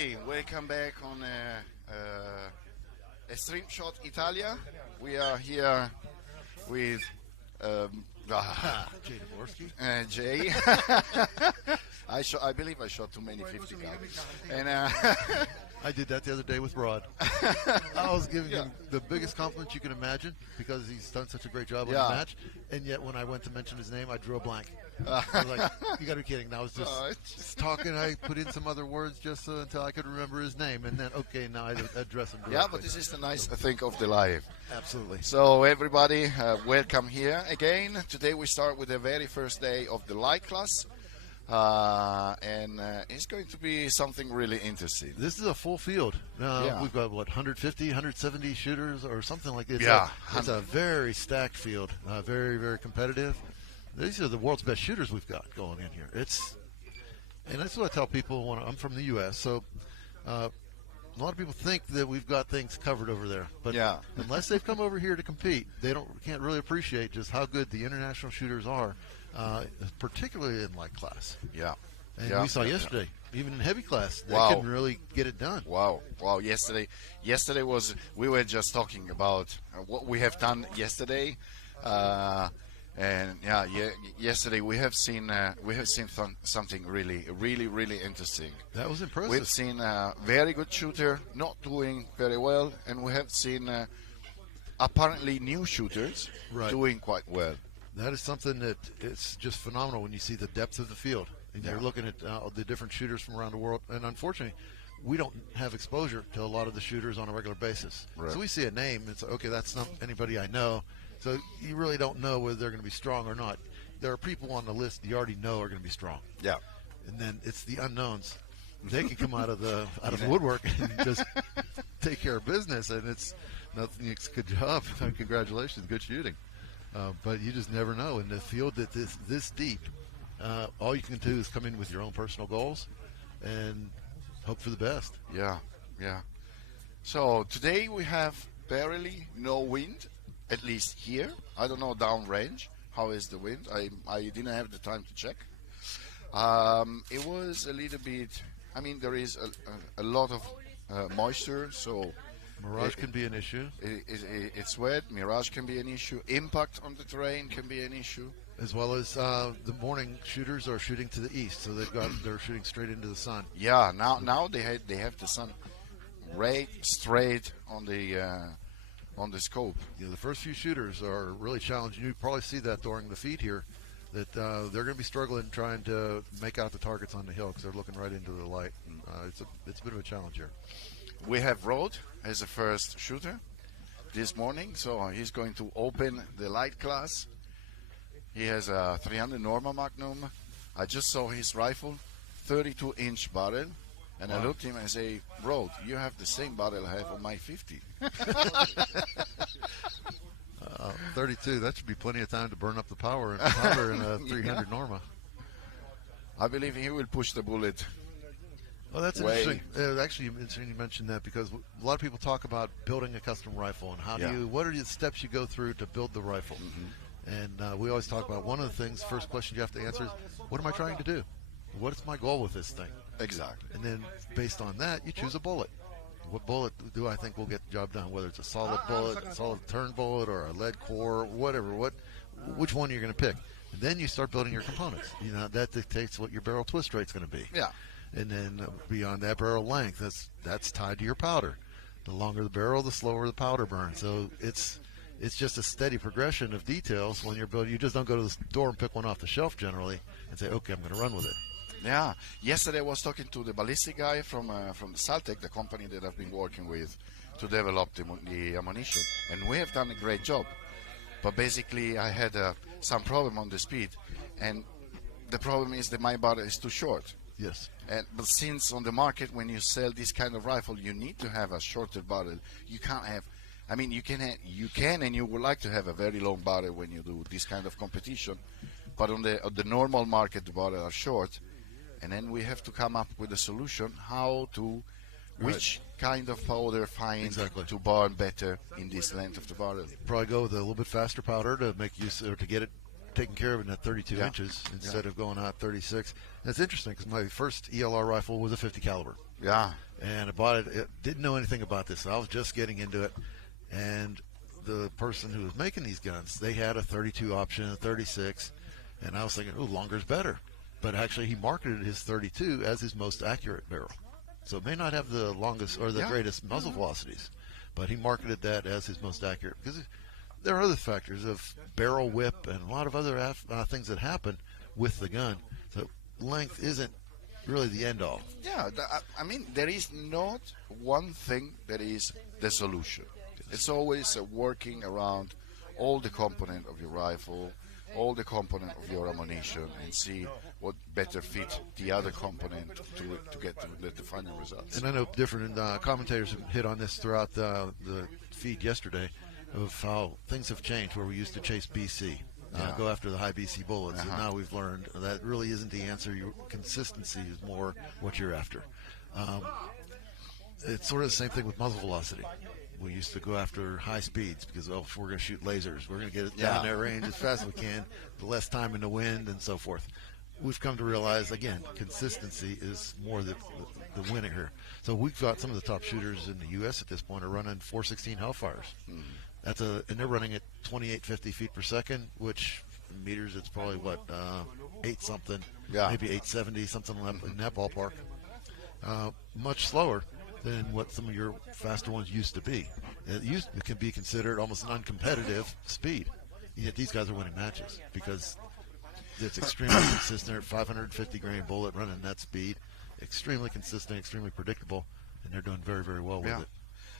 everybody, welcome back on Extreme Shot Italia. We are here with Jay Dvorsky. Jay. I believe I shot too many 50 cal. And I did that the other day with Rod. I was giving him the biggest compliment you can imagine because he's done such a great job on the match. And yet when I went to mention his name, I drew a blank. I was like, you got to be kidding. I was just talking. I put in some other words just until I could remember his name. And then, okay, now I address him directly. Yeah, but this is the nice thing of the live. Absolutely. So everybody, welcome here again. Today we start with the very first day of the light class. And it's going to be something really interesting. This is a full field. We've got, 150, 170 shooters or something like this. It's a very stacked field, very, very competitive. These are the world's best shooters we've got going in here. And that's what I tell people. I'm from the U.S., so a lot of people think that we've got things covered over there. But unless they've come over here to compete, they can't really appreciate just how good the international shooters are. Particularly in light class. And we saw yesterday, even in heavy class, they couldn't really get it done. Wow. Yesterday was, we were just talking about what we have done yesterday. Yesterday we have seen something really interesting. That was impressive. We've seen a very good shooter not doing very well, and we have seen apparently new shooters doing quite well. That is something that it's just phenomenal when you see the depth of the field. And you're looking at the different shooters from around the world. And unfortunately, we don't have exposure to a lot of the shooters on a regular basis. So we see a name, and it's okay, that's not anybody I know. So you really don't know whether they're going to be strong or not. There are people on the list you already know are going to be strong. And then it's the unknowns. They can come out of the woodwork and just take care of business. And it's nothing. It's good job. Congratulations. Good shooting. But you just never know. In the field that this deep, all you can do is come in with your own personal goals and hope for the best. So today we have barely no wind, at least here. I don't know downrange. How is the wind? I didn't have the time to check. It was a little bit, there is a lot of moisture, so mirage can be an issue. It's wet. Mirage can be an issue. Impact on the terrain can be an issue. As well as the morning shooters are shooting to the east, so they're shooting straight into the sun. Now they have the sun right straight on the scope. The first few shooters are really challenging. You probably see that during the feed here, that they're going to be struggling trying to make out the targets on the hill because they're looking right into the light. It's a bit of a challenge here. We have Rod as a first shooter this morning, so he's going to open the light class. He has a 300 Norma Magnum. I just saw his rifle, 32-inch barrel, and I looked at him and say, Rod, you have the same barrel I have on my 50. 32, that should be plenty of time to burn up the power and powder in a 300 Norma. I believe he will push the bullet. Well, that's interesting. Actually, interesting you mentioned that because a lot of people talk about building a custom rifle and what are the steps you go through to build the rifle. And we always talk about one of the things, first question you have to answer is, what am I trying to do? What is my goal with this thing? Exactly. And then based on that, you choose a bullet. What bullet do I think will get the job done? Whether it's a solid bullet, a solid turn bullet, or a lead core, whatever. Which one you're going to pick? And then you start building your components. That dictates what your barrel twist rate's going to be. And then beyond that, barrel length, that's tied to your powder. The longer the barrel, the slower the powder burn. So it's just a steady progression of details when you're building. You just don't go to the store and pick one off the shelf generally and say, okay, I'm going to run with it. Yesterday I was talking to the Ballistic guy from Saltec, the company that I've been working with to develop the ammunition, and we have done a great job. But basically I had some problem on the speed, and the problem is that my barrel is too short. Yes. But since on the market, when you sell this kind of rifle, you need to have a shorter barrel. You can't have, you can and you would like to have a very long barrel when you do this kind of competition. But on the normal market, the barrels are short. And then we have to come up with a solution which kind of powder find to burn better in this length of the barrel. Probably go with a little bit faster powder to make use or to get it taken care of in at 32 inches instead of going out 36. That's interesting because my first ELR rifle was a 50 caliber. and I bought it. Didn't know anything about this. So I was just getting into it, and the person who was making these guns, they had a 32 option, a 36, and I was thinking, oh, longer's better. But actually, he marketed his 32 as his most accurate barrel. So it may not have the longest or the greatest muzzle velocities, but he marketed that as his most accurate because there are other factors of barrel whip and a lot of other things that happen with the gun. So length isn't really the end all. Yeah, I mean, there is not one thing that is the solution. It's always working around all the component of your rifle, all the component of your ammunition, and see what better fit the other component to get the final results. And I know different commentators have hit on this throughout the feed yesterday of how things have changed, where we used to chase BC, go after the high BC bullets, and now we've learned that really isn't the answer. Your consistency is more what you're after. It's sort of the same thing with muzzle velocity. We used to go after high speeds because, if we're going to shoot lasers, we're going to get it down that range as fast as we can, the less time in the wind and so forth. We've come to realize, again, consistency is more the winner here. So we've got some of the top shooters in the U.S. at this point are running 416 Hellfires. And they're running at 2850 feet per second, which in meters it's probably what 8 something, maybe 870, something in that ballpark. Much slower than what some of your faster ones used to be. It can be considered almost an uncompetitive speed. Yet these guys are winning matches because it's extremely consistent at 550 grain bullet running that speed, extremely consistent, extremely predictable, and they're doing very, very well with it.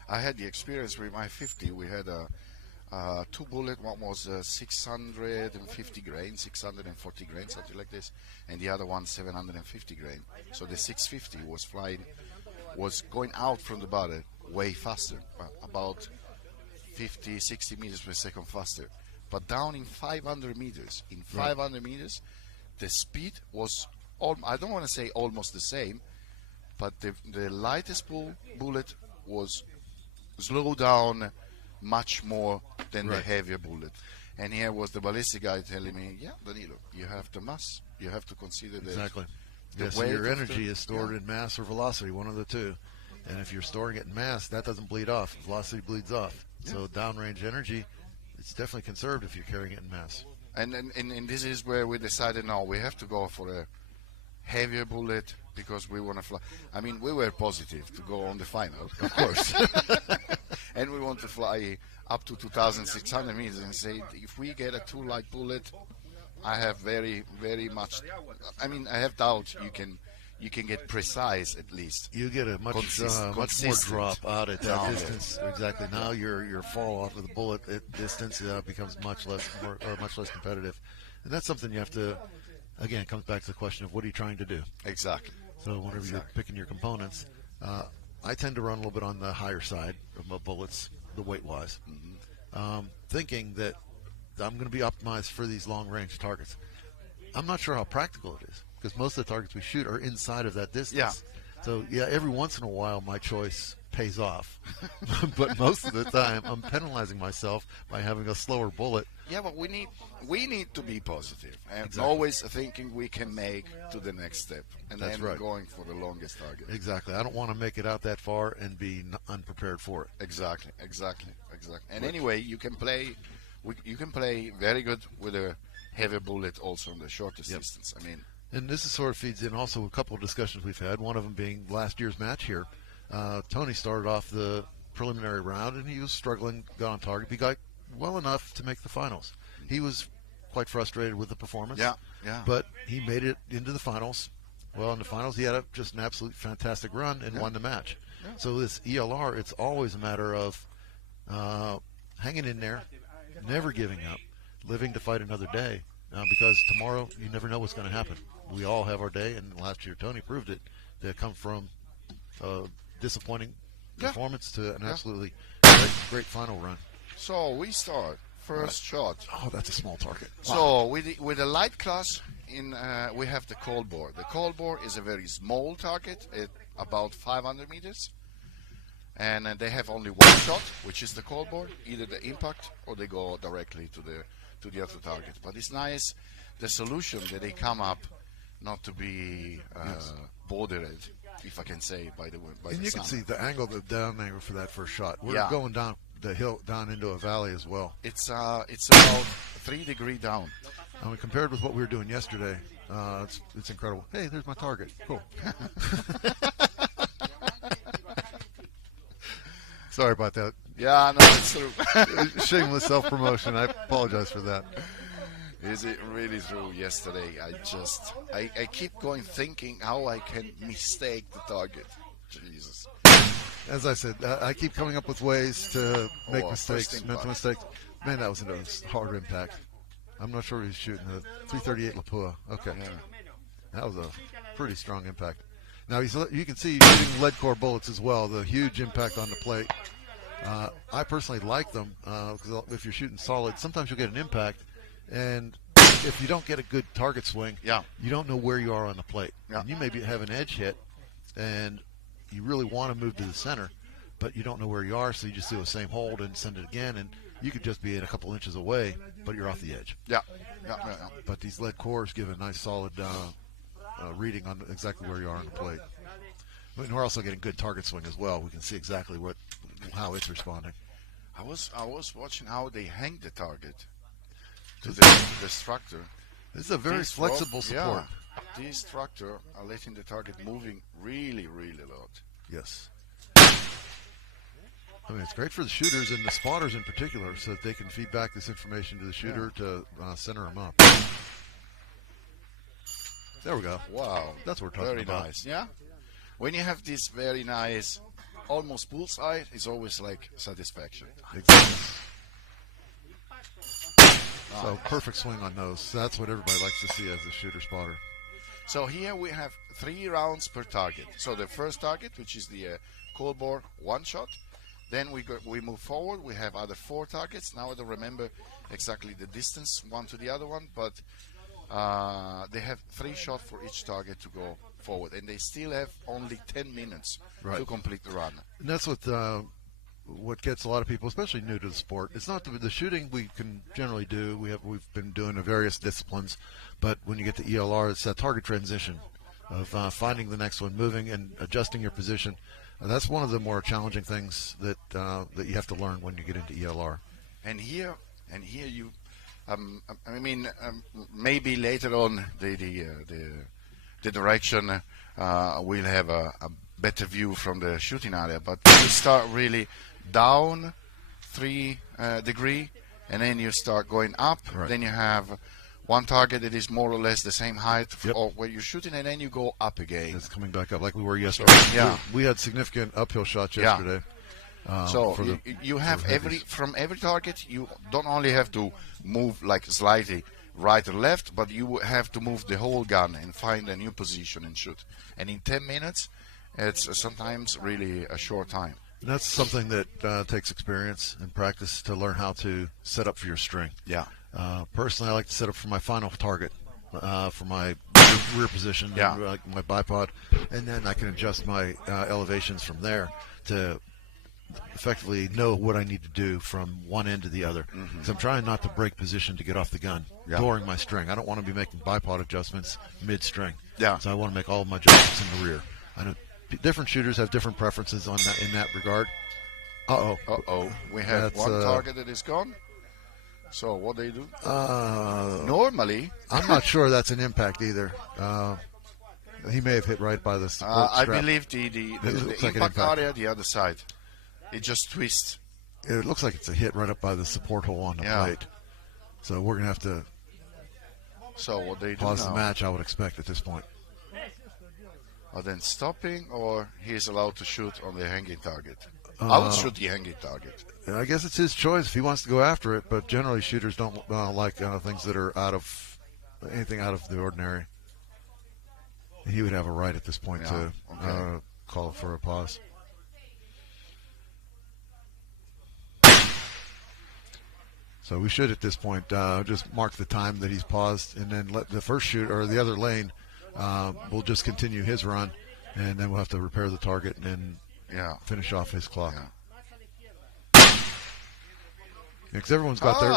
I had the experience with my 50. We had a 2 bullet. One was 650 grain, 640 grain, something like this, and the other one 750 grain. So the 650 was going out from the barrel way faster, about 50, 60 meters per second faster. But down in 500 meters, the speed was, I don't want to say almost the same, but the lightest bullet was slowed down much more than the heavier bullet. And here was the ballistic guy telling me, Danilo, you have the mass. You have to consider that. Exactly. Yes, so your energy is stored in mass or velocity, one of the two. And if you're storing it in mass, that doesn't bleed off. Velocity bleeds off. So downrange energy, it's definitely conserved if you're carrying it in mass. And this is where we decided, no, we have to go for a heavier bullet because we want to fly. I mean, we were positive to go on the final, of course. And we want to fly up to 2,600 meters and say, if we get a too light bullet, I have very, very much, I mean, I have doubts you can get precise at least. You get a much more drop out at that distance. Exactly. Now your fall off of the bullet at distance becomes much less competitive, and that's something you have to. Again, it comes back to the question of what are you trying to do. Exactly. So whenever you're picking your components, I tend to run a little bit on the higher side of my bullets, the weight-wise, thinking that I'm going to be optimized for these long-range targets. I'm not sure how practical it is because most of the targets we shoot are inside of that distance. Yeah. So, every once in a while my choice pays off. But most of the time I'm penalizing myself by having a slower bullet. Yeah, but we need to be positive and always thinking we can make to the next step and then going for the longest target. Exactly. I don't want to make it out that far and be unprepared for it. Exactly. And anyway, you can play very good with a heavy bullet also on the shortest distance. I mean, and this is sort of feeds in also a couple of discussions we've had, one of them being last year's match here. Tony started off the preliminary round and he was struggling, got on target. He got well enough to make the finals. He was quite frustrated with the performance. Yeah. But he made it into the finals. Well, in the finals he had just an absolute fantastic run and won the match. Yeah. So this ELR, it's always a matter of hanging in there, never giving up, living to fight another day. Because tomorrow you never know what's going to happen. We all have our day, and last year Tony proved it. That come from disappointing performance to an absolutely great final run. So we start first shot. Oh, that's a small target. Wow. So with the light class, we have the cold bore. The cold bore is a very small target, at about 500 meters, and they have only one shot, which is the cold bore, either the impact or they go directly to the other target. But it's nice the solution that they come up not to be bordered if I can say, by the way. And you can see the angle, the down angle for that first shot. We're going down the hill, down into a valley as well. It's about 3 degrees down. I mean, compared with what we were doing yesterday, it's incredible. Hey, there's my target. Cool. Sorry about that. Yeah, no, it's true. Shameless self-promotion. I apologize for that. Is it really true? Yesterday, I keep going thinking how I can mistake the target. Jesus. As I said, I keep coming up with ways to make mistakes, mental mistakes. Man, that was a hard impact. I'm not sure he's shooting the 338 Lapua. Okay. Yeah. That was a pretty strong impact. Now, you can see he's shooting lead core bullets as well, the huge impact on the plate. I personally like them because if you're shooting solid, sometimes you'll get an impact, and if you don't get a good target swing, you don't know where you are on the plate. And you maybe have an edge hit, and you really want to move to the center, but you don't know where you are, so you just do the same hold and send it again, and you could just be a couple inches away, but you're off the edge. Yeah. But these lead cores give a nice solid reading on exactly where you are on the plate. And we're also getting good target swing as well. We can see exactly how it's responding. I was watching how they hang the target to the structure. This is a very flexible support. Yeah, these structure are letting the target moving really, really a lot. Yes. I mean, it's great for the shooters and the spotters in particular, so that they can feed back this information to the shooter to center them up. There we go. Wow. That's what we're talking about. Very nice. Yeah. When you have this very nice, almost bullseye, it's always like satisfaction. Exactly. So perfect swing on those. That's what everybody likes to see as a shooter spotter. So here we have 3 rounds per target. So the first target, which is the cold bore 1 shot. Then we move forward. We have other 4 targets. Now I don't remember exactly the distance one to the other one, but they have 3 shots for each target to go forward, and they still have only 10 minutes to complete the run. And that's what gets a lot of people, especially new to the sport. It's not the shooting we can generally do. We've been doing the various disciplines, but when you get to ELR, it's that target transition of finding the next one, moving and adjusting your position. That's one of the more challenging things that you have to learn when you get into ELR. And here you, maybe later on the direction we'll have a better view from the shooting area. But you start really down 3 degree, and then you start going up. Right. Then you have one target that is more or less the same height of where you're shooting, and then you go up again. It's coming back up like we were yesterday. Yeah, we had significant uphill shots yesterday. So you have from every target, you don't only have to move like slightly right or left, but you have to move the whole gun and find a new position and shoot. And in 10 minutes, it's sometimes really a short time. And that's something that takes experience and practice to learn how to set up for your string. Yeah. Personally, I like to set up for my final target, for my rear position, like my bipod, and then I can adjust my elevations from there to effectively know what I need to do from one end to the other. Because I'm trying not to break position to get off the gun during my string. I don't want to be making bipod adjustments mid-string. Yeah. So I want to make all of my adjustments in the rear. I know different shooters have different preferences on that in that regard. We have one target that is gone. So what do you do? Normally, I'm not sure that's an impact either. He may have hit right by the support I strap. believe the impact area, the other side. It just twists. It looks like it's a hit right up by the support hole on the plate. So we're going to have to what they do pause now? the match, I would expect, at this point. Are then stopping, or he is allowed to shoot on the hanging target? I would shoot the hanging target. I guess it's his choice if he wants to go after it, but generally shooters don't like things that are anything out of the ordinary. He would have a right at this point to call for a pause. So we should at this point just mark the time that he's paused, and then let the first shoot or the other lane will just continue his run, and then we'll have to repair the target and finish off his clock. Because everyone's got their...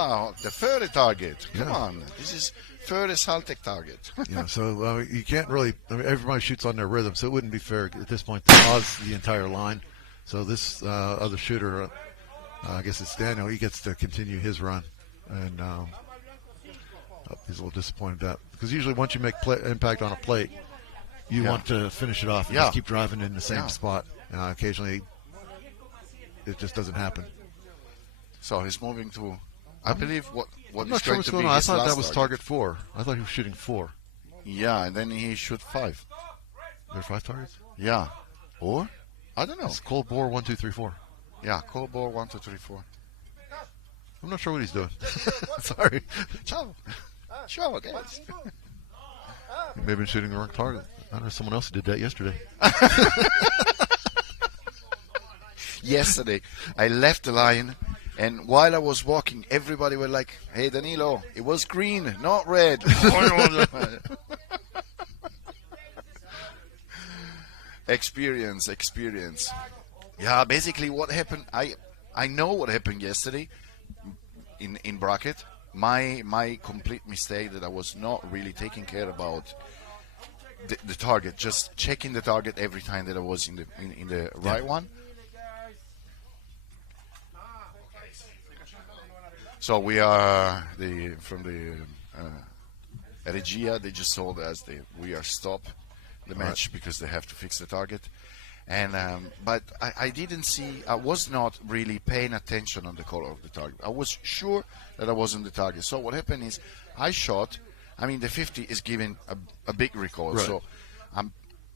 the further target. Come on. This is further Saltec target. Yeah, so you can't really... I mean, everybody shoots on their rhythm, so it wouldn't be fair at this point to pause the entire line. So this other shooter, I guess it's Daniel, he gets to continue his run. And he's a little disappointed at that. Because usually once you make impact on a plate, you want to finish it off and just keep driving in the same spot. Occasionally, it just doesn't happen. So he's moving to, I believe, what I'm is not sure going what's to going be on. I his thought last that was target 4. I thought he was shooting 4. Yeah, and then he shoot 5. There are 5 targets? Yeah. Or? I don't know. It's cold bore 1, 2, 3, 4. Yeah, cold bore 1, 2, 3, 4. I'm not sure what he's doing. Sorry. Ciao. Ciao, guys. He may have been shooting the wrong target. I know someone else did that yesterday. Yesterday, I left the line, and while I was walking, everybody were like, "Hey, Danilo, it was green, not red." Experience. Yeah, basically what happened, I know what happened yesterday in bracket. My complete mistake that I was not really taking care about the target, just checking the target every time that I was in the right one. So we are from the Regia. They just told us we are stop the match because they have to fix the target. And but I didn't see. I was not really paying attention on the color of the target. I was sure that I was on the target. So what happened is I shot. I mean, the 50 is giving a big recoil. Right. So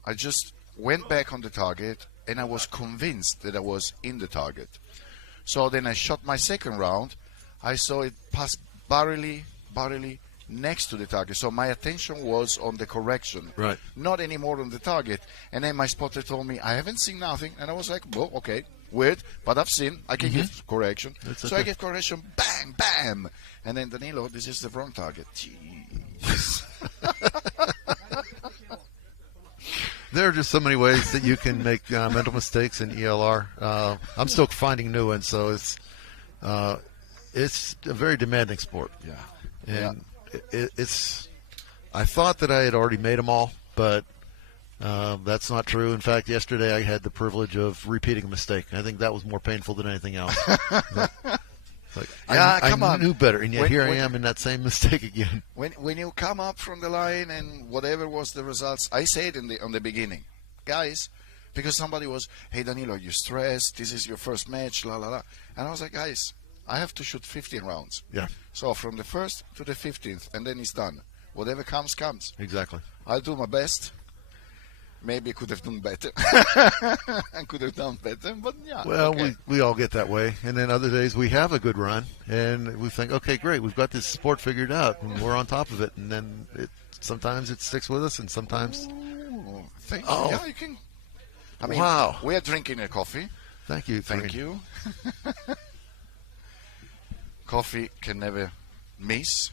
I just went back on the target, and I was convinced that I was in the target. So then I shot my second round. I saw it pass barely next to the target. So my attention was on the correction, right? Not anymore on the target. And then my spotter told me, I haven't seen nothing. And I was like, well, okay, weird, but I've seen. I can give correction. So I gave correction, bang, bam. And then Danilo, this is the wrong target. Jeez. There are just so many ways that you can make mental mistakes in ELR. I'm still finding new ones, so it's a very demanding sport. Yeah. And it's. I thought that I had already made them all, but that's not true. In fact, yesterday I had the privilege of repeating a mistake. I think that was more painful than anything else. I knew better, and yet I am in that same mistake again. When you come up from the line and whatever was the results, I said on the beginning, guys, because somebody was, hey Danilo, you're stressed. This is your first match, la la la, and I was like, guys, I have to shoot 15 rounds. Yeah. So from the 1st to the 15th, and then it's done. Whatever comes, comes. Exactly. I'll do my best. Maybe I could have done better. I could have done better, but yeah. Well, okay. we all get that way. And then other days we have a good run, and we think, okay, great, we've got this sport figured out, and we're on top of it. And then sometimes it sticks with us, and sometimes... Ooh, thank you. Yeah, you can... I mean, wow. We are drinking a coffee. Thank you. Thank you. Coffee can never miss.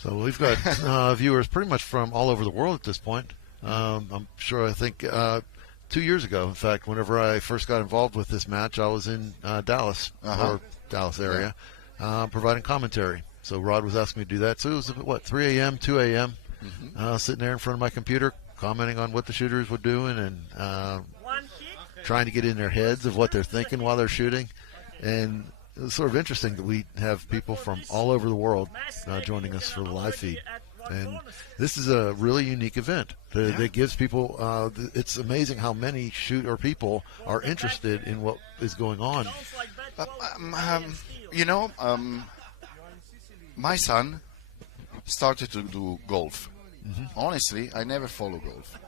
So we've got viewers pretty much from all over the world at this point. I'm sure, I think 2 years ago, in fact, whenever I first got involved with this match, I was in Dallas, or Dallas area, providing commentary. So Rod was asking me to do that. So it was, 3 a.m., 2 a.m., sitting there in front of my computer, commenting on what the shooters were doing and trying to get in their heads of what they're thinking while they're shooting. And it was sort of interesting that we have people from all over the world joining us for the live feed. And this is a really unique event that gives people, it's amazing how many people are interested in what is going on. My son started to do golf. Honestly, I never follow golf.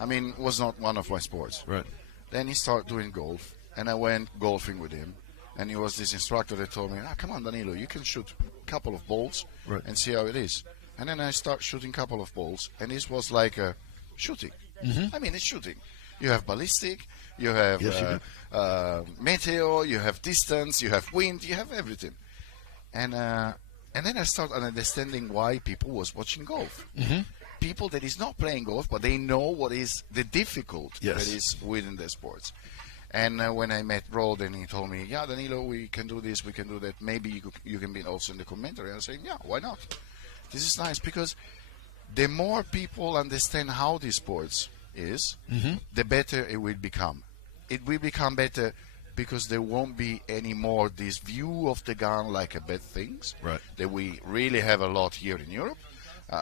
I mean, it was not one of my sports. Right. Then he started doing golf, and I went golfing with him. And he was this instructor that told me, come on, Danilo, you can shoot a couple of balls and see how it is. And then I start shooting a couple of balls, and this was like shooting. I mean, it's shooting. You have ballistic, you have meteor, you have distance, you have wind, you have everything. And then I started understanding why people was watching golf. People that is not playing golf, but they know what is the difficult that is within the sports. And when I met Rod, and he told me, yeah, Danilo, we can do this, we can do that. Maybe you can be also in the commentary. I was saying, yeah, why not? This is nice because the more people understand how this sports is, the better it will become. It will become better because there won't be any more this view of the gun like a bad things that we really have a lot here in Europe,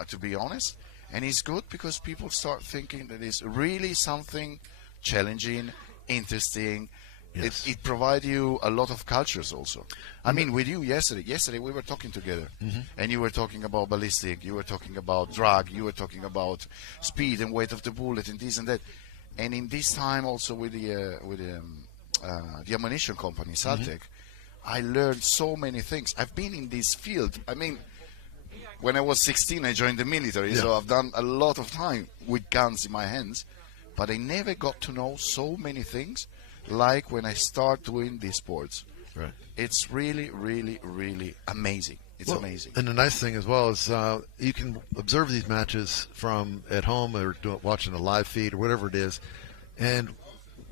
to be honest. And it's good because people start thinking that it's really something challenging, interesting. Yes. It provides you a lot of cultures also. I mean, with you yesterday we were talking together, and you were talking about ballistic, you were talking about drag, you were talking about speed and weight of the bullet and this and that. And in this time also with the ammunition company, Saltec, I learned so many things. I've been in this field. I mean, when I was 16, I joined the military, so I've done a lot of time with guns in my hands, but I never got to know so many things like when I start doing these sports. Right. It's really, really, really amazing. It's amazing. And the nice thing as well is you can observe these matches from at home or watching a live feed or whatever it is, and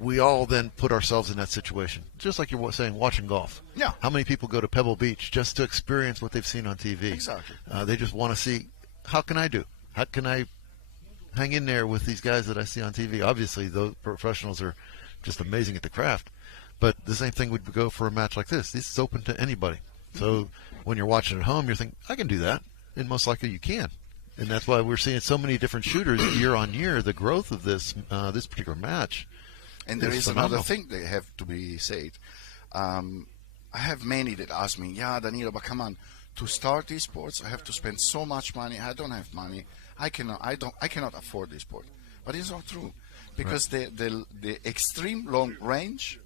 we all then put ourselves in that situation. Just like you're saying, watching golf. Yeah. How many people go to Pebble Beach just to experience what they've seen on TV? Exactly. They just want to see, how can I do? How can I hang in there with these guys that I see on TV? Obviously, those professionals are just amazing at the craft. But the same thing would go for a match like this. This is open to anybody. So when you're watching at home, you're thinking, I can do that. And most likely you can. And that's why we're seeing so many different shooters year on year. The growth of this this particular match. And there is phenomenal. another thing that have to be said. I have many that ask me, yeah, Danilo, but come on, to start these sports, I have to spend so much money. I don't have money. I cannot afford this sport. But it's not true, because the extreme long range,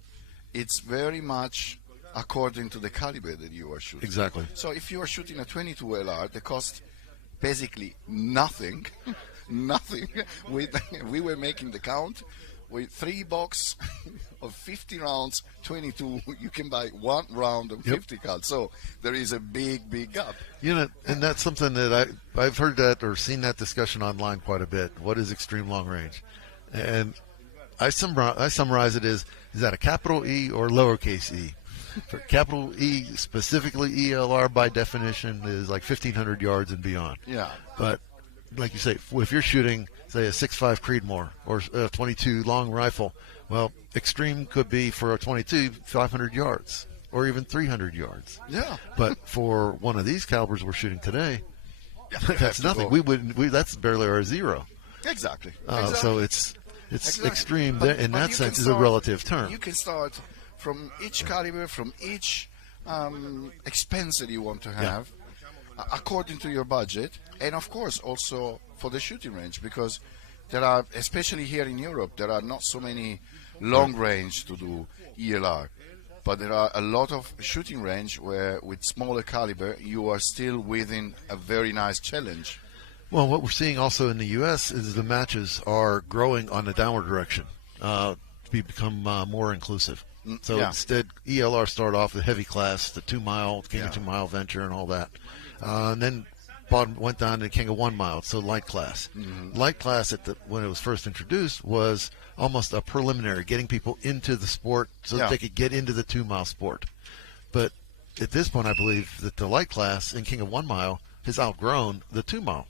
it's very much according to the caliber that you are shooting. Exactly. So if you are shooting a 22 ELR, the cost basically nothing, nothing. We were making the count. With 3 box of 50 rounds, 22, you can buy 1 round of 50 cal. So there is a big, big gap. You know, and that's something that I've heard that or seen that discussion online quite a bit. What is extreme long range? And I summarize it as, is that a capital E or lowercase e? For capital E, specifically ELR by definition, is like 1,500 yards and beyond. Yeah. But like you say, if you're shooting, say, a 6.5 Creedmoor or a 22 long rifle, well, extreme could be for a 22, 500 yards or even 300 yards. Yeah. But for one of these calibers we're shooting today, that's nothing. Go. That's barely our zero. Exactly. So it's Exactly. extreme But in that you sense can is a start- relative term. You can start from each caliber, from each expense that you want to have, according to your budget, and of course also for the shooting range, because there are, especially here in Europe, there are not so many long range to do ELR, but there are a lot of shooting range where with smaller caliber you are still within a very nice challenge. Well, what we're seeing also in the U.S. is the matches are growing on the downward direction to become more inclusive. So instead, ELR started off the heavy class, the 2 mile, King of 2 Mile Venture and all that. And then went down to King of 1 Mile, so light class. Light class, when it was first introduced, was almost a preliminary, getting people into the sport so that they could get into the 2 mile sport. But at this point, I believe that the light class in King of 1 Mile has outgrown the 2 mile.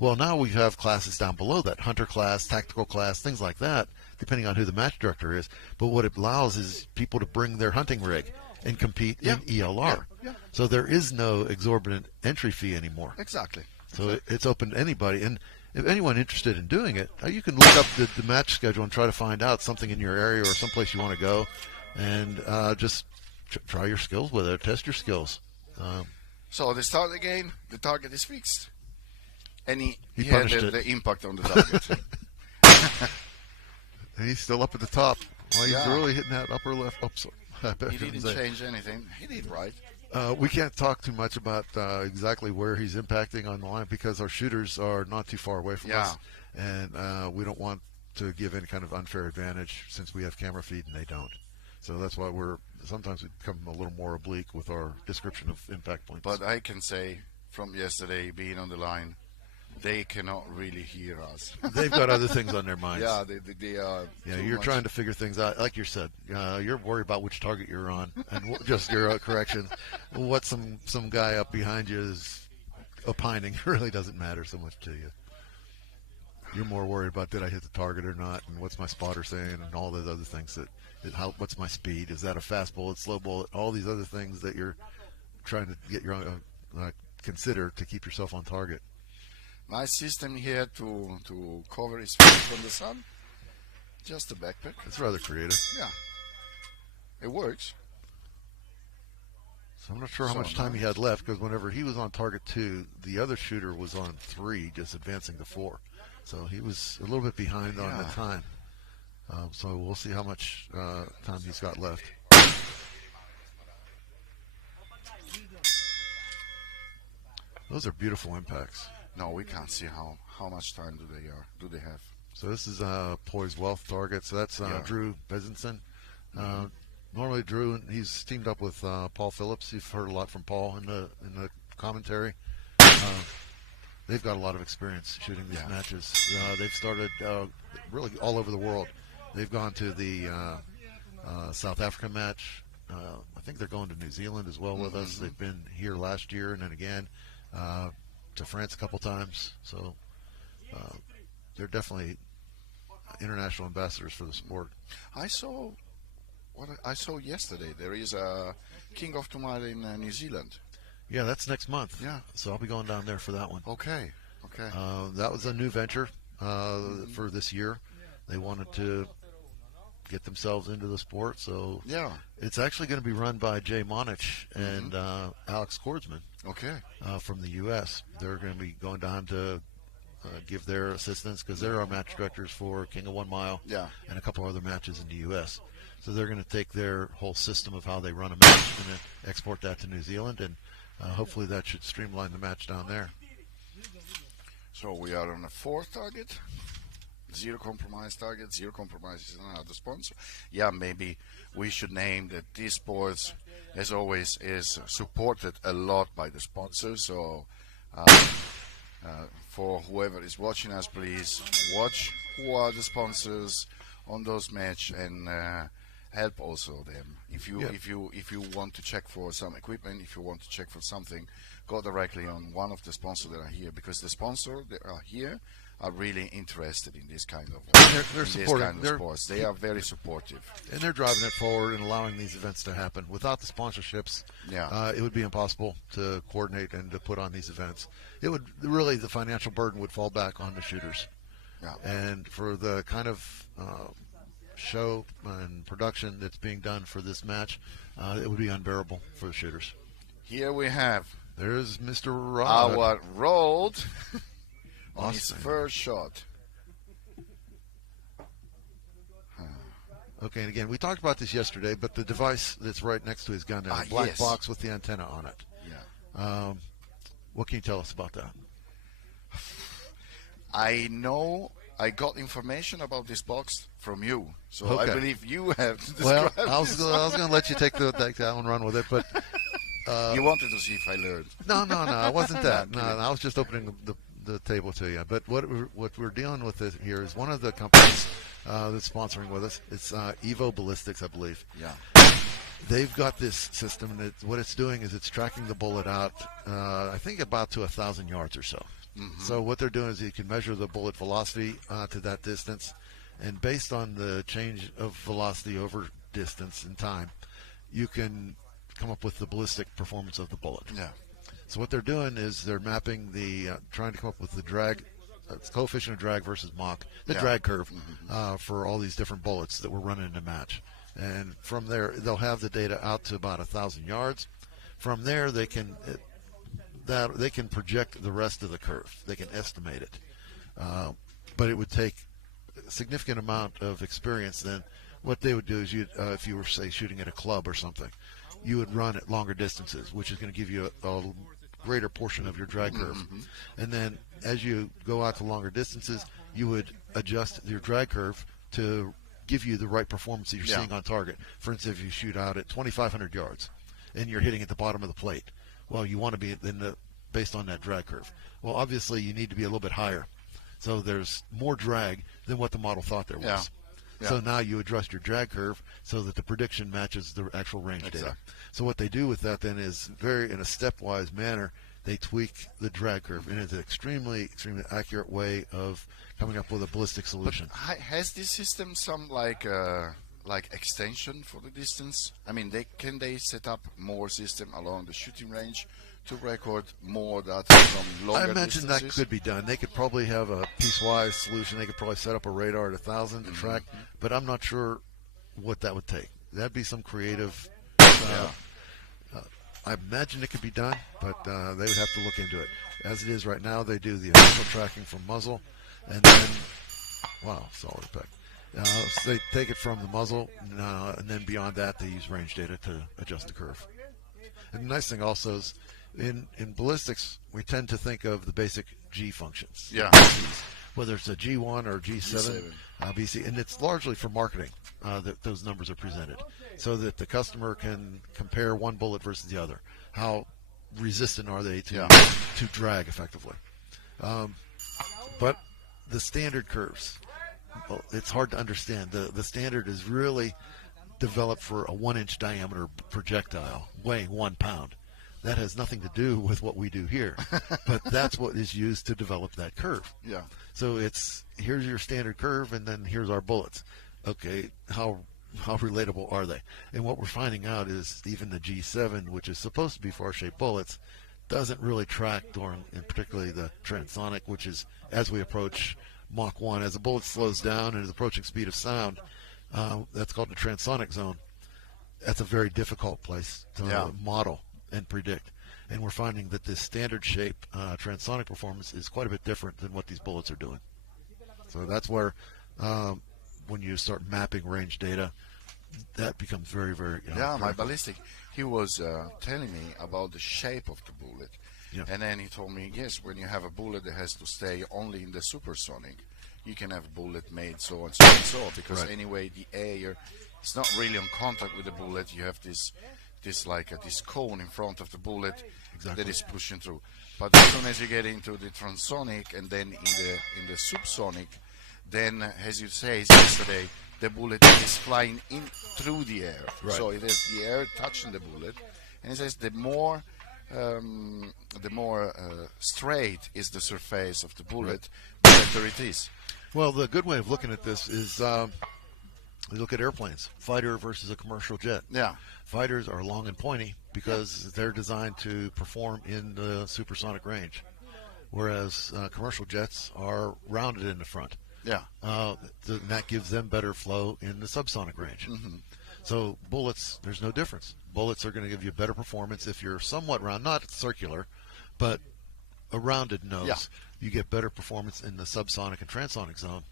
Well, now we have classes down below that, hunter class, tactical class, things like that, depending on who the match director is. But what it allows is people to bring their hunting rig and compete in ELR. So there is no exorbitant entry fee anymore. Exactly. So it's open to anybody. And if anyone interested in doing it, you can look up the match schedule and try to find out something in your area or someplace you want to go, and just try your skills with it, test your skills. So they start again, the target is fixed. And he had punished it. the impact on the target. And he's still up at the top. Well, he's really hitting that upper left. He didn't change anything. He did right. We can't talk too much about exactly where he's impacting on the line because our shooters are not too far away from us. And we don't want to give any kind of unfair advantage since we have camera feed and they don't. So that's why sometimes we become a little more oblique with our description of impact points. But I can say from yesterday being on the line, They cannot really hear us. They've got other things on their minds. Yeah, they are. Yeah, you're trying to figure things out. Like you said, you're worried about which target you're on, and just your correction. What some guy up behind you is opining really doesn't matter so much to you. You're more worried about did I hit the target or not, and what's my spotter saying, and all those other things. What's my speed? Is that a fast bullet, slow bullet? All these other things that you're trying to get your consider to keep yourself on target. Nice system here to cover his face from the sun. Just a backpack. It's rather creative. Yeah, it works. So I'm not sure how much time he had left, because whenever he was on target 2, the other shooter was on 3, just advancing to 4. So he was a little bit behind on the time. So we'll see how much time he's got left. Those are beautiful impacts. No, we can't see how much time do they have. So this is Poise Wealth target. So that's Drew Bezinson. Normally Drew, he's teamed up with Paul Phillips. You've heard a lot from Paul in the commentary. They've got a lot of experience shooting these matches. They've started really all over the world. They've gone to the South African match. I think they're going to New Zealand as well with us. They've been here last year and then again to France a couple times. So they're definitely international ambassadors for the sport. I saw yesterday. There is a King of Tomorrow in New Zealand. Yeah, that's next month. Yeah. So I'll be going down there for that one. Okay. That was a new venture for this year. They wanted to get themselves into the sport, so it's actually going to be run by Jay Monich and Alex Kordsman. Okay. From the U.S. They're going to be going down to give their assistance because they're our match directors for King of 1 Mile and a couple other matches in the U.S. So they're going to take their whole system of how they run a match and then export that to New Zealand, and hopefully that should streamline the match down there. So we are on a 4th target. Zero compromise target. Zero compromise is another sponsor. Yeah, maybe we should name that this sport, as always, is supported a lot by the sponsors. So for whoever is watching us, please watch who are the sponsors on those match and help also them. If you want to check for some equipment, if you want to check for something, go directly on one of the sponsors that are here, because the sponsors that are here are really interested in this kind of they're supporting sports. They are very supportive, and they're driving it forward and allowing these events to happen. Without the sponsorships, it would be impossible to coordinate and to put on these events. It would really, the financial burden would fall back on the shooters, and for the kind of show and production that's being done for this match, it would be unbearable for the shooters. Here we have there's Mr. Rod. Our Rod on his first shot. Okay, and again, we talked about this yesterday, but the device that's right next to his gun, a black box with the antenna on it. Yeah. What can you tell us about that? I know I got information about this box from you, so I believe you have described. Well, I was going to let you take that one, run with it, but you wanted to see if I learned. No, it wasn't that. No, I was just opening the table to you. But what we're dealing with here is one of the companies that's sponsoring with us. It's Evo Ballistics, I believe. Yeah. They've got this system, and what it's doing is it's tracking the bullet out, I think about to 1,000 yards or so. Mm-hmm. So what they're doing is you can measure the bullet velocity to that distance, and based on the change of velocity over distance and time, you can come up with the ballistic performance of the bullet. Yeah. So what they're doing is they're mapping trying to come up with the drag, coefficient of drag versus Mach, the drag curve for all these different bullets that we're running in a match. And from there, they'll have the data out to about 1,000 yards. From there, they can project the rest of the curve. They can estimate it. But it would take a significant amount of experience. Then what they would do is, if you were, say, shooting at a club or something, you would run at longer distances, which is going to give you a greater portion of your drag curve. Mm-hmm. And then as you go out to longer distances, you would adjust your drag curve to give you the right performance that you're seeing on target. For instance, if you shoot out at 2,500 yards and you're hitting at the bottom of the plate, well, you want to be in the based on that drag curve. Well, obviously you need to be a little bit higher, so there's more drag than what the model thought there was. Yeah. Yeah. So now you adjust your drag curve so that the prediction matches the actual range data. So what they do with that then is in a stepwise manner, they tweak the drag curve, and it's an extremely accurate way of coming up with a ballistic solution. But has this system some like extension for the distance? I mean, can they set up more system along the shooting range to record more data from longer I imagine distances? that could be done. They could probably have a piecewise solution. They could probably set up a radar at 1,000 to track, but I'm not sure what that would take. That'd be some creative. I imagine it could be done, but they would have to look into it. As it is right now, they do the initial tracking from muzzle, and then solid impact. So they take it from the muzzle, and then beyond that, they use range data to adjust the curve. And the nice thing also is, in ballistics, we tend to think of the basic G functions. Yeah. Whether it's a G1 or G7, BC, and it's largely for marketing that those numbers are presented, so that the customer can compare one bullet versus the other. How resistant are they to drag effectively? But the standard curves, well, it's hard to understand. The standard is really developed for a 1-inch diameter projectile weighing 1 pound. That has nothing to do with what we do here, but that's what is used to develop that curve. Yeah. So here's your standard curve, and then here's our bullets. Okay, how relatable are they? And what we're finding out is even the G7, which is supposed to be for R-shaped bullets, doesn't really track and particularly the transonic, which is as we approach Mach 1, as the bullet slows down and is approaching speed of sound. That's called the transonic zone. That's a very difficult place to model and predict, and we're finding that this standard shape transonic performance is quite a bit different than what these bullets are doing. So that's where when you start mapping range data, that becomes very, very my ballistic, he was telling me about the shape of the bullet, and then he told me, yes, when you have a bullet that has to stay only in the supersonic, you can have a bullet made so and so, because anyway the air is not really on contact with the bullet. You have this cone in front of the bullet that is pushing through. But as soon as you get into the transonic and then in the subsonic, then as you say yesterday, the bullet is flying in through the air. So it has the air touching the bullet, and it says the more straight is the surface of the bullet, the better it is. Well, the good way of looking at this is we look at airplanes, fighter versus a commercial jet. Yeah. Fighters are long and pointy because they're designed to perform in the supersonic range, whereas commercial jets are rounded in the front. Yeah. That gives them better flow in the subsonic range. So bullets, there's no difference. Bullets are going to give you better performance if you're somewhat round, not circular, but a rounded nose. Yeah. You get better performance in the subsonic and transonic zone,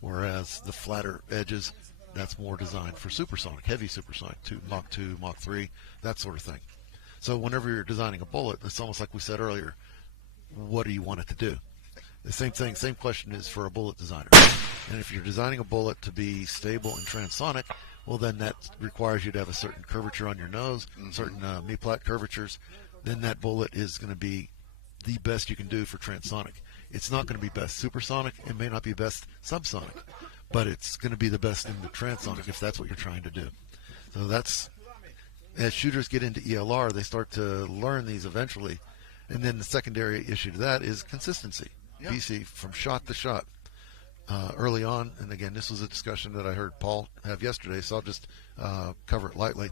whereas the flatter edges, that's more designed for supersonic, heavy supersonic, Mach 2, Mach 3, that sort of thing. So whenever you're designing a bullet, it's almost like we said earlier, what do you want it to do? The same thing, same question is for a bullet designer. And if you're designing a bullet to be stable and transonic, well, then that requires you to have a certain curvature on your nose, certain mi-plat curvatures. Then that bullet is going to be the best you can do for transonic. It's not going to be best supersonic. It may not be best subsonic, but it's going to be the best in the transonic if that's what you're trying to do. So that's, as shooters get into ELR, they start to learn these eventually. And then the secondary issue to that is consistency. Yeah. BC from shot to shot. Early on, and again, this was a discussion that I heard Paul have yesterday, so I'll just cover it lightly.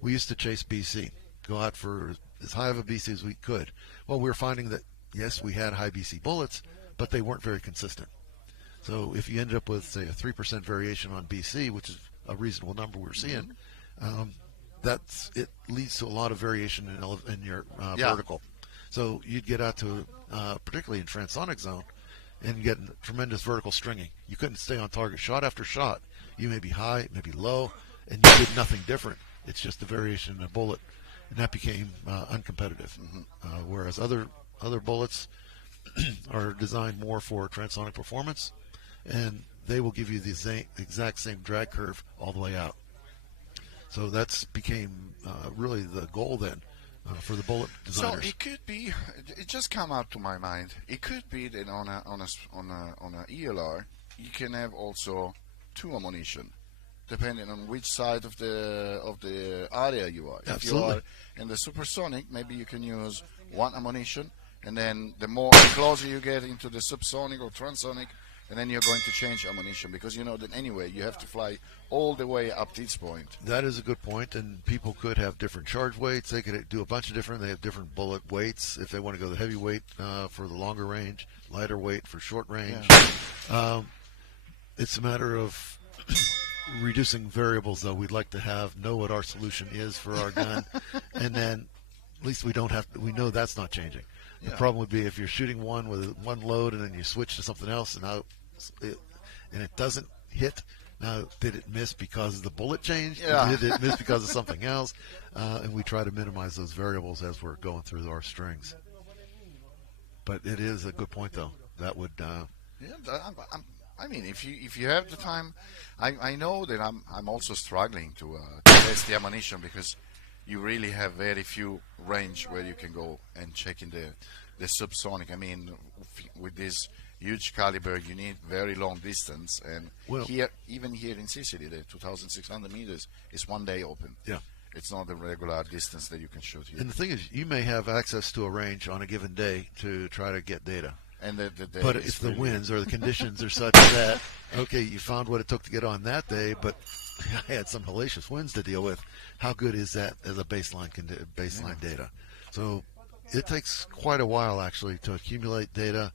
We used to chase BC, go out for as high of a BC as we could. Well, we were finding that, yes, we had high BC bullets, but they weren't very consistent. So if you ended up with, say, a 3% variation on BC, which is a reasonable number we're seeing, it leads to a lot of variation in your vertical. So you'd get out to, particularly in transonic zone, and get tremendous vertical stringing. You couldn't stay on target shot after shot. You may be high, maybe low, and you did nothing different. It's just a variation in a bullet, and that became uncompetitive. Whereas other bullets are designed more for transonic performance, and they will give you the exact same drag curve all the way out. So that's became really the goal then for the bullet designers. So it could be. It just come out to my mind. It could be that on a ELR you can have also two ammunition, depending on which side of the area you are. Absolutely. If you are in the supersonic, maybe you can use one ammunition, and then the closer you get into the subsonic or transonic, and then you're going to change ammunition, because you know that anyway you have to fly all the way up this point. That is a good point, and people could have different charge weights. They could do a bunch of different. They have different bullet weights if they want to go the heavy weight for the longer range, lighter weight for short range. Yeah. It's a matter of reducing variables, though. We'd like to know what our solution is for our gun, and then at least we don't have. We know that's not changing. The problem would be if you're shooting one with one load and then you switch to something else, and now it doesn't hit. Now, did it miss because of the bullet change? Yeah. Did it miss because of something else? And we try to minimize those variables as we're going through our strings. But it is a good point, though. That would. I mean, if you have the time, I know that I'm also struggling to test the ammunition, because you really have very few range where you can go and check in the subsonic. I mean, with this huge caliber, you need very long distance, and even here in Sicily, the 2,600 meters is 1 day open. Yeah. It's not the regular distance that you can shoot here. And the thing is, you may have access to a range on a given day to try to get data. And but if the winds or the conditions are such that, okay, you found what it took to get on that day, but I had some hellacious winds to deal with, how good is that as a baseline data? So it takes quite a while, actually, to accumulate data.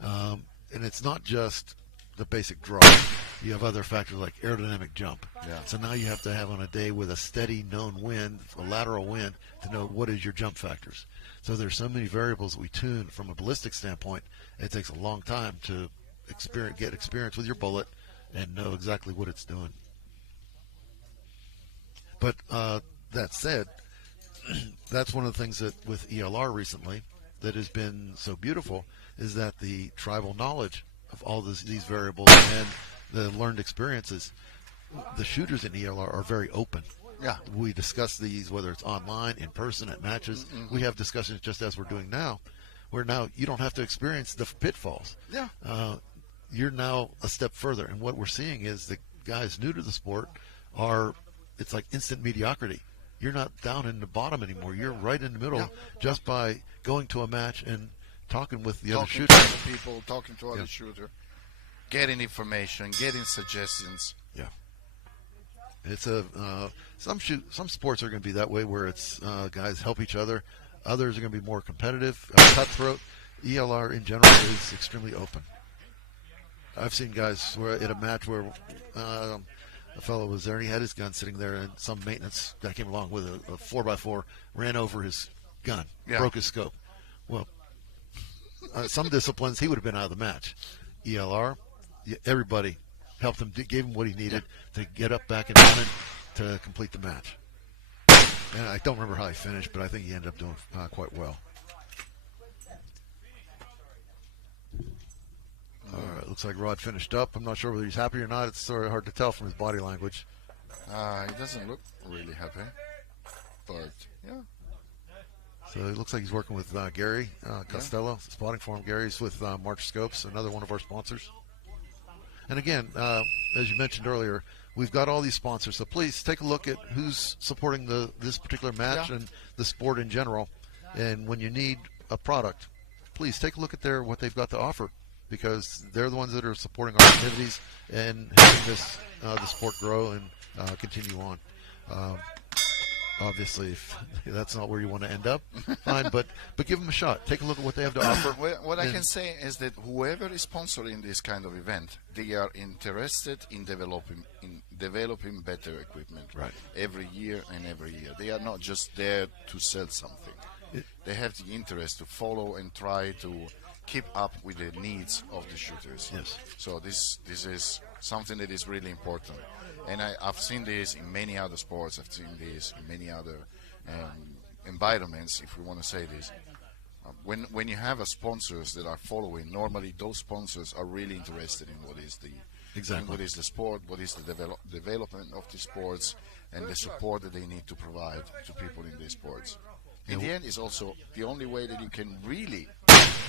And it's not just the basic draw. You have other factors like aerodynamic jump. Yeah. So now you have to have on a day with a steady known wind, a lateral wind, to know what is your jump factors. So there's so many variables that we tune from a ballistic standpoint. It takes a long time to get experience with your bullet and know exactly what it's doing. But that said, that's one of the things that with ELR recently that has been so beautiful is that the tribal knowledge of all these variables and the learned experiences, the shooters in ELR are very open. Yeah. We discuss these, whether it's online, in person, at matches. Mm-hmm. We have discussions just as we're doing now, where now you don't have to experience the pitfalls. Yeah. You're now a step further. And what we're seeing is the guys new to the sport it's like instant mediocrity. You're not down in the bottom anymore. You're right in the middle just by going to a match and talking with the other shooter. Talking to other people, talking to other shooter, getting information, getting suggestions. Yeah. It's some sports are going to be that way, where it's guys help each other. Others are going to be more competitive, cutthroat. ELR in general is extremely open. I've seen guys where at a match where a fellow was there and he had his gun sitting there, and some maintenance guy came along with a 4x4, ran over his gun, broke his scope. Well, some disciplines he would have been out of the match. ELR, everybody helped him, gave him what he needed to get up back and running to complete the match. And I don't remember how he finished, but I think he ended up doing quite well. All right, looks like Rod finished up. I'm not sure whether he's happy or not. It's sort of hard to tell from his body language. He doesn't look really happy, but yeah. So it looks like he's working with Gary Costello, spotting for him. Gary's with March Scopes, another one of our sponsors. And again, as you mentioned earlier, we've got all these sponsors. So please take a look at who's supporting this particular match and the sport in general. And when you need a product, please take a look at what they've got to offer, because they're the ones that are supporting our activities and helping the sport grow and continue on. Obviously, if that's not where you want to end up, fine, but give them a shot. Take a look at what they have to offer. What I can say is that whoever is sponsoring this kind of event, they are interested in developing better equipment every year and every year. They are not just there to sell something. They have the interest to follow and try to keep up with the needs of the shooters. Yes. So this is something that is really important. And I've seen this in many other sports. I've seen this in many other environments, if we want to say this. When you have sponsors that are following, normally those sponsors are really interested in what is the sport, what is the development of the sports, and the support that they need to provide to people in these sports. in the end, it's also the only way that you can really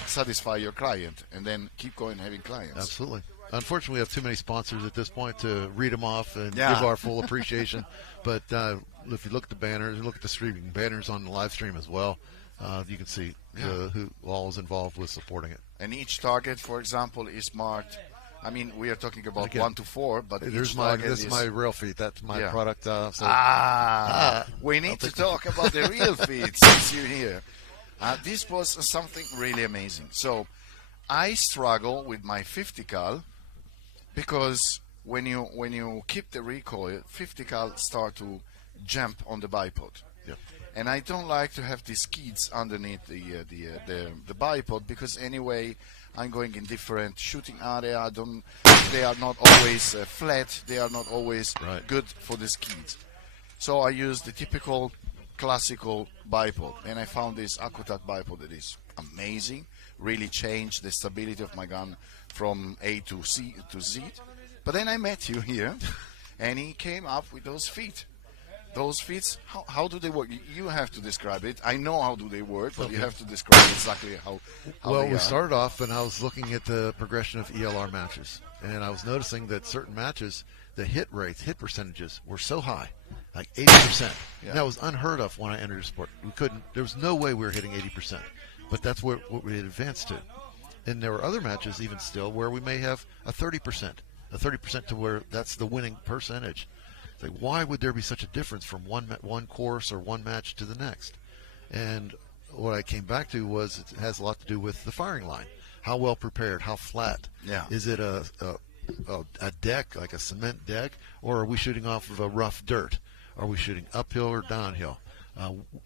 satisfy your client and then keep going having clients. Absolutely. Unfortunately, we have too many sponsors at this point to read them off and Yeah. give our full appreciation. But if you look at the banners, look at the streaming banners on the live stream as well, you can see who all is involved with supporting it. And each target, for example, is marked. I mean, we are talking about Again, 1 to 4, but this is my real feet. That's my product. We need to talk about the real feet since you're here. This was something really amazing. So I struggle with my 50 cal because when you keep the recoil, 50 cal start to jump on the bipod. Yeah. And I don't like to have these skids underneath the bipod because anyway I'm going in different shooting area. They are not always flat. They are not always good for the skids. So I use the typical classical bipod, and I found this Akutat bipod that is amazing. Really changed the stability of my gun from A to Z. But then I met you here, and he came up with those feet. Those feet, how do they work? You have to describe it. I know how do they work, but you have to describe exactly how well, they we are. started off, and I was looking at the progression of ELR matches, and I was noticing that certain matches, the hit rates, hit percentages were so high, like 80%. Yeah. That was unheard of when I entered the sport. There was no way we were hitting 80%, but that's what we had advanced to. And there were other matches, even still, where we may have a 30%, to where that's the winning percentage. Like, why would there be such a difference from one course or one match to the next? And what I came back to was it has a lot to do with the firing line. How well prepared? How flat? Yeah. Is it a deck, like a cement deck, or are we shooting off of a rough dirt? Are we shooting uphill or downhill?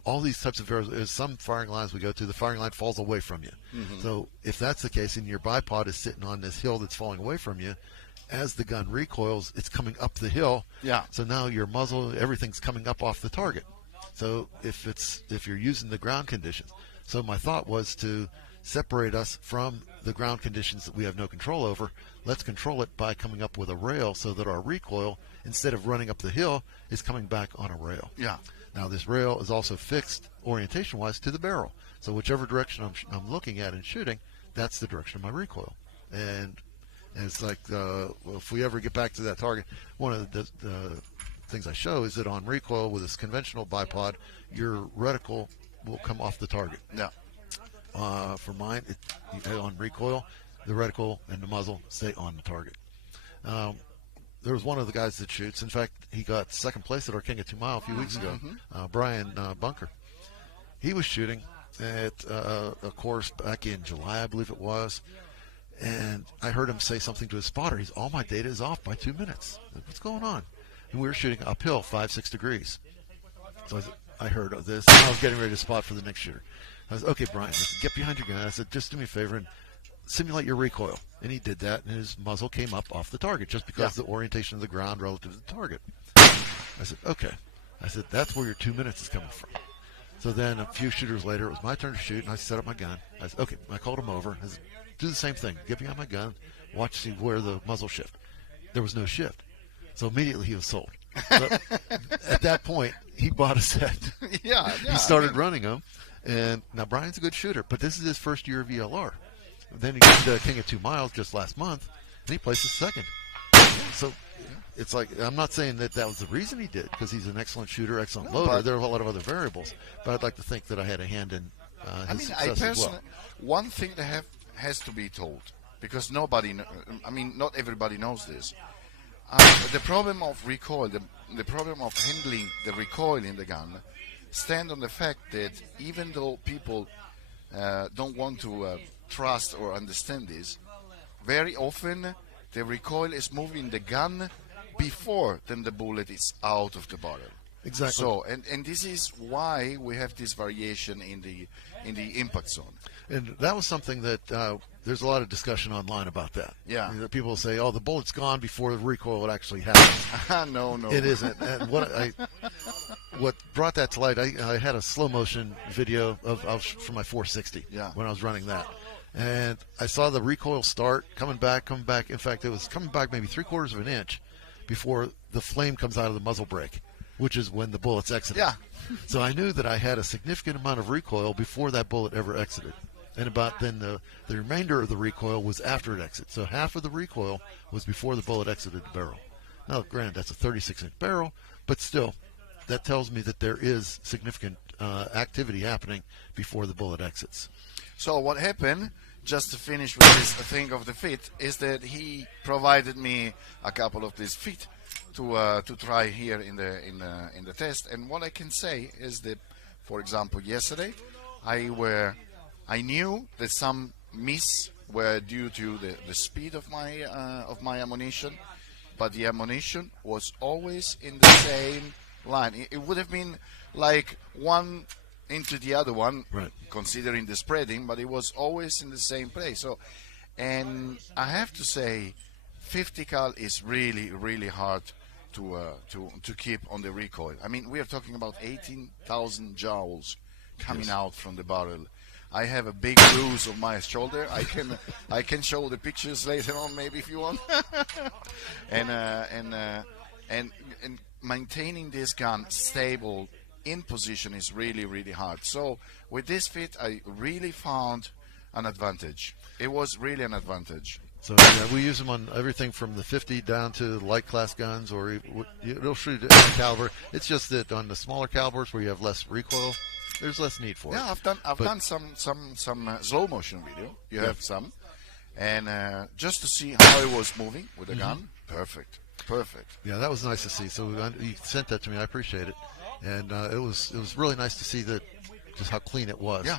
All these types of variables. Some firing lines we go to, the firing line falls away from you. Mm-hmm. So if that's the case, and your bipod is sitting on this hill that's falling away from you, as the gun recoils, it's coming up the hill. Yeah. So now your muzzle, everything's coming up off the target. So if you're using the ground conditions, so my thought was to separate us from the ground conditions that we have no control over. Let's control it by coming up with a rail so that our recoil, instead of running up the hill, is coming back on a rail. Yeah. Now this rail is also fixed orientation-wise to the barrel. So whichever direction I'm looking at and shooting, that's the direction of my recoil. And it's like, if we ever get back to that target, one of the things I show is that on recoil with this conventional bipod, your reticle will come off the target. Yeah. For mine, on recoil, the reticle and the muzzle stay on the target. There was one of the guys that shoots. In fact, he got second place at our King of 2 Mile a few weeks ago, Brian Bunker. He was shooting at a course back in July, I believe it was. And I heard him say something to his spotter. All my data is off by 2 minutes. What's going on? And we were shooting uphill 5-6 degrees. So I heard of this. And I was getting ready to spot for the next shooter. I was, okay, Brian, I said, get behind your gun. I said, just do me a favor and simulate your recoil. And he did that, and his muzzle came up off the target just because of the orientation of the ground relative to the target. I said, okay. I said, that's where your 2 minutes is coming from. So then a few shooters later, it was my turn to shoot, and I set up my gun. I said, okay. I called him over. I said, do the same thing. Get behind my gun. Watch see where the muzzle shift. There was no shift. So immediately he was sold. So at that point, he bought a set. He started running them. And now Brian's a good shooter, but this is his first year of ELR. Then he got to King of 2 Miles just last month, and he places second. So it's like, I'm not saying that was the reason he did, because he's an excellent shooter, excellent loader. There are a lot of other variables. But I'd like to think that I had a hand in his success as well. One thing that has to be told, because not everybody knows this. The problem of recoil, the problem of handling the recoil in the gun, stand on the fact that even though people don't want to trust or understand this, very often the recoil is moving the gun before then the bullet is out of the barrel. Exactly. So, and this is why we have this variation in the impact zone. And that was something that there's a lot of discussion online about that. Yeah. People say, "Oh, the bullet's gone before the recoil would actually happen." No, it isn't. And what brought that to light, I had a slow motion video from my 460 when I was running that, and I saw the recoil start coming back. In fact, it was coming back maybe 3/4 of an inch before the flame comes out of the muzzle brake. which is when the bullet's exited. Yeah. So I knew that I had a significant amount of recoil before that bullet ever exited. And about then the remainder of the recoil was after it exits. So half of the recoil was before the bullet exited the barrel. Now, granted, that's a 36-inch barrel, but still, that tells me that there is significant activity happening before the bullet exits. So what happened, just to finish with this thing of the fit, is that he provided me a couple of these fit to try here in the test. And what I can say is that, for example, yesterday I knew that some miss were due to the speed of my ammunition, but the ammunition was always in the same line. It would have been like one into the other one, right, considering the spreading, but it was always in the same place. So, and I have to say, 50 cal is really, really hard to keep on the recoil. I mean, we are talking about 18,000 joules coming out from the barrel. I have a big bruise on my shoulder. I can show the pictures later on, maybe, if you want. and maintaining this gun stable in position is really, really hard. So with this fit, I really found an advantage. It was really an advantage. So yeah, we use them on everything from the 50 down to light class guns, or it'll shoot at any caliber. It's just that on the smaller calibers where you have less recoil, there's less need for it. Yeah, I've done some slow motion video. You have some, and just to see how it was moving with the gun, perfect. Yeah, that was nice to see. So you sent that to me. I appreciate it, and it was really nice to see that just how clean it was. Yeah.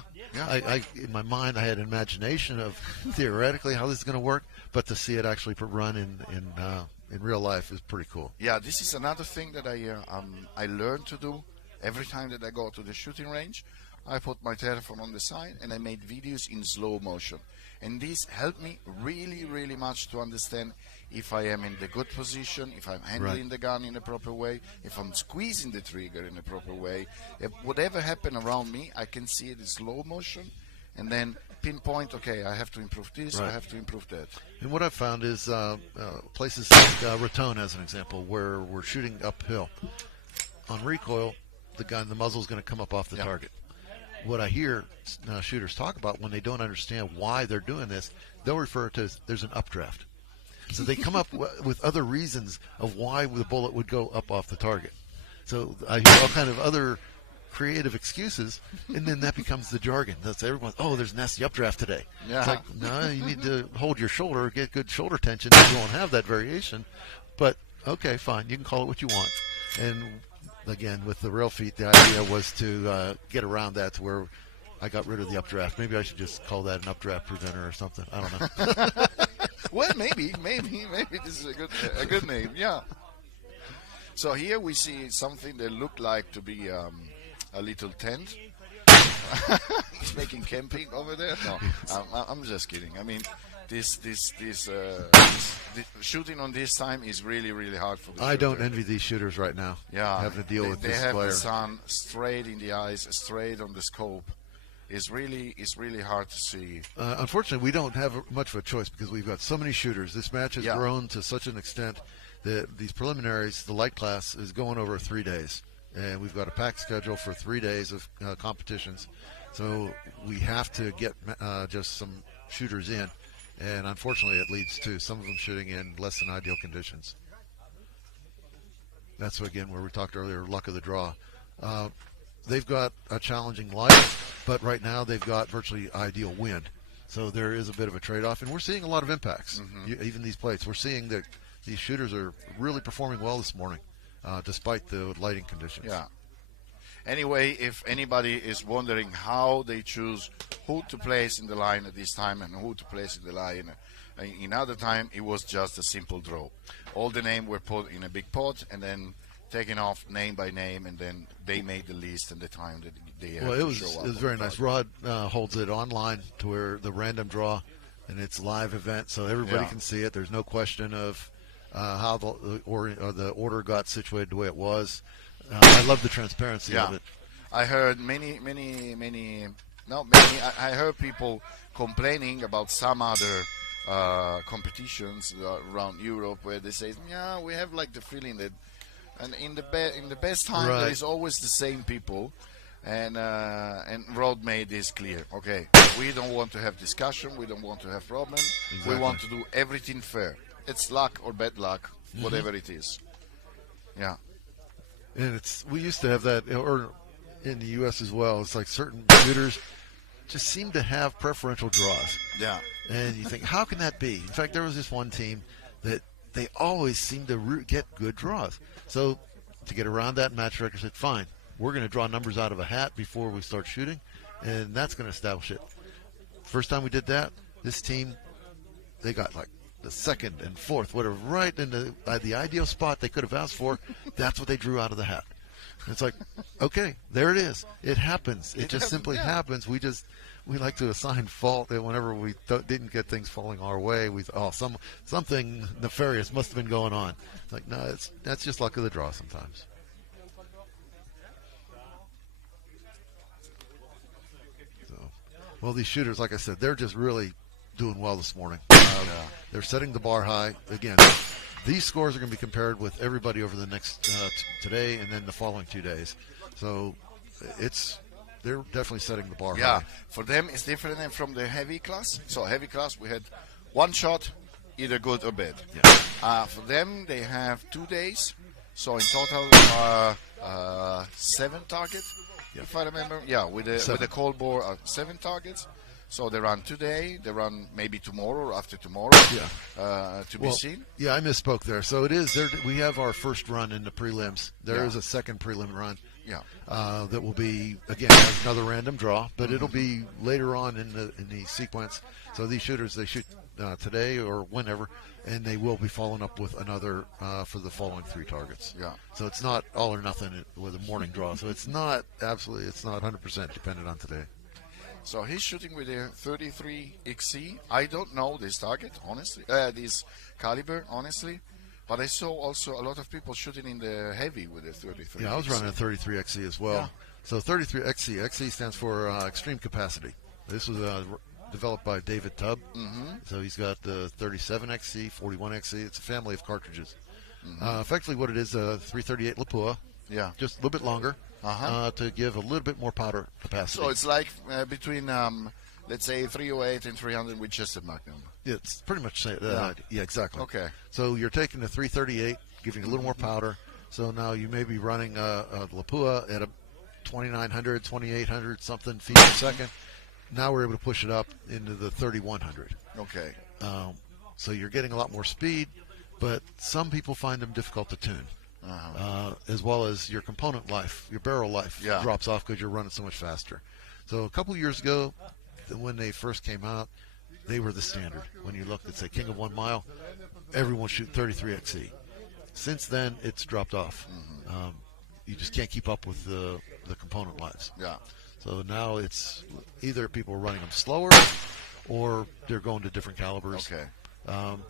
I in my mind I had an imagination of theoretically how this is going to work, but to see it actually run in real life is pretty cool. Yeah, this is another thing that I learned to do. Every time that I go to the shooting range, I put my telephone on the side and I made videos in slow motion. And this helped me really, really much to understand if I am in the good position, if I'm handling the gun in a proper way, if I'm squeezing the trigger in a proper way. If whatever happened around me, I can see it in slow motion and then pinpoint, okay, I have to improve this, I have to improve that. And what I've found is places like Raton, as an example, where we're shooting uphill. On recoil, the muzzle is going to come up off the target. What I hear shooters talk about when they don't understand why they're doing this, they'll refer to there's an updraft. So they come up with other reasons of why the bullet would go up off the target. So I hear all kind of other creative excuses, and then that becomes the jargon. That's everyone. Oh, there's a nasty updraft today. Yeah. It's like, no, you need to hold your shoulder, get good shoulder tension, and you won't have that variation. But okay, fine, you can call it what you want. And again, with the rail feet, the idea was to get around that to where I got rid of the updraft. Maybe I should just call that an updraft preventer or something. I don't know. Well, maybe this is a good name. Yeah. So here we see something that looked like to be a little tent. He's making camping over there. No, I'm just kidding. I mean, this shooting on this time is really, really hard for the shooter. I don't envy these shooters right now. Yeah, having to deal with this glare. They have glare. the sun straight in the eyes, straight on the scope. It's really hard to see. Unfortunately, we don't have much of a choice because we've got so many shooters. This match has grown to such an extent that these preliminaries, the light class, is going over 3 days. And we've got a packed schedule for 3 days of competitions. So we have to get just some shooters in. And unfortunately, it leads to some of them shooting in less than ideal conditions. That's, again, where we talked earlier, luck of the draw. They've got a challenging life, but right now they've got virtually ideal wind. So there is a bit of a trade-off, and we're seeing a lot of impacts. Even these plates, we're seeing that these shooters are really performing well this morning, despite the lighting conditions. Yeah. Anyway, if anybody is wondering how they choose who to place in the line at this time and who to place in the line in other time, it was just a simple draw. All the names were put in a big pot and then taken off name by name, and then they made the list and the time that they had to show up. It was very nice. Rod holds it online to where the random draw, and it's live event, so everybody can see it. There's no question of how the order got situated the way it was. I love the transparency of it. I heard I heard people complaining about some other competitions around Europe where they say, yeah, we have like the feeling that And in the best time, Right. there is always the same people. And Road made this clear. Okay, we don't want to have discussion. We don't want to have problem. Exactly. We want to do everything fair. It's luck or bad luck, whatever it is. Yeah. And we used to have that, or in the U.S. as well. It's like certain shooters just seem to have preferential draws. Yeah. And you think, how can that be? In fact, there was this one team that they always seem to get good draws. So to get around that, match director said, fine, we're going to draw numbers out of a hat before we start shooting, and that's going to establish it. First time we did that, this team, they got like the second and fourth, whatever, right in the ideal spot they could have asked for. That's what they drew out of the hat. And it's like, okay, there it is. It happens. It just simply happens. We like to assign fault that whenever we didn't get things falling our way, we thought, something nefarious must have been going on. It's like, no, that's just luck of the draw sometimes. So, well, these shooters, like I said, they're just really doing well this morning. They're setting the bar high. Again, these scores are going to be compared with everybody over the next today and then the following 2 days. So they're definitely setting the bar high. Yeah, for them it's different than from the heavy class. So heavy class, we had one shot, either good or bad. Yeah. For them, they have 2 days. So in total, 7 targets, if I remember. Yeah, with the cold bore, 7 targets. So they run today, they run maybe tomorrow or after tomorrow to be seen. Yeah, I misspoke there. So it is. We have our first run in the prelims. There is a second prelim run. Yeah. That will be, again, another random draw, but it'll be later on in the sequence. So these shooters, they shoot today or whenever, and they will be following up with another for the following 3 targets. Yeah. So it's not all or nothing with a morning draw. So it's not 100% dependent on today. So he's shooting with a 33 XC. I don't know this target, honestly, this caliber, honestly. But I saw also a lot of people shooting in the heavy with a 33. Yeah, I was running a 33 XC as well. Yeah. So 33 XC. XC stands for Extreme Capacity. This was developed by David Tubb. So he's got the 37 XC, 41 XC. It's a family of cartridges. Effectively, what it is, a 338 Lapua. Yeah. Just a little bit longer to give a little bit more powder capacity. So it's like between, let's say, 308 and 300 Winchester Magnum. Yeah, it's pretty much that. Yeah, exactly. Okay. So you're taking the 338, giving a little more powder. So now you may be running a Lapua at a 2,900, 2,800 something feet per second. Now we're able to push it up into the 3,100. Okay. So you're getting a lot more speed, but some people find them difficult to tune. As well as your component life, your barrel life drops off because you're running so much faster. So a couple years ago, when they first came out, they were the standard. When you looked at, say, King of 1 Mile, everyone shoot 33 XC. Since then, it's dropped off. You just can't keep up with the component lives. Yeah. So now it's either people are running them slower or they're going to different calibers. Okay. And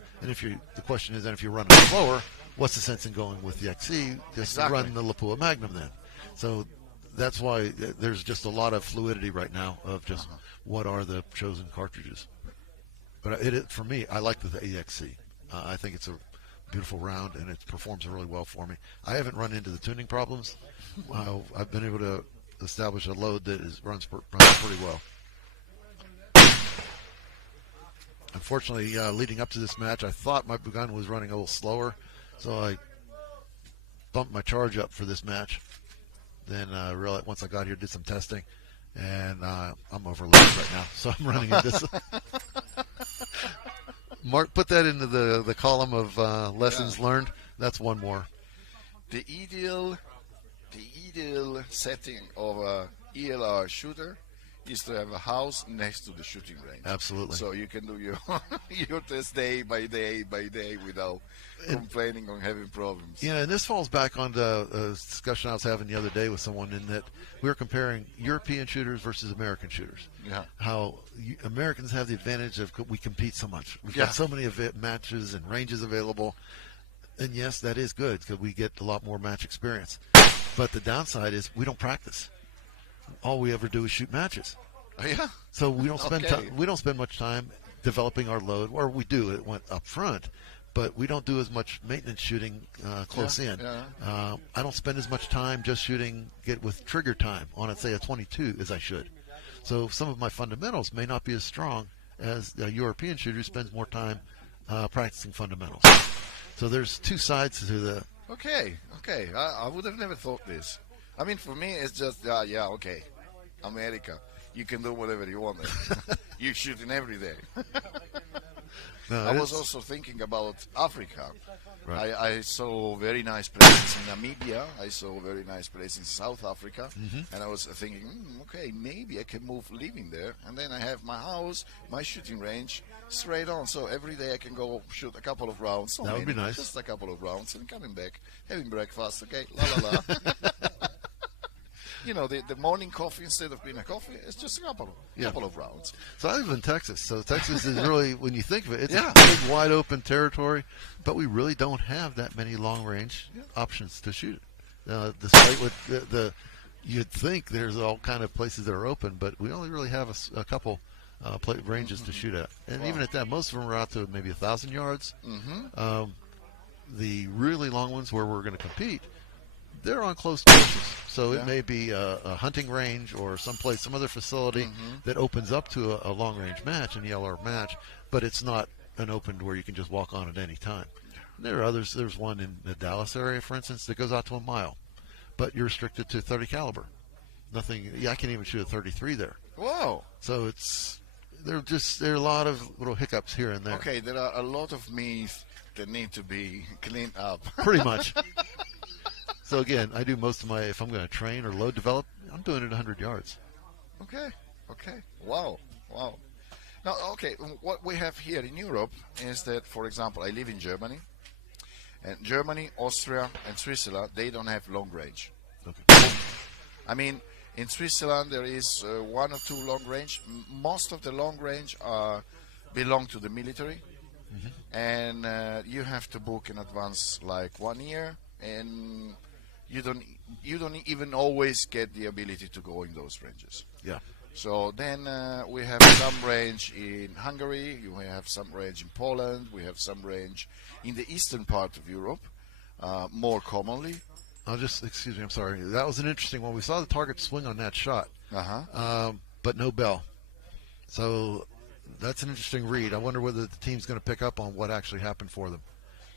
the question is then if you're running slower, what's the sense in going with the XC? Just run the Lapua Magnum then. So that's why there's just a lot of fluidity right now of just what are the chosen cartridges. But for me, I like the EXC. I think it's a beautiful round, and it performs really well for me. I haven't run into the tuning problems. I've been able to establish a load that runs pretty well. Unfortunately, leading up to this match, I thought my gun was running a little slower, so I bumped my charge up for this match. Then realized once I got here, did some testing, and I'm overloaded right now, so I'm running into this. Mark, put that into the column of lessons learned. That's one more. The ideal setting of a ELR shooter is to have a house next to the shooting range. Absolutely. So you can do your test day by day without complaining or having problems. Yeah, and this falls back on the discussion I was having the other day with someone in that we were comparing European shooters versus American shooters. Yeah. How Americans have the advantage of we compete so much. We've got so many matches and ranges available. And yes, that is good because we get a lot more match experience. But the downside is we don't practice. All we ever do is shoot matches. Oh, yeah. So we don't spend we don't spend much time developing our load, or we do it went up front, but we don't do as much maintenance shooting close in. I don't spend as much time just shooting with trigger time on, say, a 22 as I should. So some of my fundamentals may not be as strong as a European shooter who spends more time practicing fundamentals. So there's two sides to the... Okay. I would have never thought this. I mean, for me, it's just, okay. America. You can do whatever you want there. You're shooting every day. No, I was also thinking about Africa. Right. I saw very nice places in Namibia. I saw very nice places in South Africa. And I was thinking, okay, maybe I can living there. And then I have my house, my shooting range, straight on. So every day I can go shoot a couple of rounds. That would be nice. Just a couple of rounds and coming back, having breakfast. Okay, la. You know, the morning coffee, instead of being a coffee, it's just a couple of rounds. So I live in Texas. So Texas is really, when you think of it, it's Yeah. a big, wide open territory, but we really don't have that many long-range options to shoot. Despite what you'd think there's all kind of places that are open, but we only really have a couple ranges to shoot at. And even at that, most of them are out to maybe 1,000 yards. The really long ones where we're going to compete, they're on close courses. So it may be a hunting range or some other facility that opens up to a long-range match, an ELR match, but it's not an open where you can just walk on at any time. And there are others. There's one in the Dallas area, for instance, that goes out to a mile, but you're restricted to 30 caliber. Nothing. I can't even shoot a 33 there. Whoa. So there are a lot of little hiccups here and there. Okay, there are a lot of myths that need to be cleaned up. Pretty much. So again, I do most of if I'm going to train or load develop, I'm doing it 100 yards. Okay. Wow. Now, okay, what we have here in Europe is that, for example, I live in Germany, and Germany, Austria, and Switzerland, they don't have long range. Okay. I mean, in Switzerland there is one or two long range. Most of the long range belong to the military, and you have to book in advance, like 1 year, and you don't even always get the ability to go in those ranges. Yeah. So then we have some range in Hungary, you have some range in Poland, we have some range in the eastern part of Europe, more commonly. Excuse me, I'm sorry. That was an interesting one. We saw the target swing on that shot, but no bell. So that's an interesting read. I wonder whether the team's going to pick up on what actually happened for them,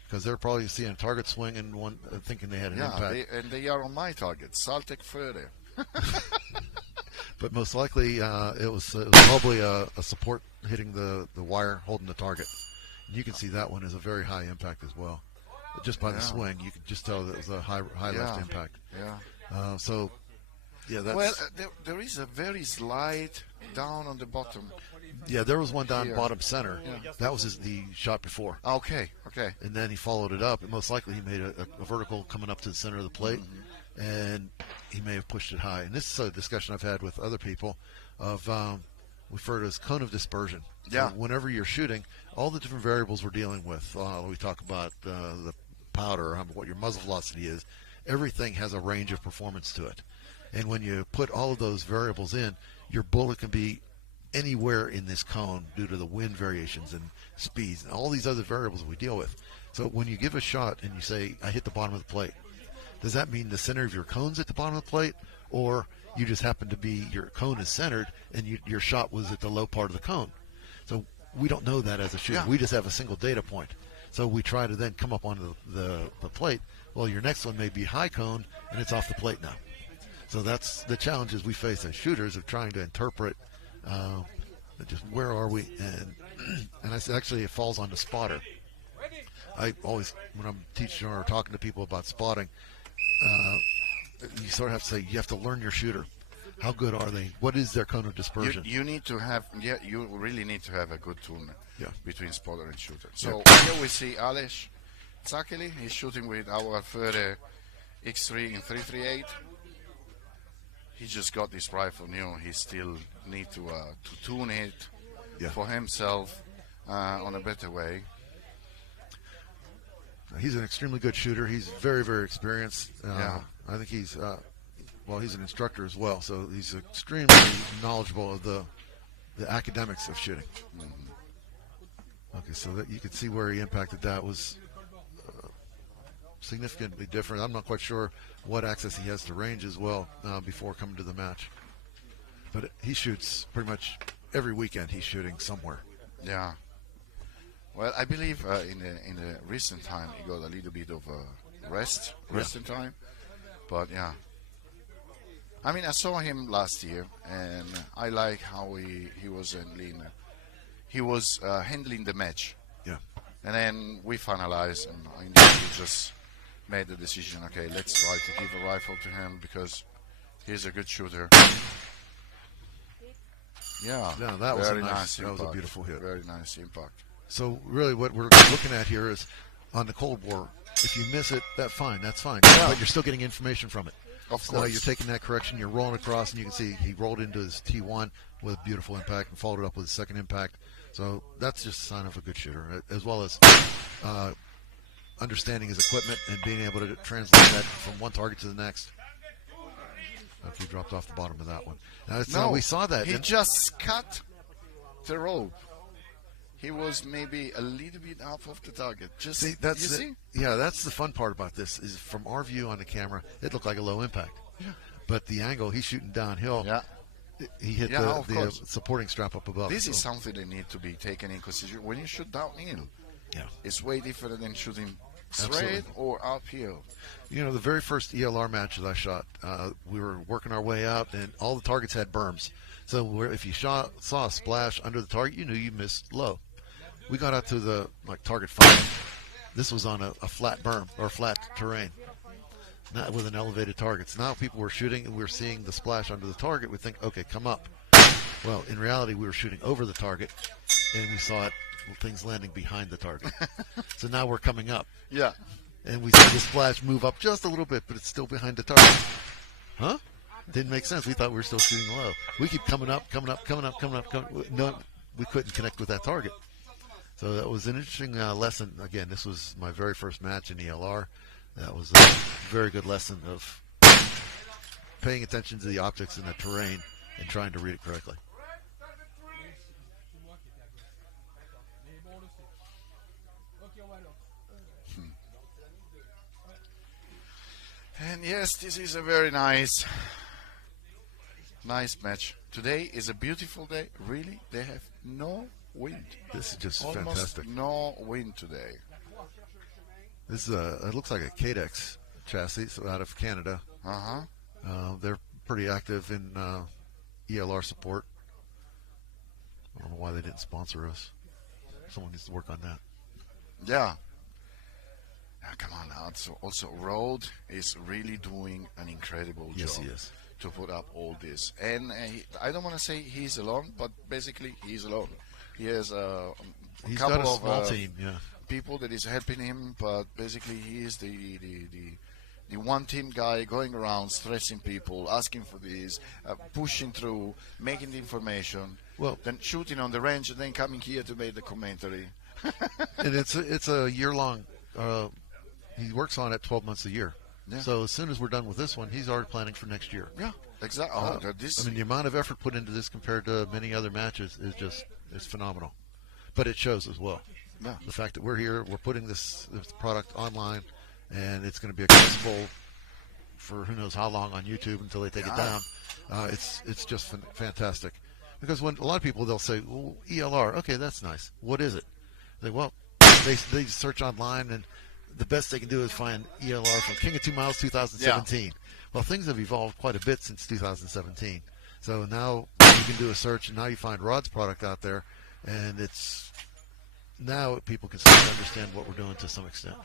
because they're probably seeing a target swing and thinking they had an impact. And they are on my target, Saltek Föhre. But most likely it was probably a support hitting the wire, holding the target. And you can see that one is a very high impact as well. Just by the swing, you can just tell that it was a high left impact. That's... Well, there is a very slight down on the bottom. Yeah, there was one down bottom center. That was the shot before. Okay. And then he followed it up. And most likely he made a vertical coming up to the center of the plate, and he may have pushed it high. And this is a discussion I've had with other people of we refer to as cone of dispersion. Yeah. So whenever you're shooting, all the different variables we're dealing with, we talk about the powder, what your muzzle velocity is. Everything has a range of performance to it. And when you put all of those variables in, your bullet can be anywhere in this cone due to the wind variations and speeds and all these other variables we deal with. So when you give a shot and you say, I hit the bottom of the plate, does that mean the center of your cone's at the bottom of the plate, or you just happen to be, your cone is centered and your shot was at the low part of the cone? So we don't know that as a shooter. We just have a single data point. So we try to then come up on the plate. Well, your next one may be high cone and it's off the plate now. So that's the challenges we face as shooters, of trying to interpret just where are we, and I said actually it falls on the spotter. I always, when I'm teaching or talking to people about spotting, you sort of have to say, you have to learn your shooter. How good are they? What is their cone of dispersion? You need to have, you really need to have a good tune between spotter and shooter. So here we see Aleš Zakeli. He's shooting with our Föhre X3 in 338. He just got this rifle new. He still need to tune it for himself on a better way. He's an extremely good shooter. He's very, very experienced. I think he's he's an instructor as well, so he's extremely knowledgeable of the academics of shooting. Okay, so that you could see where he impacted. That was significantly different. I'm not quite sure what access he has to range as well before coming to the match. But he shoots pretty much every weekend. He's shooting somewhere. Yeah. Well, I believe in the recent time he got a little bit of resting time. But yeah, I mean, I saw him last year, and I like how he was handling. He was handling the match. Yeah. And then we finalized, and in the end, we just made the decision. Okay, let's try to give a rifle to him because he's a good shooter. Yeah. Yeah, that was very a nice. That impact. was a beautiful hit. Very nice impact. So really, what we're looking at here is on the Cold War. If you miss it, that's fine. But you're still getting information from it. Of So course. you're taking that correction, you're rolling across, and you can see he rolled into his T1 with a beautiful impact and followed it up with a second impact. So that's just a sign of a good shooter, as well as understanding his equipment and being able to translate that from one target to the next. If he dropped off the bottom of that one. Now, we saw that. He just cut the rope. He was maybe a little bit off of the target. Just See, yeah, that's the fun part about this is from our view on the camera, it looked like a low impact. Yeah. But the angle, he's shooting downhill. Yeah. He hit the supporting strap up above. This is something that need to be taken in consideration. When you shoot downhill, it's way different than shooting straight or uphill. You know, the very first ELR matches I shot, we were working our way out, and all the targets had berms. So if you saw a splash under the target, you knew you missed low. We got out to the target 5. This was on a flat berm or flat terrain, not with an elevated target. So now people were shooting, and we were seeing the splash under the target. We think, okay, come up. Well, in reality, we were shooting over the target, and we saw things landing behind the target. So now we're coming up. Yeah. And we see the splash move up just a little bit, but it's still behind the target. Huh? Didn't make sense. We thought we were still shooting low. We keep coming up. No, we couldn't connect with that target. So that was an interesting lesson. Again, this was my very first match in ELR. That was a very good lesson of paying attention to the optics and the terrain and trying to read it correctly. And yes, this is a very nice match. Today is a beautiful day. Really, they have no wind. This is just Almost fantastic. no wind today. This is it looks like a Cadex chassis out of Canada. They're pretty active in ELR support. I don't know why they didn't sponsor us. Someone needs to work on that. Yeah. Come on now. So also, Rode is really doing an incredible job. Yes, he is. To put up all this. And I don't want to say he's alone, but basically he's alone. He has He's couple got a small of team, people that is helping him, but basically he is the one team guy going around stressing people, asking for this, pushing through, making the information, then shooting on the range, and then coming here to make the commentary. And it's a year-long. He works on it 12 months a year. Yeah. So as soon as we're done with this one, he's already planning for next year. Yeah, exactly. I mean, the amount of effort put into this compared to many other matches is phenomenal. But it shows as well. Yeah. The fact that we're here, we're putting this product online, and it's going to be accessible for who knows how long on YouTube until they take it down. It's just fantastic. Because when a lot of people, they'll say, well, ELR, okay, that's nice. What is it? They search online, and the best they can do is find ELR from King of 2 Miles 2017. Yeah. Well, things have evolved quite a bit since 2017. So now you can do a search, and now you find Rod's product out there, and now people can start to understand what we're doing to some extent.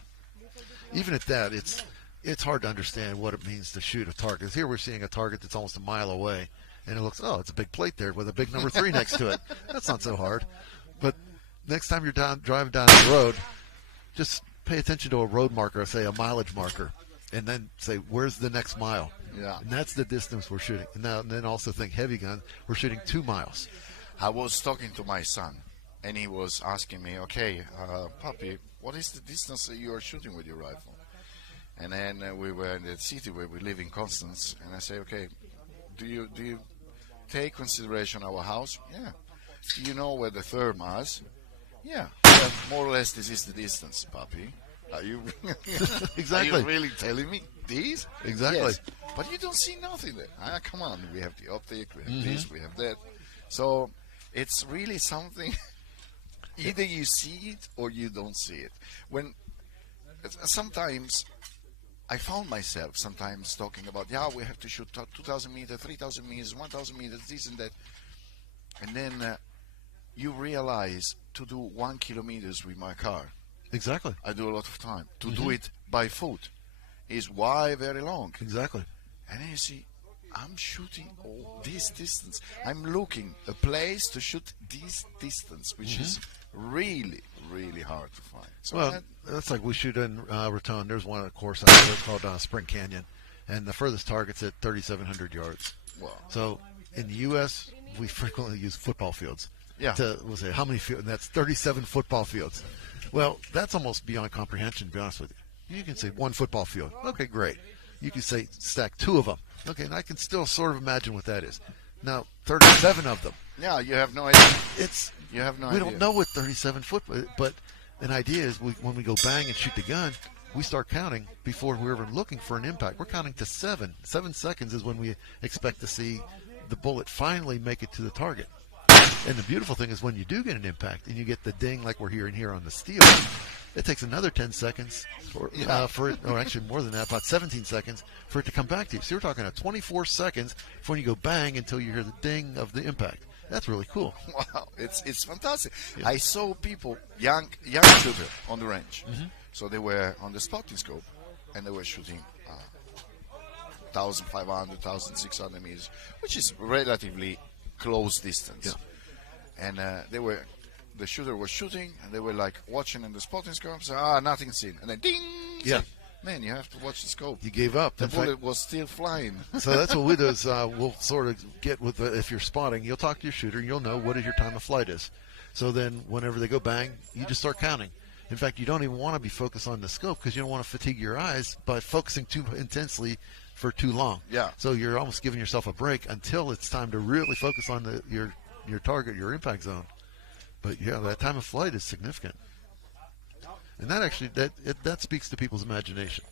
Even at that, it's hard to understand what it means to shoot a target. Here we're seeing a target that's almost a mile away, and it looks, it's a big plate there with a big number 3 next to it. That's not so hard. But next time you're driving down the road, just pay attention to a road marker, say a mileage marker, and then say, where's the next mile? Yeah. And that's the distance we're shooting. And then also think heavy gun, we're shooting 2 miles. I was talking to my son, and he was asking me, okay, Papi, what is the distance that you are shooting with your rifle? And then we were in the city where we live in Constance, and I say, okay, do you take consideration our house? Yeah. Do you know where the therm is? Yeah, more or less this is the distance, puppy. Are you Exactly. Are you really telling me this? Exactly. Yes. But you don't see nothing there. Come on, we have the optic, we have this, we have that. So it's really something. Either you see it or you don't see it. When sometimes I found myself sometimes talking about, we have to shoot 2,000 meters, 3,000 meters, 1,000 meters, this and that, and then you realize to do 1 kilometers with my car. Exactly. I do a lot of time. To do it by foot is why very long. Exactly. And then you see, I'm shooting all this distance. I'm looking a place to shoot this distance, which is really, really hard to find. So well, that's like we shoot in Raton. There's one, of course, out there called Sprint Canyon, and the furthest target's at 3,700 yards. Wow. So in the U.S., we frequently use football fields. Yeah. We'll say how many fields? And that's 37 football fields. Well, that's almost beyond comprehension, to be honest with you. You can say one football field. Okay, great. You can say stack 2 of them. Okay, and I can still sort of imagine what that is. Now, 37 of them. Yeah, you have no idea. You have no we idea. don't know what 37 foot, but an idea is when we go bang and shoot the gun, we start counting before we're even looking for an impact. We're counting to 7. 7 seconds is when we expect to see the bullet finally make it to the target. And the beautiful thing is when you do get an impact and you get the ding like we're hearing here on the steel, it takes another 10 seconds for it, or actually more than that, about 17 seconds for it to come back to you. So you're talking about 24 seconds from when you go bang until you hear the ding of the impact. That's really cool. Wow, it's fantastic. Yeah. I saw people, young shooter on the range. So they were on the spotting scope and they were shooting 1,500, 1,600 meters, which is relatively close distance. Yeah. And the shooter was shooting, and they were like watching in the spotting scope. So nothing seen, and then ding. Yeah. Man, you have to watch the scope. You gave up. The bullet was still flying. So that's what we do is we'll sort of get with if you're spotting, you'll talk to your shooter, and you'll know what your time of flight is. So then whenever they go bang, you just start counting. In fact, you don't even want to be focused on the scope because you don't want to fatigue your eyes by focusing too intensely for too long. Yeah. So you're almost giving yourself a break until it's time to really focus on your target, your impact zone. But yeah, that time of flight is significant, and that actually that speaks to people's imagination.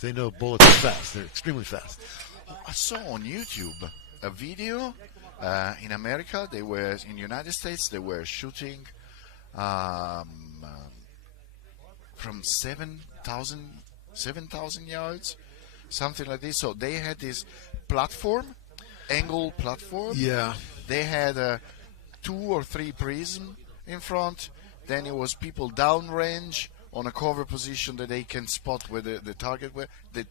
They know bullets are fast; they're extremely fast. I saw on YouTube a video in America. They were in the United States. They were shooting from 7,000 yards, something like this. So they had this platform, angle platform. Yeah. They had 2 or 3 prism in front. Then it was people downrange on a cover position that they can spot where the target were. The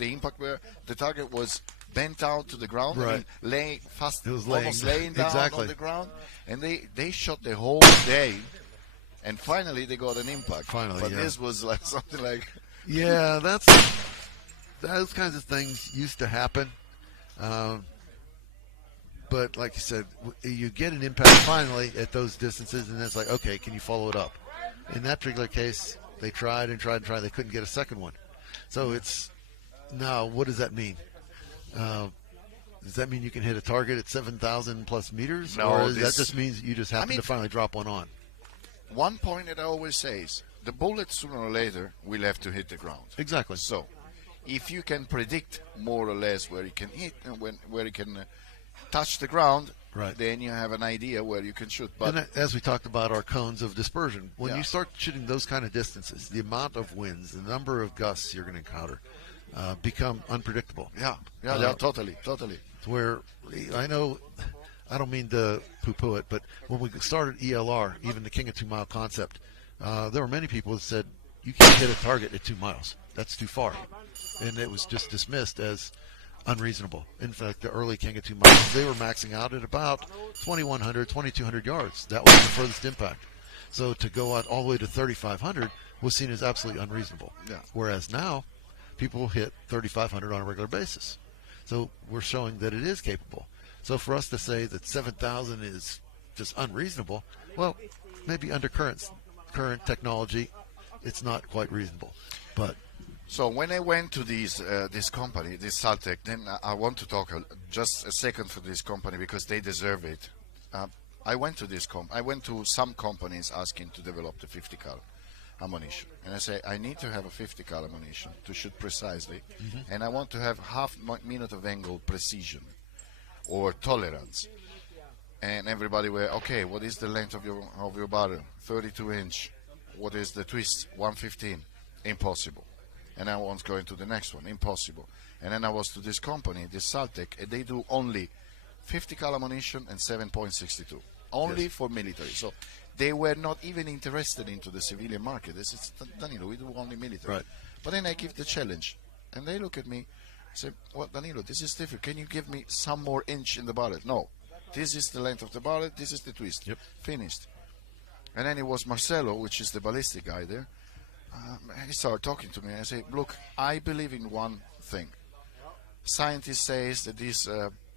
impact where the target was bent out to the ground. Right. Almost laying down exactly. on the ground. And they shot the whole day. And finally they got an impact. But this was like something like... Yeah, those kinds of things used to happen. But like you said, you get an impact finally at those distances, and it's like, okay, can you follow it up? In that particular case, they tried and tried and tried. They couldn't get a second one. So it's now, what does that mean? Does that mean you can hit a target at 7,000 plus meters? No, or that just means you just happen to finally drop one on? One point that I always say is the bullet sooner or later will have to hit the ground. Exactly. So if you can predict more or less where it can hit and where it can touch the ground, right, then you have an idea where you can shoot. But and as we talked about our cones of dispersion, when you start shooting those kind of distances, the amount of winds, the number of gusts you're going to encounter become unpredictable. Yeah, totally. Where I know, I don't mean to poo-poo it, but when we started ELR, even the King of 2 Mile concept, there were many people that said, you can't hit a target at 2 miles. That's too far. And it was just dismissed as unreasonable. In fact, the early King of 2 Miles, they were maxing out at about 2,100, 2,200 yards. That was the furthest impact. So to go out all the way to 3,500 was seen as absolutely unreasonable. Yeah. Whereas now, people hit 3,500 on a regular basis. So we're showing that it is capable. So for us to say that 7,000 is just unreasonable, well, maybe under current technology, it's not quite reasonable. But so when I went to this company, this Saltec, then I want to talk just a second for this company because they deserve it. I went to I went to some companies asking to develop the 50 cal ammunition, and I say I need to have a 50 cal ammunition to shoot precisely, and I want to have half minute of angle precision or tolerance. And everybody were okay. What is the length of your barrel? 32 inch. What is the twist? 115. Impossible. And I was going to the next one. Impossible. And then I was to this company, this Saltec, and they do only 50 cal ammunition and 7.62, only for military. So they were not even interested into the civilian market. They said, Danilo, we do only military. Right. But then I give the challenge, and they look at me, say, well, Danilo, this is different. Can you give me some more inch in the barrel? No. This is the length of the barrel. This is the twist. Yep. Finished. And then it was Marcelo, which is the ballistic guy there. He started talking to me. I say, look, I believe in one thing. Scientists say that this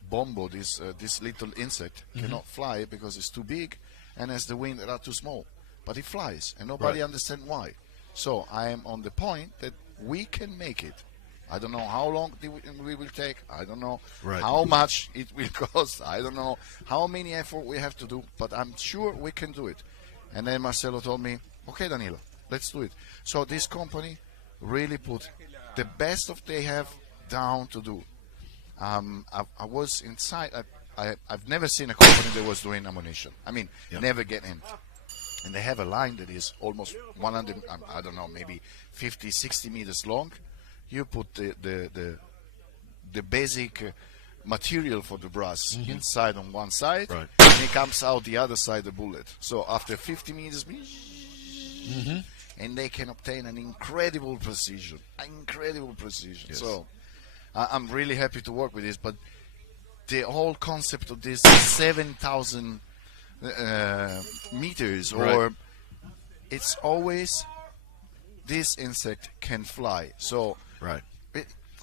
bombo, this little insect, cannot fly because it's too big and has the wings that are too small. But it flies, and nobody understands why. So I am on the point that we can make it. I don't know how long we will take. I don't know how much it will cost. I don't know how many effort we have to do, but I'm sure we can do it. And then Marcelo told me, okay, Danilo, let's do it. So this company really put the best of they have down to do. I was inside. I've never seen a company that was doing ammunition. I mean, never get in. And they have a line that is almost 100, I don't know, maybe 50, 60 meters long. You put the basic material for the brass inside on one side, and it comes out the other side the bullet. So after 50 meters, and they can obtain an incredible precision. Yes. So I'm really happy to work with this, but the whole concept of this 7,000 meters, or it's always this insect can fly. So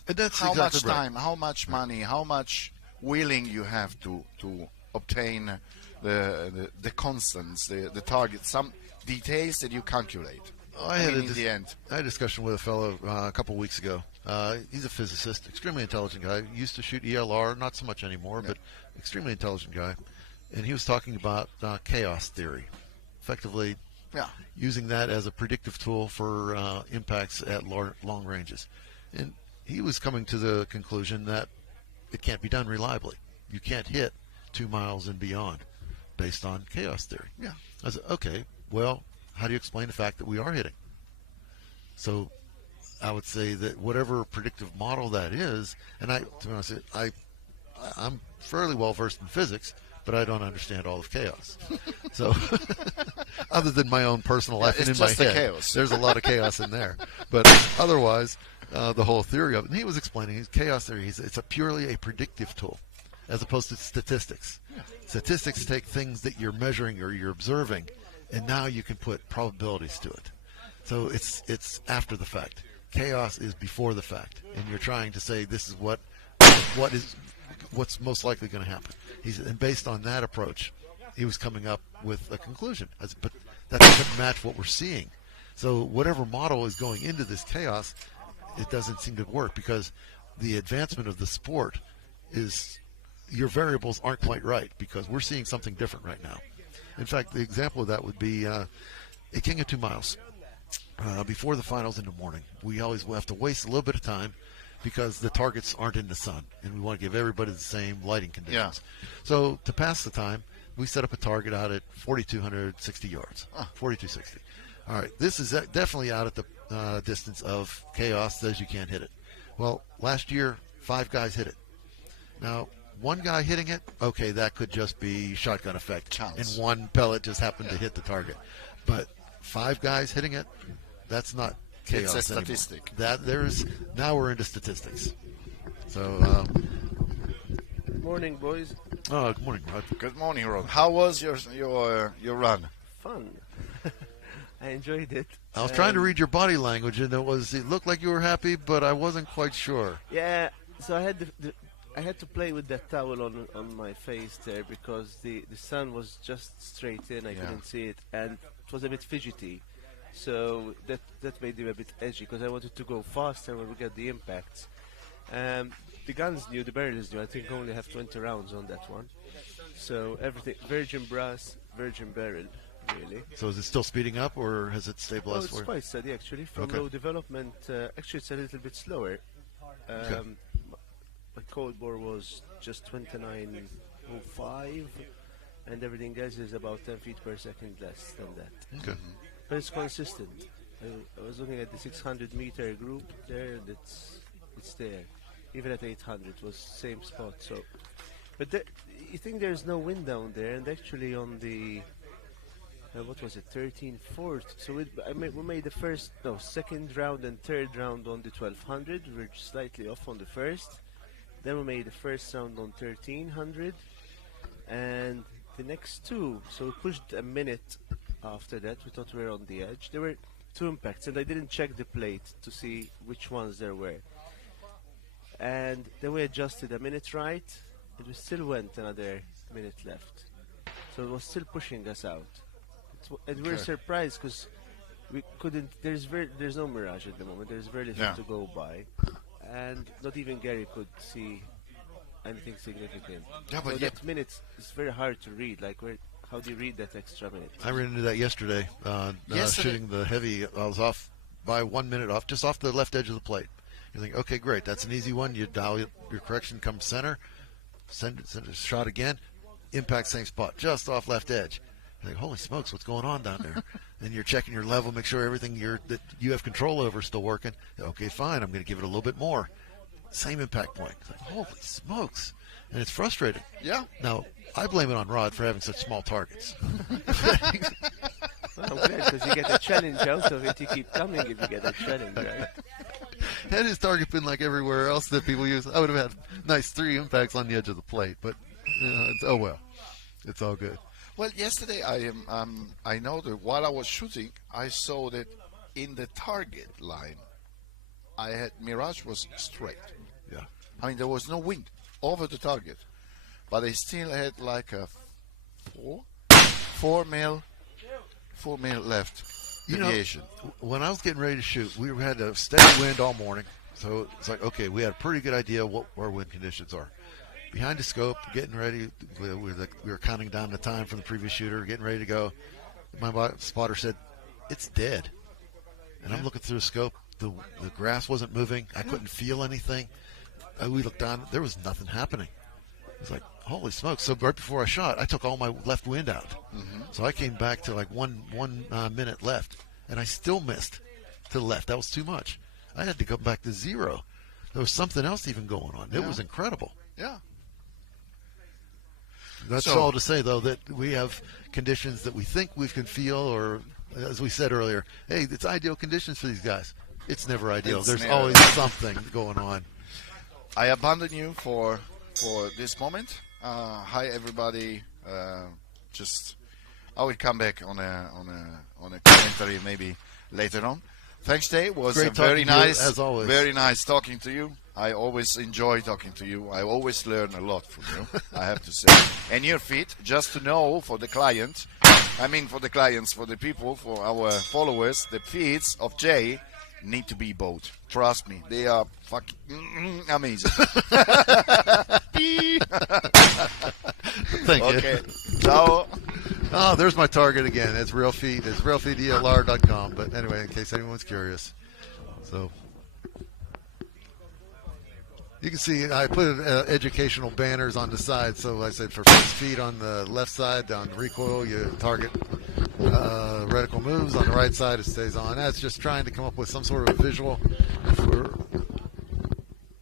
that's how exactly much time, how much money, how much willing you have to obtain the constants, the targets, some details that you calculate. I had a discussion with a fellow a couple of weeks ago. He's a physicist, extremely intelligent guy. Used to shoot ELR, not so much anymore, but extremely intelligent guy. And he was talking about chaos theory, effectively using that as a predictive tool for impacts at long ranges. And he was coming to the conclusion that it can't be done reliably. You can't hit 2 miles and beyond based on chaos theory. Yeah. I said, okay, well, how do you explain the fact that we are hitting? So I would say that whatever predictive model that is, and to be honest, I'm fairly well versed in physics, but I don't understand all of chaos. So, other than my own personal life and in my head, chaos. There's a lot of chaos in there. But otherwise, the whole theory of it, and he was explaining his chaos theory. It's purely a predictive tool, as opposed to statistics. Yeah. Statistics take things that you're measuring or you're observing, and now you can put probabilities to it. So it's after the fact. Chaos is before the fact, and you're trying to say this is what's most likely going to happen. And based on that approach, he was coming up with a conclusion. But that doesn't match what we're seeing. So whatever model is going into this chaos, it doesn't seem to work, because the advancement of the sport is your variables aren't quite right, because we're seeing something different right now. In fact, the example of that would be a King of 2 miles. Before the finals in the morning, we always have to waste a little bit of time because the targets aren't in the sun, and we want to give everybody the same lighting conditions. Yeah. So to pass the time, we set up a target out at 4,260 yards, 4,260. All right, this is definitely out at the distance of chaos, says you can't hit it. Well, last year, 5 guys hit it. Now, 1 guy hitting it, okay, that could just be shotgun effect, Chance. and 1 pellet just happened to hit the target. But 5 guys hitting it, that's not chaos It's a anymore. statistic. Now we're into statistics. So, Good morning, boys. oh, good morning, Rod. Good morning, Rod. How was your run? Fun. I enjoyed it. I was trying to read your body language, and it looked like you were happy, but I wasn't quite sure. Yeah. So I had to play with that towel on my face there, because the sun was just straight in. I couldn't see it, and it was a bit fidgety. So that made him a bit edgy, because I wanted to go faster when we get the impacts. The gun's new, the barrel is new. I think I only have 20 rounds on that one. So everything virgin brass, virgin barrel, really. So is it still speeding up, or has it Oh, stabilized it's for you? quite steady actually. From Okay. low development, actually it's a little bit slower. My cold bore was just 29.05, and everything else is about 10 feet per second less than that. Okay. But it's consistent. I was looking at the 600 meter group there, and it's there. Even at 800, it was same spot. So, but you think there's no wind down there, and actually on the what was it, 13 fourth. So we made the second round and third round on the 1200. We were slightly off on the first. Then we made the first round on 1300, and the next two. So we pushed a minute after that. We thought we were on the edge. There were 2 impacts, and I didn't check the plate to see which ones there were. And then we adjusted a minute right, and we still went another minute left. So it was still pushing us out. And we were surprised because we couldn't. There's no mirage at the moment. There's very little to go by, and not even Gary could see anything significant. Yeah, but so that minute is very hard to read. Like, how do you read that extra minute? I ran into that yesterday. Shooting the heavy. I was off by 1 minute off, just off the left edge of the plate. You think, okay, great, that's an easy one. You dial your correction, come center, send a shot again, impact same spot, just off left edge. You're like, holy smokes, what's going on down there? And you're checking your level, make sure everything that you have control over is still working. Okay, fine, I'm going to give it a little bit more. Same impact point. It's like, holy smokes. And it's frustrating. Yeah. Now, I blame it on Rod for having such small targets. Well, I'm glad, because you get a challenge out of it. You keep coming if you get a challenge, right? Had his target been like everywhere else that people use, I would have had nice 3 impacts on the edge of the plate. But oh well, it's all good. Well, yesterday I know that while I was shooting, I saw that in the target line, Mirage was straight. Yeah. I mean, there was no wind over the target, but I still had like a 4 mil left deviation. When I was getting ready to shoot, we had a steady wind all morning, so it's like, okay, we had a pretty good idea what our wind conditions are. Behind the scope, getting ready, we were counting down the time from the previous shooter, getting ready to go. My spotter said, it's dead. And I'm looking through the scope. The grass wasn't moving. I couldn't feel anything. We looked down. There was nothing happening. It was like, holy smokes. So right before I shot, I took all my left wind out. Mm-hmm. So I came back to like one minute left, and I still missed to the left. That was too much. I had to go back to 0. There was something else even going on. It was incredible. Yeah. That's all to say, though, that we have conditions that we think we can feel, or as we said earlier, hey, it's ideal conditions for these guys. It's never ideal. There's always something going on. I abandon you for this moment. Hi, everybody. I will come back on a commentary maybe later on. Thanks, Dave. It was very nice, as always. Very nice talking to you. I always enjoy talking to you. I always learn a lot from you, I have to say. And your feet, just to know for the client, for the clients, for the people, for our followers, the feet of Jay need to be bought. Trust me, they are fucking amazing. Thank you. Okay, ciao. Oh, there's my target again. It's Real Feet. It's realfeetelr.com. But anyway, in case anyone's curious. So you can see I put educational banners on the side. So I said for fixed feet on the left side, on recoil, you target reticle moves. On the right side, it stays on. That's just trying to come up with some sort of a visual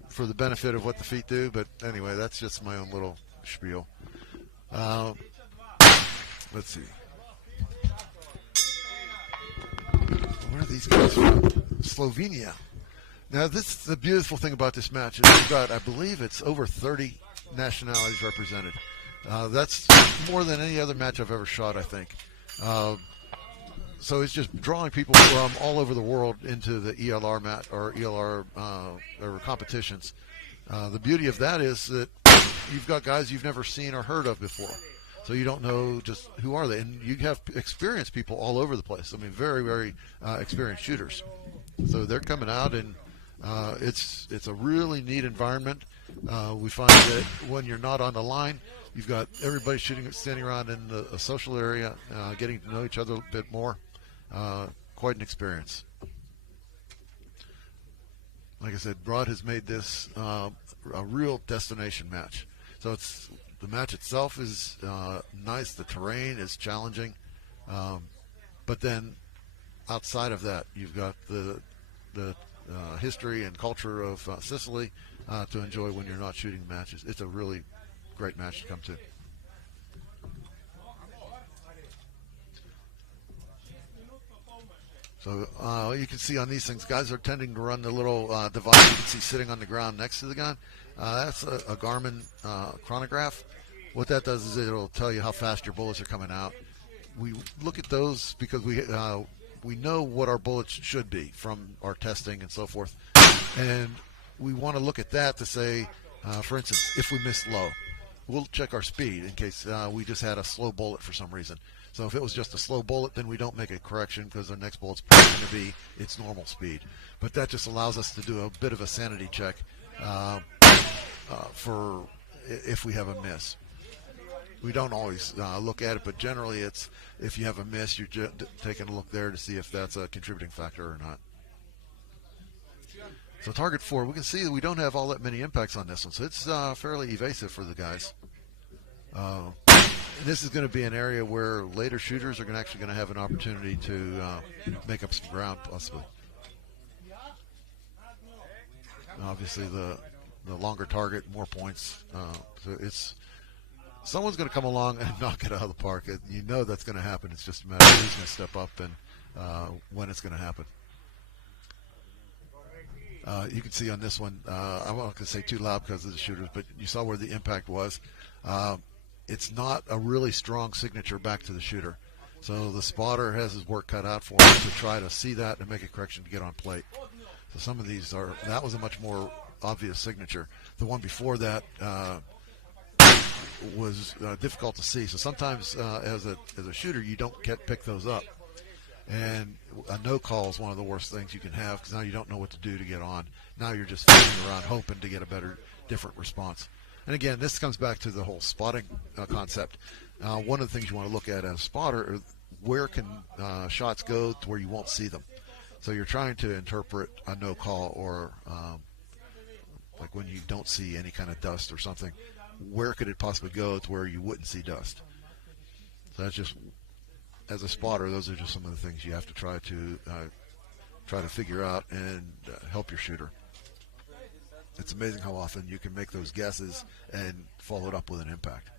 for the benefit of what the feet do. But anyway, that's just my own little spiel. Let's see. Where are these guys from? Slovenia. Now, this is the beautiful thing about this match. Is we've got, I believe, it's over 30 nationalities represented. That's more than any other match I've ever shot, I think. So it's just drawing people from all over the world into the ELR match or ELR or competitions. The beauty of that is that you've got guys you've never seen or heard of before. So you don't know just who are they. And you have experienced people all over the place. I mean, very, very experienced shooters. So they're coming out, and it's a really neat environment. We find that when you're not on the line, You've got everybody standing around in a social area, getting to know each other a bit more. Quite an experience. Like I said, Rod has made this a real destination match. So the match itself is nice. The terrain is challenging, but then outside of that, you've got the history and culture of Sicily to enjoy when you're not shooting matches. It's a really great match to come to. So you can see on these things, guys are tending to run the little device you can see sitting on the ground next to the gun. That's a Garmin chronograph. What that does is it'll tell you how fast your bullets are coming out. We look at those because we know what our bullets should be from our testing and so forth, and we want to look at that to say, for instance, if we miss low, we'll check our speed in case we just had a slow bullet for some reason. So if it was just a slow bullet, then we don't make a correction because our next bullet's probably going to be its normal speed. But that just allows us to do a bit of a sanity check for if we have a miss. We don't always look at it, but generally it's if you have a miss, you're taking a look there to see if that's a contributing factor or not. So target 4, we can see that we don't have all that many impacts on this one, so it's fairly evasive for the guys. This is going to be an area where later shooters are actually going to have an opportunity to make up some ground, possibly. Obviously, the longer target, more points. So someone's going to come along and knock it out of the park. You know that's going to happen. It's just a matter of who's going to step up and when it's going to happen. You can see on this one, I'm not going to say too loud because of the shooters, but you saw where the impact was. It's not a really strong signature back to the shooter. So the spotter has his work cut out for him to try to see that and make a correction to get on plate. So some of these that was a much more obvious signature. The one before that was difficult to see. So sometimes as a shooter, you don't pick those up. And a no call is one of the worst things you can have because now you don't know what to do to get on. Now you're just fishing around hoping to get a different response. And again, this comes back to the whole spotting concept. One of the things you want to look at as a spotter is where can shots go to where you won't see them. So you're trying to interpret a no call or like when you don't see any kind of dust or something, where could it possibly go to where you wouldn't see dust? So that's just, as a spotter, those are just some of the things you have to try to figure out and help your shooter. It's amazing how often you can make those guesses and follow it up with an impact.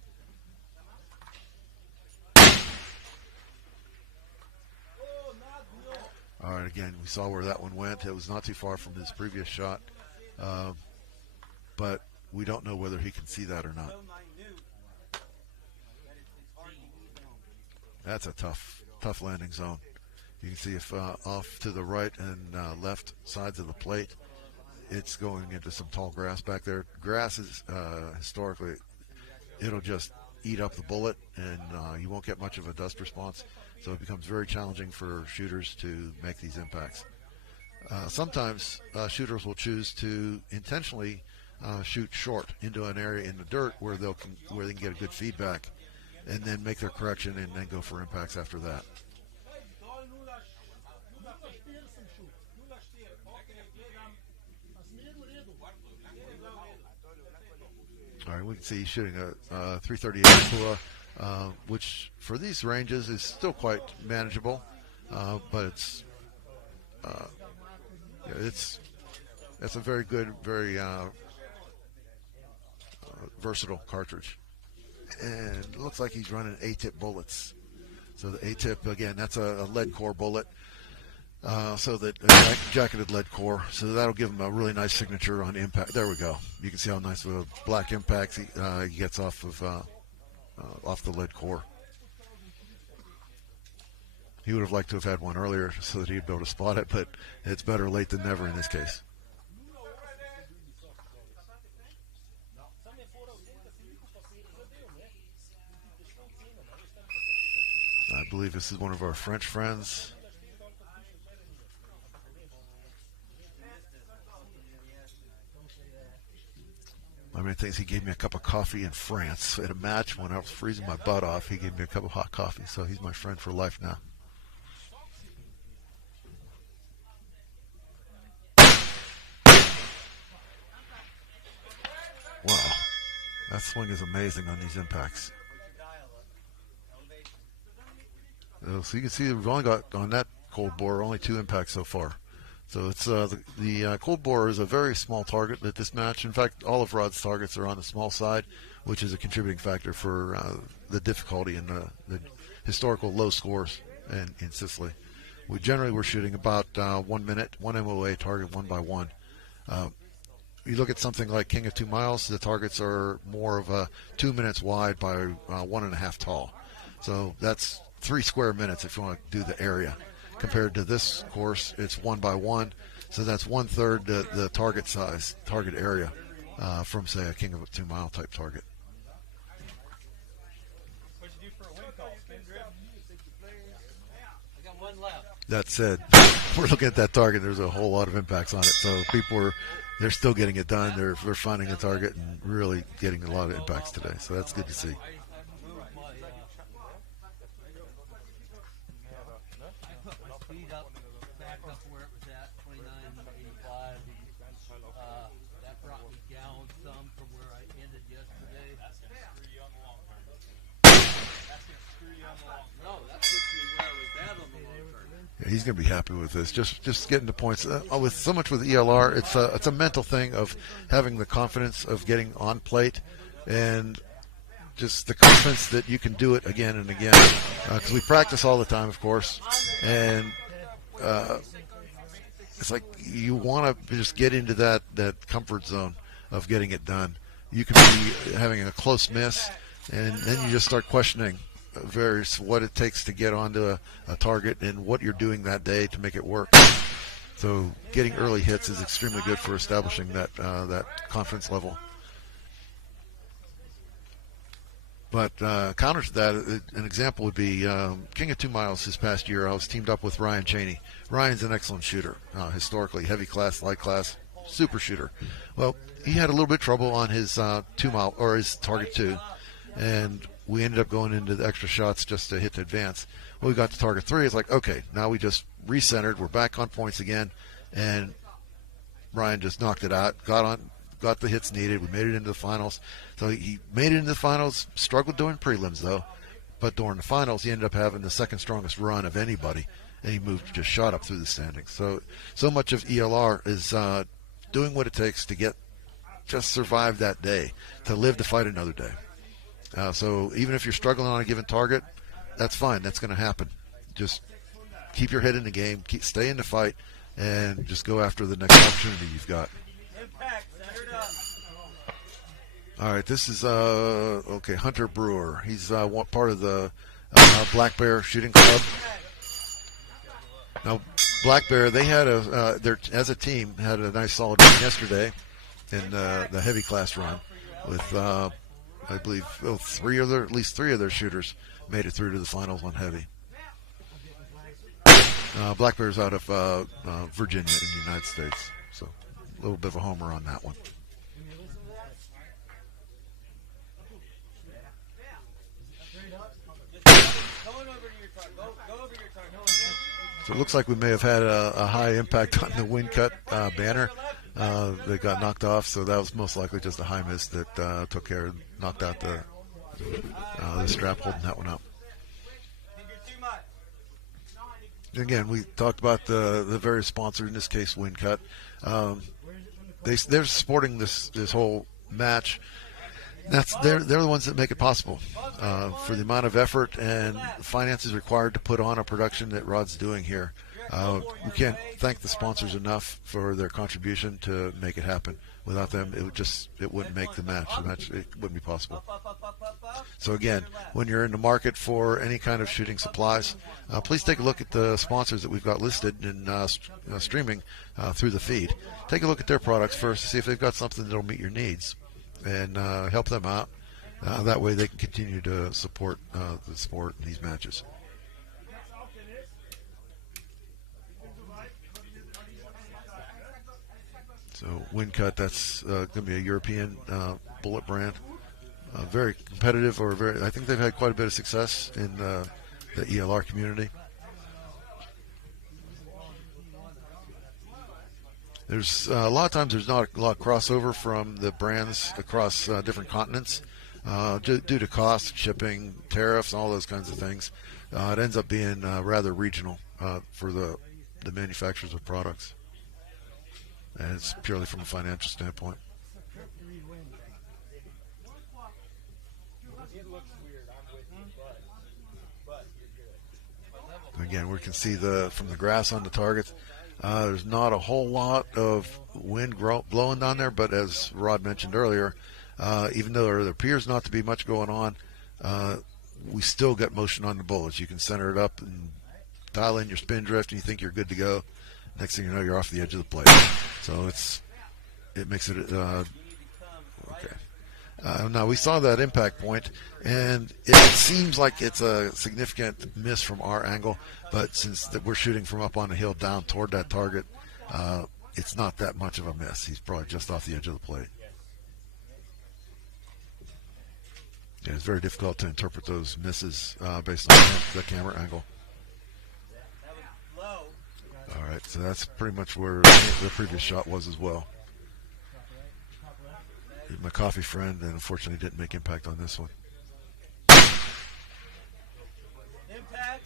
All right, again, we saw where that one went. It was not too far from his previous shot, but we don't know whether he can see that or not. That's a tough landing zone. You can see if off to the right and left sides of the plate, it's going into some tall grass back there. Grass is historically, it'll just eat up the bullet, and you won't get much of a dust response. So it becomes very challenging for shooters to make these impacts. Sometimes shooters will choose to intentionally shoot short into an area in the dirt where they can get a good feedback, and then make their correction and then go for impacts after that. All right, we can see he's shooting a 338 Pua, which for these ranges is still quite manageable, but it's a very good, very versatile cartridge. And it looks like he's running A-tip bullets. So the A-tip, again, that's a lead core bullet. So that jacketed lead core, so that'll give him a really nice signature on impact. There we go. You can see how nice of a black impact he gets off the lead core. He would have liked to have had one earlier so that he'd be able to spot it, but it's better late than never in this case. I believe this is one of our French friends. I mean, things, he gave me a cup of coffee in France at a match when I was freezing my butt off. He gave me a cup of hot coffee, so he's my friend for life now. Wow, that swing is amazing on these impacts. So you can see we've only got, on that cold bore, only 2 impacts so far. So it's the cold bore is a very small target at this match. In fact, all of Rod's targets are on the small side, which is a contributing factor for the difficulty and the historical low scores in Sicily. We generally were shooting about 1 minute, 1 MOA target, 1 by 1. You look at something like King of 2 Miles, the targets are more of 2 minutes wide by 1.5 tall. So that's 3 square minutes if you want to do the area. Compared to this course, it's 1 by 1, so that's 1/3 the target size, target area, from say a King of a 2 Mile type target. What'd you do for a win call? Spin drift? I got 1 left. That said, we're looking at that target. There's a whole lot of impacts on it, so they're still getting it done. They're finding a target and really getting a lot of impacts today. So that's good to see. That brought me down some from where I ended yesterday. That's going to screw you on the long term. That's going to screw you on the long term. No, that puts me where I was at on the long term. Yeah, he's going to be happy with this. Just getting the points. With so much with ELR, it's a mental thing of having the confidence of getting on plate, and just the confidence that you can do it again and again. Because we practice all the time, of course, and it's like you want to just get into that comfort zone of getting it done. You can be having a close miss, and then you just start questioning what it takes to get onto a target and what you're doing that day to make it work. So getting early hits is extremely good for establishing that confidence level. But counter to that, an example would be King of 2 Miles this past year. I was teamed up with Ryan Cheney. Ryan's an excellent shooter, historically, heavy class, light class, super shooter. Well, he had a little bit of trouble on his 2 mile, or his target 2, and we ended up going into the extra shots just to hit the advance. Well, we got to target 3. It's like, okay, now we just recentered. We're back on points again, and Ryan just knocked it out, got the hits needed. We made it into the finals. So he made it into the finals, struggled during prelims, though. But during the finals, he ended up having the second strongest run of anybody, and he just shot up through the standings. So much of ELR is doing what it takes to just survive that day, to live to fight another day. So even if you're struggling on a given target, that's fine. That's going to happen. Just keep your head in the game, stay in the fight, and just go after the next opportunity you've got. All right, this is Hunter Brewer. He's part of the Black Bear Shooting Club. Now, Black Bear, they had as a team had a nice solid run yesterday in the heavy class run with I believe at least three of their shooters made it through to the finals on heavy. Black Bear's out of Virginia in the United States, so a little bit of a homer on that one. So it looks like we may have had a high impact on the wind cut banner that got knocked off. So that was most likely just a high miss that knocked out the strap holding that one up. Again, we talked about the various sponsors, in this case WinCut. They're supporting this whole match. They're the ones that make it possible for the amount of effort and finances required to put on a production that Rod's doing here. We can't thank the sponsors enough for their contribution to make it happen. Without them, it wouldn't make the match. It wouldn't be possible. So again, when you're in the market for any kind of shooting supplies, please take a look at the sponsors that we've got listed in streaming through the feed. Take a look at their products first to see if they've got something that'll meet your needs, and help them out. That way they can continue to support the sport in these matches. So Windcut, that's going to be a European bullet brand. Very competitive, I think they've had quite a bit of success in the ELR community. There's a lot of times there's not a lot of crossover from the brands across different continents due to cost, shipping, tariffs, and all those kinds of things. It ends up being rather regional for the manufacturers of products, and it's purely from a financial standpoint. Again, we can see from the grass on the targets. There's not a whole lot of wind blowing down there, but as Rod mentioned earlier, even though there appears not to be much going on, we still get motion on the bullets. You can center it up and dial in your spin drift, and you think you're good to go. Next thing you know, you're off the edge of the plate. So it makes it okay. Now we saw that impact point, and it seems like it's a significant miss from our angle, but since we're shooting from up on the hill down toward that target, it's not that much of a miss. He's probably just off the edge of the plate. Yeah, it's very difficult to interpret those misses based on the camera angle. All right, so that's pretty much where the previous shot was as well. My coffee friend, and unfortunately didn't make impact on this one. Impact.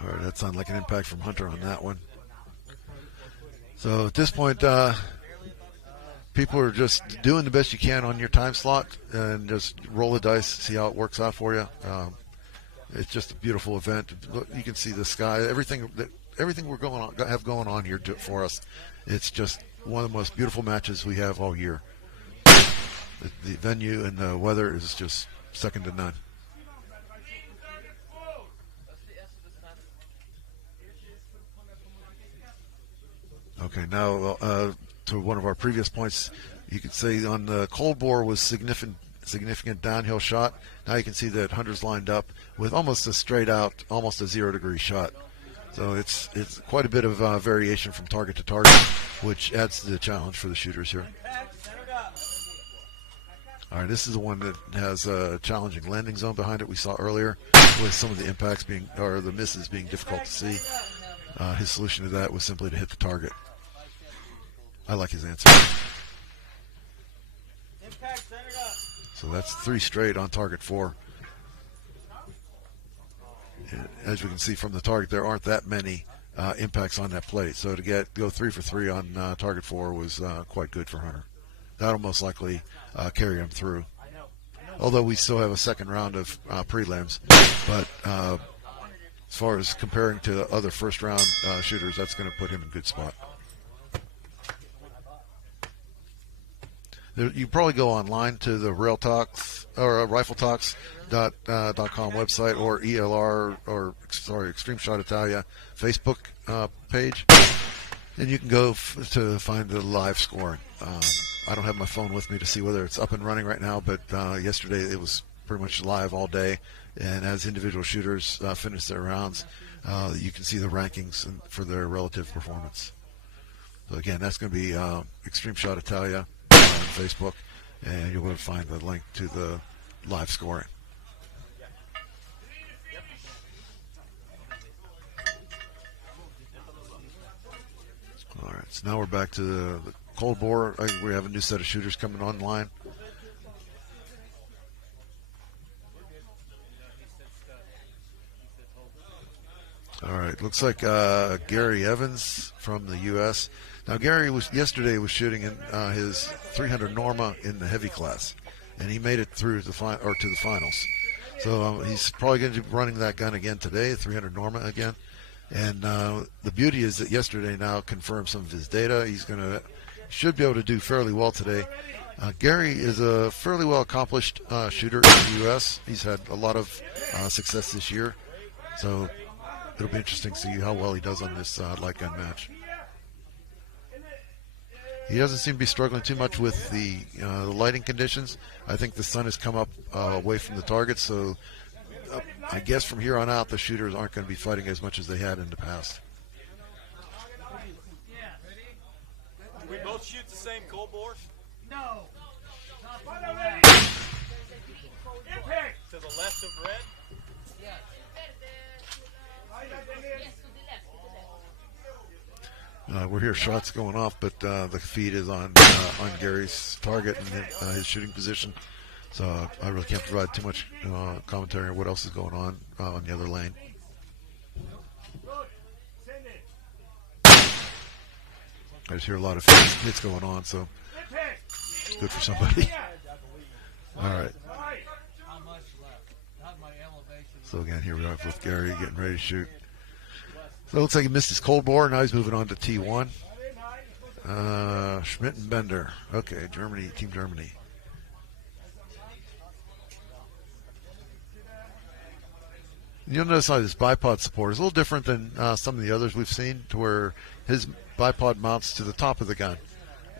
All right, that sounded like an impact from Hunter on that one. So at this point, people are just doing the best you can on your time slot and just roll the dice, see how it works out for you. It's just a beautiful event. You can see the sky, everything we're have going on here for us. It's just one of the most beautiful matches we have all year. The venue and the weather is just second to none. Okay, now to one of our previous points, you can see on the cold bore was significant downhill shot. Now you can see that Hunter's lined up with almost a straight out, almost a 0-degree shot. So it's quite a bit of variation from target to target, which adds to the challenge for the shooters here. All right, this is the one that has a challenging landing zone behind it we saw earlier, with some of the impacts the misses being difficult to see. His solution to that was simply to hit the target. I like his answer. So that's 3 straight on target 4. And as we can see from the target, there aren't that many impacts on that plate. So to go 3 for 3 on target 4 was quite good for Hunter. That'll most likely carry him through. Although we still have a second round of prelims, but as far as comparing to other first round shooters, that's going to put him in a good spot. You probably go online to the Rail Talks or RifleTalks.com website or ELR Extreme Shot Italia Facebook page, and you can go to find the live scoring. I don't have my phone with me to see whether it's up and running right now, but yesterday it was pretty much live all day, and as individual shooters finish their rounds, you can see the rankings for their relative performance. So again, that's going to be Extreme Shot Italia on Facebook, and you'll be able to find the link to the live scoring. All right, so now we're back to the cold bore. We have a new set of shooters coming online. All right, looks like Gary Evans from the U.S. Now, Gary yesterday was shooting in his 300 Norma in the heavy class, and he made it through to the finals. So he's probably going to be running that gun again today, 300 Norma again. And the beauty is that yesterday now confirmed some of his data. Should be able to do fairly well today. Gary is a fairly well accomplished shooter in the U.S. He's had a lot of success this year, so it'll be interesting to see how well he does on this light gun match. He doesn't seem to be struggling too much with the lighting conditions. I think the sun has come up away from the target, so I guess from here on out the shooters aren't going to be fighting as much as they had in the past. both shoot the same cold bore? No. To the left of red? We're here, shots going off, but the feed is on Gary's target and his shooting position. So I really can't provide too much commentary on what else is going on the other lane. I just hear a lot of hits going on, so it's good for somebody. All right. So again, here we are with Gary getting ready to shoot. So it looks like he missed his cold bore. Now he's moving on to T1. Schmidt and Bender. Okay, Germany, Team Germany. You'll notice how this bipod support is a little different than some of the others we've seen, to where his bipod mounts to the top of the gun.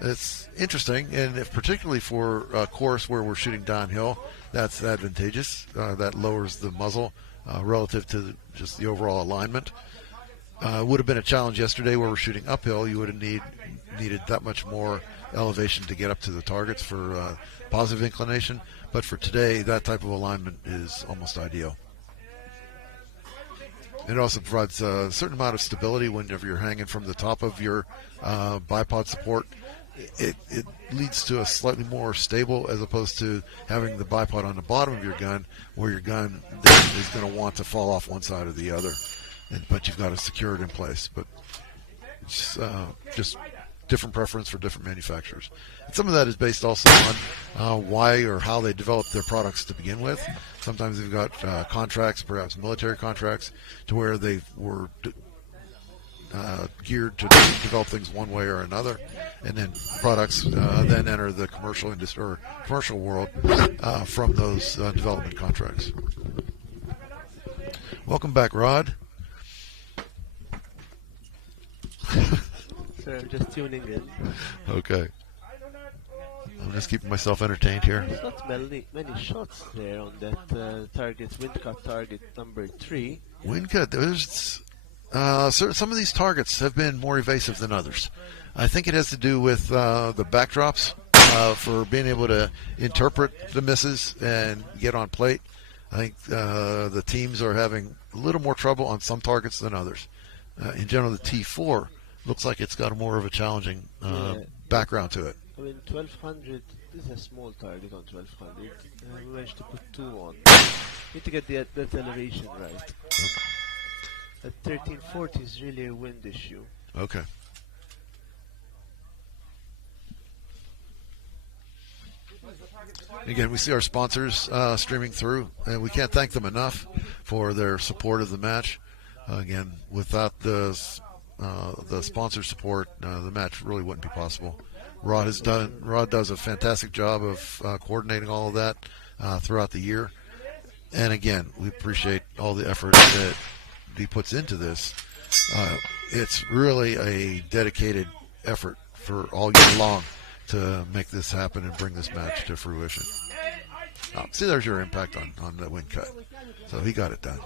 It's interesting, and if particularly for a course where we're shooting downhill, that's advantageous. That lowers the muzzle relative to just the overall alignment. Would have been a challenge yesterday where we're shooting uphill. You would have needed that much more elevation to get up to the targets for positive inclination. But for today, that type of alignment is almost ideal. It also provides a certain amount of stability whenever you're hanging from the top of your bipod support. It leads to a slightly more stable, as opposed to having the bipod on the bottom of your gun, where your gun then is going to want to fall off one side or the other. But you've got to secure it in place. But it's just different preference for different manufacturers. And some of that is based also on why or how they developed their products to begin with. Sometimes they've got contracts, perhaps military contracts, to where they were geared to develop things one way or another, and then products then enter the commercial industry or commercial world from those development contracts. Welcome back, Rod. Sorry, I'm just tuning in. Okay. I'm just keeping myself entertained here. There's not many shots there on that target, windcut target number 3. Windcut, there's some of these targets have been more evasive than others. I think it has to do with the backdrops for being able to interpret the misses and get on plate. I think the teams are having a little more trouble on some targets than others. In general, the T4 looks like it's got more of a challenging background to it. I mean, 1200, this is a small target on 1200. We managed to put 2 on. Need to get that elevation right. Okay. At 1340 is really a wind issue. Okay. Again, we see our sponsors streaming through, and we can't thank them enough for their support of the match. Again, without the sponsor support, the match really wouldn't be possible. Rod does a fantastic job of coordinating all of that throughout the year. And again, we appreciate all the effort that he puts into this. It's really a dedicated effort for all year long to make this happen and bring this match to fruition. See, there's your impact on the wind cut. So he got it done.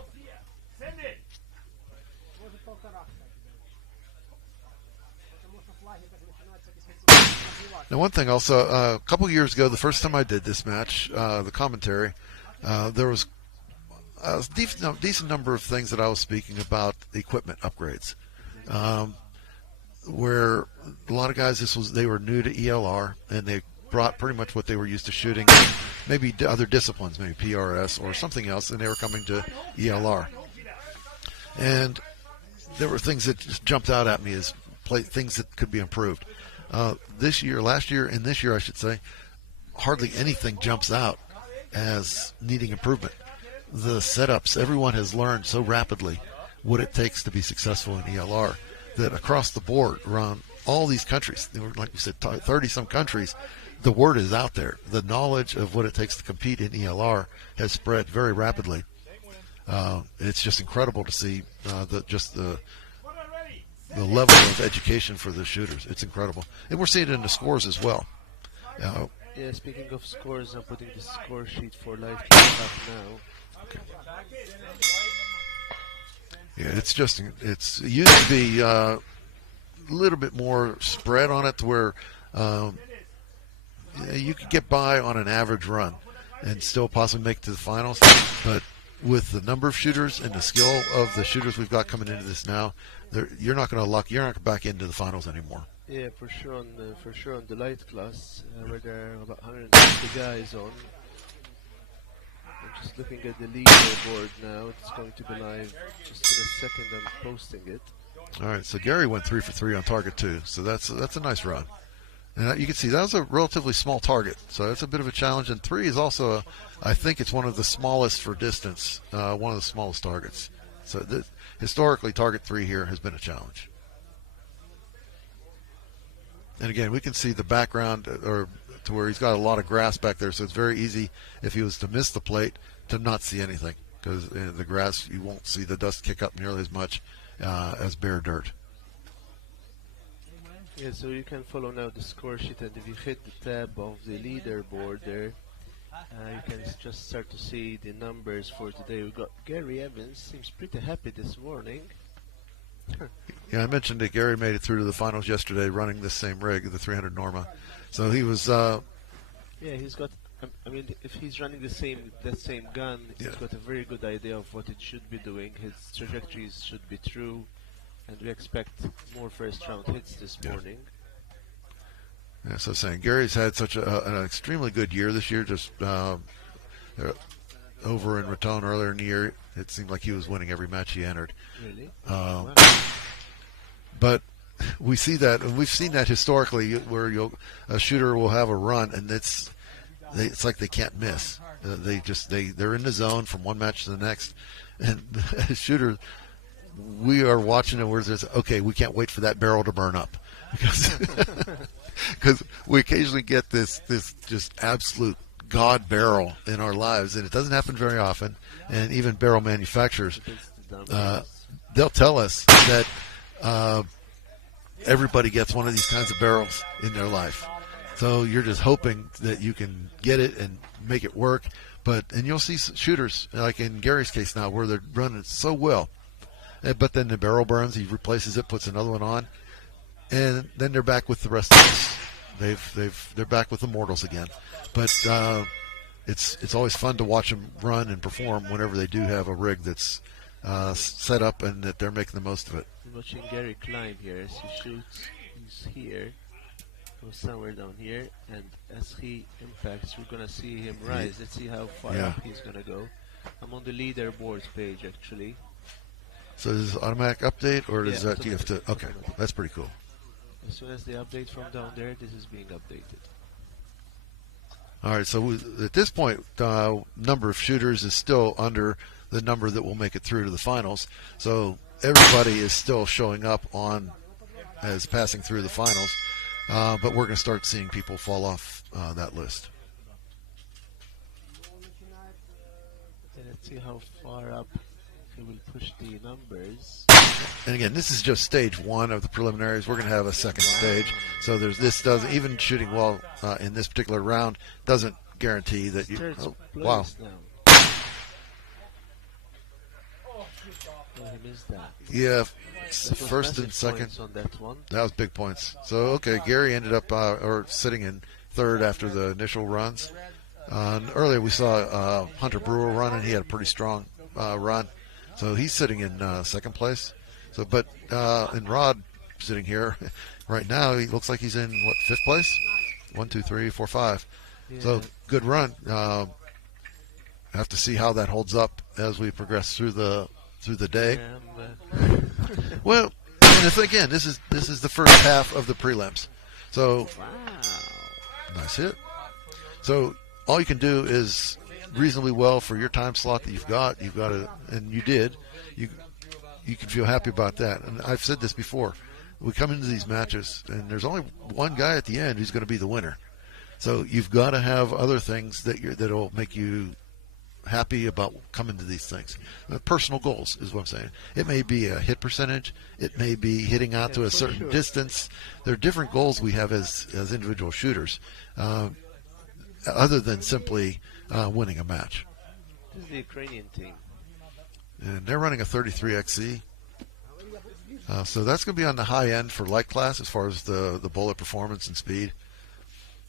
Now, one thing also, a couple years ago, the first time I did this match, the commentary, there was a decent number of things that I was speaking about equipment upgrades, where a lot of guys, they were new to ELR, and they brought pretty much what they were used to shooting, maybe other disciplines, maybe PRS or something else, and they were coming to ELR. And there were things that just jumped out at me as things that could be improved. Last year, and this year I should say, hardly anything jumps out as needing improvement. The setups, everyone has learned so rapidly what it takes to be successful in ELR that across the board around all these countries, like we said, 30-some countries, the word is out there. The knowledge of what it takes to compete in ELR has spread very rapidly. It's just incredible to see the level of education for the shooters. It's incredible. And we're seeing it in the scores as well. Yeah, speaking of scores, I'm putting the score sheet for live up now. Okay. Yeah, it used to be a little bit more spread on it, to where You could get by on an average run and still possibly make it to the finals. But with the number of shooters and the skill of the shooters we've got coming into this now, you're not going to luck. You're not back into the finals anymore. Yeah, for sure on the light class, where there are about 150 guys on. I'm just looking at the leaderboard now. It's going to be live just in a second. I'm posting it. All right, so Gary went 3 for 3 on target 2, so that's a nice run. And you can see that was a relatively small target, so that's a bit of a challenge. And 3 is also, I think it's one of the smallest for distance, one of the smallest targets. So historically, target 3 here has been a challenge. And again, we can see the background, or to where he's got a lot of grass back there, so it's very easy if he was to miss the plate to not see anything, because in the grass you won't see the dust kick up nearly as much as bare dirt. Yeah, so you can follow now the score sheet, and if you hit the tab of the leaderboard there, you can just start to see the numbers for today. We've got Gary Evans, seems pretty happy this morning. Yeah, I mentioned that Gary made it through to the finals yesterday running this same rig, the 300 Norma. So he was... yeah, he's got... I mean, if he's running that same gun, he's got a very good idea of what it should be doing. His trajectories should be true, and we expect more first-round hits this morning. Yeah, so saying Gary's had such an extremely good year this year. Just over in Raton earlier in the year, it seemed like he was winning every match he entered. Really? Wow. But we see that, and we've seen that historically, where a shooter will have a run, and it's like they can't miss. They're in the zone from one match to the next, and as shooters, we are watching it where there's, okay, we can't wait for that barrel to burn up, because we occasionally get this just absolute god barrel in our lives, and it doesn't happen very often. And even barrel manufacturers, they'll tell us that everybody gets one of these kinds of barrels in their life. So you're just hoping that you can get it and make it work. And you'll see shooters, like in Gary's case now, where they're running so well, but then the barrel burns, he replaces it, puts another one on, and then they're back with the rest of us. They're back with the mortals again. But it's always fun to watch them run and perform whenever they do have a rig that's set up and that they're making the most of it. I'm watching Gary climb here as he shoots. He's here, goes somewhere down here, and as he impacts, we're gonna see him rise. Let's see how far up he's gonna go. I'm on the leaderboards page actually. So is this automatic update, or does that you have to? Okay, that's pretty cool. As soon as they update from down there, this is being updated. All right, so at this point, number of shooters is still under the number that will make it through to the finals. So everybody is still showing up as passing through the finals, but we're going to start seeing people fall off that list. Okay, let's see how far up he will push the numbers. And again, this is just stage 1 of the preliminaries. We're going to have a second stage. So even shooting well in this particular round doesn't guarantee that you. Oh, wow. He missed that. Yeah, first and second. On that one. That was big points. So okay, Gary ended up sitting in third after the initial runs. Earlier we saw Hunter Brewer run, and he had a pretty strong run. So he's sitting in second place. So, but in Rod sitting here right now, he looks like he's in fifth place? 1, 2, 3, 4, 5. Yeah. So good run. Have to see how that holds up as we progress through the day. Well, and again, this is the first half of the prelims. So nice hit. So all you can do is reasonably well for your time slot that you've got to, and you did. You can feel happy about that. And I've said this before. We come into these matches, and there's only one guy at the end who's going to be the winner. So you've got to have other things that'll make you happy about coming to these things. Personal goals is what I'm saying. It may be a hit percentage. It may be hitting out to a certain distance. There are different goals we have as individual shooters, other than simply winning a match. This is the Ukrainian team. And they're running a 33XE. So that's going to be on the high end for light class as far as the bullet performance and speed.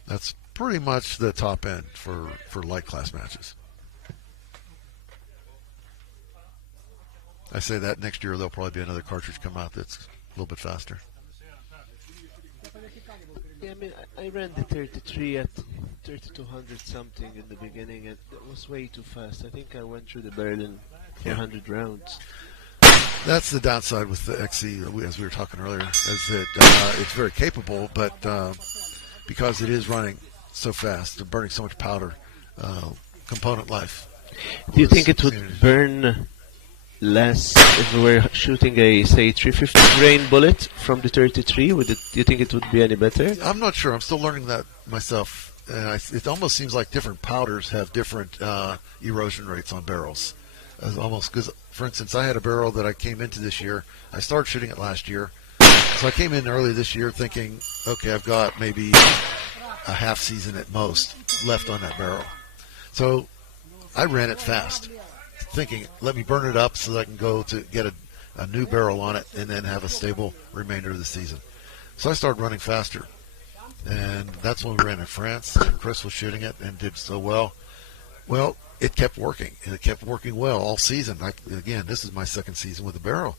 That's pretty much the top end for light class matches. I say that next year there'll probably be another cartridge come out that's a little bit faster. Yeah, I mean, I ran the 33 at 3200 something in the beginning, and it was way too fast. I think I went through the barrel in 400 rounds. That's the downside with the XC, as we were talking earlier, is that it's very capable, but because it is running so fast and burning so much powder, component life. Do you think it would burn less if we were shooting a, say, 350 grain bullet from the 33? Do you think it would be any better? I'm not sure. I'm still learning that myself. It almost seems like different powders have different erosion rates on barrels. Almost because, for instance, I had a barrel that I came into this year. I started shooting it last year. So I came in early this year thinking, okay, I've got maybe a half season at most left on that barrel. So I ran it fast, thinking, let me burn it up so that I can go to get a new barrel on it and then have a stable remainder of the season. So I started running faster. And that's when we ran in France. And Chris was shooting it and did so well. Well, it kept working, and it kept working well all season. Again, this is my second season with a barrel.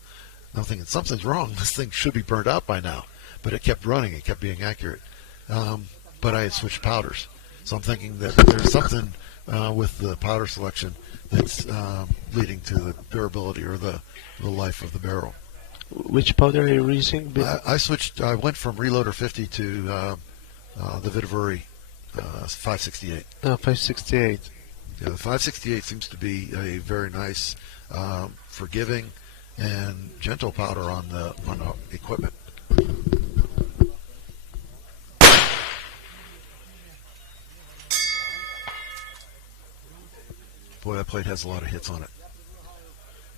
I'm thinking something's wrong. This thing should be burned out by now. But it kept running. It kept being accurate. But I had switched powders. So I'm thinking that there's something with the powder selection that's leading to the durability or the life of the barrel. Which powder are you using? I switched. I went from Reloader 50 to the Vitavuri 568. Oh, 568. Yeah, the 568 seems to be a very nice, forgiving, and gentle powder on the equipment. Boy, that plate has a lot of hits on it.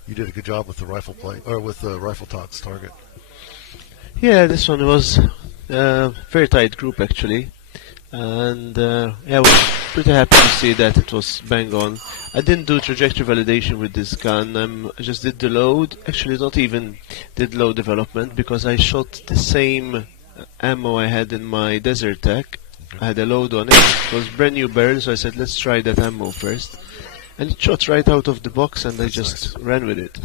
You did a good job with the rifle plate, or with the rifle tops target. Yeah, this one was very tight group actually, and yeah, I was pretty happy to see that it was bang on. I didn't do trajectory validation with this gun. I just did the load. Actually, not even did load development because I shot the same ammo I had in my Desert Tech. I had a load on it. It was brand new barrel, so I said let's try that ammo first. And it shot right out of the box, and I just ran with it.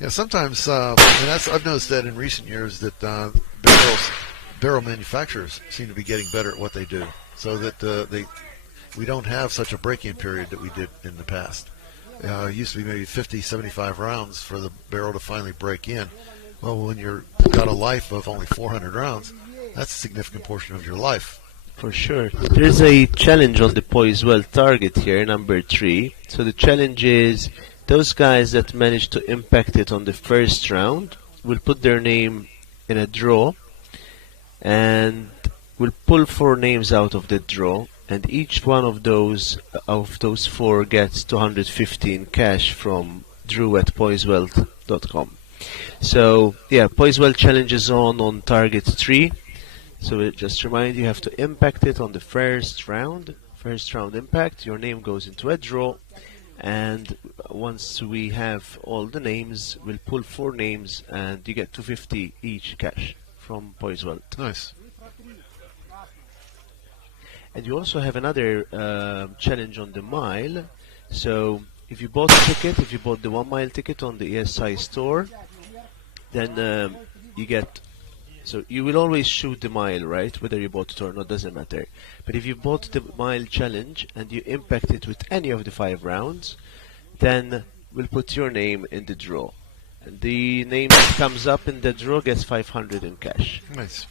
Yeah, sometimes, and I've noticed that in recent years that barrel manufacturers seem to be getting better at what they do, so that we don't have such a break-in period that we did in the past. It used to be maybe 50, 75 rounds for the barrel to finally break in. Well, when you've got a life of only 400 rounds, that's a significant portion of your life. For sure. There's a challenge on the Poisewell target here, number 3. So the challenge is those guys that manage to impact it on the first round will put their name in a draw, and will pull 4 names out of the draw, and each one of those 4 gets 215 cash from drew@poisewell.com. So yeah, Poisewell challenge is on target 3. So it just remind you have to impact it on the first round impact. Your name goes into a draw, and once we have all the names, we'll pull 4 names, and you get 250 each cash from Poisewell. Nice. And you also have another challenge on the mile. So if you bought a ticket, if you bought the 1 mile ticket on the ESI store, then you get. So you will always shoot the mile, right? Whether you bought it or not doesn't matter. But if you bought the mile challenge and you impact it with any of the 5 rounds, then we'll put your name in the draw. And the name that comes up in the draw gets 500 in cash. Nice.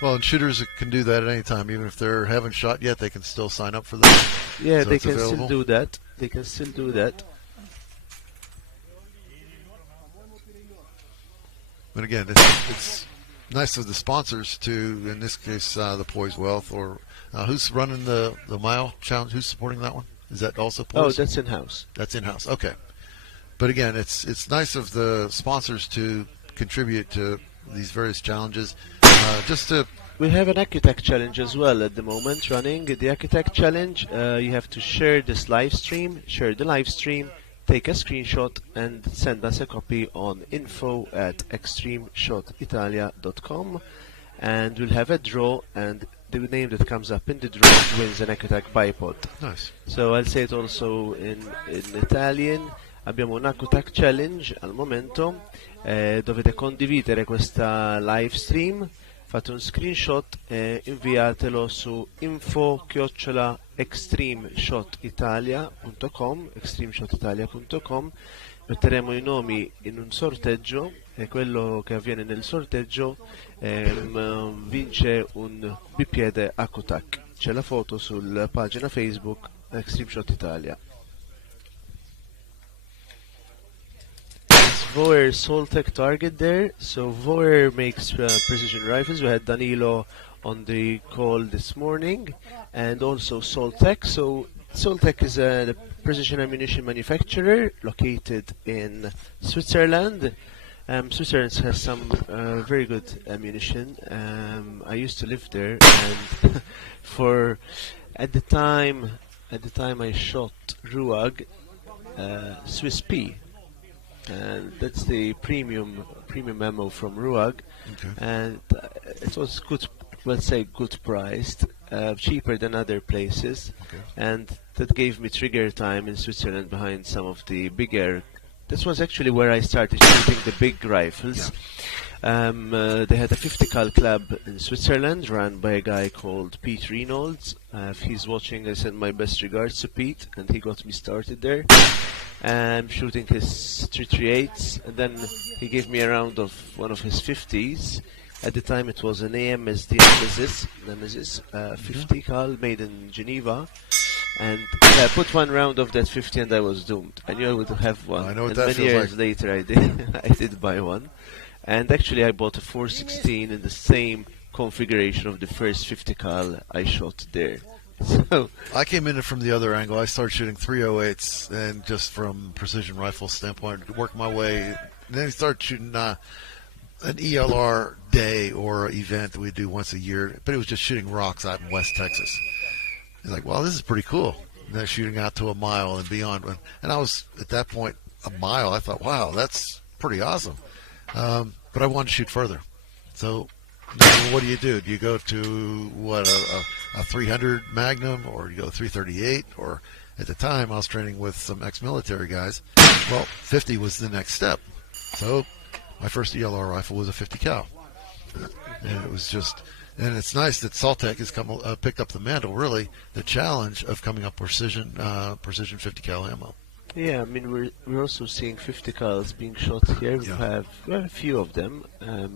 Well, and shooters can do that at any time. Even if they haven't shot yet, they can still sign up for that. Yeah, so they can still do that. They can still do that. But again, it's nice of the sponsors to, in this case, the Poise Wealth, or who's running the mile challenge? Who's supporting that one? Is that also Poise? Oh, that's in-house. That's in-house. Okay. But again, it's nice of the sponsors to contribute to these various challenges. We have an Accutech challenge as well at the moment running. The Accutech challenge, you have to share this live stream, share the live stream, take a screenshot and send us a copy on info@extremeshotitalia.com, and we'll have a draw, and the name that comes up in the draw wins an EcoTac bipod. Nice. So I'll say it also in Italian. Abbiamo un EcoTac challenge al momento, dovete condividere questa live stream, fate un screenshot e inviatelo su info@extremeshotitalia.com. Metteremo i nomi in un sorteggio e quello che avviene nel sorteggio vince un bipiede EcoTac. C'è la foto sulla pagina Facebook Extreme Shot Italia. Voer Soltec target there. So Voer makes precision rifles. We had Danilo on the call this morning, and also Soltec. So Soltec is a precision ammunition manufacturer located in Switzerland. Switzerland has some very good ammunition. I used to live there, and at the time I shot Ruag Swiss P. That's the premium ammo from Ruag, and it was good. Let's say good priced, cheaper than other places, and that gave me trigger time in Switzerland behind some of the bigger. This was actually where I started shooting the big rifles. They had a 50 cal club in Switzerland run by a guy called Pete Reynolds. If he's watching, I send my best regards to Pete, and he got me started there. Shooting his 338s, and then he gave me a round of one of his 50s. At the time it was an AMSD Nemesis 50 cal made in Geneva, and I put one round of that 50 and I was doomed. I knew I would have one. I know what and that many feels years like. later I did buy one, and actually I bought a 416 in the same configuration of the first 50 cal I shot there. So I came in it from the other angle. I started shooting 308s, and just from precision rifle standpoint, worked my way. And then I started shooting an ELR day or event that we do once a year, but it was just shooting rocks out in West Texas. It's like, well, this is pretty cool. And then shooting out to a mile and beyond. And I was, at that point, a mile. I thought, wow, that's pretty awesome. But I wanted to shoot further. So now what do? Do you go to, what, a 300 Magnum, or you go 338? Or at the time, I was training with some ex-military guys. Well, 50 was the next step. So my first ELR rifle was a 50 cal. And it was just... And it's nice that Soltec has picked up the mantle, really, the challenge of coming up precision 50 cal ammo. yeah, I mean we're also seeing 50 cals being shot here. We have a few of them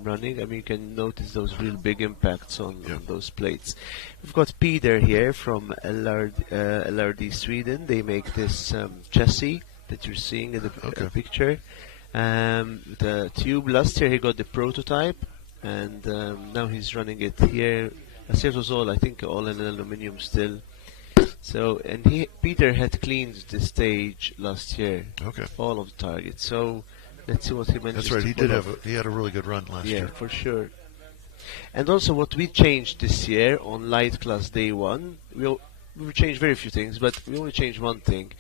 running. I mean you can notice those real big impacts on those plates. We've got Peter here from LRD Sweden. They make this chassis that you're seeing in the picture. The tube. Last year he got the prototype, and now he's running it here. Last year it was all, I think, all in aluminium still. So, and Peter had cleaned the stage last year. All of the targets. So let's see what he manages. That's right. He had a really good run last year. Yeah, for sure. And also what we changed this year on light class day one, we changed very few things, but we only changed one thing.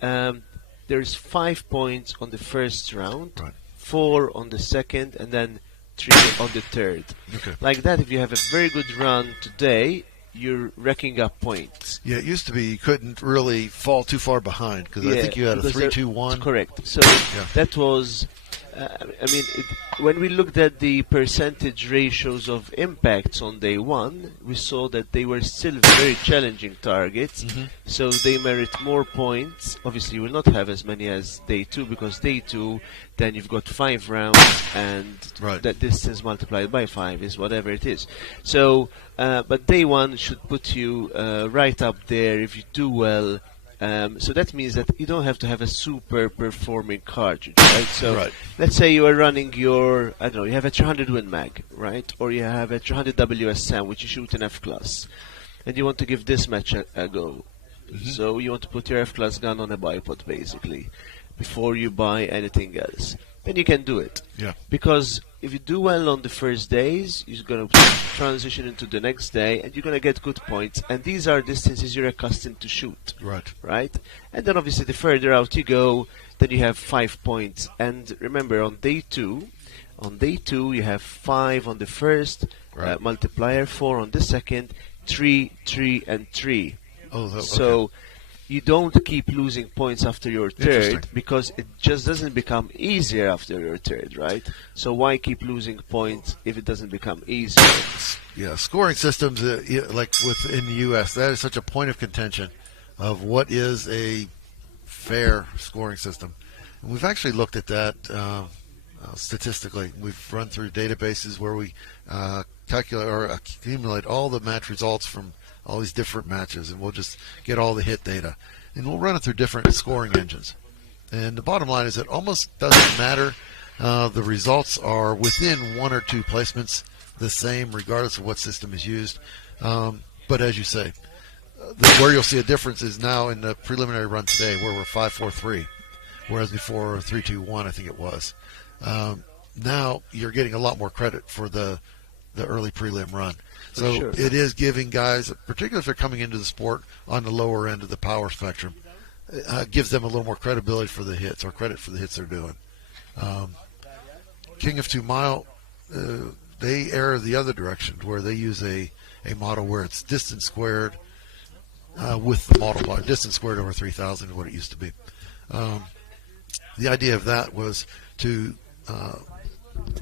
There's 5 points on the first round, 4 on the second, and then 3 on the third. Like that, if you have a very good run today, you're racking up points. Yeah, it used to be you couldn't really fall too far behind, because I think you had a 3-2-1. Correct. So that was, I mean, when we looked at the percentage ratios of impacts on day one, we saw that they were still very challenging targets. So they merit more points. Obviously, you will not have as many as day two, because day two, then you've got 5 rounds, and that distance multiplied by 5 is whatever it is. So, but day one should put you right up there if you do well. So that means that you don't have to have a super performing cartridge, right? So let's say you are running your, I don't know, you have a 300 Win Mag, right? Or you have a 300 WSM, which you shoot in F-Class. And you want to give this match a go. So you want to put your F-Class gun on a bipod, basically, before you buy anything else. Then you can do it. Because if you do well on the first days, you're going to transition into the next day, and you're going to get good points. And these are distances you're accustomed to shoot. Right? And then obviously the further out you go, then you have 5 points. And remember, on day two, you have 5 on the first, multiplier 4 on the second, 3, 3, and 3. Oh, okay. So you don't keep losing points after your third, because it just doesn't become easier after your third, right? So why keep losing points if it doesn't become easier? Yeah, scoring systems, like within the U.S., that is such a point of contention of what is a fair scoring system. And we've actually looked at that statistically. We've run through databases where we calculate or accumulate all the match results from all these different matches, and we'll just get all the hit data, and we'll run it through different scoring engines. And the bottom line is it almost doesn't matter. The results are within 1 or 2 placements the same, regardless of what system is used. But as you say, where you'll see a difference is now in the preliminary run today, where we're 5-4-3, whereas before 3-2-1, I think it was. Now you're getting a lot more credit for the early prelim run. So sure. It is giving guys, particularly if they're coming into the sport on the lower end of the power spectrum, gives them a little more credibility for the hits, or credit for the hits they're doing. King of 2 Mile, they err the other direction, where they use a model where it's distance squared with the multiplier. Distance squared over 3,000 is what it used to be. The idea of that was to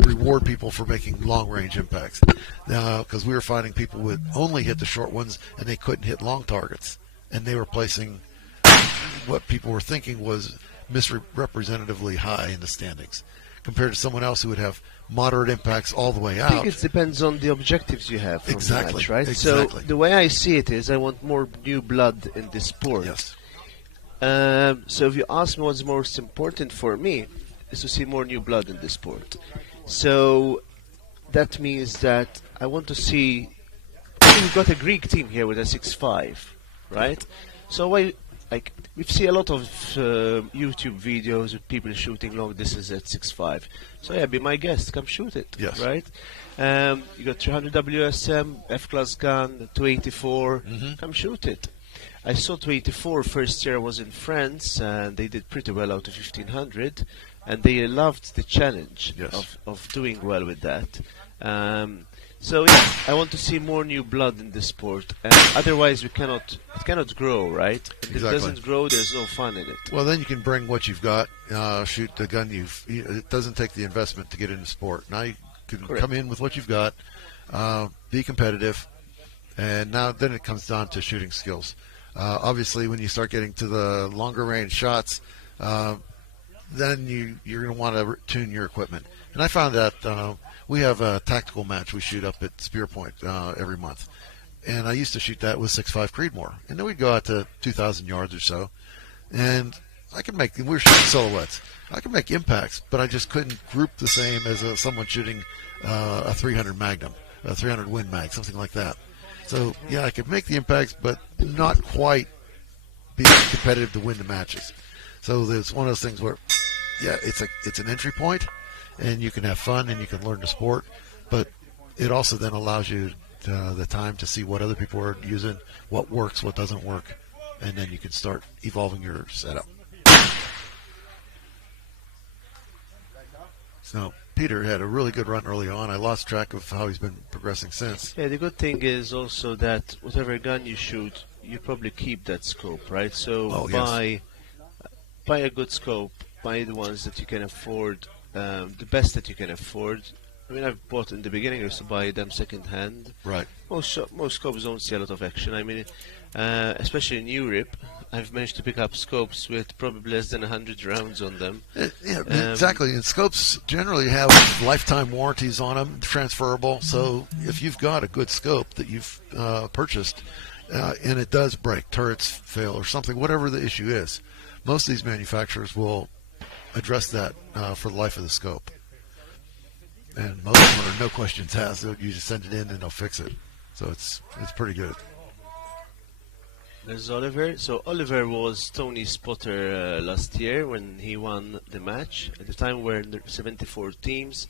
reward people for making long-range impacts, because we were finding people would only hit the short ones and they couldn't hit long targets, and they were placing what people were thinking was misrepresentatively high in the standings, compared to someone else who would have moderate impacts all the way out. I think it depends on the objectives you have from the match, right? Exactly. So the way I see it is, I want more new blood in this sport. Yes. So if you ask me what's most important for me, is to see more new blood in this sport. So that means that I want to see. We've got a Greek team here with a 6.5, right? So we see a lot of YouTube videos with people shooting long distance at 6.5. So yeah, be my guest, come shoot it. Yes. Right? You got 300 WSM, F-class gun, 284. Come shoot it. I saw 284 first year I was in France, and they did pretty well out of 1500. And they loved the challenge of doing well with that. So yeah, I want to see more new blood in the sport. And otherwise, it cannot grow, right? If it doesn't grow, there's no fun in it. Well, then you can bring what you've got, shoot the gun it doesn't take the investment to get into sport. Now you can come in with what you've got, be competitive, and now then it comes down to shooting skills. Obviously, when you start getting to the longer range shots, then you're going to want to tune your equipment. And I found that we have a tactical match we shoot up at Spear Point every month. And I used to shoot that with 6.5 Creedmoor. And then we'd go out to 2,000 yards or so. And we were shooting silhouettes. I could make impacts, but I just couldn't group the same as someone shooting a 300 Magnum, a 300 Win Mag, something like that. So, yeah, I could make the impacts, but not quite be competitive to win the matches. So it's one of those things where, yeah, it's an entry point, and you can have fun and you can learn the sport, but it also then allows you the time to see what other people are using, what works, what doesn't work, and then you can start evolving your setup. So Peter had a really good run early on. I lost track of how he's been progressing since. Yeah, the good thing is also that whatever gun you shoot, you probably keep that scope, right? So buy a good scope, buy the ones that you can afford, the best that you can afford. I mean, I've bought in the beginning, I used to buy them second hand. Right. Most scopes don't see a lot of action. I mean, especially in Europe, I've managed to pick up scopes with probably less than 100 rounds on them. Yeah, exactly. And scopes generally have lifetime warranties on them, transferable. So if you've got a good scope that you've purchased, and it does break, turrets fail or something, whatever the issue is, most of these manufacturers will address that for the life of the scope. And most of them are no questions asked. You just send it in and they'll fix it. So it's pretty good. There's Oliver. So Oliver was Tony's spotter last year when he won the match. At the time, there were 74 teams,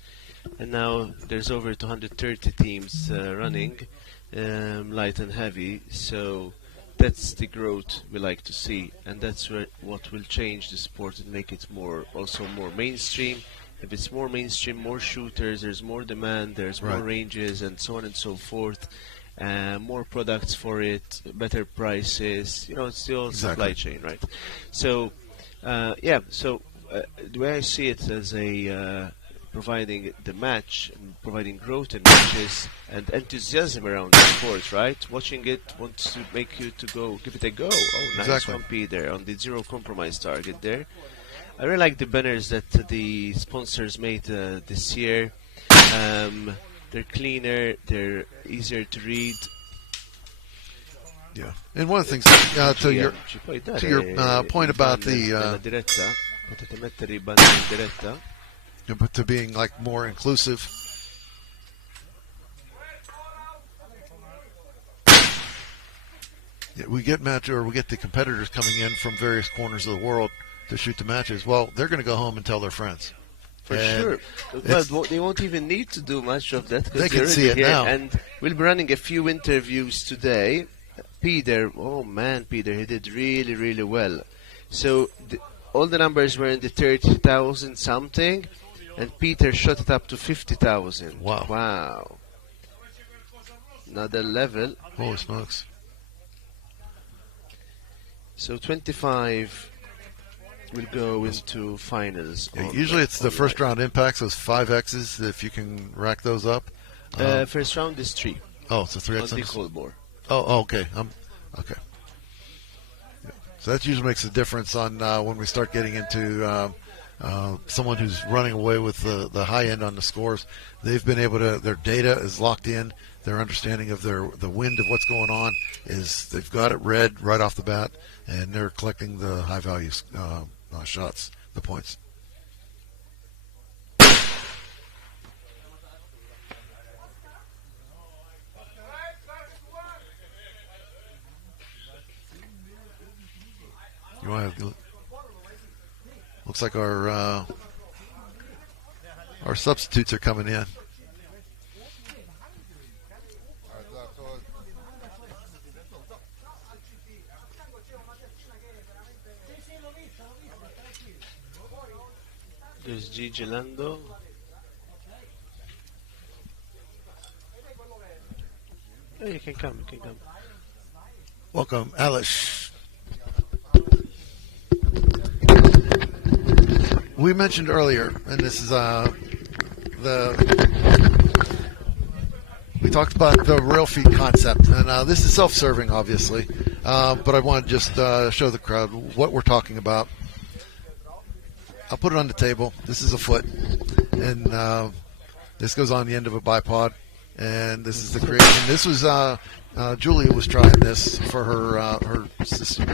and now there's over 230 teams running, light and heavy. So that's the growth we like to see, and that's what will change the sport and make it more mainstream. If it's more mainstream, more shooters, there's more demand, there's more ranges, and so on and so forth. More products for it, better prices. It's the old supply chain, right? So, the way I see it as a providing the match, and providing growth in matches and enthusiasm around the sport, right? Watching it wants to make you to go give it a go. Oh, nice one, Peter, on the zero compromise target there. I really like the banners that the sponsors made this year. They're cleaner, they're easier to read. Yeah, and one of the things to your point about potete mettere I banner in diretta. But to being like more inclusive. Yeah, we get the competitors coming in from various corners of the world to shoot the matches. Well, they're going to go home and tell their friends. For sure. But they won't even need to do much of that. They can see it now. And we'll be running a few interviews today. Peter, Peter, he did really, really well. So all the numbers were in the 30,000 something, and Peter shot it up to 50,000. Wow. Another level. Holy smokes. So 25 will go into finals. Yeah, usually it's the first round impacts, those 5Xs, if you can rack those up. First round is 3. Oh, so 3X on the cold bore. Oh, okay. Okay. Yeah. So that usually makes a difference on when we start getting into someone who's running away with the high end on the scores. They've been able to, their data is locked in. Their understanding of the wind of what's going on is they've got it read right off the bat, and they're collecting the high value shots, the points. You want to? Looks like our substitutes are coming in. There's Gigi Lando. Yeah, you can come. Welcome, Alish. We mentioned earlier, and this is we talked about the rail feet concept, and this is self-serving, obviously, but I want to just show the crowd what we're talking about. I'll put it on the table. This is a foot, and this goes on the end of a bipod, and this is the creation. This was Julia was trying this for her sister.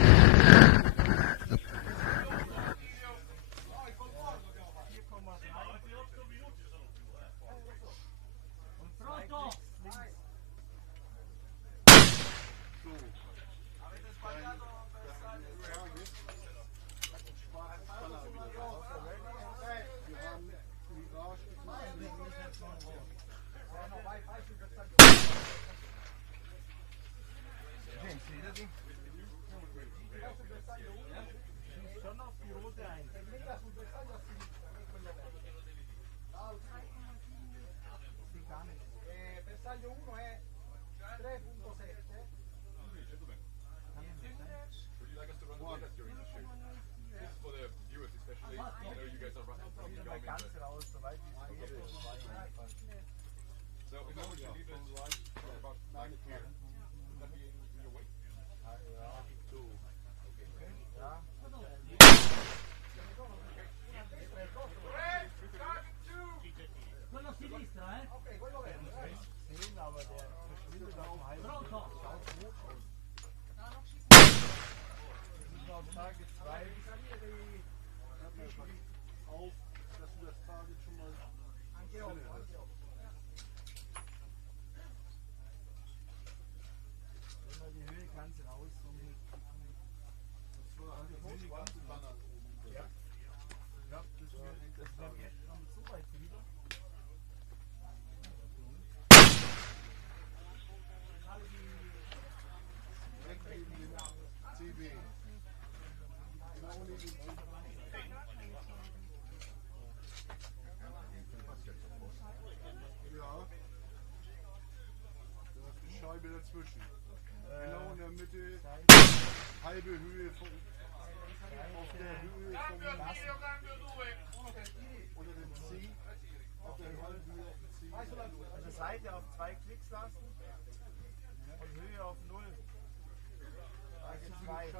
Seite auf 2 Klicks lassen und Höhe auf 0. Also 2.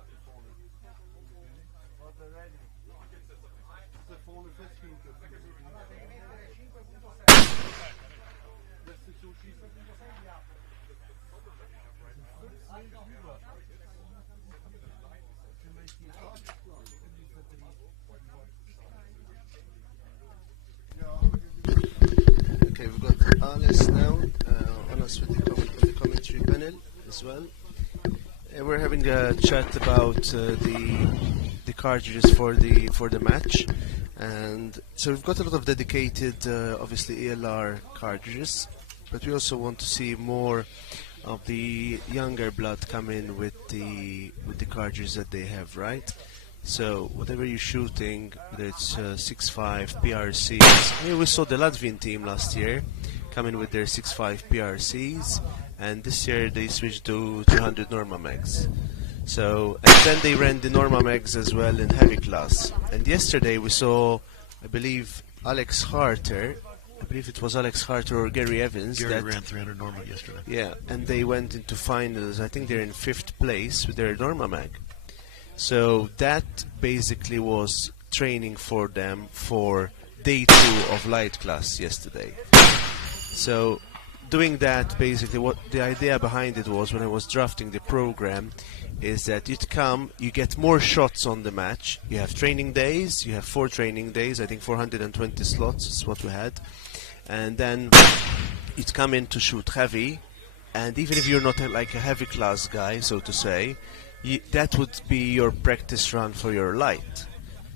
Water ready. Vorne festhielt. Lässt sich so schießen? Ja. Okay, we've got Alice now on us with the commentary panel as well. We're having a chat about the cartridges for the match, and so we've got a lot of dedicated, obviously ELR cartridges, but we also want to see more of the younger blood come in with the cartridges that they have, right? So whatever you're shooting, whether it's 6.5 PRCs. We saw the Latvian team last year come in with their 6.5 PRCs, and this year they switched to 200 Norma Mags. So, and then they ran the Norma Mags as well in heavy class. And yesterday we saw, I believe, Alex Harter. I believe it was Alex Harter or Gary Evans. Gary ran 300 Norma yesterday. Yeah, and they went into finals. I think they're in 5th place with their Norma Mag. So that basically was training for them for day 2 of light class yesterday. So doing that, basically what the idea behind it was, when I was drafting the program, is that you'd come, you get more shots on the match. You have training days, you have 4 training days, I think 420 slots is what we had. And then you'd come in to shoot heavy, and even if you're not like a heavy class guy, so to say, that would be your practice run for your light.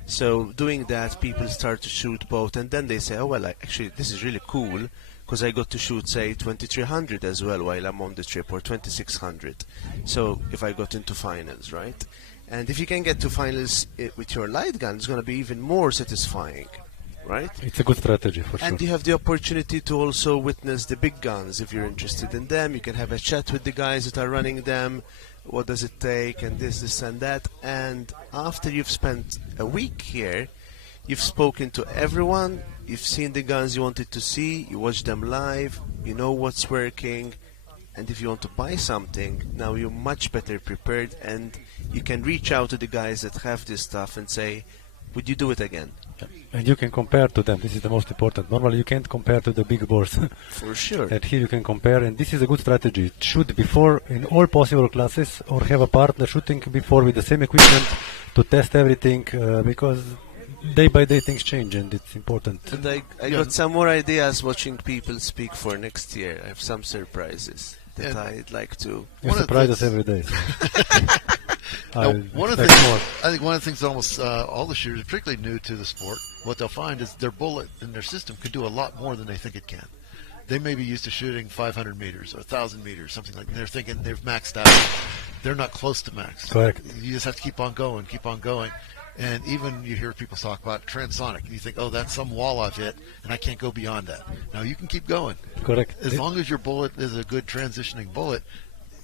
So doing that, people start to shoot both, and then they say, oh well, actually this is really cool, because I got to shoot, say, 2300 as well while I'm on the trip, or 2600. So if I got into finals, right? And if you can get to finals with your light gun, it's going to be even more satisfying, right? It's a good strategy for sure. And you have the opportunity to also witness the big guns if you're interested in them. You can have a chat with the guys that are running them. What does it take, and this and that. And after you've spent a week here, you've spoken to everyone, you've seen the guns you wanted to see, you watched them live, you know what's working, and if you want to buy something, now you're much better prepared, and you can reach out to the guys that have this stuff and say, would you do it again? And you can compare to them. This is the most important. Normally you can't compare to the big bores. For sure. And here you can compare, and this is a good strategy. Shoot before in all possible classes, or have a partner shooting before with the same equipment to test everything, because day by day things change, and it's important. And I got some more ideas watching people speak for next year. I have some surprises that I'd like to... You surprise us every day. So. Now, one of the things, I think one of the things almost all the shooters, particularly new to the sport, what they'll find is their bullet in their system can do a lot more than they think it can. They may be used to shooting 500 meters or 1,000 meters, something like that. They're thinking they've maxed out. They're not close to max. Correct. You just have to keep on going, keep on going. And even you hear people talk about transonic. You think, oh, that's some wall I've hit, and I can't go beyond that. Now, you can keep going. Correct. As long as your bullet is a good transitioning bullet,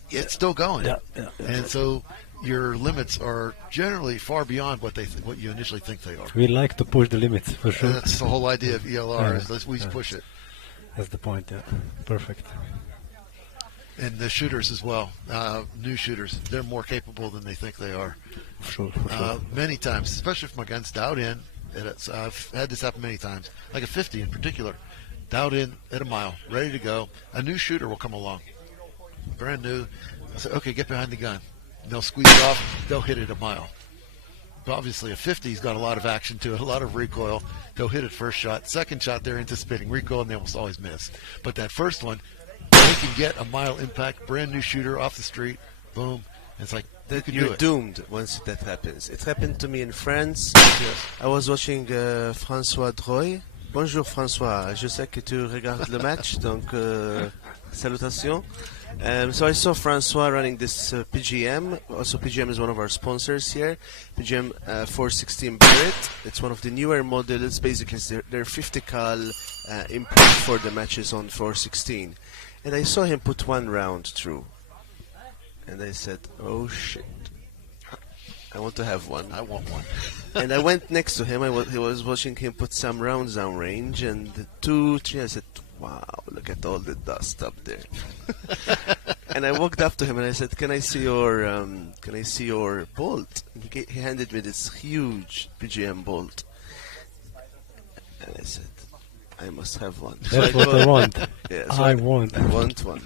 it's still going. Yeah. And so your limits are generally far beyond what you initially think they are. We like to push the limits, for sure. And that's the whole idea of ELR, is we push it. That's the point, yeah. Perfect. And the shooters as well, new shooters, they're more capable than they think they are. For sure. Many times, especially if my gun's dialed in, I've had this happen many times, like a 50 in particular, dialed in at a mile, ready to go. A new shooter will come along, brand new. I say, okay, get behind the gun. And they'll squeeze it off, they'll hit it a mile. But obviously a 50's got a lot of action to it, a lot of recoil. They'll hit it first shot. Second shot, they're anticipating recoil, and they almost always miss. But that first one, they can get a mile impact, brand new shooter off the street, boom. It's like, you're doomed once that happens. It happened to me in France. Yes. I was watching François Droy. Bonjour François, je sais que tu regardes le match, donc salutations. So I saw François running this PGM. Also, PGM is one of our sponsors here. PGM 416 Barrett. It's one of the newer models. Basically, it's their 50 cal import for the matches on 416. And I saw him put one round through. And I said, oh shit. I want to have one. I want one. And I went next to him. He was watching him put some rounds down range, and 2, 3. I said, "Wow, look at all the dust up there." And I walked up to him and I said, "Can I see your bolt?" And he handed me this huge PGM bolt, and I said, "I must have one." So That's what I want. Yeah, I want. I want one.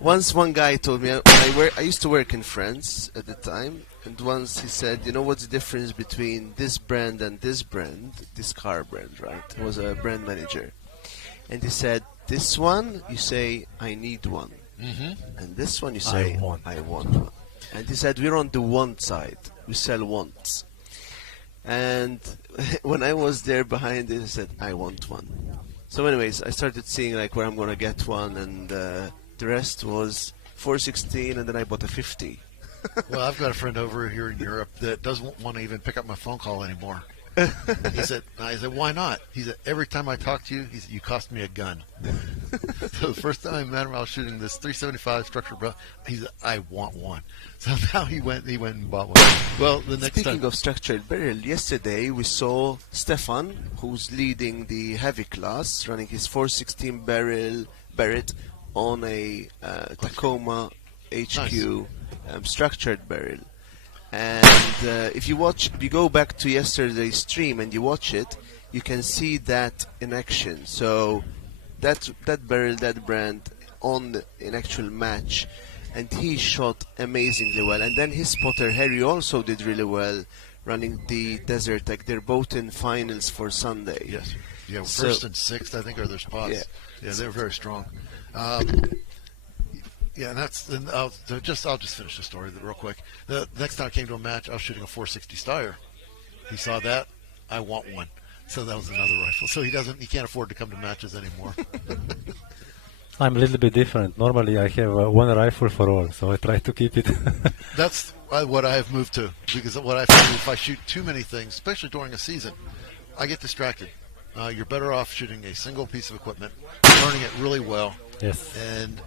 Once one guy told me, I used to work in France at the time, and once he said, "You know what's the difference between this brand and this brand, this car brand, right?" He was a brand manager. And he said, "This one, you say, I need one. And this one, you say, I want one." And he said, "We're on the want side. We sell wants." And when I was there behind it, I said, "I want one." So anyways, I started seeing like where I'm going to get one, and the rest was 416, and then I bought a 50. Well, I've got a friend over here in Europe that doesn't want to even pick up my phone call anymore. I said, "Why not?" He said, "Every time I talk to you, he said, you cost me a gun." So the first time I met him, I was shooting this 375 structure barrel. He said, "I want one." So now he went and bought one. Well, the next Speaking time. of structured barrel, yesterday we saw Stefan, who's leading the heavy class, running his 416 barrel Barrett on a Tacoma HQ structured barrel. And if you go back to yesterday's stream and you watch it, you can see that in action. So that barrel, that brand, in actual match, and he shot amazingly well. And then his spotter Harry also did really well, running the Desert Tech. They're both in finals for Sunday. Yes. Yeah, So- first and sixth, I think, are their spots. Yeah. They're very strong. Yeah, and I'll just finish the story real quick. The next time I came to a match, I was shooting a 460 Steyr. He saw that. I want one. So that was another rifle. So he can't afford to come to matches anymore. I'm a little bit different. Normally I have one rifle for all, so I try to keep it. That's what I have moved to, because what I find, if I shoot too many things, especially during a season, I get distracted. You're better off shooting a single piece of equipment, learning it really well, Yes. and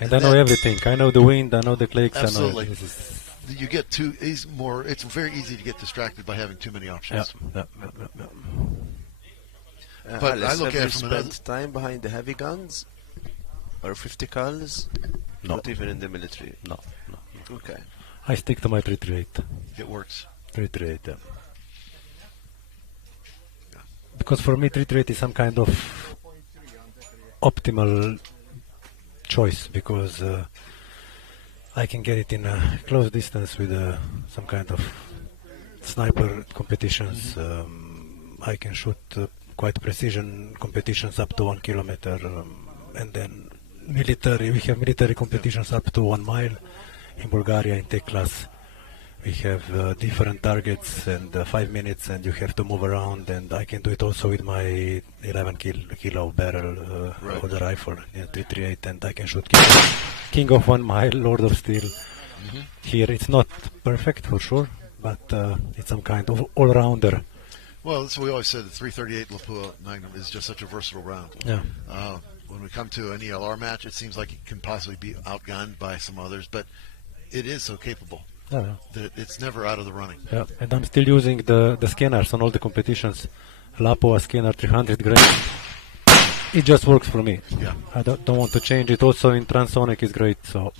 And I know everything. I know the wind, I know the clicks, Absolutely. I know this is, you get it's very easy to get distracted by having too many yeah, options. yeah. But Alice, I look have at you it from spent another- time behind the heavy guns? Or 50 cals? No. Not even in the military? No. Okay. I stick to my 338. It works. 338, yeah. Because for me 338 is some kind of optimal choice, because I can get it in a close distance with some kind of sniper competitions. I can shoot quite precision competitions up to 1 kilometer, and then military. We have military competitions up to 1 mile in Bulgaria in tech class. We have different targets and 5 minutes, and you have to move around. And I can do it also with my 11 kilo barrel Right. of the rifle, 338, and I can shoot King of 1 mile, Lord of Steel. Here it's not perfect for sure, but it's some kind of all-rounder. Well, that's what we always said. The 338 Lapua Magnum is just such a versatile round. Yeah. When we come to an ELR match, it seems like it can possibly be outgunned by some others, but it is so capable Yeah. that it's never out of the running. Yeah, and I'm still using the scanners on all the competitions. Lapua scanner 300 grain. It just works for me. Yeah. I don't want to change it. Also in transonic is great. So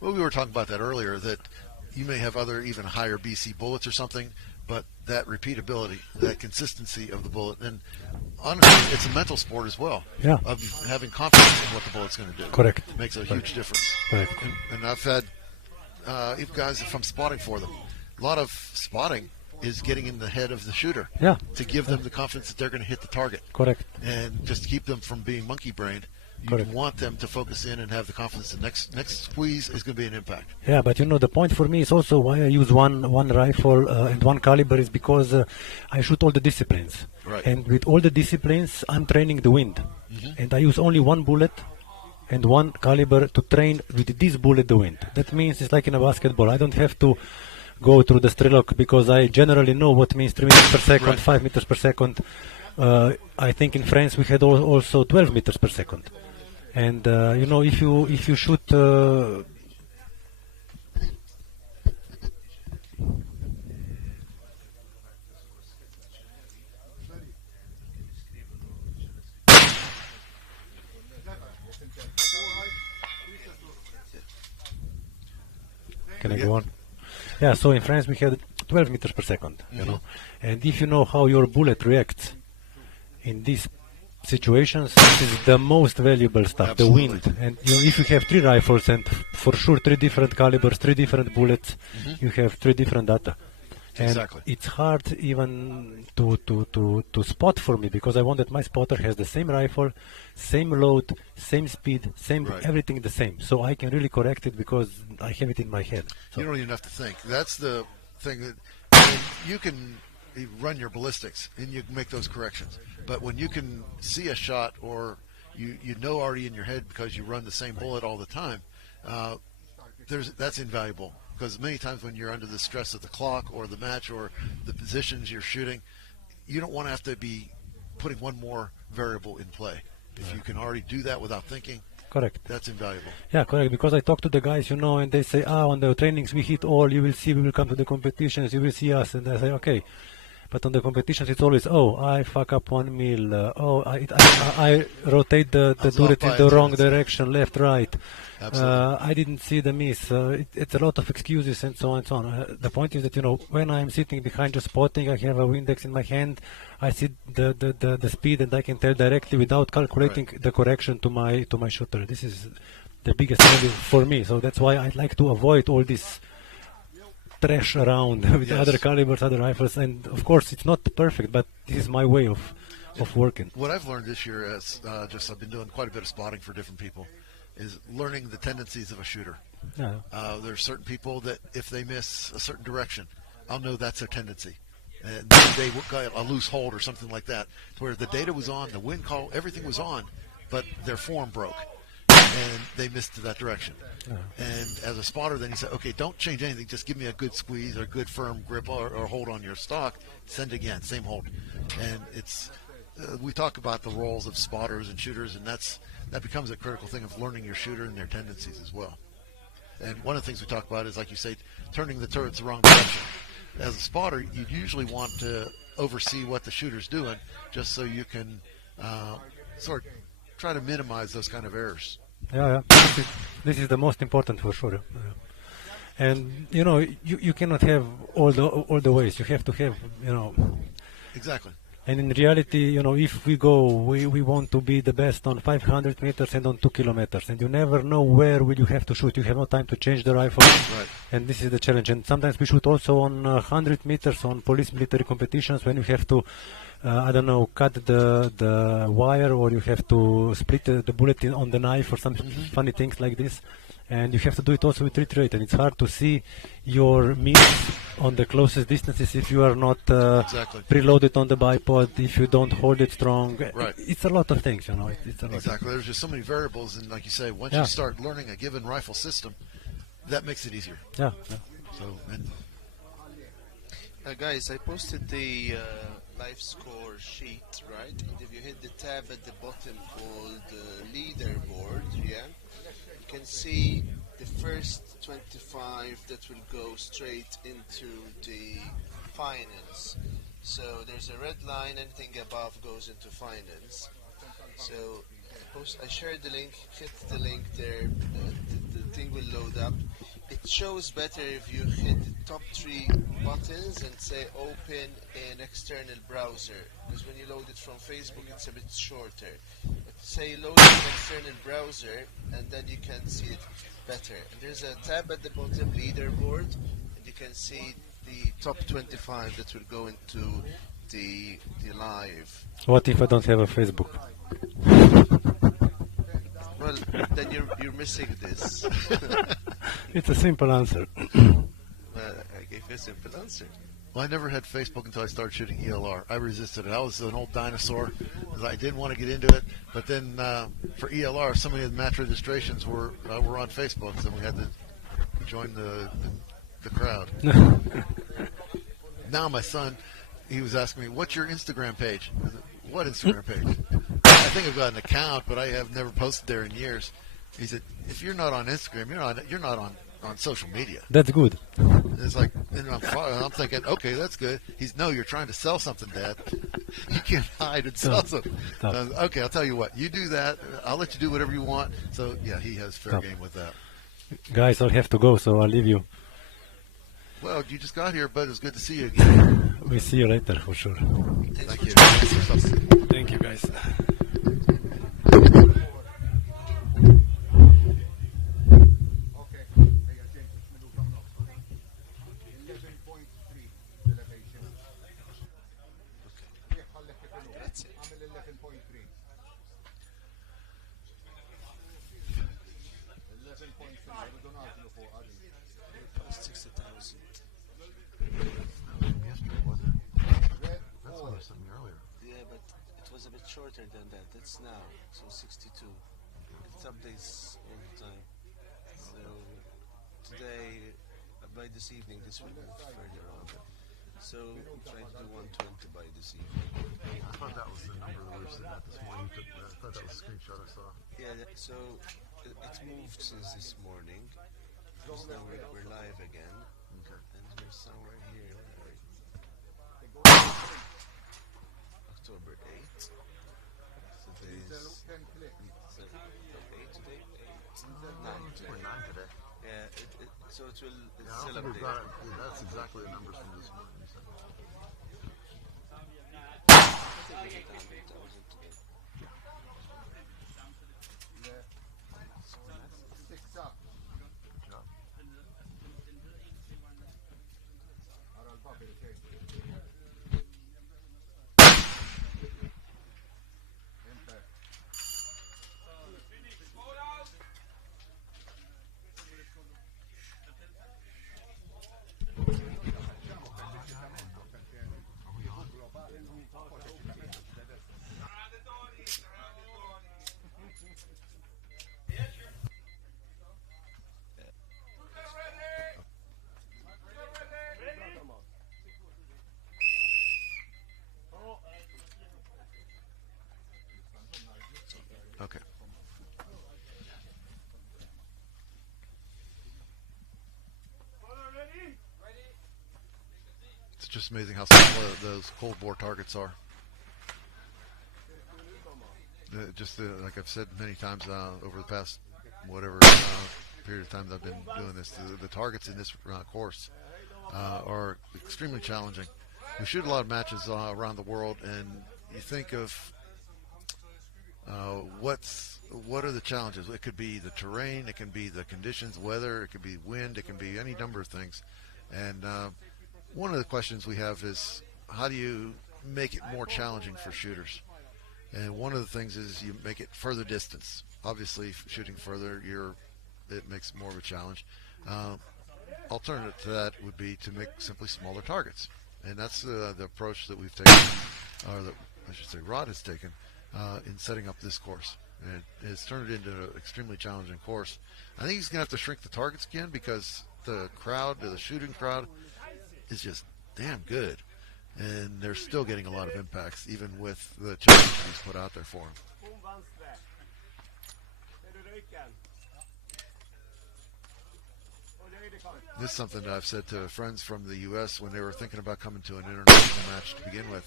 Well, we were talking about that earlier, that you may have other even higher BC bullets or something, but that repeatability, that consistency of the bullet, and honestly, it's a mental sport as well. Yeah. Of having confidence in what the bullet's going to do. Correct. Makes a huge difference. Correct. And I've had even guys, if I'm spotting for them, a lot of spotting is getting in the head of the shooter. Yeah. To give them the confidence that they're going to hit the target. correct. And just to keep them from being monkey-brained, you Correct. want them to focus in and have the confidence the next squeeze is going to be an impact. Yeah, but the point for me is also why I use one rifle and one caliber is because I shoot all the disciplines. Right. And with all the disciplines, I'm training the wind. And I use only one bullet and one caliber to train with this bullet the wind. That means it's like in a basketball. I don't have to go through the Strelok because I generally know what means 3 meters per second, Right. 5 meters per second. I think in France we had also 12 meters per second. And if you shoot Can I go on? Yeah, so in France we had 12 meters per second, you know. And if you know how your bullet reacts in these situations, this is the most valuable stuff, Absolutely. the wind. And you know, if you have 3 rifles and for sure 3 different calibers, 3 different bullets, you have 3 different data. And Exactly. it's hard even to spot for me, because I want that my spotter has the same rifle, same load, same speed, same Right. everything the same. So I can really correct it because I have it in my head. So You don't even have to think. That's the thing that when you can run your ballistics and you can make those corrections. But when you can see a shot, or you know already in your head because you run the same bullet all the time, that's invaluable. Because many times when you're under the stress of the clock or the match or the positions you're shooting, you don't want to have to be putting one more variable in play. If you can already do that without thinking, correct. that's invaluable. Yeah, correct. Because I talk to the guys, you know, and they say, on the trainings we hit all. You will see. We will come to the competitions. You will see us. And I say, okay. But on the competitions, it's always, I fuck up 1 mil. I rotate the I was turret off in by the a wrong tendency. direction, left, right. Absolutely. I didn't see the miss. It's a lot of excuses and so on and so on. The point is that, you know, when I'm sitting behind just spotting, I have a Windex in my hand. I see the speed, and I can tell directly without calculating the correction to my shooter. This is the biggest value for me. So that's why I like to avoid all this trash around with Yes. other calibers, other rifles, and of course it's not perfect, but this is my way of working. What I've learned this year, as I've been doing quite a bit of spotting for different people, is learning the tendencies of a shooter. Yeah. There are certain people that if they miss a certain direction, I'll know that's their tendency. And they got a loose hold or something like that, to where the data was on, the wind call, everything was on, but their form broke, and they missed to that direction. And as a spotter, then you say, okay, don't change anything, just give me a good squeeze or a good firm grip or hold on your stock, send again, same hold. And it's we talk about the roles of spotters and shooters, and that becomes a critical thing of learning your shooter and their tendencies as well. And one of the things we talk about is, like you say, turning the turrets the wrong direction. As a spotter, you usually want to oversee what the shooter's doing, just so you can sort of try to minimize those kind of errors. Yeah. This is the most important for sure. And you know, you cannot have all the ways. You have to have, you know. Exactly. And in reality, you know, if we go, we want to be the best on 500 meters and on 2 kilometers, and you never know where will you have to shoot. You have no time to change the rifle, Right. and this is the challenge. And sometimes we shoot also on 100 meters on police military competitions, when you have to, cut the wire, or you have to split the bullet on the knife, or some funny things like this. And you have to do it also with retreat, and it's hard to see your miss on the closest distances if you are not Exactly. preloaded on the bipod, if you don't hold it strong. Right. It's a lot of things, you know. It's a lot. Exactly. There's just so many variables, and like you say, once Yeah. you start learning a given rifle system, that makes it easier. Yeah. So, and Guys, I posted the life score sheet, right? And if you hit the tab at the bottom called leaderboard, you can see the first 25 that will go straight into the finals. So there's a red line, anything above goes into finals. So I shared the link, hit the link there, the thing will load up. It shows better if you hit the top 3 buttons and say open an external browser, because when you load it from Facebook it's a bit shorter. But say load an external browser and then you can see it better. And there's a tab at the bottom, leaderboard, and you can see the top 25 that will go into the live. What if I don't have a Facebook? Well, then you're missing this. It's a simple answer. Well, I gave you a simple answer. well, I never had Facebook until I started shooting ELR. I resisted it. I was an old dinosaur because I didn't want to get into it. But then for ELR, so many of the match registrations were on Facebook, so we had to join the crowd. Now my son, he was asking me, "What's your Instagram page?" I said, "What Instagram page?" I think I've got an account, but I have never posted there in years. He said, "If you're not on Instagram, you're not on social media." That's good. It's like, and I'm thinking, okay, that's good. No, you're trying to sell something, Dad. You can't hide and sell something. Okay, I'll tell you what. You do that. I'll let you do whatever you want. So yeah, he has fair game with that. Guys, I'll have to go, so I'll leave you. Well, you just got here, but it's good to see you again. We see you later for sure. Thank you. Thank you, guys. Okay, hey, James, which middle coming up? 11.3 elevation. That's it. I'm at 11.3. 11.3. I don't know how to for Adi. 60,000. Yesterday, wasn't it? Red That's 4. what I was saying earlier. Yeah, but it was a bit shorter than that. That's now, so 62. It updates all the time. So today, by this evening, this will move further on. So try to do 120 by this evening. I thought that was the number that we were sitting at this morning. I thought that was a screenshot I saw. Yeah, so it's moved since this morning. Because now we're live again. Okay. And we're somewhere here. October 8th. Today's 10 click. 8 today? 8? 9 today. We're 9 today. Yeah, so it will Yeah, I still don't think we've update. got it. Yeah, that's exactly the numbers from this morning. You said. I think we hit 100,000 today. Yeah. 6 up. Good job. Allora, il papero, ok. Impact. Okay. It's just amazing how small those cold bore targets are. Like I've said many times over the past whatever period of time that I've been doing this, the targets in this course are extremely challenging. We shoot a lot of matches around the world, and you think of what are the challenges? It could be the terrain, it can be the conditions, weather, it could be wind, it can be any number of things. And one of the questions we have is, how do you make it more challenging for shooters? And one of the things is you make it further distance. Obviously, shooting further, it makes more of a challenge. Alternative to that would be to make simply smaller targets, and that's the approach that we've taken, or that I should say Rod has taken in setting up this course. And it's turned it into an extremely challenging course. I think he's going to have to shrink the targets again because the shooting crowd is just damn good. And they're still getting a lot of impacts, even with the challenge he's put out there for them. Kom venstre. Ser du røyken? Og høyrekant. This is something that I've said to friends from the U.S. when they were thinking about coming to an international match to begin with.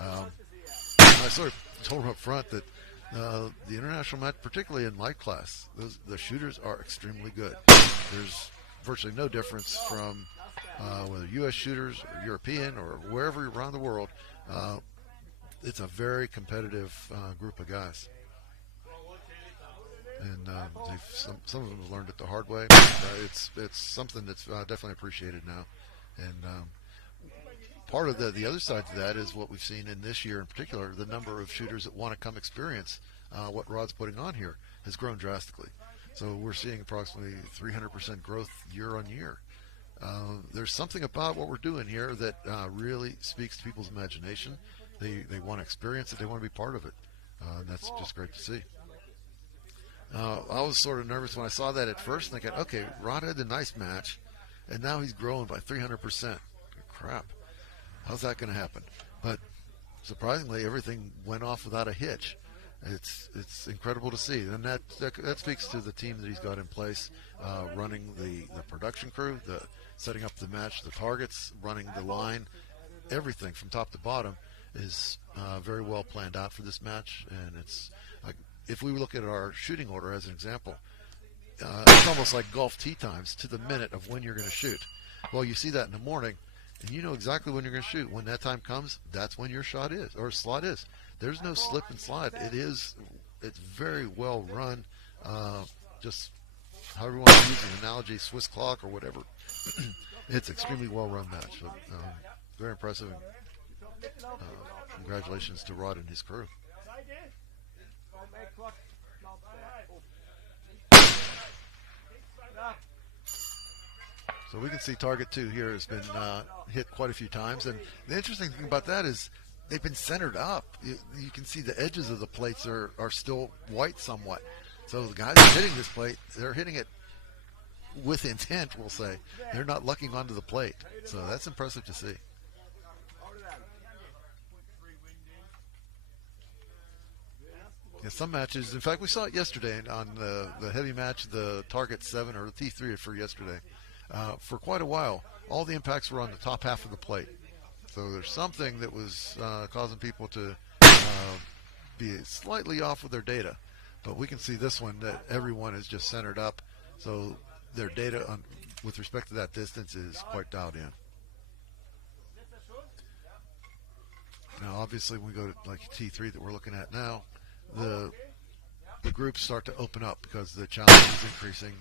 I sort of told them up front that the international match, particularly in light class, the shooters are extremely good. There's virtually no difference from whether U.S. shooters or European or wherever around the world. It's a very competitive group of guys. And some of them have learned it the hard way. It's something that's definitely appreciated now. And part of the other side to that is what we've seen in this year in particular, the number of shooters that want to come experience what Rod's putting on here has grown drastically. So we're seeing approximately 300% growth year on year. There's something about what we're doing here that really speaks to people's imagination. They want to experience it. They want to be part of it. And that's just great to see. I was sort of nervous when I saw that at first, thinking, okay, Rod had a nice match, and now he's growing by 300%. Crap. How's that going to happen? But surprisingly, everything went off without a hitch. It's incredible to see, and that speaks to the team that he's got in place, running the production crew, setting up the match, the targets, running the line, everything from top to bottom is very well planned out for this match. And it's like, if we look at our shooting order as an example, it's almost like golf tee times to the minute of when you're going to shoot. Well, you see that in the morning, and you know exactly when you're going to shoot. When that time comes, that's when your shot is, or slot is. There's no slip and slide. It's very well run. Just however you want to use an analogy, Swiss clock or whatever. It's extremely well run match. So, very impressive. Congratulations to Rod and his crew. So we can see target 2 here has been hit quite a few times, and the interesting thing about that is they've been centered up. You can see the edges of the plates are still white somewhat. So the guys hitting this plate, they're hitting it with intent, we'll say. They're not lucking onto the plate. So that's impressive to see. Yeah, some matches, in fact, we saw it yesterday on the heavy match, the Target 7 or the T3 for yesterday. For quite a while, all the impacts were on the top half of the plate. So there's something that was causing people to be slightly off with their data. But we can see this one that everyone is just centered up. So their data with respect to that distance is quite dialed in. Now, obviously, when we go to like T3 that we're looking at now, the groups start to open up because the challenge is increasing.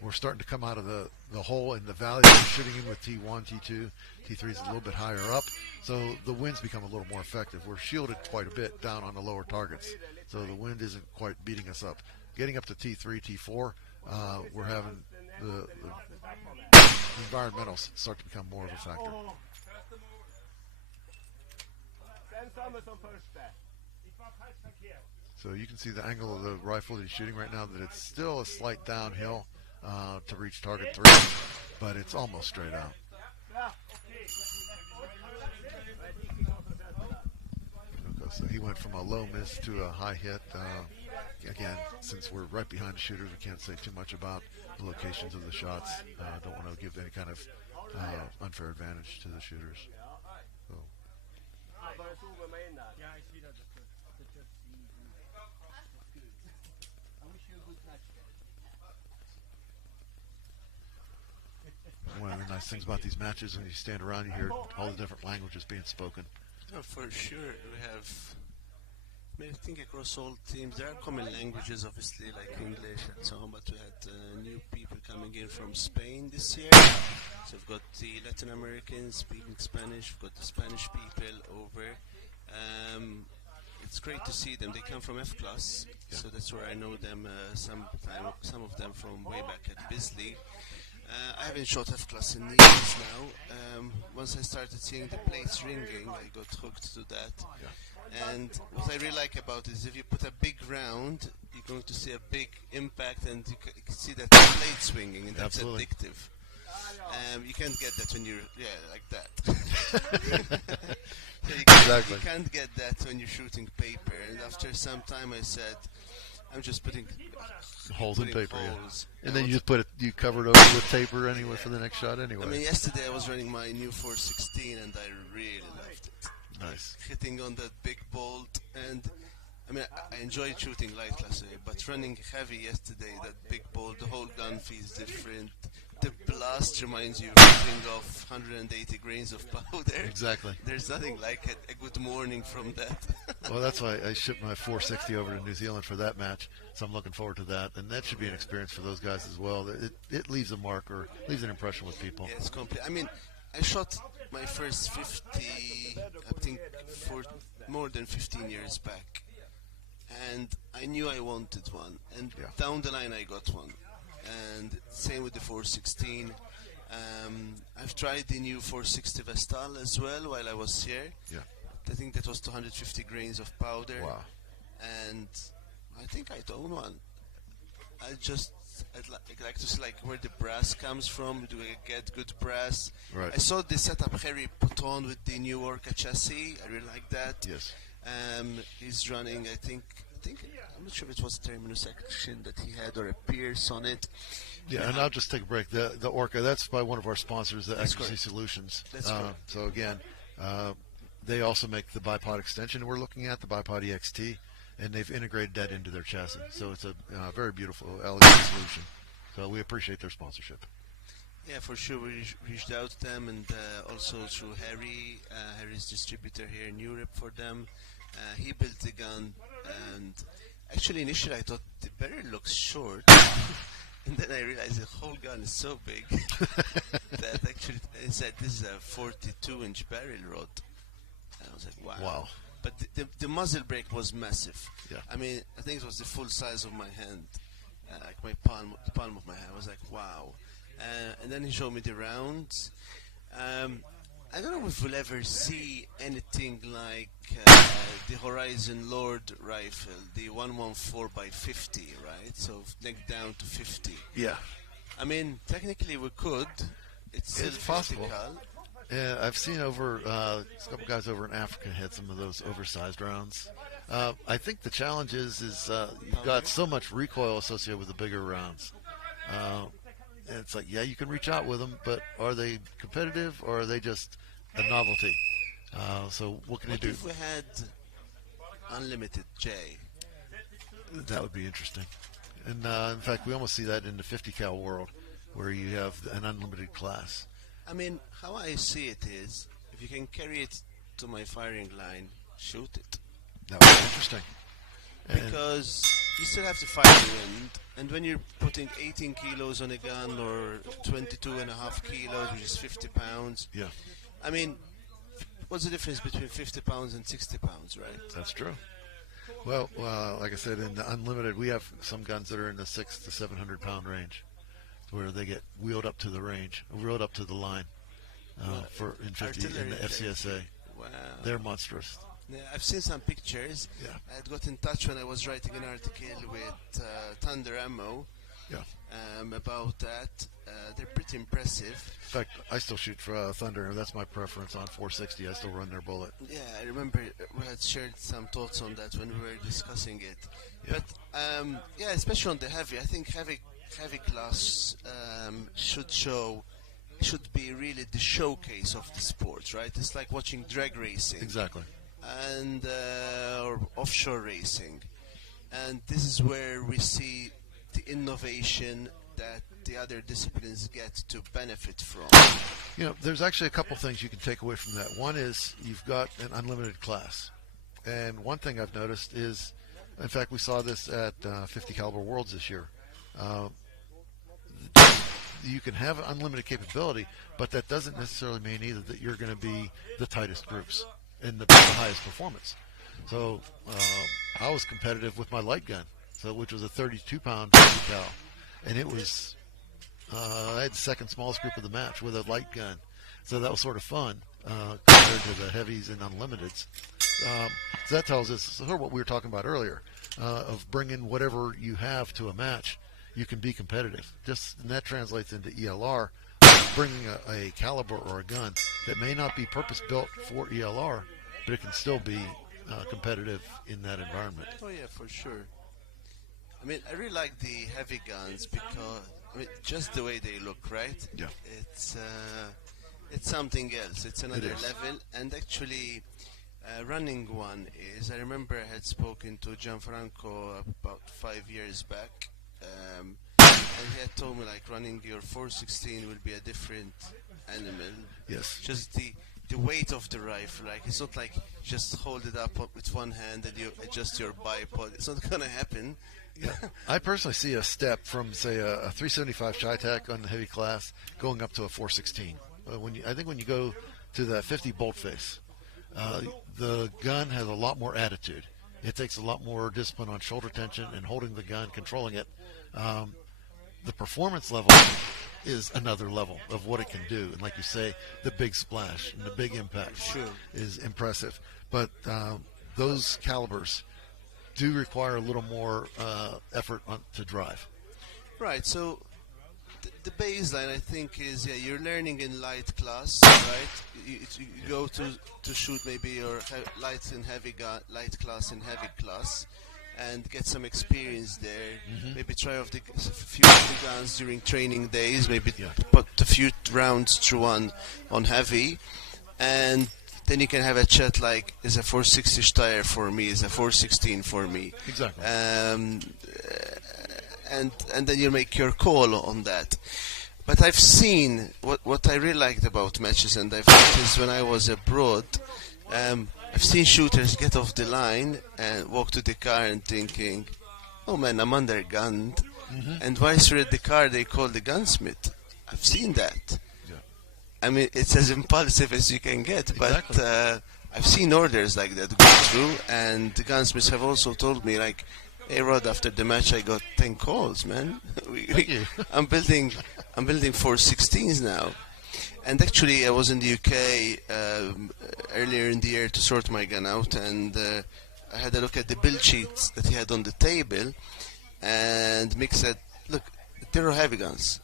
We're starting to come out of the hole in the valley that we're shooting in with T1, T2. T3 is a little bit higher up, so the winds become a little more effective. We're shielded quite a bit down on the lower targets, so the wind isn't quite beating us up. Getting up to T3, T4, we're having the environmentals start to become more of a factor. So you can see the angle of the rifle that he's shooting right now, that it's still a slight downhill to reach target 3, but it's almost straight out. Okay, so he went from a low miss to a high hit. Again, since we're right behind the shooters, we can't say too much about the locations of the shots. Don't want to give any kind of unfair advantage to the shooters. So. One of the nice things about these matches, when you stand around, you hear all the different languages being spoken. Oh, for sure, we have. I think across all teams there are common languages, obviously, like English and so on. But we had new people coming in from Spain this year. So we've got the Latin Americans speaking Spanish. We've got the Spanish people over. It's great to see them. They come from F class, so that's where I know them. Some of them from way back at Bisley. I haven't shot F-class in years now. Once I started seeing the plates ringing, I got hooked to that. Yeah. And what I really like about it is if you put a big round, you're going to see a big impact, and you can see that plate swinging, and that's Absolutely. addictive. You can't get that when you're, like that. So Exactly. You can't get that when you're shooting paper. And after some time I said, I'm just putting holes in paper, holes. Yeah. And then you just you cover it over with taper anyway for the next shot anyway. I mean, yesterday I was running my new 416 and I really loved it. Nice. Hitting on that big bolt, and I mean, I enjoyed shooting light class A, but running heavy yesterday, that big bolt, the whole gun feels different. The blast reminds you of shooting off 180 grains of powder. Exactly. There's nothing like a good morning from that. Well, that's why I shipped my 460 over to New Zealand for that match, so I'm looking forward to that. And that should be an experience for those guys as well. It leaves a mark, or leaves an impression with people. Yeah, it's complete. I mean, I shot my first 50, I think, for more than 15 years back. And I knew I wanted one. And down the line I got one. And same with the 416. I've tried the new 460 Vestal as well while I was here. Yeah. I think that was 250 grains of powder. Wow. And I think I'd own one. I'd like to see where the brass comes from. Do I get good brass? Right. I saw the setup Harry put on with the new Orca chassis. I really like that. Yes. He's running, I think I'm not sure if it was a terminus action that he had or a Pierce on it. Yeah, and I'll just take a break. The Orca, that's by one of our sponsors, the That's Accuracy correct. Solutions. That's correct. So again, they also make the bipod extension we're looking at, the bipod EXT, and they've integrated that into their chassis. So it's a very beautiful LED solution. So we appreciate their sponsorship. Yeah, for sure. We reached out to them, and also through Harry, Harry's distributor here in Europe for them. He built the gun, and actually initially I thought the barrel looks short, and then I realized the whole gun is so big that actually he said this is a 42-inch barrel rod. And I was like, wow. Wow. But the muzzle brake was massive. Yeah. I mean, I think it was the full size of my hand, like the palm of my hand. I was like, wow. And then he showed me the rounds. I don't know if we'll ever see anything like the Horizon Lord rifle, the 114x50, right? So neck down to 50. Yeah. I mean, technically we could. It's still possible. physical. Yeah, I've seen over a couple guys over in Africa had some of those oversized rounds. I think the challenge is you've got so much recoil associated with the bigger rounds. And it's like, yeah, you can reach out with them, but are they competitive or are they just a novelty? So what can you What do? if we had unlimited J? That would be interesting. And in fact, we almost see that in the 50 cal world, where you have an unlimited class. I mean, how I see it is, if you can carry it to my firing line, shoot it. That would be interesting. And Because you still have to fire the wind, and when you're putting 18 kilos on a gun or 22.5 kilos, which is 50 pounds, yeah, I mean, what's the difference between 50 pounds and 60 pounds, right? that's true. Well, like I said, in the unlimited, we have some guns that are in the 600 to 700 pound range, where they get wheeled up to the range, wheeled up to the line for in 50 in the Artillery FCSA. Wow. They're monstrous. Yeah, I've seen some pictures. Yeah. I had got in touch when I was writing an article with Thunder Ammo Yeah. about that. They're pretty impressive. In fact, I still shoot for Thunder, and that's my preference on 460. I still run their bullet. Yeah, I remember we had shared some thoughts on that when we were discussing it. Yeah. But yeah, especially on the heavy, I think heavy class should be really the showcase of the sport, right? It's like watching drag racing Exactly. and or offshore racing, and this is where we see the innovation that the other disciplines get to benefit from. You know, there's actually a couple things you can take away from that. One is you've got an unlimited class, and one thing I've noticed is, in fact, we saw this at 50 caliber Worlds this year. You can have unlimited capability, but that doesn't necessarily mean either that you're going to be the tightest groups and the highest performance. So I was competitive with my light gun, which was a 32-pound 50 cal, and it was I had the second smallest group of the match with a light gun. So that was sort of fun compared to the heavies and unlimiteds. So that tells us sort of what we were talking about earlier, of bringing whatever you have to a match. You can be competitive. And that translates into ELR, bringing a caliber or a gun that may not be purpose-built for ELR, but it can still be competitive in that environment. Oh yeah, for sure. I mean, I really like the heavy guns because, I mean, just the way they look, right? Yeah. It's something else. It's another is. level. And actually, running one is, I remember I had spoken to Gianfranco about 5 years back, and he had told me, like, running your 416 will be a different animal. Yes. Just the weight of the rifle, like, it's not like just hold it up with one hand and you adjust your bipod. It's not gonna happen. Yeah. I personally see a step from, say, a 375 Chi-Tac on the heavy class going up to a 416. I think when you go to that 50 bolt face, the gun has a lot more attitude. It takes a lot more discipline on shoulder tension and holding the gun, controlling it. The performance level is another level of what it can do. And like you say, the big splash and the big impact is impressive. But those calibers do require a little more effort to drive. Right, so the baseline, I think, is, yeah, you're learning in light class, right? You go to shoot maybe your light class and heavy class, and get some experience there. Mm-hmm. Maybe try off a few of the guns during training days. Maybe put a few rounds through on heavy, and then you can have a chat like, is a 460 Steyr for me? Is a 416 for me? Exactly. And then you make your call on that. But I've seen what I really liked about matches, and I've noticed when I was abroad. I've seen shooters get off the line and walk to the car and thinking, "Oh man, I'm undergunned," and once you're at the car, they call the gunsmith. I've seen that. Yeah. I mean, it's as impulsive as you can get, Exactly. but I've seen orders like that go through, and the gunsmiths have also told me, like, "Hey Rod, after the match, I got 10 calls, man. Thank you. I'm building 416s now." And actually, I was in the UK earlier in the year to sort my gun out, and I had a look at the build sheets that he had on the table, and Mick said, "Look, they're heavy guns.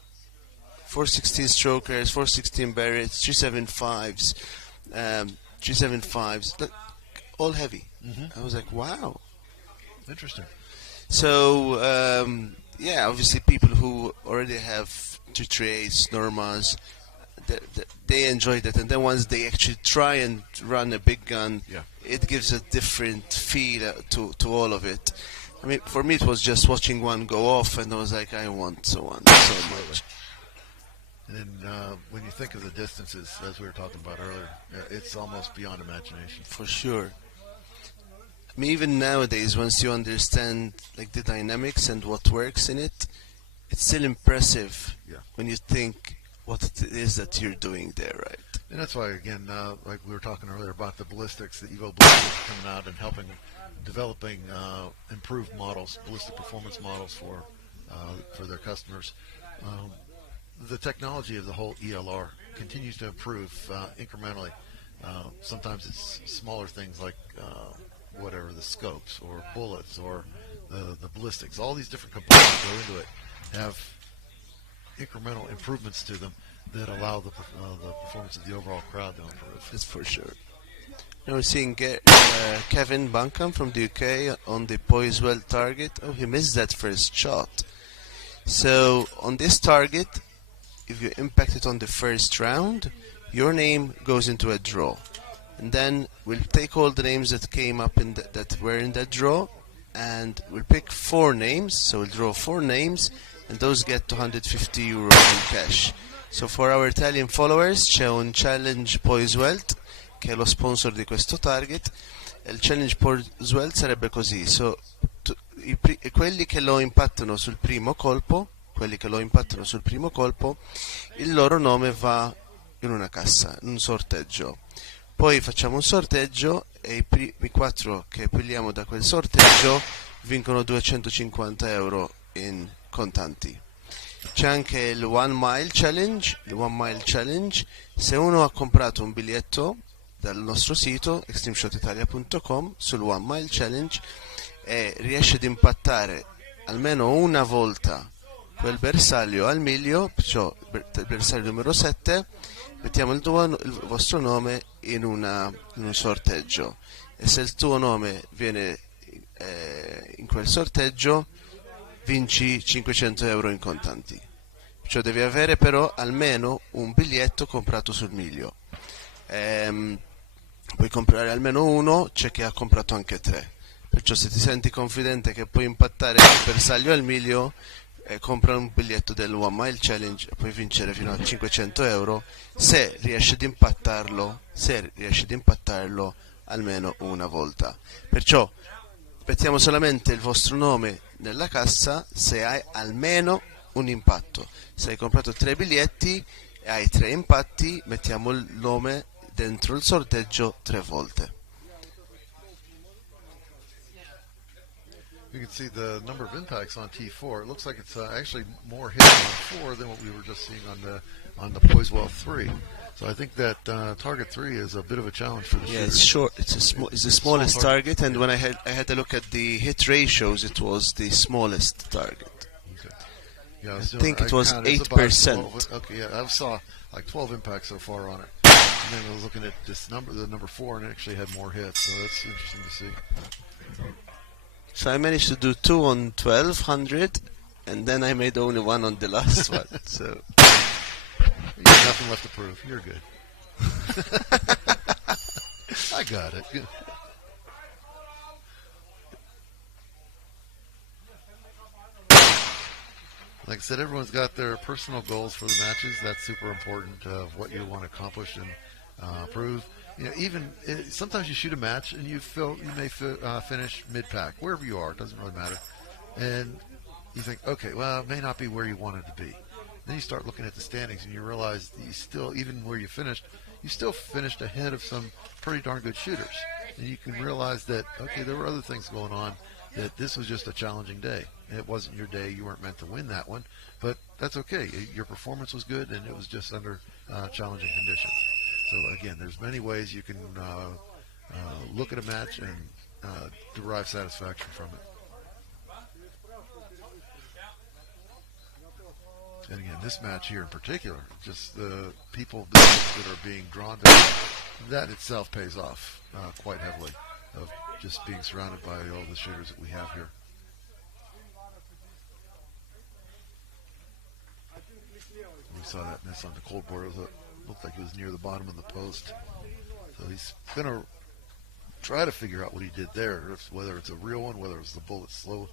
416 strokers, 416 Barretts, 375s, 375s, look, all heavy." I was like, wow. Interesting. So, yeah, obviously people who already have 338s, Normas, they enjoy that. And then once they actually try and run a big gun, Yeah. it gives a different feel to all of it. I mean, for me, it was just watching one go off, and I was like, I want one so much. And then when you think of the distances, as we were talking about earlier, it's almost beyond imagination. For sure. I mean, even nowadays, once you understand like the dynamics and what works in it, it's still impressive when you think what it is that you're doing there, right? And that's why, again, like we were talking earlier about the ballistics, the Evo ballistics coming out and helping developing improved models, ballistic performance models for their customers. The technology of the whole ELR continues to improve incrementally. Sometimes it's smaller things like whatever, the scopes or bullets or the ballistics. All these different components that go into it have incremental improvements to them that allow the performance of the overall crowd to improve. That's for sure. Now we're seeing Kevin Buncombe from the UK on the Poisewell target. Oh, he missed that first shot. So on this target, if you impact it on the first round, your name goes into a draw. And then we'll take all the names that came up that were in that draw, and we'll pick 4 names. So we'll draw 4 names, and those get €250 in cash. So for our Italian followers c'è un challenge Poisewell che è lo sponsor di questo target, e il challenge Poisewell sarebbe così. So, quelli che lo impattano sul primo colpo, il loro nome va in una cassa, in un sorteggio. Poi facciamo un sorteggio e i primi 4 che pigliamo da quel sorteggio vincono €250 in contanti. C'è anche il One Mile Challenge. Il One Mile Challenge, se uno ha comprato un biglietto dal nostro sito extremeshotitalia.com sul One Mile Challenge e riesce ad impattare almeno una volta quel bersaglio al miglio, perciò il bersaglio numero 7, mettiamo il vostro nome in un sorteggio, e se il tuo nome viene in quel sorteggio vinci €500 in contanti. Cioè devi avere però almeno un biglietto comprato sul miglio. Puoi comprare almeno uno, c'è chi ha comprato anche 3. Perciò se ti senti confidente che puoi impattare il bersaglio al miglio, compra un biglietto del One Mile Challenge e puoi vincere fino a €500 se riesci ad impattarlo almeno una volta. Perciò mettiamo solamente il vostro nome nella cassa se hai almeno un impatto. Se hai comprato 3 biglietti e hai 3 impatti, mettiamo il nome dentro il sorteggio 3 volte. You can see the number of impacts on T4. It looks like it's actually more hits on 4 than what we were just seeing on the Poisewell 3. So I think that target 3 is a bit of a challenge for the Yeah, shooters. it's short. It's the smallest target, and when I had a look at the hit ratios, it was the smallest target. Okay. Yeah, I think it was counted, about 8%. 12. Okay, yeah, I saw like 12 impacts so far on it. And then I was looking at this number, the number 4, and it actually had more hits. So that's interesting to see. So I managed to do 2 on 1200, and then I made only 1 on the last one. So You have nothing left to prove. You're good. I got it. Like I said, everyone's got their personal goals for the matches. That's super important of what you want to accomplish and prove. Even sometimes you shoot a match and you may finish mid-pack, wherever you are. It doesn't really matter. And you think, okay, well, it may not be where you wanted to be. Then you start looking at the standings and you realize that you still, even where you still finished ahead of some pretty darn good shooters. And you can realize that, okay, there were other things going on, that this was just a challenging day. It wasn't your day. You weren't meant to win that one. But that's okay. Your performance was good, and it was just under challenging conditions. So, again, there's many ways you can look at a match and derive satisfaction from it. And again, this match here in particular, just the people that are being drawn to it, that itself pays off quite heavily, of just being surrounded by all the shooters that we have here. We saw that miss on the cold board. It looked like he was near the bottom of the post. So he's going to try to figure out what he did there, whether it's a real one, whether it's the bullet slow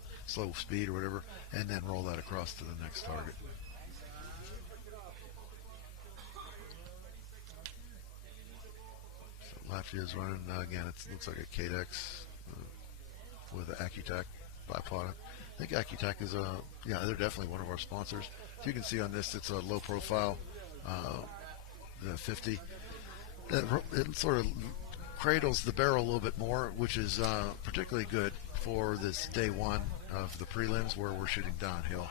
speed or whatever, and then roll that across to the next target. Latvia is running, again, it looks like a Cadex with an Accutac byproduct. I think Accutac is they're definitely one of our sponsors. So you can see on this, it's a low profile, the 50. It sort of cradles the barrel a little bit more, which is particularly good for this day one of the prelims where we're shooting downhill.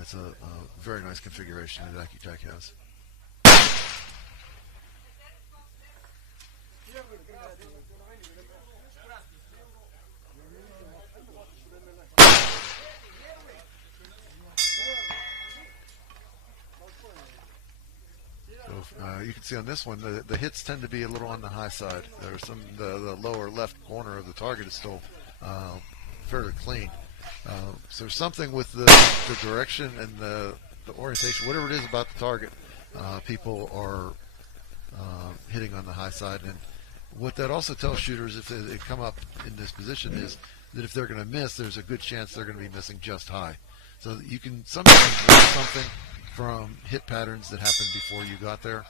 It's a very nice configuration that Accutac has. You can see on this one, the hits tend to be a little on the high side. There's the lower left corner of the target is still fairly clean. So there's something with the direction and the orientation, whatever it is about the target, people are hitting on the high side. And what that also tells shooters, if they come up in this position, is that if they're going to miss, there's a good chance they're going to be missing just high. So you can sometimes learn something from hit patterns that happened before you got there.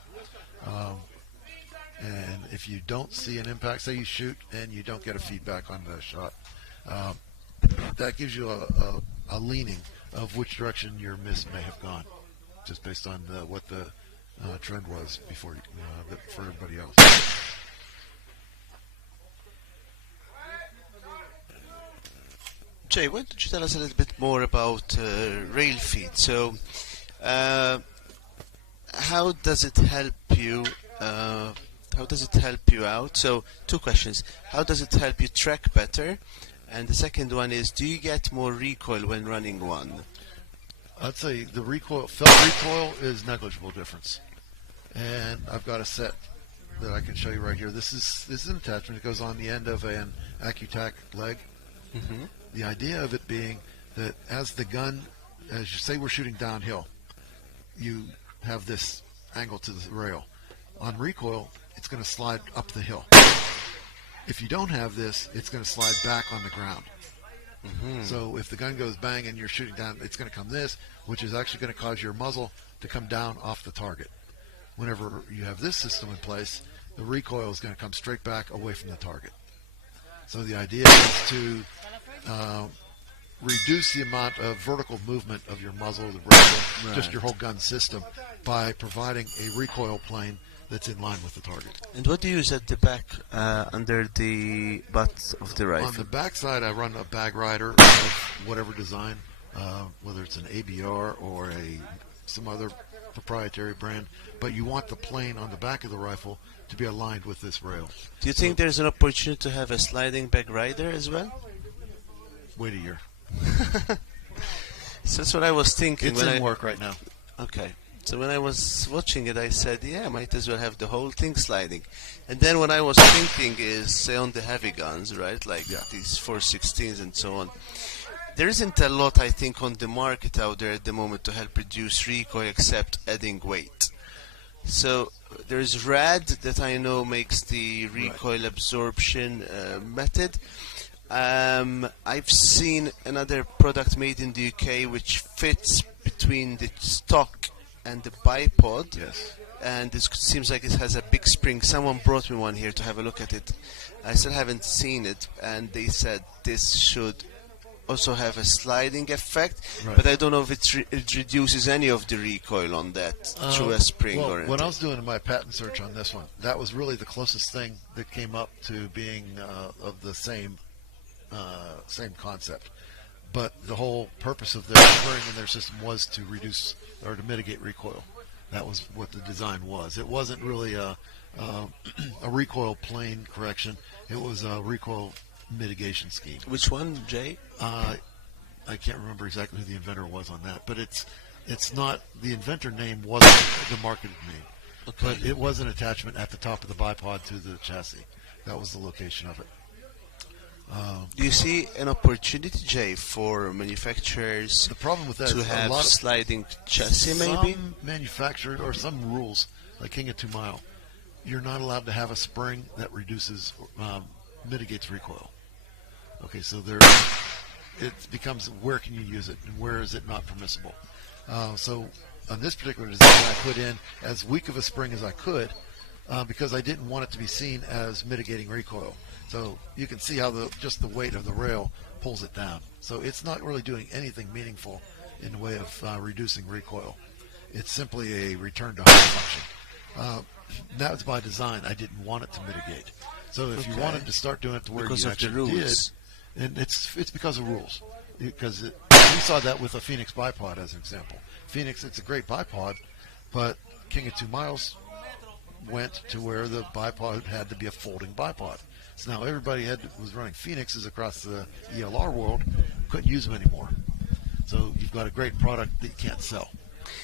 And if you don't see an impact, say you shoot and you don't get a feedback on the shot, that gives you a leaning of which direction your miss may have gone, just based on what the trend was before for everybody else. Jay, why don't you tell us a little bit more about rail feed? So, how does it help you? How does it help you out? So, two questions: how does it help you track better? And the second one is: do you get more recoil when running one? I'd say the felt recoil is negligible difference. And I've got a set that I can show you right here. This is an attachment. It goes on the end of an Accutac leg. Mm-hmm. The idea of it being that as the gun, as you say, we're shooting downhill, you have this angle to the rail. On recoil, it's going to slide up the hill. If you don't have this, it's going to slide back on the ground. Mm-hmm. So if the gun goes bang and you're shooting down, it's going to come this, which is actually going to cause your muzzle to come down off the target. Whenever you have this system in place, the recoil is going to come straight back away from the target. So the idea is to reduce the amount of vertical movement of your muzzle, the rifle, just your whole gun system, by providing a recoil plane that's in line with the target. And what do you use at the back under the butt of the rifle? On the back side, I run a bag rider of whatever design, whether it's an ABR or some other proprietary brand, but you want the plane on the back of the rifle to be aligned with this rail. Do you think there's an opportunity to have a sliding bag rider as well? Wait a year. So that's what I was thinking. It's in work right now. Okay. So when I was watching it, I said, yeah, might as well have the whole thing sliding. And then what I was thinking is, say, on the heavy guns, right, like these 416s and so on, there isn't a lot, I think, on the market out there at the moment to help reduce recoil except adding weight. So there's RAD that I know makes the recoil absorption method. I've seen another product made in the UK which fits between the stock and the bipod. Yes. And it seems like it has a big spring. Someone brought me one here to have a look at it. I still haven't seen it, and they said this should also have a sliding effect, Right. but I don't know if it reduces any of the recoil on that through a spring well, or anything. when I was doing my patent search on this one, that was really the closest thing that came up to being of the same concept. But the whole purpose of their spring in their system was to reduce or to mitigate recoil. That was what the design was. It wasn't really a recoil plane correction. It was a recoil mitigation scheme. Which one, Jay? I can't remember exactly who the inventor was on that, but it's not, the inventor name wasn't the marketed name. Okay. But it was an attachment at the top of the bipod to the chassis. That was the location of it. Do you see an opportunity, Jay, for manufacturers The problem with that to is have a lot of sliding chassis, maybe? some manufacturers or some rules, like King of 2 Mile, you're not allowed to have a spring that reduces, mitigates recoil. Okay, so it becomes where can you use it and where is it not permissible. So on this particular design, I put in as weak of a spring as I could because I didn't want it to be seen as mitigating recoil. So you can see how just the weight of the rail pulls it down. So it's not really doing anything meaningful in the way of reducing recoil. It's simply a return to height function. That was by design. I didn't want it to mitigate. So if you Okay. wanted to start doing it to where Because you of the actually rules. did, and it's because of rules. Because we saw that with a Phoenix bipod as an example. Phoenix, it's a great bipod, but King of 2 Miles went to where the bipod had to be a folding bipod. So now everybody was running Phoenixes across the ELR world, couldn't use them anymore. So you've got a great product that you can't sell.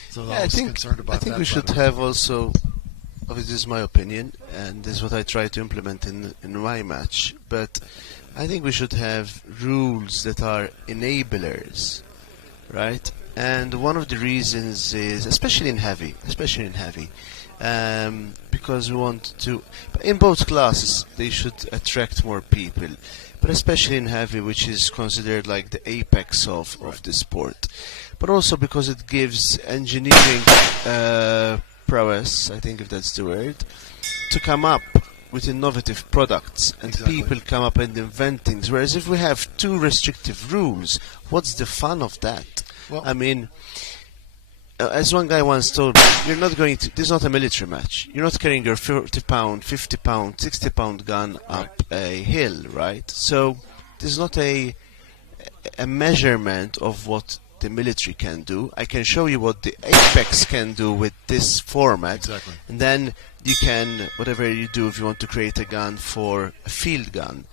So I was concerned about that. I think we should have also, obviously this is my opinion, and this is what I try to implement in my match, but I think we should have rules that are enablers, right? And one of the reasons is, especially in heavy, because we want to, in both classes, they should attract more people, but especially in heavy, which is considered like the apex of the sport, but also because it gives engineering prowess, I think if that's the word, to come up with innovative products, and Exactly. people come up and invent things. Whereas if we have too restrictive rules, what's the fun of that? Well, I mean, as one guy once told me, you're not going to, this is not a military match. You're not carrying your 40-pound, 50-pound, 60-pound gun up a hill, right? So this is not a measurement of what the military can do. I can show you what the Apex can do with this format. Exactly. And then you can, whatever you do, if you want to create a gun for a field gun.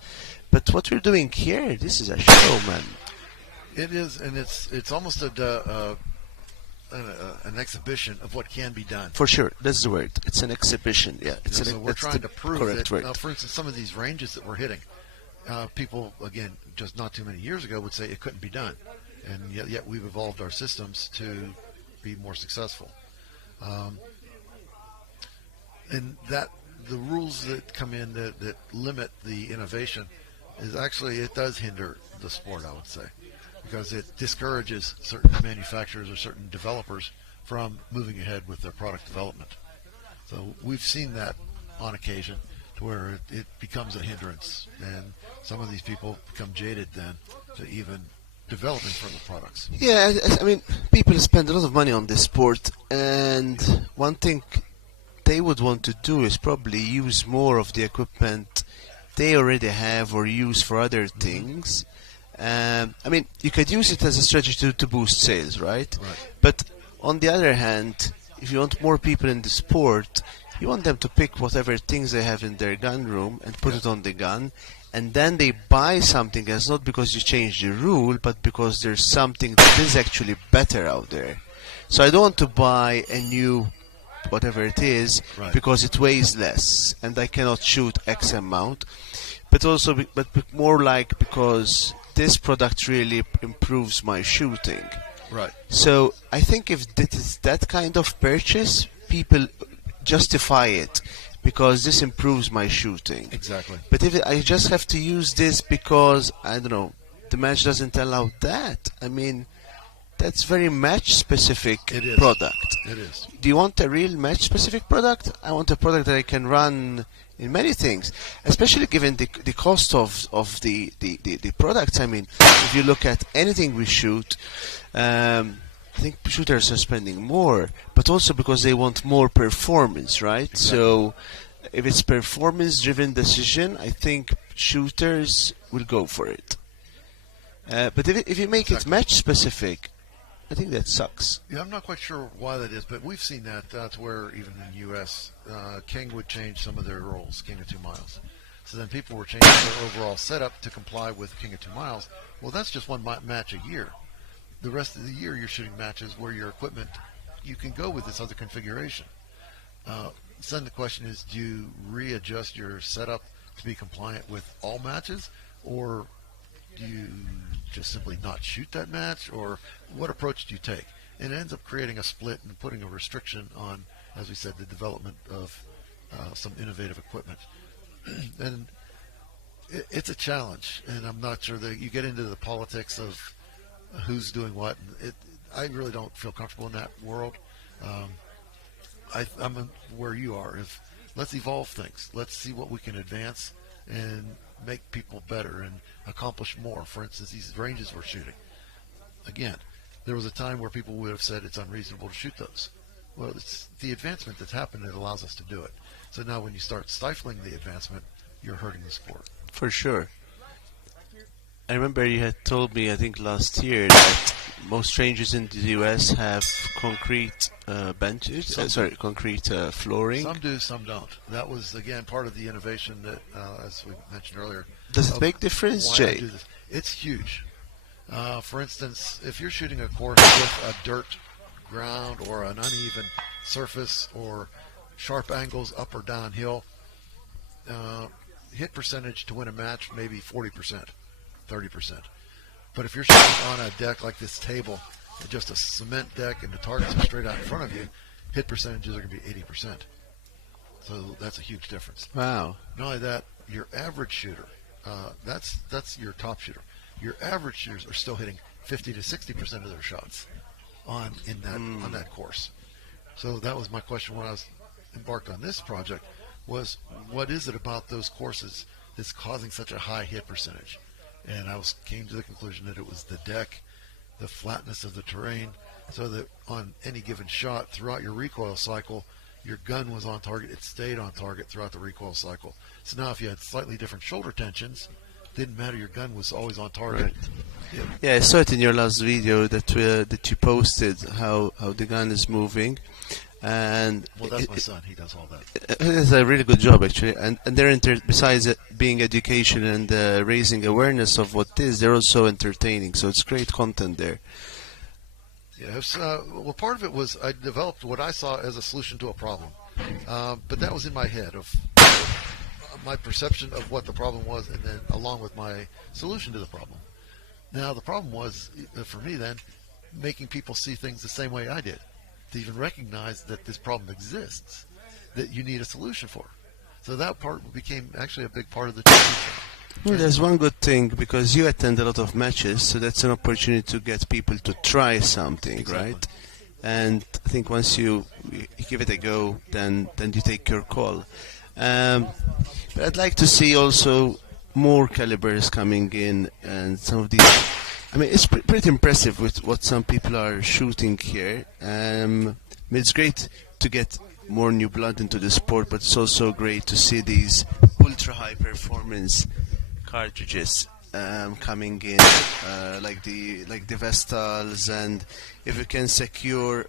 But what we're doing here, this is a show, man. it is, and it's almost an exhibition of what can be done. For sure, that's the word. It's an exhibition. Yeah, it's So we're that's trying the to prove correct that, word. for instance, some of these ranges that we're hitting, people, again, just not too many years ago would say it couldn't be done. And yet we've evolved our systems to be more successful. And that the rules that come in that limit the innovation is actually, it does hinder the sport, I would say, because it discourages certain manufacturers or certain developers from moving ahead with their product development. So we've seen that on occasion to where it becomes a hindrance, and some of these people become jaded then to even developing further products. Yeah, I mean, people spend a lot of money on this sport, and one thing they would want to do is probably use more of the equipment they already have or use for other things. I mean, you could use it as a strategy to boost sales, right? But on the other hand, if you want more people in the sport, you want them to pick whatever things they have in their gun room and put it on the gun, and then they buy something else, not because you changed the rule, but because there's something that is actually better out there. So I don't want to buy a new whatever it is because it weighs less and I cannot shoot X amount, but also but more like because this product really improves my shooting. Right. So I think if it is that kind of purchase, people justify it because this improves my shooting. Exactly. But if I just have to use this because, I don't know, the match doesn't allow that, I mean, that's very match-specific It is. product. It is. Do you want a real match-specific product? I want a product that I can run in many things, especially given the cost of the products. I mean, if you look at anything we shoot, I think shooters are spending more, but also because they want more performance, right? Exactly. So if it's performance-driven decision, I think shooters will go for it. But if you make it match-specific, I think that sucks. Yeah, I'm not quite sure why that is, but we've seen that. That's where even in the U.S., King would change some of their rules, King of 2 Miles. So then people were changing their overall setup to comply with King of 2 Miles. Well, that's just one match a year. The rest of the year, you're shooting matches where your equipment, you can go with this other configuration. So then the question is, do you readjust your setup to be compliant with all matches, or do you just simply not shoot that match, or what approach do you take? And it ends up creating a split and putting a restriction on, as we said, the development of some innovative equipment. And it's a challenge, and I'm not sure that you get into the politics of who's doing what. I really don't feel comfortable in that world. I'm where you are. Let's evolve things. Let's see what we can advance and make people better and accomplish more. For instance, these ranges we're shooting. Again, there was a time where people would have said it's unreasonable to shoot those. Well, it's the advancement that's happened that allows us to do it. So now when you start stifling the advancement, you're hurting the sport. For sure. I remember you had told me, I think last year, that most ranges in the US have concrete benches, concrete flooring. Some do, some don't. That was, again, part of the innovation that, as we mentioned earlier. Does it make difference, Jay? It's huge. For instance, if you're shooting a course with a dirt ground or an uneven surface or sharp angles up or downhill, hit percentage to win a match maybe 40%, 30%. But if you're shooting on a deck like this table, just a cement deck and the targets are straight out in front of you, hit percentages are going to be 80%. So that's a huge difference. Wow. Not only that, your average shooter, that's your top shooter. Your average shooters are still hitting 50 to 60% of their shots on that course. So that was my question when I was embarked on this project, was what is it about those courses that's causing such a high hit percentage? And I came to the conclusion that it was the deck, the flatness of the terrain, so that on any given shot throughout your recoil cycle, your gun was on target. It stayed on target throughout the recoil cycle. So now if you had slightly different shoulder tensions, didn't matter. Your gun was always on target. Right. Yeah, I saw it in your last video that you posted how the gun is moving, and well, that's my son. He does all that. It's a really good job actually, and they're besides it being education and raising awareness of what it is, they're also entertaining. So it's great content there. Yes. Well, part of it was I developed what I saw as a solution to a problem, but that was in my head of my perception of what the problem was, and then along with my solution to the problem. Now the problem was for me then making people see things the same way I did, to even recognize that this problem exists, that you need a solution for. So that part became actually a big part of the teaching. Well, there's one good thing, because you attend a lot of matches, so that's an opportunity to get people to try something, Exactly. right? And I think once you give it a go, then you take your call. But I'd like to see also more calibers coming in, and some of these. I mean, it's pretty impressive with what some people are shooting here. I mean, it's great to get more new blood into the sport, but it's also great to see these ultra high performance cartridges coming in, like the Vestals, and if you can secure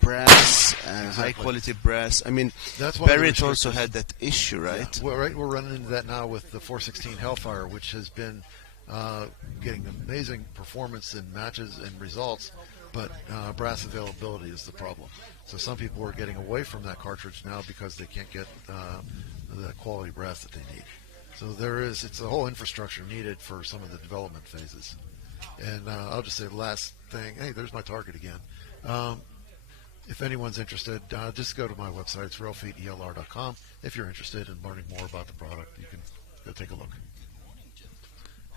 brass, high quality brass. I mean, That's one of the Barrett also restrictions. had that issue, right? Yeah. Well, right, we're running into that now with the 416 Hellfire, which has been getting amazing performance in matches and results, but brass availability is the problem. So some people are getting away from that cartridge now because they can't get the quality brass that they need. So it's a whole infrastructure needed for some of the development phases. And I'll just say the last thing, hey, there's my target again. If anyone's interested, just go to my website. It's realfeetelr.com. If you're interested in learning more about the product, you can go take a look.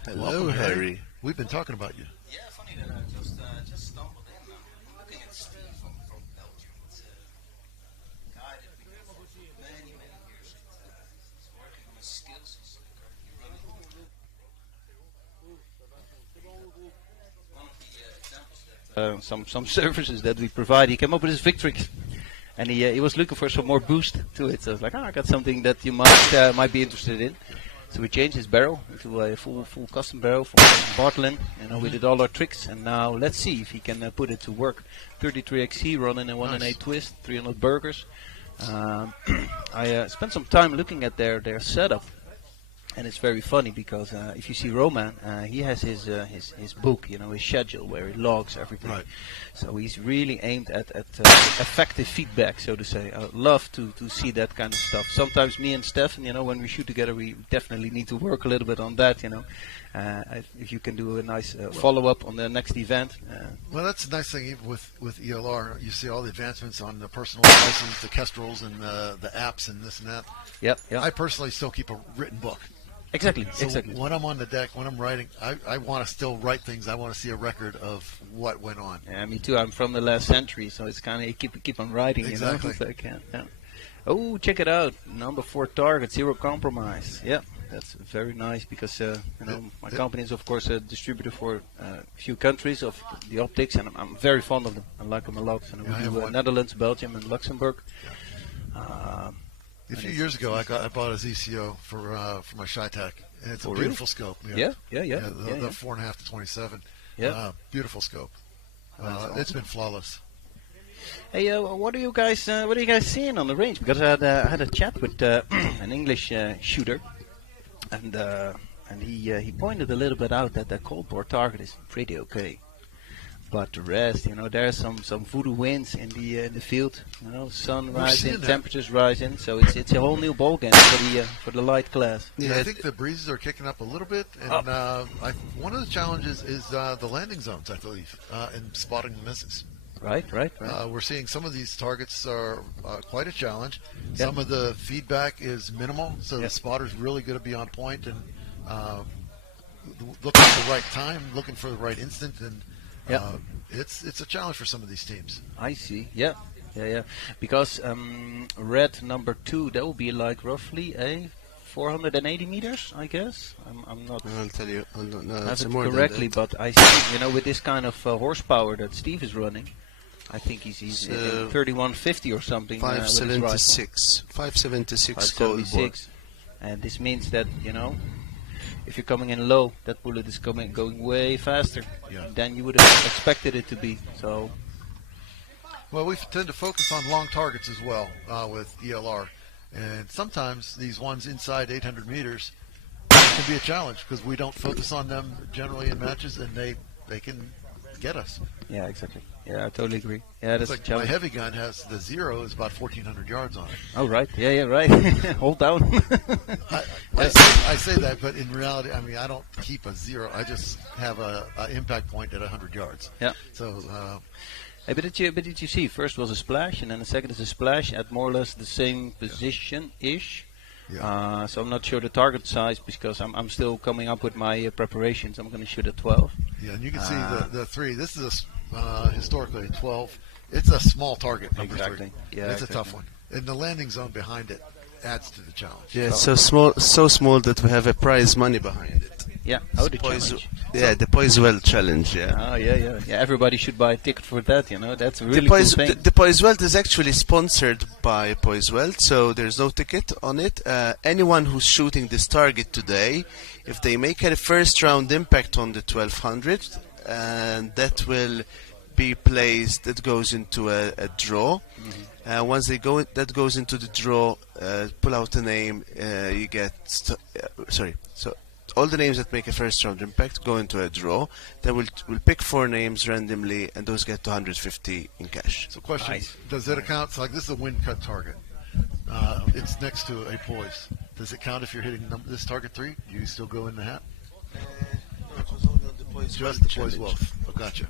Hello, Welcome, Harry. We've been talking about you. Yeah, funny that I just some services that we provide. He came up with his Victrix, and he was looking for some more boost to it. So I was like, I got something that you might be interested in. So we changed his barrel into a full custom barrel from Bartlin. We did all our tricks, and now let's see if he can put it to work. 33XC running a 1-in-8 twist, 300 burgers. I spent some time looking at their setup, and it's very funny because if you see Roman, he has his book, his schedule where he logs everything. Right. So he's really aimed at effective feedback, so to say. I love to see that kind of stuff. Sometimes me and Stefan, when we shoot together, we definitely need to work a little bit on that. If you can do a nice follow-up on the next event. Well, that's a nice thing even with ELR. You see all the advancements on the personal devices, the Kestrels, and the apps, and this and that. Yep. I personally still keep a written book. Exactly. When I'm on the deck, when I'm writing, I want to still write things. I want to see a record of what went on. Yeah, me too. I'm from the last century, so it's kind of keep on writing. Exactly. If I can. Yeah. Oh, check it out! Number 4 target, zero compromise. Yeah, that's very nice because my company is of course a distributor for a few countries of the optics, and I'm very fond of them. I like them a lot. And we do Netherlands, Belgium, and Luxembourg. A few years ago, I bought a ZCO for my Shytac, and it's a beautiful scope. Yeah. The 4.5 to 27. Yeah. Beautiful scope. It's been flawless. Hey, what are you guys seeing on the range? Because I had a chat with an English shooter, and he pointed a little bit out that the cold bore target is pretty okay. But the rest, there's some voodoo winds in the field. Sun rising, temperatures rising, so it's a whole new ballgame for the light class. Yeah, I think the breezes are kicking up a little bit, and one of the challenges is the landing zones, I believe, and spotting the misses. Right. We're seeing some of these targets are quite a challenge. Some of the feedback is minimal, so the spotter's really going to be on point and looking at the right time, looking for the right instant, and it's a challenge for some of these teams. I see. Yeah. Because red number 2, that will be like roughly a 480 meters, I guess. I'm not. I'll tell you. No, have it's it more correctly, than that. but I see. With this kind of horsepower that Steve is running, I think he's in 3150 or something. 576. 576 cold bore. And this means that if you're coming in low, that bullet is going way faster than you would have expected it to be. So, well, we tend to focus on long targets as well with ELR, and sometimes these ones inside 800 meters can be a challenge because we don't focus on them generally in matches, and they can get us. Yeah, exactly. Yeah, I totally agree. Yeah, that's like my heavy gun has the 0 is about 1,400 yards on it. Oh, right. Yeah, right. Hold down. I say that, but in reality, I don't keep a 0. I just have a impact point at 100 yards. Yeah. So. Hey, but did you see? First was a splash, and then the second is a splash at more or less the same position-ish. Yeah. So I'm not sure the target size because I'm still coming up with my preparations. I'm going to shoot at 12. Yeah, and you can see the 3. This is historically a 12. It's a small target, number 3. Yeah, it's a tough one. And the landing zone behind it adds to the challenge. Yeah, it's so small that we have a prize money behind it. Yeah, the challenge. Yeah, the Poiswell challenge. Yeah. Oh, yeah. Everybody should buy a ticket for that. That's a really cool thing. The Poiswell is actually sponsored by Poiswell, so there's no ticket on it. Anyone who's shooting this target today, if they make a first round impact on the 1200, and that will be placed. That goes into a draw. Mm-hmm. Once that goes into the draw. Pull out a name. You get. So all the names that make a first round impact go into a draw. Then we'll pick 4 names randomly, and those get to 150 in cash. So question: nice. Does that account? So like this is a wind cut target. It's next to a poise. Does it count if you're hitting this target 3? Do you still go in the hat? Just the Poiswell. Oh, gotcha.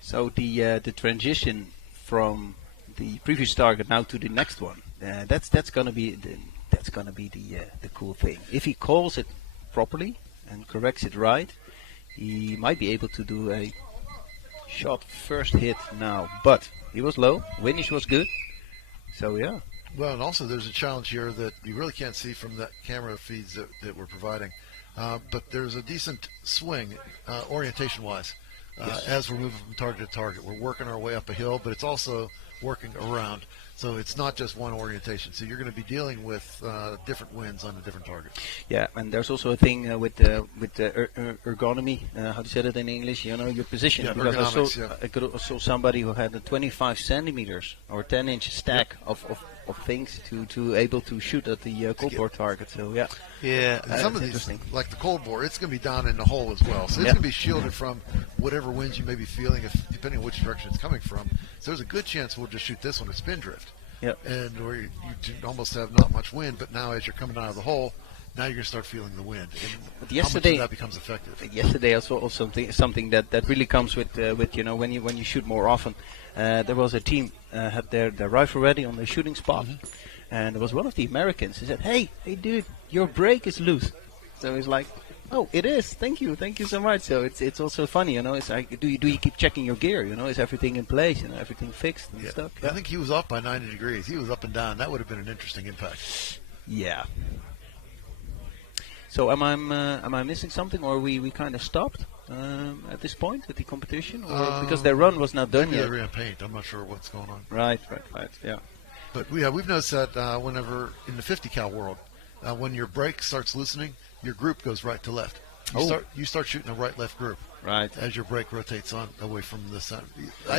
So the transition from the previous target now to the next one, that's gonna be the cool thing. If he calls it properly and corrects it right, he might be able to do a shot first hit now. But he was low, windage was good, so yeah. Well, and also there's a challenge here that you really can't see from the camera feeds that we're providing. but there's a decent swing orientation-wise as we're moving from target to target. We're working our way up a hill, but it's also working around. So it's not just one orientation. So you're going to be dealing with different winds on a different target. Yeah, and there's also a thing with the ergonomy. How do you say that in English? You know, your position. Yeah, because ergonomics, I saw somebody who had a 25 centimeters or 10-inch stack of things to able to shoot at the cold bore target. So yeah. Yeah, and some of these, like the cold bore, it's going to be down in the hole as well. So it's going to be shielded from whatever winds you may be feeling, depending on which direction it's coming from. So there's a good chance we'll just shoot this one at spin drift. Yep. And where you almost have not much wind, but now as you're coming out of the hole, now you're going to start feeling the wind. And yesterday, how much of that becomes effective? Yesterday I saw something that really comes with you know when you shoot more often. There was a team had their rifle ready on the shooting spot, and there was one of the Americans. He said, "Hey dude, your brake is loose." So he's like, "Oh, it is. Thank you so much." So it's also funny, you know. It's like, do you keep checking your gear? You know, is everything in place? You know, everything fixed and stuff. I think he was off by 90 degrees. He was up and down. That would have been an interesting impact. Yeah. So am I missing something, or we kind of stopped at this point at the competition, or because their run was not done maybe yet? They ran paint. I'm not sure what's going on. Right. Yeah. But we've noticed that whenever in the 50 cal world, when your brake starts loosening, your group goes right to left. You start shooting a right-left group. Right. As your brake rotates on away from the center. Yeah. I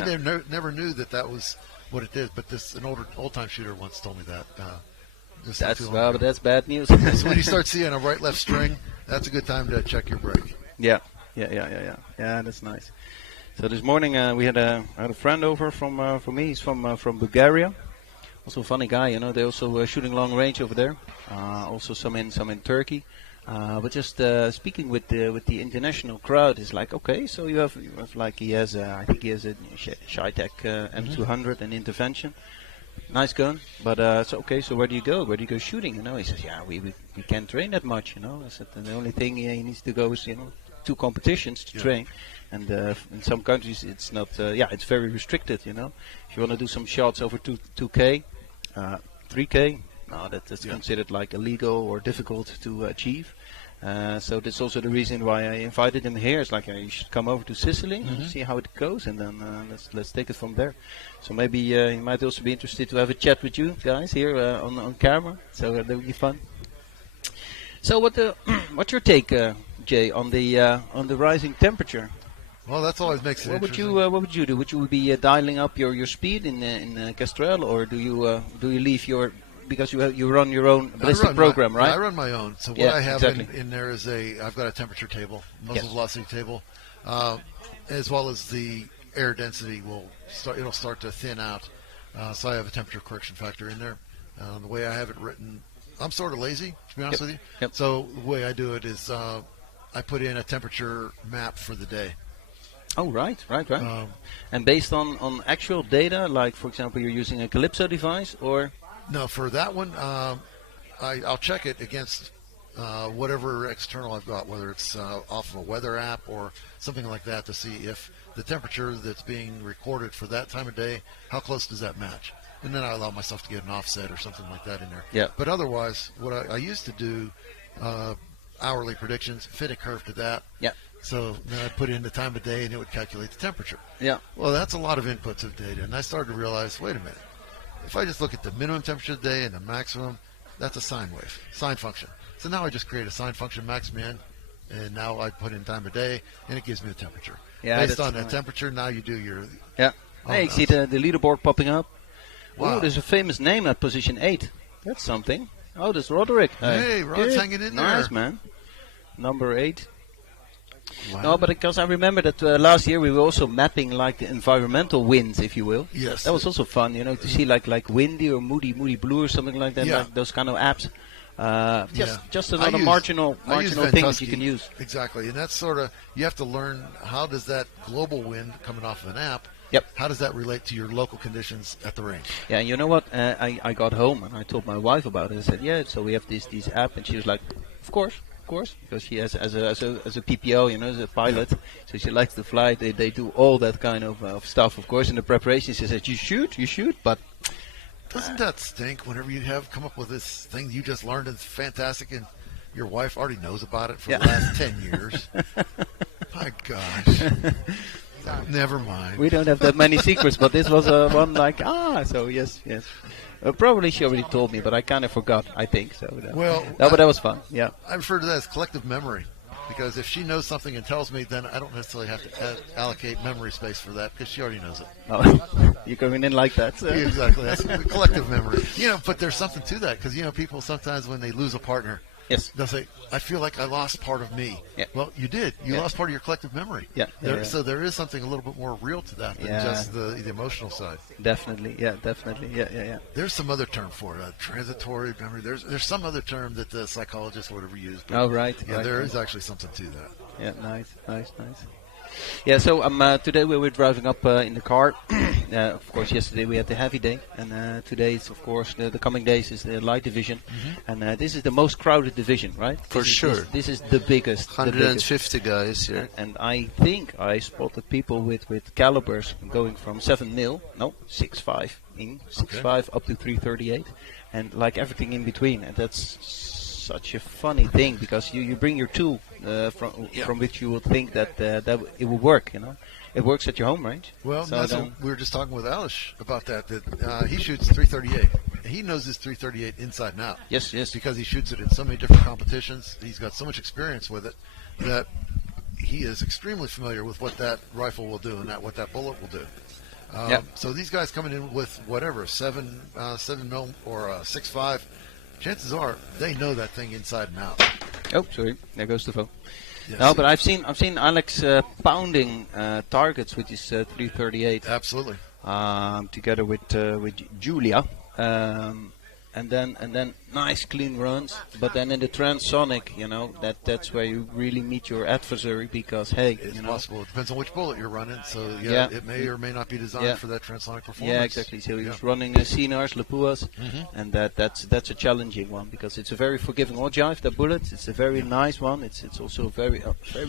never knew that was what it did, but an old-time shooter once told me that. But that's bad news. So when you start seeing a right-left string, that's a good time to check your brake. Yeah, that's nice. So this morning we had a friend over from me. He's from Bulgaria. Also a funny guy, you know. They also shooting long range over there. Also some in Turkey. But just speaking with the international crowd, it's like, okay, so you have like I think he has a Shytech M200 and intervention. Nice gun, but so okay. So where do you go? Where do you go shooting? You know, he says, yeah, we can't train that much. You know, I said the only thing he needs to go is 2 competitions to train, and in some countries it's not. It's very restricted. You know, if you want to do some shots over 2K, 3K, no, that's considered like illegal or difficult to achieve. So that's also the reason why I invited him here. It's like you should come over to Sicily and see how it goes, and then let's take it from there. So maybe he might also be interested to have a chat with you guys here on camera. So that would be fun. So what's your take, Jay, on the rising temperature? Well, that's always makes it interesting. What would you do? Would you be dialing up your speed in Castrel, or do you leave your because you run your own ballistic program, right? I run my own. So what I have in there is I've got a temperature table, muzzle velocity table, as well as the air density it'll start to thin out. So I have a temperature correction factor in there. The way I have it written, I'm sort of lazy, to be honest with you. Yep. So the way I do it is I put in a temperature map for the day. Oh, right. And based on actual data, like, for example, you're using a Calypso device, or? No, for that one, I'll check it against whatever external I've got, whether it's off of a weather app or something like that, to see if the temperature that's being recorded for that time of day, how close does that match? And then I allow myself to get an offset or something like that in there. Yeah. But otherwise, what I used to do, hourly predictions, fit a curve to that. Yeah. So then I put in the time of day, and it would calculate the temperature. Yeah. Well, that's a lot of inputs of data, and I started to realize, wait a minute. If I just look at the minimum temperature of the day and the maximum, that's a sine wave, sine function. So now I just create a sine function max min, and now I put in time of day, and it gives me the temperature. Yeah, based on that temperature, now you do your... Yeah. Hey, you see the leaderboard popping up? Wow. Oh, there's a famous name at position 8. That's something. Oh, there's Roderick. Hey, Rod's hanging in there. Nice, man. Number 8. Wow. No, but because I remember that last year we were also mapping like the environmental winds, if you will. Yes. That was also fun, to see like windy or moody blue or something like that, like those kind of apps. Just another marginal thing that you can use. Exactly, and that's sort of, you have to learn, how does that global wind coming off of an app, how does that relate to your local conditions at the range? Yeah, and you know what? I got home and I told my wife about it. I said, so we have this app, and she was like, of course, because she has as a PPO, as a pilot, so she likes to fly. They do all that kind of stuff, of course. In the preparation, she said, you shoot, but doesn't that stink whenever you have come up with this thing you just learned and it's fantastic, and Your wife already knows about it for Yeah. the last 10 years. My gosh. Never mind. We don't have that many secrets, but this was one like, so yes. Probably she already told me, but I kind of forgot, I think. So but that was fun, yeah. I refer to that as collective memory. Because if she knows something and tells me, then I don't necessarily have to allocate memory space for that because she already knows it. Oh, you're going in like that. So. Yeah, exactly. That's collective memory. But there's something to that because, people sometimes when they lose a partner, yes, they'll say, I feel like I lost part of me. Yeah. Well, you did. You lost part of your collective memory. Yeah. So there is something a little bit more real to that than just the emotional side. Definitely. Yeah. There's some other term for it, transitory memory. There's some other term that the psychologists would have used. Oh, right. Yeah, there is actually something to that. Yeah, nice. Yeah, so today we were driving up in the car. Of course, yesterday we had the heavy day, and today is, of course, the coming days is the light division, and this is the most crowded division, right? For sure. This is the biggest. 150 guys here. And I think I spotted people with calibers going from 6.5 in 6.5 up to 338, and like everything in between, and that's such a funny thing because you bring your tool from which you would think that it will work. It works at your home range. Well, so we were just talking with Alish about that he shoots 338. He knows his 338 inside and out. Yes. Because he shoots it in so many different competitions. He's got so much experience with it that he is extremely familiar with what that rifle will do and what that bullet will do. So these guys coming in with whatever 7 mil or 6.5. Chances are they know that thing inside and out. Oh, sorry, there goes the phone. Yes, no, but I've seen Alex pounding targets with his 338. Absolutely. Together with Julia, and then nice clean runs. But then in the transonic, that's where you really meet your adversary because it's possible. It depends on which bullet you're running. So it may or may not be designed for that transonic performance. Yeah, exactly. So he's running Sinars, Lapuas, and that's a challenging one because it's a very forgiving ogive. The bullet, it's a very nice one. It's also very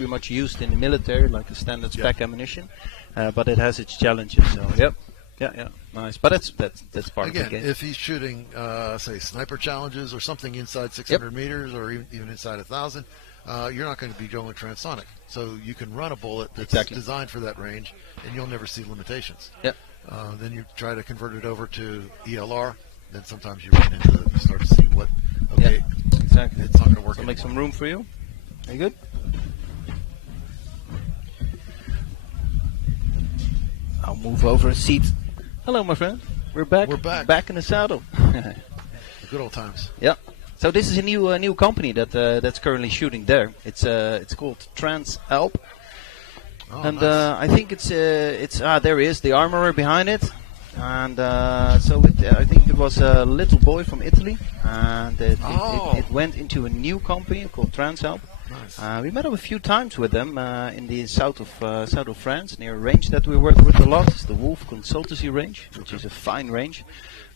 much used in the military, like a standard spec ammunition, but it has its challenges. So yeah, nice. But that's part Again, of the game. if he's shooting, say, sniper challenges or something inside 600 meters or even inside 1,000, you're not going to be going transonic. So you can run a bullet that's designed for that range, and you'll never see limitations. Yep. Then you try to convert it over to ELR. Then sometimes you run into it. You start to see what. Okay, exactly. It's not going to work. So make some room for you. Are you good? I'll move over a seat. Hello, my friend. We're back. We're back. Back in the saddle. The good old times. Yeah. So this is a new company that's currently shooting there. It's called Transalp. Oh, And nice. I think there is the armorer behind it, and I think it was a little boy from Italy, and it went into a new company called Transalp. Nice. We met up a few times with them in the south of France, near a range that we work with a lot. It's the Wolf Consultancy Range, which is a fine range,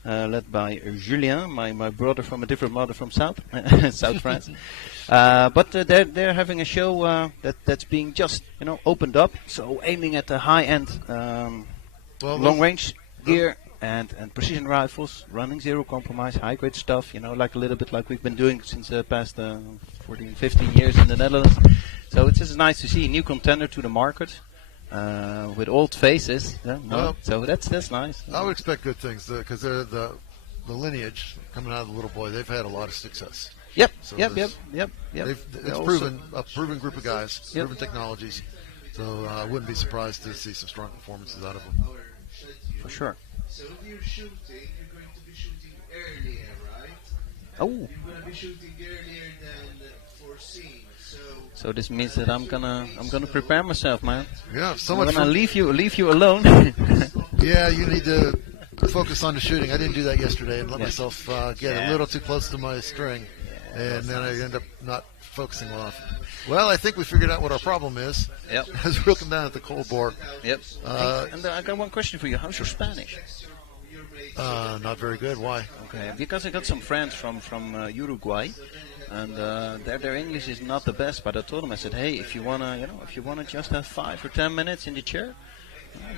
led by Julien, my brother from a different mother from South France. But they're having a show that's being just opened up, so aiming at the high end long range gear and precision rifles, running zero compromise, high grade stuff, like a little bit like we've been doing since the past 14, 15 years in the Netherlands. So it's just nice to see a new contender to the market with old faces. So that's nice. I would expect good things because they're the lineage coming out of the little boy. They've had a lot of success. Yep. So Yep. It's a proven group of guys, proven technologies. So I wouldn't be surprised to see some strong performances out of them. For sure. So if you're shooting, you're going to be shooting earlier, right? Oh. You're going to be shooting earlier than foreseen. So this means that I'm gonna prepare myself, man. Yeah, so I'm much. gonna leave you alone. Yeah, you need to focus on the shooting. I didn't do that yesterday and let myself get a little too close to my string, and then I end up not focusing enough. Well, I think we figured out what our problem is. Yep. As we're looking down at the cold bore. Yep. And I got one question for you. How's your Spanish? Not very good. Why? Okay, because I got some friends from Uruguay, and their English is not the best. But I told them, I said, hey, if you wanna just have 5 or 10 minutes in the chair,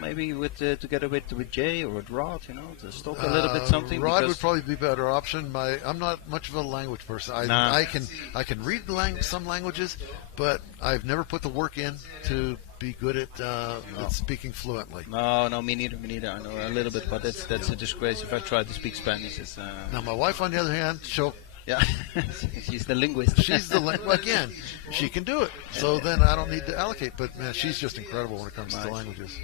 Maybe with together with Jay or with Rod, to talk a little bit something. Rod would probably be a better option. I'm not much of a language person. I can read some languages, but I've never put the work in to be good at speaking fluently. No, me neither. I know a little bit, but that's a disgrace if I try to speak Spanish. Now my wife, on the other hand, yeah, she's the linguist. Again, she can do it. So then I don't need to allocate. But man, she's just incredible when it comes to languages.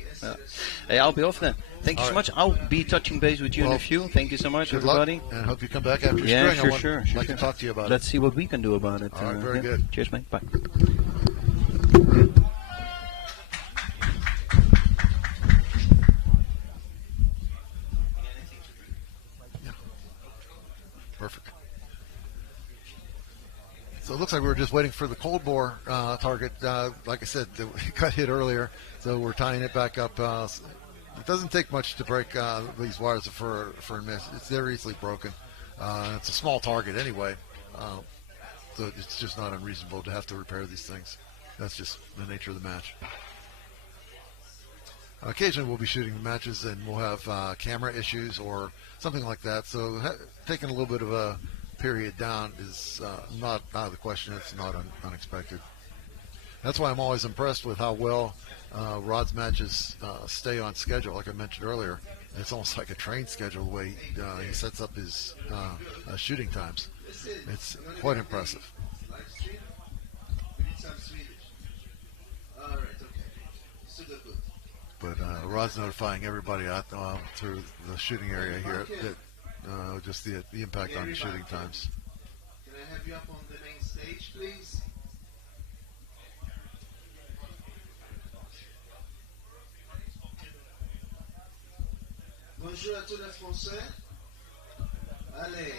Hey, I'll be off then. Thank you so much. I'll be touching base with you in a few. Thank you so much, everybody. And hope you come back after spring. I'd like to talk to you about it. Let's see what we can do about it. All right, very good. Cheers, mate. Bye. Perfect. So it looks like we were just waiting for the cold bore target. Like I said, it got hit earlier, so we're tying it back up. It doesn't take much to break these wires for a miss. They're easily broken. It's a small target anyway, so it's just not unreasonable to have to repair these things. That's just the nature of the match. Occasionally we'll be shooting matches and we'll have camera issues or something like that. So taking a little bit of a period down is not out of the question. It's not unexpected. That's why I'm always impressed with how well Rod's matches stay on schedule. Like I mentioned earlier, it's almost like a train schedule the way he sets up his shooting times. It's quite impressive. But Rod's notifying everybody out through the shooting area here that just the impact on the shooting times. Can I have you up on the main stage, please? Bonjour à tous les Français. Allez.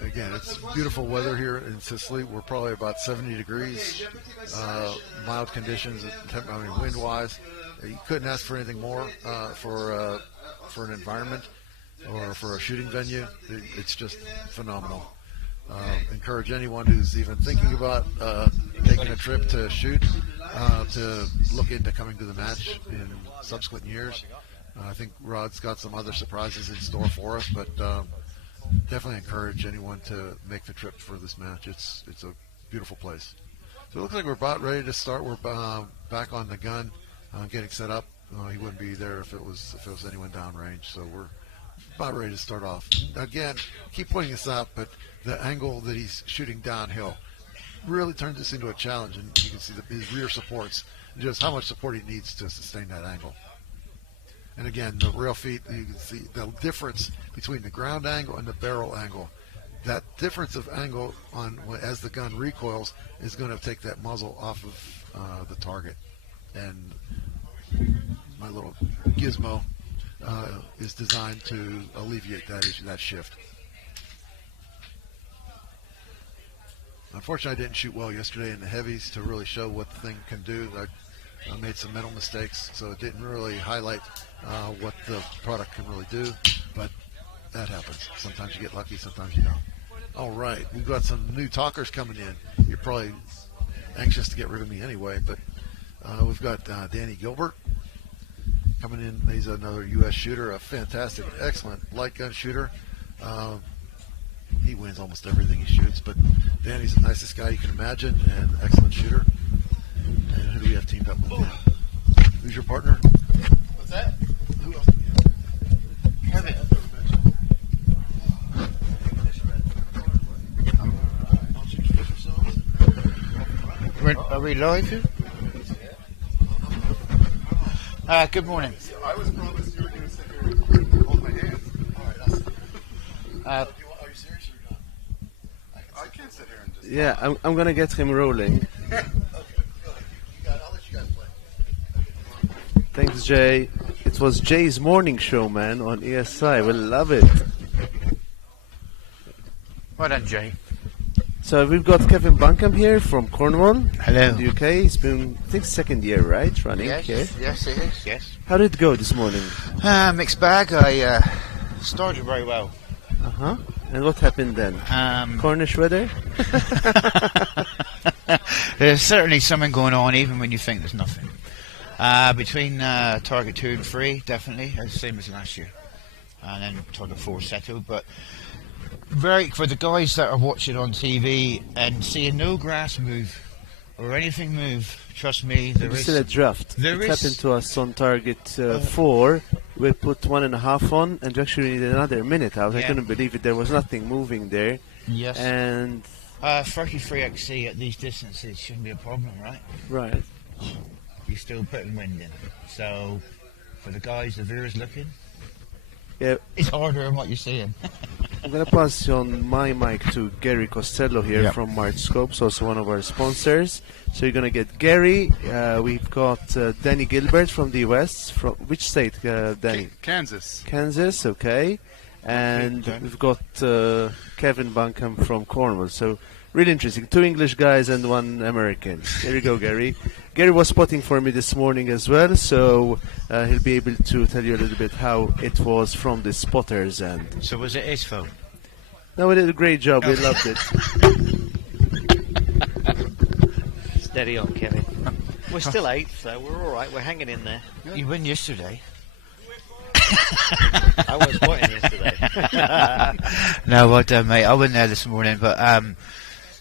Again, it's beautiful weather here in Sicily. We're probably about 70 degrees, mild conditions, wind-wise. You couldn't ask for anything more for an environment or for a shooting venue. It's just phenomenal. Encourage anyone who's even thinking about taking a trip to shoot to look into coming to the match in subsequent years. I think Rod's got some other surprises in store for us, but definitely encourage anyone to make the trip for this match. It's a beautiful place. So it looks like we're about ready to start. We're back on the gun, getting set up. He wouldn't be there if it was anyone downrange. So we're about ready to start off. Again, keep pointing this out, but the angle that he's shooting downhill really turns this into a challenge, and you can see his rear supports, just how much support he needs to sustain that angle. And again, the rail feet, you can see the difference between the ground angle and the barrel angle. That difference of angle as the gun recoils is going to take that muzzle off of the target. And my little gizmo is designed to alleviate that shift. Unfortunately, I didn't shoot well yesterday in the heavies to really show what the thing can do. I made some mental mistakes, so it didn't really highlight what the product can really do, but that happens. Sometimes you get lucky, sometimes you don't. All right, we've got some new talkers coming in. You're probably anxious to get rid of me anyway, but we've got Danny Gilbert coming in. He's another U.S. shooter, a fantastic, excellent light gun shooter. He wins almost everything he shoots, but Danny's the nicest guy you can imagine and excellent shooter. And who do we have teamed up with now? Who's your partner? What's that? Who else? Kevin. Are we live? Good morning. I was promised you were going to sit here and hold my hand. Are you serious or not? I can't sit here and just... Yeah, I'm gonna get him rolling. Okay, I'll let you guys play. Thanks, Jay. It was Jay's morning show, man, on ESI. We love it. Well done, Jay. So we've got Kevin Bunkham here from Cornwall, Hello. the UK. He's been, I think, second year, right, running? Yes, here. yes, it is, yes. How did it go this morning? Mixed bag. I started very well. Uh-huh. And what happened then? Cornish weather? There's certainly something going on, even when you think there's nothing. Between target 2 and 3, definitely, same as last year. And then target 4 settled. But for the guys that are watching on TV and seeing no grass move or anything move, trust me, there is still a draft. There it is happened to us on target 4. We put 1.5 on, and we actually needed another minute out. I couldn't believe it. There was nothing moving there. Yes. And 33 XC at these distances shouldn't be a problem, right? Right. You're still putting wind in. So for the guys, the viewers looking, it's harder than what you're seeing. I'm going to pass on my mic to Gary Costello here from March Scopes, also one of our sponsors. So you're going to get Gary. We've got Danny Gilbert from the US. From which state, Danny? Kansas. Kansas, okay. And we've got Kevin Bunkham from Cornwall. So really interesting. 2 English guys and 1 American. There you go, Gary. Gary was spotting for me this morning as well, so he'll be able to tell you a little bit how it was from the spotter's end. So was it his phone? No, we did a great job. We loved it. Steady on, Kevin. We're still 8th, so we're all right. We're hanging in there. You won yesterday. I was spotting yesterday. No, well done, mate. I wasn't there this morning, but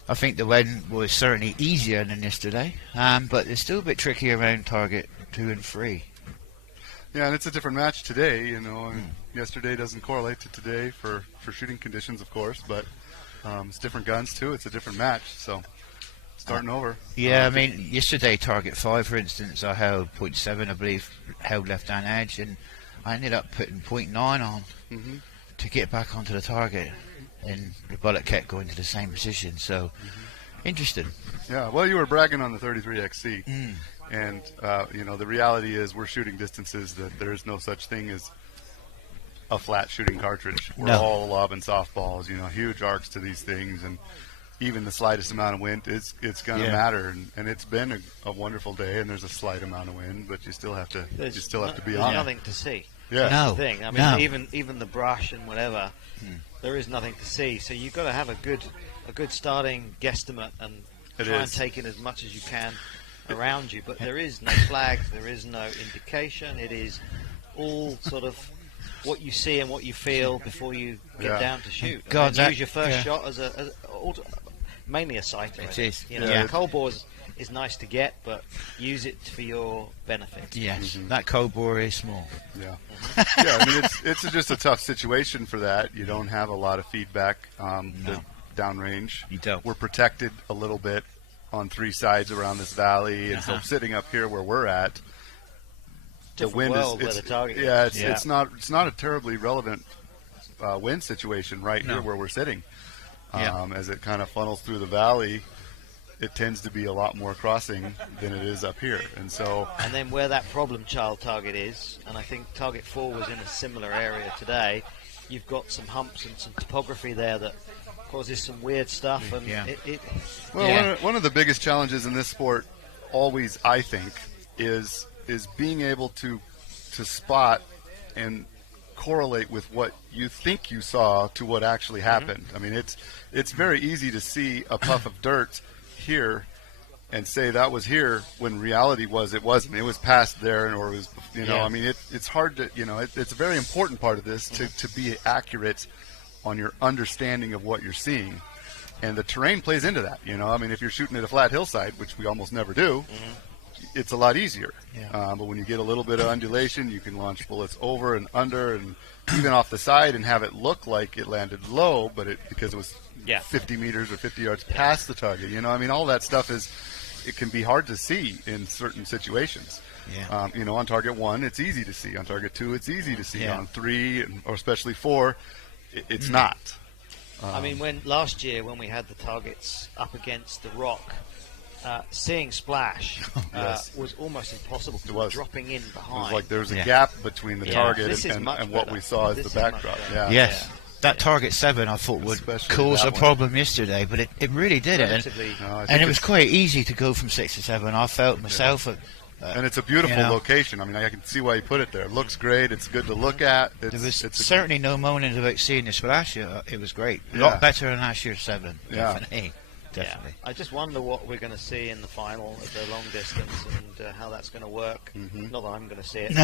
I think the win was certainly easier than yesterday, but it's still a bit tricky around target 2 and 3. Yeah, and it's a different match today, you know. And yesterday doesn't correlate to today for shooting conditions, of course, but it's different guns too. It's a different match, so starting over. Yeah, I mean, yesterday target 5, for instance, I held 0.7, I believe, held left-hand edge, and I ended up putting 0.9 on to get back onto the target. And the bullet kept going to the same position, so interesting. Yeah, well, you were bragging on the 33 XC, and you know, the reality is we're shooting distances that there is no such thing as a flat shooting cartridge. We're all lobbing softballs, you know, huge arcs to these things, and even the slightest amount of wind, it's going to matter. And it's been a wonderful day, and there's a slight amount of wind, but you still have to be on it. There's nothing to see. Yeah. That's the thing. I mean, even the brush and whatever, there is nothing to see. So you've got to have a good starting guesstimate and try and take in as much as you can around you. But there is no flags, there is no indication. It is all sort of what you see and what you feel before you get down to shoot. God, use your first shot as mainly a sighter. It is. You know, cold bore is nice to get, but use it for your benefit. Yes, that cold bore is small. Yeah, yeah. I mean, it's just a tough situation for that. You don't have a lot of feedback downrange. You don't. We're protected a little bit on 3 sides around this valley, and so sitting up here where we're at, the wind is it's not a terribly relevant wind situation here where we're sitting. As it kind of funnels through the valley, it tends to be a lot more crossing than it is up here, and then where that problem child target is, and I think target 4 was in a similar area today, you've got some humps and some topography there that causes some weird stuff. And one of the biggest challenges in this sport, always, I think, is being able to spot and correlate with what you think you saw to what actually happened. I mean, it's very easy to see a puff of dirt here and say that was here when reality was it wasn't. It was past there, or it was, I mean, it's hard to, it's a very important part of this to be accurate on your understanding of what you're seeing, and the terrain plays into that. I mean, if you're shooting at a flat hillside, which we almost never do, it's a lot easier. But when you get a little bit of undulation, you can launch bullets over and under and even off the side and have it look like it landed low, but because it was 50 meters or 50 yards past the target. I mean, all that stuff it can be hard to see in certain situations. On target 1, it's easy to see. On target 2, it's easy to see. On 3, or especially 4, it's not. I mean, last year when we had the targets up against the rock, seeing splash was almost impossible. It was dropping in behind. It was like there was a gap between the target and what we saw as the backdrop. Yes. That target 7 I thought would cause a problem yesterday, but it really didn't. And it was quite easy to go from 6 to 7. I felt myself. And it's a beautiful location. I mean, I can see why you put it there. It looks great. It's good to look at. There was certainly no moaning about seeing the splash. It was great. A lot better than last year's 7. Definitely. definitely. I just wonder what we're going to see in the final at the long distance and how that's going to work. Not that I'm going to see it. No.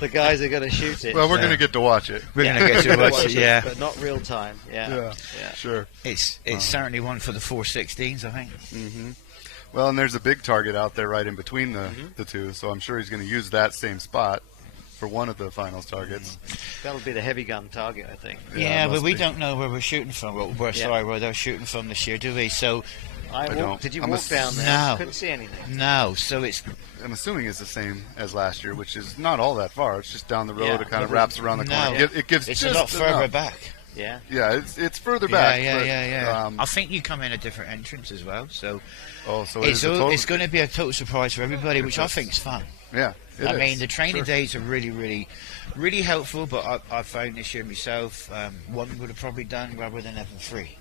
The guys are going to shoot it. Well, we're going to get to watch it. We're going to get to watch it, yeah. But not real time. Yeah. Sure. It's certainly one for the 416s, I think. Well, and there's a big target out there right in between the two, so I'm sure he's going to use that same spot for one of the finals targets. That'll be the heavy gun target, I think. Yeah, but we don't know where we're shooting from. Sorry, where they're shooting from this year, do we? So did you walk down there? No. Couldn't see anything. No, so I'm assuming it's the same as last year, which is not all that far. It's just down the road. It kind of wraps around the corner. It gives it's just a lot further enough. back. Yeah. Yeah, it's further back. Yeah. I think you come in a different entrance as well. So it's going to be a total surprise for everybody, which I think is fun. Yeah. I mean, the training days are really, really, really helpful, but I found this year myself, one would have probably done rather than having three.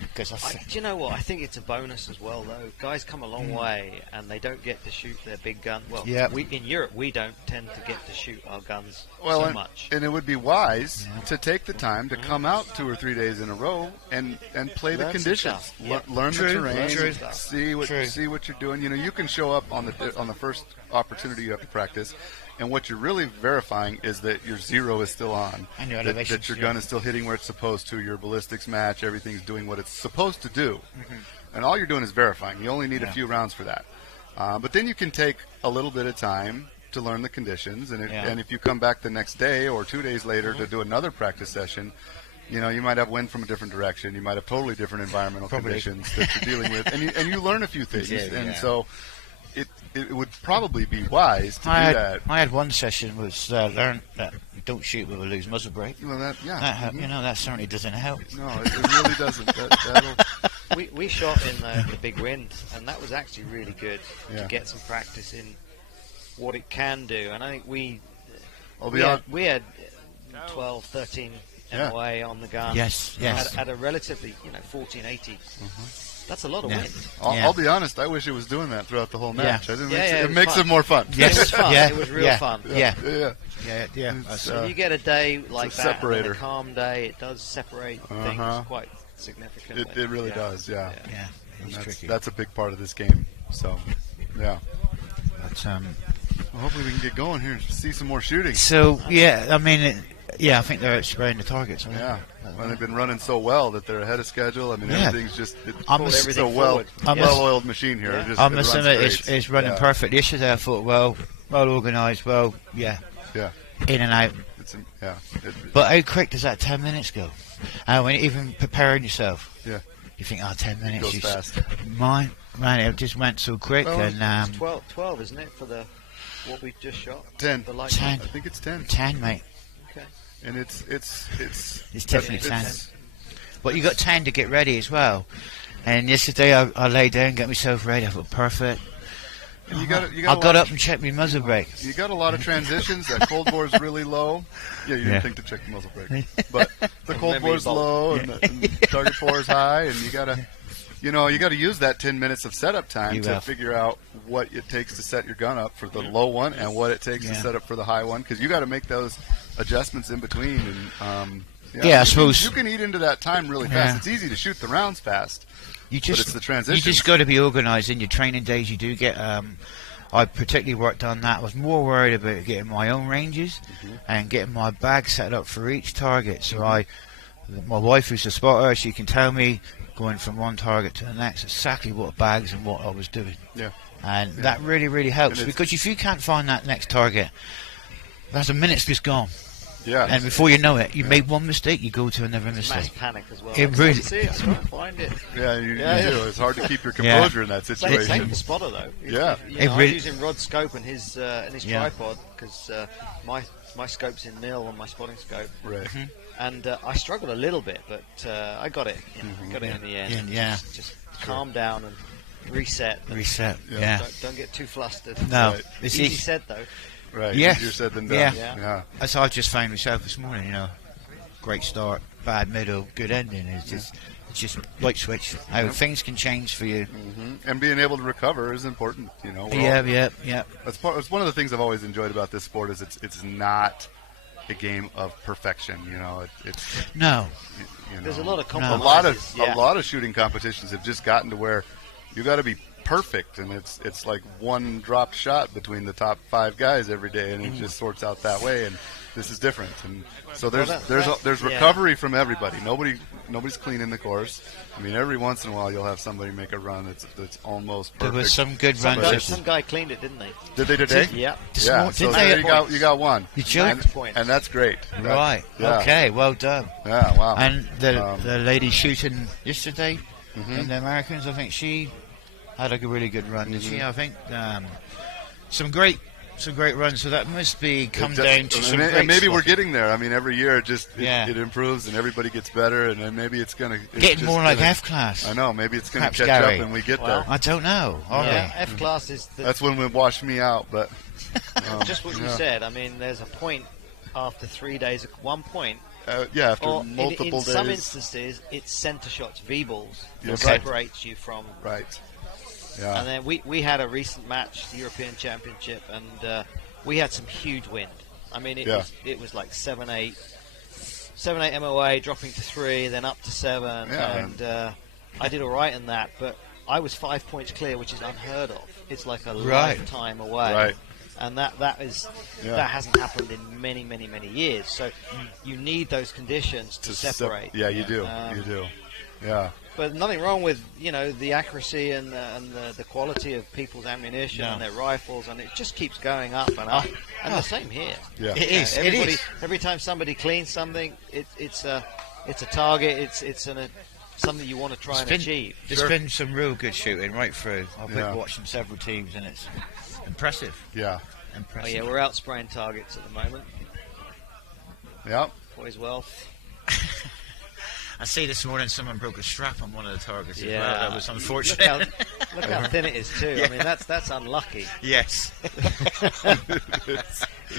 Because do you know what? I think it's a bonus as well, though. Guys come a long way, and they don't get to shoot their big gun. Well, in Europe, we don't tend to get to shoot our guns so much. And it would be wise to take the time to come out 2 or 3 days in a row and play the conditions, learn the terrain, see what you're doing. You know, you can show up on the first opportunity you have to practice, and what you're really verifying is that your zero is still on, and your that your gun is still hitting where it's supposed to, your ballistics match, everything's doing what it's supposed to do. And all you're doing is verifying. You only need a few rounds for that. But then you can take a little bit of time to learn the conditions, and if you come back the next day or 2 days later to do another practice session, you know, you might have wind from a different direction. You might have totally different environmental conditions that you're dealing with, and you learn a few things. So it would probably be wise to do that. I had one session was learn that you don't shoot with a loose muzzle brake. Well, you know, that certainly doesn't help. No, it really doesn't. We shot in the big wind, and that was actually really good to get some practice in what it can do. And I think we had 12, 13 MOA on the gun. Yes. At a relatively, 1480. That's a lot of wind. I'll be honest. I wish it was doing that throughout the whole match. It makes it more fun. Yes, it was fun. It was real fun. Yeah. So you get a day like that, and a calm day. It does separate things quite significantly. It really does. Yeah. Tricky. That's a big part of this game. So, yeah. But, well, hopefully we can get going here and see some more shooting. So I mean, I think they're spraying the targets. Well, they've been running so well that they're ahead of schedule. I mean, everything's just so well-oiled machine here. I'm assuming it's running perfect. Yesterday I thought, well organised, in and out. But how quick does that 10 minutes go? When even preparing yourself, you think, 10 minutes. Goes fast. Man, it just went so quick. Well, and 12, isn't it, for what we just shot? 10. 10. I think it's 10. 10, mate. Okay. And it's definitely 10. But you got 10 to get ready as well. And yesterday I lay down, get myself ready. I thought perfect. And I got up and checked my muzzle brake. You got a lot of transitions. That cold bore is really low. Yeah, you didn't think to check the muzzle brake, but the cold bore is low and the target bore is high, and you gotta use that 10 minutes of setup time to figure out what it takes to set your gun up for the low one and what it takes to set up for the high one, because you got to make those adjustments in between. And I suppose you can eat into that time really fast. It's easy to shoot the rounds fast. But it's the transition. You just got to be organised in your training days. You do get. I particularly worked on that. I was more worried about getting my own ranges and getting my bag set up for each target. So my wife, who's a spotter, she can tell me going from one target to the next exactly what bags and what I was doing. And that really, really helps, because if you can't find that next target, that's a minute's just gone. And before you know it, you made one mistake, you go to another mistake. Mass panic as well. It really. I can't find it. You do. It's hard to keep your composure in that situation. Same for Spotter though. I'm using Rod's scope and his tripod, because my scope's in nil on my spotting scope. Right. And I struggled a little bit, but I got it. Got it in the end. Just calm down and reset. Don't get too flustered. No. It's easy said though. Right, easier said than done. As I just found myself this morning, great start, bad middle, good ending. It's just light switch. How things can change for you. And being able to recover is important, Yeah. It's one of the things I've always enjoyed about this sport is it's not a game of perfection. You know, it's no. You know, There's a lot of a compromises. lot of shooting competitions have just gotten to where you got to be perfect, and it's like one drop shot between the top 5 guys every day, and it just sorts out that way. And this is different, and so there's recovery from everybody. Nobody's cleaning the course. I mean, every once in a while you'll have somebody make a run that's almost perfect. There was some good runs. Some guy cleaned it, didn't they? Did they today? Yeah. Yeah. So there you got one. You joked? And that's great. Right. Yeah. Okay. Well done. Yeah. Wow. And the lady shooting yesterday in the Americans, I think she had a really good run, did she? I think some great runs. So that must be come down to some. And maybe we're getting there. I mean, every year it improves and everybody gets better, and then maybe it's going to getting more like F class. I know. Maybe it's going to catch up and we get there. I don't know. F class is. That's when it washed me out, but just what you said. I mean, there's a point after 3 days. One point. After multiple days. In some instances, it's center shots, V-balls that separates you from. Right. Yeah. And then we had a recent match, the European Championship, and we had some huge wind. I mean, it was like 7-8 MOA, dropping to 3, then up to 7, and I did all right in that, but I was 5 points clear, which is unheard of. It's like a lifetime away. Right. And that hasn't happened in many, many, many years. So you need those conditions to separate. You do. You do. Yeah. But nothing wrong with the accuracy and the quality of people's ammunition and their rifles, and it just keeps going up and up. And the same here. Yeah. It is. Every time somebody cleans something, it's a target. It's something you want to try and achieve. There's been some real good shooting right through. I've been watching several teams, and it's impressive. Yeah. Oh yeah, we're out spraying targets at the moment. Yep. Boys well. I see this morning someone broke a strap on one of the targets as well. That was unfortunate. Look how thin it is too. I mean, that's unlucky. Yes.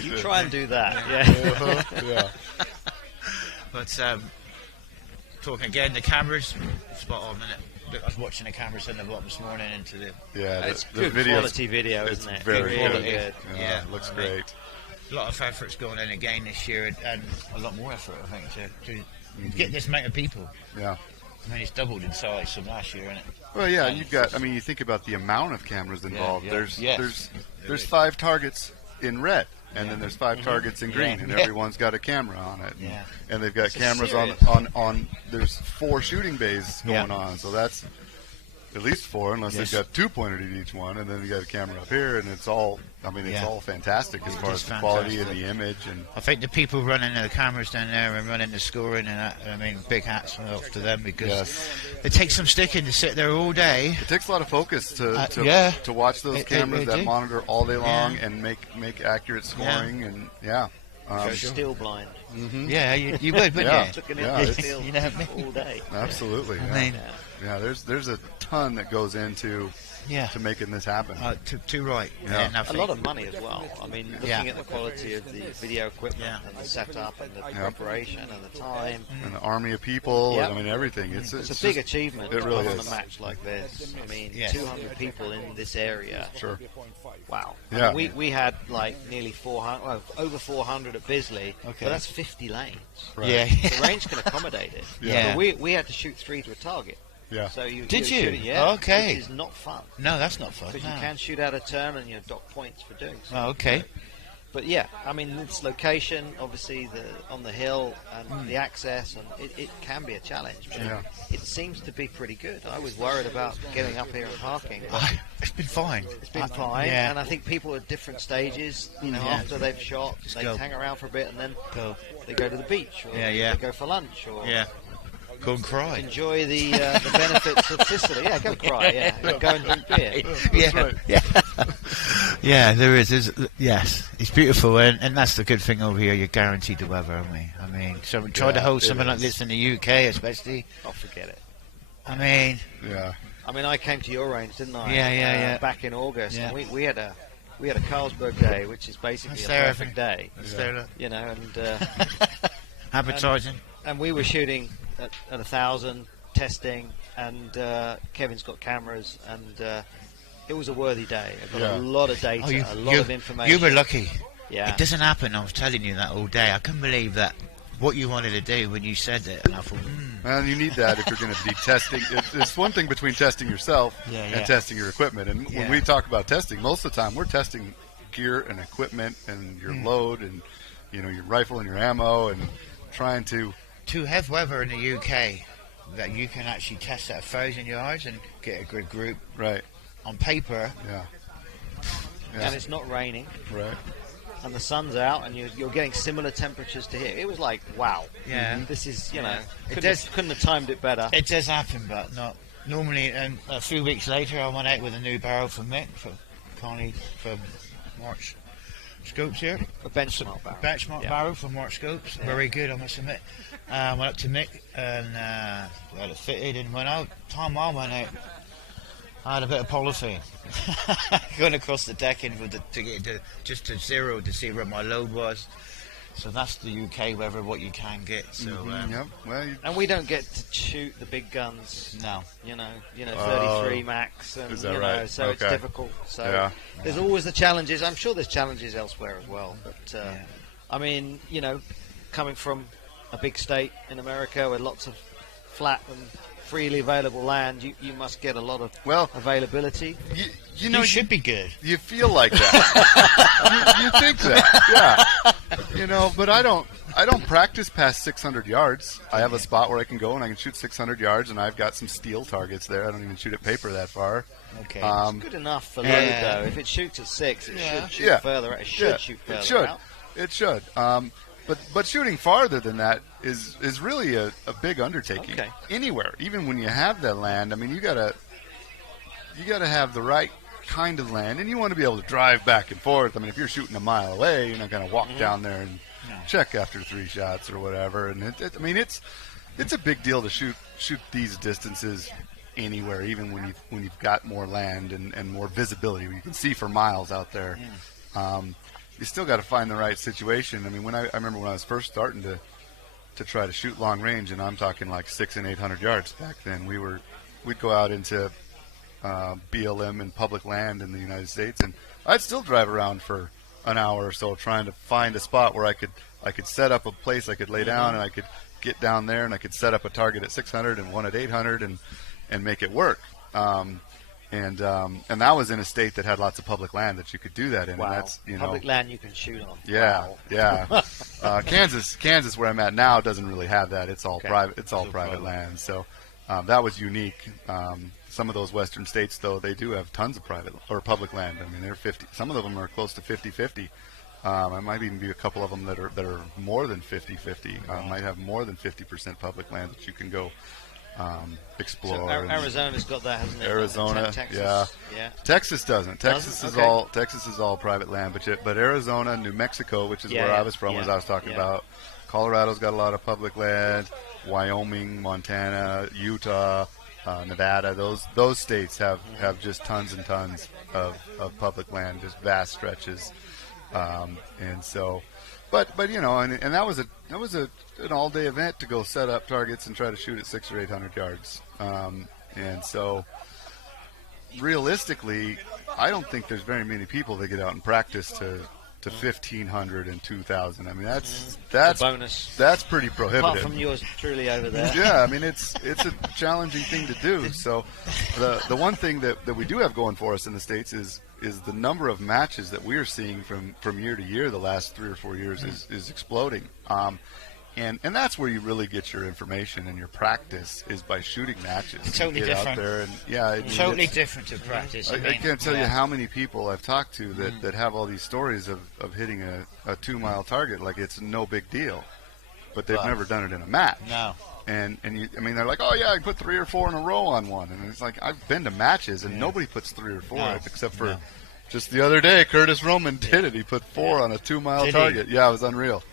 You try and do that. Yeah. But talking again, the cameras, spot on, isn't it? I was watching the cameras in the bottom this morning into the. Yeah, it's good quality video, isn't it? Very good. Yeah, it looks great. A lot of effort's going in again this year, and a lot more effort, I think, to get this amount of people. Yeah. I mean, it's doubled in size from last year, isn't it? Well, yeah, you've got. I mean, you think about the amount of cameras involved. There's 5 targets in red, and then there's 5 targets in green, and everyone's got a camera on it. And they've got cameras on. There's 4 shooting bays going on, so that's at least 4, unless they've got 2 pointed at each one, and then you got a camera up here, and it's all. I mean, it's all fantastic as far as the quality and the image. And I think the people running the cameras down there and running the scoring and that, I mean, big hats off to them, because it takes some sticking to sit there all day. It takes a lot of focus to watch those cameras that monitor all day long and make accurate scoring and You're still blind. Yeah, you would, wouldn't you? Looking at the field all day. Absolutely. I mean, there's a ton that goes into to making this happen. Too right. A lot of money as well. I mean, looking at the quality of the video equipment and the setup and the preparation and the time. And the army of people. I mean, everything. It's a big achievement it really on is. a match like this. I mean, 200 people in this area. Sure. Wow. Yeah. I mean, we had like nearly 400, over 400 at Bisley, but that's 50 lanes. Right. Yeah. The range can accommodate it. Yeah. But we had to shoot 3 to a target. Yeah. So Did you? Shooting, Okay. Which is not fun. No, that's not fun. Because you can shoot out of turn and you dock points for doing so. Oh, okay. But yeah, I mean, its location, obviously, on the hill and the access, and it can be a challenge. But it seems to be pretty good. I was worried about getting up here and parking. It's been fine. It's been fine, and I think people at different stages, after they've shot, they hang around for a bit and then they go to the beach, or they go for lunch, or go and cry. Enjoy the benefits of Sicily. Yeah, go cry. Go and drink beer. Yeah, there is. Yes, it's beautiful, and that's the good thing over here. You're guaranteed the weather, aren't we? I mean, so we try to hold something like this in the UK, especially. Oh, forget it. I mean, I mean, I came to your range, didn't I? Yeah. Back in August, and we had a Carlsberg day, which is basically a perfect day. You know, and advertising. And we were shooting at 1,000, testing, and Kevin's got cameras, and it was a worthy day. I got a lot of data, a lot of information. You were lucky. It doesn't happen. I was telling you that all day. I couldn't believe that what you wanted to do when you said it, and I thought, Well, you need that if you're going to be testing. It's one thing between testing yourself and testing your equipment. And when we talk about testing, most of the time we're testing gear and equipment and your load and your rifle and your ammo and trying to have weather in the UK that you can actually test at 1,000 yards and get a good group. Right. On paper. Yeah. And it's not raining. Right. And the sun's out, and you're getting similar temperatures to here. It was like, wow. Yeah. This is, couldn't have timed it better. It does happen, but not normally. And a few weeks later, I went out with a new barrel from Mick, for Connie, from March Scopes here. A benchmark barrel. Barrel from March Scopes. Yeah. Very good, I must admit. Went up to Mick and had it fitted, and time I went out, I had a bit of polythene going across the decking to get just to zero to see where my load was. So that's the UK weather, what you can get. So and we don't get to shoot the big guns. No, 33 max, and is that right? So it's difficult. So there's always the challenges. I'm sure there's challenges elsewhere as well. But I mean, coming from a big state in America with lots of flat and freely available land, you must get a lot of availability. You should be good. You feel like that. you think that, yeah. But I don't practice past 600 yards. I have a spot where I can go and I can shoot 600 yards, and I've got some steel targets there. I don't even shoot at paper that far. Okay, it's good enough for load though. If it shoots at 6, it should shoot further. It should shoot further. It should. But shooting farther than that is really a big undertaking. Okay. Anywhere, even when you have that land, I mean, you gotta have the right kind of land, and you want to be able to drive back and forth. I mean, if you're shooting a mile away, you're not going to walk down there and check after 3 shots or whatever. And it's a big deal to shoot these distances anywhere, even when you've got more land and more visibility, where you can see for miles out there. You still got to find the right situation. I mean, I remember when I was first starting to try to shoot long range, and I'm talking like 600 and 800 yards back then. We'd go out into BLM and public land in the United States, and I'd still drive around for an hour or so trying to find a spot where I could set up a place I could lay down, and I could get down there, and I could set up a target at 600 and one at 800 and make it work. And that was in a state that had lots of public land that you could do that in. Wow. And that's, public land you can shoot on. Yeah, wow. yeah. Kansas, where I'm at now, doesn't really have that. It's all private. It's all private land. So that was unique. Some of those western states, though, they do have tons of private or public land. I mean, they're 50. Some of them are close to 50-50. There might even be a couple of them that are more than 50-50. Might have more than 50% public land that you can go explore. So Arizona's got that, hasn't it? Arizona, Texas, yeah. Texas doesn't. Texas is all private land, but Arizona, New Mexico, which is where I was from, as I was talking about. Colorado's got a lot of public land. Wyoming, Montana, Utah, Nevada. Those states have just tons and tons of public land, just vast stretches, and so. But and that was an all-day event to go set up targets and try to shoot at 600 or 800 yards. And so, realistically, I don't think there's very many people that get out and practice to 1,500 and 2,000. I mean, that's a bonus. That's pretty prohibitive. Apart from yours truly over there. Yeah, I mean, it's a challenging thing to do. So, the one thing that we do have going for us in the States is the number of matches that we are seeing from year to year. The last 3 or 4 years is exploding. And that's where you really get your information and your practice is by shooting matches. It's totally different. Out there and, totally different to practice. I can't tell you how many people I've talked to that have all these stories of hitting a 2-mile target like it's no big deal, but they've never done it in a match. No. And they're like, oh yeah, I put 3 or 4 in a row on one, and it's like I've been to matches and nobody puts 3 or 4 except for just the other day, Curtis Roman did it. He put 4 on a 2-mile target. Yeah, it was unreal.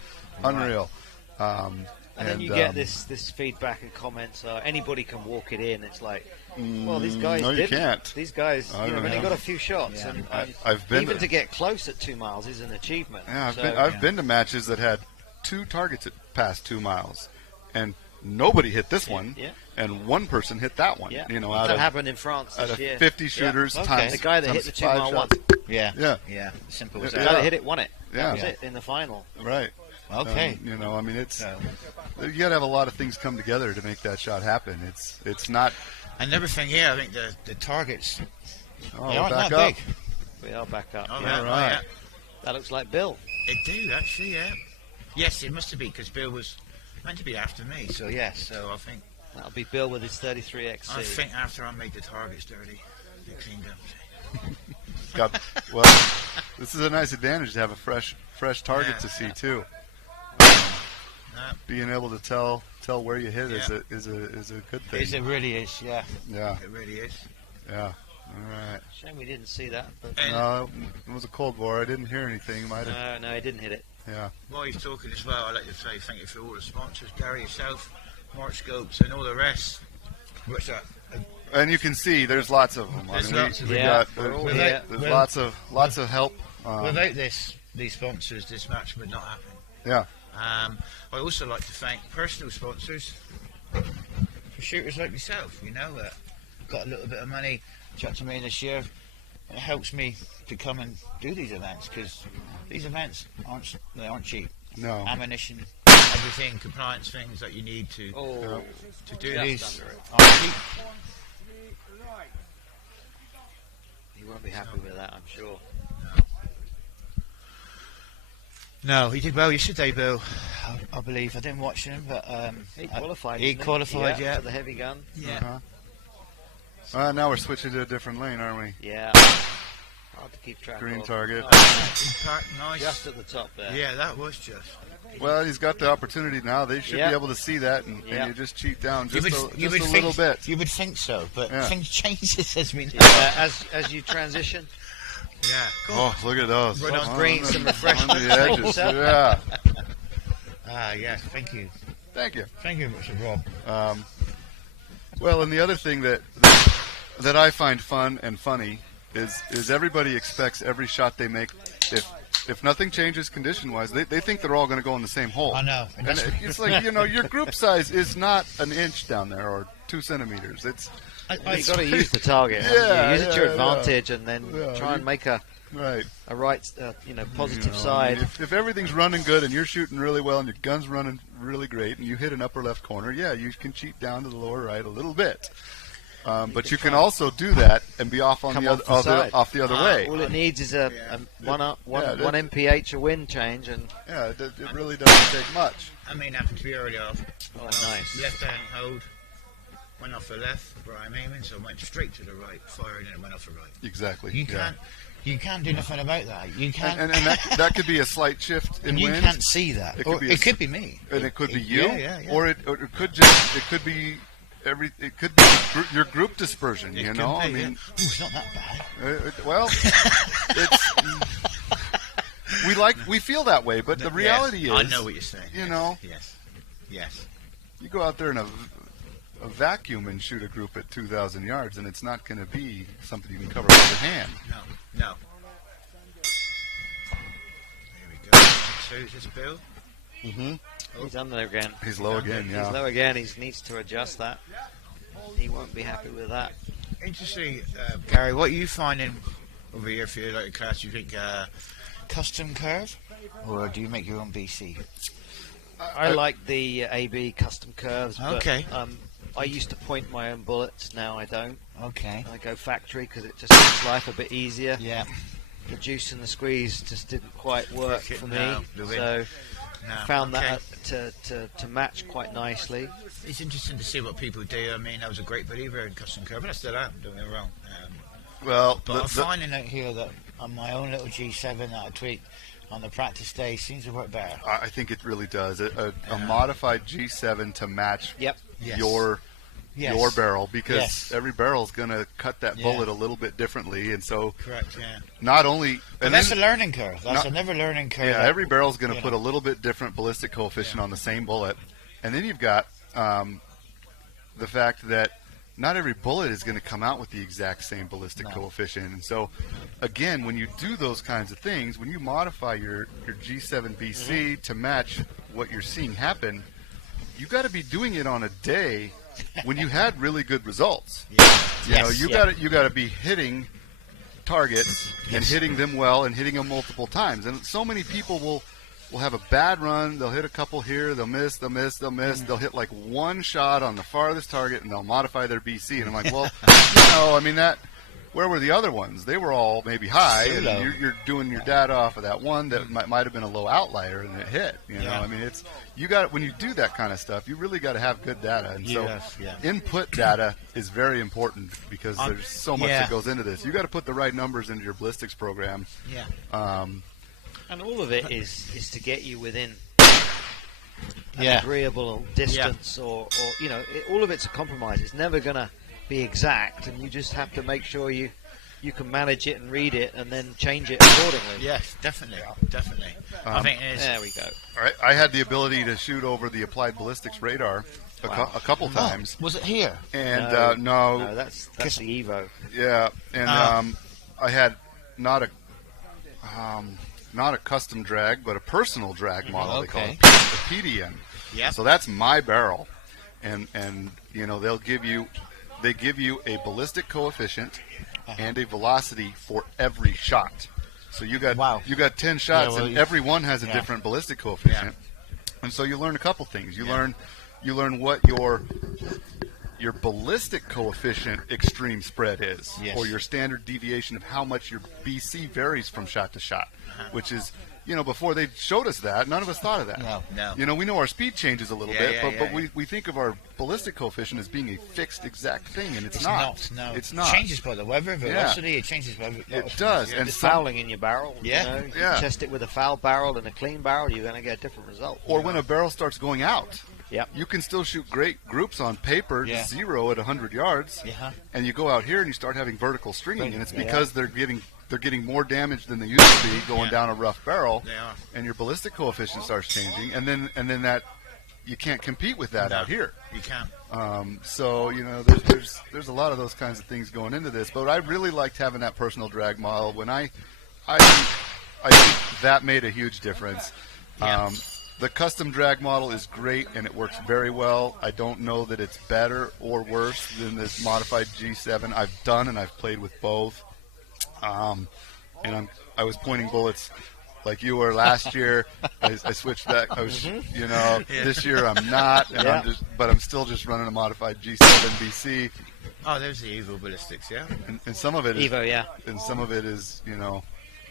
And then you get this feedback and comments. Anybody can walk it in. It's like, well, these guys no, didn't. You can't. These guys, they've only got a few shots, and I've been even to get close at 2 miles is an achievement. Yeah, I've been to matches that had 2 targets past 2 miles, and nobody hit this one, and one person hit that one. Yeah. That happened in France this year. 50 shooters times the guy that hit the 2 mile one. Yeah. Simple as The that. guy that hit it won it. That was it in the final. Right. Okay. You know, I mean, it's you got to have a lot of things come together to make that shot happen. It's not. Another thing here, I think the targets. Oh, they aren't back that up. big. We are back up. Oh, yeah. yeah, right. Yeah. That looks like Bill. It do actually, yeah. Yes, it must have been because Bill was meant to be after me. So yes, so I think that'll be Bill with his 33XC. I think after I made the targets dirty, they cleaned up. Well, this is a nice advantage to have a fresh target to see too. Being able to tell where you hit is a good thing. It really is, yeah. Yeah. It really is. Yeah. All right. Shame we didn't see that. But No, it was a cold war. I didn't hear anything. No, he didn't hit it. Yeah. While he's talking as well, I'd like to say thank you for all the sponsors, Gary yourself, Mark Scopes, and all the rest. Which and you can see there's lots of them. There's lots of we them. got there's lots of help. Without these sponsors, this match would not happen. Yeah. I also like to thank personal sponsors for shooters like myself. You know, got a little bit of money chucked to me this year. It helps me to come and do these events because these events aren't cheap. No. Ammunition, everything, compliance things that you need to do these aren't cheap. He won't be happy with that, I'm sure. No, he did well yesterday, Bill. I believe. I didn't watch him, but he qualified. He qualified, yeah. For the heavy gun. Yeah. Now we're switching to a different lane, aren't we? Yeah. Hard to keep track Green of. target. Impact, nice. Just at the top there. Yeah, that was just. Well, he's got the opportunity now. They should be able to see that, and you just cheat down just a little bit. You would think so, but things change as we know. Yeah, as you transition. Yeah. Cool. Oh, look at those. Right on green, some refreshment. On the edges. Yeah. Yes, thank you. Thank you. Thank you, Mr. Rob. Well, and the other thing that I find fun and funny is everybody expects every shot they make, if nothing changes condition-wise, they think they're all going to go in the same hole. I know. And it's like, your group size is not an inch down there or 2 centimeters. You've got to use the target. Use it to your advantage, and then try and make a positive side. If everything's running good and you're shooting really well and your gun's running really great and you hit an upper left corner, you can cheat down to the lower right a little bit. But you can also do that and be off on off the other way. All it needs is one mph a wind change, and it really doesn't take much. I mean, happened to be early off. Oh, nice. Left hand hold. Went off the left where I'm aiming, so I went straight to the right, fired, and it went off the right. Exactly. You can't do nothing about that. You can't. And that could be a slight shift in wind. You can't see that. It could be me. And it could be you. Yeah. Or it could be your group dispersion. I mean, it's not that bad. We feel that way, but the reality is, I know what you're saying. Yes. You go out there in a vacuum and shoot a group at 2,000 yards, and it's not going to be something you can cover with your hand. No. There we go. So is this Bill? Mm-hmm. He's under again. He's low again, He's low again. He needs to adjust that. He won't be happy with that. Interesting, Gary. What are you finding over here for you, like a class? You think custom curve, or do you make your own BC? I like the AB custom curves. Okay. But, I used to point my own bullets. Now I don't. Okay. I go factory because it just makes life a bit easier. Yeah. The juice and the squeeze just didn't quite work for me. So found that to match quite nicely. It's interesting to see what people do. I mean, I was a great believer in custom curve, but I still am. Don't get me wrong. But I'm finding out here that on my own little G7 that I tweak on the practice day seems to work better. I think it really does. A modified G7 to match your barrel, because every barrel is going to cut that bullet a little bit differently, and so not only. But that's a learning curve. That's another learning curve. Yeah, every barrel is going to put a little bit different ballistic coefficient on the same bullet, and then you've got the fact that not every bullet is going to come out with the exact same ballistic coefficient. And so, again, when you do those kinds of things, when you modify your G7 BC to match what you're seeing happen, you got to be doing it on a day when you had really good results. You got to be hitting targets and hitting them well and hitting them multiple times. And so many people will have a bad run. They'll hit a couple here. They'll miss. They'll They'll hit like one shot on the farthest target, and they'll modify their BC. And I'm like, well, I mean, where were the other ones? They were all maybe high, and you're doing your data off of that one that might have been a low outlier, and it hit. I mean, when you do that kind of stuff, you really got to have good data. And so input data is very important because there's so much that goes into this. You got to put the right numbers into your ballistics program. And all of it is to get you within an agreeable distance, or all of it's a compromise. It's never going to be exact, and you just have to make sure you can manage it and read it and then change it accordingly. Yes, definitely. I think it is. There we go. All right, I had the ability to shoot over the applied ballistics radar a couple times. Was it here? And no, that's the Evo. Yeah, and I had not a custom drag, but a personal drag model. They call it the PDN. Yeah. So that's my barrel, and they give you a ballistic coefficient and a velocity for every shot. So you got 10 shots, and every one has a different ballistic coefficient. And so you learn a couple things. You learn what your ballistic coefficient extreme spread is, or your standard deviation of how much your BC varies from shot to shot, which is, before they showed us that, none of us thought of that. No. We know our speed changes a little bit, but we think of our ballistic coefficient as being a fixed exact thing, and it's not. No. It's not. It changes by the weather, velocity, it changes by it does. And fouling in your barrel. You test it with a foul barrel and a clean barrel, you're going to get a different result. Or when a barrel starts going out. Yep. You can still shoot great groups on paper, 0 at 100 yards, and you go out here and you start having vertical stringing, and it's because they're getting more damage than they used to be going down a rough barrel, and your ballistic coefficient starts changing, and then that you can't compete with that out here. You can't. So there's a lot of those kinds of things going into this, but I really liked having that personal drag model. When I think that made a huge difference. The custom drag model is great, and it works very well. I don't know that it's better or worse than this modified G7. I've done and I've played with both. And I was pointing bullets like you were last year. I switched back. I was, this year I'm not, and I'm still just running a modified G7 BC. Oh, there's the Evo ballistics, And some of it is Evo, and some of it is,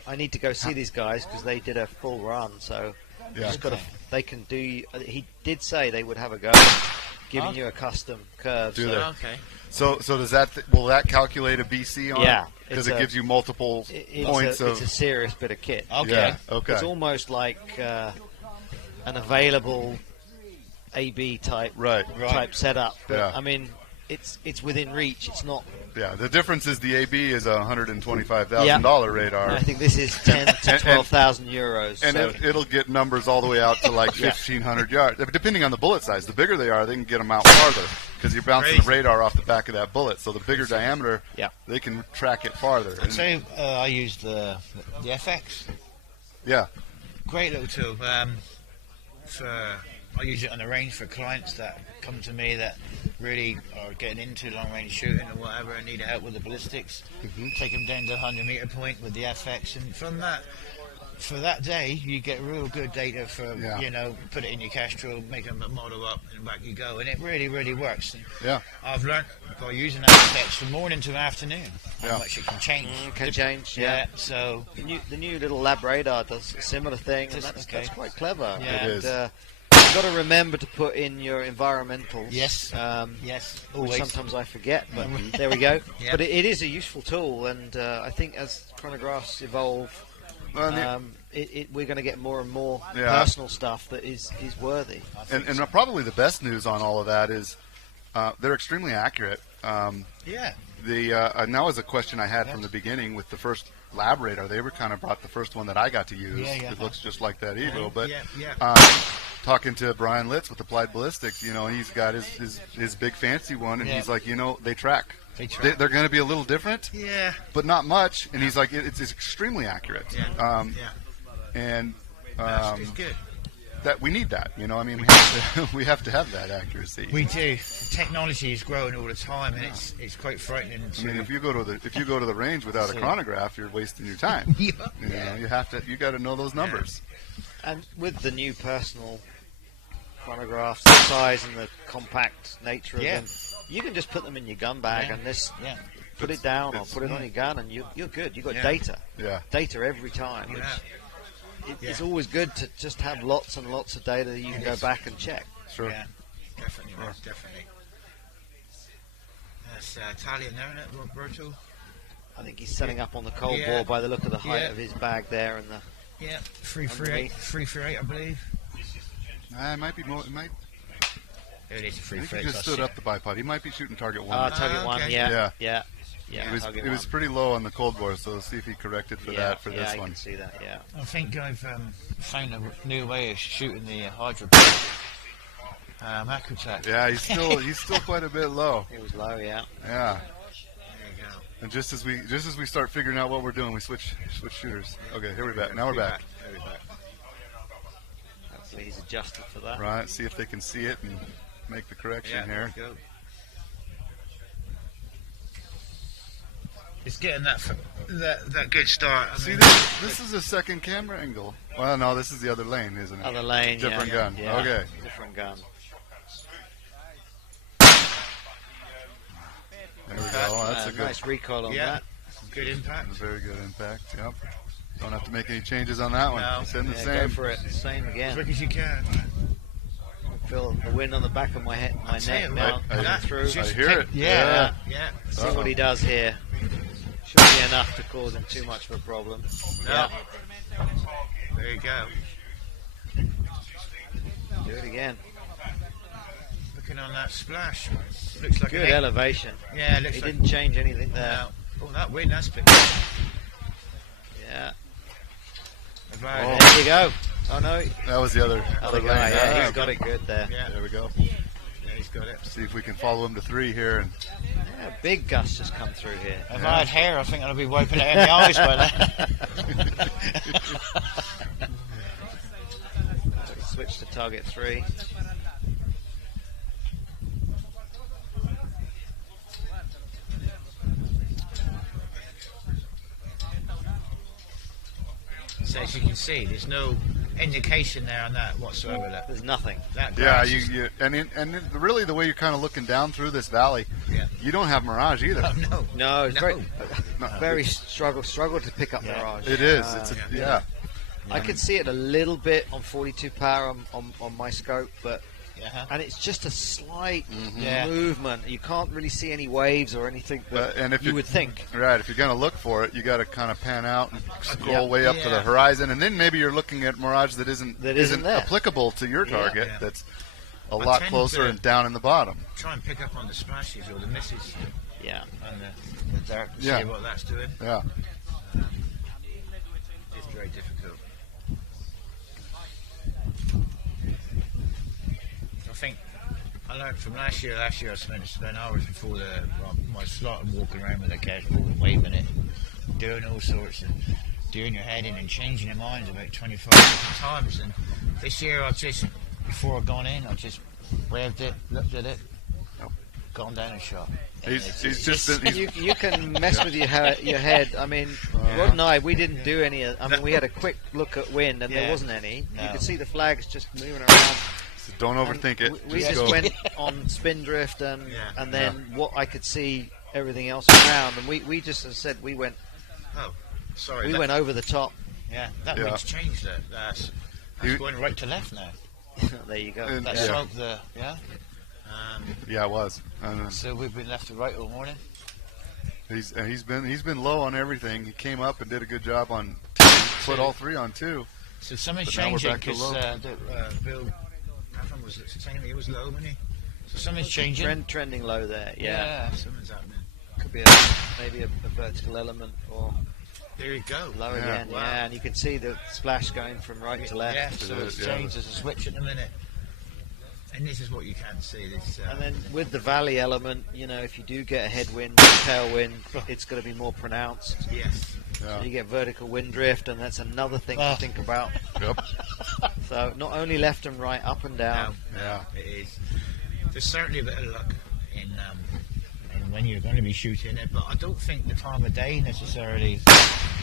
I need to go see these guys because they did a full run, so. They can do. He did say they would have a go, giving you a custom curve. So does will that calculate a BC on? Yeah, because it gives you multiple points It's a serious bit of kit. Okay. It's almost like an available AB type setup. But, I mean, it's within reach. It's not. Yeah, the difference is the AB is a $125,000 radar. And I think this is 10 to 12,000 euros. And it'll get numbers all the way out to like 1,500 yards, depending on the bullet size. The bigger they are, they can get them out farther because you're bouncing the radar off the back of that bullet. So the bigger diameter, they can track it farther. I'd say I used the FX. Yeah. Great little tool. I use it on the range for clients that come to me that really are getting into long range shooting or whatever and need help with the ballistics. Take them down to the 100-meter point with the FX, and from that, for that day, you get real good data for put it in your Castrol, make them model up, and back you go, and it really, really works. And I've learned by using that FX from morning to afternoon how much it can change. So the new little lab radar does a similar thing, and that's quite clever. Yeah, it is. You've got to remember to put in your environmentals. Yes. Which sometimes I forget, but there we go. But it is a useful tool, and I think as chronographs evolve, we're going to get more and more personal stuff that is worthy. And probably the best news on all of that is they're extremely accurate. And that was a question I had from the beginning with the first lab radar. They were kind of brought the first one that I got to use. It looks just like that Evo, but talking to Brian Litz with Applied Ballistics, he's got his big fancy one, and he's like, they track. They're going to be a little different, but not much. And he's like, it's extremely accurate. It's good. that we need that. You know, I mean, we have to we have to have that accuracy. We do. Technology is growing all the time, and it's quite frightening. I mean, if you go to the range without a chronograph, you're wasting your time. You know, you got to know those numbers. And with the new personal chronographs, the size and the compact nature of them, you can just put them in your gun bag and put it down or put it on your gun, and you're good. You've got data. Yeah. Data every time. It's always good to just have lots and lots of data that you can go back and check. Sure. Yeah, definitely, definitely. That's Italian there, isn't it, Roberto? I think he's setting up on the cold ball by the look of the height of his bag there and the. Yeah, 338, I believe. It might be more. It might. It is a I 338. think he just stood up the bipod. He might be shooting target 1. Target 1. okay. Yeah. It was pretty low on the cold bore, so let's see if he corrected for that for this I one. can see that. Yeah. I think I've found a new way of shooting the Hydra Macrotech. Yeah, he's still quite a bit low. He was low. Yeah. Yeah. There you go. And just as we start figuring out what we're doing, we switch shooters. Okay, here we're back. Now we're back. Hopefully he's adjusted for that. Right. See if they can see it and make the correction here. There we go. It's getting that good start. See, this is a second camera angle. Well, no, this is the other lane, isn't it? Other lane, different gun. Yeah, okay. Different gun. There we go. Oh, that's a good. Nice recoil on that. Good impact. Very good impact. Yep. Don't have to make any changes on that one. No. It's in the Go same. for it. Same again. As quick as you can. Feel the wind on the back of my head, my neck now coming through. I hear it. Yeah. See what he does here. Shouldn't be enough to cause him too much of a problem. Yeah. There you go. Do it again. Looking on that splash. Looks like Good elevation. Yeah, looks he like didn't change anything there. No. Oh, that wind, that's picked up. Yeah. About There you go. Oh no. That was the other Other lane. guy. Yeah, he's got it good there. Yeah. There we go. Yeah, he's got it. See if we can follow him to 3 here. And Yeah, big gust just come through here. If I had hair, I think I'd be wiping it in the eyes by now. Switch to target 3. So as you can see, there's no indication there on that whatsoever. There's nothing. That yeah, grass and really the way you're kind of looking down through this valley, you don't have mirage either. Oh, No, it's very struggle to pick up mirage. It is. It's I could see it a little bit on 42 power on my scope, but and it's just a slight movement. You can't really see any waves or anything that and if you would think. Right, if you're going to look for it, you got to kind of pan out and scroll way up to the horizon, and then maybe you're looking at mirage that isn't applicable to your target. That's a lot closer and down in the bottom. Try and pick up on the splashes or the misses. Yeah. And the dark. See what that's doing. Yeah. It's very difficult. I think I learned from last year. Last year I spent hours before my slot and walking around with a casual and waving it, doing all sorts and doing your head in and changing your minds about 25 different times. And this year I've just, before I've gone in, I just waved it, looked at it, gone down and shot. You can mess with your head. I mean, Rod and I, we didn't do any. We had a quick look at wind, and there wasn't any. No. You could see the flags just moving around. So don't overthink it. We just went on spin drift, and then what I could see everything else around, and we just, as I said, we went. Oh, sorry. We went over the top. Yeah, that wind's changed. That's going right to left now. There you go. That slope there. Yeah, it was. So we've been left to right all morning. He's been low on everything. He came up and did a good job on put all 3 on 2. So something's changing because Bill Catherine was saying he was low, wasn't he? So something's changing. Trending low there. Yeah. Something's happening. Could be maybe a vertical element or. There you go. Low again. Wow. Yeah, and you can see the splash going from right to left. Yeah, so it's changed as a switch at the minute. And this is what you can see. This, and then with the valley element, if you do get a headwind, tailwind, it's going to be more pronounced. Yes. So you get vertical wind drift, and that's another thing to think about. Yep. So not only left and right, up and down. No, it is. There's certainly a bit of luck in when you're going to be shooting it, but I don't think the time of day necessarily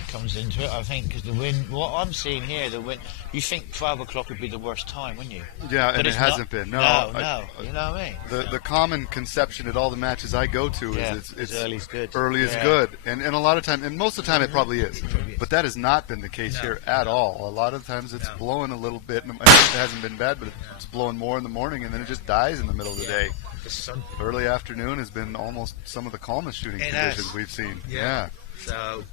comes into it. I think because the wind, what I'm seeing here, the wind, you think 12 o'clock would be the worst time, wouldn't you? Yeah, but and it hasn't been. No, you know what I mean? The common conception at all the matches I go to is it's early is good. Early is good, and a lot of time, and most of the time it probably is, but that has not been the case here at all. A lot of times it's blowing a little bit, and it hasn't been bad, but it's blowing more in the morning, and then it just dies in the middle of the day. Early afternoon has been almost some of the calmest shooting conditions we've seen. Yeah. So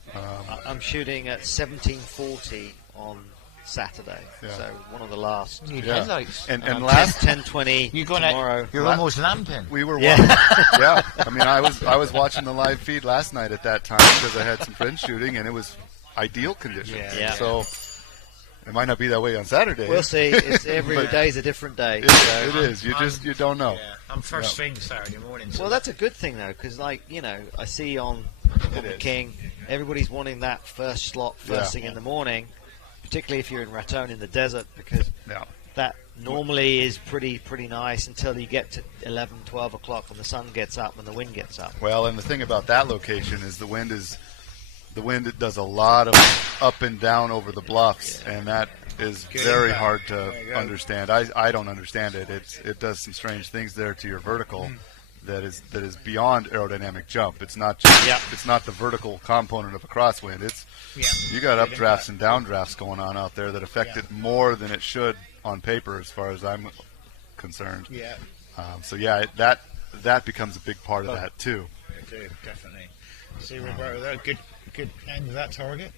I'm shooting at 1740 on Saturday. So one of the last. You need headlights. And last 10:20 tomorrow. You're almost lamping. We were watching. Yeah. I mean, I was watching the live feed last night at that time because I had some friends shooting, and it was ideal conditions. Yeah. So it might not be that way on Saturday. We'll see. It's every day's a different day. It is. You don't know. Yeah. I'm first thing Saturday morning. Well, that's a good thing though, because I see on the King, everybody's wanting that first slot first thing in the morning, particularly if you're in Raton in the desert, because that normally is pretty nice until you get to 11, 12 o'clock when the sun gets up and the wind gets up. Well, and the thing about that location is the wind does a lot of up and down over the bluffs, and that is very hard to understand. I don't understand it. It does some strange things there to your vertical that is beyond aerodynamic jump. It's not just it's not the vertical component of a crosswind. It's you got updrafts and downdrafts going on out there that affect it more than it should on paper, as far as I'm concerned. Yeah. So that becomes a big part of that too. I do, definitely. See, Roberto, there, good aim of that target.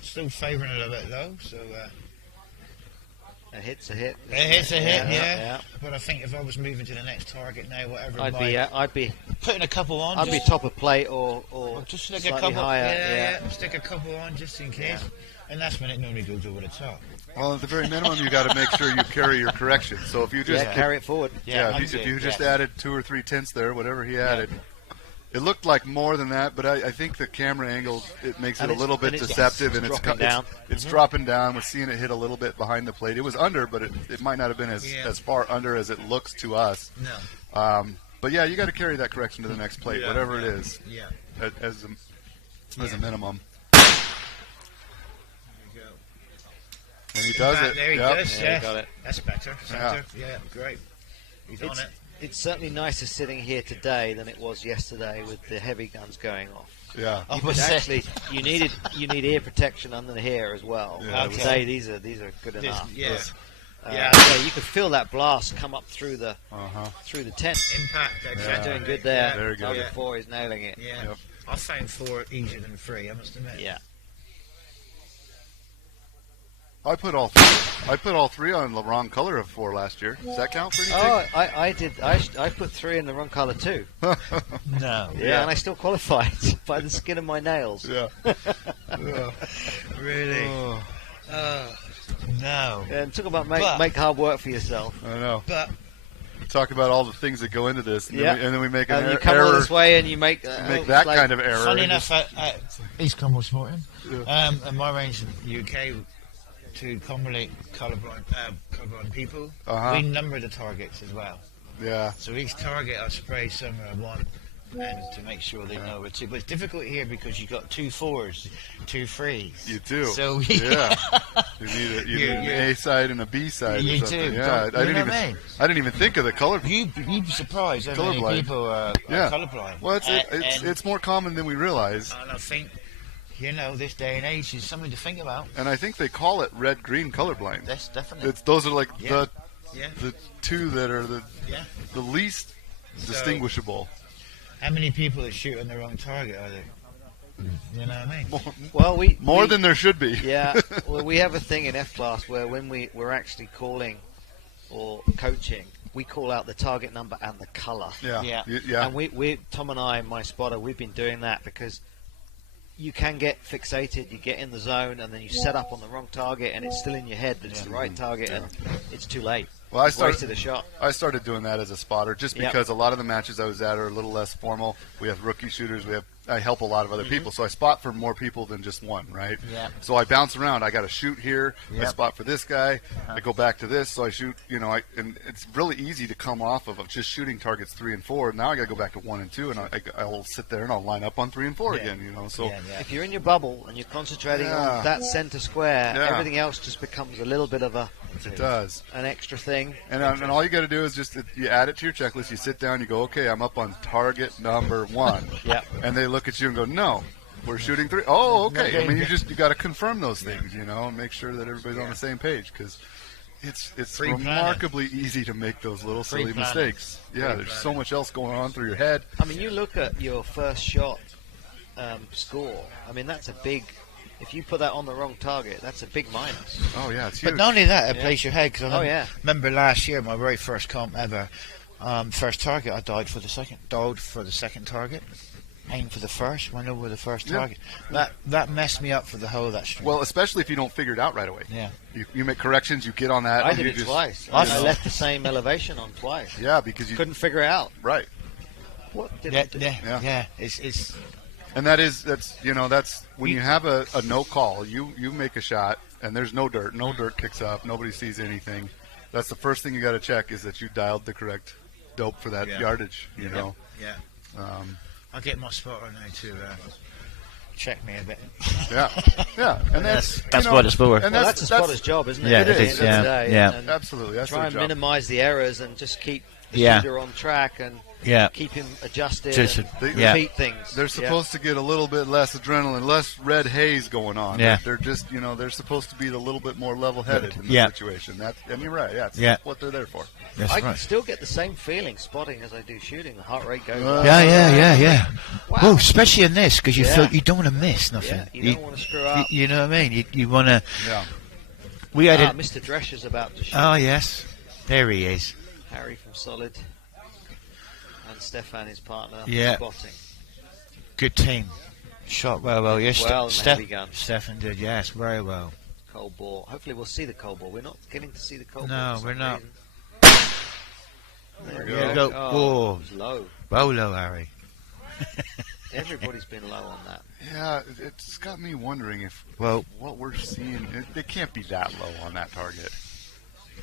Still favouring it a bit low, so. A hit's a hit. A hit's a hit, yeah. But I think if I was moving to the next target now, whatever, I'd be putting a couple on. I'd be top of plate or just stick slightly a couple higher. Stick a couple on just in case, and that's when it normally goes over the top. Well, at the very minimum, you got to make sure you carry your correction. So if you just carry it forward. If you just added 2 or 3 tenths there, whatever he added. It looked like more than that, but I think the camera angle makes it a little bit deceptive, and it's dropping down. We're seeing it hit a little bit behind the plate. It was under, but it might not have been as far under as it looks to us. No. But yeah, you got to carry that correction to the next plate, whatever it is. Yeah. As a minimum. There you go. And he does it. There he does. Yeah, got it. That's better. Yeah, great. He's on it. It's certainly nicer sitting here today than it was yesterday with the heavy guns going off. Yeah. You need ear protection under here as well. Yeah, today these are good enough. Yeah. You could feel that blast come up through the tent. Impact. Exactly. Doing good there. Very good. Target 4 is nailing it. Yeah. Yep. I found 4 easier than 3. I must admit. Yeah. I put all 3 on the wrong color of 4 last year. Does that count for anything? Oh, I did. I put 3 in the wrong color too. No. Yeah, and I still qualified by the skin of my nails. Yeah. Really? No. And talk about make hard work for yourself. I know. But we talk about all the things that go into this, and then we make an you come all error. this way and you make that kind of error. Funny enough, he's Cromwell Sporting. At my range in the UK, to accommodate colourblind people, we number the targets as well. Yeah. So each target I spray somewhere I want, and to make sure they know where to. But it's difficult here because you've got 2 4s, 2 3s. You do. So yeah. You need an A side and a B side. You or something. do. Yeah. I didn't even think of the color. You'd be surprised how many people are colourblind. Well, it's more common than we realize. And I think, this day and age is something to think about. And I think they call it red-green colorblind. That's definitely. Those are like the 2 that are the least distinguishable. How many people that shoot on the wrong target are there? You know what I mean? Well, more than there should be. Yeah. Well, we have a thing in F class where when we're actually calling or coaching, we call out the target number and the color. Yeah. And we Tom and I, my spotter, we've been doing that because you can get fixated, you get in the zone, and then you set up on the wrong target, and it's still in your head that it's the right target, and it's too late. Well, wasted a shot. I started doing that as a spotter just because a lot of the matches I was at are a little less formal. We have rookie shooters, we have I help a lot of other people, so I spot for more people than just one, right? Yeah. So I bounce around. I got to shoot here. I Yep. spot for this guy. I go back to this, so I shoot. And it's really easy to come off of just shooting targets 3 and 4. Now I got to go back to 1 and 2, and I'll sit there and I'll line up on 3 and 4 again. So if you're in your bubble and you're concentrating on that center square, Yeah. everything else just becomes a little bit of it does an extra thing. And all you got to do is just you add it to your checklist. You sit down, you go, okay, I'm up on target number 1. Yeah. And they look at you and go, no, we're shooting 3. Oh, okay. I mean, you got to confirm those things, and make sure that everybody's on the same page, because it's remarkably easy to make those little silly mistakes. Yeah, there's so much else going on through your head. I mean, you look at your first shot score. I mean, that's a big. If you put that on the wrong target, that's a big minus. Oh yeah, it's huge. But not only that, it plays your head. Cause yeah. Remember last year, my very first comp ever, first target, I died for the second. Died for the second target. Aimed for the first. Went over the first target. That messed me up for the whole of that stream. Well, especially if you don't figure it out right away. Yeah. You make corrections. You get on that. I and did you it just, twice. I left the same elevation on twice. Yeah, because you couldn't figure it out. Right. What did yeah, I do? Yeah. It's. And that's when you have a no call, you make a shot and there's no dirt kicks up, nobody sees anything. That's the first thing you got to check, is that you dialed the correct dope for that yardage. Yeah. I'll get my spotter now to check me a bit. Yeah, and that's what it's for. And that's a spotter's job, isn't it? Yeah, At the end of the day. And absolutely. That's try and their job. minimize the errors and just keep the shooter on track and keep him adjusted. And repeat things. They're supposed to get a little bit less adrenaline, less red haze going on. Yeah. They're just they're supposed to be a little bit more level-headed in the situation. And you're right. That's what they're there for. That's I can still get the same feeling spotting as I do shooting. The heart rate goes up. Yeah. Wow. Well, especially in this, because you feel you don't want to miss nothing. Yeah, you don't want to screw up. You know what I mean? You want to. Yeah. We had Mr. Drescher's about to shoot. Oh yes, there he is. Harry from Solid and Stefan, his partner. Yeah. Spotting. Good team. Shot well. Yes, Well, in the heavy gun. Stefan did. Yes, very well. Cold ball. Hopefully, we'll see the cold ball. We're not getting to see the cold ball. No, for we're some not. reason. There we we go. Oh, Whoa. it was low. Well low, Harry. Everybody's been low on that. Yeah, it's got me wondering if Well, what we're seeing, it can't be that low on that target.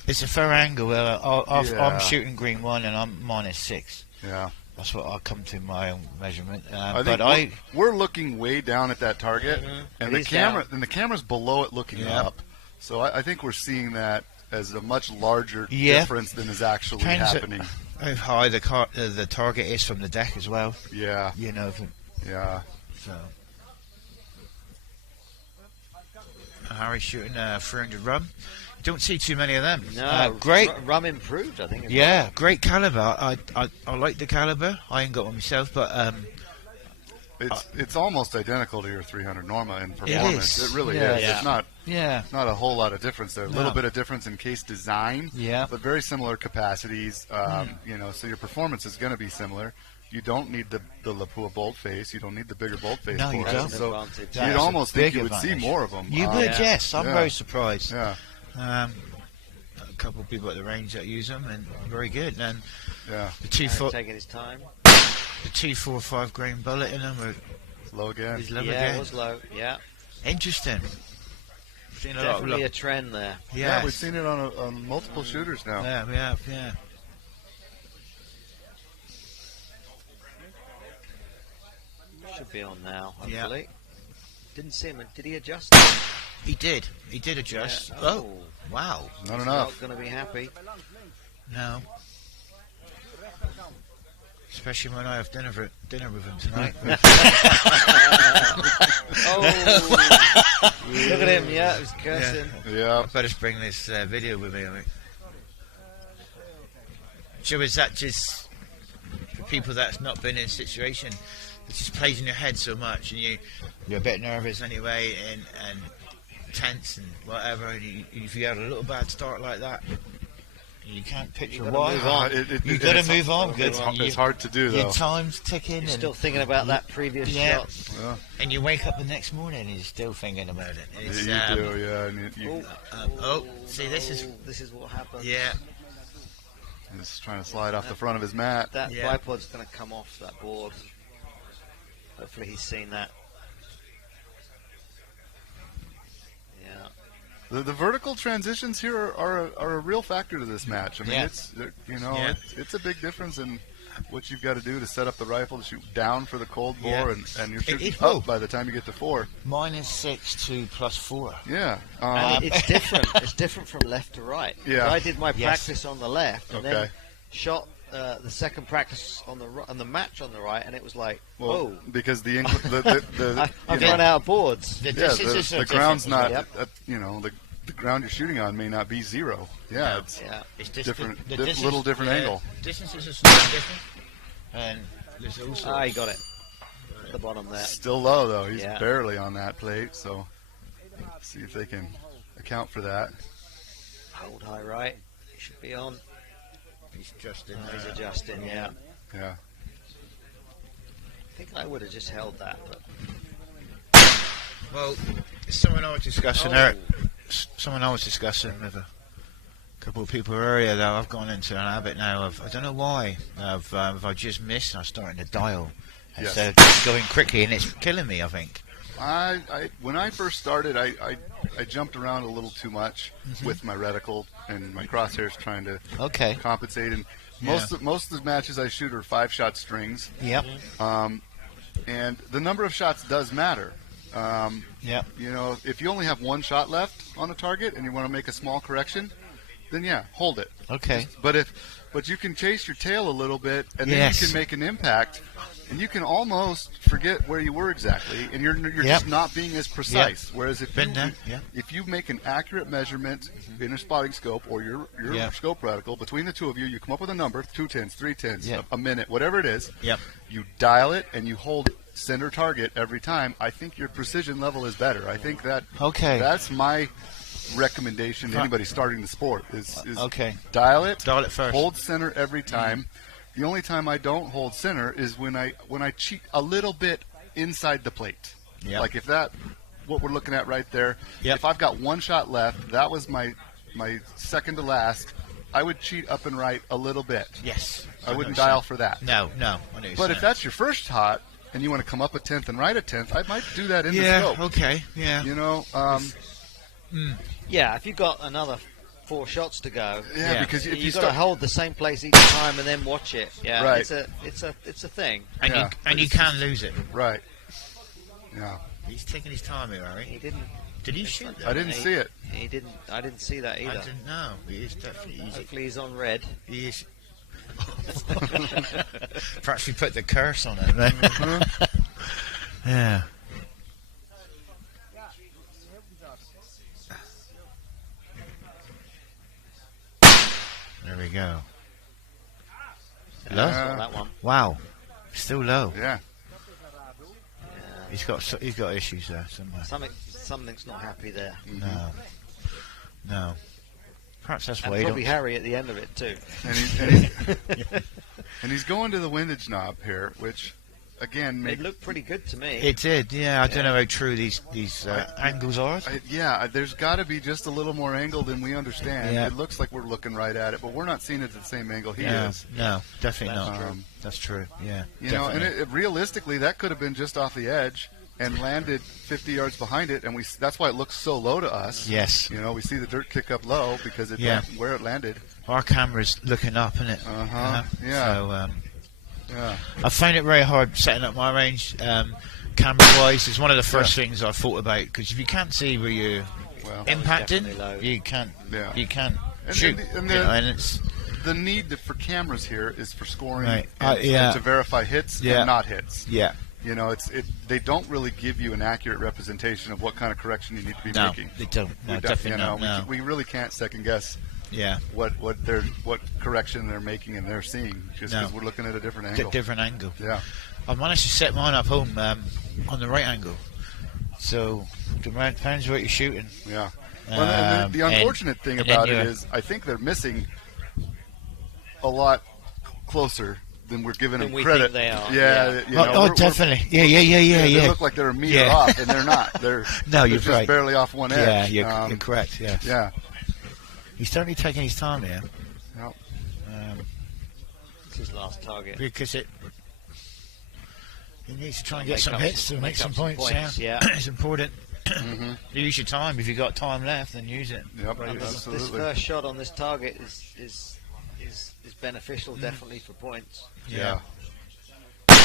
it's a fair angle. I'm Yeah. shooting green 1 and I'm -6. Yeah. That's what I come to my own measurement. I think we're looking way down at that target, and It is the camera's below it looking up. So I think we're seeing that as a much larger difference than is actually happening. How high the target is from the deck as well. Yeah. Yeah. So Harry's shooting 300 rum. You don't see too many of them. No, great. Rum improved, I think. As Yeah, well. great caliber. I like the caliber. I ain't got one myself, but it's almost identical to your 300 Norma in performance. It really is. Yeah. It's not. Yeah. Not a whole lot of difference there. A little bit of difference in case design. Yeah. But very similar capacities. So your performance is going to be similar. You don't need the Lapua bolt face. You don't need the bigger bolt face. No, you for it. don't. So Advantage. you'd almost think you would see advantage. more of them. You would, yes. I'm Yeah. very surprised. Yeah. A couple of people at the range that use them, and very good. And Yeah. the 2 Taking his time. the 245 grain bullet in them Low again. is low Yeah, again. it was low. Yeah. Interesting. Seen a lot of Definitely a trend there. Yeah, we've seen it on multiple shooters now. Yeah, we have. Yeah. Should be on now, Yeah. hopefully. Didn't see him. Did he adjust? He did. He did adjust. Yeah. Oh, wow. Not He's enough. Not going to be happy. No. Especially when I have dinner with him tonight. Oh, look at him! Yeah, he's cursing. Yeah. I better just bring this video with me. I think. So is that just for people that's not been in a situation? It just plays in your head so much, and you're a bit nervous anyway, and tense and whatever. And if you had a little bad start like that, you can't picture why. Move on. You got to move on. It's hard to do, though. Your time's ticking. You're still thinking about that previous shot. Yeah. And you wake up the next morning and you're still thinking about it. It's, You do, yeah. And see, this is what happens. Yeah. He's trying to slide off the front of his mat. That bipod's going to come off that board. Hopefully he's seen that. Yeah. The vertical transitions here are a real factor to this match. I mean, it's it's a big difference in what you've got to do to set up the rifle to shoot down for the cold bore, and you're shooting up by the time you get to 4. Mine is 6 to +4. Yeah. It's different. It's different from left to right. Yeah. I did my practice on the left, and Okay. then shot the second practice on the match on the right, and it was like, whoa. Because the I've run out of boards. The ground's not, the ground you're shooting on may not be 0. Yeah, it's different, little different angle. Distances are slightly different, and there's also. He got it at the bottom there. Still low though. He's barely on that plate, so see if they can account for that. Hold high right. He should be on. He's adjusting. He's adjusting. Yeah. Yeah. I think I would have just held that, but. Well, someone I was discussing someone I was discussing with a couple of people earlier, though, I've gone into an habit now of, I don't know why, if I just miss, I'm starting to dial instead of just going quickly, and it's killing me, I think. When I first started, I jumped around a little too much with my reticle and my crosshairs trying to compensate. And most of the matches I shoot are 5-shot strings. Yep. And the number of shots does matter. You know, if you only have 1 shot left on a target and you want to make a small correction, then hold it. Okay. But you can chase your tail a little bit, and then you can make an impact, and you can almost forget where you were exactly, and you're just not being as precise. Whereas if you make an accurate measurement in a spotting scope or your scope reticle, between the two of you, you come up with a number, 2 tens, 3 tens, a minute, whatever it is. You dial it and you hold center target every time. I think your precision level is better. I think that's my recommendation to anybody starting the sport is dial it first, hold center every time. The only time I don't hold center is when I cheat a little bit inside the plate. Like if what we're looking at right there, if I've got 1 shot left, that was my second to last, I would cheat up and right a little bit. I wouldn't dial for that. No. But if that's your first shot and you want to come up a 10th and right a 10th, I might do that in the scope. You know, if you've got another 4 shots to go, because if you've got to hold the same place each time and then watch it. It's a thing. And you can lose it. Right. Yeah. He's taking his time here, Harry. He didn't. Did he shoot that? I didn't see it. He didn't. I didn't see that either. I didn't know. He is definitely. Hopefully he's on red. He is. Perhaps we put the curse on it then. Yeah. There we go. Low? That one. Wow. Still low. Yeah. He's got issues there somewhere. Something's not happy there. No. Perhaps that's and why. Probably Harry at the end of it too. And he's going to the windage knob here, which again it looked pretty good to me. It did. Yeah. I don't know how true these angles are. There's got to be just a little more angle than we understand. It looks like we're looking right at it, but we're not seeing it at the same angle he is. No, definitely not. That's true. Yeah. You know, and realistically, that could have been just off the edge and landed 50 yards behind it, and that's why it looks so low to us. Yes. You know, we see the dirt kick up low because it's where it landed. Our camera's looking up, isn't it? Yeah. So, I find it very hard setting up my range camera-wise. It's one of the first things I thought about, because if you can't see where you're impacting, you can't. You can't shoot. And it's the need for cameras here is for scoring right. and to verify hits and not hits. Yeah. You know, they don't really give you an accurate representation of what kind of correction you need to be making. They don't. No, definitely not. We really can't second guess. What correction they're making and they're seeing just because we're looking at a different angle. Yeah. I managed to set mine up home on the right angle, so it depends what you're shooting. Yeah. Well, the unfortunate thing about it is I think they're missing a lot closer than we're giving them credit. Think they are. Yeah. Definitely. Yeah. They look like they're a meter off, and they're not. They're you're just right. barely off one edge. Yeah, you're correct. Yes. Yeah. He's certainly taking his time here. Yep. It's his last target. Because He needs to try and get some hits to make some points. Yeah. It's important. Use your time. If you've got time left, then use it. Yep, This first shot on this target is beneficial, definitely for points. Yeah. Oh.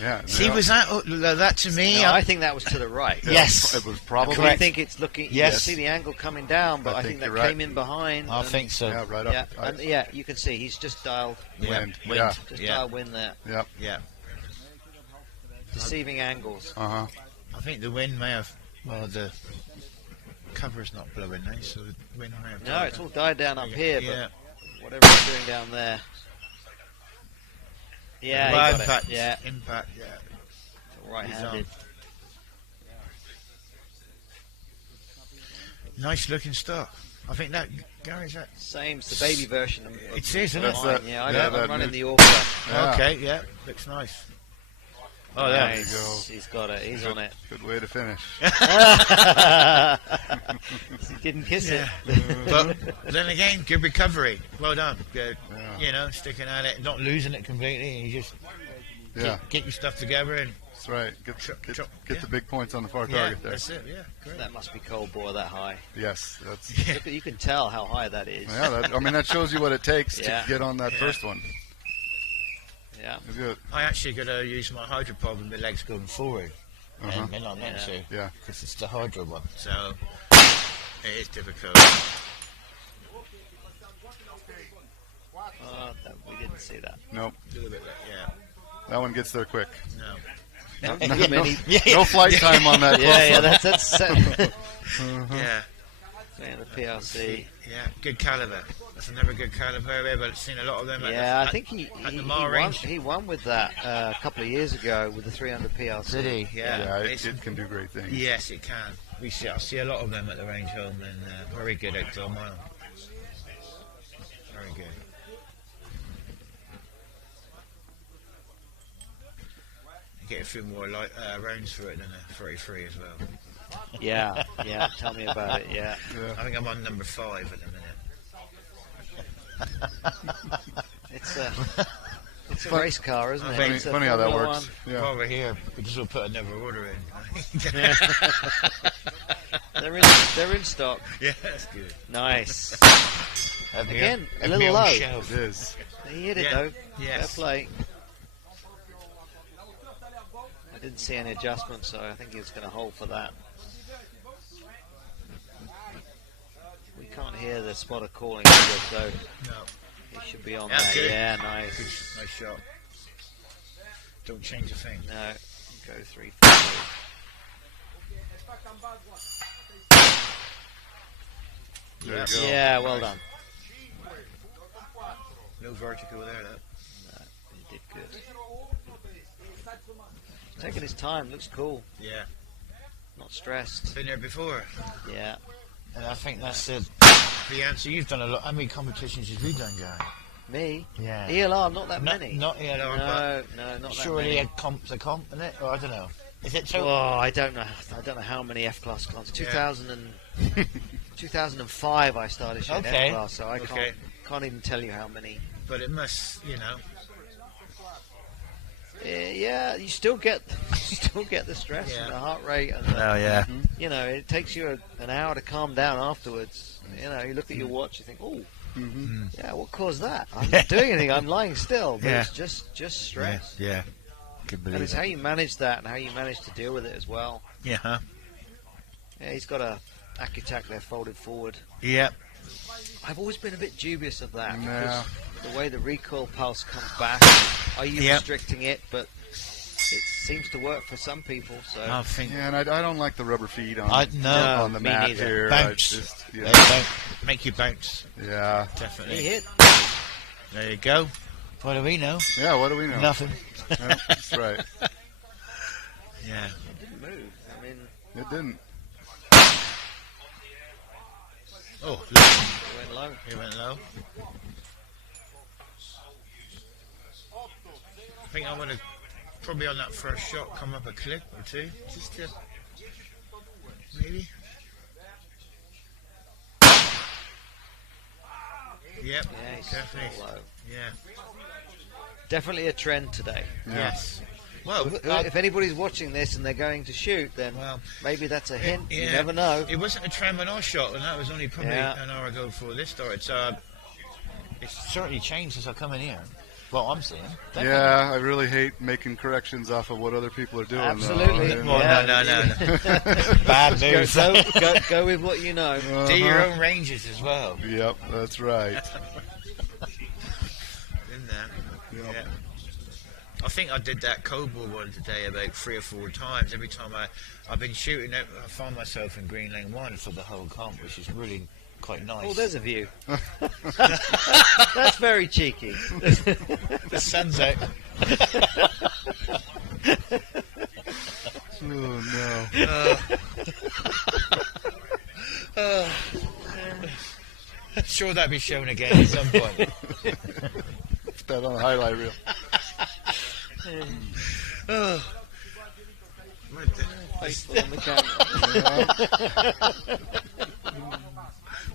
Yeah. See, was that to me? No, I think that was to the right. Yeah, Yes. It was probably. I think it's looking. Yes. You see the angle coming down, but I think that you're right. came in behind. I think so. Yeah, right up. Yeah, and you can see he's just dialed Wind. Wind. Yeah. just Yeah. dialed wind there. Yep. Yeah. Deceiving angles. Uh-huh. I think the wind may have. Well, the cover's not blowing now, so the wind may have. No, it's all died down up here, Yeah. but whatever he's doing down there. Yeah, he got impact. it. Yeah, Impact. Yeah. right-handed. Nice looking stock. I think that Gary's that. Same as the baby version. Of It is, isn't That's it? that- Yeah, yeah, I'm that running new- the Orca. Yeah. Okay, yeah, looks nice. Oh, yeah. Nice. There you go. He's got it. He's on it. Good way to finish. He didn't kiss Yeah. it. But then again, good recovery. Well done. Good. Yeah. You know, sticking at it, not losing it completely. You just Yeah, get your stuff together and that's right. Get yeah. the big points on the far yeah, target there. that's it. Yeah, great. That must be cold bore that high. Yes, that's. Yeah. You can tell how high that is. Yeah, I mean that shows you what it takes Yeah. to get on that first one. Yeah. It's good. I actually got to use my hydro pod with my legs going forward, Uh-huh. and they're not meant to, Yeah. because it's the hydro one. So it is difficult. We didn't see that. Nope. A little bit, yeah. That one gets there quick. No. No flight time on that. Yeah, close that's Yeah. playing the PRC. Yeah, good caliber. That's another good caliber. I've seen a lot of them. Yeah, at I think he Mar won, range. he won with that a couple of years ago with the 300 PRC. Did he? Yeah. Yeah, It's- it can do great things. Yes, it can. I see a lot of them at the range home, and very good at 12 mile. Very good. You get a few more rounds for it than a 33 as well. Yeah, tell me about it, yeah. I think I'm on number 5 at the minute. It's a race car, isn't it? It's a Funny how that Formula works. One. Yeah. Over here, we just will put another order in. They're in stock. Yeah, that's good. Nice. Have me Again, on- a have me little on low. shelf. It is. He hit it Yeah. though. Yes. Fair play. I didn't see any adjustments, so I think he was going to hold for that. We can't hear the spotter calling either, so No. he should be on Yeah, there. good. Yeah, nice. Nice shot. Don't change a thing. No, go 3. There you go. Yeah, well done. No vertical there, though. No, he did good. Taking his time, looks cool. Yeah. Not stressed. Been there before. Yeah. And I think that's it. The answer. You've done a lot. How many competitions have you done, Gary? Me? Yeah. ELR, not that Not- many. not ELR, No, not that Surely many. a comp's a comp, isn't it? Or I don't know. Is it so? Oh, I don't know. I don't know how many F-class comps. 2005 I started shooting Okay. F-class, so I Okay. can't even tell you how many. But it must, Yeah, you still get the stress Yeah. and the heart rate, and yeah. you know, it takes you an hour to calm down afterwards. You know, you look at your watch, you think, oh, yeah, what caused that? I'm not doing anything. I'm lying still, but Yeah. it's just stress. Yeah. Can And believe it's how you manage that and how you manage to deal with it as well. Yeah. Huh? Yeah, he's got a Acutac there folded forward. Yeah. I've always been a bit dubious of that Yeah. because the way the recoil pulse comes back, are you Yep. restricting it? But it seems to work for some people. So I think. Yeah, and I don't like the rubber feet on, No, on the me mat neither. here. Bounce. Yeah. They don't make you bounce. Yeah. Definitely. he hit. There you go. What do we know? Yeah, what do we know? Nothing. Yeah, that's right. Yeah. It didn't move. I mean, It didn't. Oh, it went low. he went low. I think I'm going to probably on that first shot come up a clip or two. Just to. Maybe. Yep. Yeah, he's Definitely. still low. Yeah. definitely a trend today. Yes. Well, if anybody's watching this and they're going to shoot, then maybe that's a hint. You never know. It wasn't a trend when I shot, and that was only probably an hour ago before this started. So it's certainly changed since I come in here. Well, I'm seeing. Definitely. Yeah, I really hate making corrections off of what other people are doing. Absolutely. No. Bad news. Go with what you know. Do your own ranges as well. Yep, that's right. In there. Yep. Yeah. I think I did that cold ball one today about 3 or 4 times. Every time I've been shooting it, I find myself in Green Lane 1 for the whole comp, which is really quite nice. Oh, there's a view. That's very cheeky. The sun's out. Oh no. I'm sure that'll be shown again at some point. Put that on a highlight reel. Faithful on the camera.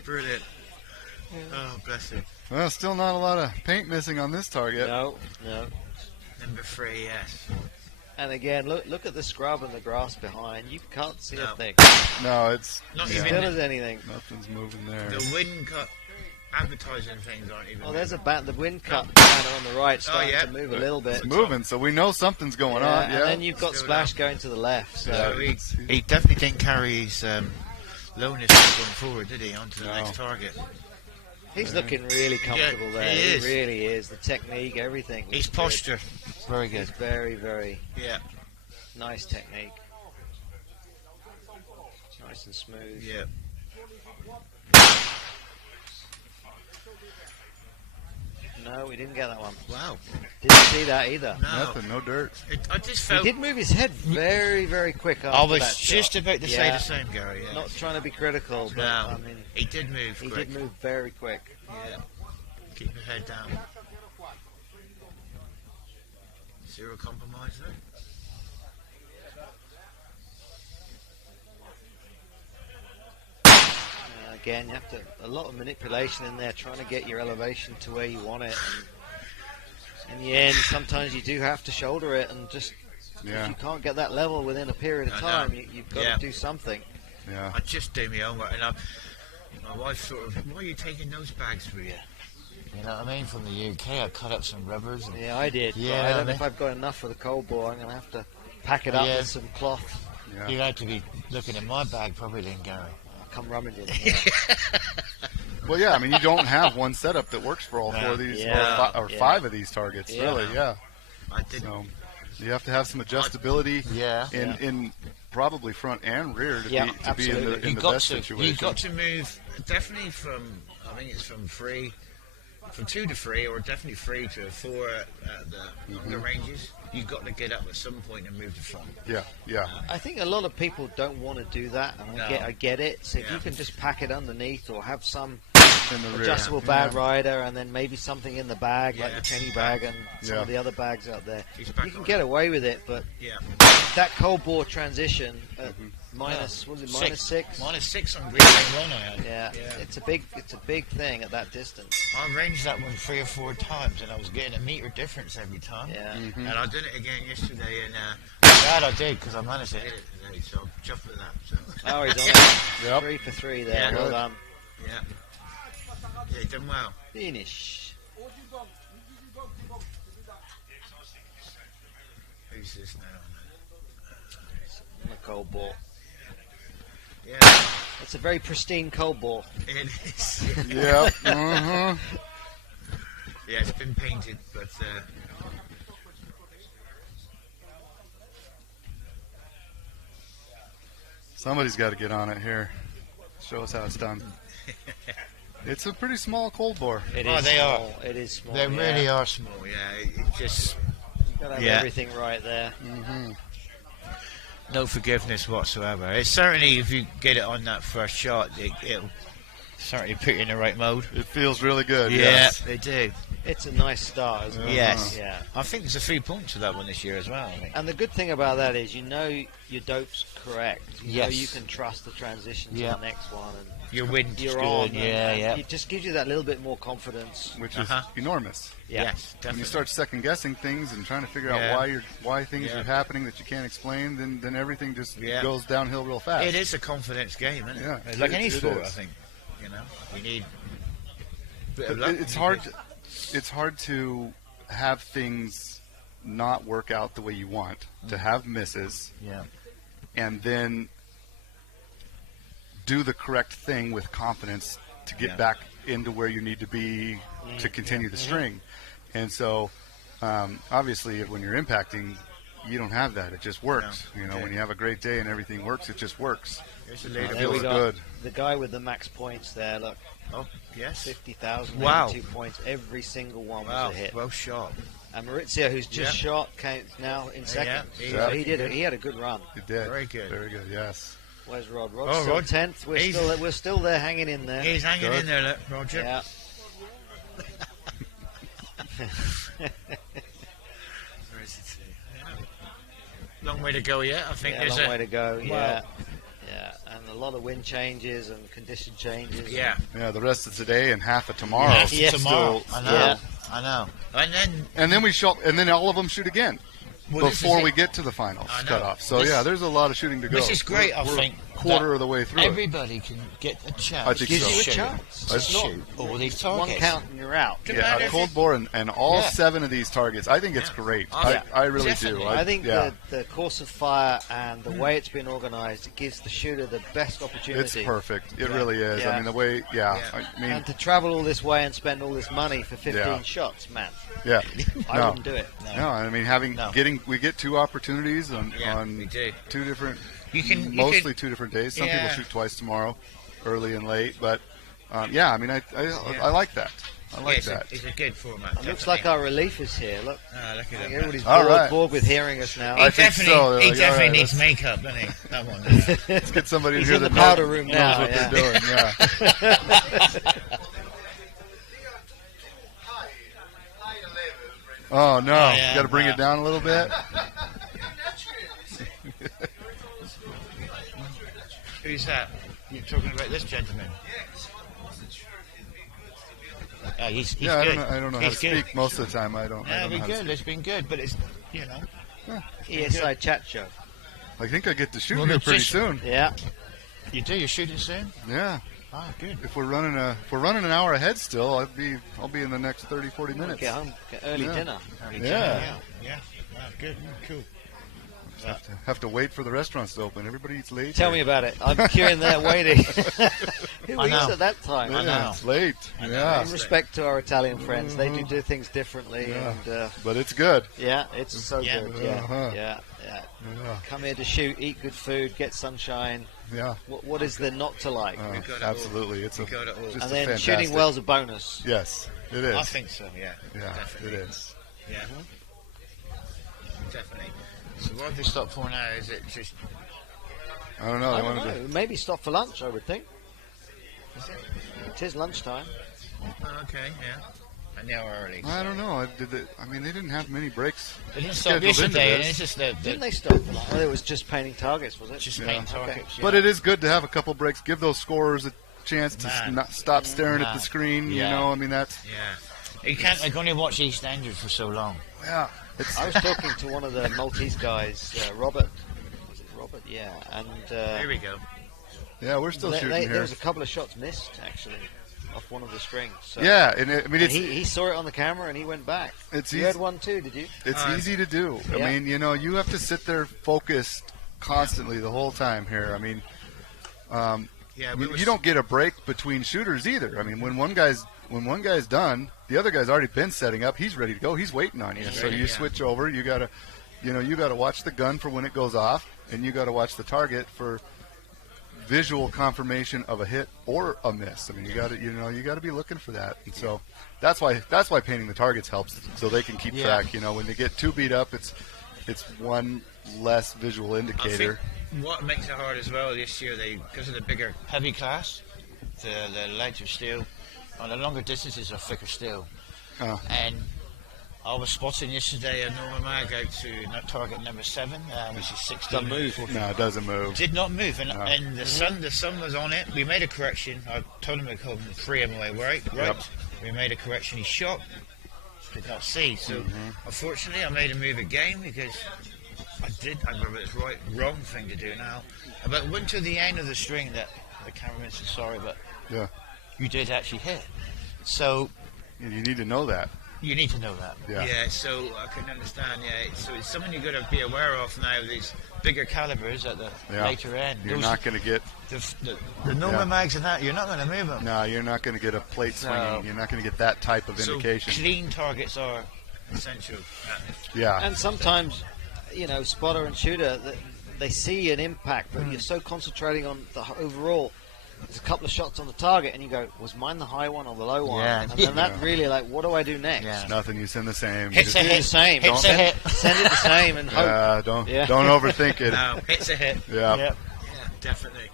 Brilliant. Oh, bless you. Well, still not a lot of paint missing on this target. No. Number 3, yes. And again, look at the scrub and the grass behind. You can't see a thing. No, it's not even still as anything. Nothing's moving there. The wind cut advertising things aren't even. Oh, there's the wind cut banner on the right starting to move a little bit. It's moving, so we know something's going on. Yeah, and then you've got Splash going to the left. So he definitely didn't carry his lowness going forward, did he, onto the next target? He's looking really comfortable there. He is. Really is. The technique, everything. His posture, very good. It's very, very nice technique. Nice and smooth. Yeah. No, we didn't get that one. Wow. Didn't see that either. No. Nothing, no dirt. I just felt... He did move his head very, very quick after I was that just shot. about to say the same, Gary. Yeah. Not trying to be critical, but I mean... He did move quick. He did move very quick. Yeah. Keep your head down. Zero compromise there. Again, you have to a lot of manipulation in there, trying to get your elevation to where you want it. And in the end, sometimes you do have to shoulder it, and just if you can't get that level within a period of time, you've got to do something. Yeah. I just do my homework, and my wife sort of, why are you taking those bags with you? You know what I mean? From the UK, I cut up some rubbers. And I did. Yeah, I don't know if I've got enough for the cold ball. I'm going to have to pack it up with some cloth. Yeah. You'd have to be looking at my bag, probably then, Gary. Come rummaging. Well, yeah, I mean, you don't have one setup that works for all 4 of these, or 5 of these targets, really, I did. So you have to have some adjustability in probably front and rear to be in the best situation. You've got to move definitely from, I think it's from 2 to 3, or definitely 3 to 4 at the ranges. You've got to get up at some point and move to front. Yeah. I think a lot of people don't want to do that, and I get it. So if you can just pack it underneath, or have some adjustable bag rider, and then maybe something in the bag, like the penny bag and some of the other bags out there, you can get away with it. But that cold bore transition at minus, what was it, minus 6? Minus 6 on Green Lane 1 I had. Yeah, it's a big thing at that distance. I ranged that one 3 or 4 times, and I was getting a metre difference every time. Yeah. And I did it again yesterday, and I'm glad I did, because I managed to hit it today, so I'm chuffed with that. So. Oh, he's on it. 3 for 3 there. Yeah, well done. Yeah, he done well. Finish. Who's this now? The cold ball. Yeah. It's a very pristine cold ball. It is. Yeah. Yeah, it's been painted, but somebody's got to get on it here. Show us how it's done. It's a pretty small cold bore. It is small. They really are small. Yeah, it just. You've got to have everything right there. No forgiveness whatsoever. It's certainly, if you get it on that first shot, it'll certainly put you in the right mode. It feels really good. Yeah, Yes. they do. It's a nice start as well. Yes. Yeah. I think there's a few points to that one this year as well. I think. And the good thing about that is you know your dope's correct. You know Yes. you can trust the transition to Yeah. the next one, and Your wind's you're good. on. Yeah, yeah. It just gives you that little bit more confidence. Which is enormous. Yeah. Yes, When definitely. you start second guessing things and trying to figure Yeah. out why things Yeah. are happening that you can't explain, then everything just Yeah. goes downhill real fast. It is a confidence game, isn't it? Yeah, It's like any it sport, is. I think. You know, you need. a bit of But luck it's and hard. you It's hard to have things not work out the way you want, to have misses, Yeah. and then do the correct thing with confidence to get Yeah. back into where you need to be to continue the string. And so, obviously, when you're impacting, you don't have that. It just works. No. You know, Okay. when you have a great day and everything works, it just works. There's a It leader. There feels we go. good. The guy with the max points there. Look, Oh, yes. 50,000, Wow. 82 points. Every single one Wow. was a hit. Well shot. And Maurizio, who's just Yeah. shot, came now in second. Yeah. So he did. He had a good run. It did. Very good. Very good. Yes. Where's Rod? Oh, Rod's still Rod. 10th. He's- We're still there, hanging in there. He's hanging Good. in there, look, Roger. Yeah. Where is it? Long way to go yet. I think Yeah, there's long a way to go. Wow. Yeah. Yeah, and a lot of wind changes and condition changes. Yeah. Yeah. The rest of today and half of tomorrow. Yes, Yes. tomorrow. Still- I know. Yeah. I know. And And then we shoot, and then all of them shoot again Well, this is before it. we get to the finals I know. cutoff. So This- yeah, there's a lot of shooting to go. this is great. We're I think quarter that of the way through. it. everybody can get a chance. I think Gives so. you a Shoot. chance. I- It's not Shoot all these one targets. count and you're out. Yeah, a cold bore and all Yeah. 7 of these targets. I think it's great. Yeah. I really Definitely. do. I think yeah, the course of fire and the way it's been organised, it gives the shooter the best opportunity. it's perfect. It Yeah. really is. Yeah. I mean, the way. Yeah. Yeah. I mean, And to travel all this way and spend all this money for 15 Yeah. shots, man, yeah. I No. wouldn't do it. No, I mean No. we get 2 opportunities on Yeah, we do. 2 different, You can mostly 2 different days. Some people Yeah. shoot twice tomorrow, early and late. But yeah, I mean, I like that. I like it's that. It's a good format. It looks like our relief is here. Look, Ah, look I at think that. everybody's All bored, right. bored with hearing us now. I think so. He Like, definitely all right, needs makeup, doesn't he? That one. Let's get somebody He's here in the that powder knows, room knows now, what yeah. they're doing. Yeah. Oh no! yeah, Got to bring it down a little bit. Who's that? You're talking about this gentleman? He's Yeah, good. I don't know how to He's good. speak most of the time. I don't Yeah, know been how to good. speak. It's been good, but it's you know. ESI chat show. I think I get to shoot Well, here it's pretty just- soon. Yeah. You do. You're shooting soon. Yeah. Ah, good. If we're running an hour ahead still, I'll be in the next 30, 40 minutes. Get home, get early Yeah. dinner. Yeah. Yeah. Ah, good. Cool. Have to wait for the restaurants to open. Everybody eats late. Tell me about it. I'm queuing there waiting. Who I eats know. at that time? I know. It's late. Yeah. In respect to our Italian friends, they do things differently, Yeah. and But it's good. yeah, it's so Yeah. good. Yeah, Uh-huh. yeah. Yeah. Come here to shoot, eat good food, get sunshine. Yeah. What is there not to like? got it Absolutely. It's We got it all. just And a then fantastic. shooting well's a bonus. Yes, it is. I think so. Yeah. Yeah, Definitely. it is. Yeah. Definitely. So what have they stopped for now? Is it just? I don't know. I They don't wanted know. Maybe stop for lunch, I would think. Is it? It is lunchtime. Oh, okay. Yeah. An hour early. I don't know. I mean, they didn't have many breaks. They didn't stop scheduled into yesterday, and this. it's just Didn't they stop for lunch? Oh, it was just painting targets, was it? just Yeah. main Okay. targets. But it is good to have a couple breaks. Give those scorers a chance to Man. not stop staring at Man. the screen. You Yeah. know, I mean that's Yeah. You can't like only watch EastEnders for so long. yeah. It's I was talking to one of the Maltese guys, Robert. Was it Robert? Yeah. And Here we go. yeah. We're still shooting there here. was a couple of shots missed, actually, off one of the strings. So, Yeah, and I mean and it's he saw it on the camera and he went back. It's you easy. had one too, did you? It's easy to do. I Yeah. mean, you know, you have to sit there focused constantly the whole time here. I mean, Yeah. you don't get a break between shooters either. I mean, when one guy's done, the other guy's already been setting up. He's ready to go. He's waiting on you. So ready, you yeah. switch over. You gotta watch the gun for when it goes off, and you gotta watch the target for visual confirmation of a hit or a miss. I mean, you gotta be looking for that. And so that's why painting the targets helps, so they can keep Yeah. track. You know, when they get too beat up, it's one less visual I indicator. think what makes it hard as well this year, because of the bigger heavy class, the legs are steel. On the longer distances are thicker steel. Oh. And I was spotting yesterday a normal mag out to target number 7, which is 16. Doesn't move. No, it doesn't move. Did not move, and, No. and the sun was on it. We made a correction. I told him to come 3 m away, right? Yep. We made a correction. He shot, did not see. So unfortunately, I made a move again because I remember it's wrong thing to do now. But it went to the end of the string that the cameraman said sorry, but Yeah. you did actually hit. So You need to know that. you need to know that. Yeah. So I can understand. Yeah, so it's something you've got to be aware of now. These bigger calibers at the Yeah. later end. You're Those- not going to get. the normal Yeah. mags and that, you're not going to move them. No, you're not going to get a plate swinging. You're not going to get that type of So indication. clean targets are essential. Yeah. And sometimes, you know, spotter and shooter, they see an impact, but you're so concentrating on the overall. There's a couple of shots on the target, and you go, "Was mine the high one or the low one?" Yeah. And then that really, like, what do I do next? Yeah. Nothing. You send the same. Hits Just- a Do hit. the same. Hits a Send- hit. Send it the same and hope. Don't Yeah. don't overthink it. No, hits a hit. Yeah. Yeah, definitely.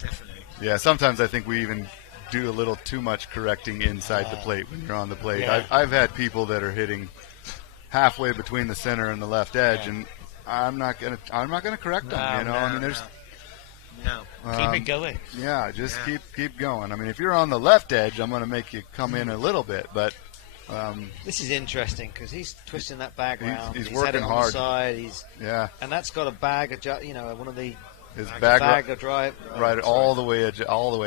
Definitely. Yeah. Sometimes I think we even do a little too much correcting inside the plate when you're on the plate. Yeah. I've had people that are hitting halfway between the center and the left edge, Yeah. and I'm not gonna correct them. No, You know, I mean, there's. No. Keep it going. Yeah, just Yeah. keep going. I mean, if you're on the left edge, I'm going to make you come in a little bit, but This is interesting because he's twisting that bag He's- around. he's had working it on hard. the side. yeah, And that's got a bag, one of the his bag, bag of drive. right all the way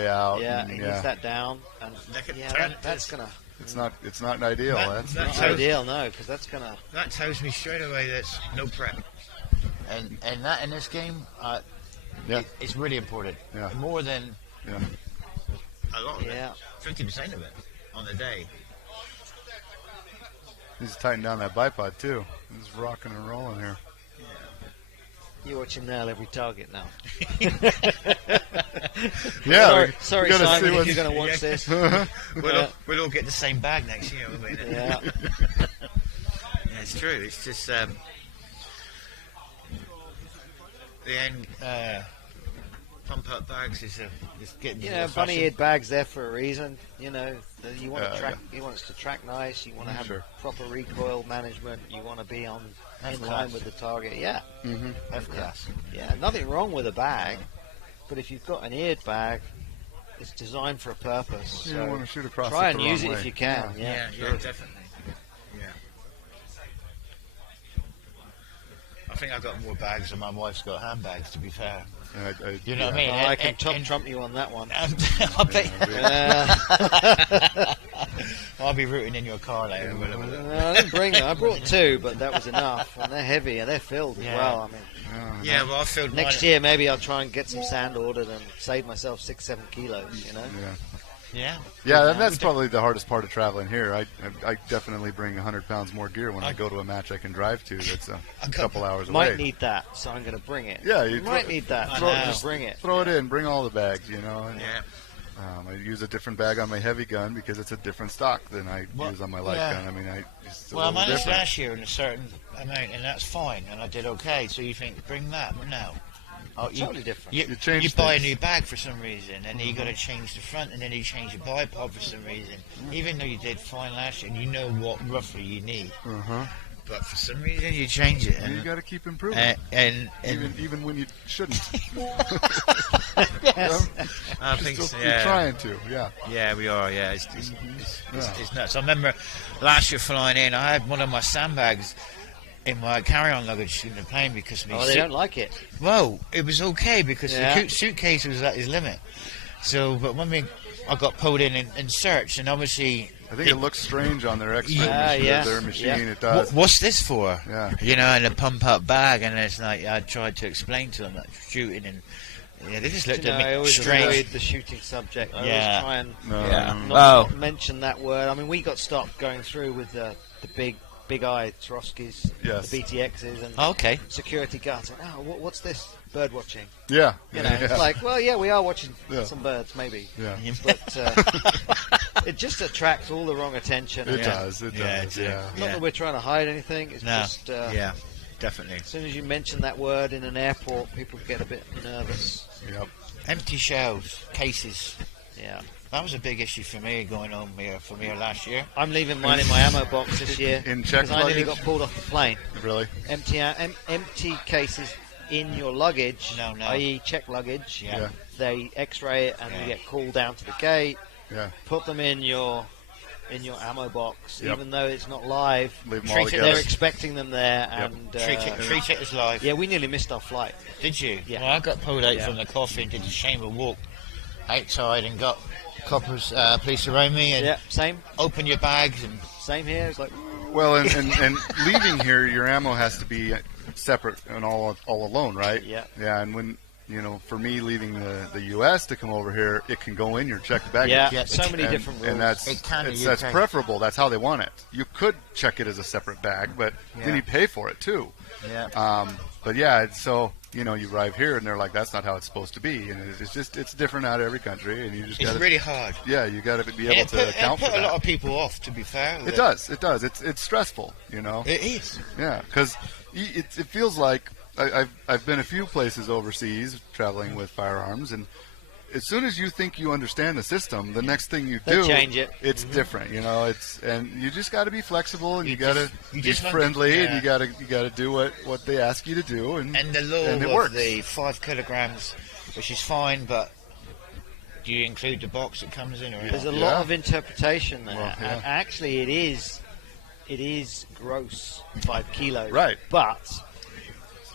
out. Yeah, and, he needs that down. And They could yeah, turn it that's to- gonna. It's not ideal. That Not tells- ideal, no, because that's gonna. That tells me straight away that's no prep. And that in this game, Yeah. it's really important. Yeah. More than Yeah. a lot of Yeah. it. 50% of it on the day. He's tightening down that bipod too. He's rocking and rolling here. You watch him nail every target now. Yeah, sorry, we gotta see Simon, if what's- you're going to watch this. We'll all get the same bag next year, won't we? Yeah. Yeah, it's true. It's just the end pump up bags is getting. You more know, fashion. bunny-eared bags there for a reason. You know, you want to Yeah, track. You want it to track nice. You want to have Sure. proper recoil management. You want to be in F-class. line with the target. Yeah, F-class. yeah. Nothing wrong with a bag, but if you've got an eared bag, it's designed for a purpose. You so don't want to shoot across try it and the use wrong it way. if you can. Yeah, Yeah, definitely. Yeah. I think I've got more bags than my wife's got handbags. To be fair, you know what I mean. I can trump you on that one. I bet. Yeah. I'll be rooting in your car later. No, I didn't bring them. I brought 2, but that was enough. And they're heavy and they're filled as Yeah. well. I mean, Yeah, well, I filled next mine. year maybe I'll try and get some sand ordered and save myself 6-7 kilos. You know. Yeah. Yeah, and that's probably the hardest part of traveling here. I definitely bring 100 pounds more gear when I go to a match I can drive to that's a couple hours away. Might need that, so I'm going to bring it. Yeah, you might need that. Just bring it. Throw it in. Bring all the bags, you know. And, Yeah. I use a different bag on my heavy gun because it's a different stock than I use on my light gun. I mean, it's a Well, I little managed different. last year in a certain amount, and that's fine, and I did okay. So you think, bring that? Well, no. Oh, Totally different. You, You change you buy a things. new bag for some reason, and then you got to change the front, and then you change your bipod for some reason. Even though you did fine last year, and you know what roughly you need, but for some reason you change it, and You got to keep improving, and even when you shouldn't. yes, I think Still, so, you're yeah. trying to, yeah. Yeah, we are. Yeah, it's nuts. I remember last year flying in, I had one of my sandbags in my carry-on luggage in the plane because Oh, they don't like it. Well, it was okay because Yeah. the suitcase was at his limit. So, but when I got pulled in and searched, and obviously, I think it looks strange on their X-ray machine. yeah. Their machine, Yeah. it does. what's this for? Yeah. You know, in a pump-up bag, and it's like I tried to explain to them that shooting, and they just looked at me I always strange. avoid the shooting subject. I Yeah. always try and No, not mention that word. I mean, we got stopped going through with the big eye Trotsky's, Yes. the BTXs, and Okay. security guards. And, what's this? Bird watching. Yeah. You know, it's like, well, yeah, we are watching Yeah. some birds, maybe. Yeah. But it just attracts all the wrong attention. It and does. It Yeah, does. it's, Yeah. Not that we're trying to hide anything. It's No. just Yeah, definitely. as soon as you mention that word in an airport, people get a bit nervous. Yep. Empty shells, cases. Yeah. That was a big issue for me going home here from here last year. I'm leaving mine in my ammo box this year In check because I nearly luggage? got pulled off the plane. Really? Empty cases in your luggage, No. i.e. check luggage. Yeah. They X-ray it and Yeah. you get called down to the gate. Yeah. Put them in your ammo box, Yep. even though it's not live. Leave them all Treat it together. They're expecting them there, Yep. and Treat it as live. yeah, we nearly missed our flight. Did you? Yeah. Well, I got pulled out Yeah. from the coffee and did the chamber walk outside and got coppers, police around me and Yeah, same open your bags and here. It's like Well, and leaving here, your ammo has to be separate and all alone, right? Yeah. Yeah, and when for me leaving the U.S. to come over here, it can go in your checked baggage. yeah, so many different rules. And that's It can in that's UK. preferable. That's how they want it. You could check it as a separate bag, but then you pay for it too. yeah. But yeah, so you arrive here and they're like, that's not how it's supposed to be, and it's different out of every country, and you just It's got really hard. yeah, you got to be And able to account it for put a that. lot of people off, to be fair. It does. It's stressful, It is. Yeah, because it feels like I've been a few places overseas traveling with firearms, and as soon as you think you understand the system, the next thing you They do, change it. it's different. And you just got to be flexible, and you got to you be just want- friendly, and yeah. you got to do what they ask you to do, and And the law and it of works. the 5 kilograms, which is fine, but do you include the box it comes in? Or There's a Yeah. lot of interpretation there, Well, yeah. and actually it is gross 5 kilos. Right. But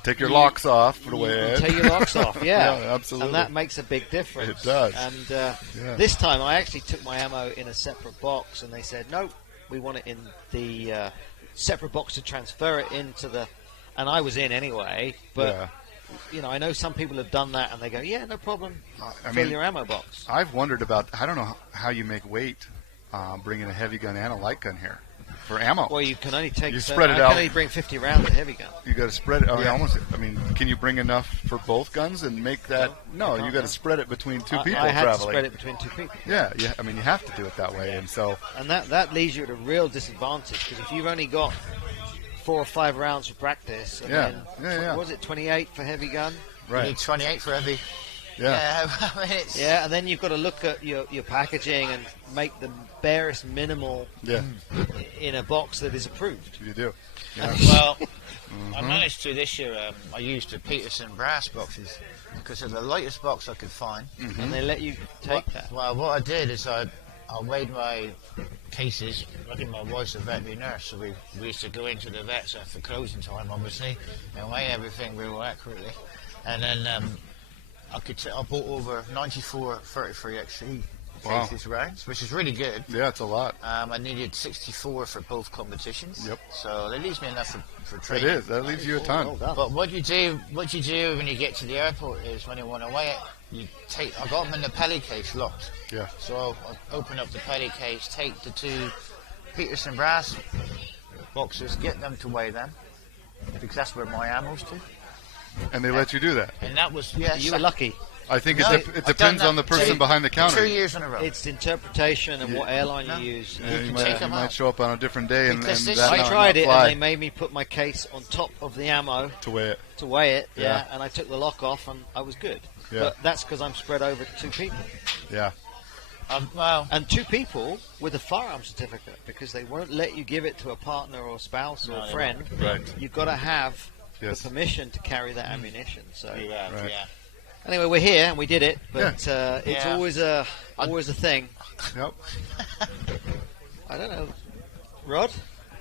Take your locks off, put you away. take your locks off, yeah. absolutely. And that makes a big difference. It does. And Yeah. this time I actually took my ammo in a separate box, and they said, no, we want it in the separate box to transfer it into the... And I was in anyway, but... Yeah. I know some people have done that, and they go, "Yeah, no problem. I Fill mean, your ammo box." I've wondered about. I don't know how you make weight bringing a heavy gun and a light gun here for ammo. Well, you can only take. You spread it I out. can only bring 50 rounds of heavy gun. You got to spread it. Yeah. I mean, can you bring enough for both guns and make that? No, you got to spread it between two people I had traveling. to spread it between two people. Yeah. I mean, you have to do it that way, and so. And that leaves you at a real disadvantage, because if you've only got 4 or 5 rounds for practice, and Yeah. then Yeah. was it 28 for heavy gun? You Right. need 28 for heavy. Yeah. I mean, it's, Yeah, and then you've got to look at your packaging and make the barest minimal Yeah. in a box that is approved. You do. Well, I managed to this year. I used the Peterson brass boxes because they're the lightest box I could find. And they let you take that. Well, what I did is I weighed my cases. I think my wife's a veterinary nurse, so we used to go into the vets after closing time, obviously, and weigh everything real accurately. And then I bought over 94 33 XE Wow. cases rounds, which is really good. Yeah, it's a lot. I needed 64 for both competitions. Yep. So that leaves me enough for It training. is. That leaves you a ton. But what you do when you get to the airport is when you want to weigh it, I got them in the pelly case locked. Yeah. So I'll open up the pelly case, take the 2 Peterson brass boxes, get them to weigh them, because that's where my ammo's to. And they let you do that. And that was, yes. You were lucky. I think No, it I've depends done on the that person behind the counter. 2 years in a row. It's interpretation and what airline you use. Yeah, you can might, take you them might out. show up on a different day and Because that this- not, I tried not it, fly and they made me put my case on top of the ammo to weigh it. to weigh it. Yeah. Yeah, and I took the lock off, and I was good. Yeah. But that's because I'm spread over 2 people, Yeah. Well, and 2 people with a firearm certificate, because they won't let you give it to a partner or spouse or No, a they friend. Right. You've got to have Yes. the permission to carry that ammunition. So yeah, Right. yeah. anyway, we're here and we did it, but it's Yeah. always a thing. Yep. I don't know, Rod.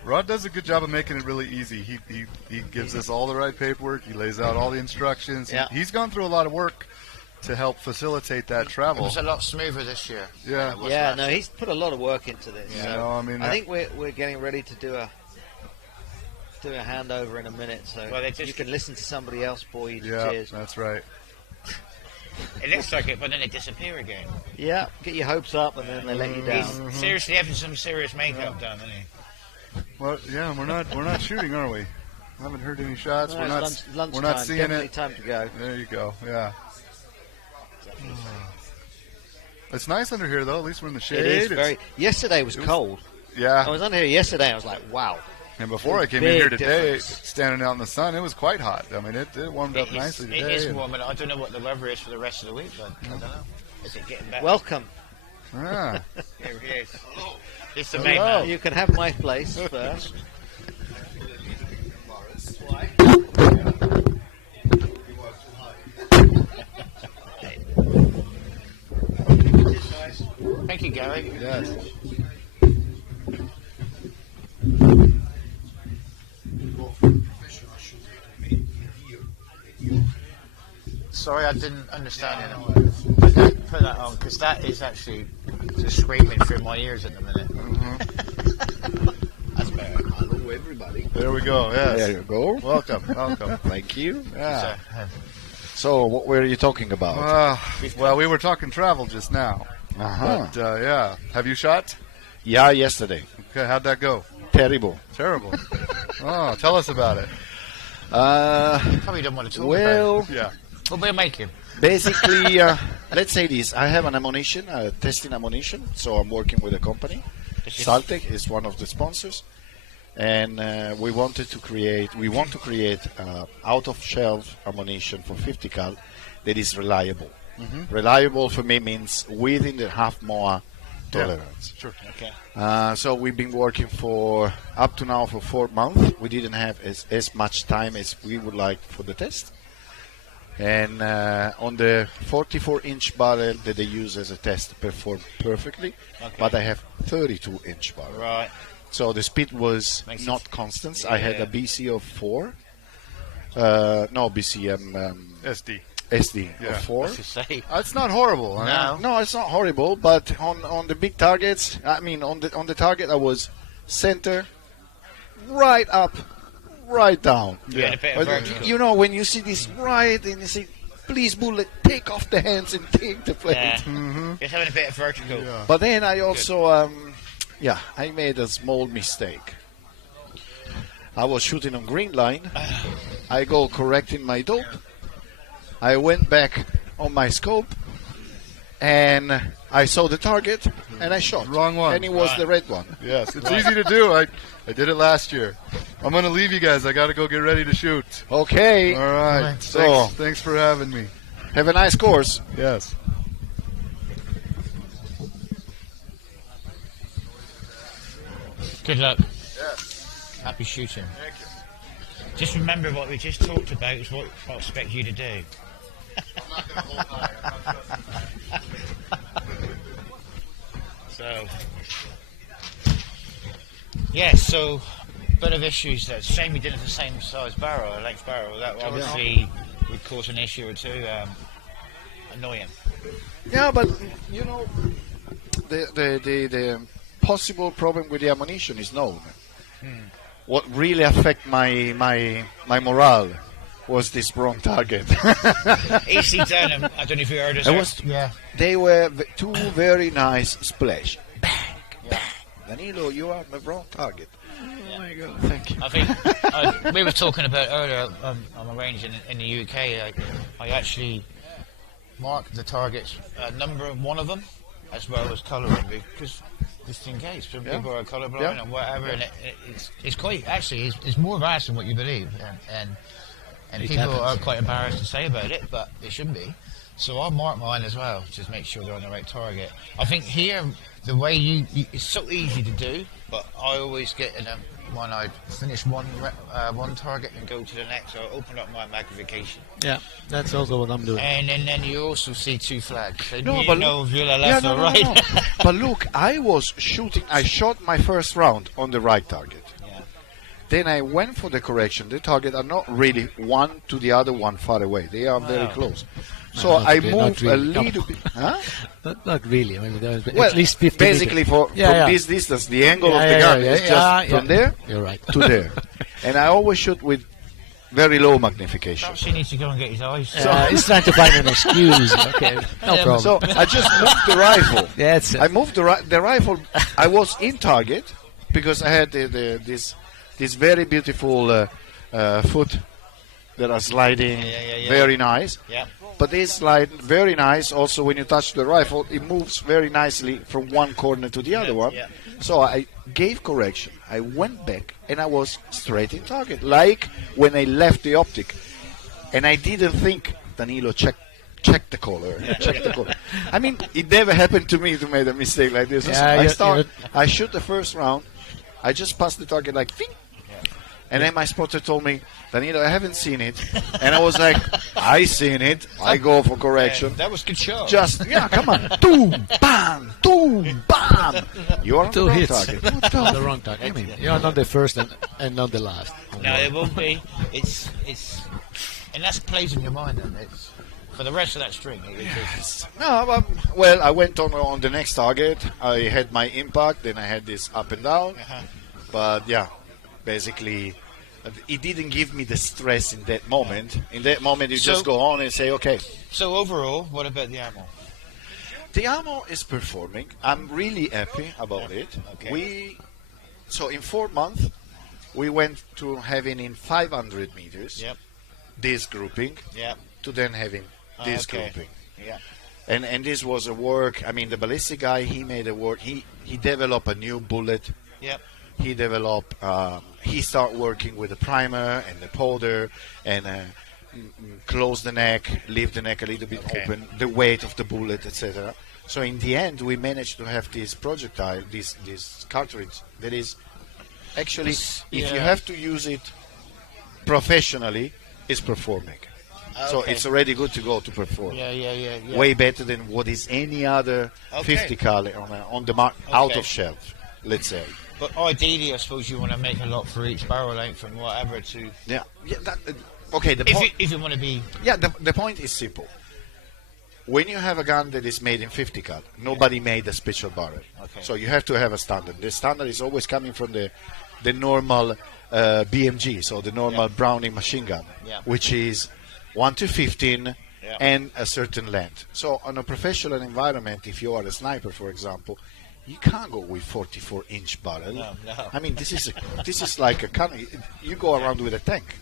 Rod does a good job of making it really easy. He gives us all the right paperwork. He lays out all the instructions. Yeah. He's gone through a lot of work to help facilitate that It travel. was a lot smoother this year. Yeah. than it was Yeah, last no, year. he's put a lot of work into this. You so know, I mean, I think we're getting ready to do a handover in a minute, so Well, they just- you can listen to somebody else bore you to Yeah, tears. that's right. It looks like it, but then it disappear again. Yeah, get your hopes up and then they let you down. Mm-hmm. He's seriously having some serious makeup done, isn't he? Well, yeah, we're not shooting, are we? Haven't heard any shots. No, we're not. it's lunch we're not time, seeing definitely it. time to go. There you go. Yeah. It's nice under here, though. At least we're in the shade. It is It's- very. Yesterday was cold. I Yeah. was under here yesterday. And I was like, wow. And before I came in Big here today, difference. standing out in the sun, it was quite hot. I mean, it warmed up nicely It today. is and- warm, and I don't know what the weather is for the rest of the week, but I don't know. Is it getting better? Welcome. Ah. Here he is. It's the Hello. main man. You can have my place first. Thank you, Gary. Yes. Sorry, I didn't understand it. Put that on, because that is actually just screaming through my ears at the minute. That's better. Hello, everybody. There we go. Yes. There you go. Welcome. Welcome. Thank you. Yeah. So, So, what were you talking about? Well, we were talking travel just now. Uh-huh. But, yeah. Have you shot? Yeah, yesterday. Okay, how'd that go? Terrible. Terrible. Oh, tell us about it. probably don't want to talk Well, about it. Yeah. What will we make him? basically, let's say this. I have an ammunition, testing ammunition, so I'm working with a company. Saltec is one of the sponsors. And we want to create out-of-shelf ammunition for 50 cal that is reliable. Reliable for me means within the half MOA tolerance. Sure. Okay. So we've been working for up to now for 4 months. We didn't have as much time as we would like for the test. And on the 44-inch barrel that they use as a test performed perfectly, but I have 32-inch barrel. Right. So the speed was Makes not it- constant. I had Yeah. a BC of 4. No, BCM SD. SD Yeah. of 4. What's to say? It's not horrible. huh? No. No, it's not horrible, but on the big targets, I mean, on the target, I was center, right up, right down. You had a bit of vertical. You know, when you see this right, and you see, please, bullet, take off the hands and take the plate. Yeah. Just having a bit of vertical. But then I also, I made a small mistake. I was shooting on green line. I go correcting my dope. I went back on my scope, and I saw the target, and I shot. Wrong one. And it was Right. the red one. Yes, it's easy to do. I did it last year. I'm going to leave you guys. I got to go get ready to shoot. Okay. All right. Right. So- Thanks for having me. Have a nice course. Yes. Good luck. Happy shooting. Thank you. Just remember what we just talked about is what I expect you to do. So, so bit of issues there. Shame we didn't have the same size barrel, a length barrel. That obviously would cause an issue or two. Annoying. Yeah, but you know, the possible problem with the ammunition is known. What really affect my morale was this wrong target. AC Dunham, I don't know if you heard us. It was- Yeah. They were two very nice splash. Bang, bang. Danilo, you are the wrong target. Oh my God, thank you. I think we were talking about earlier on a range in the UK. I actually marked the targets, number one of them, as well as colouring, because just in case some people are colourblind Yeah. and whatever, and it's quite actually it's more vast than what you believe, and people are quite embarrassed to say about it, but they shouldn't be. So I'll mark mine as well, just make sure they're on the right target. I think here the way you it's so easy to do, but I always get in when I finish one target and go to the next, I open up my magnification. Yeah, that's also what I'm doing. And then you also see two flags. So No, you but know if you're left or right. No. But look, I shot my first round on the right target. Yeah. Then I went for the correction. The target are not really one to the other one far away. They are very close. So not I really, moved not a really. little bit. Huh? Not really. I mean, there's Well, at least 50 basically meters. from this distance, the angle of the gun is just from there You're right. to there. And I always shoot with very low magnification. Perhaps he needs to go and get his eyes. He's trying to find an excuse. Okay, no problem. So I just moved the rifle. That's it. I moved the rifle. I was in target because I had this very beautiful foot that are sliding very nice. Yeah. But they slide very nice. Also, when you touch the rifle, it moves very nicely from one corner to the other one. Yeah. So I gave correction. I went back and I was straight in target, like when I left the optic. And I didn't think, Danilo, check check the color. Check the color. I mean, it never happened to me to make a mistake like this. Yeah, I shoot the first round. I just passed the target like, ping. And then my spotter told me, Danilo, I haven't seen it. And I was like, I seen it. I go for correction. That was good show. Just, come on. Boom, bam, boom, bam. You are on the wrong target. On the wrong target. I mean, you are not the first and not the last. No, it won't be. It's and that plays in your mind, then. It's for the rest of that string. No, well, I went on the next target. I had my impact, then I had this up and down. But yeah, basically, it didn't give me the stress in that moment. In that moment, you just go on and say, okay. So overall, what about the ammo? The ammo is performing. I'm really happy about it. Okay. So in 4 months, we went to having in 500 meters this grouping to then having this grouping. Yeah. And this was a work. I mean, the ballistic guy, he made a work. He developed a new bullet. Yep. He developed. He started working with the primer and the powder and close the neck, leave the neck a little bit open, the weight of the bullet, etc. So in the end, we managed to have this projectile, this cartridge that is actually, if you have to use it professionally, is performing. So it's already good to go to perform. Yeah. Way better than what is any other 50 cal on the market out of shelf, let's say. But ideally, I suppose you want to make a lot for each barrel length and whatever to. Yeah. Okay. If you want to be. Yeah. The point is simple. When you have a gun that is made in 50 cal, nobody made a special barrel. Okay. So you have to have a standard. The standard is always coming from the normal BMG, so the normal Browning machine gun, which is 1 to 15 and a certain length. So on a professional environment, if you are a sniper, for example, you can't go with 44-inch barrel. No. I mean, this is like a gun. You go around with a tank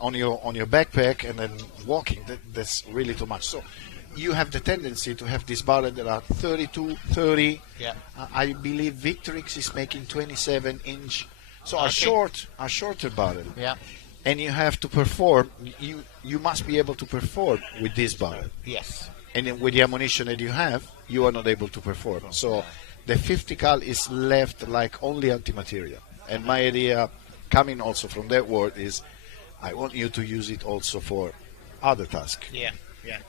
on your backpack and then walking. That's really too much. So you have the tendency to have this barrel that are 32, 30. Yeah. I believe Victrix is making 27-inch. So a shorter barrel. Yeah. And you have to perform. You must be able to perform with this barrel. Yes. And then with the ammunition that you have, you are not able to perform. So the 50 cal is left like only anti-material. And my idea, coming also from that word, is I want you to use it also for other tasks. Yeah.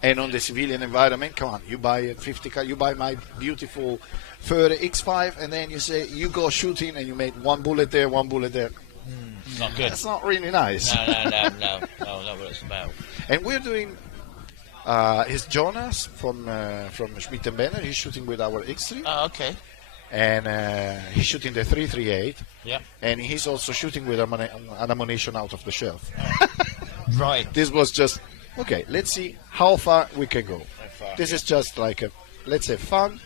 And on the civilian environment, come on, you buy a 50 cal, you buy my beautiful Further X5, and then you say you go shooting and you make one bullet there, one bullet there. Not good. That's not really nice. No, not what it's about. And we're doing. Is Jonas from Schmidt & Benner. He's shooting with our X3. Oh, okay. And he's shooting the 338. Yeah. And he's also shooting with an ammunition out of the shelf. Right. This was just okay. Let's see how far we can go. This is just like let's say fun,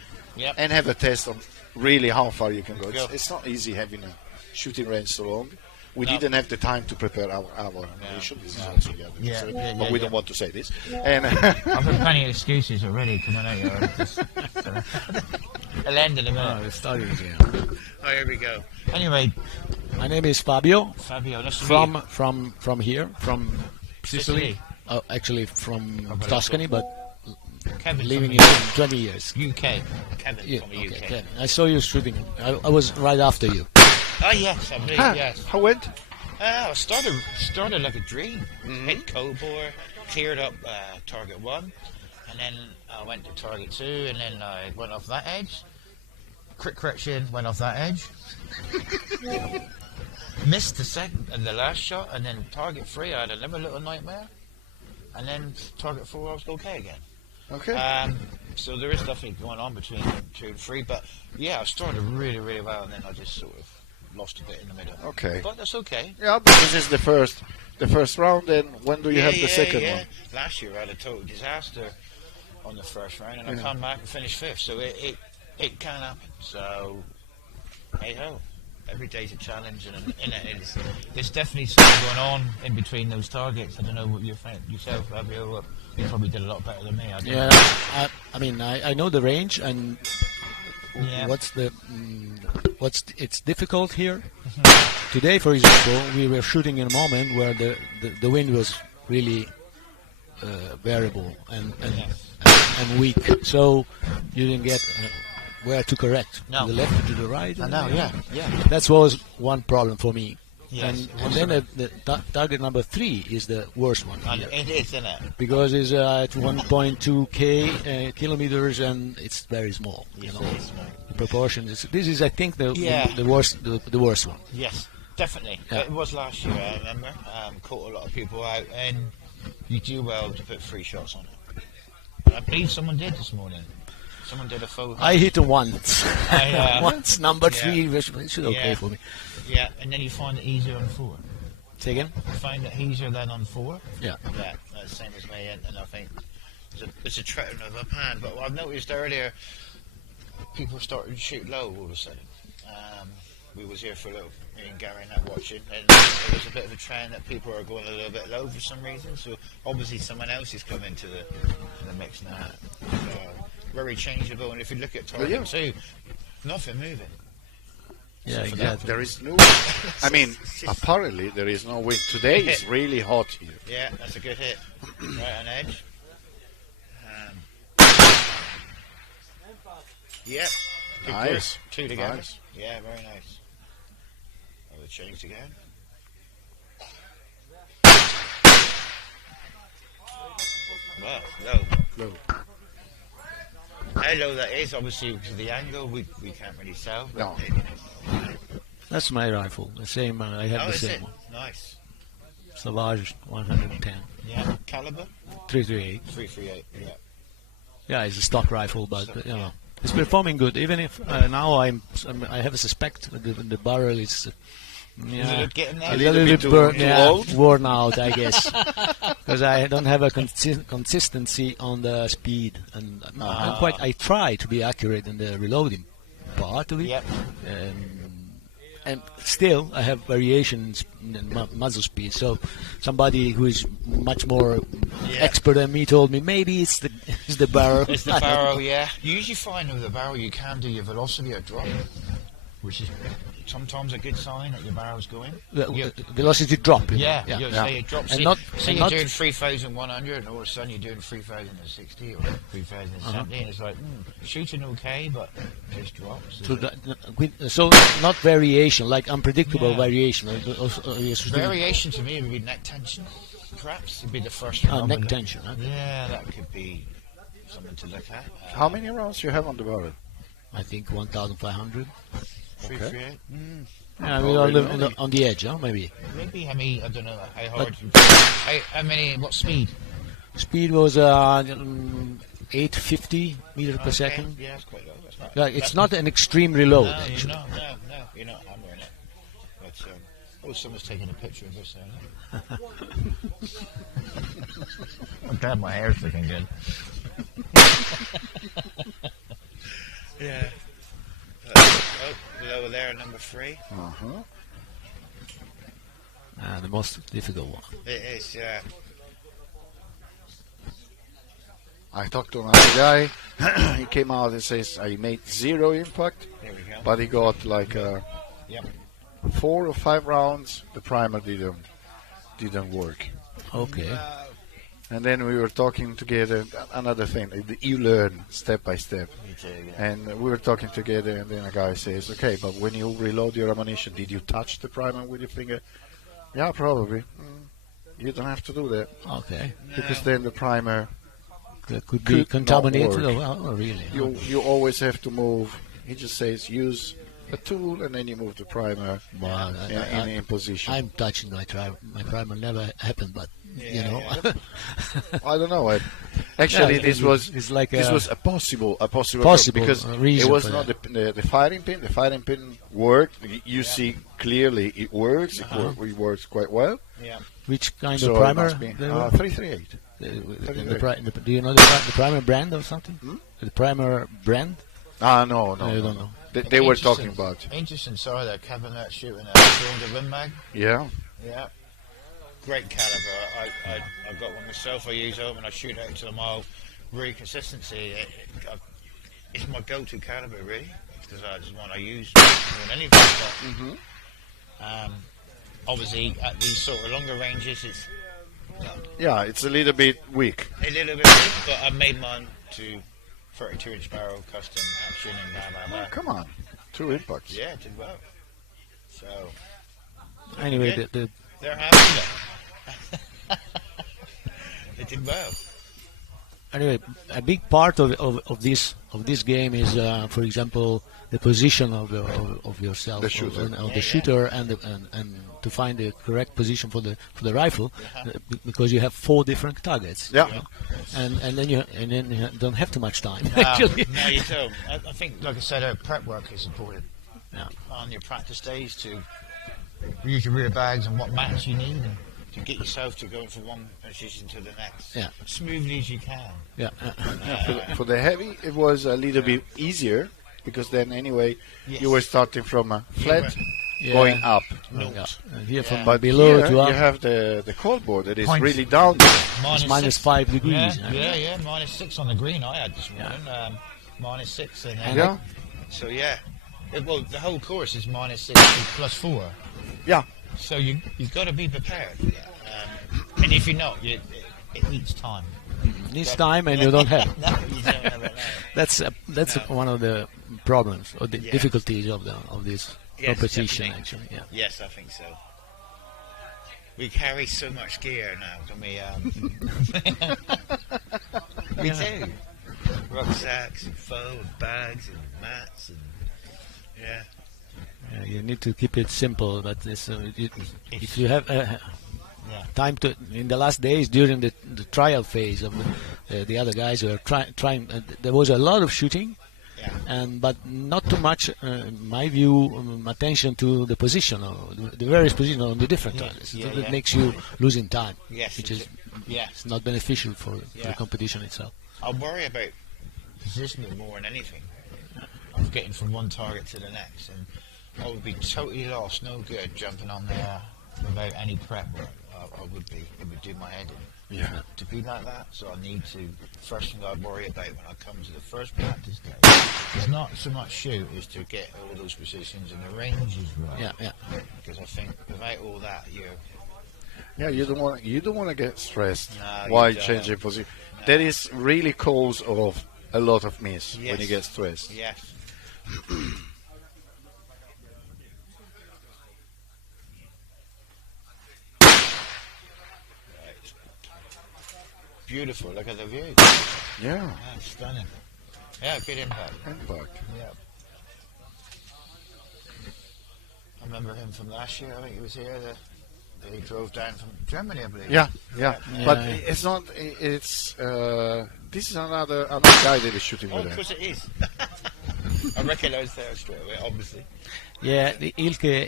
and have a test on really how far you can go. It's not easy having a shooting range so long. We didn't have the time to prepare our ammunition. This is also the other thing. But we don't want to say this. And I've got plenty of excuses already coming out here. I'll end in a minute. It's starting again. Oh, here we go. Anyway, my name is Fabio. Fabio, nice to from meet you. from here, from Sicily. Actually from Tuscany, but Kevin living here 20 years. UK. Kevin from the UK. Kevin. I saw you shooting. I was right after you. Oh yes, I believe yes. How went? I started like a dream. Hit Cobor, cleared up target 1, and then I went to target 2, and then I went off that edge. Quick correction, went off that edge. Missed the second and the last shot, and then target 3 I had another little nightmare, and then target 4 I was okay again. Okay. So there is definitely going on between 2 and 3, but yeah, I started really, really well, and then I just sort of lost a bit in the middle. Okay. But that's okay. Yeah, but this is the first round, and when do you have the second one? Last year I had a total disaster on the first round, and I come back and finished 5th, so it can happen. So, hey ho. Every day's a challenge, and there's definitely something going on in between those targets. I don't know what you think yourself, Fabio. You probably did a lot better than me. I mean, I know the range, and it's difficult here. Today, for example, we were shooting in a moment where the wind was really variable and weak. So you didn't get where to correct, to the left or to the right. I know, yeah. That was one problem for me. Yes, and then the target number 3 is the worst one. And it is, isn't it? Because it's at 1.2 kilometers and it's very small. You know, the proportion. This is, I think, the worst one. Yes, definitely. Yeah. It was last year. I remember. Caught a lot of people out, and you do well to put 3 shots on it. I believe someone did this morning. Someone did a faux. I hit it once. Once number 3, which is okay for me. Yeah, and then you find it easier on 4. Say again? You find it easier than on 4? Yeah. Yeah, that's the same as me, and I think it's a treading of a pan. But what I've noticed earlier, people started to shoot low all of a sudden. We was here for a little, me and Gary and that watching, and there was a bit of a trend that people are going a little bit low for some reason. So obviously someone else is coming into the mix now. Very changeable, and if you look at target 2, nothing moving. Yeah, exactly. There is no. I mean, apparently there is no wind. Today is really hot here. Yeah, that's a good hit. Right on edge. Yep. Good Nice. grip. 2 together. Nice. Yeah, very nice. Oh, we changed again. Well, low. How low that is, obviously, because of the angle, we can't really tell. No. That's my rifle. The same. I have the same one. Nice. Savage 110. Yeah. Caliber? 338. 338. Yeah. Yeah, it's a stock rifle, but you know, it's performing good. Even if now I have a suspect the barrel is. Yeah, getting there? a little bit burnt, worn out, I guess, because I don't have a consistency on the speed, and I try to be accurate in the reloading part of it. Yep. And still, I have variations in muzzle speed. So, somebody who is much more expert than me told me maybe it's the barrel. It's the barrel, yeah. You usually find with the barrel you can do your velocity at drop, which is sometimes a good sign that your barrel's going. Velocity drop. Yeah. Say it drops. And you're doing 3,100 and all of a sudden you're doing 3,060 or 3,070 and it's like, shooting okay, but it just drops. So not variation, like unpredictable variation. Variation to me would be neck tension, perhaps. Would be the first one. Neck tension. Huh? Yeah, that could be something to look at. How many rounds you have on the barrel? I think 1,500. 338. Yeah, I mean, on the edge, huh? Maybe. Maybe. I mean, I don't know how hard. How many? What speed? Speed was 850 meters per second. Yeah, it's quite low. That's not. Yeah, it's not an extreme reload. No, Actually. no, you're not hammering it. But someone's taking a picture of this. I'm glad my hair's looking good. Yeah. Over there, number 3. The most difficult one. It is, yeah. I talked to another guy. He came out and says I made 0 impact, There we go. but he got like 4 or 5 rounds. The primer didn't work. Okay. And then we were talking together. Another thing, you learn step by step. And we were talking together, and then a guy says, "Okay, but when you reload your ammunition, did you touch the primer with your finger?" Yeah, probably. You don't have to do that. Okay. Because then the primer could be contaminated. Not work. Oh, really? You always have to move. He just says use a tool, and then you move the primer in position. I'm touching my primer. Never happened, but you know. I don't know. Actually, this was a possible because it was not the firing pin. The firing pin worked. You see clearly it works. It works quite well. Yeah. Which kind of primer? 338. Do you know the primer brand or something? The primer brand? No. I don't know. They were talking about. Interesting. Sorry, that cabinet shooting a 200 Win Mag. Yeah. Yeah. Great caliber. I got one myself. I use it when I shoot out to the mile. Really consistency. It's my go-to caliber, really, because it's one I use more than anything. Obviously, at these sort of longer ranges, Yeah, it's a little bit weak. A little bit weak, but I made mine to 32-inch barrel, custom action, and blah, blah, blah. Come on. 2 impacts. Yeah, it did well. So, Anyway, okay. They're happy there. It did well. Anyway, a big part of this game is, for example, the position of yourself, the shooter, of the shooter, and to find the correct position for the rifle, because you have 4 different targets. Yeah, you know? and then you don't have too much time. No, actually. no, you don't. I think, like I said, prep work is important. On your practice days to use your rear bags and what mats you need, and to get yourself to go from one position to the next as smoothly as you can. Yeah. For the heavy, it was a little bit easier because then anyway you were starting from a flat going up. Here from but below here to up. you have the cold board that is Points. really down. It's -5 degrees. Yeah, -6 on the green I had this morning. -6 and then so well, the whole course is -6 to +4. Yeah. So you've got to be prepared for that. And if you're not, it needs time. Needs time, and you don't have. No, you don't have it. No. That's one of the problems or the difficulties of this competition. Definitely. Actually, Yes, I think so. We carry so much gear now, don't we? We do. Rucksacks and foam and bags and mats and you need to keep it simple, but if you have time to, in the last days during the trial phase of the other guys who are trying, there was a lot of shooting, but not too much, in my view, attention to the position, or the various positions on the different targets. That makes you losing time, which is it's not beneficial for the competition itself. I worry about positioning more than anything. Of getting from one target to the next, and I would be totally lost, no good, jumping on there without any prep work. It would do my head in. To be like that, so I need to, first thing I worry about when I come to the first practice day is not so much shoot, is to get all those positions and the range is right. Because I think without all that, you don't want to get stressed while changing position. That is really cause of a lot of miss when you get stressed. Yes. Beautiful, look at the view. Yeah. Stunning. Yeah, good impact. Yeah. I remember him from last year, I think he was here. He drove down from Germany, I believe. Yeah. But it's not, this is another guy that is shooting with him. Of course it is. I recognise there straight away, obviously. Yeah, the Ilke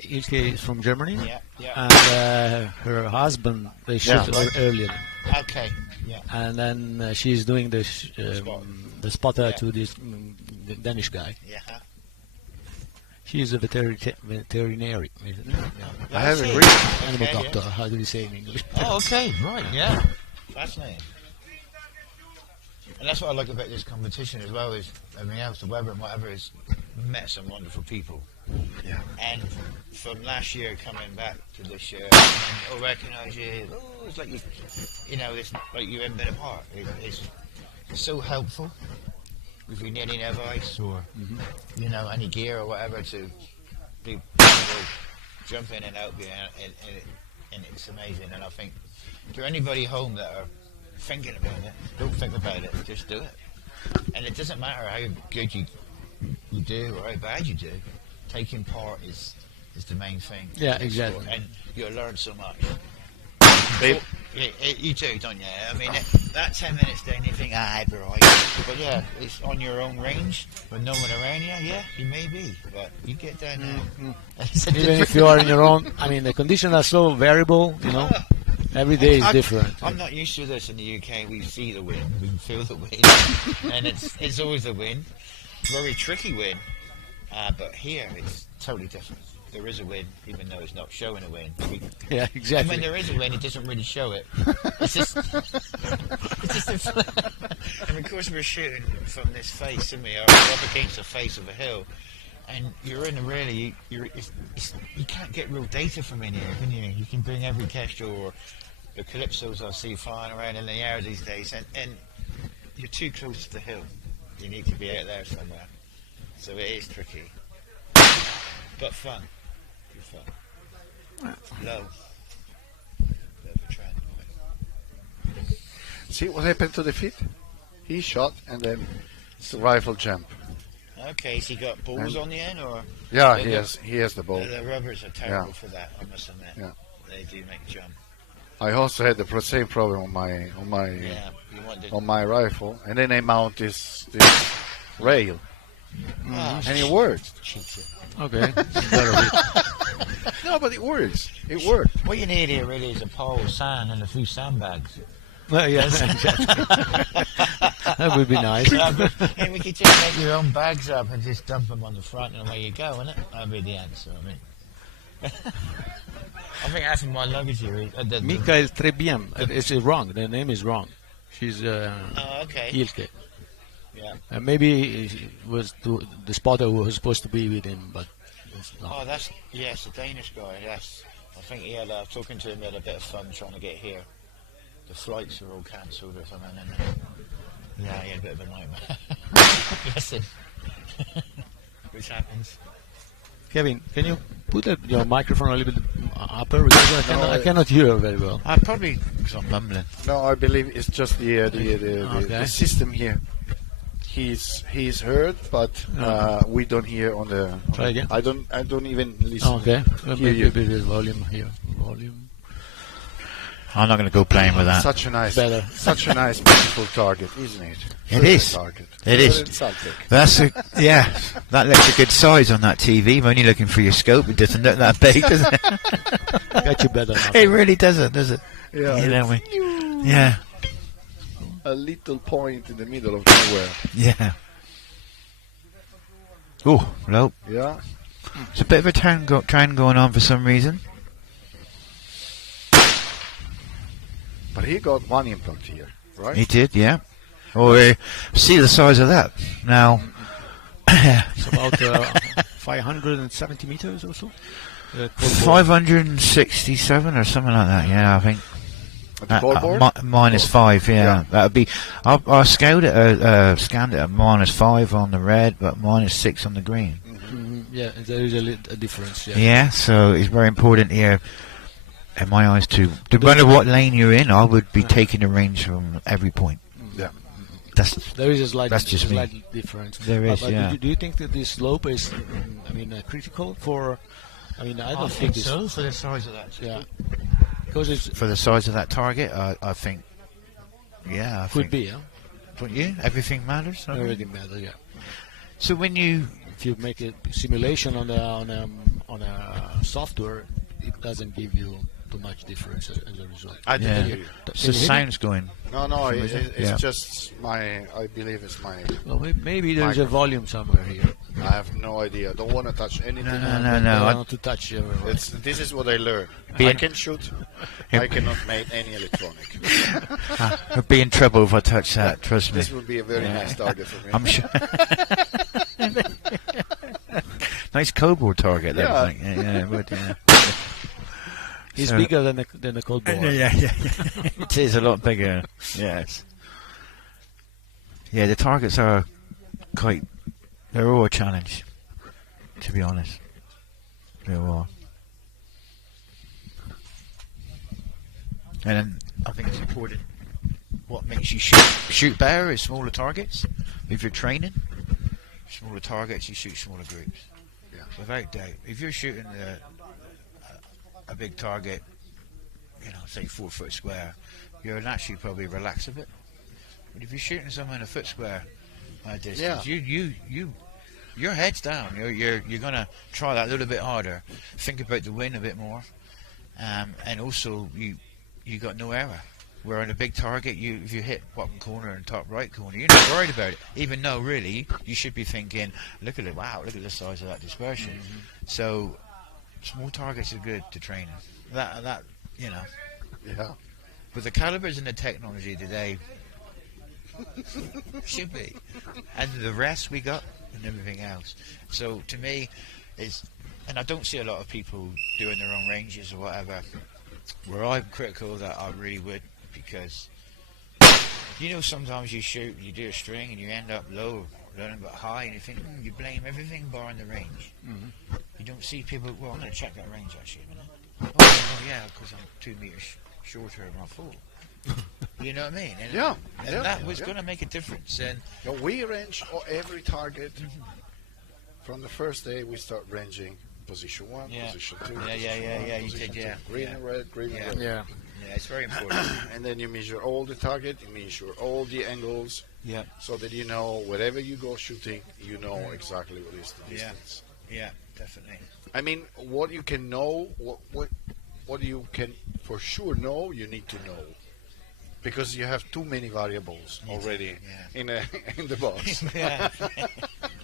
is from Germany. Yeah. And her husband, they shot earlier. Okay. Yeah. And then she's doing the spotter to this Danish guy. Yeah. She's a veterinary. I haven't read animal doctor. How do you say in English? Oh, okay, right, yeah. Fascinating. And that's what I like about this competition as well, is everything else, the weather and whatever, is met some wonderful people. Yeah. And from last year coming back to this year, and recognise you, it's like it's like you haven't been apart. It's so helpful if you need any advice or any gear or whatever to be jump in and help you, and it's amazing. And I think to anybody home that are thinking about it, don't think about it, just do it. And it doesn't matter how good you do or how bad you do, taking part is the main thing. Yeah, exactly. And you'll learn so much. You do, don't you? I mean, that 10 minutes then you think, I'd be right. But yeah, it's on your own range, with no one around you, you may be. But you get down there. Even if you are in your own, I mean, the conditions are so variable, every day is different. I'm not used to this in the UK. We see the wind, we can feel the wind, and it's always a wind. Very tricky wind, but here it's totally different. There is a wind, even though it's not showing a wind. Yeah, exactly. And when there is a wind, it doesn't really show it. It's just and of course we're shooting from this face, and we're up against the face of a hill, and you're in a really, you can't get real data from in here, can you? You can bring every kestrel or the calypsos I see flying around in the air these days, and you're too close to the hill. You need to be out there somewhere. So it is tricky, but fun. Good fun. Low. Bit of a trend. See what happened to the feet? He shot and then the rifle jump. Okay, so you got balls And on the end, or yeah, he has the ball. The rubbers are terrible for that. I must admit. Yeah. They do make a jump. I also had the same problem on my rifle, and then I mount this rail, and it worked. Okay. No, but it works. It worked. What you need here really is a pole of sand and a few sandbags. Well, yes, exactly. That would be nice. And we could just make your own bags up and just dump them on the front, and away you go, wouldn't it? That'd be the answer. I mean, I think that's in my luggage here. Mikael Trebiem. It's wrong. The name is wrong. She's okay. Ilke. Yeah. Maybe it was the spotter who was supposed to be with him, but it's not. Oh, it's a Danish guy. Yes, I think ELR. Talking to him, he had a bit of fun trying to get here. The flights were all cancelled or something, and yeah, he had a bit of a nightmare. Listen, which happens. Kevin, can you put your microphone a little bit upper? Because I cannot hear very well. I probably because I'm mumbling. No, I believe it's just the system here. He's heard, but we don't hear on the. Try again. I don't even listen. Okay, Hear maybe the volume here. Volume. I'm not going to go playing with that. Such a nice, beautiful target, isn't it? It is. Target. It is. That's that looks a good size on that TV. I'm only looking for your scope. It doesn't look that big, does it? Got you better now. It really doesn't, does it? Yeah. You know, yeah. A little point in the middle of nowhere. Yeah. Oh, low. Yeah. It's a bit of a trend going on for some reason. But he got one implant here, right? He did, yeah. Oh, see the size of that now. It's about 570 meters or so. 567 or something like that. Yeah, I think. -5, yeah. That would be. I scanned it at -5 on the red, but -6 on the green. Yeah, there is a difference. Yeah. Yeah, so it's very important here. In my eyes, no matter what lane you're in, I would be taking the range from every point. Yeah, there is a slight difference. There is, yeah. Do you think that this slope is, critical for? I don't think so. For the size of that, yeah. Because it's for the size of that target, I think. Yeah, I could think, be. Yeah. Don't you? Everything matters. Everything matters. Yeah. So when if you make a simulation on a software, it doesn't give you too much difference as a result. I didn't hear you. So sound's going. No, it's just I believe it's my. Well, maybe there's a volume somewhere here. I have no idea. I don't want to touch anything. No. I want to touch. This is what I learned. I can shoot. I cannot make any electronic. I'd be in trouble if I touch that. Trust me. This would be a very nice target for me. I'm sure. Nice cobalt target. Yeah. Yeah, it would. Yeah. It's bigger than a cold bore. Yeah. It is a lot bigger. Yes. Yeah, the targets are they're all a challenge, to be honest. They all are. And I think it's important. What makes you shoot better is smaller targets. If you're training, smaller targets, you shoot smaller groups. Yeah. Without doubt. If you're shooting a big target, say 4 foot square, you'll naturally probably relax a bit. But if you're shooting someone a foot square distance, your head's down. You're gonna try that a little bit harder. Think about the wind a bit more, and also you got no error. Where on a big target, if you hit bottom corner and top right corner, you're not worried about it. Even though really you should be thinking, look at the size of that dispersion. Mm-hmm. So small targets are good to train. That. Yeah. But the calibers and the technology today should be, and the rest we got and everything else. So to me, and I don't see a lot of people doing their own ranges or whatever. Where I'm critical of that, I really would, because sometimes you shoot, you do a string, and you end up low, learning but high, and you think you blame everything bar in the range. You don't see people. Well, I'm going to check that range actually a minute. Oh yeah, because I'm 2 meters shorter than my full. You know what I mean? And that was going to make a difference. And we range every target. From the first day, we start ranging position 1, position 2. Yeah. You did, green and red, green and red. Yeah, it's very important. And then you measure all the target, you measure all the angles. Yeah. So that wherever you go shooting, you know exactly what is the distance. Yeah, definitely. I mean, what you can know, what you can for sure know, you need to know. Because you have too many variables already in the box.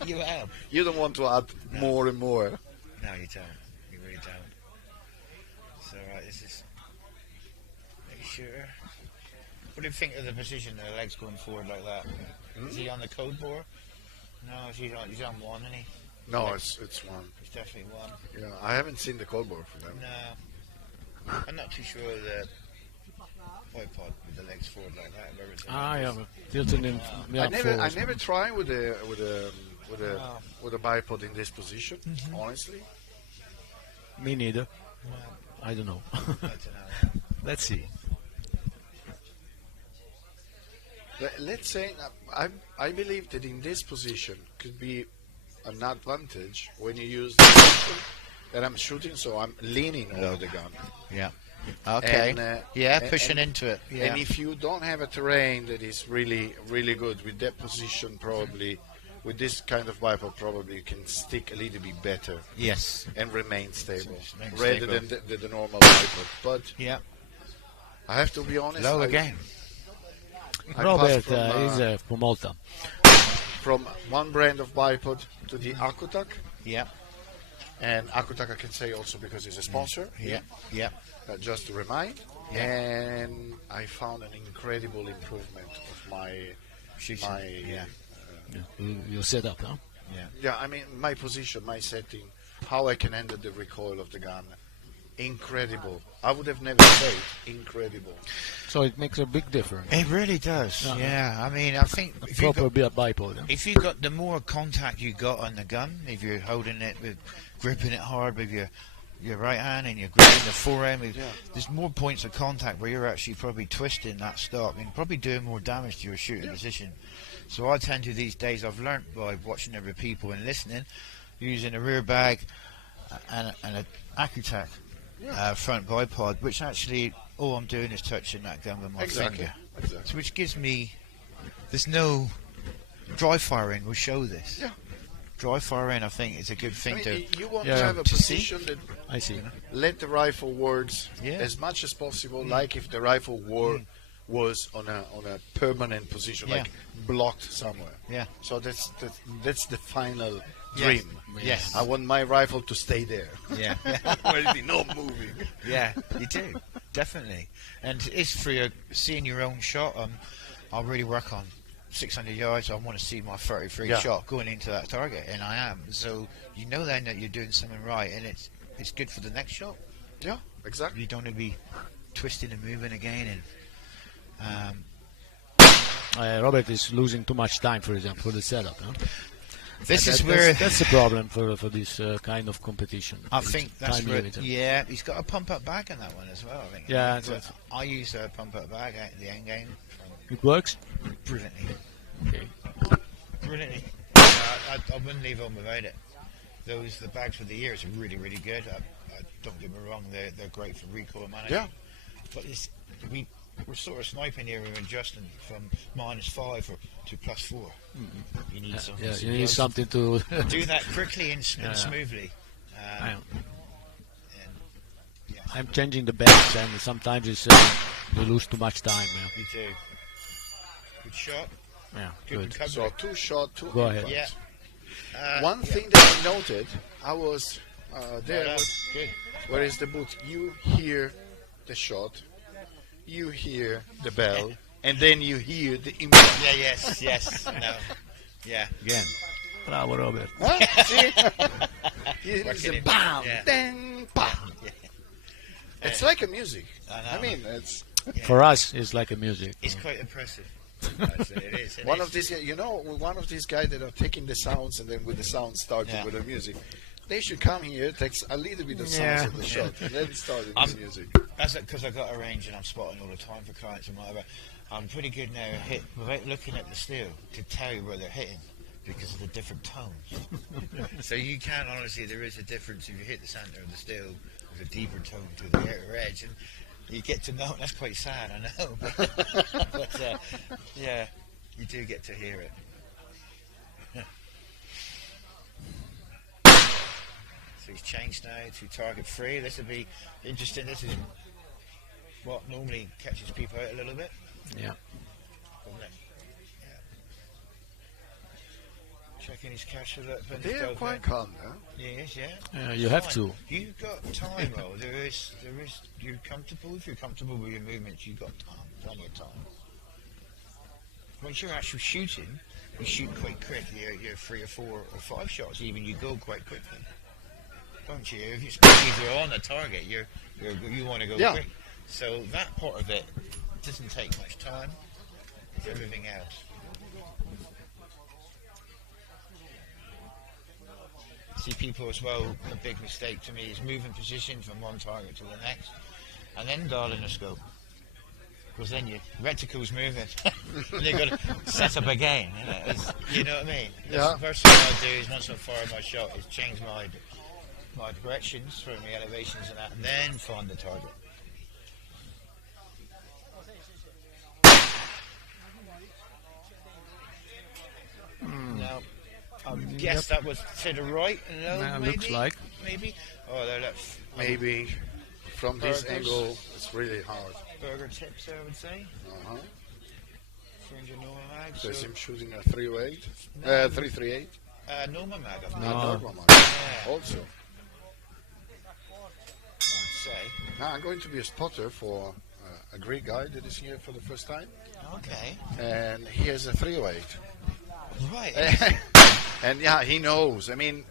You have. You don't want to add more and more. No, you don't. You really don't. So, right, this is... Make sure. What do you think of the position of the legs going forward like that? Is he on the code board? No, he's on 1, isn't he? No, it's 1. It's definitely 1. Yeah, I haven't seen the code board for them. No. I'm not too sure of the bipod with the legs forward like that. Tilting him. I never tried with a bipod in this position, honestly. Me neither. I don't know. Let's see. Let's say I believe that in this position could be an advantage when you use the position that I'm shooting, so I'm leaning over the gun. Yeah. Okay. And, pushing into it. Yeah. And if you don't have a terrain that is really, really good with that position, probably with this kind of bipod, probably you can stick a little bit better. Yes. And remain stable, rather than the normal bipod. But I have to be honest. Low again. Robert is from Malta. From one brand of bipod to the Akutak. Yeah. And Akutak I can say also because it's a sponsor. Yeah. Just to remind. And I found an incredible improvement of my your setup, huh? Yeah, I mean my position, my setting, how I can handle the recoil of the gun. Incredible. I would have never said incredible. So it makes a big difference. It really does. Yeah. I mean, I think if proper bipod. If you got the more contact you got on the gun, if you're holding it with gripping it hard with your right hand and you're gripping the forehand, there's more points of contact where you're actually probably twisting that stock and probably doing more damage to your shooting position. So I tend to these days, I've learnt by watching other people and listening, using a rear bag and an Accutac front bipod, which actually all I'm doing is touching that gun with my finger. Exactly. So which gives me, there's no dry firing will show this. Yeah. Dry firing, I think, is a good thing you want to have a position that I see. Let the rifle works as much as possible, like if the rifle was on a permanent position, like blocked somewhere. Yeah. So that's the final dream. Yes. I want my rifle to stay there. Yeah. Where it is not moving. Yeah, you do. Definitely. And it's for seeing your own shot. I'll really work on 600 yards. I want to see my 33 shot going into that target, and I am. So you know then that you're doing something right, and it's good for the next shot. Yeah, exactly. You don't want to be twisting and moving again. And Robert is losing too much time, for example, for the setup. Huh? That's the problem for this kind of competition. I think that's where, he's got a pump up bag in that one as well. I think. Yeah, I use a pump up bag at the end game. It works brilliantly. Okay. Brilliantly. I wouldn't leave home without it. The bags for the ears are really, really good. Don't get me wrong, they're great for recoil management. Yeah. But we're sort of sniping here and adjusting from -5 to +4. You need something. Yeah, you need something to do that quickly and smoothly. I'm changing the bags, and sometimes you lose too much time. You do. Good shot. Yeah, good. So 2 shot, 2 Go ahead. Yeah. One thing that I noted, I was there. Good. Where is the boot? You hear the shot, you hear the bell, and then you hear the impact. Yes. No. Yeah. Again. Bravo, Robert. See? It's a bam, dang, bam. It's like a music. I know. mean, it's For us, it's like a music. It's quite impressive. Actually, it is. one of these. One of these guys that are taking the sounds and then with the sound starting Yeah. with the music. They should come here, take a little bit of sounds of the shot, and then start with the music. That's because I've got a range and I'm spotting all the time for clients and whatever. I'm pretty good now at hit without looking at the steel to tell you where they're hitting because of the different tones. So you can honestly, there is a difference if you hit the center of the steel with a deeper tone to the outer edge, and you get to know. That's quite sad, I know, but yeah, you do get to hear it. So he's changed now to target 3. This will be interesting. This is what normally catches people out a little bit. Yeah. Doesn't it? Yeah. Checking his cash a little bit. They're quite calm now. Yes, yeah. You have to. You've got time, though. There is. You're comfortable. If you're comfortable with your movements, you've got time. Plenty of time. Once you're actually shooting, you shoot quite quick. You're 3 or 4 or 5 shots. Even you go quite quickly. Don't you? Especially if you're on the target, you want to go quick. So that part of it doesn't take much time. Everything else. See people as well. A big mistake to me is moving position from one target to the next, and then dialing the scope. Because then your reticle's moving, and you've got to set up again. You know what I mean? The first thing I do is once I fire my shot is change my directions from the elevations and that, and then find the target. Now, I guess that was to the right. No, maybe. Looks like. Maybe. Oh, there, that's maybe. From this angle, it's really hard. Burger tips, I would say. Fringe of normal mag. So him shooting a 308, 338. Normal mag. Normal mag. Yeah. Also. Now I'm going to be a spotter for a Greek guy that is here for the first time. Okay. And he has a 308. Right. And yeah, he knows. I mean,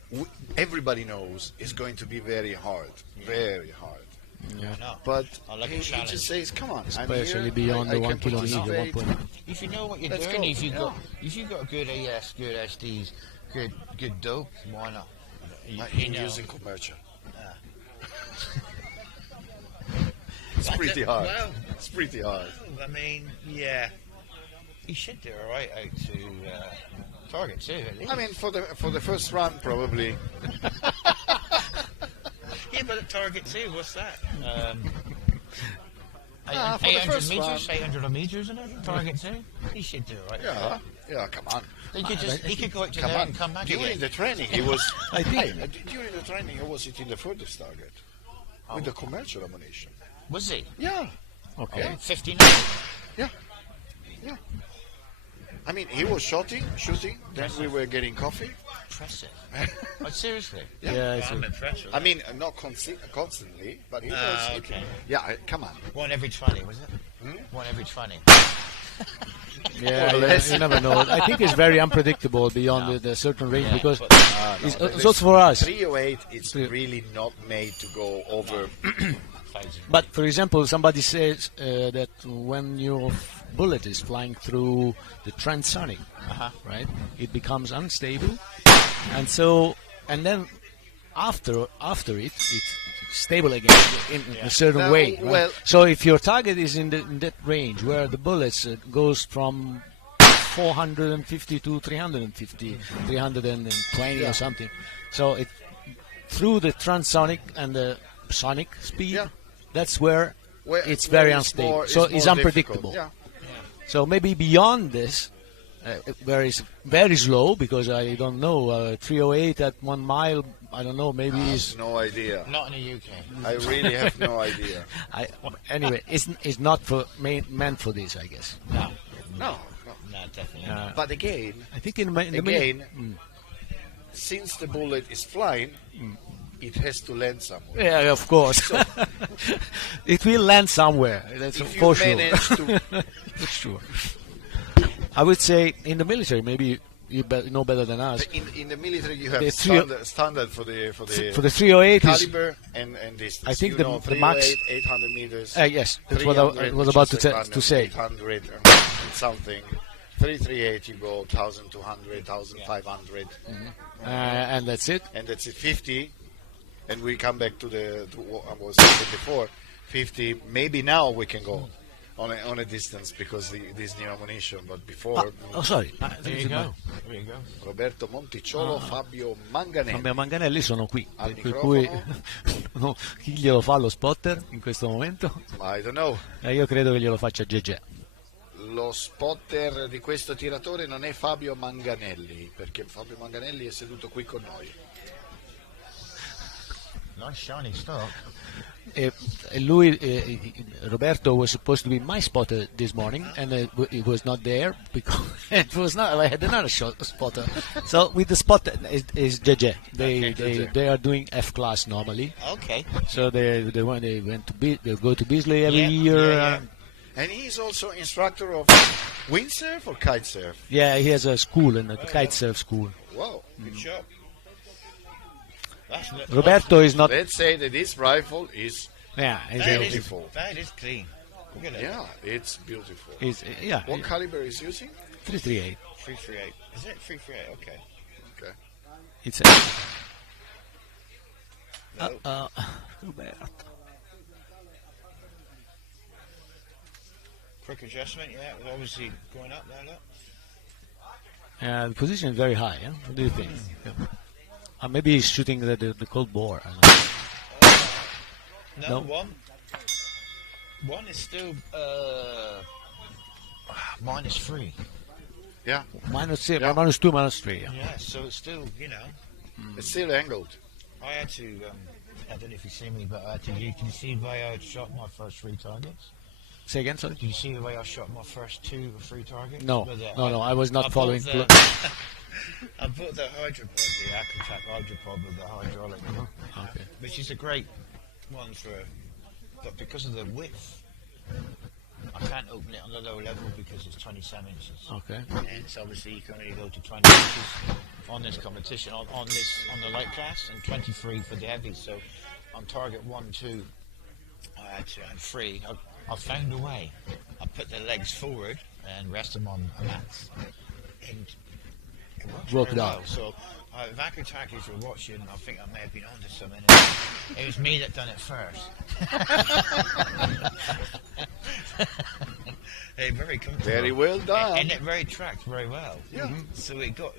everybody knows it's going to be very hard. Very hard. Yeah. But like he just says, come on. Especially beyond the 1 kilometer. If you know what you're doing, if you've got good AS, good SDs, good dope, why not? I'm using commercial. It's pretty hard. Well, it's pretty hard. I mean, yeah. He should do all right out to target too. At least. I mean, for the first run, probably. Yeah, but at target too, what's that? 800 meters, 800 meters, and target too. He should do all right. Yeah. Come on. He could go out to there and come back during again. the training, he was. I think during the training, he was hitting the furthest target with the commercial ammunition. Was he? Yeah. Okay. 59. Yeah. I mean, he was shooting. Then we were getting coffee. Impressive. Seriously? Yeah. I'm impressed. I mean, not constantly, but he was. Okay. Yeah, come on. 1 every 20, was it? 1 every 20. Yeah, you never know. I think it's very unpredictable beyond the certain range because it's also for us. 308, it's really not made to go over. But for example, somebody says that when your bullet is flying through the transonic, right, it becomes unstable, and then after it, it's stable again in a certain way. Right? Well, so if your target is in that range where the bullets goes from 450 to 350, 320 or something, so it through the transonic and the sonic speed. Yeah. That's where it's very unstable. So it's unpredictable. Yeah. So maybe beyond this, where it's very slow, because I don't know, 308 at 1 mile, I don't know, maybe it's... No idea. Not in the UK. I really have no idea. Anyway, it's not meant for this, I guess. No, definitely not. But again, I think in since the bullet is flying, it has to land somewhere. Yeah, of course. So, it will land somewhere. That's for sure. Manage to that's sure. I would say in the military, maybe you know better than us. In the military, you have The standard for the for the 308 caliber and distance. I think you the know, max 800 meters. Yes, that's what I was about to say. 800 something. 338 you go 1,200, 1,500. And that's it. And that's it. 50, and we come back to what I was saying before. 50. Maybe now we can go on a distance because this new ammunition. But before. Sorry. There you go. There you go. Roberto Monticciolo, Fabio Manganelli. Fabio Manganelli sono qui, Al per cui microfono. chi glielo fa lo spotter in questo momento? I don't know. Io credo che glielo faccia GG. Lo spotter di questo tiratore non è Fabio Manganelli, perché Fabio Manganelli è seduto qui con noi. Nice shiny stock. Lui, Roberto, was supposed to be my spotter this morning, and it was not there because I had another spotter. So with the spotter is JJ. They are doing F class normally. Okay. So they go to Beasley every year. And he's also instructor of windsurf or kitesurf? Yeah, he has a school, a kitesurf school. Wow. Good shot. Roberto is not. Let's say that this rifle is beautiful. That is clean. Look at it. Yeah, it's beautiful. What caliber is using? 338. 338. Is it 338? Okay. Okay. It's Roberto. Quick adjustment, yeah. We're obviously going up there, look. The position is very high. What do you think? Maybe he's shooting the cold bore. No, one is still -3. Yeah. -2, -3. Yeah, so it's still, It's still angled. I had to, I don't know if you see me, but can you see the way I shot my first 3 targets? Say again, sorry? Did you see the way I shot my first 2 or 3 targets? No, I was not following. I bought the hydropod, the Attack hydropod with the hydraulic, which is a great one but because of the width, I can't open it on the lower level because it's 27 inches. Okay. And so obviously you can only go to 20 inches on this competition, on the light class, and 23 for the heavy. So on target 1, 2, and 3, I found a way. I put the legs forward and rest them on mats. And it worked very well. So if Attackers were watching, I think I may have been onto something. It was me that done it first. Very comfortable. Very well done. And it very tracked very well. Yeah. So you got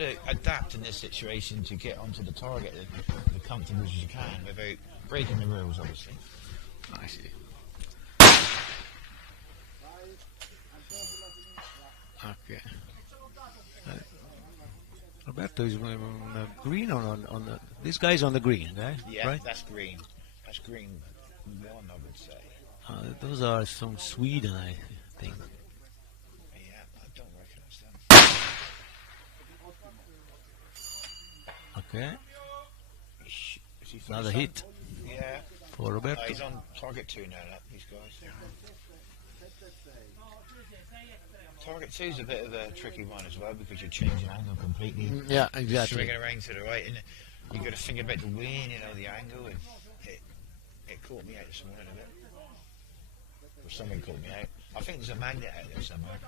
to adapt in this situation to get onto the target as comfortable as you can without breaking the rules, obviously. I see. Okay. Roberto is on the green or on the. This guy's on the green, right? Yeah, right? That's green. That's green 1, I would say. Those are some Sweden, I think. Yeah, I don't recognize them. Okay. Another hit. Yeah. For Roberto. He's on target 2 now, these guys. Target 2 is a bit of a tricky one as well because you're changing angle completely. Yeah, exactly. Swinging around to the right, and you've got to think about the wind, the angle, and it caught me out this morning a bit. Or something caught me out. I think there's a magnet out there somewhere.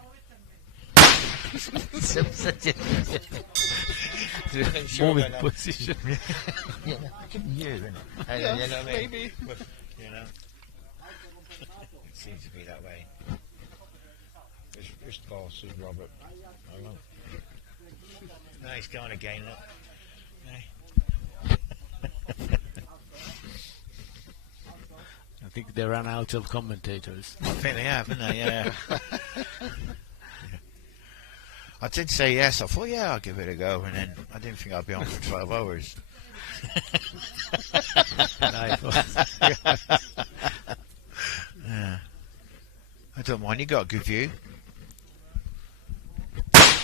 Moving position. It could be you, isn't it? Yeah, you know what I mean? maybe. It seems to be that way. This boss is Robert. I don't know. No, he's going again, look. I think they ran out of commentators. I think they have, haven't they? Yeah. I did say yes. I thought, I'll give it a go, and then I didn't think I'd be on for 12 hours. Yeah. I don't mind. You got a good view.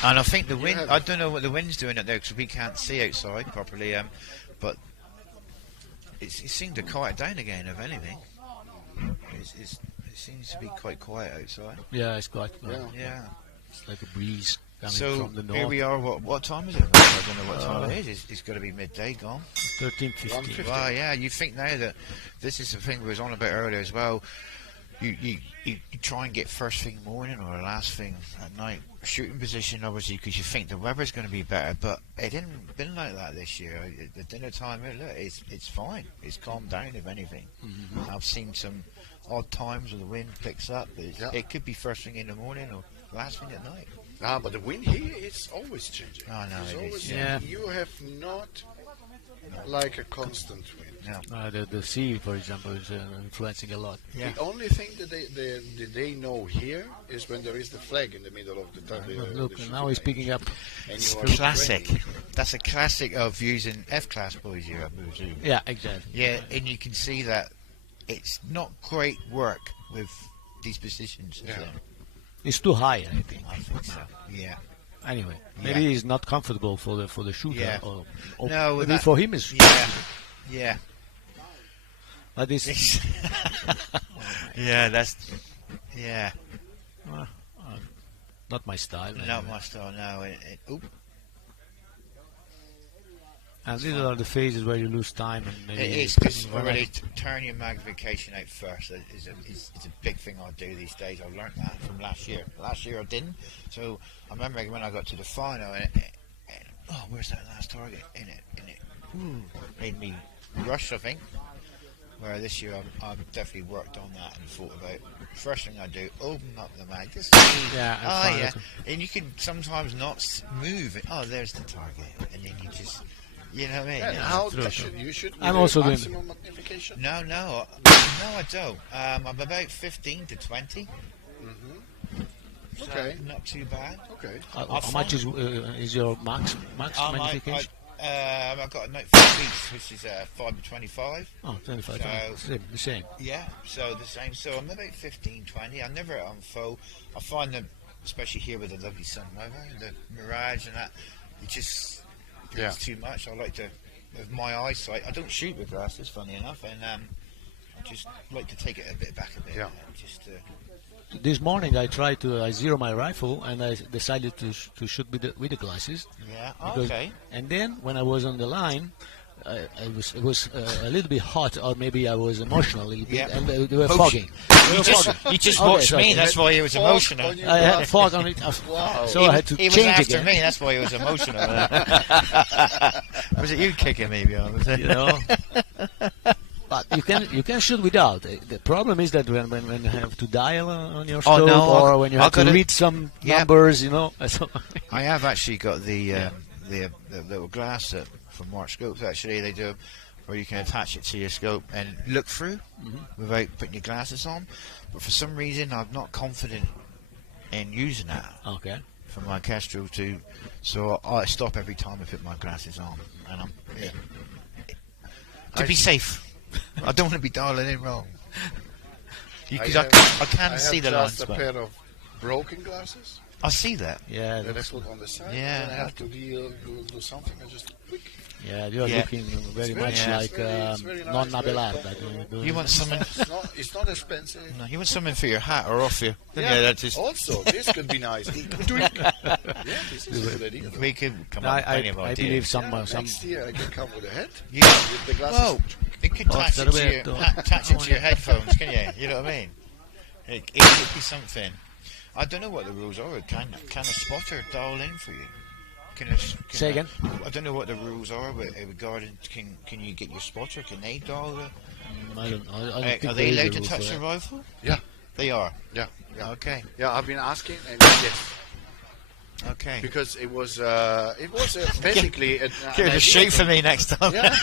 And I think the wind, I don't know what the wind's doing out there because we can't see outside properly, but it seemed to quiet down again, if anything. It seems to be quite quiet outside. Yeah, it's quite quiet. Yeah. It's like a breeze. coming So from the north. here we are. What time is it? I don't know what time it is. It's got to be midday gone. 13:15. Well, yeah, you think now that this is the thing we was on about earlier as well. You try and get first thing morning or last thing at night shooting position, obviously, because you think the weather's going to be better. But it didn't been like that this year. The dinner time, look, it's fine. It's calmed down, if anything. I've seen some odd times where the wind picks up. It could be first thing in the morning or last thing at night. But the wind here is always changing. Oh no, It's it always is. changing. You have not like a constant wind. No. The sea, for example, is influencing a lot. The only thing that they know here is when there is the flag in the middle of the target. Look, now he's picking up. And you are Classic. training. That's a classic of using F-class boys here at Museum. Yeah, exactly. Yeah, and you can see that it's not great work with these positions. Yeah. It's too high, I think. I think so. Yeah. Anyway, maybe he's not comfortable for the shooter. Yeah. Or No, maybe that- for him is. Yeah. Yeah. But this. Yeah, that's. Yeah. Not my style. Not anyway. my style. No. Oop. And these are the phases where you lose time and maybe. It's because already turn your magnification out first is a big thing I do these days. I learned that from last year. Last year I didn't. So I remember when I got to the final and oh, where's that last target? In it made me rush, I think. Where this year I've definitely worked on that and thought about first thing I do, open up the mag. Just Yeah. oh yeah, and you can sometimes not move it. Oh, there's the target, and then you just. You know what I mean? And how you should I'm also doing maximum magnification? No, I don't. I'm about 15 to 20. So Okay. not too bad. Okay. How much is your max magnification? I've got a Note 4 piece, which is 5 to 25. Oh, 25. So, the same. Yeah, so the same. So I'm about 15, 20. I never on full. I find that, especially here with the lovely sun weather, the mirage and that, it just it's too much. I like to, with my eyesight, I don't shoot with glasses, funny enough, and I just like to take it a bit back a bit. Yeah. Just This morning I tried to zero my rifle and I decided to shoot with the glasses. Yeah. Because- Okay. And then when I was on the line, it was a little bit hot, or maybe I was emotional a little bit, Yeah. and they were Motion. fogging. You just Okay, watched sorry. me. That's why he was emotional. I had fog on it, so I had to He was change after again. me. That's why he was emotional. Was it you kicking me? Was it? You know. But you can shoot without. The problem is that when you have to dial on your scope, or when you have to read some numbers, you know. I have actually got the little glass from Mark Scopes. Actually, they do where you can attach it to your scope and look through without putting your glasses on. But for some reason, I'm not confident in using that. Okay. For my Castro too, so I stop every time I put my glasses on, and I'm to be safe. I don't want to be dialing in wrong. Because I can't see the lines. I have just a pair of broken glasses. I see that. Yeah. That I put on the side. Yeah. And I have to do something. I just quick. Yeah, you are looking very much like Nonna Belarda. You want something? It's not expensive. No, you want something for your hat or off you? Yeah. That's just Also, this could be nice. Yeah, this is a good idea. we could come up with plenty of I ideas. believe some. Next year I can come with a hat. Yeah. With the glasses. Well, you could attach it to your headphones, can you? You know what I mean? It could be something. I don't know what the rules are. Can a spotter dial in for you? Say again? I don't know what the rules are regarding can you get your spotter? Can they dial the? I don't know. Are they allowed to touch the rifle? Yeah. They are. Yeah. Okay. Yeah, I've been asking, and yes. Okay. Because it was basically an Get a idea shape for from- me next time. Yeah,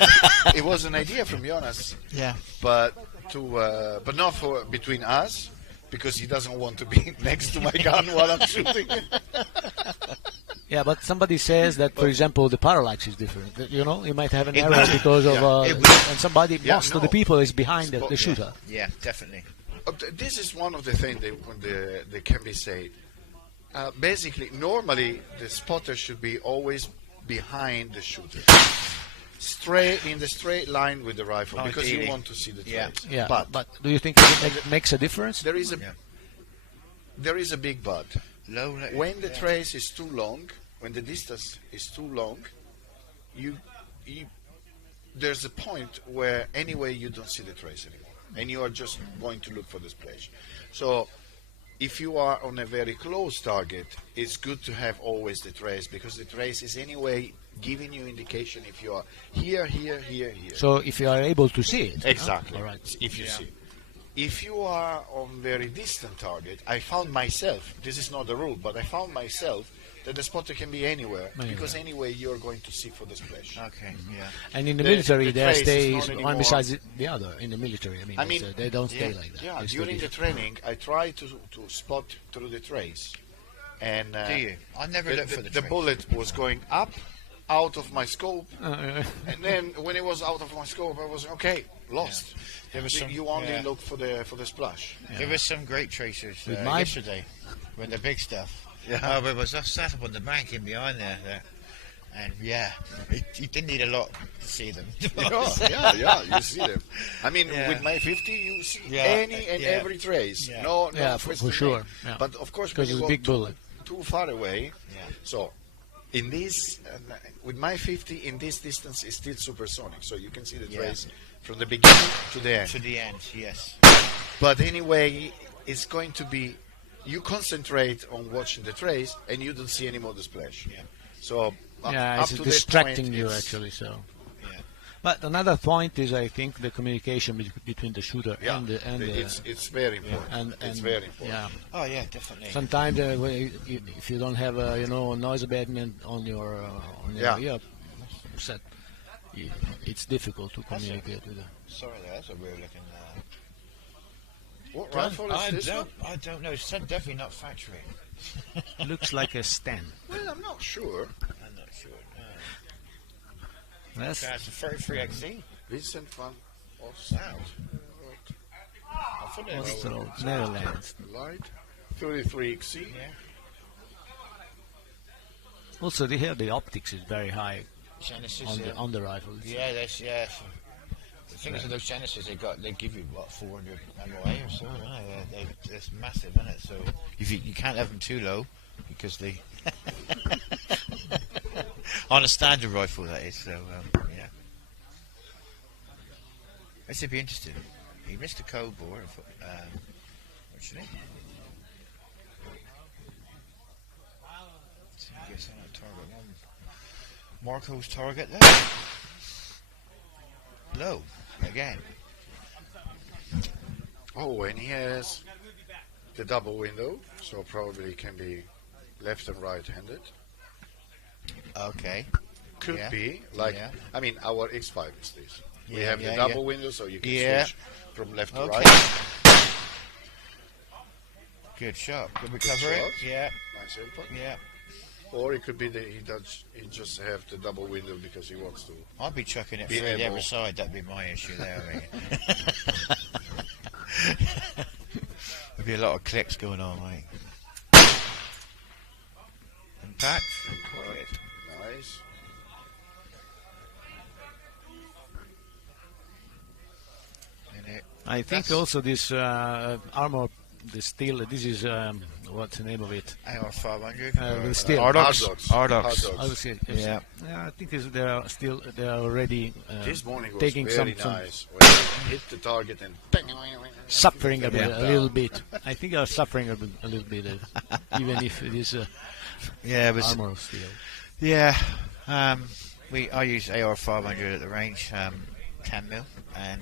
it was an idea from Jonas. Yeah. But but not for between us, because he doesn't want to be next to my gun while I'm shooting. Yeah, but somebody says that, for example, the parallax is different. You know, you might have an error because of, and somebody, most of the people is behind the shooter. Yeah, definitely. This is one of the things that can be said. Basically, normally the spotter should be always behind the shooter, in the straight line with the rifle, because you want to see the trails. Yeah, but do you think it makes a difference? There is a big but. low. When the trace is too long, when the distance is too long, you there's a point where anyway you don't see the trace anymore, and you are just going to look for the splash. So if you are on a very close target, it's good to have always the trace, because the trace is anyway giving you indication if you are here, here, here, here. So if you are able to see it. Exactly. All right. If you see. If you are on very distant target, I found myself, this is not the rule, but I found myself that the spotter can be anywhere, because anyway you're going to see for the splash. Okay, yeah. And in the military, they trace stay is not one anymore. besides the other. In the military, I mean they don't stay like that. Yeah, They stay during the different. training, I try to spot through the trace. And Do you? I never look for the the trace. bullet was going up, out of my scope, and then when it was out of my scope, I was lost. There was some, you only look for the splash. There was some great tracers With yesterday when the big stuff. Yeah. Oh, but it was sat up on the bank in behind there. And you didn't need a lot to see them. yeah, you see them. I mean, with my 50, you see any and every trace. Yeah. No, for sure. Yeah. But of course, because when it's you a go big bullet. too far away, so in this, with my 50, in this distance, is still supersonic, so you can see the trace from the beginning to the end. To the end, yes. But anyway, it's going to be, you concentrate on watching the trace, and you don't see any more the splash. Yeah. So up It's to distracting that point, you it's- actually. So. But another point is, I think, the communication between the shooter and the it's very important. and it's very important. Yeah. Oh yeah, definitely. Sometimes if you don't have noise abatement on your ear set, it's difficult to communicate with them. Sorry, that's a weird looking. What rifle is this one? I don't know. It's definitely not factory. Looks like a stand. Well, I'm not sure. I'm not sure. That's It's a 33XE. Vincent van Oost. Netherlands. Light 33XC. Yeah. Also, they have the optics is very high Genesis. on the rifles. Yeah, that's The thing is, with those Genesis, they give you what 400 MOA or so. It's massive, isn't it? So you can't have them too low because they on a standard rifle that is. So yeah, I should be interested. He missed a code board. Actually, so he gets on a target one. Marco's target there. Low again. Oh, and he has the double window, so probably can be left and right-handed. Okay. Could be like I mean, our X5 is this. We have the double window, so you can switch from left to right. Good shot. Good recovery. Yeah. Nice input. Yeah. Or it could be that he just have the double window because he wants to. I'd be chucking it through the other side. That'd be my issue there. I mean. There'd be a lot of clicks going on, mate. Impact. Quiet. Nice. I think also this armor, the steel. This is what's the name of it? AR 500. The steel. Ardox. I would say. Yeah. I think they are already this morning was taking very some nice. When you hit the target and suffering a little bit. I think they are suffering a little bit, even if it is armor of steel. Yeah. I use AR 500 at the range, 10mm, and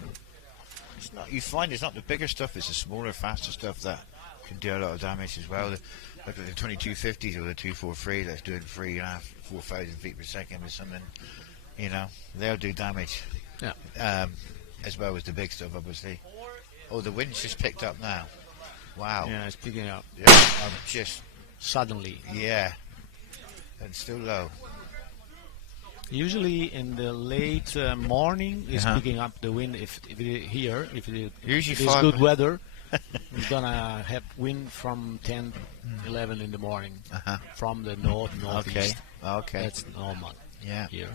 it's not. You find it's not the bigger stuff; it's the smaller, faster stuff that can do a lot of damage as well. Look at the 2250s or the 243 that's doing 3.5, 4,000 feet per second or something. You know, they'll do damage. Yeah. As well as the big stuff, obviously. Oh, the wind's just picked up now. Wow. Yeah, it's picking up. Yeah. I'm just suddenly. Yeah. And still low. Usually in the late morning, it's picking up the wind. If it is good weather, we're gonna have wind from 10, 11 in the morning from the northeast. Okay. That's normal. Yeah. Here.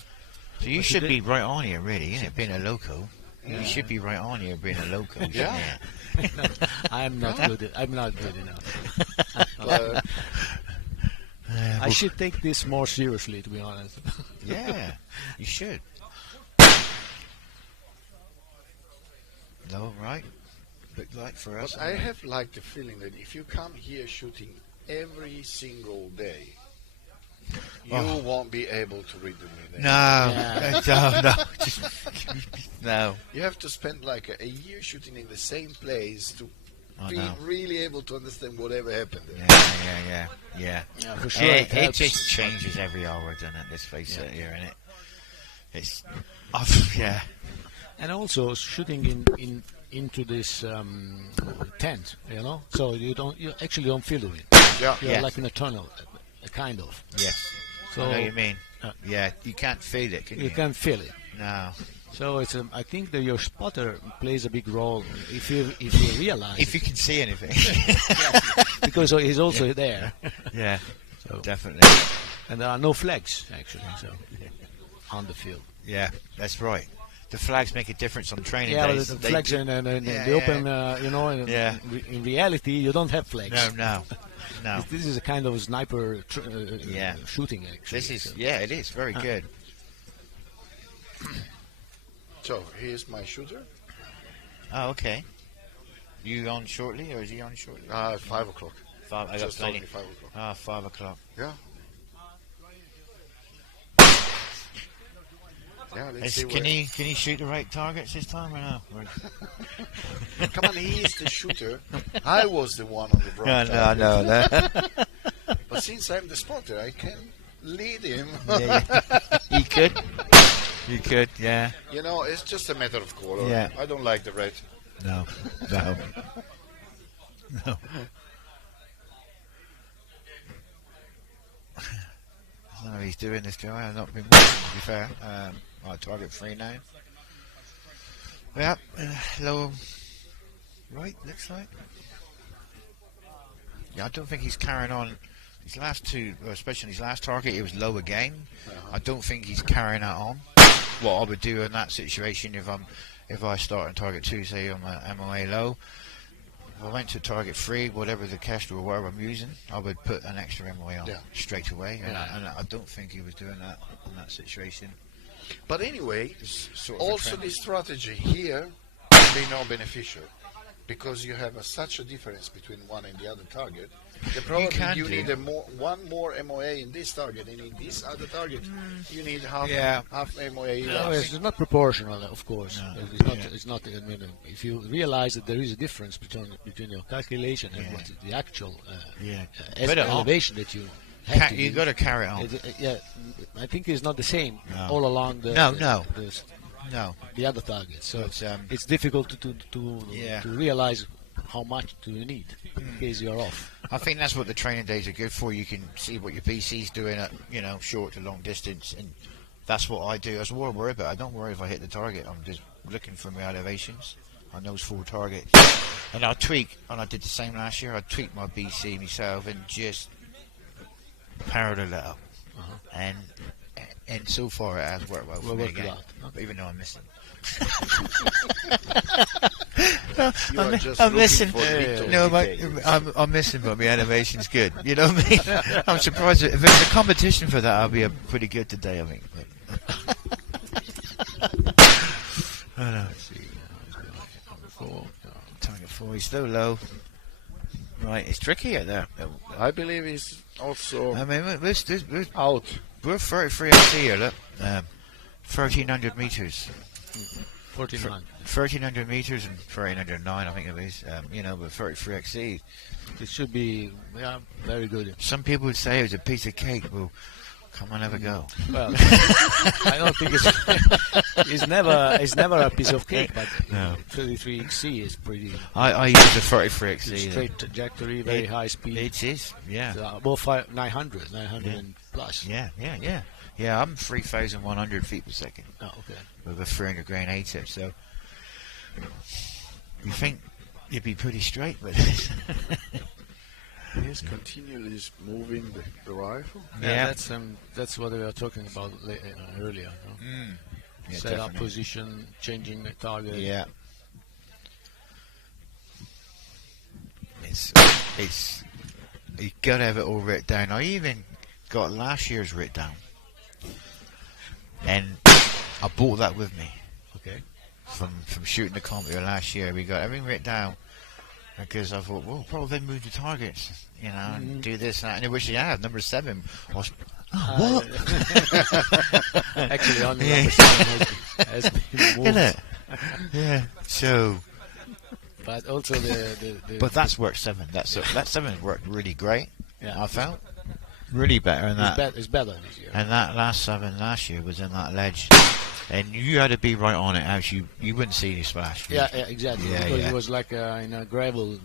So you should be right on here, really, isn't it? Being a loco, you should be right on here, being a loco. Yeah. I'm not good. I'm not good enough. should take this more seriously, to be honest. Yeah, you should. No, right? Big light for us. But I have like the feeling that if you come here shooting every single day, you won't be able to read the midday. No, no. You have to spend like a year shooting in the same place to be really able to understand whatever happened there. Yeah. For sure. It just changes every hour, doesn't it? Let's face it, here, innit? It's, yeah. And also shooting into this tent, so you actually don't feel the wind. Yeah. You're like in a tunnel, kind of. Yes. So I know what you mean. Yeah, you can't feel it, can you? You can't feel it. No. So it's I think that your spotter plays a big role if you realize if you can see anything. because he's also there. Yeah. So definitely. And there are no flags actually, so on the field. Yeah, that's right. The flags make a difference on training days. The flags in the open, in reality, you don't have flags. No. This is a kind of sniper shooting, actually. This is, it is very good. So, here's my shooter. Oh, okay. You on shortly, or is he on shortly? 5 o'clock. I got plenty. 5 o'clock. 5 o'clock. Yeah. Yeah, can he shoot the right targets this time or no? Come on, he is the shooter. I was the one on the wrong target. No. But since I'm the spotter, I can lead him. He could. You could, yeah. It's just a matter of color. Yeah. I don't like the red. No. I don't know he's doing this guy. I've not been watching, to be fair. Target 3 now. Yeah, low. Right, looks like. Yeah, I don't think he's carrying on. His last two, especially his last target, it was low again. I don't think he's carrying that on. What I would do in that situation if I start on target 2, say on my MOA low, if I went to target 3, whatever the Kestrel or whatever I'm using, I would put an extra MOA on straight away. And I don't think he was doing that in that situation. But anyway, sort of also this strategy here can be not beneficial because you have such a difference between one and the other target. You need one more MOA in this target, and in this other target, you need half MOA. No, it's not proportional, of course. No. It's not. I mean, if you realize that there is a difference between your calculation and what the actual elevation that you have you got to carry it on. I think it's not the same all along the the other targets. So it's difficult to realize how much do you need in case you're off. I think that's what the training days are good for. You can see what your BC's doing at short to long distance, and that's what I do. That's what I worry about. I don't worry if I hit the target. I'm just looking for my elevations on those 4 targets, and I'll tweak. And I did the same last year. I tweaked my BC myself and just parallel it up, and so far it has worked well for me again. Even though I'm missing. I'm missing. I'm missing, but my animation's good. You know what I mean? I'm surprised if there's a competition for that, I'll be pretty good today. I think. I know. Target 4. He's so low. Right, it's tricky at there. I believe he's also. I mean, we're out. We're 33 XC here. Look, 1,300 meters. 1,300 meters and 1,309, I think it is. But 33 XC. It should be very good. Some people would say it was a piece of cake. Well, come on, have a go. Well, I don't think it's never a piece of cake, but 33 XC is pretty. I use the 33 XC. Straight trajectory, very high speed. It is, yeah. Above 900 and plus. Yeah, I'm 3,100 feet per second. Oh, okay. With a 300 grain ATIP, so you think you'd be pretty straight with it. He's continually moving the rifle. Yeah, that's what we were talking about earlier. Yeah, set up position, changing the target. Yeah. It's you gotta have it all written down. I even got last year's writ down, and I brought that with me. Okay. From shooting the competition last year, we got everything written down because I thought, well, probably move the targets, you know, and do this and that. And I wish they had number 7. What? Actually, on the number 7 has been moved. Isn't it? Yeah. So. But also the But that's worked 7. That 7 worked really great. Yeah. I felt really better than that. It's better this year. And that last 7 last year was in that ledge, and you had to be right on it, else you wouldn't see any splash. Yeah, exactly. Yeah, because yeah. it was like in a gravel.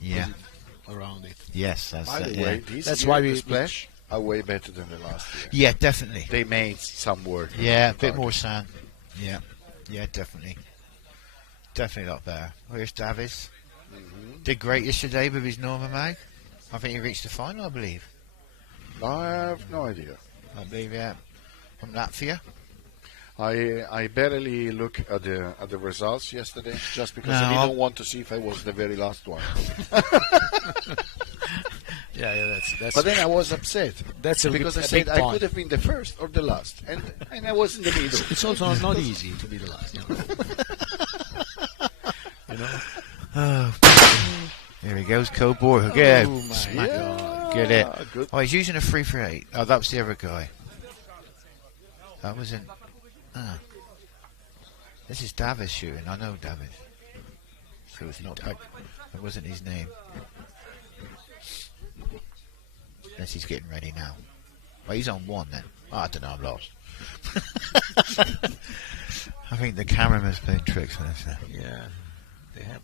Yeah. Around it. Yes, that's By the it. way, Yeah. that's why the splash are way better than the last year. Yeah, definitely. They made some work. Yeah, a bit more sand. Yeah, yeah, definitely. Definitely a lot better. Here's Davis. Did great yesterday with his Norma Mag. I think he reached the final, I believe. I have no idea. I believe, yeah. From Latvia. I barely look at the results yesterday, just because I didn't want to see if I was the very last one. Yeah, that's. But then I was upset. Because I said I could have been the first or the last, and I was in the middle. It's also not easy to be the last. You know. There he goes, Cowboy. Get Oh my God. Get it. Good. Oh, he's using a 338. Oh, that was the other guy. That was in. This is Davis shooting. I know Davis. So it's not. That wasn't his name. Unless he's getting ready now. Well, he's on 1 then. Oh, I don't know. I'm lost. I think the cameraman's playing tricks on this. Yeah, they have.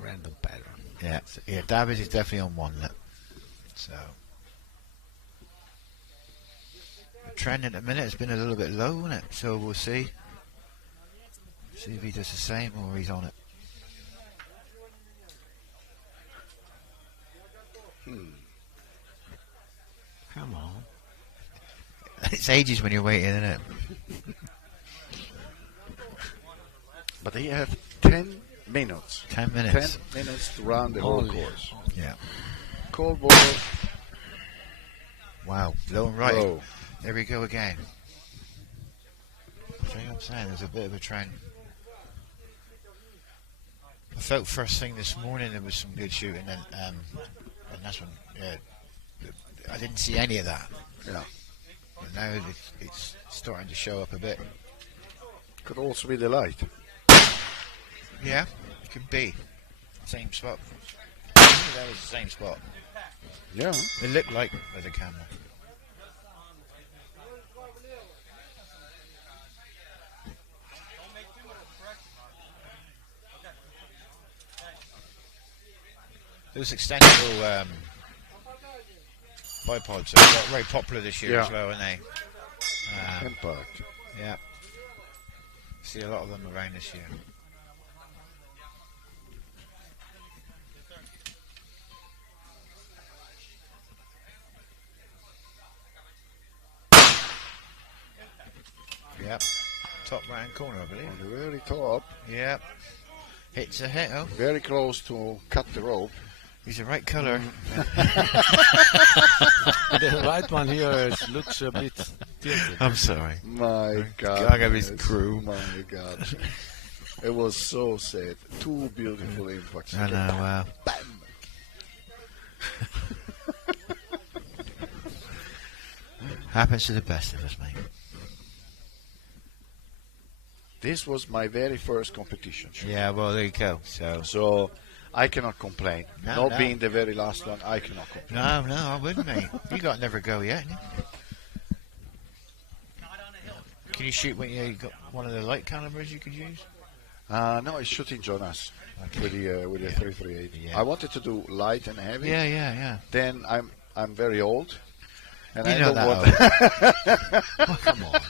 Random pattern. Yeah, yeah. Davis is definitely on 1 then. So. The trend at the minute has been a little bit low, isn't it? So we'll see. See if he does the same or he's on it. Come on. It's ages when you're waiting, isn't it? But they have 10 minutes. 10 minutes. 10 minutes to run the whole course. Yeah. Cold ball. Wow. Low and right. Low. There we go again. See what I'm saying? There's a bit of a trend. I felt first thing this morning there was some good shooting, and that's when I didn't see any of that. Yeah. But now it's starting to show up a bit. Could also be the light. Yeah, it could be. Same spot. That was the same spot. Yeah. It looked like with the camera. Those extendable bipods are very popular this year as well, aren't they? Impact. Yeah. See a lot of them around this year. Yep. Top right hand corner, I believe. On the very top. Yep. Hits a hit, oh. Very close to cut the rope. He's the right colour. The right one here looks a bit tilted. I'm sorry. My God. Gaga his crew. My God. It was so sad. 2 beautiful impacts. I know, wow. Bam! Happens to the best of us, mate. This was my very first competition. Yeah, well, there you go. So I cannot complain. No, Not being the very last one, I cannot complain. No, I wouldn't, mate. You got never go yet. Can you shoot when you got one of the light calibers you could use? No, it's shooting Jonas with the 338. Yeah. I wanted to do light and heavy. Yeah. Then I'm very old, and You I know don't that want. Oh, come on.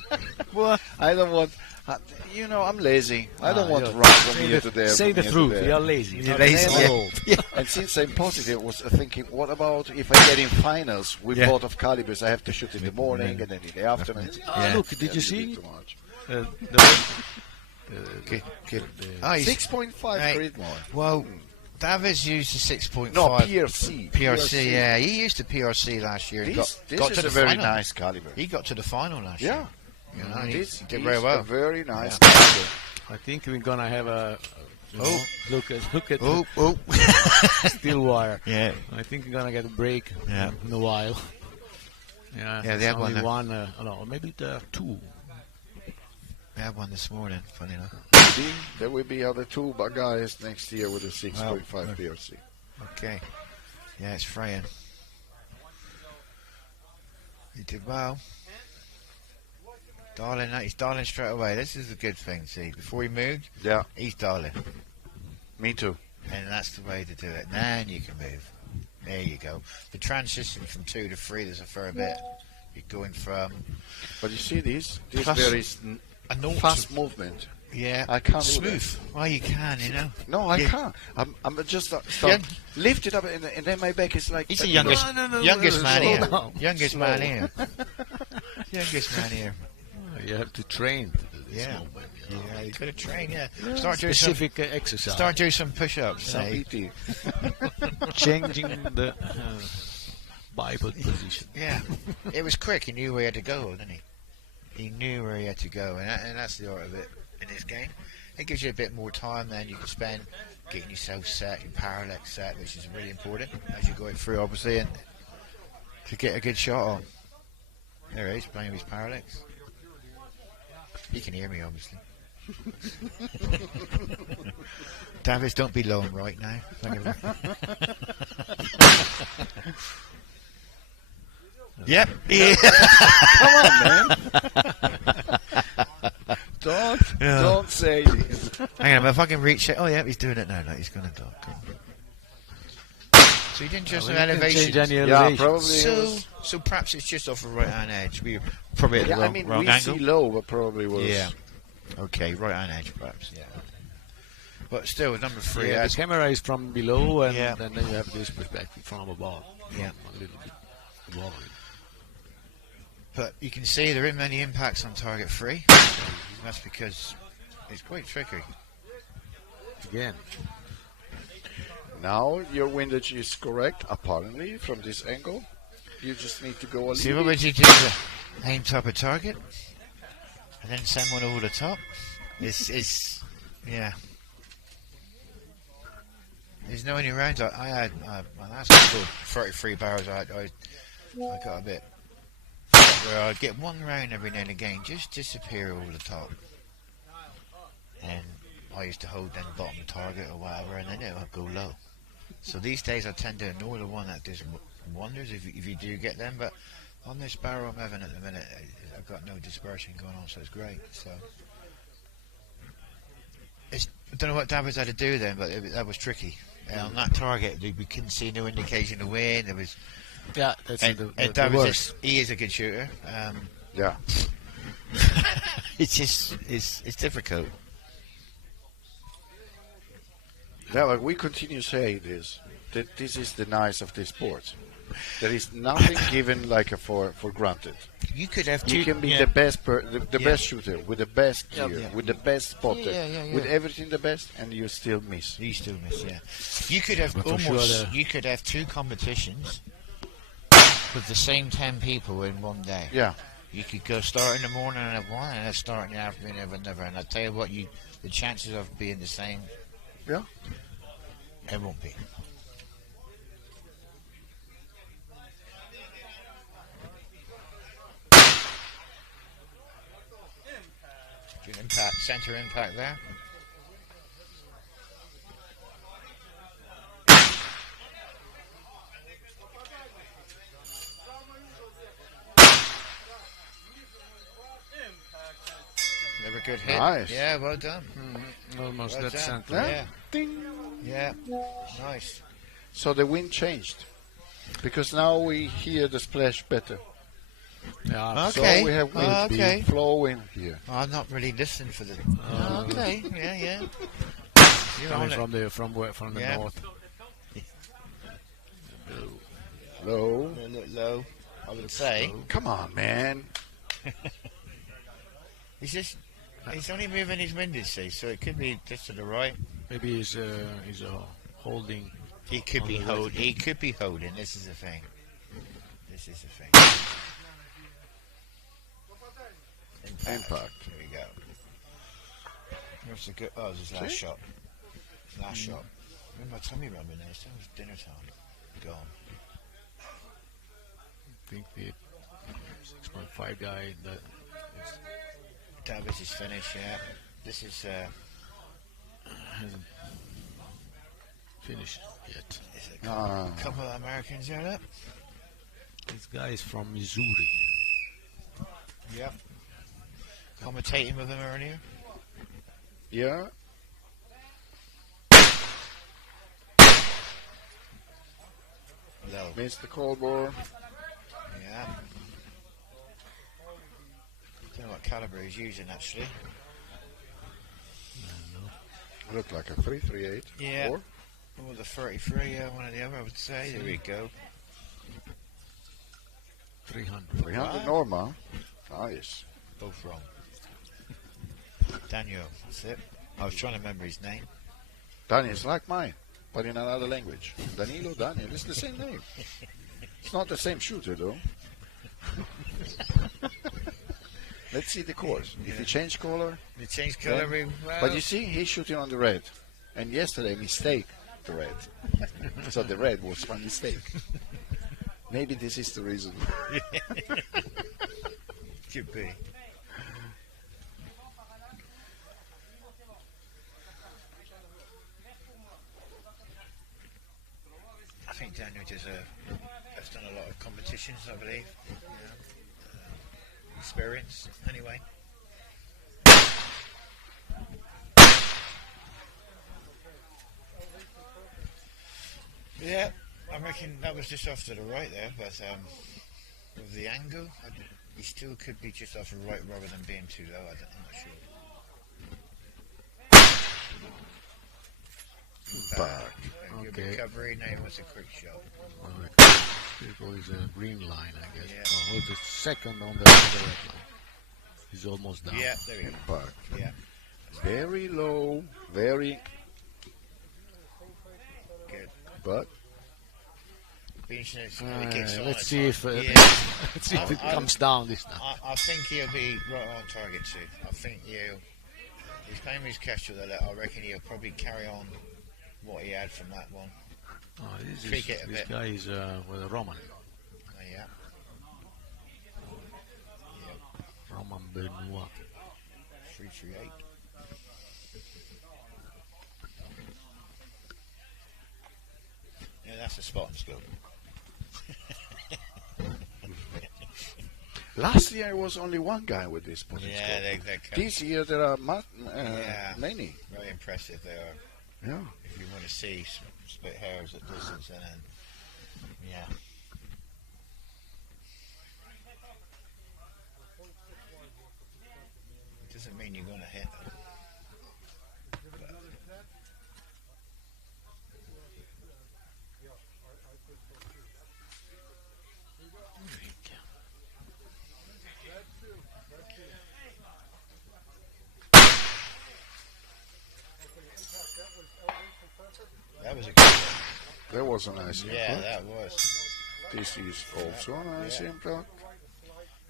What? I don't want. I'm lazy. I don't want to you're- run from here to there. Say from the here to truth. there. You're lazy. You're Not lazy, never yeah. old. Yeah. And since I'm positive, I was thinking, what about if I get in finals with Yeah. both of calibers? I have to shoot in the morning and then in the afternoon. Yeah. Look, did you That's a see bit too much. the 6.5 Right. grid more. Well, Davids used the 6.5. No, PRC. PRC, yeah. He used the PRC last year. This got is to the a very final. nice caliber. He got to the final last Yeah. year. You know, and This he did is very well. a very nice caliber. I think we're gonna have a look at steel wire. Yeah. I think we're gonna get a break in a while. Yeah, Yeah, they it's have only one. no, maybe there are two. I had one this morning, funny enough. See, there will be other two guys next year with a 6.5 PRC. Okay. Yeah, it's fraying. He did well. Darling, he's darling straight away. This is a good thing, see. Before he moved, he's darling. Me too. And that's the way to do it. Then you can move. There you go. The transition from 2 to 3, there's a fair bit. You're going from... But you see this Plus very a naught fast to- movement. Yeah, I can't do smooth. that. Well, you can, you know. No, I Yeah. can't. I'm just lift it up, and then my back is like. He's the youngest, youngest man slow here. down. Youngest Slow. man here. Youngest man here. You have to train to do this Yeah. movement. Yeah, you got to train. Yeah. Yeah. Start doing Specific some, exercise. Start doing some push-ups. Some eh? PT. Changing the Bible position. Yeah. It was quick. He knew where he had to go, didn't he? He knew where he had to go, and that's the art of it in this game. It gives you a bit more time then you can spend getting yourself set, your parallax set, which is really important as you're going through, obviously, and to get a good shot on. There he is, playing with his parallax. You can hear me, obviously. Davids, don't be low and right now. Yep. Yeah. Come on, man. Don't say this. Hang on, if I can reach it. Oh, yeah, he's doing it now. Like he's going to dock. So he didn't just we an didn't elevation. change any elevation. Probably. So perhaps it's just off the right hand edge. We were probably at the wrong, we wrong angle. see low, but probably was. Yeah. Okay, right hand edge, perhaps. Yeah. But still, number 3. Yeah, the camera is from below, and Yeah. then you have this perspective from above. Yeah. A little bit above it. But you can see there isn't many impacts on target 3. That's because it's quite tricky. Again. Now your windage is correct, apparently, from this angle. You just need to go a See, little what bit. would you do? Aim top of target, and then send one over the top. It's yeah. There's no any rounds. I had my last couple of 33 barrels. I got a bit where I'd get one round every now and again, just disappear over the top, and I used to hold then bottom target or whatever, and then it would go low. So these days I tend to ignore the one that does wonders if you do get them, but on this barrel I'm having at the minute, I've got no dispersion going on, so it's great. So I don't know what Davids had to do then, but that was tricky. On that target, we couldn't see no indication of wind. There was that's and the Davids worst. he is a good shooter. Yeah. It's just it's difficult. Yeah, but we continue saying this. That this is the nice of this sport. There is nothing given like for granted. You could have You can be the best the Yeah. best shooter with the best gear, Yeah. with the best spotter, Yeah. with everything the best, and you still miss. You still miss, yeah. You could have But for almost. sure You could have 2 competitions with the same 10 people in one day. Yeah. You could go start in the morning and have one, and then start in the afternoon and have another. And I tell you what, the chances of being the same. Yeah. It won't be. Good impact, center impact there. Never good hit. Nice. Yeah, well done. Almost Well that done. center. Yeah. Ding. Yeah. Nice. So the wind changed because now we hear the splash better. Yeah. Okay. So we have wind okay. flowing here. I'm not really listening for the. Okay. Yeah. You're on Coming it. from the Yeah. north. Low. A little low, I would say. Come on, man. He's only moving his windage, see, so it could be just to the right. Maybe he's holding. He could on be the holding. resin. He could be holding. This is the thing. This is the thing. Impact. Here we go. What's the good? Oh, this is last See? shot. Last shot. Remember my tummy rumbling there? It's almost dinner time. Gone. I think the 6.5 guy that is, Davis is finished. Yeah. This is. hasn't finished yet. There's a couple of Americans there. Look. This guy is from Missouri. Yep. Commentating with him earlier. Yeah. Low. Mr. Colbor. Yeah. Don't know what caliber he's using actually. Look like a 338. Yeah. Or Or the 33, yeah, one or the other, I would say. There we go. 300. 300 Wow. normal. Nice. Both wrong. Daniel, that's it. I was trying to remember his name. Daniel is like mine, but in another language. Danilo, Daniel, it's the same name. It's not the same shooter though. Let's see the course. If you change color. You change color, then- well, But you see, he's shooting on the red. And yesterday, mistake the red. So the red was a mistake. Maybe this is the reason. could be. I think Daniel has done a lot of competitions, I believe. Experience, anyway. Yeah, I reckon that was just off to the right there, but with the angle, he still could be just off the right rather than being too low. I'm not sure. Back. Good Okay. recovery. Now he wants a quick shot. Here goes a green line, I guess. Yeah. Oh, hold the second on the red line. He's almost down. Yeah, there we go. Back. Yeah. Very low, very. Good. But Let's see if let's see if it comes down this time. I think he'll be right on target too. I think his name is Castro. I reckon he'll probably carry on what he had from that one. Oh, Tweak it a this bit. guy is with a Roman. Yeah. Roman Benoit. 338. Yeah, that's a spot and scope. last year there was only one guy with this spot. Yeah, they This year there are many. Very impressive they are. Yeah. If you want to see split hairs at distance, and then yeah. It doesn't mean you're going to hit them. That was a good one. That was a nice Yeah, impact. that was. This is also a nice Yeah. impact.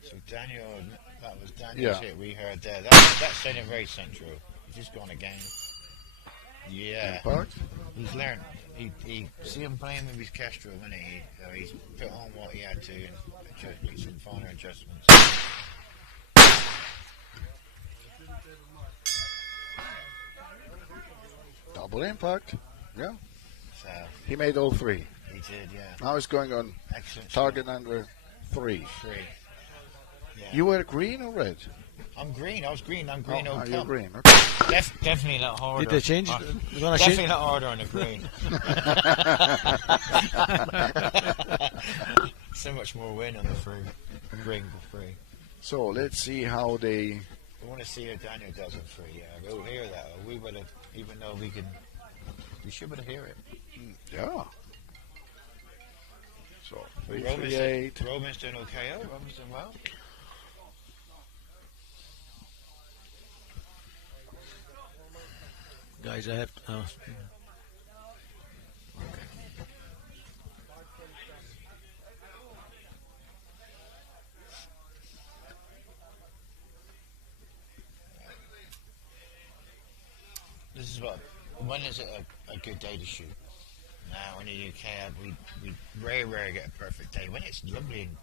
So Daniel, that was Daniel's Yeah. hit we heard there. That's sounding very central. He's just gone again. Yeah. Impact. He's learned. He see him playing with his Castro when he's put on what he had to and made some finer adjustments. Double impact. Yeah. So He made all three. he did, yeah. Now he's going on Excellent. target number 3. 3. Yeah. You were green or red? I'm green. I was green. I'm green. Oh, old you're cup. green. Okay. Definitely not harder. Did they change it? They're gonna Definitely change- not harder on the green. So much more win on the green for free. So let's see how they. I want to see how Daniel does it free. Yeah, we'll hear that. We would have, even though we should be able to hear it. Yeah. So Roman's 338. Roman's doing okay. Roman's doing well. Guys, I have what. When is it a good day to shoot? Now, in the UK, we rarely get a perfect day. When it's lovely and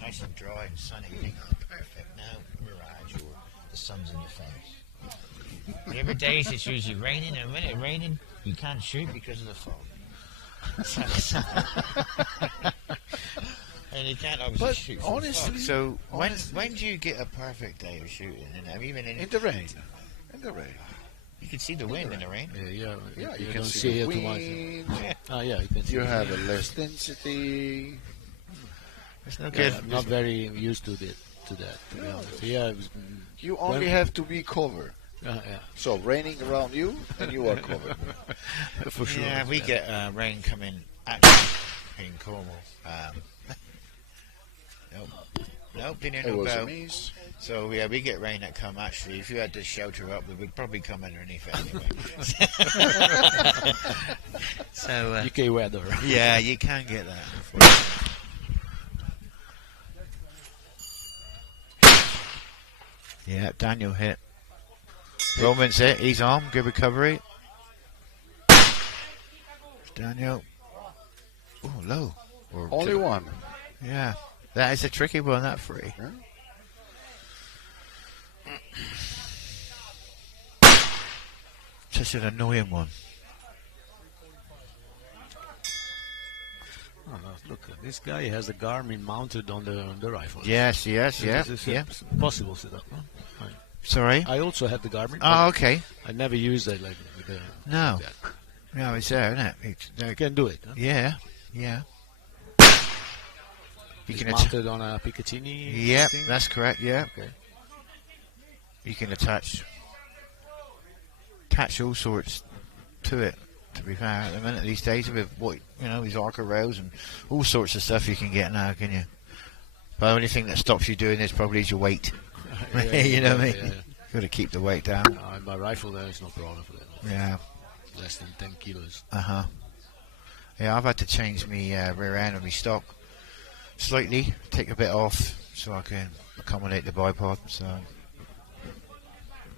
nice and dry and sunny, you think, oh, perfect. Now, mirage or the sun's in your face. The other days it's usually raining, and when it's raining, you can't shoot because of the fog. And you can't obviously shoot. Honestly, so when do you get a perfect day of shooting? Even in the rain. In the rain. You can see the wind in the rain. Yeah, you you can don't see the it too wind. much. Oh yeah, you can see You it. have a less density. It's no Yeah, good. I'm not very used to that. To be honest. Yeah, You only have to be covered. yeah. So raining around you, and you are covered. For sure. Yeah, we get rain coming actually in Cornwall. Nope, didn't hear It no was a bell. miss. So yeah, we get rain that come actually. If you had to shelter up, we would probably come underneath it anyway. So UK weather. yeah, you can get that. Yeah, Daniel hit. Roman's hit. He's on. Good recovery. Daniel. Oh, low. Or Only one. Yeah, that is a tricky one. That free. Yeah. Such an annoying one. Oh, no, look, this guy has the Garmin mounted on the rifle. Yes, yeah. This is a possible setup. Huh? Sorry. I also have the Garmin. Oh, okay. I never used it like with the, No. like that. No, it's there, isn't it? You can do it. Huh? Yeah. You It's can mounted on a Picatinny. Yep, thing? that's correct. Yeah. Okay. You can attach all sorts to it. To be fair, at the minute these days with what these Arca rails and all sorts of stuff you can get now, can you? But the only thing that stops you doing this probably is your weight. You know what I mean? Yeah. Got to keep the weight down. My rifle there is no problem for that. Yeah. Less than 10 kilos. Yeah, I've had to change my rear end of my stock slightly, take a bit off so I can accommodate the bipod. So,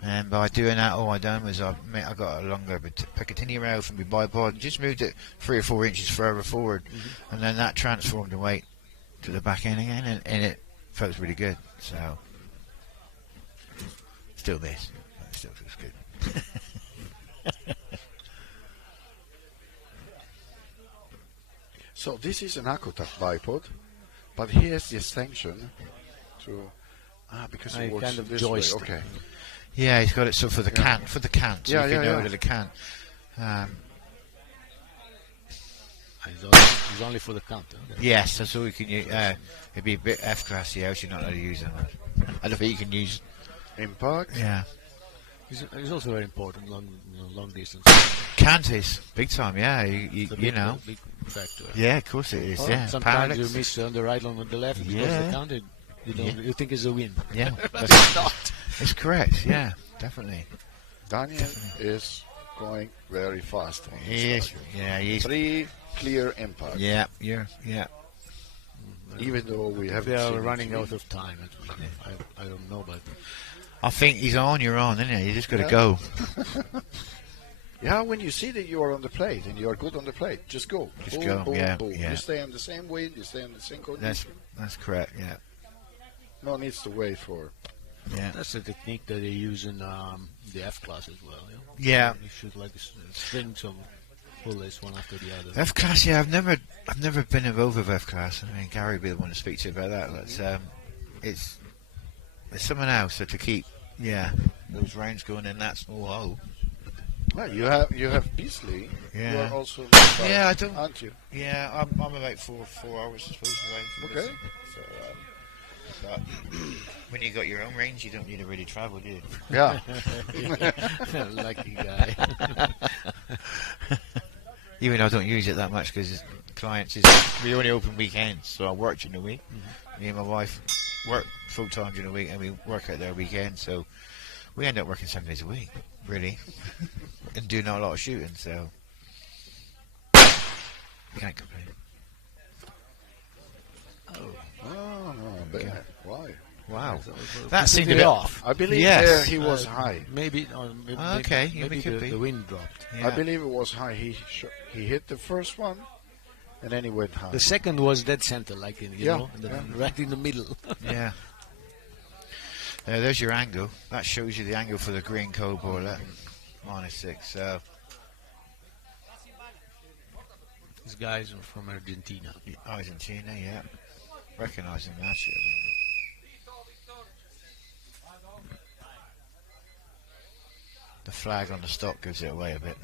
and by doing that, all I done was I got a longer Picatinny rail from my bipod and just moved it 3 or 4 inches further forward, and then that transformed the weight to the back end again, and it felt really good. So, still this, still feels good. So this is an Acotac bipod, but here's the extension to because it works kind of this joystick. way. Okay. Yeah, he's got it so for the cant, so Yeah, you can yeah, go yeah. to the cant. It's only for the count. Huh? Yes, that's all you can use. It'd be a bit F-class, yeah, else you're not allowed to use them. I don't think you can use. Impact. Yeah. It's also very important, long distance. Cant is big time, yeah. You know. Big factor. Yeah, of course it is. Yeah. Sometimes Parallax. you miss on the right and on the left because the count you think it's a win. Yeah, but it's not. It's correct. Yeah, definitely. Daniel is going very fast. On He is. Yeah, he's 3 clear impacts. Yeah. Even though we have. They are running out of time. I don't know, but I think he's on. You're on, isn't it? You just got to go. Yeah, when you see that you are on the plate and you are good on the plate, just go. Just boom, go, boom, yeah, boom. yeah. You stay on the same weight, you stay on the same condition. That's correct. Yeah. No needs to wait for. Yeah. that's the technique that they use in the F class as well. Yeah. You should like string some bullets one after the other. F class, yeah. I've never been involved with F class. I mean, Gary would be the one to speak to about that. But it's something else. So to keep those rounds going in that small hole. Well, you have Beasley. Yeah. You are also. Yeah, I don't. Aren't you? Yeah, I'm about 4 hours supposed to range. Okay. So, but when you got your own range, you don't need to really travel, do you? Yeah. Lucky guy. Even though I don't use it that much because clients we only open weekends, so I work during the week. Me and my wife work full time during the week, and we work out there weekends. So we end up working 7 days a week, really, and doing a lot of shooting. So can't complain. Oh, no, bad. Why? Wow. That seemed a a bit off. I believe Yes. there he was high. Maybe. Okay, Maybe could be. the wind dropped. I believe it was high. He hit the first one, and then he went high. The second was dead center, like in, Yeah, know, right in the middle. Yeah. There's your angle. That shows you the angle for the green cold boiler. -6. So These guys are from Argentina. Argentina, yeah. Recognizing that shit. The flag on the stock gives it away a bit.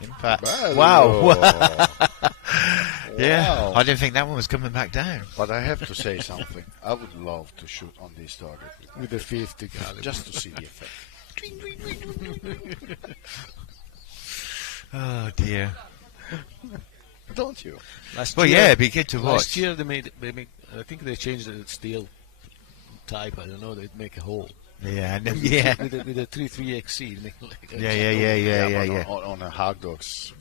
Impact. Wow. Yeah, Wow. I didn't think that one was coming back down. But I have to say something. I would love to shoot on this target With the 50 caliber. just to see the effect. Oh dear. Don't you? Well, yeah, it'd be good to watch. Last year they made. I think they changed the steel type. I don't know. They'd make a hole. Yeah, and then, With yeah. the 33XC. Yeah. On a hard dogs,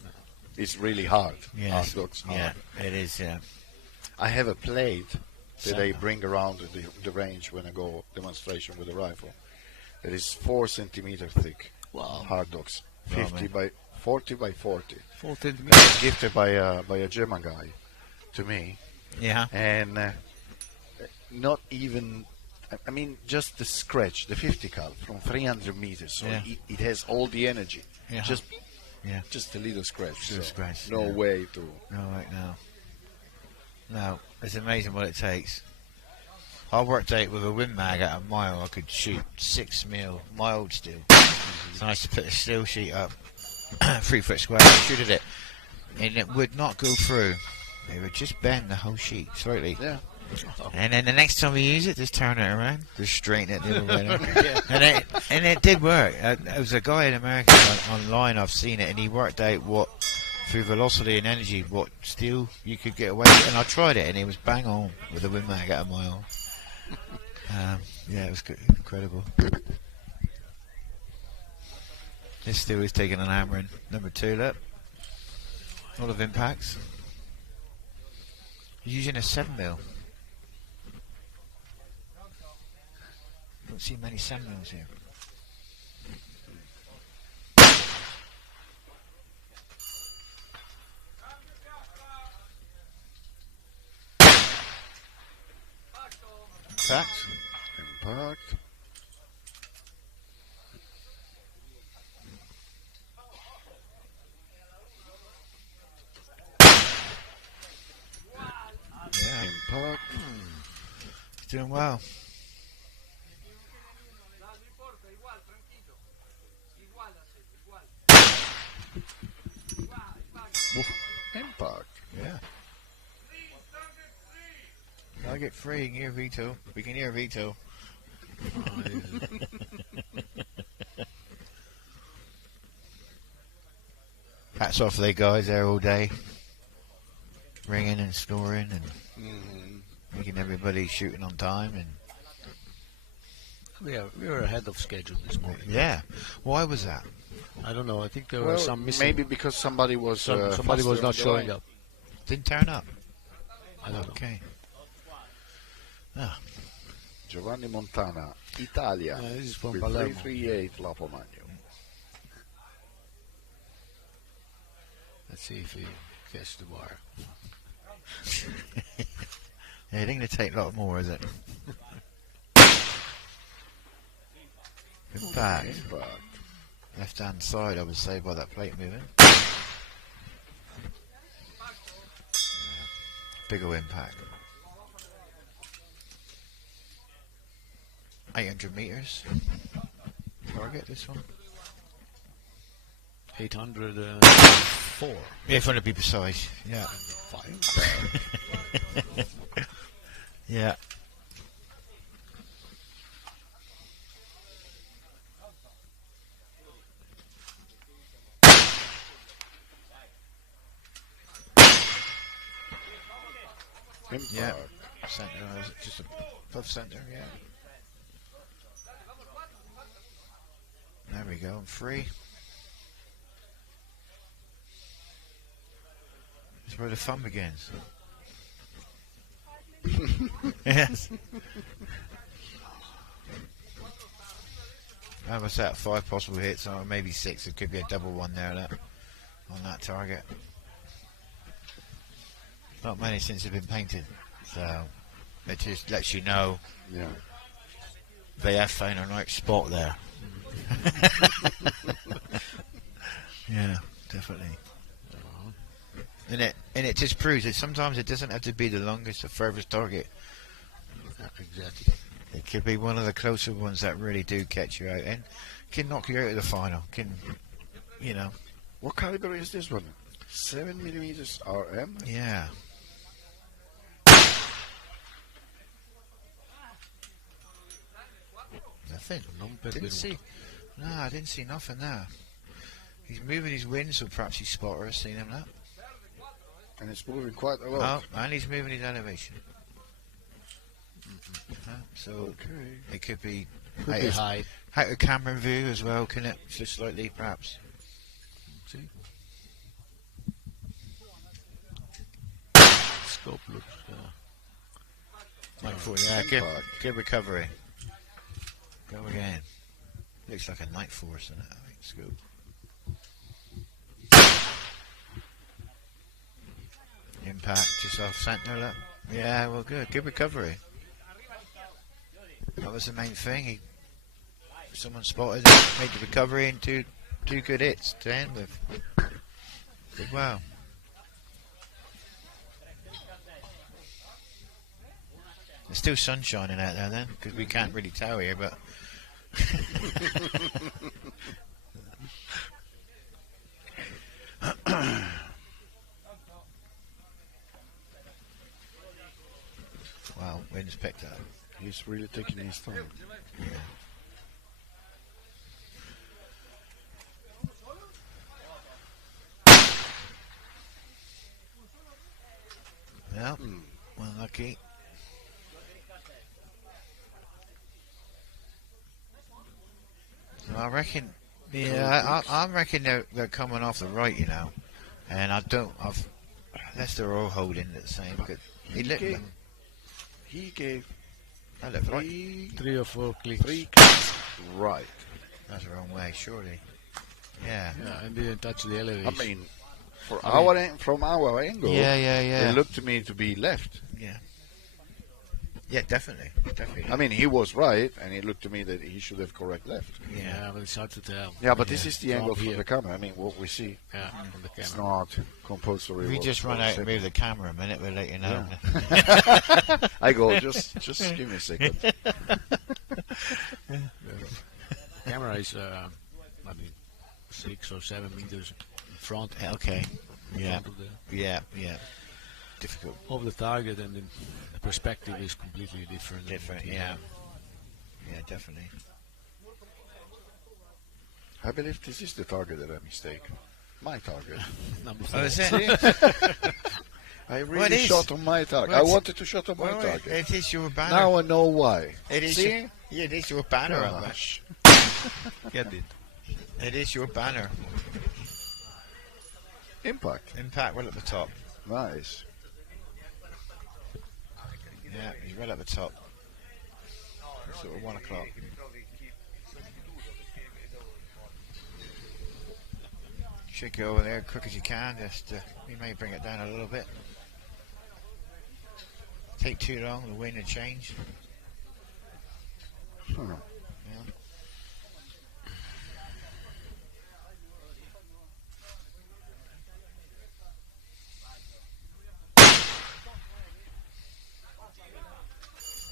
it's really hard. Yes. Hard dogs. Hard. Yeah, it is. Yeah. I have a plate that I bring around the range when I go demonstration with a rifle. That is 4 centimeter thick. Wow. Hard dogs. Wow, 50 by 40 by 40. 4 centimeters. Gifted by a German guy to me. Yeah. And not even, I mean, just the scratch, the 50 cal from 300 meters. So Yeah. it has all the energy. Yeah. Just a little scratch. Little so scratch, No yeah. way to. No, right now. No, it's amazing what it takes. I worked out with a wind mag at a mile. I could shoot 6 mil mild steel. So I used to put a steel sheet up, 3 foot square, and shoot at it, and it would not go through. It would just bend the whole sheet slightly. Yeah. And then the next time we use it, just turn it around, just straighten it the other way around. and it did work. There was a guy in America online, I've seen it, and he worked out what, through velocity and energy, what steel you could get away with. And I tried it, and it was bang on with the wind mag at a mile. Yeah, it was good, incredible. This steel is taking an hammering. Number 2, look. A lot of impacts. He's using a 7 mil. Don't see many 7 mils here. Impact. Yeah. Impact. He's doing well. Impact. Yeah. Target free, you can hear veto. We can hear veto. Hats off to the guys there all day. Ringing and scoring and making everybody shooting on time. And we were ahead of schedule this morning. yeah. Why was that? I don't know. I think there were some missing. Maybe because somebody was somebody was not showing up. Didn't turn up. I don't know. Okay. Ah. Giovanni Montana, Italia. This is from with Palermo. 338 Lapo Magno. Let's see if he catch the bar. Yeah, it ain't going to take a lot more, is it? Impact. Left hand side, I would say, by that plate moving. Bigger impact. 800 meters. Target this one. 804. Yeah, if you want to be precise. Yeah. 5. Yeah. Yeah. Center, just above center, yeah. we go. And 3. That's where the fun begins. Yes. How was that? 5 possible hits, or maybe 6. It could be a double one there on that target. Not many since they've been painted, so it just lets you know they have found a right spot there. Yeah, definitely. And it just proves that sometimes it doesn't have to be the longest or furthest target. Exactly. It could be one of the closer ones that really do catch you out and can knock you out of the final. Can, you know. What caliber is this one? 7mm RM? Yeah. Nothing. Didn't see. No, I didn't see nothing there. He's moving his wind, so perhaps his spotter has seen him that. And it's moving quite a lot. Oh, and he's moving his elevation. So it could be high. Out of camera view as well, can it? Just slightly, perhaps. See? Scope looks. Good recovery. Go again. Looks like a night force in it, I think, scope. Impact just off centre, look. Yeah, well, good. Good recovery. That was the main thing. Someone spotted it, made the recovery, and two good hits to end with. Good wow. There's still sun shining out there then, because we can't really tell here, but. Wow, wind's picked up. He's really taking his time. Yeah, well, lucky. I reckon, I reckon they're coming off the right, you know, and unless they're all holding the same. He gave I left right. 3 or 4 clicks. 3 clicks right. That's the wrong way, surely. Yeah. Yeah, and didn't touch the elevation. I mean, from our angle, yeah. it looked to me to be left. Yeah. Yeah, definitely. I mean, he was right, and it looked to me that he should have correct left. Yeah, but it's hard to tell. Yeah, but this is the angle from the camera. I mean, what we see. Yeah, from the camera. It's not compulsory. We just run out and move the camera a minute, we'll let you know. Yeah. I go, just give me a second. The camera is, 6 or 7 meters in front. Okay. Yeah. Yeah. Difficult. Of the target, and the perspective is completely different. Yeah, definitely. I believe this is the target that I mistake. My target. Number 4. Oh, is it? I really shot on my target. I wanted to shot on my target. It is your banner. Now I know why. It is. See? It is your banner. Gosh. Get it. It is your banner. Impact right at the top. Nice. Yeah, he's right at the top. Sort of 1 o'clock. Should go over there quick as you can. Just you may bring it down a little bit. Take too long, the wind will change. Yeah.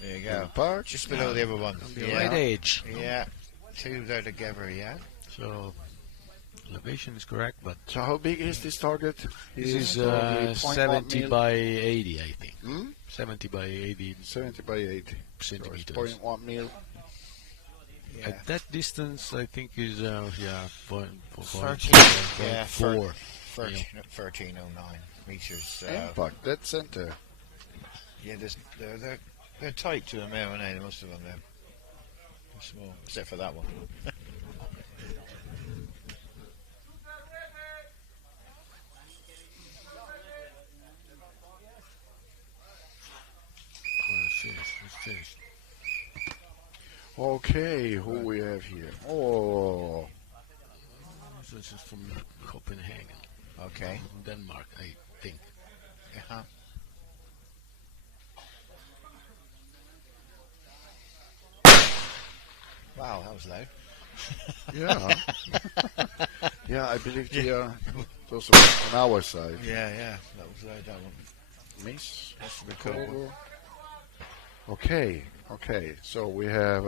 There you go. Park. Just below the other one. On the right edge. Yeah. 2 there together, yeah. So, elevation is correct, but... So how big is this target? This is 70 by 80, I think. 70 by 80. 70 by 80. Centimeters. So 0.1 mil. Yeah. At that distance, I think is, 13, 1309 meters. Impact, dead center. Yeah, they're tight to them, aren't they? Most of them, they're small, except for that one. Okay, who we have here? Oh, So this is from Copenhagen. Okay. Denmark, I think. Uh-huh. Wow, that was loud. yeah. Yeah, I believe they are also on our side. Yeah, that was loud, that one. Miss. That's the recoil. Okay. So we have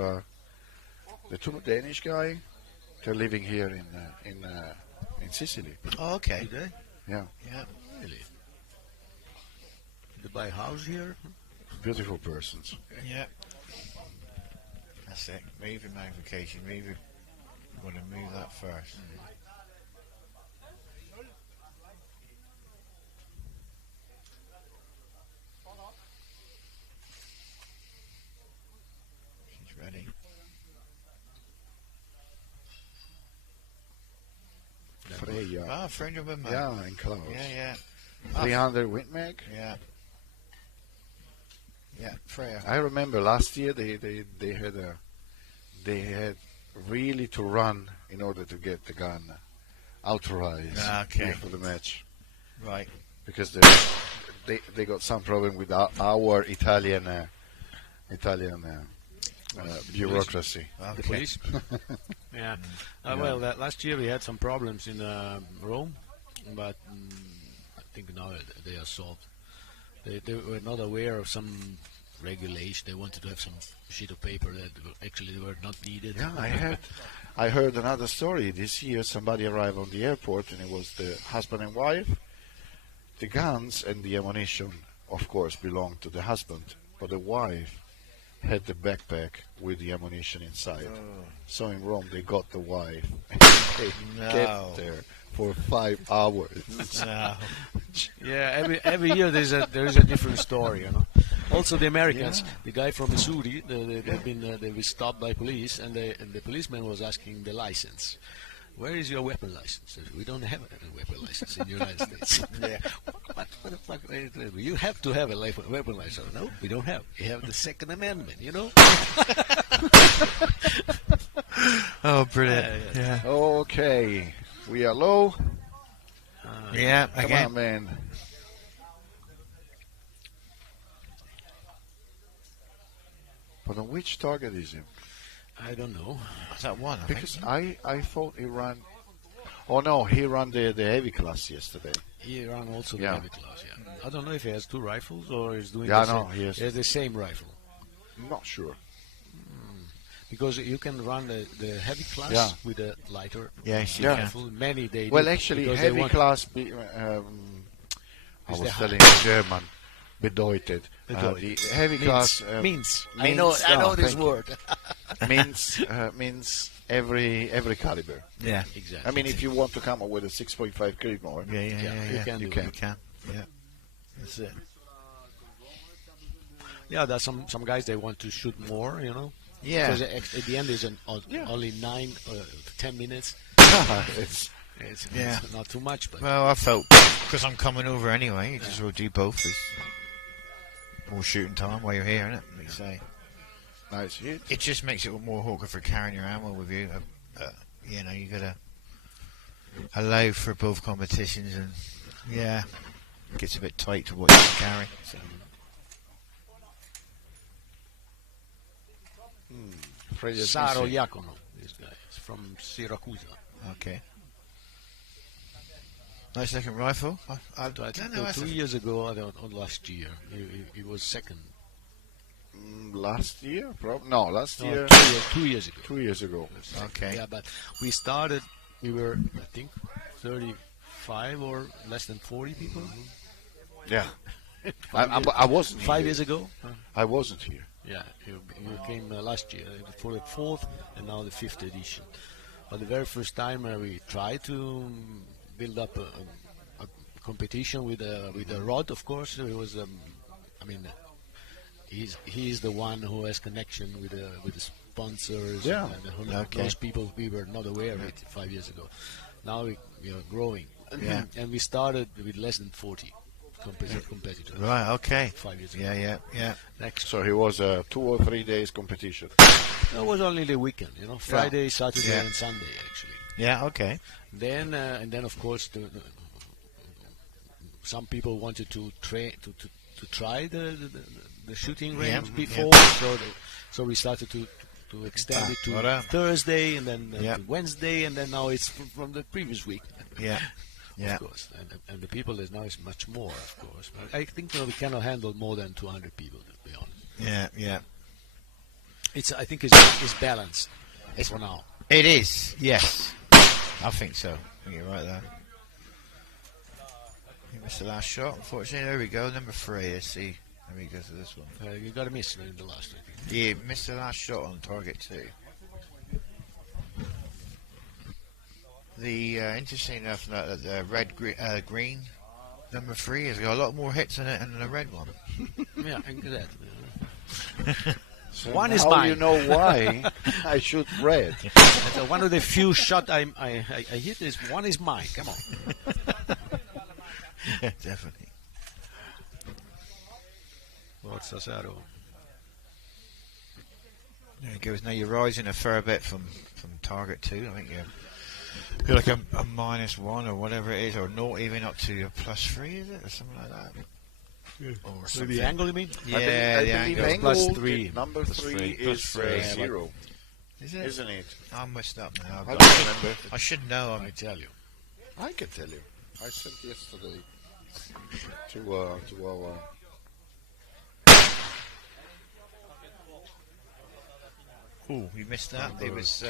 the two Danish guy. They're living here in Sicily. Oh, okay. Did they? Yeah. Yeah. Really? Did they buy a house here? Beautiful persons. Yeah. That's it. Moving magnification. Moving. You want to move that first. She's ready. Freya. Ah, friend of a man. Yeah, and Klaus. Yeah. 300 wind mag. Yeah. Yeah, Freya. I remember last year they had really to run in order to get the gun authorized for the match. Right. Because they got some problem with our Italian bureaucracy. The police. Yeah. Well, last year we had some problems in Rome, but I think now they are solved. They were not aware of some regulation. They wanted to have some sheet of paper that actually were not needed. Yeah, I heard another story. This year somebody arrived on the airport and it was the husband and wife. The guns and the ammunition, of course, belonged to the husband, but the wife had the backpack with the ammunition inside. So in Rome they got the wife and they kept there for 5 hours. Yeah, every year there is a different story, you know. Also the Americans, the guy from Missouri, they were stopped by police, and the policeman was asking the license. Where is your weapon license? We don't have a weapon license in the United States. What the fuck? You have to have a weapon license. No, we don't have. We have the Second Amendment, you know. Oh, brilliant. Yeah. Okay, we are low. Yeah, come again. on, man. But on which target is he? I don't know. Is that one? Because I thought he ran. Oh no, he ran the heavy class yesterday. He ran also the heavy class. Yeah. I don't know if he has two rifles or he's doing. He has the same rifle. I'm not sure. Because you can run the heavy class with a lighter rifle. Many they well, do actually, heavy class. I was telling German. Bedeutet. The heavy class means. I know this word. means every caliber. Yeah, exactly. I mean, if you want to come up with a 6.5 Creedmoor, you can. Yeah, that's it. Yeah, there's some guys they want to shoot more, you know. Yeah. Because at the end is only 9 or 10 minutes. It's not too much. But well, I felt because I'm coming over anyway. You just will do both. It's more shooting time while you're here, isn't it? Like you say. Nice hit. It just makes it more awkward for carrying your ammo with you. You know, you gotta allow for both competitions, and it gets a bit tight to what you can carry. So. Saro Iacono, this guy is from Syracuse. Okay. Nice looking rifle. I don't know. 2 years ago, or last year, he was second. Last year? No, last year. 2 years ago. 2 years ago. Okay. Yeah, but we started, we were, I think, 35 or less than 40 people. Yeah. I wasn't 5 years ago. I wasn't here. Yeah, you came last year for the 4th and now the 5th edition. But the very first time we tried to build up a competition with a rod, of course. It was, he's the one who has connection with the sponsors. Yeah. And those people we were not aware of it 5 years ago. Now we are growing. Yeah. And we started with less than 40 competitors. Right, okay. 5 years ago. Yeah. So he was a 2 or 3 days competition. It was only the weekend, Friday, Saturday, and Sunday actually. Yeah, okay. Then and then of course some people wanted to train to try the shooting range before, so we started to extend it to Thursday and then to Wednesday, and then now it's from the previous week. Yeah. Of course, and the people is now is much more, of course. But I think we cannot handle more than 200 people, to be honest. Yeah. I think it's balanced. It's for now. It is, yes. I think so. I think you're right there. You missed the last shot, unfortunately. There we go, number 3. Let's see how we go to this one. You got to miss in the last one. Yeah, missed the last shot on target 2. The interesting enough, the green number 3 has got a lot more hits in it than the red one. Yeah, exactly. So one is now mine. You know why I shoot red. One of the few shots I hit is one is mine. Come on. Yeah, definitely. Forza Saro. There it goes. Now you're rising a fair bit from target 2. I think you're like a -1 or whatever it is, or not even up to a +3, is it, or something like that? Or something. The angle, you mean? Yeah, the angle. +3. Number 3 is 0. Is it? Isn't it? I'm messed up now. I don't remember. I should know. I tell you. I can tell you. I sent yesterday to our. Oh, you missed that. It was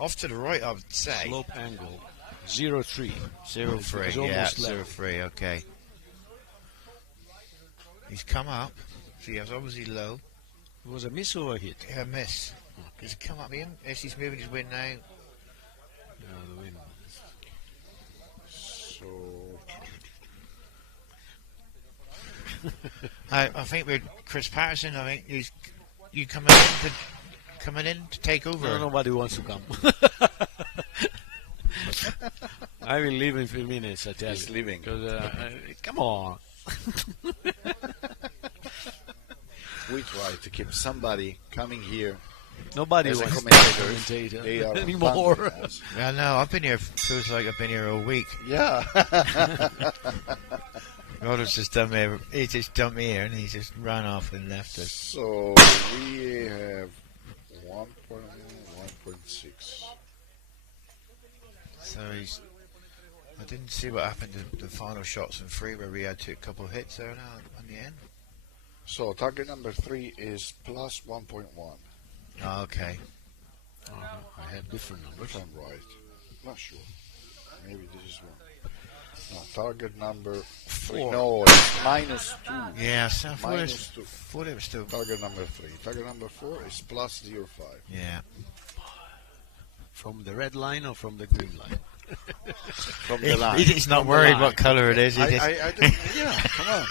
off to the right, I would say. Slope angle 0.3. 0.3. Yeah, 0.3. Okay. He's come up. So he was obviously low. It was a miss or a hit? Yeah, a miss. He's come up in. Yes, he's moving his wind now. No, the wind. So. I think with Chris Patterson, I think he's coming in to take over. No, nobody wants to come. I will leave in a few minutes. I tell you. He's leaving. Come on. We try to keep somebody coming here. Nobody as wants a commentator. They are anymore. Yeah, no, I've been here. Feels like I've been here all week. Yeah. Rod's just done me. He just dumped me here, and he just ran off and left us. So we have 1.6. So he's. I didn't see what happened to the final shots in 3, where we had a couple of hits there now on the end. So target number 3 is plus 1.1. Oh, okay. I have different numbers. If I'm right. Not sure. Maybe this is one. No, target number 3. No, it's -2. Yeah, so -2. thought it was still. Target number 3. Target number 4 is plus 0.5. Yeah. From the red line or from the green line? From the line. He's not worried what colour it is. I don't, yeah, come on.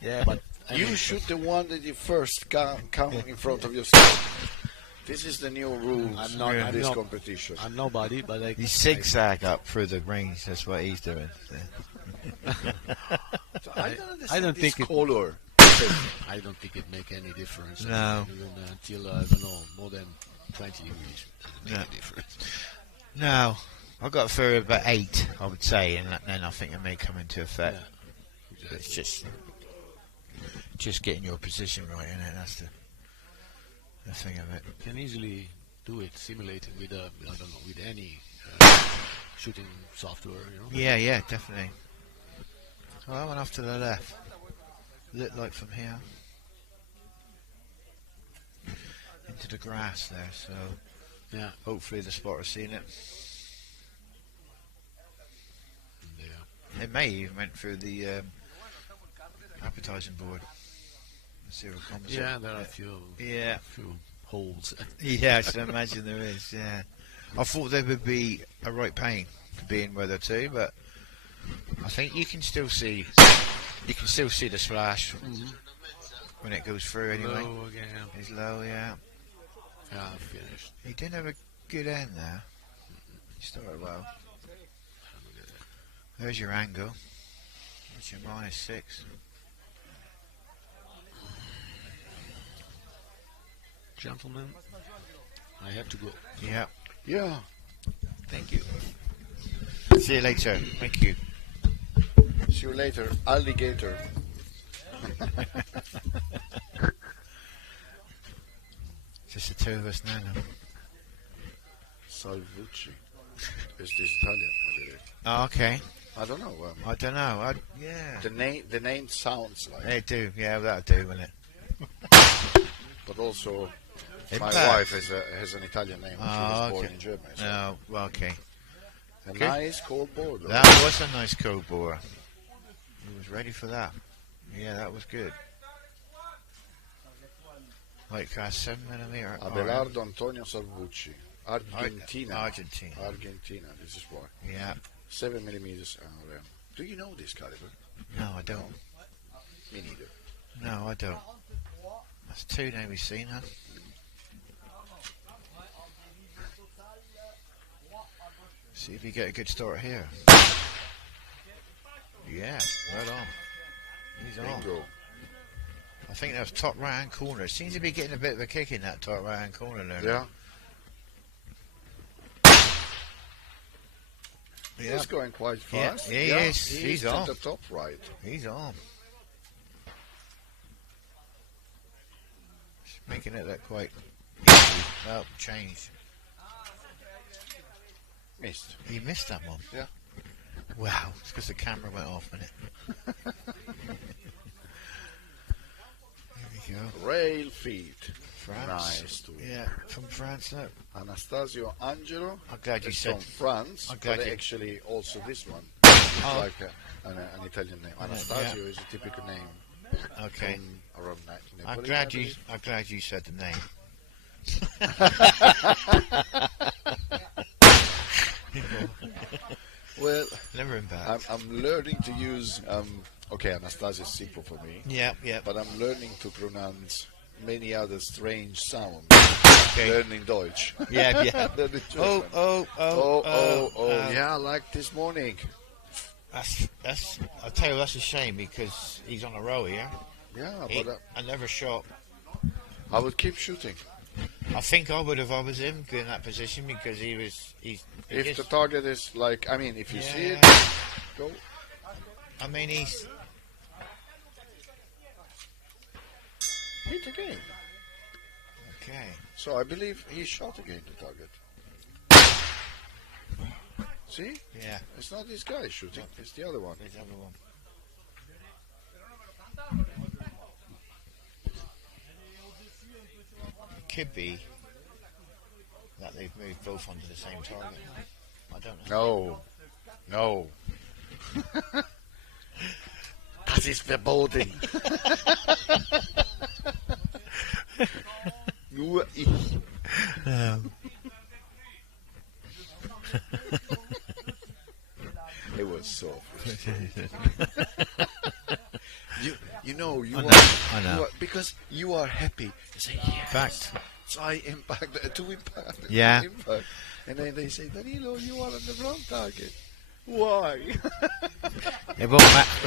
Yeah, but you shoot the one that you first come in front of yourself. This is the new rules in this competition. I'm nobody, but you zigzag up through the range. That's what he's doing. So I don't think color. I don't think it make any difference. No. Even until I don't know, more than 20 degrees. Doesn't make a difference. No, I got through about 8, I would say, and then I think it may come into effect. Yeah, exactly. It's just getting your position right in it. That's the thing of it. You can easily do it, simulate it with I don't know, with any shooting software. Yeah, definitely. Well, I went off to the left. Looked like from here into the grass there. So yeah, hopefully the spotter's seen it. Yeah. It may even went through the appetizing board. Zero composite. Yeah, there are a few holes. Yeah, I can imagine there is. Yeah, I thought there would be a right pain to be in weather too, but I think you can still see. You can still see the splash when it goes through. Anyway, low again. It's low. Yeah. Yeah, finished. He didn't have a good end there. He started well. There's your angle. That's your -6. Gentlemen, I have to go. Yeah. Yeah. Thank you. See you later. Thank you. See you later, alligator. Just the two of us now. Salvucci. Is this Italian? I believe. Oh, okay. I don't know. I don't know. Yeah. The name sounds like. They do. Yeah, that'll do, won't it? But also, In my fact- wife has an Italian name. She was born okay. in Germany. So Oh, well, okay. a Good. nice cold bore. Though. That was a nice cold bore. He was ready for that. Yeah, that was good. Like 7mm. Abelardo Antonio Salvucci, Argentina. Argentina. Argentina. This is why. Yeah. 7mm RM. Do you know this caliber? No, I don't. Me neither. No, I don't. That's two now we've seen, huh? See if you get a good start here. Yeah, right on. He's on. Bingo. I think that was top right hand corner. Seems to be getting a bit of a kick in that top right hand corner there. Yeah. Yeah. He's going quite Yeah, fast. he is. He's at on. the top right. He's on. Just making it look quite easy. Oh, change. Missed. He missed that one. Yeah. Wow, it's because the camera went off, isn't it? There we go. Rail feet. France. Nice too. Yeah, from France. Look. Anastasio Angelo. I'm glad you is said- from France. I'm glad but you- actually also this one. Oh. Like an Italian name. Anastasio is a typical name. Okay. From around I'm Napoli, glad I you. believe. I'm glad you said the name. Well, never in bad. I'm learning to use. Okay, Anastasia is simple for me. Yeah, yeah. But I'm learning to pronounce many other strange sounds. Okay. Learning Deutsch. Yeah, yeah. Learning Oh, German. oh, oh, Yeah, like this morning. That's. I tell you, that's a shame because he's on a roll here. Yeah, He- but I never shot. I would keep shooting. I think I would if I was him in that position because he's. If the target is like, I mean, if you see it, Yeah. go. I mean, he's. Hit again. Okay. So I believe he shot again the target. See? Yeah. It's not this guy shooting, it's the other one. There's the other one. Could be that they've moved both onto the same target. I don't know. No. No. Das ist verboten. Nur ich. It was so you know you I are, know. you are because you are happy. You say yes. Fact. Try impact to impact. Yeah. To impact. And then they say, Danilo, you are on the wrong target. Why? It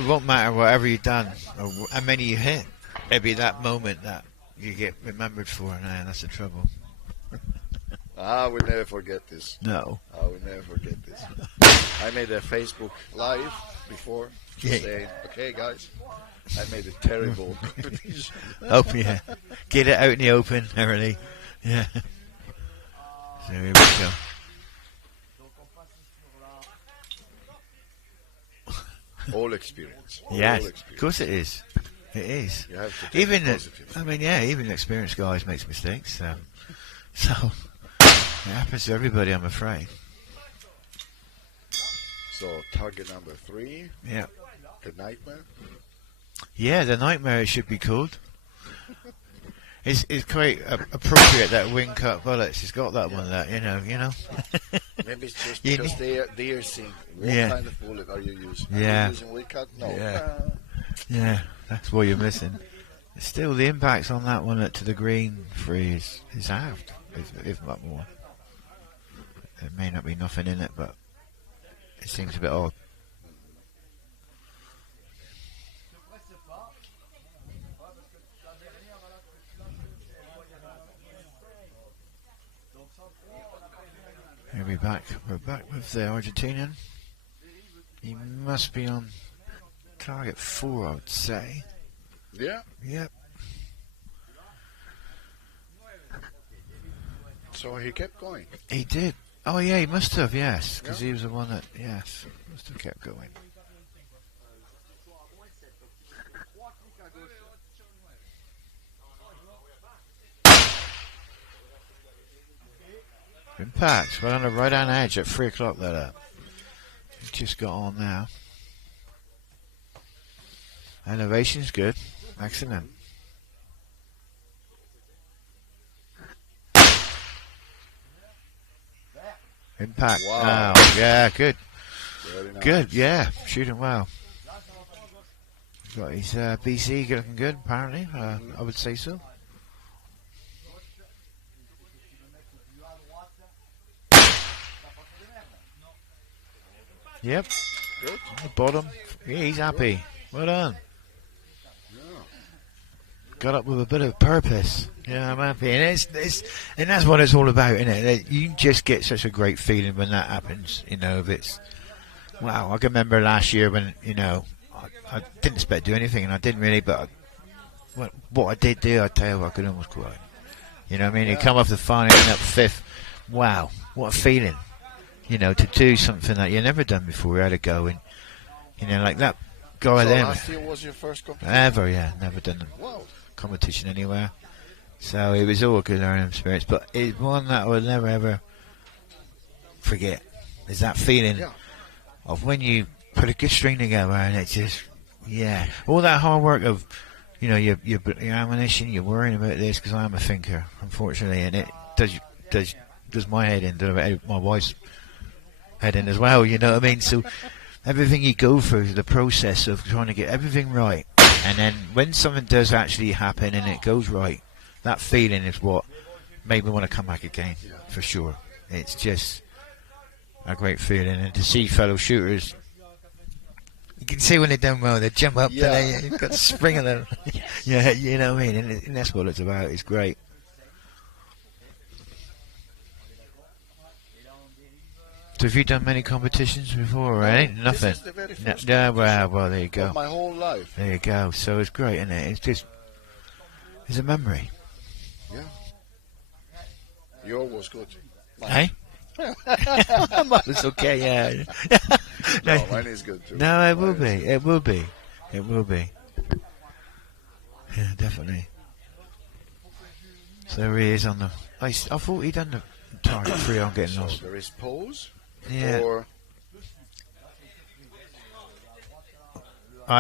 won't matter whatever you've done or how many you hit. It'll be that moment that you get remembered for, and that's the trouble. I will never forget this. No. I will never forget this. I made a Facebook Live before saying, okay, guys, I made a terrible competition. Oh, yeah. Get it out in the open early. Yeah. So here we go. All experience. Yes, All of experience. course it is. It is. You have to take Even it positive. I mean, yeah, even experienced guys makes mistakes. So it happens to everybody, I'm afraid. So target number 3. Yeah. The nightmare. Yeah, the nightmare it should be called. It's quite appropriate that wing cut bullets. It's got that one, that you know. Maybe it's just You because need- they are seeing what Yeah. kind of bullet are you using? Yeah. Are you using wing cut? No. Yeah. Yeah, that's what you're missing. Still, the impacts on that one to the green free is halved, if not more. There may not be nothing in it, but it seems a bit odd. We'll be back. We're back with the Argentinian. He must be on target 4, I would say. Yeah. Yep. So he kept going. He did. Oh yeah, he must have. Yes, because he was the one that must have kept going. Impact, right on the right hand edge at 3 o'clock there. He's just got on now. Elevation's good. Excellent. Impact. Wow. Oh, yeah, good. Very nice. Good, yeah. Shooting well. Got his BC looking good, apparently. I would say so. Yep. Good. On the bottom. Yeah, he's happy. Well done. Got up with a bit of purpose. Yeah, I'm happy. And and that's what it's all about, isn't it? You just get such a great feeling when that happens, you know, if it's wow, I can remember last year when, you know, I didn't expect to do anything and I didn't really, but what I did do, I tell you, I could almost cry. You know what I mean? You come off the final, end up 5th. Wow, what a feeling. You know, to do something that you never done before. You had a go and, you know, like that guy So there. last year was your first competition? Ever, yeah. Never done Wow. competition anywhere. So it was all a good learning experience. But it's one that I will never, ever forget. Is that feeling of when you put a good string together and it just, all that hard work of, you know, your ammunition, you're worrying about this, because I am a thinker, unfortunately, and it does my head in, does my wife's head in as well, you know what I mean? So everything you go through, the process of trying to get everything right, and then when something does actually happen and it goes right, that feeling is what made me want to come back again, for sure. It's just a great feeling, and to see fellow shooters, you can see when they're done well, they jump up, and you've got the spring in them. Yeah, you know what I mean, and that's what it's about. It's great. So have you done many competitions before, right? Nothing. This is the very first well, there you go. of my whole life. There you go. So it's great, isn't it? It's just, it's a memory. Yeah. Yours was good. Hey? It's okay, yeah. No, mine is good too. No, it will be. It will be. It will be. Yeah, definitely. So there he is on the. I thought he'd done the target 3 on getting lost. There is pose. Yeah. Or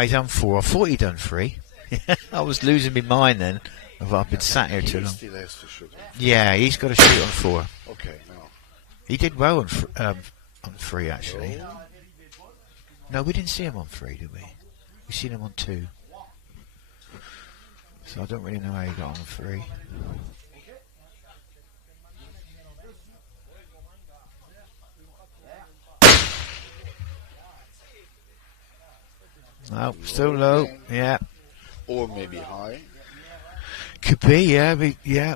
he's done 4. I thought he'd done 3. I was losing my mind then. I've been sat here too long. Still has to shoot on 4. Yeah, he's got to shoot on 4. Okay, no. He did well on 3 actually. No, we didn't see him on 3, did we? We seen him on 2. So I don't really know how he got on 3. No, still low. Yeah. Or maybe high. Could be, yeah. Yeah.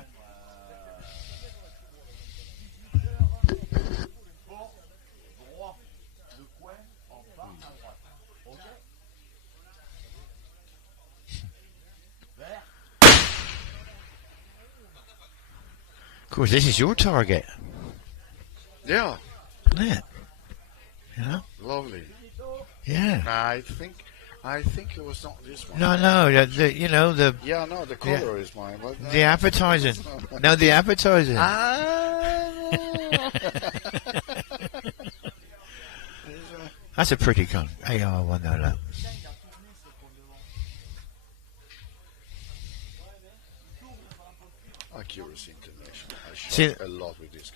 Of course, this is your target. Yeah. Isn't it? You know? Lovely. Yeah. I think it was not this one. No, you know, the... Yeah, no, the color is mine. But the advertising. No, the advertising. That's a pretty gun. AR-1, that. Accuracy International. I shot See, a lot with these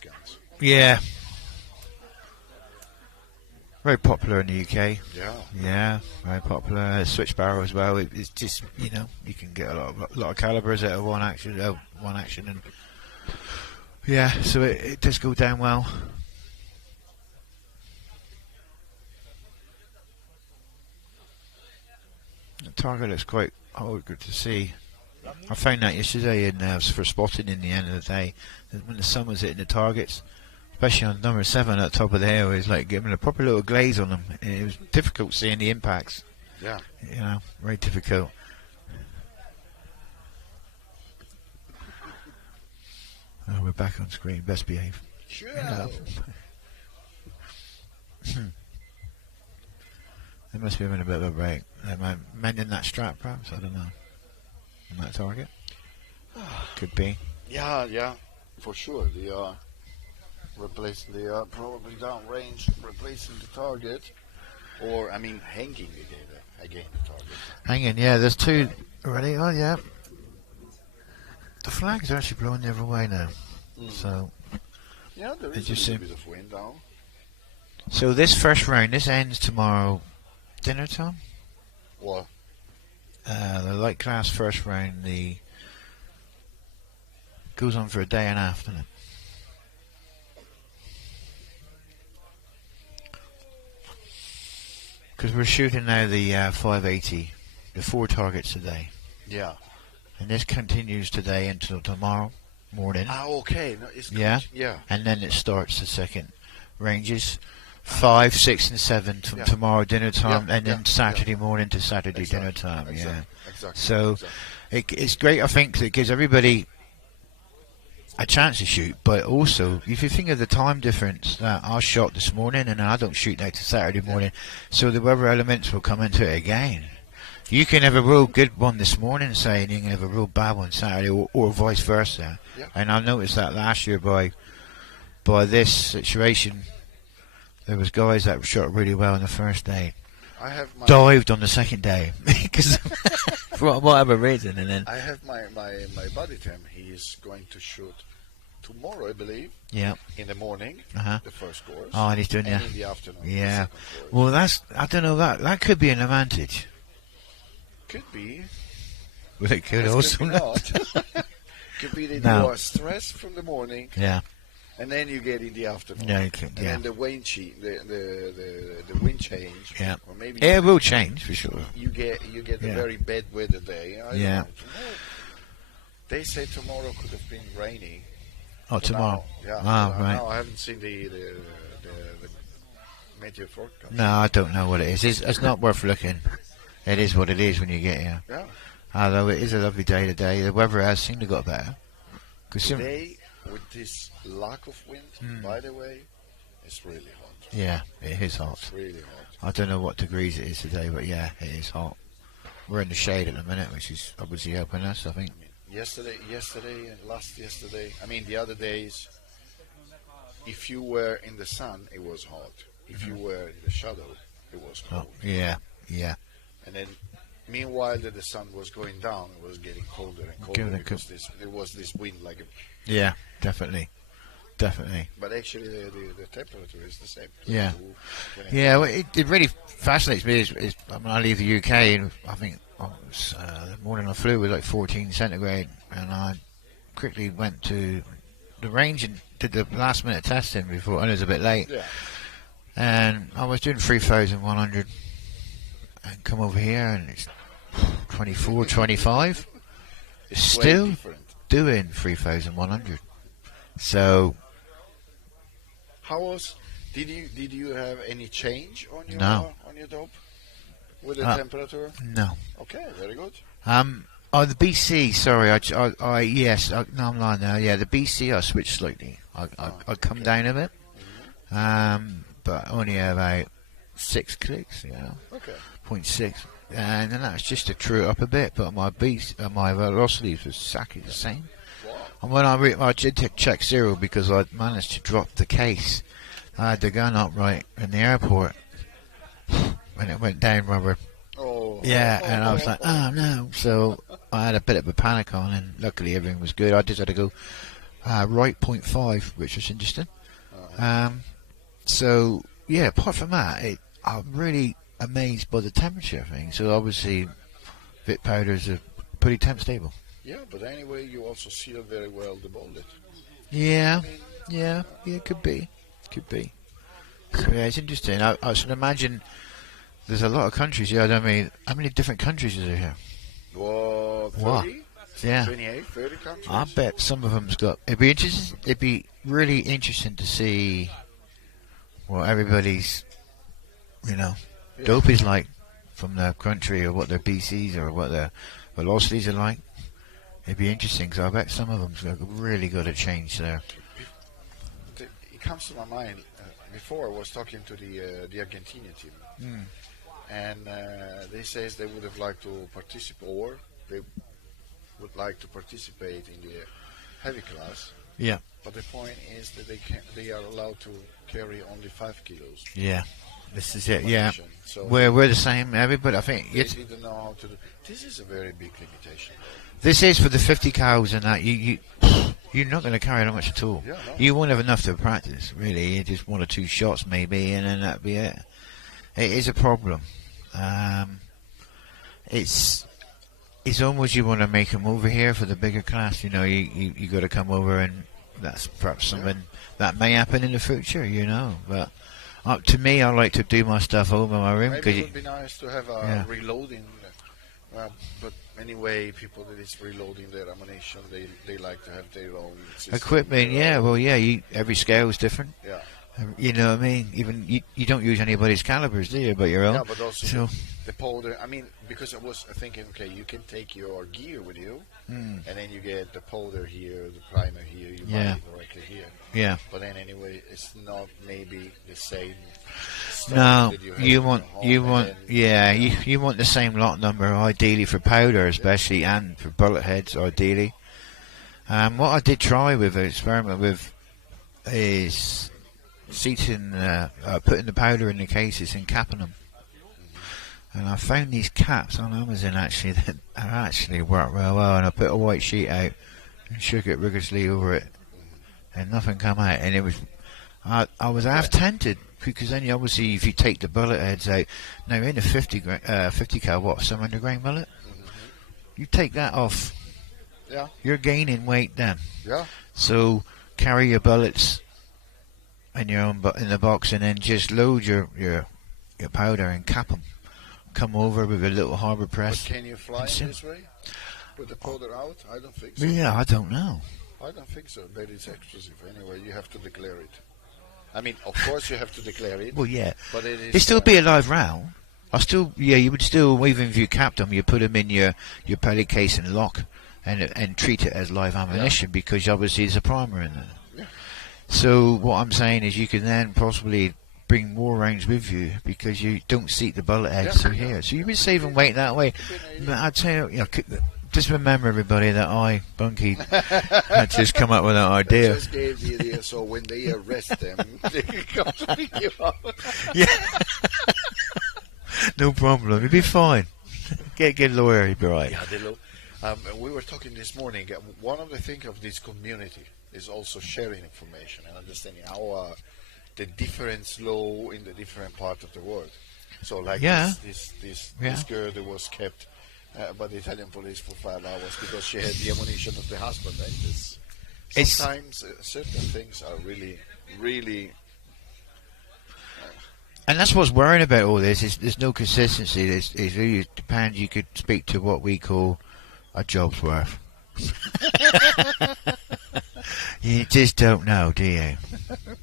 guns. Yeah. Very popular in the UK. Yeah. Yeah, very popular. Switch barrel as well. It's just, you know, you can get a lot of calibers out of one action, and yeah, so it does go down well. The target looks quite good to see. I found that yesterday for spotting in the end of the day. When the sun was hitting the targets, especially on number 7 at the top of the hill, is like giving a proper little glaze on them. It was difficult seeing the impacts. Yeah. You know, very difficult. Oh, we're back on screen. Best behave. Sure. Hello. They must be having a bit of a break. Am I mending that strap, perhaps? I don't know. On that target? Could be. Yeah, for sure. They are replacing. They are probably downrange, replacing the target, or I mean, hanging again the target. Hanging, yeah. There's 2 already. Oh, yeah. The flags are actually blowing the other way now. So. Yeah, there is a little bit of wind down. So this first round, this ends tomorrow. Dinner time? What? The light class first round, the goes on for a day and a half, doesn't it? Because we're shooting now the 580, the 4 targets a day. Yeah. And this continues today until tomorrow morning. Ah, okay. No, it's yeah. Good. Yeah. And then it starts the second ranges. 5, 6, and 7 tomorrow dinner time, and then Saturday morning to Saturday dinner time. Exactly. So it's great. I think that it gives everybody a chance to shoot, but also if you think of the time difference, that I shot this morning and I don't shoot now till Saturday morning, so the weather elements will come into it again. You can have a real good one this morning, say, and you can have a real bad one Saturday, or vice versa. Yeah. And I noticed that last year by this situation. There was guys that shot really well on the first day. I have my dived on the second day because for whatever reason, and then I have my buddy Tim. He is going to shoot tomorrow, I believe. Yeah. In the morning, the first course. Oh, and he's doing in the afternoon. Yeah. Well, that's I don't know that could be an advantage. Could be. Well, it could also could not. Could be that you are stressed from the morning. Yeah. And then you get in the afternoon. Yeah, and then the wind the wind change. Yeah. Or maybe it will change for sure. You get a very bad weather day. I don't know. They say tomorrow could have been rainy. Oh, tomorrow. Yeah. Right. No, I haven't seen the meteor forecast. No, I don't know what it is. It's not worth looking. It is what it is when you get here. Yeah. Although it is a lovely day today, the weather has seemed to got better. Today, with this lack of wind, by the way, it's really hot. Yeah, it is hot. It's really hot. I don't know what degrees it is today, but yeah, it is hot. We're in the shade at the minute, which is obviously helping us, I think. Yesterday, and last yesterday, I mean the other days, if you were in the sun, it was hot. If you were in the shadow, it was cold. Oh, yeah. And then, meanwhile that the sun was going down, it was getting colder and colder because there was this wind like a... Yeah, definitely. But actually, the temperature is the same. Yeah. Yeah, well, it really fascinates me. When I leave the UK, and I think the morning I flew was like 14 centigrade, and I quickly went to the range and did the last minute testing before, and it was a bit late. Yeah. And I was doing 3,100, and come over here, and it's 24, 25. It's still different. Doing 3,100. So. How was? Did you have any change on your on your dope with the temperature? No. Okay, very good. Oh, the BC. Sorry, no, I'm lying now. Yeah, the BC I switched slightly. I come down a bit, but only about 6 clicks. Okay. 0.6, and then that's just to true it up a bit. But my my velocity was exactly the same. And when I did check zero because I managed to drop the case. I had the gun upright in the airport when it went down rubber. Oh. Yeah, and I was like, oh no. So I had a bit of a panic on, and luckily everything was good. I just had to go right 0.5, which was interesting. So yeah, apart from that, I'm really amazed by the temperature thing. So obviously, Vit powders are pretty temp stable. Yeah, but anyway, you also seal very well the bullet. Yeah, could be. So, yeah, it's interesting. I should imagine there's a lot of countries here. I don't mean, how many different countries are there here? What? 30? Yeah. 28, 30 countries. I bet some of them's got. It'd be really interesting to see what everybody's, dope is like from their country, or what their BCs or what their velocities are like. It'd be interesting, because I bet some of them's really got a change there. It comes to my mind. Before I was talking to the Argentina team, and they says they would have liked to participate, or they would like to participate in the heavy class. Yeah. But the point is that they are allowed to carry only 5 kilos. Yeah. This is it. Yeah. So we're the same. Everybody, I think. They didn't know how to do. This is a very big limitation. This is for the 50 cows and that. You're not going to carry that much at all. Yeah, no. You won't have enough to practice, really. Just 1 or 2 shots maybe, and then that'd be it. It is a problem. It's almost you want to make them over here for the bigger class. You got to come over, and that's perhaps something that may happen in the future. But to me, I like to do my stuff over my room. Maybe it would be nice to have a reloading. But anyway, people that is reloading their ammunition, they like to have their own system. Equipment. Yeah. Well, yeah. Every scale is different. Yeah. You know what I mean? Even you don't use anybody's calibers, do you? But your own. Yeah, but also the powder. I mean, because I was thinking, okay, you can take your gear with you, and then you get the powder here, the primer here, you buy it directly here. Yeah. But then anyway, it's not maybe the same. No, you want the same lot number, ideally for powder, especially, and for bullet heads, ideally. What I did try with an experiment with is putting the powder in the cases and capping them. And I found these caps on Amazon actually that actually work real well. And I put a white sheet out and shook it rigorously over it, and nothing come out. And it was, I was half tempted, because then obviously if you take the bullet heads out, now in a 50 cal, 700 grain bullet, you take that off. Yeah. You're gaining weight then. Yeah. So carry your bullets in your own in the box, and then just load your powder and cap them. Come over with a little harbor press. But can you fly in this way? With the powder out? I don't think so. Yeah, I don't know. I don't think so. But it's explosive anyway. You have to declare it. I mean, of course you have to declare it. Well, yeah. But it'd still be a live round. You would still, even if you capped them, you put them in your pellet case and lock, and treat it as live ammunition, because obviously there's a primer in there. Yeah. So what I'm saying is you can then possibly bring more rounds with you, because you don't seat the bullet heads through here. So you've been saving weight that way. But I tell you, just remember, everybody, that Bunky had just come up with that idea. I just gave the idea, so when they arrest them, they can come to pick you up. Yeah. No problem. You'll be fine. Get a lawyer, you'll be right. Yeah, we were talking this morning. One of the things of this community is also sharing information and understanding how the different law in the different parts of the world. So, like this girl that was kept by the Italian police for 5 hours because she had the ammunition of the husband. And sometimes certain things are really, really. And that's what's worrying about all this. Is there's no consistency. It really depends. You could speak to what we call a job's worth. You just don't know, do you?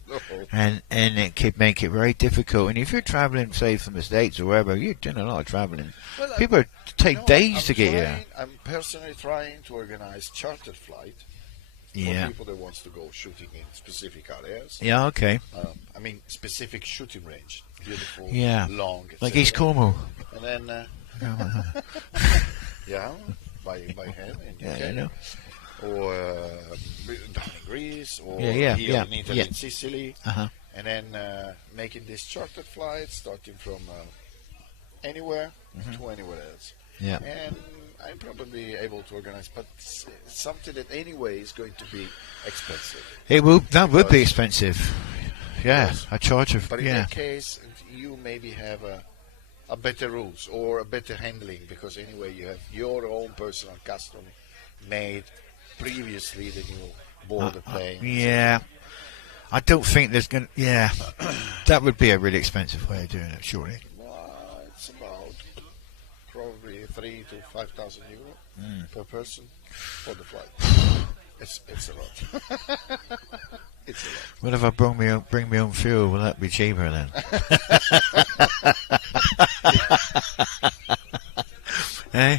No. And it could make it very difficult. And if you're travelling, say, from the States or wherever, you're doing a lot of travelling. Well, people take days to get here. I'm personally trying to organize chartered flight for people that wants to go shooting in specific areas. Yeah, okay. I mean, specific shooting range. Beautiful, long, etc. Like East Cornwall. And then, by hand in UK. I know. Or down in Greece, or here in Italy, in Sicily. Uh-huh. And then making this chartered flight, starting from anywhere to anywhere else. Yeah. And I'm probably able to organize, but it's something that anyway is going to be expensive. That would be expensive. Yeah, a charter. But in that case, you maybe have a better rules or a better handling, because anyway you have your own personal custom made previously that you board the plane. Yeah. I don't think there's going to... Yeah. That would be a really expensive way of doing it, surely. Well, it's about probably 3 to 5,000 euro per person for the flight. It's a lot. It's a lot. What if I bring my own fuel? Will that be cheaper then? Eh?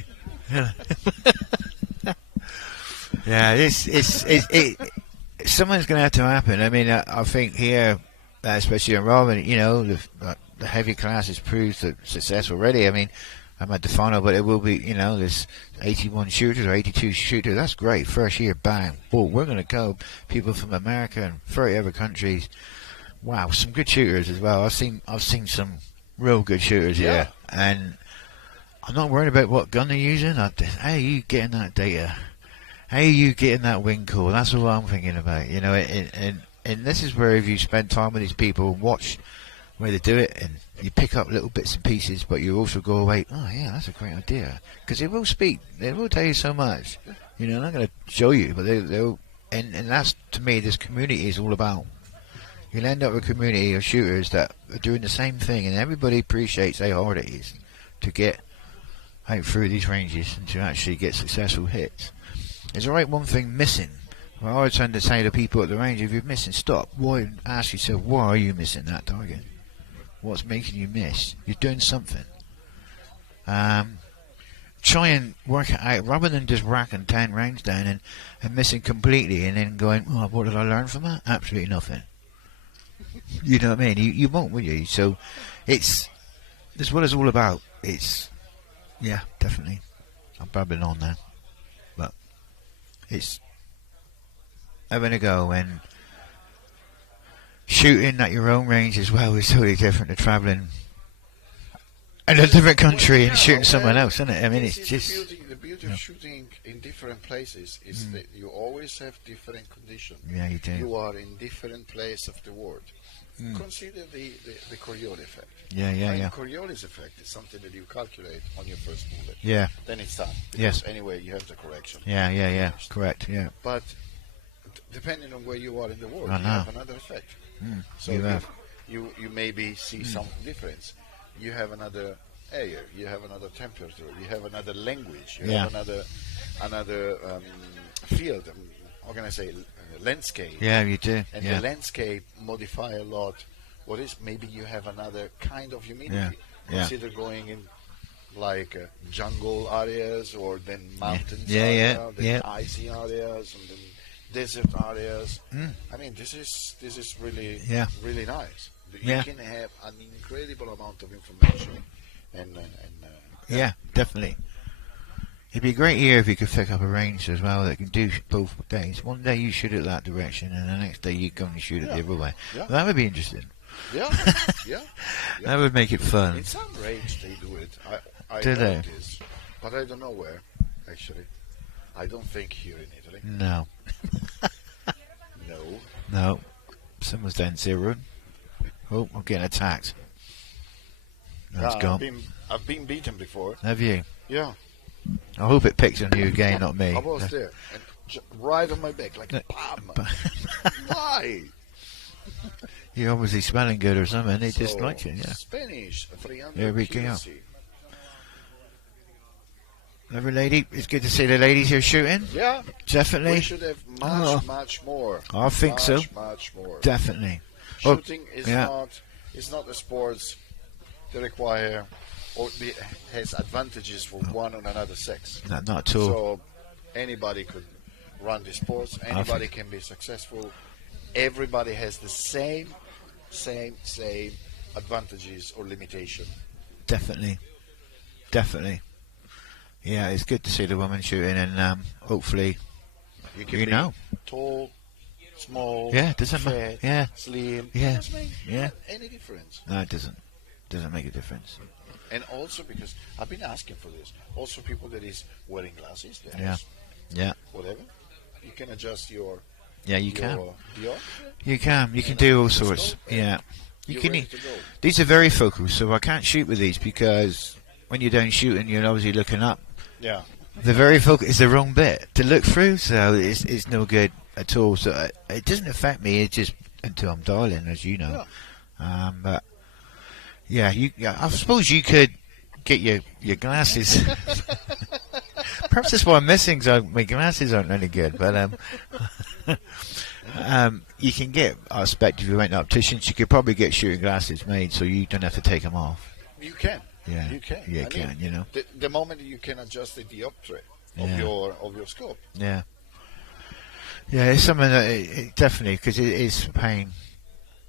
Yeah, something's going to have to happen. I mean, I think here, especially in Robin, you know, the heavy class has proved success already. I mean, I'm at the final, but it will be, you know, there's 81 shooters or 82 shooters. That's great. First year, bang. Oh, we're going to go. People from America and 30 other countries. Wow, some good shooters as well. I've seen some real good shooters here, and I'm not worried about what gun they're using. How are you getting that data? How are you getting that wing call? That's what I'm thinking about. You know, and this is where if you spend time with these people and watch where they do it, and you pick up little bits and pieces, but you also go away, oh yeah, that's a great idea, because they will speak, they will tell you so much. You know, they're not going to show you, but they'll, and that's, to me, this community is all about. You'll end up with a community of shooters that are doing the same thing, and everybody appreciates how hard it is to get out through these ranges and to actually get successful hits. There's alright one thing missing. Well, I tend to say to people at the range, if you're missing, stop. Why? Ask yourself, why are you missing that target? What's making you miss? You're doing something. Try and work it out rather than just racking 10 rounds down and missing completely and then going, oh, what did I learn from that? Absolutely nothing. You know what I mean? You won't, will you? So that's what it's all about. It's, yeah, definitely. I'm babbling on now. But it's having a go, and shooting at your own range as well is totally different to travelling in a different country and shooting someone else, isn't it? I mean, it's just... The beauty of shooting in different places is that you always have different conditions. Yeah, you do. You are in different places of the world. Consider the Coriolis effect. Yeah. Coriolis effect is something that you calculate on your first bullet. Yeah. Then it's done. Yes. Anyway, you have the correction. Yeah. Correct, yeah. But depending on where you are in the world, I you know. have another effect. So you maybe see some difference. You have another air, you have another temperature, you have another language, you have another field. How can I say? Landscape. Yeah, you do. And the landscape modify a lot. What is, maybe you have another kind of humidity. Consider going in like jungle areas, or then mountains then icy areas, and then desert areas. I mean, this is really really nice. You can have an incredible amount of information, and definitely. It'd be a great year if you could pick up a range as well that can do both days. One day you shoot it that direction, and the next day you go and shoot it the other way. Well, that would be interesting. Yeah. That would make it fun. In some range they do it. I do they? Notice, but I don't know where. Actually, I don't think here in Italy. No. No. Someone's down 0. Oh, I'm getting attacked. That's gone. I've been beaten before. Have you? Yeah. I hope it picks on you again, not me. I was there, and right on my back, like bam. Why? You're obviously smelling good or something. They just like it, yeah. Spanish, 300 There we go. QC. Every lady, it's good to see the ladies here shooting. Yeah, definitely. We should have much more. I think so. Much more. Definitely. Shooting is not a sport that require or has advantages for one or another sex. No, not at all. So anybody could run the sports. Anybody can be successful. Everybody has the same advantages or limitation. Definitely. Yeah, it's good to see the women shooting, and hopefully, you can be tall, small, doesn't fat, matter. slim. Yeah, Doesn't make any difference. No, it doesn't. Doesn't make a difference. And also because I've been asking for this. Also, people that is wearing glasses. Whatever. You can adjust your. Yeah, you can. Your you can. You can do all sorts. Yeah. You can. These are very focal, so I can't shoot with these because when you're down shooting, you're obviously looking up. Yeah. The very focal is the wrong bit to look through, so it's no good at all. So it doesn't affect me. It's just until I'm dialing, as you know. But yeah, I suppose you could get your glasses. Perhaps that's what I'm missing. So my glasses aren't any good, but you can get. I expect if you went to opticians, you could probably get shooting glasses made, so you don't have to take them off. You can. Yeah, you can. Yeah, you know. The moment you can adjust the dioptry of your scope. Yeah. Yeah, it's something that it definitely, because it is pain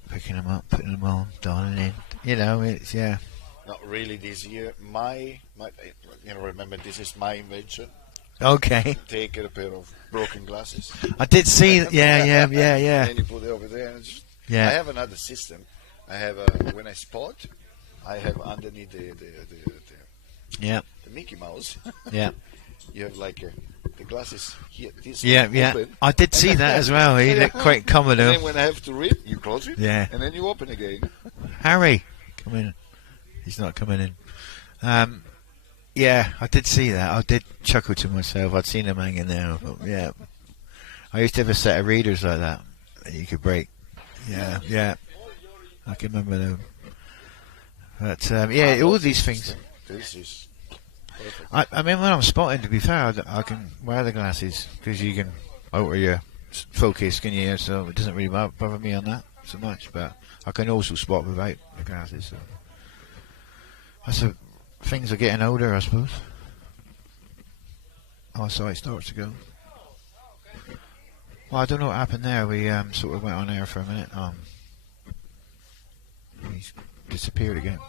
picking them up, putting them on, dialing in. You know, it's Not really this year. My remember this is my invention. Okay. Take a pair of broken glasses. I did see. Yeah. And then you put it over there. And I have another system. I have when I spot, I have underneath the Mickey Mouse. Yeah. You have like the glasses here. This Open. I did see that as well. He looked quite common. And then when I have to read, you close it. Yeah. And then you open again. Harry, come in. He's not coming in. Yeah, I did see that. I did chuckle to myself. I'd seen him hanging there. I thought, yeah. I used to have a set of readers like that you could break. Yeah. I can remember them. But all these things. This is perfect. I mean, when I'm spotting, to be fair, I can wear the glasses because you can alter your focus, can you? So it doesn't really bother me on that so much. But I can also spot without the glasses. So. That's things are getting older, I suppose. Oh, so it starts to go. Well, I don't know what happened there. We sort of went on air for a minute. He's disappeared again.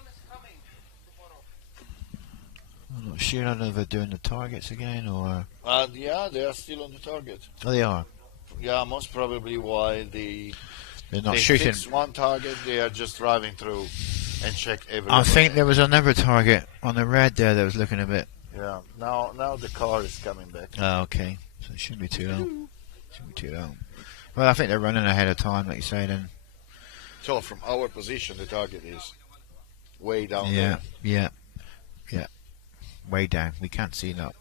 I'm not sure. I don't know if they're doing the targets again or. Yeah, they are still on the target. Oh, they are. Yeah, most probably while they're not shooting. Fix one target, they are just driving through and check everything. I think there was another target on the red there that was looking a bit. Yeah. Now the car is coming back. Oh, okay. So it shouldn't be too long. Well, I think they're running ahead of time, like you say. Then. So from our position, the target is way down there. Yeah. Way down. We can't see that.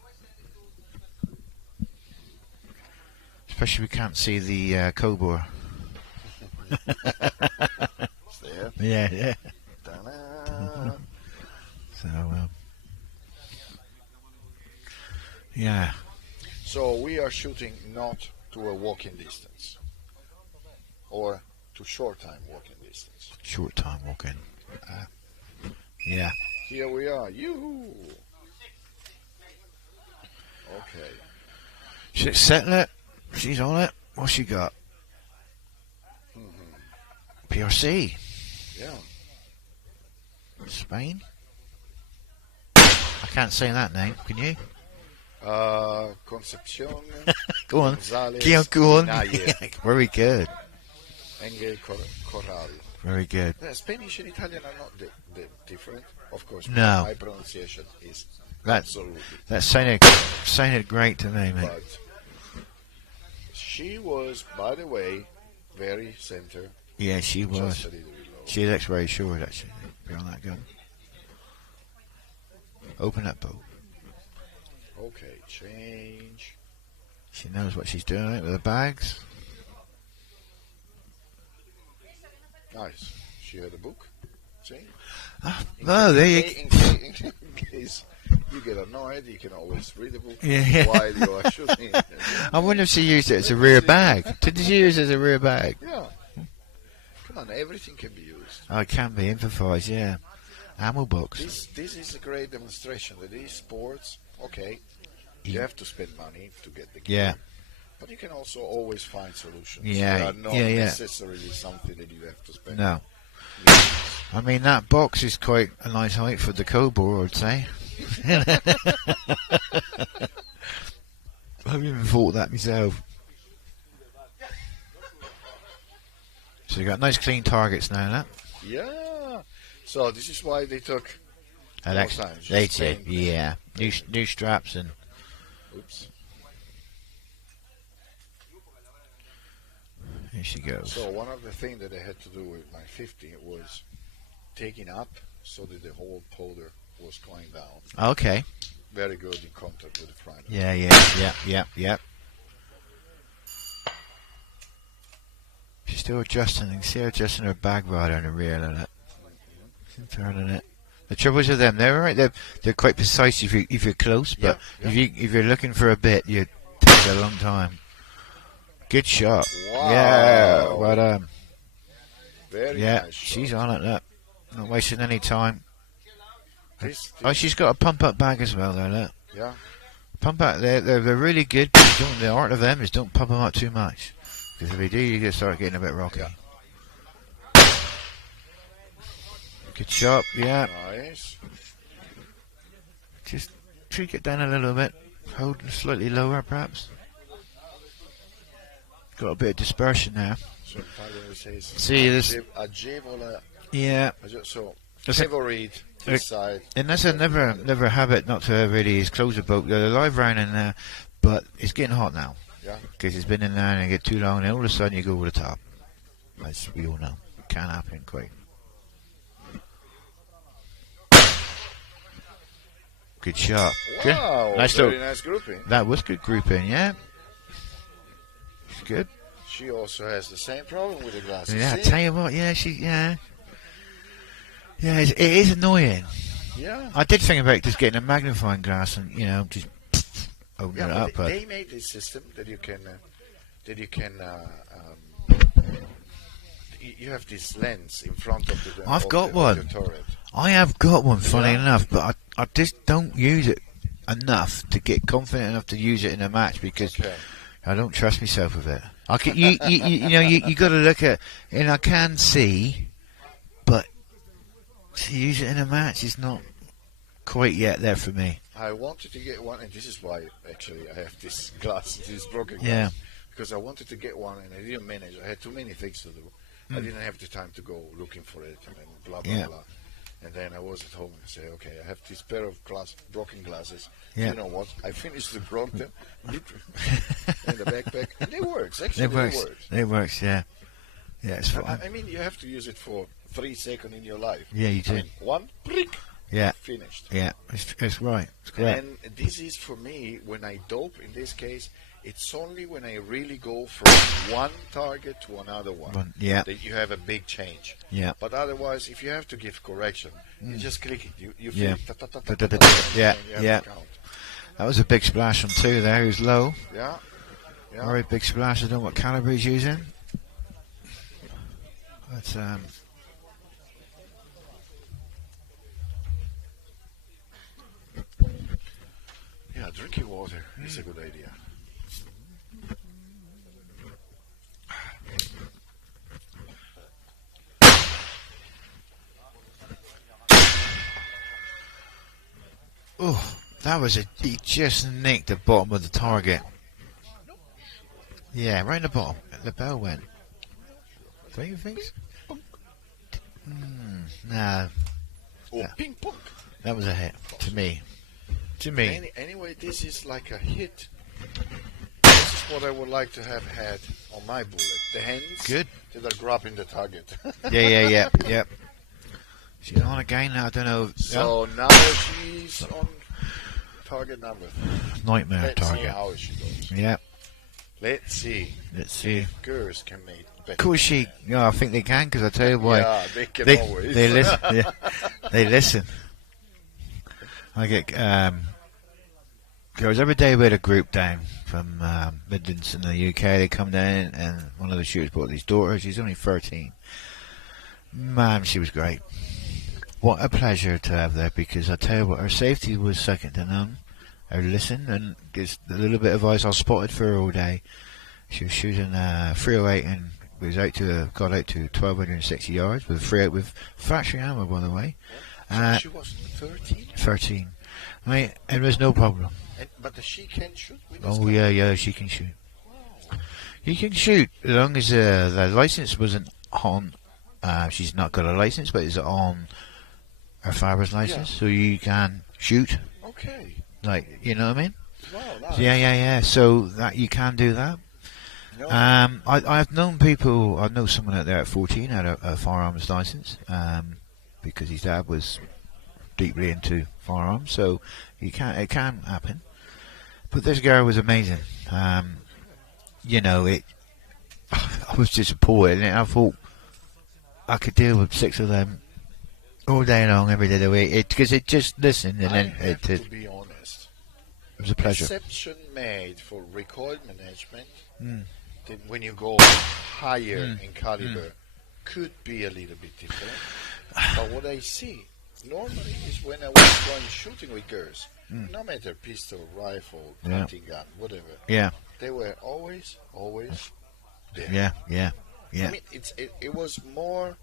Especially we can't see the Cobra. It's there. Yeah. So, yeah. So we are shooting not to a walking distance or to short time walking distance. Short time walking. Yeah. Here we are. You. Okay. She's setting it. She's on it. What's she got? PRC. Yeah. Spain. I can't say that name. Can you? Concepcion. Go on. Go on. Very good. Engel Corral. Very good. Spanish and Italian are not different, of course. No. My pronunciation is absolutely. That sounded great to me, mate. But she was, by the way, very center. Yeah, she was. She looks very short, actually. Beyond that gun. Open that bow. Okay, change. She knows what she's doing with the bags. Nice. She had a book. See? There you go. In case you get annoyed, you can always read the book while you are shooting. I wonder if she used it as a rear bag. Did she use it as a rear bag? Yeah. Come on, everything can be used. Oh, it can be improvised, yeah. Ammo box. This is a great demonstration that these sports, okay, you have to spend money to get the gear. Yeah. But you can also always find solutions. Yeah, They are not necessarily something that you have to spend. No. I mean, that box is quite a nice height for the Cobra, I'd say. I've even thought that myself. So you got nice clean targets now, that? Yeah. So this is why they took more time. They did, yeah. New straps and... Oops. Here she goes. So one of the things that I had to do with my 50 was taking up so that the whole powder was going down. Okay. Very good in contact with the primer. Yeah. She's still adjusting. You can see her adjusting her bag rider in the rear like that. She's turning it. The troubles with them, they're right. They're quite precise if you're close, but if you're looking for a bit, you take a long time. Good shot. Wow. Yeah, but Very yeah, nice shot. she's on it. Look, not wasting any time. This- She's got a pump up bag as well, though. Look, Yeah. pump up. They're really good. But the art of them is don't pump them up too much, because if you do, you get start getting a bit rocky. Good shot. Yeah. Nice. Just tweak it down a little bit. Hold slightly lower, perhaps. Got a bit of dispersion there. So Italian says See, this- agevola. Yeah. So That's a- favorite this side. And that's a never habit not to really close the boat. They're live round in there, but it's getting hot now. Yeah. Because it's been in there and it get too long, and all of a sudden you go over the top. As we all know, it can happen quick. Good shot. Good. Wow, Nice very little- nice grouping. That was good grouping, yeah. It's good. She also has the same problem with the glasses. Yeah, I See? tell you what, yeah, yeah, it is annoying. Yeah. I did think about just getting a magnifying glass and just open Yeah, it but up, but they made this system that you can you have this lens in front of the. I've of got the, one. Of the turret. I have got one, funny Yeah. enough, but I just don't use it enough to get confident enough to use it in a match because I don't trust myself with it. I can, you got to look at, and I can see, but to use it in a match is not quite yet there for me. I wanted to get one, and this is why actually I have this glass, this broken glass. Yeah. Because I wanted to get one, and I didn't manage. I had too many things to do. I didn't have the time to go looking for it, and then blah blah Yeah. blah. And then I was at home and say, okay, I have this pair of broken glasses. Yeah. You know what? I finished the broke them in the backpack, and they works. Actually, It works. they works. It works. Yeah. Yeah, it's fine. I mean, you have to use it for 3 seconds in your life. Yeah, you do. I mean, one prick. Yeah. Finished. Yeah, it's right. It's great. And this is for me when I dope. In this case, it's only when I really go from one target to another one Yeah. that you have a big change. Yeah. But otherwise, if you have to give correction, you just click it. You feel Yeah. it, ta, ta, ta, ta, ta, ta, Yeah, and you have yeah. to count. That was a big splash on 2 there. He was low. Yeah. Yeah. Very big splash. I don't know what caliber he's using. But Yeah, drinking water is a good idea. oh, that was he just nicked the bottom of the target. Yeah, right in the bottom. The bell went. Don't you think? Nah. Oh, ping pong. That was a hit to me. To me. Anyway, this is like a hit. This is what I would like to have had on my bullet. The hands Good. that are grabbing the target. Yeah. She's on again now. I don't know. So now she's on target number 3. Nightmare Let's target. see how she goes. Yeah. Let's see. Let's see. If girls can make better. Of course she. Yeah, I think they can because I tell you why. Yeah, they can always. They listen. Yeah, they listen. I get girls every day. We had a group down from Midlands in the UK. They come down and one of the shooters brought his daughter. She's only 13. Man, she was great. What a pleasure to have there because I tell you what, her safety was second to none. Her listen and just a little bit of advice. I spotted for her all day. She was shooting 308 and got out to 1,260 yards with factory ammo, by the way. So she was 13? 13. I mean, and there's no problem. But she can shoot with this Oh gun? yeah, she can shoot. You can shoot as long as the license wasn't on. She's not got a license, but it's on her father's license, so you can shoot. Okay. Like, you know what I mean? Wow, nice. Yeah. So that you can do that. No. I've known people. I know someone out there at 14 had a firearms license because his dad was deeply into firearms. So it can happen. But this girl was amazing. You know, I was disappointed, and I thought I could deal with 6 of them all day long, every day of the week. Because it just listen and then I have to be honest. It was a pleasure. Exception made for recoil management. Mm. That when you go higher in caliber, could be a little bit different. But what I see normally is when I was going shooting with girls, no matter pistol, rifle, hunting gun, whatever. Yeah. They were always there. Yeah. I mean, it was more.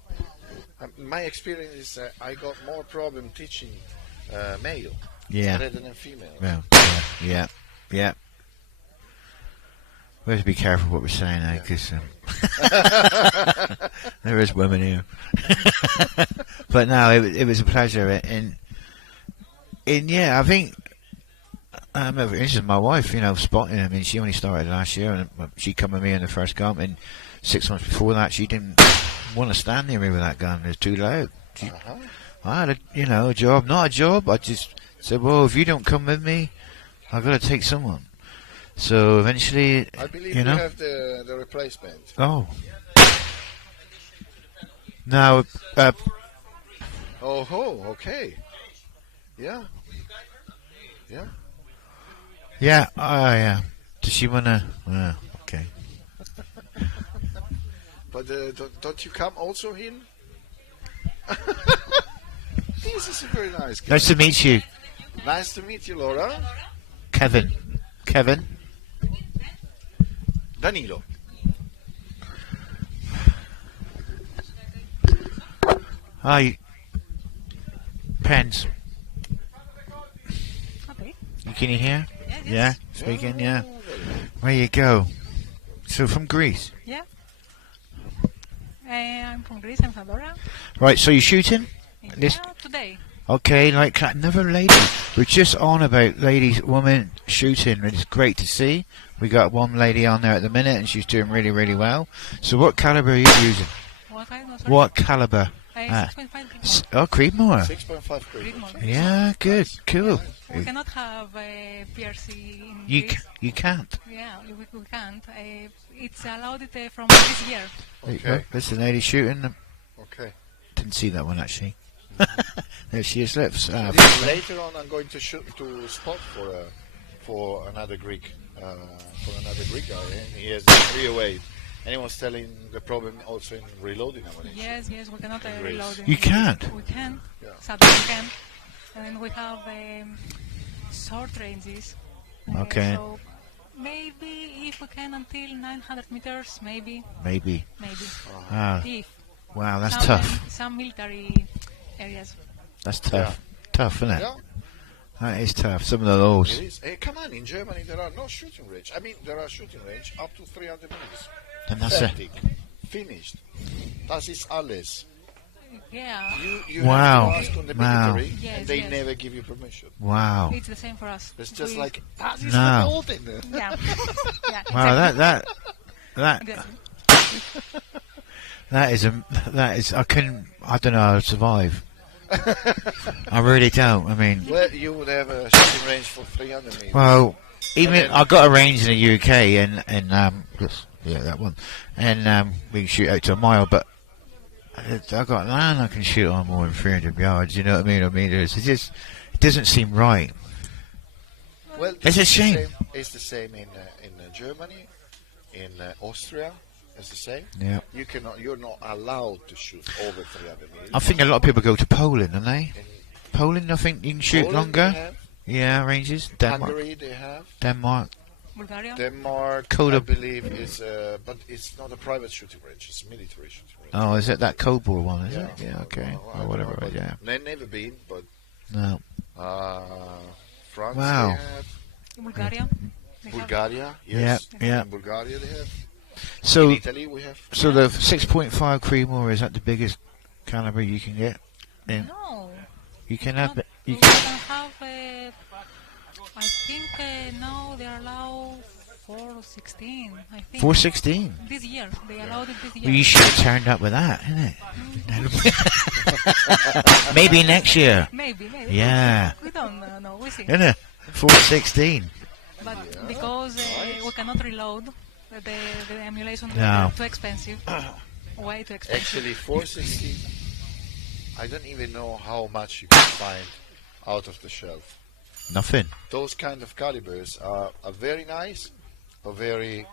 My experience is that I got more problem teaching male rather than female. Yeah. We have to be careful what we're saying now, because there is women here. But no, it was a pleasure, and yeah, I think I remember this is my wife, spotting. I mean, she only started last year, and she come with me in the first gun, and 6 months before that, she didn't want to stand near me with that gun. It was too loud. I had a job, not a job. I just said, well, if you don't come with me, I've got to take someone. So eventually, I believe you have the replacement. Oh. Now, okay. Yeah. Yeah. Does she wanna? Okay. But don't you come also in? This is a very nice guy. Nice to meet you. Nice to meet you, Laura. Kevin. Danilo. Hi. Pens. Okay. Can you hear? Yes. Yeah. Speaking. Yeah. Where you go? So from Greece. Yeah. I'm from Greece. I'm from Laura. Right. So you're shooting? Yeah, today. Okay, like another lady. We're just on about women shooting. It's great to see. We got one lady on there at the minute, and she's doing really, really well. So, what caliber are you using? What caliber? 6.5 Oh, Creedmoor. 6.5 Creedmoor. Yeah, good, cool. We cannot have a PRC in Greece. You can't. Yeah, we can't. It's allowed from this year. Okay. This is a lady shooting them. Okay. Didn't see that one actually. There she is. Let's. Later on, I'm going to shoot to spot for another Greek guy. And he has a 308, and he was telling the problem also in reloading ammunition. Yes, we cannot reload. You can't. We can. Yeah. Sadly, we can. And we have short ranges. Okay. So maybe if we can until 900 meters, maybe. Wow, that's tough. Some military areas. That's tough. Tough, isn't it? Yeah. That is tough. Some of the lows. It is. Hey, come on, in Germany there are no shooting range. I mean, there are shooting range up to 300 meters. And that's it. Finished. Das ist alles. Yeah. You wow. have to ask on the military, Yes, and they never give you permission. Wow. It's the same for us. It's just like, das ist no. verboten. Yeah. Wow, that is I don't know how to survive. I really don't. I mean, well, you would have a shooting range for 300 meters. Well, I got a range in the UK, and that one, and we can shoot out to a mile. But I got land I can shoot on more than 300 yards. You know what I mean? It doesn't seem right. Well, it's a shame. It's the same in Germany, in Austria. It's the same. Yeah. You're not allowed to shoot over 300 meters. I think a lot of people go to Poland, don't they? Poland, I think you can shoot Poland longer. Yeah, ranges. Denmark. Hungary, they have. Denmark. Bulgaria. Denmark, I believe, is, but it's not a private shooting range. It's a military shooting range. Oh, is it that Cobra one? Is it? Yeah. Okay. Or whatever. Yeah. They've never been, but. No. France. Wow. They have. Bulgaria. Bulgaria. Yes. Yeah. In Bulgaria, they have. So, in Italy, we have. So the 6.5 Creedmoor, is that the biggest caliber you can get? No. You can have. You can have. I think now they allow 416. I think. 416. This year they allowed it this year. Well, you should have turned up with that, innit? Maybe next year. Maybe. Yeah. We don't know. We see. Innit? 416. But because we cannot reload. The emulation no. is too expensive. Way too expensive. Actually, 460 I don't even know how much you can find out of the shelf. Nothing. Those kind of calibers are very nice, but very.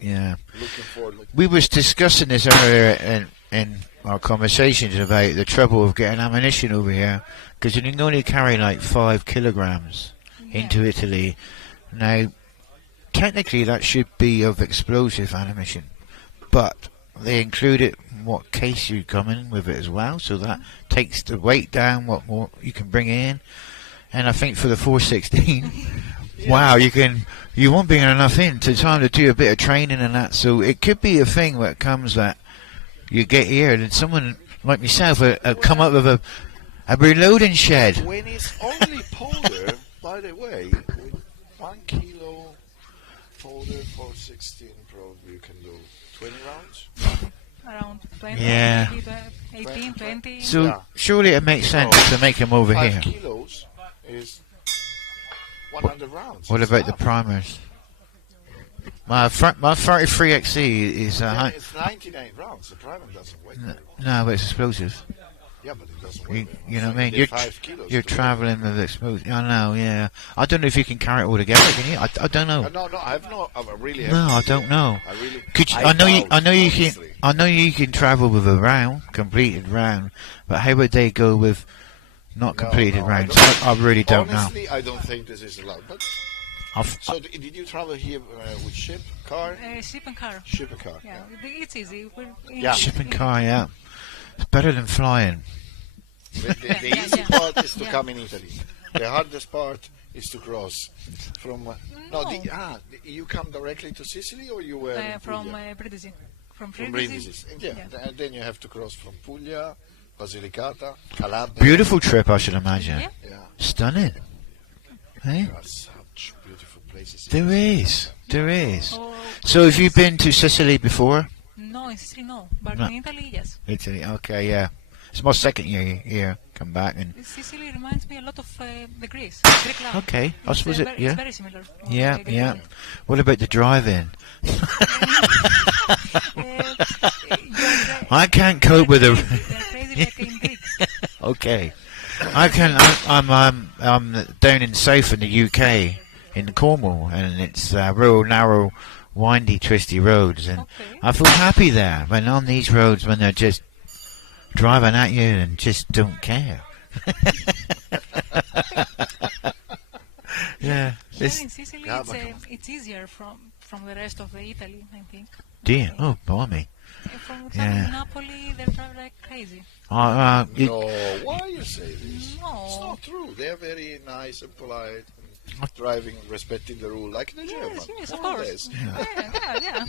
Yeah. Looking for. We was discussing this earlier in our conversations about the trouble of getting ammunition over here, because you can only carry like 5 kilograms into Italy. Now, technically that should be of explosive ammunition, but they include it in what case you come in with it as well, so that takes the weight down, what more you can bring in. And I think for the 416, wow, you won't bring enough in to time to do a bit of training and that. So it could be a thing where it comes that you get here and someone like myself come up with a reloading shed. When it's only powder, by the way, with 1 kilo powder 416, probably you can do 20 rounds. Around 20, Yeah. maybe 18, 20. So surely it makes sense to make them over 5 here. kilos is 100 rounds. What about the primers? My 33XE is it's 99 rounds. The primer doesn't weigh. no, but it's explosive. Yeah, but it doesn't weigh. You know what I mean? They're 5 kilos You're to traveling with explosive. I know, yeah. I don't know if you can carry it all together. Can you? I don't know. No, I really. No, I don't know. I really. Could you, I know you can travel with a round, completed round, but how would they go with not completed rounds? I really don't know. Honestly, I don't think this is allowed. But so did you travel here with ship, car? Ship and car. Ship and car. Yeah, it's easy. Ship and car, yeah. It's better than flying. The easy part is to come in Italy. The hardest part is to cross from. You come directly to Sicily, or you were from Brindisi. From Brindisi. Yeah. And then you have to cross from Puglia, Basilicata, Calabria. Beautiful trip, I should imagine. Yeah. Stunning. Hey? There are such beautiful places. There is. So have you been to Sicily before? No, in Sicily no, but in Italy, yes. Italy, okay, yeah. It's my second year here. Come back and. Sicily reminds me a lot of the Greek life. Okay, I suppose it. Yeah. It's very similar. Yeah, yeah. What about the drive-in? I can't cope with the. Okay, I can. I'm down in south in the UK, in Cornwall, and it's real narrow, windy, twisty roads, and I feel happy there. When on these roads, when they're just driving at you and just don't care. Yeah. Here in Sicily, it's easier from the rest of the Italy, I think. Dear, oh, blimey. From Napoli, they drive like crazy. No, why you say this? No. It's not true. They're very nice and polite, and driving, respecting the rule, like the Germans. Yes, of course. Yeah.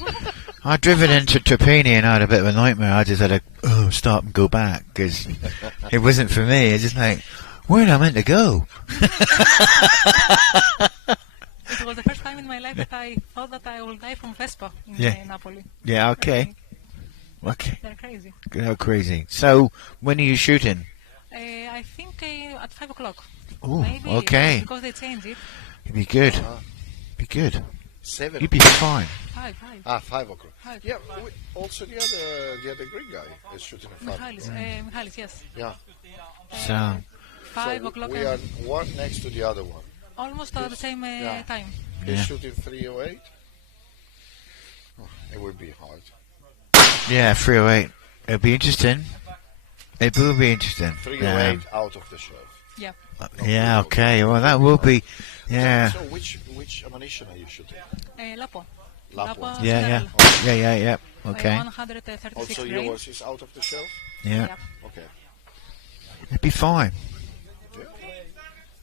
I'd driven into Trapani and I had a bit of a nightmare. I just had to stop and go back because it wasn't for me. It's just like, where am I meant to go? It was the first time in my life that I thought that I would die from Vespa in Napoli. Yeah, okay. Okay. They're crazy. They're crazy. So, when are you shooting? I think at 5 o'clock. Oh, maybe, okay. Because they changed it. It'd be good. Be good. 7. You'd be fine. 5. 5 o'clock. Yeah. Also, the other Greek guy is shooting at 5. Michalis, yes. Yeah. So 5 o'clock. We are one next to the other one. Almost at the same time. He's shooting 308. It would be hard. Yeah, 308. It'll be interesting. It will be interesting. 308 out of the shelf. Yeah. Yeah, okay. Well, that will be. Yeah. So which ammunition are you shooting? Lapua. Yeah. Okay. 136 also, grain. yours is out of the shelf? Yeah. Okay. It'd be fine.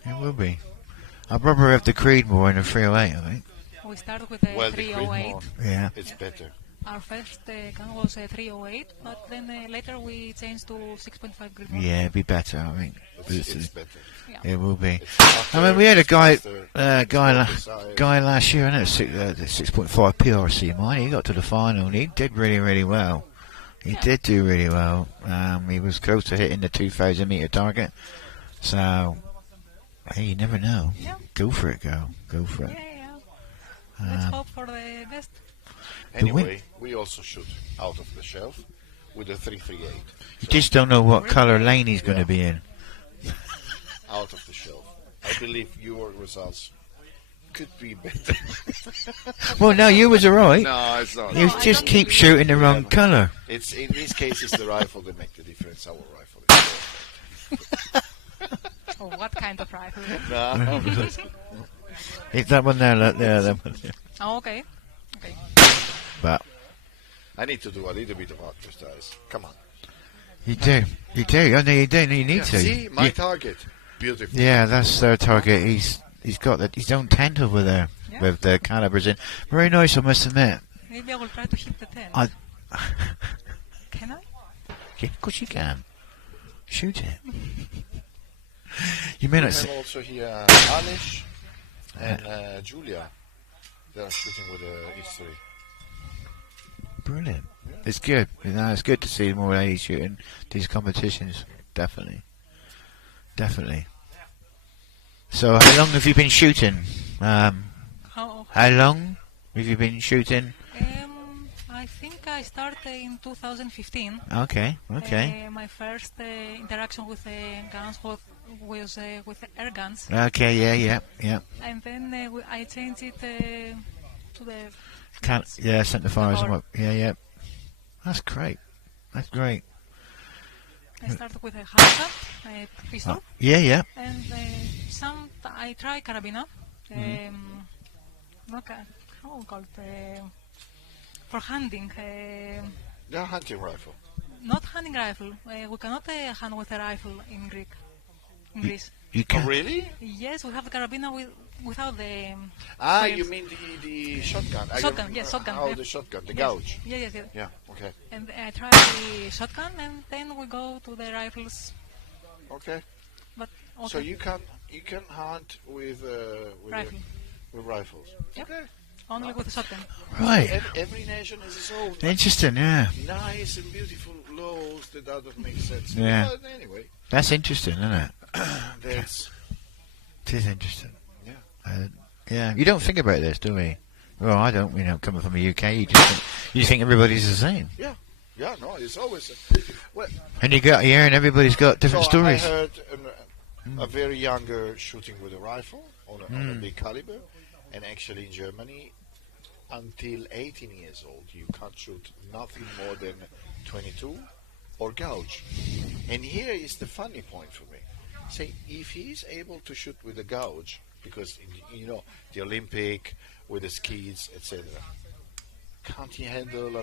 It will be. I'd rather have the Creedmoor and the 308, I think. We started with the 308. Yeah. It's better. Our first gun was 308, but then later we changed to 6.5 Creedmoor. Yeah, it'd be better, I think. It's better. Yeah. It will be. I mean, we had a guy last year, and it was 6.5 PRC mine. He got to the final, and he did really, really well. He did do really well. He was close to hitting the 2,000 meter target. So, hey, you never know. Yeah. Go for it, girl. Go for it. Let's hope for the best. Anyway, we also shoot out of the shelf. with a 338. You just don't know what color lane he's going to be in. Out of the shelf. I believe your results could be better. Well, no, you was alright. No, it's not. You just keep shooting the wrong color. It's in this case, it's the rifle that make the difference. Our rifle. Oh, what kind of rifle? No. It's that one there, look there, that one there. Oh, okay. Okay. But I need to do a little bit of exercise. Come on. you do. I know you do. You need to. See, my target. Beautiful. Yeah, that's their target. He's got his own tent over there with the calibers in. Very nice, I must admit. Maybe I will try to hit the 10. Can I? Yeah, of course you can. Shoot it. You may not have say. also here Alish and Julia. They are shooting with a history. Brilliant. It's good. You know, it's good to see more ladies shooting these competitions. Definitely. So, how long have you been shooting? How long have you been shooting? I think I started in 2015. Okay. My first interaction with guns was with air guns. Okay, yeah. And then I changed it to the... Centre fires and what? Yeah. That's great. I started with a Hausa pistol. Yeah. And I try carabiner. How call it? For hunting. They're hunting rifle. Not hunting rifle. We cannot hunt with a rifle in Greece. You can? Oh, really? Yes, we have the carabiner without the... you mean the shotgun? Shotgun, yes, shotgun. Oh, the shotgun, the gouge. Yes. Yeah, okay. And I try the shotgun, and then we go to the rifles. Okay. But okay. So you can hunt with rifles. Yep. Okay. Only with the shotgun. Right. Every nation has its own. Interesting, yeah. Nice and beautiful laws that doesn't make sense. Yeah. But anyway. That's interesting, isn't it? It is interesting. Yeah. Yeah. You don't think about this, do we? Well, I don't. Coming from the UK, you think everybody's the same. Yeah. Yeah. No, it's always. Well. And you got here, and everybody's got different stories. I heard a very younger shooting with a rifle on a big caliber, and actually in Germany, until 18 years old, you can't shoot nothing more than 22 or gouge. And here is the funny point for me. Say, if he's able to shoot with a gouge, because the Olympic with the skis, etc., can't he handle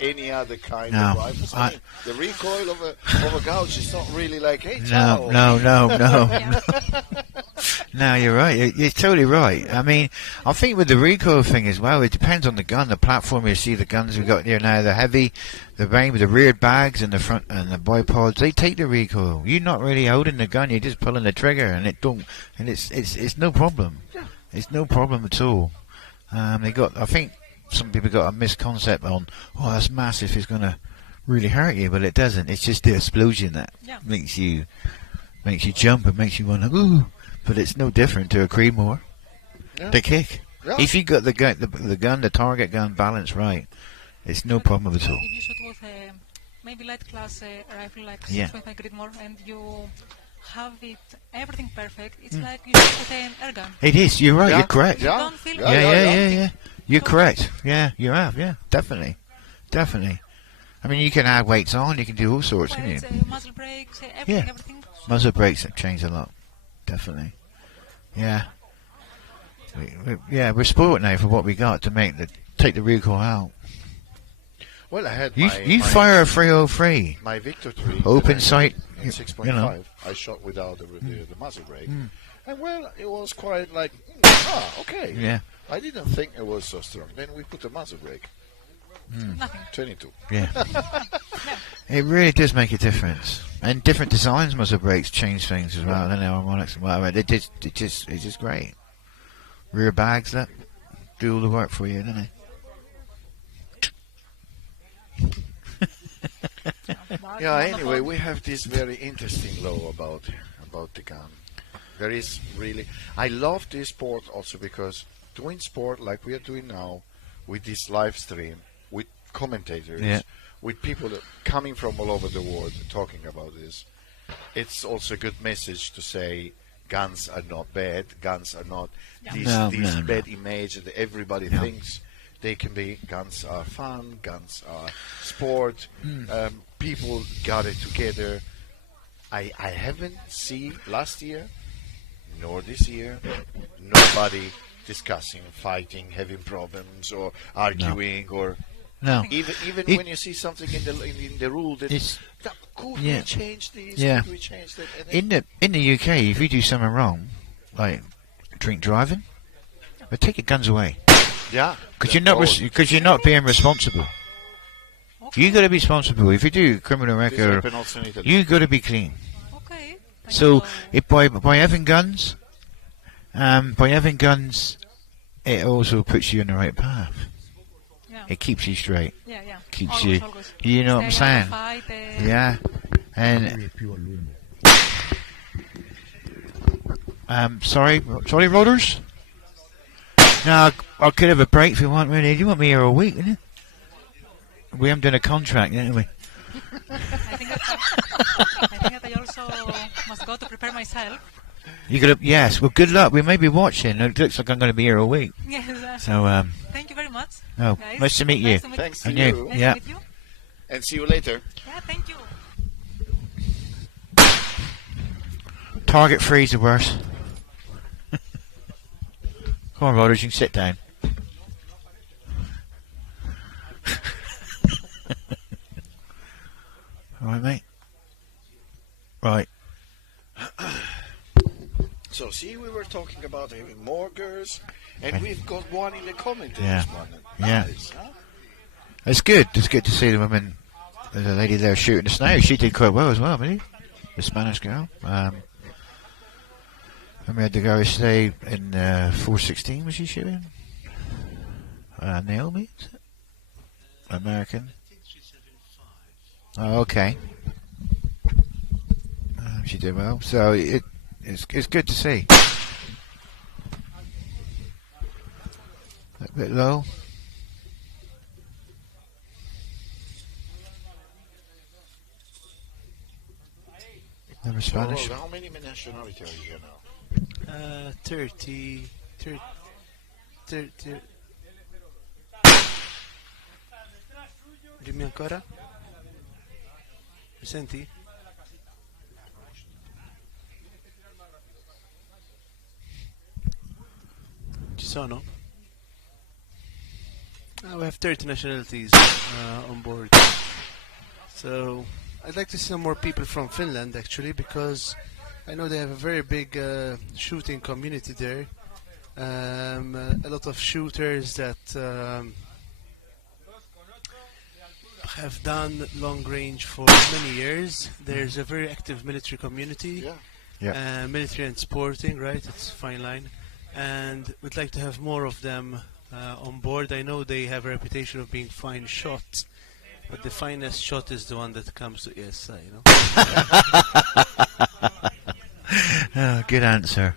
any other kind of rifles? I mean, the recoil of a gouge is not really like, hey, ciao. No. No, you're right. You're totally right. I mean, I think with the recoil thing as well, it depends on the gun, the platform. You see the guns we've got here now, the heavy, the rain with the rear bags and the front and the bipods, they take the recoil. You're not really holding the gun, you're just pulling the trigger, and it's no problem. It's no problem at all. I think some people got a misconcept on, that's massive, it's going to really hurt you, but it doesn't. It's just the explosion that makes you jump and makes you want to ooh. But it's no different to a Creedmoor. Yeah. The kick. Yeah. If you got the target gun balanced right, it's no problem at all. If you shoot with maybe light class rifle like 6.5 Creedmoor, and you have everything perfect, it's like you shoot with an air gun. It is. You're right. You're correct. You don't feel Yeah. You're correct. Yeah, you have. Yeah, definitely. I mean, you can add weights on. You can do all sorts, can you? Muzzle brakes, everything. Muzzle brakes have changed a lot. Definitely. Yeah. We're spoiled now for what we got to take the recoil out. Well, I had you fire a 303. My Victor 3. Open sight. 6.5. I shot without the muzzle brake. And well, it was quite like, okay. Yeah. I didn't think it was so strong. Then we put a muzzle brake. 22. Yeah. It really does make a difference. And different designs muzzle brakes change things as well. I don't know, harmonics and whatever. It's just great. Rear bags that do all the work for you, don't they? Yeah, anyway, we have this very interesting law about the gun. There is really... I love this sport also because doing sport like we are doing now with this live stream, with commentators, with people coming from all over the world talking about this, it's also a good message to say guns are not bad. Guns are not this bad image that everybody thinks they can be. Guns are fun. Guns are sport. People got it together. I haven't seen last year nor this year nobody discussing, fighting, having problems or arguing or even when you see something in the rule that could we change this? Could we change that? In the UK, if you do something wrong, like drink driving, they take your guns away. Yeah, because you're not being responsible. You got to be responsible. If you do criminal record, you got to be clean. Okay. So by having guns, it also puts you on the right path. Yeah. It keeps you straight. Yeah. Keeps always, you. always. You know what I'm saying? Fight, Yeah. And sorry, Rodders. No, I could have a break if you want me. You want me here all week, didn't you? We haven't done a contract, haven't we? I think that I also must go to prepare myself. You got to, yes. Well, good luck. We may be watching. It looks like I'm going to be here all week. Yes. So thank you very much. Oh, guys. nice to meet you. Thanks and to you. Nice Yeah. to meet you. And see you later. Yeah, thank you. Target freeze the worst. Come on, Rodders, you can sit down. All right, mate. Right. So, see, we were talking about having more girls, and we've got one in the comment Yeah. this morning. Yeah. Nice, huh? It's good. It's good to see the women. There's a lady there shooting the snow. She did quite well as well, didn't she? The Spanish girl. And we had the guy who stayed in 416. Was she shooting? Naomi, is it? American. Oh, okay. She did well. So it's good to see. A bit low. Never Spanish. So, how many nationalities are you here now? 30. Dimmi ancora? Mi senti? Ci sono? We have 30 nationalities on board. So I'd like to see some more people from Finland actually, because I know they have a very big shooting community there. A lot of shooters that have done long range for many years. There's a very active military community. Military and sporting, right? It's a fine line. And we'd like to have more of them on board. I know they have a reputation of being fine shots, but the finest shot is the one that comes to ESI, you know? Oh, good answer.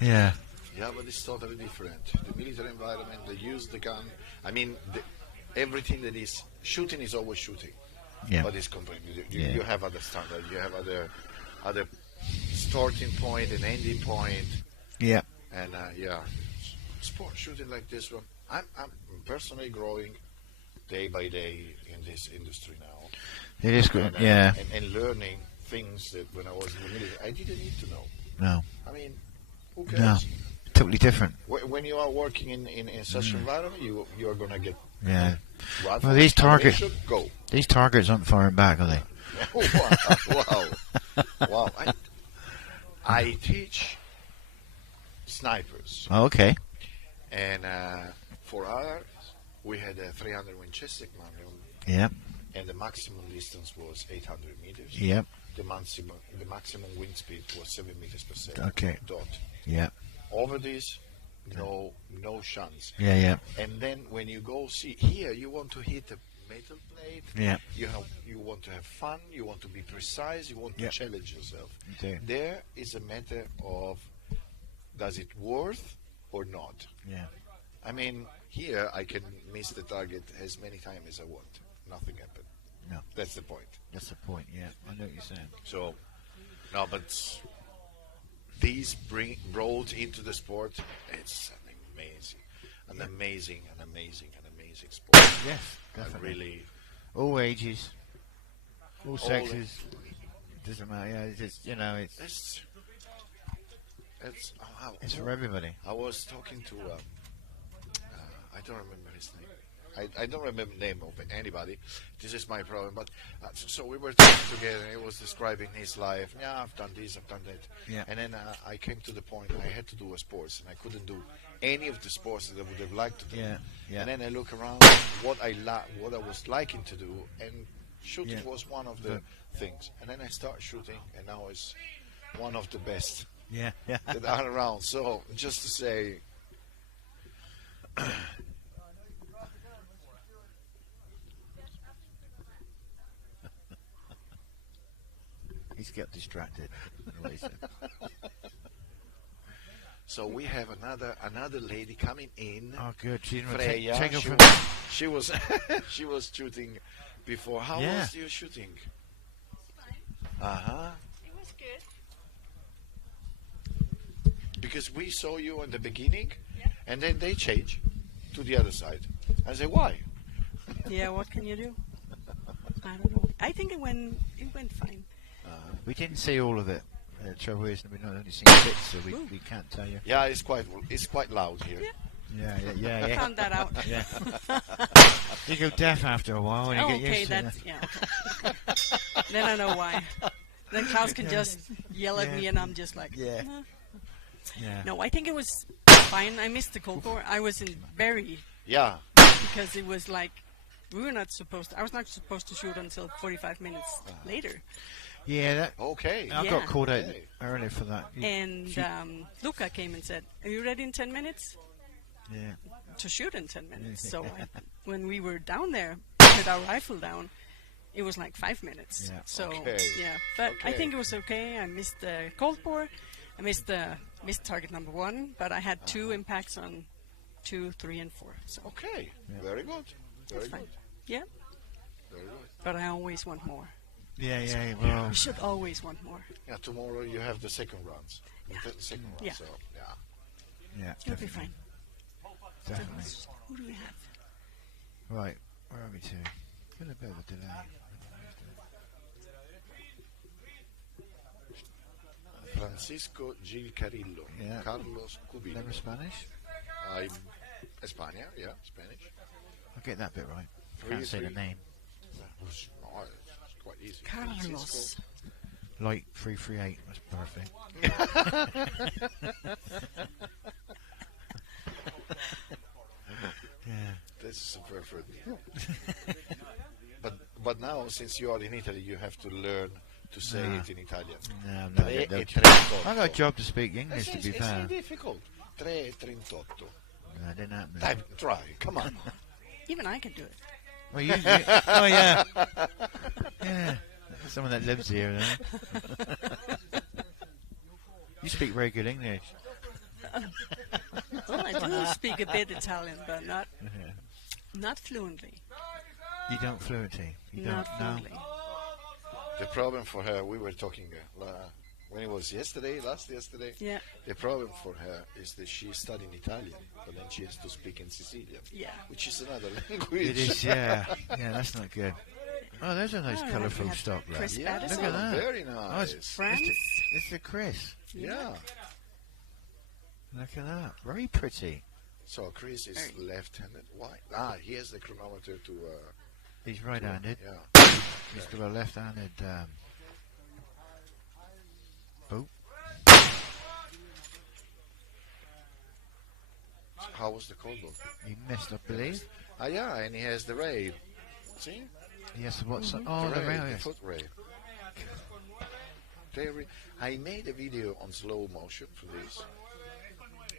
Yeah. Yeah, but it's totally different. The military environment, they use the gun. I mean, everything that is shooting is always shooting. Yeah. But it's completely. You have other standards. You have other starting point and ending point. Yeah. And sport shooting like this one. I'm personally growing day by day in this industry now. It is good. And, and learning things that when I was in the military I didn't need to know. No. I mean, who cares? No. Totally different. When you are working in such an environment, you are going to get. Yeah. Rifle, Well, these targets. Go. These targets aren't firing back, are they? Wow. I teach snipers. Oh, okay. And for ours, we had a 300 Winchester magnum. Yep. And the maximum distance was 800 meters. Yep. The maximum wind speed was 7 meters per second. Okay. Dot. Yep. Over this, no chance. Yeah. And then when you go see here, you want to hit a metal plate. Yeah. You want to have fun. You want to be precise. You want to challenge yourself. Okay. There is a matter of does it worth or not. Yeah. I mean, Here, I can miss the target as many times as I want. Nothing happened. No. That's the point. That's the point, yeah. I know what you're saying. So, no, but these brought into the sport, it's an amazing sport. Yes, definitely. Really, all ages, all sexes. Doesn't matter. Yeah, it's just, you know, it's for everybody. I was talking to I don't remember his name. I don't remember the name of anybody. This is my problem. But so we were talking together, and he was describing his life. Yeah, I've done this, I've done that. Yeah. And then I came to the point I had to do a sports, and I couldn't do any of the sports that I would have liked to do. Yeah. Yeah. And then I look around what I was liking to do, and shooting was one of the things. And then I start shooting, and now it's one of the best that are around. So just to say. He's got distracted. So we have another lady coming in. Oh, good. She's Freya. take She was she was shooting before. How was your shooting? It was good. Because we saw you in the beginning, and then they change to the other side. I say, why? Yeah, what can you do? I don't know. I think it went fine. We didn't see all of it. The trouble is, we've not only seen bits, so we can't tell you. Yeah, it's quite loud here. Yeah. I found that out. Yeah. You go deaf after a while when you get used to it. Okay. Then I know why. Then Klaus can just yell at me, and I'm just like, Yeah. No, I think it was fine. I missed the cold war. I was in very because it was like we were not supposed to. I was not supposed to shoot until 45 minutes later. Yeah. I got called out early for that. And Luca came and said, "Are you ready in 10 minutes?" Yeah. To shoot in 10 minutes. So when we were down there with our rifle down, it was like 5 minutes. Yeah. So but I think it was okay. I missed the cold bore. I missed target number 1, but I had 2 impacts on 2, 3, and 4. So very good. Very fine. good. Yeah. Very good. But I always want more. Yeah. Well, you should always want more. Yeah. Tomorrow you have the second rounds. The second round. Yeah. So yeah. It'll be fine. Definitely. Who do we have? Right. Where are we to? Got a bit of a delay. Francisco Gil Carillo. Yeah. Carlos Cubino. Never Spanish? España, Spanish. I'll get that bit right. Can't say the name. It's quite easy. Carlos. Light 338. That's perfect. This is perfect. But now, since you are in Italy, you have to learn to say it in Italian. No, I got a job to speak English, to be fair. It's difficult. 3:38. No, it didn't happen. Try, come on. Even I can do it. Well, oh, yeah. Yeah. Someone that lives here, You speak very good English. Well, I do speak a bit Italian, but not fluently. You don't fluently? Not fluently. The problem for her, we were talking when it was last yesterday. Yeah. The problem for her is that she's studying Italian, but then she has to speak in Sicilian. Yeah. Which is another language. It is, yeah. Yeah, that's not good. Oh, there's a nice colourful stock there. Chris Patterson. Look at that. Very nice. Oh, it's France. It's the Chris. Yeah. Look at that. Very pretty. So Chris is left-handed. Why? He has the chronometer to... He's right-handed. Yeah. He's got a left-handed boot. How was the cold book? He missed, I believe. Yeah, and he has the rail. See? Yes, what's the rail? The foot rail. I made a video on slow motion for this,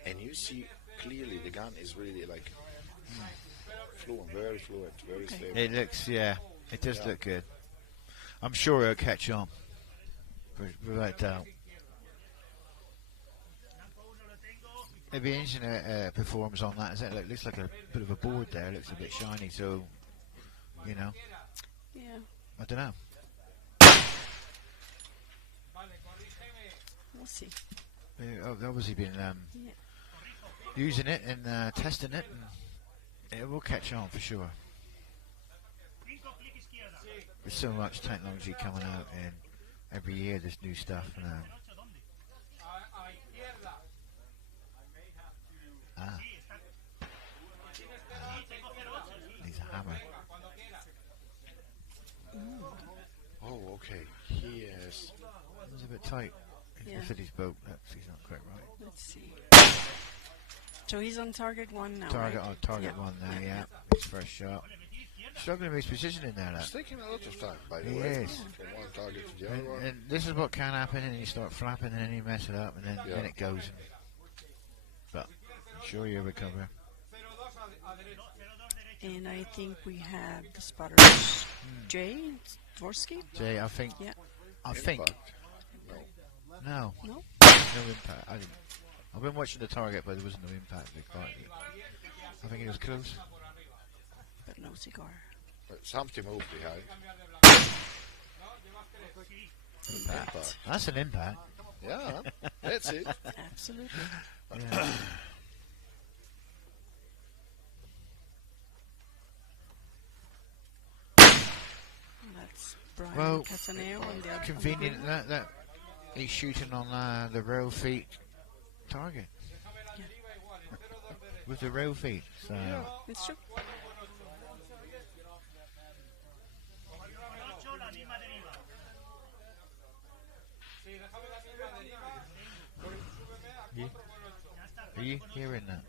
and you see clearly the gun is really like fluent, very stable. It looks, it does look good. I'm sure it'll catch on, without doubt. It'd be interesting to performs on that. It looks like a bit of a board there. It looks a bit shiny, so you know. Yeah. I don't know. We'll see. They've obviously been using it and testing it, and it will catch on for sure. There's so much technology coming out, and every year there's new stuff. Needs a hammer. Oh, okay. He is. He's a bit tight. Yeah. He's his boat. He's not quite right. Let's see. So he's on target 1 now. Target right? on target 1 there. Yeah. His first shot. Struggling with his position in there. It's taking a lot of time, by the He way. is. From one target to the other one. And this is what can happen, and you start flapping, and then you mess it up, and then it goes. But I'm sure you'll recover. And I think we have the spotter. Jay Dvorsky? Jay, I think. Yeah. I think. No. No? No impact. I've been watching the target, but there was no impact. I think it was close. But no cigar. But something moved behind. Impact. That's an impact. Yeah, that's it. Absolutely. Yeah. That's Brian Well, Cataneo on the other. convenient that he's shooting on the rail feet target. Yeah. With the rail feet. So. It's true. Are you hearing that?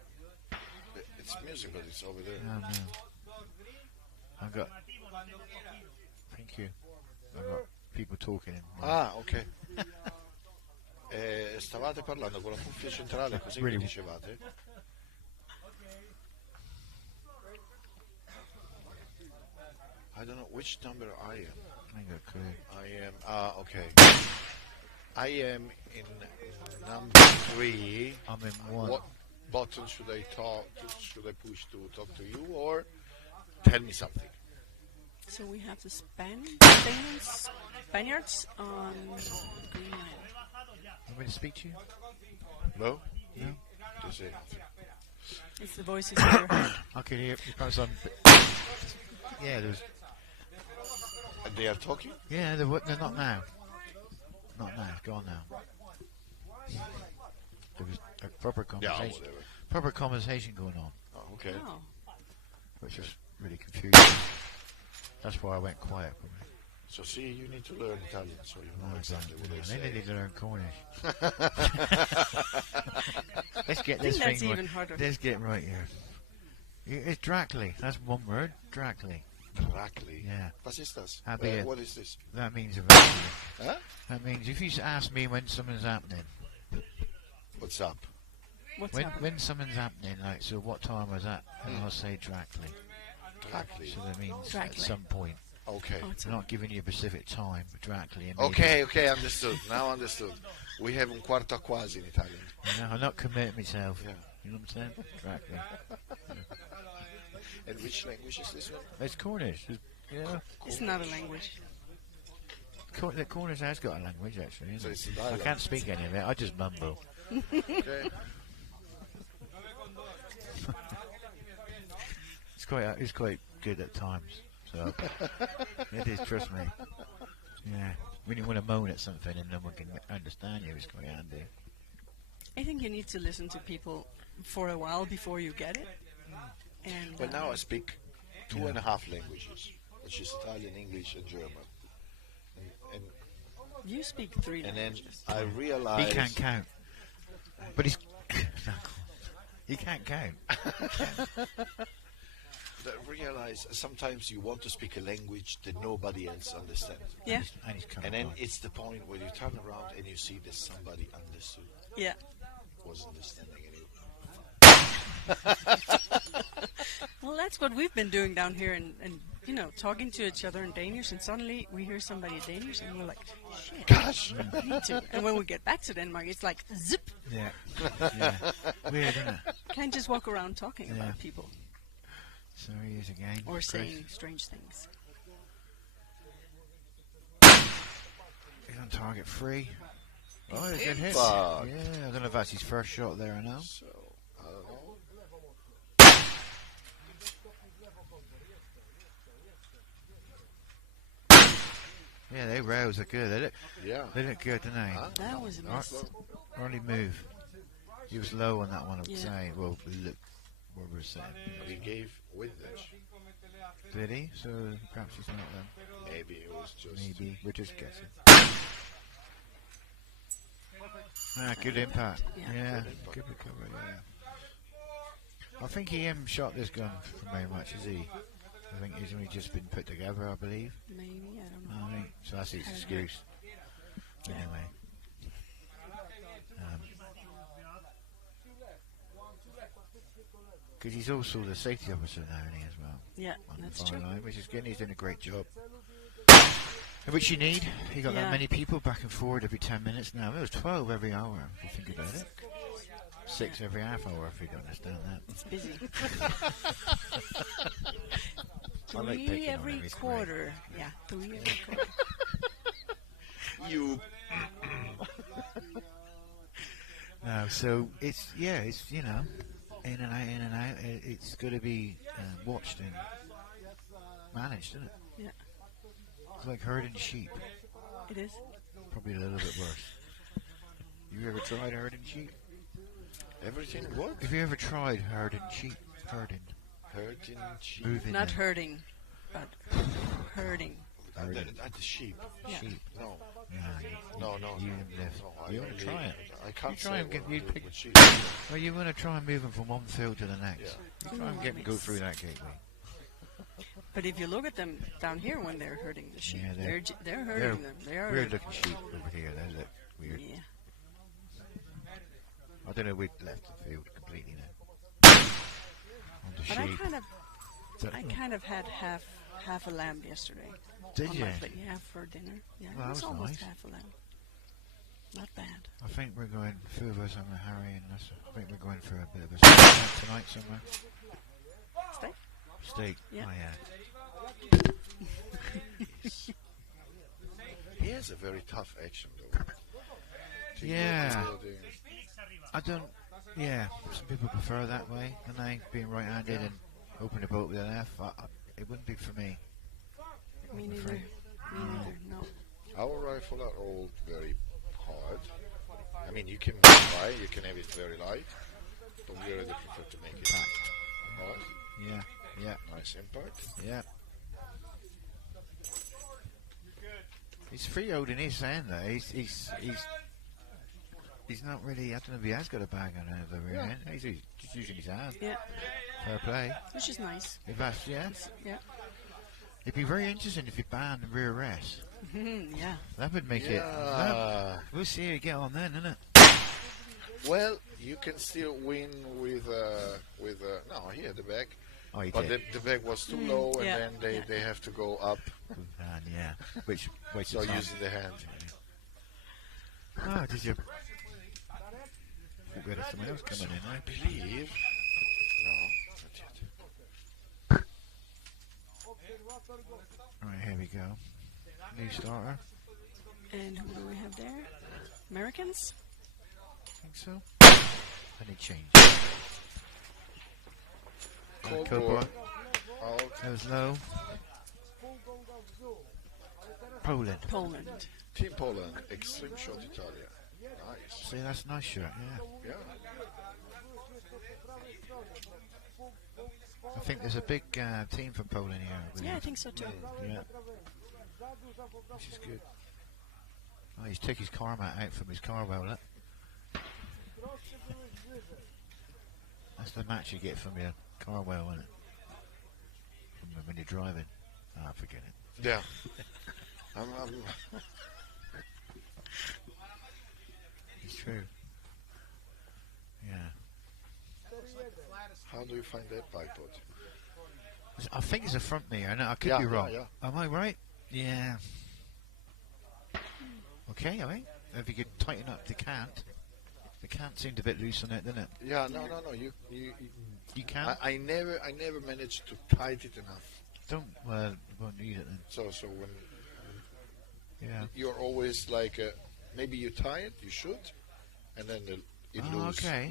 It's music, but it's over there. No. I've got. Thank you. I've got people talking. Ok. Stavate parlando con la cuffia centrale, così che dicevate? I don't know which number I am. I got a clue. I am. Okay. I am in number 3. I'm in 1. What button should I push to talk to you, or tell me something? So we have the Spaniards on green line. Want me to speak to you? No? No? To say It's the voices in your head. I can hear because I'm. Yeah, there's. And they are talking? Yeah, they're not now. Not now. It's gone now. There was a proper conversation. whatever. Proper conversation going on. Oh, okay. Oh. Which is really confusing. That's why I went quiet. So see, you need to learn Italian, so you know exactly what they say. They need to learn Cornish. Let's get I this think that's thing even right. harder. Let's get right here. It's Dracly. That's one word. Dracly. Dracly? Yeah. Was is this? What is this? That means eventually. Huh? That means if you ask me when something's happening. What's up? When something's happening, like, so what time was that? And I'll say Dracly. Dracly. So that means Dracly. at some point. Okay. I'm not giving you a specific time, but Dracly. Okay, understood. Now understood. We have un quarto a quasi in Italian. I'm not committing myself. Yeah. You know what I'm saying? Dracly. And which language is this one? It's Cornish. It's not a language. The Cornish has got a language, actually. So it's a I dialect. can't speak any of it. I just mumble. Okay. It's quite good at times. So it is. Trust me. Yeah. When you want to moan at something and no one can understand you, it's quite handy. I think you need to listen to people for a while before you get it. And Well, now I speak 2.5 languages, which is Italian, English, and German. And you speak 3 and then languages. I realized He can't count. But he's... he can't count. that realize sometimes you want to speak a language that nobody else understands. Yeah. And then it's the point where you turn around and you see that somebody understood. Yeah. Was understanding Well, that's what we've been doing down here, and you know, talking to each other in Danish, and suddenly we hear somebody in Danish, and we're like, shit, gosh. Me too. And when we get back to Denmark, it's like, zip. Yeah. Yeah. Weird, isn't it? Can't just walk around talking about people. So he is again. Or saying strange things. He's on target 3. Oh, a good hit. Fuck. Yeah, I don't know if that's his first shot there or not. So, I don't know. Yeah, they rails are good. They look good, don't they? That was a miss. Only move. He was low on that one, I would Yeah. say. Well, look what we're saying. But he gave windage. Did he? So perhaps he's not then. Maybe it was just. Maybe. We're just guessing. Good impact. Yeah. Good recovery, yeah. I think he shot this gun very much, is he? I think he's only just been put together, I believe. Maybe, I don't know. So that's his excuse. Anyway. Because he's also the safety officer now, isn't he, as well? Yeah, on that's the fire true. line, which is good. He's doing a great job. Which you need. You got that many people back and forward every 10 minutes now. It was 12 every hour, if you think about it. 6 every half hour, if you don't understand that. It's busy. I like 3 picking on every it, it's quarter. Yeah, 3 every quarter. You. No, so it's you know, in and out. It's got to be watched and managed, isn't it? Yeah. It's like herding sheep. It is. Probably a little bit worse. You ever tried herding sheep? Everything what? Have you ever tried herding sheep? Herding sheep. Moving Not them. herding, but herding. At the sheep. Yeah. Sheep. No. No. No. You want to try it? I can't You try and get you pick. with sheep. Well, you want to try and move them from one field to the next. You try and get them go through that gateway. But if you look at them down here when they're herding the sheep, Yeah, they're herding them. They are weird looking sheep over here. They look weird. Yeah. I don't know. We left the field completely now. On the But sheep. I kind of had half a lamb yesterday. Did on you? My plate. Yeah, for dinner. Yeah, Well, it was that was almost nice. half a lamb. Not bad. I think we're going. A few of us, I'm Harry and us. I think we're going for a bit of a steak tonight somewhere. Steak? Steak. Yeah. Oh yeah. He has a very tough action, though. Yeah. I don't. Yeah. Some people prefer that way, and I being right-handed and open the boat with the left. It wouldn't be for me. Me neither. Me neither. No. Our rifle are all very hard. I mean, you can try, you can have it very light, but we really prefer to make it hard. Yeah. Yeah. Nice impact. Yeah. He's freeholding his hand though. He's not really. I don't know if he has got a bag on the rear end. He's just using his hand. Yeah. Fair play. Which is nice. If that's Yeah. It'd be very interesting if you banned the rear rest. Yeah. That would make it. We'll see how you get on then, innit? Well, you can still win with no, here the back. Oh, you but did. the back was too low, and Yeah. then they have to go up. And yeah, which So using the hand. Oh, did you? We've got someone else coming in. I believe. No, not yet. Right, here we go. New starter. And who do we have there? Americans? I think so. Any change? Cold Cobra. bore. Out. That was low. Poland. Poland. Team Poland. Extreme Shot Italia. Nice. See, that's a nice shirt, yeah. Yeah. I think there's a big team from Poland here. I believe. Yeah, I think so too. Yeah. Which is good. Oh, he's took his car mat out from his car well, look. That's the match you get from your car well, isn't it? From when you're driving. Ah, forget it. Yeah. It's true. Yeah. How do you find that bipod? I think it's a front knee. I could be wrong. Am I right? Yeah. Okay, I mean, if you could tighten up the cant. The cant seemed a bit loose on it, didn't it? Yeah, no. You can't. I never managed to tighten it enough. Well, you won't need it then. So when you're always like, maybe you tie it, you should, and then it loses. Okay.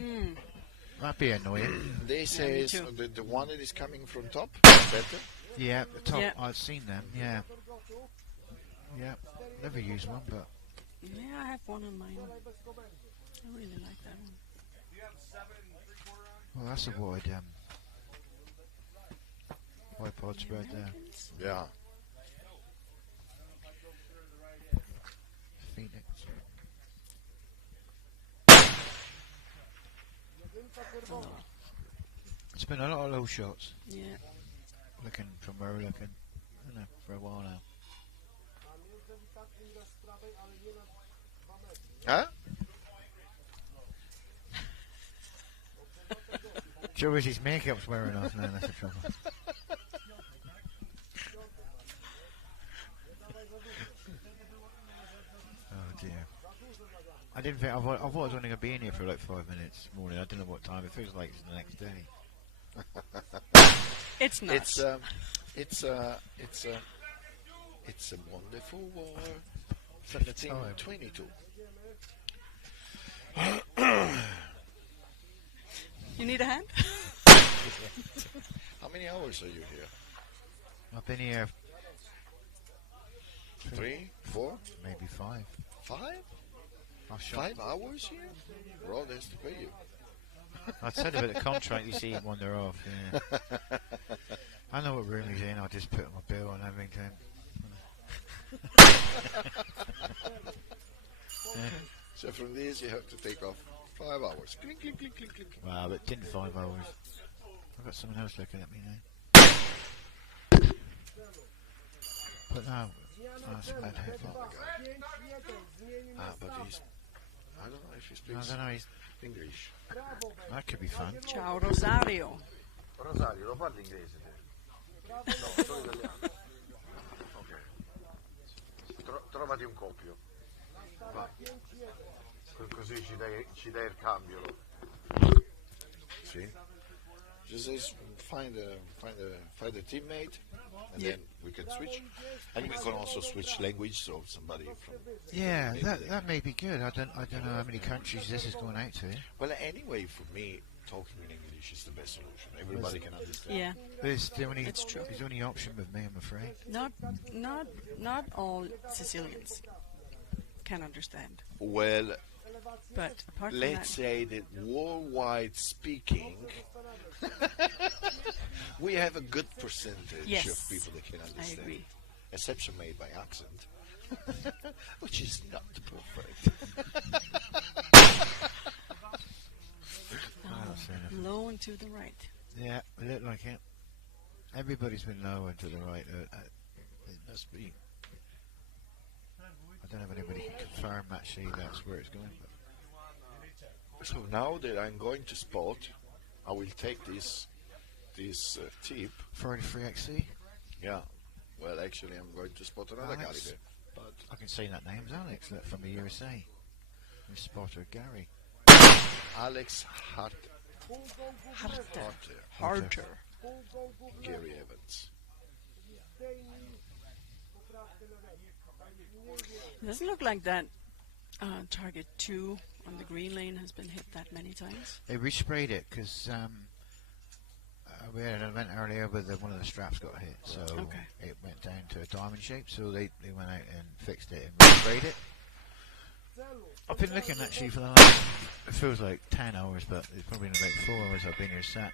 That'd be annoying. They say the one that is coming from top is better. Yeah, the top. Yeah. I've seen them. Yeah. Yeah. Never used one, but. Yeah, I have one on mine. I really like that one. Well, that's a wide pod spread there. Yeah. Phoenix. It's been a lot of low shots. Yeah. Looking from where we're looking, for a while now. Huh? Sure wish his makeup's wearing off now, that's the trouble. Oh dear. I didn't think, I thought I was only going to be in here for like 5 minutes this morning. I don't know what time. It feels like it's the next day. It's not. It's a wonderful war. 1722. You need a hand? How many hours are you here? I've been here 3, 4, maybe 5. 5? 5 hours here? Rod has to pay you. I'd said about the contract you see when they're off. Yeah. I know what room he's in. I'll just put my bill on everything. So from this you have to take off 5 hours. Clink, clink, clink, clink, clink. Wow, but didn't 5 hours. I've got someone else looking at me now. But no, that's a bad hit. But he's, I don't know if he speaks English. That could be fun. Ciao Rosario. Rosario, lo parli inglese te? No, solo italiano. Ok. Trovati un coppio. Vai. Così ci dai il cambio. Sì. Just find a teammate, and then we can switch. And we can also switch language, so somebody from. Yeah, that may be good. I don't know how many countries this is going out to. Well, anyway, for me, talking in English is the best solution. Everybody can understand. Yeah, it's true. It's the only option with me, I'm afraid. Not all Sicilians can understand. Well, but apart from let's say that worldwide speaking, we have a good percentage of people that can understand. I agree. Exception made by accent, which is not perfect. Low and to the right. Yeah, it looked like it. Everybody's been low and to the right. It must be. I don't know if anybody can confirm actually that's where it's going. But. So now that I'm going to spot, I will take this tip. 43XC? Yeah. Well, actually, I'm going to spot another caliber. But I can say that name's Alex from the USA. From Spottter, Gary. Alex Harter. Gary Evans. It doesn't look like that target 2 on the green lane has been hit that many times. They resprayed it because we had an event earlier where one of the straps got hit, so it went down to a diamond shape, so they went out and fixed it and resprayed it. I've been looking actually for the last, it feels like 10 hours, but it's probably been about 4 hours I've been here sat.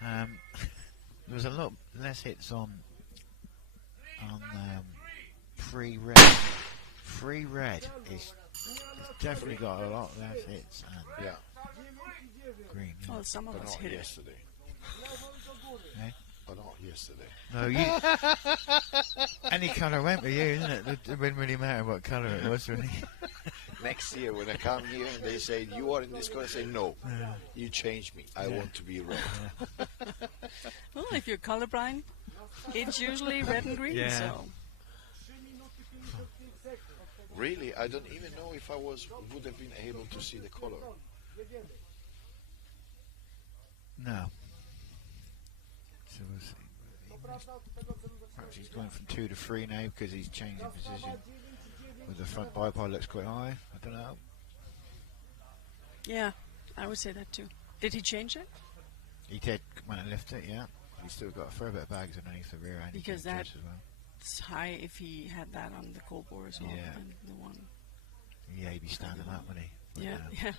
There was a lot less hits on pre-red. Pre-red is definitely got a lot less hits. And green. Yeah. Well, some of us hit yesterday. Eh? But not yesterday. No, any colour went with you, isn't it? It didn't really matter what colour it was, really. Next year, when I come here and they say, you are in this colour, I say, no, you change me. I want to be red. Well, if you're colorblind, It's usually red and green, Yeah. so. Really, I don't even know if I would have been able to see the color. No. So we'll see. Perhaps he's going from 2 to 3 now because he's changing position. With the front bipod looks quite high. I don't know. Yeah, I would say that too. Did he change it? He did when I lift it, yeah. He's still got a fair bit of bags underneath the rear end. Because as well. that's high if he had that on the cold bore as well. Yeah. And the one. Yeah, he'd be standing up, wouldn't he? But, Yeah, yeah.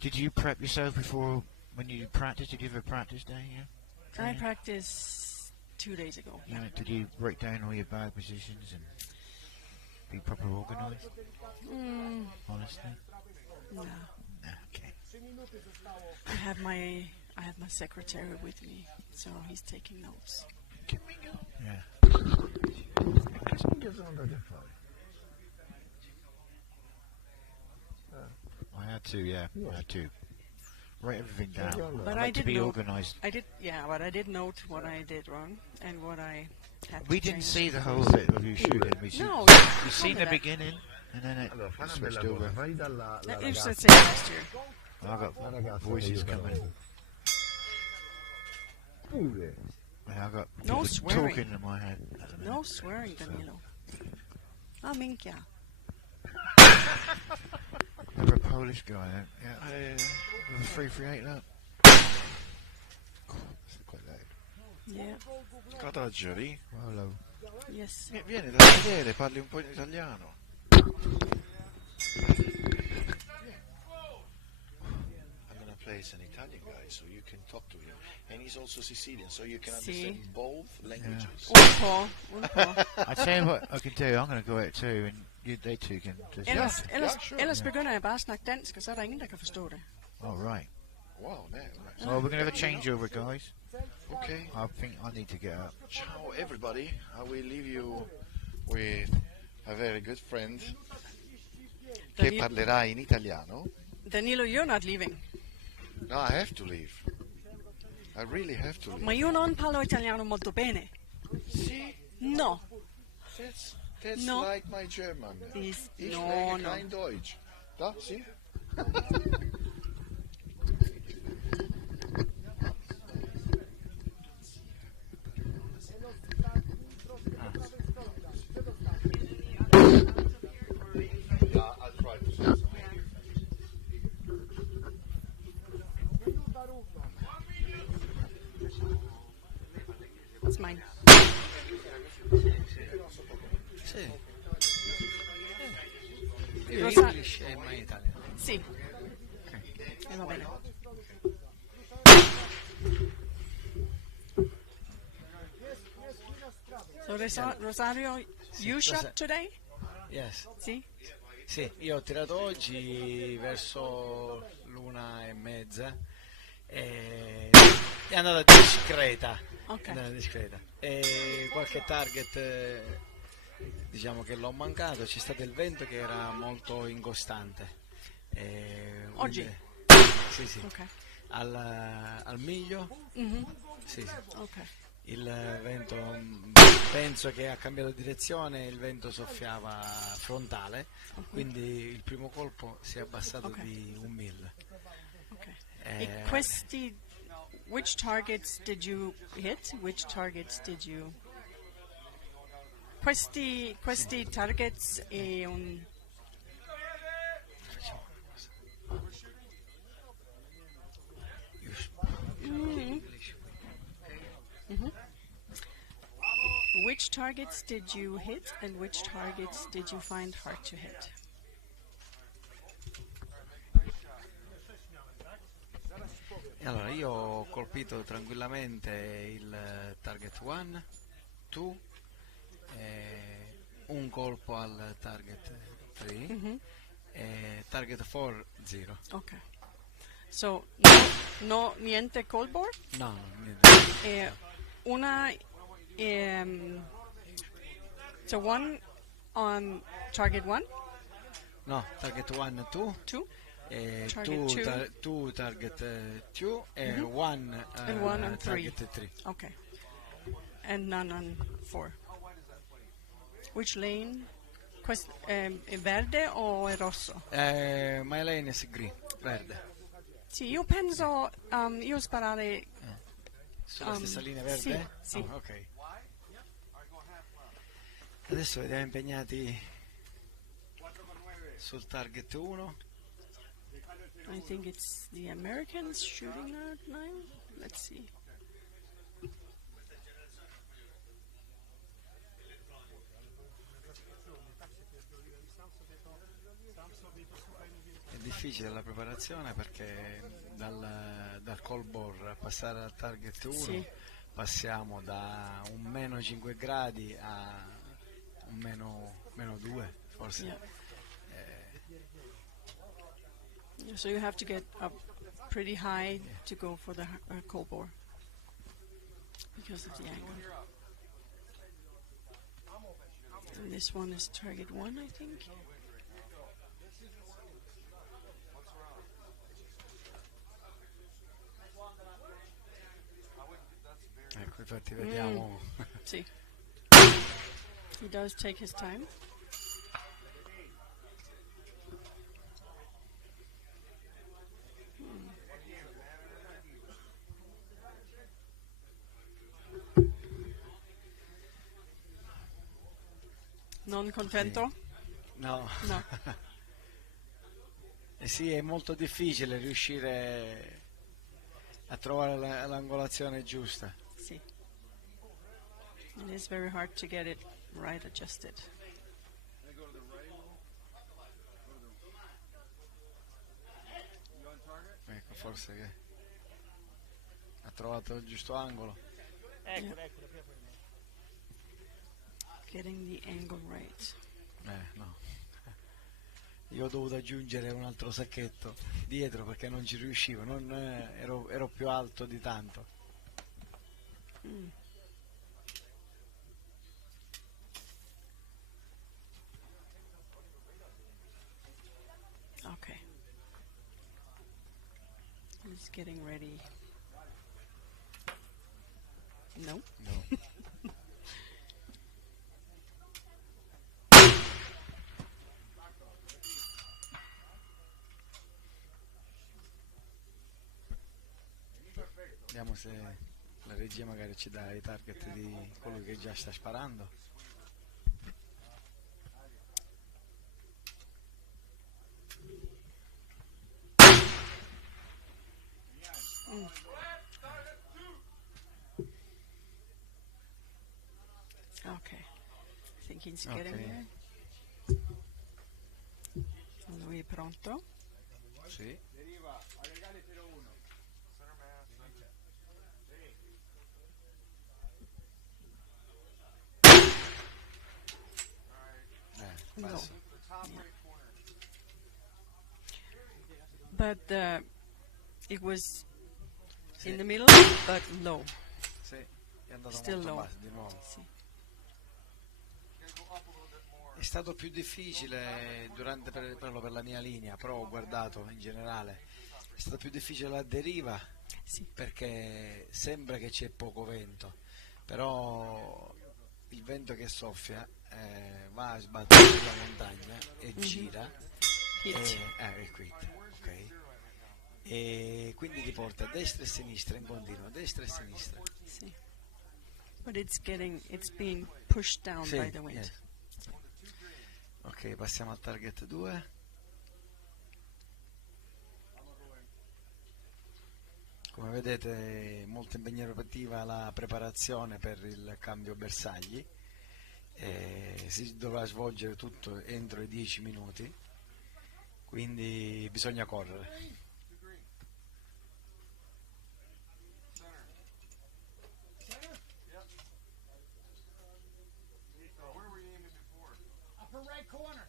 Did you prep yourself before when you practiced? Did you have a practice day? Yeah. I practiced 2 days ago. Yeah. Did you break down all your bag positions and be proper organised? Honestly. No. Okay. I have my secretary with me, so he's taking notes. Yeah. I had to, yeah. I had to write everything down. But I like to be note- organised. I did, yeah, but I did note what I did wrong and what I had. We to didn't change. see the whole of it of you shooting. No, we seen the that. beginning and then it switched over. That is the same last year. I got voices coming. I got No people swearing. talking in my head. No swearing, Danilo. Minchia. You're a Polish guy, yeah. With a 338 up. Quite loud. Yeah. Cartridge. Hello. Yes. Vieni da vedere, parli un po' in italiano. I'm gonna place an Italian guy so you can talk to him. And he's also Sicilian, so you can understand both languages. Un po'. I tell you what I can do, I'm going to go out too, and they two can just... Ellers begynder jeg bare at snakke dansk, og så er der ingen, der kan forstå det. All right. Wow, man. So we're going to have a changeover, guys. Okay. I think I need to get up. Ciao, everybody. I will leave you with a very good friend che parlerà in italiano. Danilo, you're not leaving. No, I have to leave. I really have to leave. Ma io non parlo italiano molto bene. Sì? No. That's No. like my German. Ich spreche kein Deutsch. Da, sì? It's mine. Sì. Rosa- English e my Italian. Sì. Va bene. So Rosario, you shot today? Yes. Sì? Sì, io ho tirato oggi verso l'1:30 e è andata discreta. Ok. È andata discreta. E qualche target diciamo che l'ho mancato, c'è stato il vento che era molto incostante. Oggi? Sì, sì. Ok. Al miglio? Mhm. Sì, sì. Ok. Il vento penso che ha cambiato direzione, il vento soffiava frontale, quindi il primo colpo si è abbassato di 1 mil. Okay. E questi, which targets did you hit? Which targets did you? Questi targets è un. Mhm. Which targets did you hit and which targets did you find hard to hit? E allora io ho colpito tranquillamente il target 1, 2, un colpo al target 3 e target 4, 0. Ok. So, no niente cold bore? No, niente. Una, so one on target 1? No, target 1, 2. 2? two target 2 and one and 1 on 3. target 3. Okay. And none on 4. Which lane? Verde o è rosso? My lane is green, verde. Sì, io penso io sparare sulla stessa linea verde? Sì. Oh, ok. Adesso vediamo impegnati sul target 1. I think it's the Americans shooting at 9. Let's see. È difficile la preparazione perché dal call bore a passare al target 1 passiamo da un meno 5 gradi a un meno 2 forse. Yeah. So you have to get up pretty high to go for the call bore because of the angle. And this one is target 1, I think. Ecco, infatti vediamo. Sì. He does take his time. Non contento? No. No. Sì, è molto difficile riuscire a trovare l'angolazione giusta. Sì. It is very hard to get it right adjusted. Ecco, forse che ha trovato il giusto angolo. Ecco. Getting the angle right. No. Io ho dovuto aggiungere un altro sacchetto dietro perché non ci riuscivo, ero più alto di tanto. Okay. He's getting ready. No. Vediamo se la regia magari ci dà i target di colui che già sta sparando. Okay. I think he's getting there. Lui è pronto? Sì. No. But it was in the middle, but low. Sì, è andato Still molto low. basso di nuovo. Sì. È stato più difficile durante per la mia linea, però ho guardato in generale. È stato più difficile la deriva perché sembra che c'è poco vento, però il vento che soffia va a sbattere sulla montagna e gira e quit, ok? E quindi ti porta a destra e a sinistra in continuo, a destra e a sinistra. Sì. But it's being pushed down by the wind. Yes. Ok, passiamo al target 2. Come vedete molto impegnativa la preparazione per il cambio bersagli. Si dovrà svolgere tutto entro i 10 minuti, quindi bisogna correre. Upper right corner.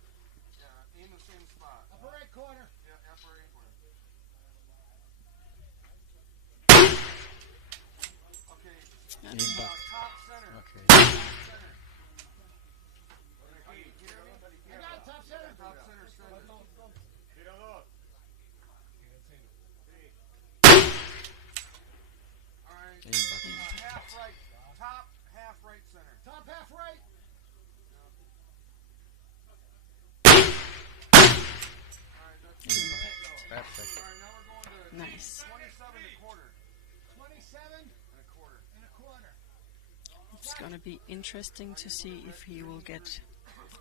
Yeah, aim the same spot. Upper right corner. Yeah, upper right corner. Okay. Top center. Okay. Top center. I got top center. Top center. Half right, top, half right center. Top, half right. Perfect. Nice. 27 and a quarter. 27 and a quarter. And a quarter. It's going to be interesting to see if he will get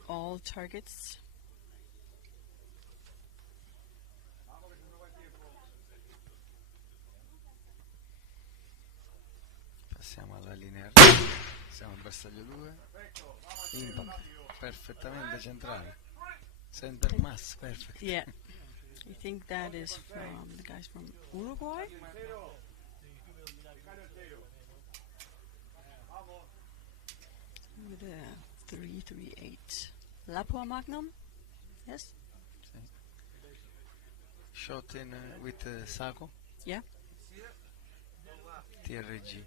all targets. Passiamo alla linea R. Siamo al bersaglio 2. Impact perfettamente centrale. Center mass, perfect. Yeah. I think that is from the guys from Uruguay. With a 338 Lapua Magnum. Yes. Shot in with Sako. Yeah. TRG.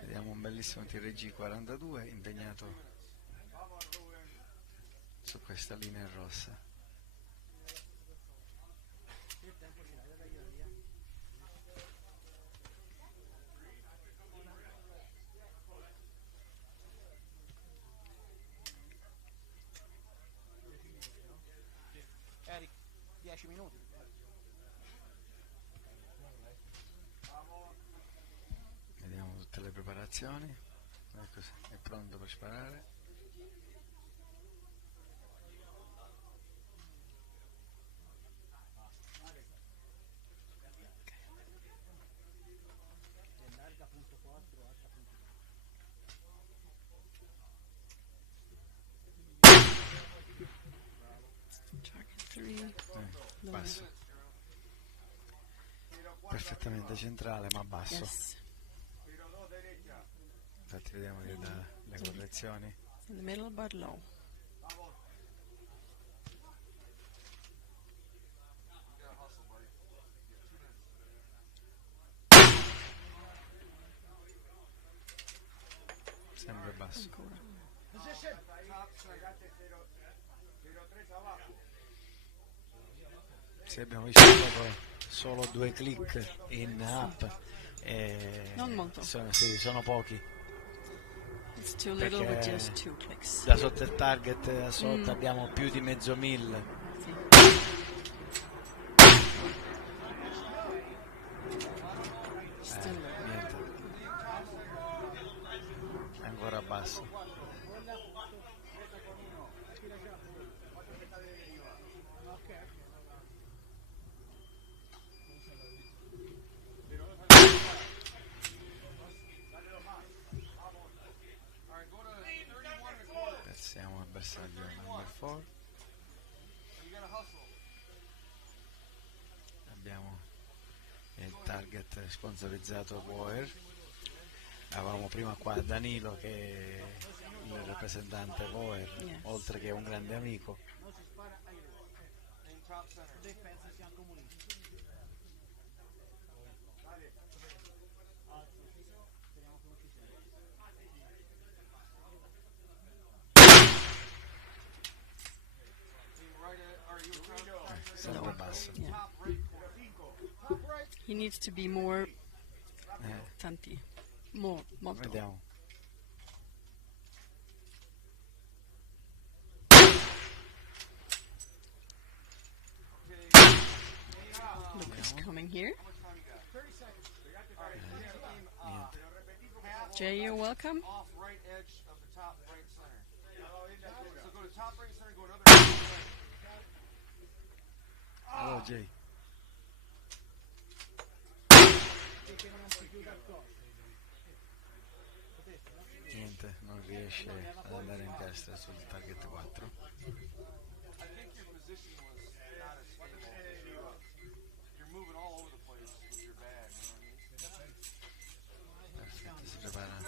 Vediamo un bellissimo TRG 42 impegnato su questa linea rossa. Eric, 10 minuti. Vediamo tutte le preparazioni. Ecco, è pronto per sparare. Basso. Perfettamente centrale ma basso. Yes. Infatti vediamo che dà le correzioni. In the middle but low. Sempre basso. Sì, abbiamo visto proprio solo 2 click in up. Non molto. Sono pochi. It's too little with just 2 clicks. Da sotto il target a sotto abbiamo più di mezzo mille. Sì. Niente. Ancora basso. Siamo al bersaglio number 4. Abbiamo il target sponsorizzato Boer. Avevamo prima qua Danilo che è il rappresentante Boer, oltre che un grande amico. Sempre basso. Yeah. He needs to be more tanti. More, molto. Vediamo. Look who's coming here. Jay, you're welcome. Off right edge of the top right center. So go to top right center, go another right center. Allora Jay. Niente, non riesce ad andare in testa sul target 4. Perfetto, si prepara.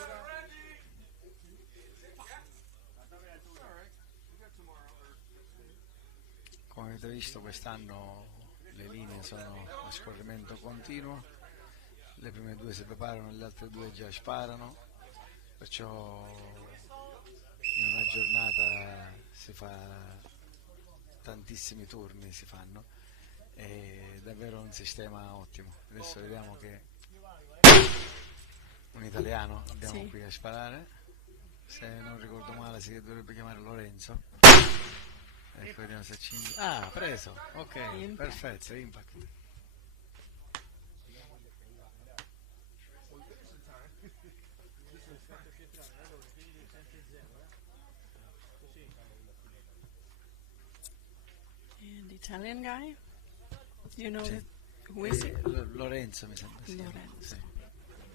Come avete visto quest'anno le linee sono a scorrimento continuo, le prime 2 si preparano, le altre 2 già sparano, perciò in una giornata si fa tantissimi turni, si fanno, è davvero un sistema ottimo. Adesso vediamo che un italiano abbiamo Sì. qui a sparare, se non ricordo male si dovrebbe chiamare Lorenzo. Ecco, vediamo se ci... Ah, preso, ok, Impact. perfetto, impact. And the Italian guy? You know Sì. who is it? Lorenzo mi sembra. Sì. Lorenzo. Sì.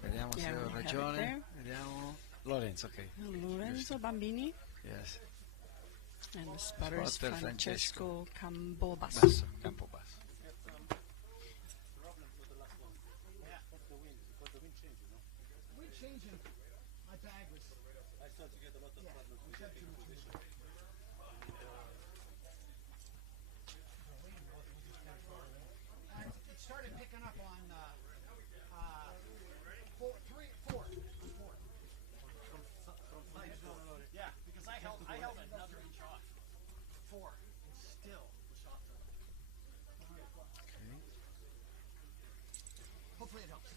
Vediamo se Yeah, ho we have it ragione. there. Vediamo. Lorenzo, ok. Lorenzo Bambini. Yes. And the spotter is Spotter, Francesco Campobasso. Basso, Campobasso. It started picking up on 4. Yeah, because I held another inch off. 4. And still the shots are. Hopefully it helps.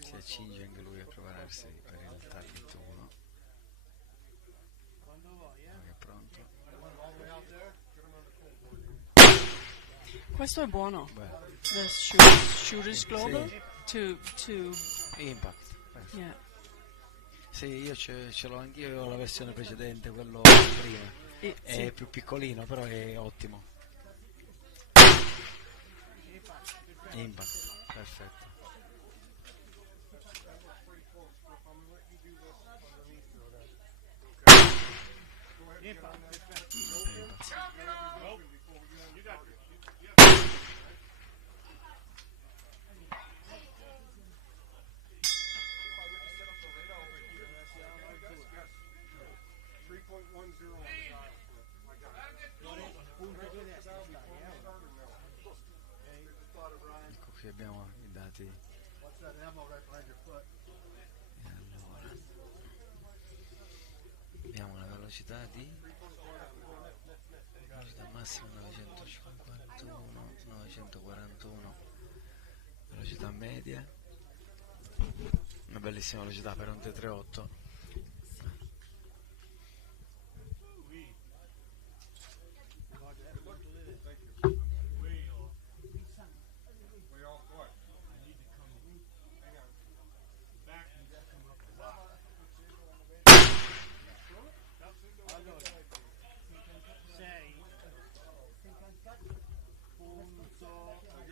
Si accinge anche lui a prepararsi per il target 1. È pronto. Questo è buono. Beh. The shooter's global to Impact. yeah. Sì, io ce l'ho anch'io, io ho la versione precedente, quello prima. È sì. più piccolino, però è ottimo. Impact, perfetto. Ecco, qui abbiamo i dati. E allora abbiamo una velocità massima 951, 941, velocità media, una bellissima velocità per un T38.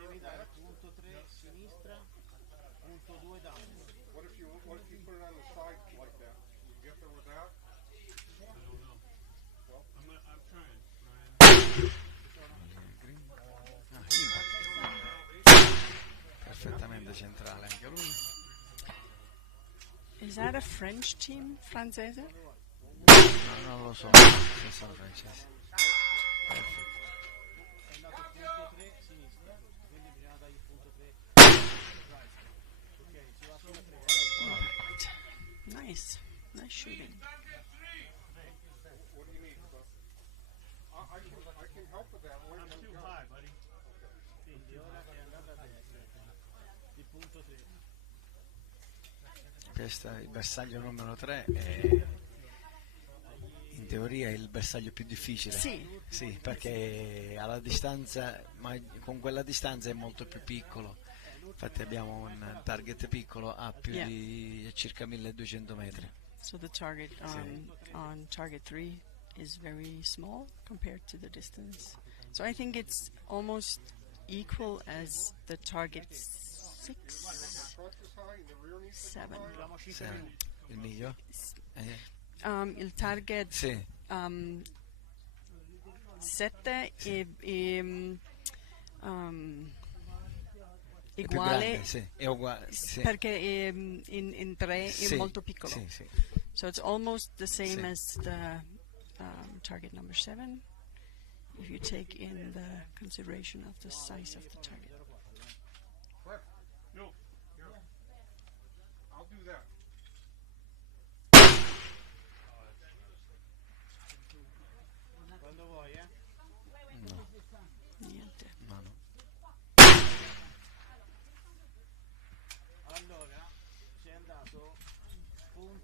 Devi dare punto 3 sinistra, punto 2 down. What if you put it on the side like that? You get there with that? I don't know. Well, I'm trying. Perfettamente centrale anche lui. Is that a French team? Francese? No, non lo so se sono francesi. Perfetto. Nice shooting. What do you need, sir? I can help with that. I'm too high, buddy. Quindi ora è andata a destra. Di punto 3. Questo è il bersaglio numero 3 e in teoria è il bersaglio più difficile. Sì. Perché alla distanza, ma con quella distanza è molto più piccolo. Infatti abbiamo un target piccolo a più di circa 1200 metri. So the target on target 3 is very small compared to the distance. So I think it's almost equal as the target 6, 7. Il miglio? Il target 7 è uguale, è uguale perché in 3 è molto piccolo. Sì. So it's almost the same as the target number 7 if you take in the consideration of the size of the target. No. I'll do that. Quando vuoi, Niente. No.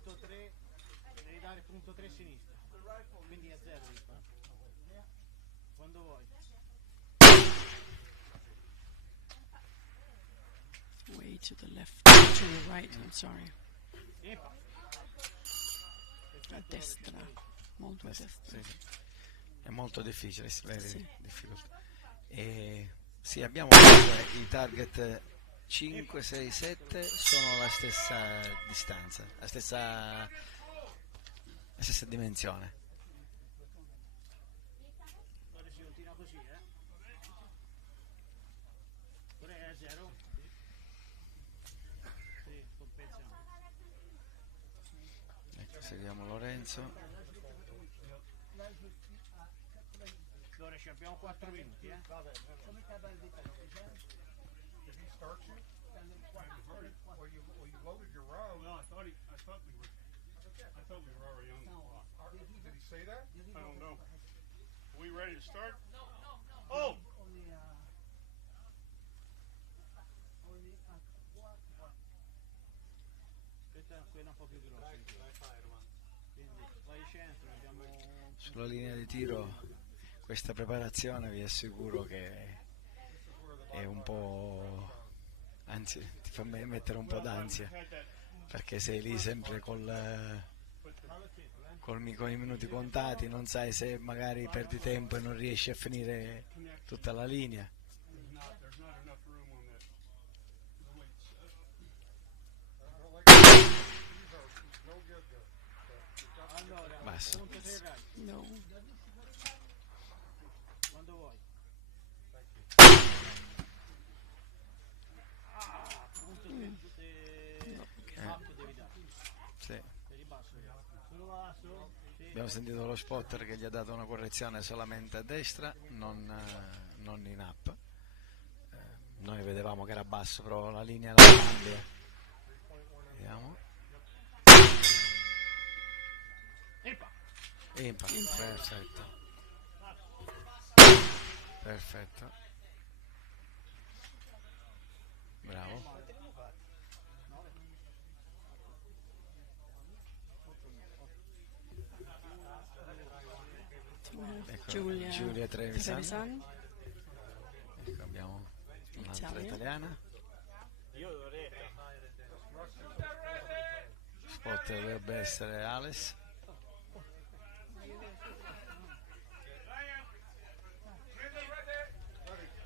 punto 3, devi dare punto 3 sinistra, quindi a 0 devi fare. Quando vuoi. Way to the left, to the right, I'm sorry. A destra, molto a destra. Sì. È molto difficile, Sì. difficoltà. Sì, abbiamo i target 5, 6, 7 sono la stessa distanza, la stessa dimensione. Ora si continua così, Ora è a 0. Sì, compensiamo. Ecco, seguiamo Lorenzo. Allora ci abbiamo 4 minuti, Va bene. Did he start you? Well, you loaded your round. Well, I thought we were already on the clock. Did he say that? I don't know. Are we ready to start? Oh! Questa è quella un po' più grossa. Quindi vai centro, abbiamo... Sulla linea di tiro questa preparazione vi assicuro che è un po', anzi ti fa mettere un po' d'ansia, perché sei lì sempre con i minuti contati, non sai se magari perdi tempo e non riesci a finire tutta la linea. Basso. No. Quando vuoi. Devi dare. Sì. Devi basso. Solo basso. Sì. Abbiamo sentito lo spotter che gli ha dato una correzione solamente a destra, non in up. Noi vedevamo che era basso, però la linea la cambia. Vediamo. Impact, perfetto, bravo. Ecco, Giulia Trevisan. Ecco, abbiamo un'altra italiana. Spot dovrebbe essere Ales.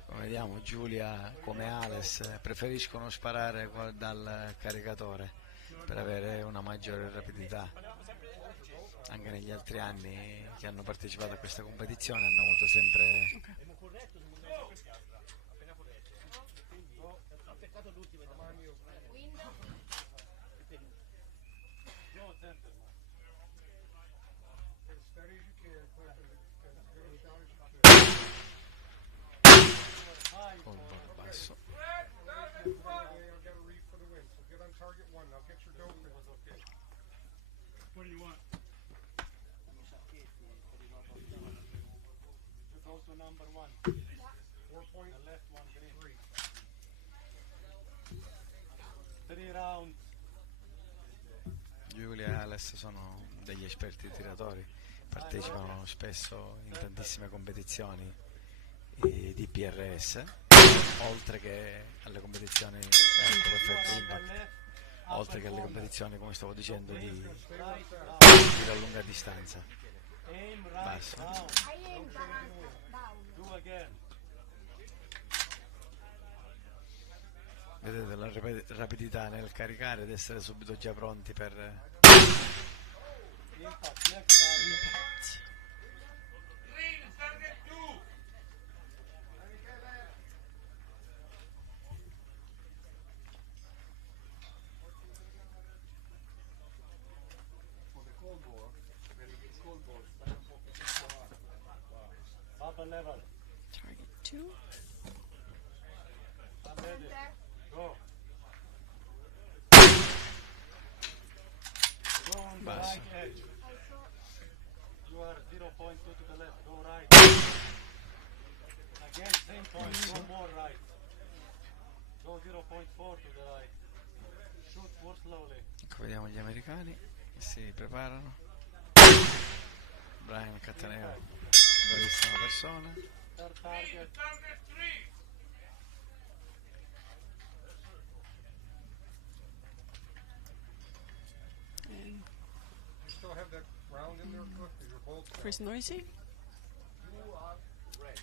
Come vediamo, Giulia come Ales preferiscono sparare dal caricatore per avere una maggiore rapidità. Anche negli altri anni che hanno partecipato a questa competizione hanno avuto sempre col basso. What do you want? Go to number 1. 4 point. The left one, green. 3 round. Giulia e Ales sono degli esperti tiratori, partecipano spesso in tantissime competizioni di PRS, oltre che alle competizioni oltre che alle competizioni, come stavo dicendo, di tiro a lunga distanza. Basso. Vedete la rapidità nel caricare ed essere subito già pronti per Target 2. basso. You are 0.2 to the left, go right. Again, same point, go more right. Go 0.4 to the right. Shoot more slowly. Ecco, vediamo gli americani. Si preparano. Brian Cataneo, bravissima persona. And You still have that round in there, Cliff? You're both Chris Noisy.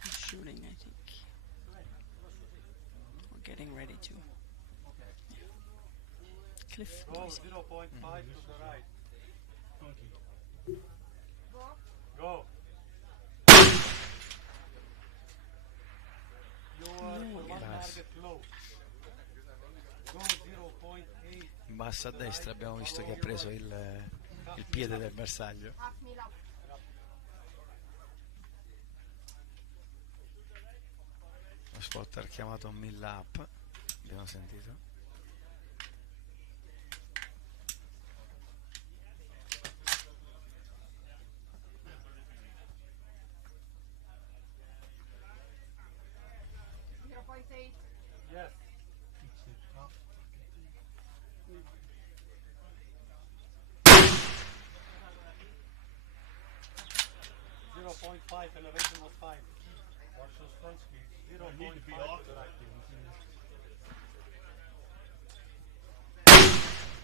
He's shooting, I think. We're getting ready to. Yeah. Cliff Noisy. 0.5 to the right. Go. You are one target low. Go 0.8. In basso a destra abbiamo visto che ha preso il piede del bersaglio. Lo spotter chiamato mill up, abbiamo sentito. Yes. 0.5 elevation was fine. Watch those front skis. 0.5 to the right.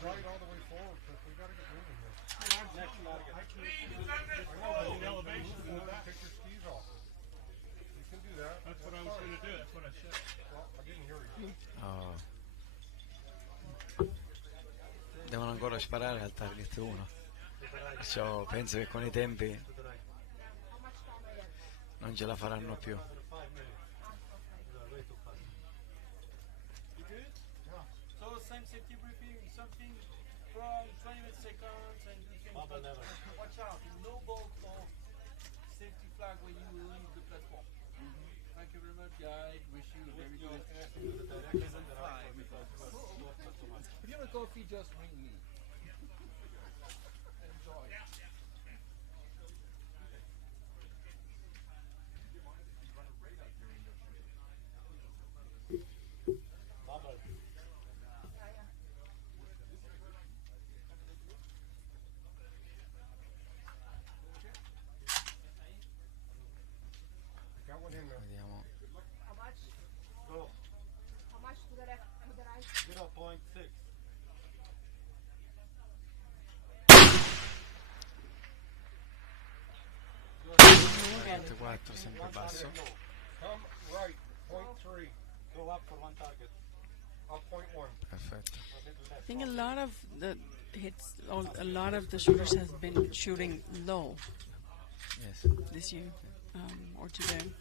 right all the way forward, Cliff. We gotta get moving here. Next target. I know, in elevation. Take your skis off. You can do that. That's what I was going to do. That's what I said. Well, I didn't hear you. Oh. Devono ancora sparare al target 1, perciò penso che con i tempi non ce la faranno più. So same safety briefing, something from 20 seconds and do things. Watch out, no bolt or safety flag when you leave the platform. Thank you very much, guys. Wish you a very good fly. If you want a coffee, just ring me. Enjoy. Got one in there. Vediamo. How much? Go. How much to the left? To the right? 0.6. Sempre basso. Come right, 0.3. Go up for one target. Up 0.1. Perfetto. I think a lot of the hits, a lot of the shooters has been shooting low. Yes. This year, or today.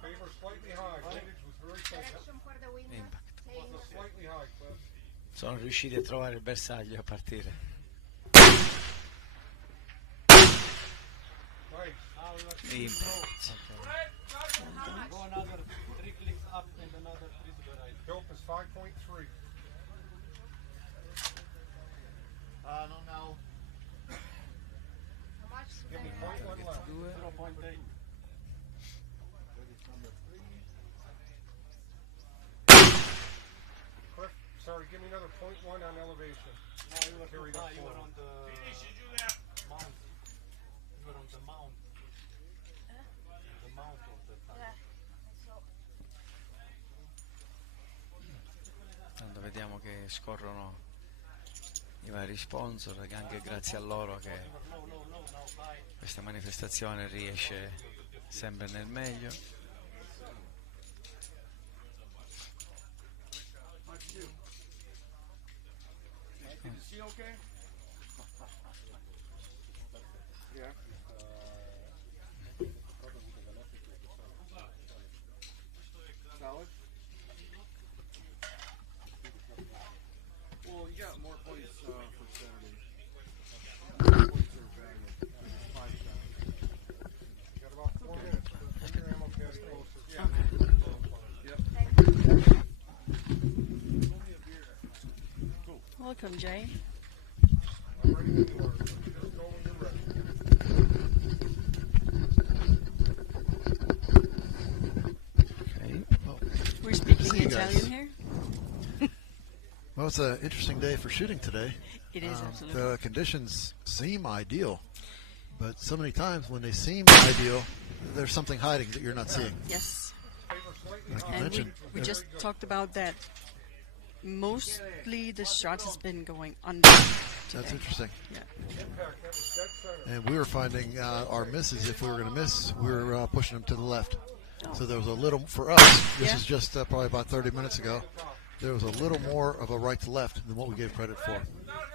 Favor slightly high. Vintage was very safe. Direction for the winner. Impact. Was slightly high, Cliff. Sono riusciti a trovare il bersaglio a partire. Impact. Go another 3 clicks up and another 3 to the right. Dope is 5.3. No, no. How much to the Give me right? 0.1 left. 0.8. Cliff, sorry, give me another 0.1 on elevation. No, you were Carry too high. that You were forward. on the mount. You were on the mount. The mount of the target. Tanto vediamo che scorrono i vari sponsor, che anche grazie a loro che questa manifestazione riesce sempre nel meglio. Is she okay? Yeah. Solid? Well, you got more points for Saturday. More points are valued. 5 times. Got about 4 minutes. Bring your ammo cast closer. Yeah. Yep. Cool. Welcome, Jay. I'm ready when you are. Just go when you're ready. Okay. We're speaking Italian guys. here. Well, it's an interesting day for shooting today. It is, absolutely. The conditions seem ideal, but so many times when they seem ideal, there's something hiding that you're not seeing. Yes. Like you And mentioned. we just talked about that. Mostly the shot has been going under. That's interesting. Yeah. And we were finding our misses, if we were going to miss, we were pushing them to the left. So there was a little, for us, this is just probably about 30 minutes ago, there was a little more of a right to left than what we gave credit for.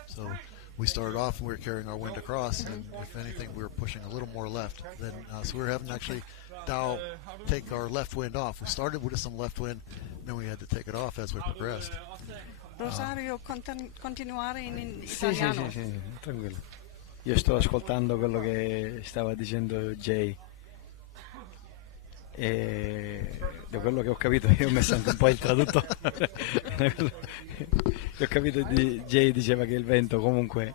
So we started off and we were carrying our wind across, and if anything, we were pushing a little more left. Then, so we were having to actually take our left wind off. We started with some left wind, then we had to take it off as we progressed. Rosario, continuare in italiano. Sì, tranquillo. Io sto ascoltando quello che stava dicendo Jay. E da quello che ho capito, io ho messo anche un po' il traduttore. Ho capito di Jay diceva che il vento comunque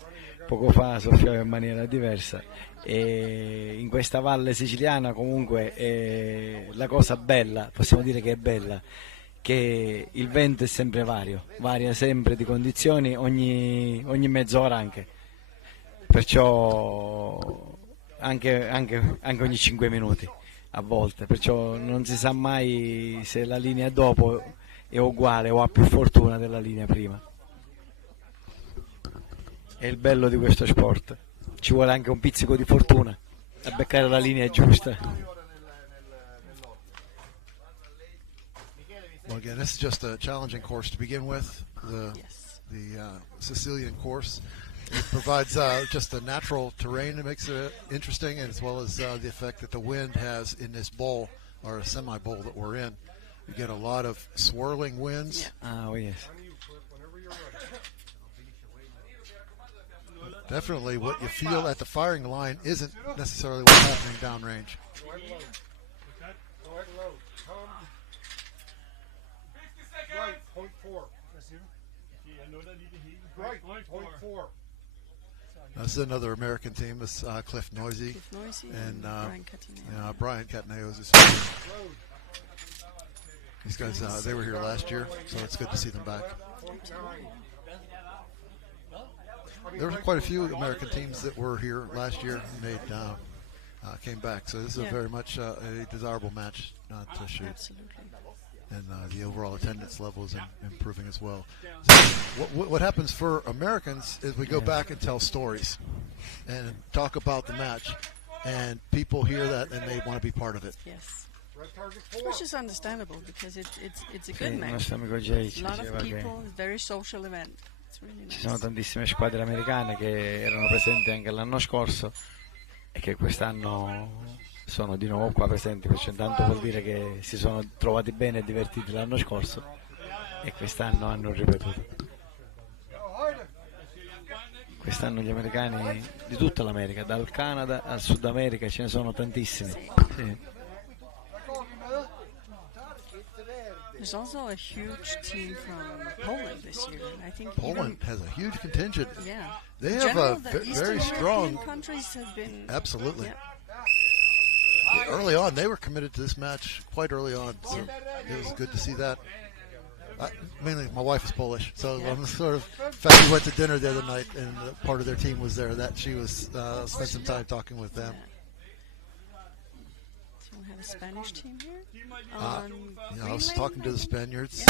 poco fa soffiava in maniera diversa, e in questa valle siciliana comunque la cosa bella, possiamo dire che è bella, che il vento è sempre varia sempre di condizioni ogni mezz'ora, anche perciò anche ogni 5 minuti a volte, perciò non si sa mai se la linea dopo è uguale o ha più fortuna della linea prima. È il bello di questo sport, ci vuole anche un pizzico di fortuna a beccare la linea giusta. Well, again, this is just a challenging course to begin with, the Sicilian course. It provides just the natural terrain that makes it interesting, and as well as the effect that the wind has in this bowl, or a semi-bowl that we're in. You get a lot of swirling winds. Oh, yes. Definitely what you feel at the firing line isn't necessarily what's happening downrange. Right, point 4. Right, point 4. This is another American team. It's Cliff Noisy. And Brian Cataneo is these guys, they were here last year, so it's good to see them back. There were quite a few American teams that were here last year and came back. So this is very much a desirable match to shoot. Absolutely. And the overall attendance level is improving as well. So what happens for Americans is we go back and tell stories and talk about the match, and people hear that and they want to be part of it. Yes. Which is understandable, because it's a good Il match. nostro amico Jay ci A lot diceva of che people, very social event. It's really nice. ci sono tantissime squadre americane che erano presenti anche l'anno scorso e che quest'anno sono di nuovo qua presenti, perciò intanto vuol dire che si sono trovati bene e divertiti l'anno scorso e quest'anno hanno ripetuto. Quest'anno gli americani di tutta l'America, dal Canada al Sud America, ce ne sono tantissimi. Sì. There's also a huge team from Poland this year. I think Poland has a huge contingent. Yeah. They In have general, a the very Eastern strong. European countries have been Absolutely. Yeah. Early on, they were committed to this match quite early on, so it was good to see that. Mainly, my wife is Polish, so I'm sort of. In fact, we went to dinner the other night, and part of their team was there. That she was spent some time talking with them. So we have a Spanish team here. I was talking to the Spaniards.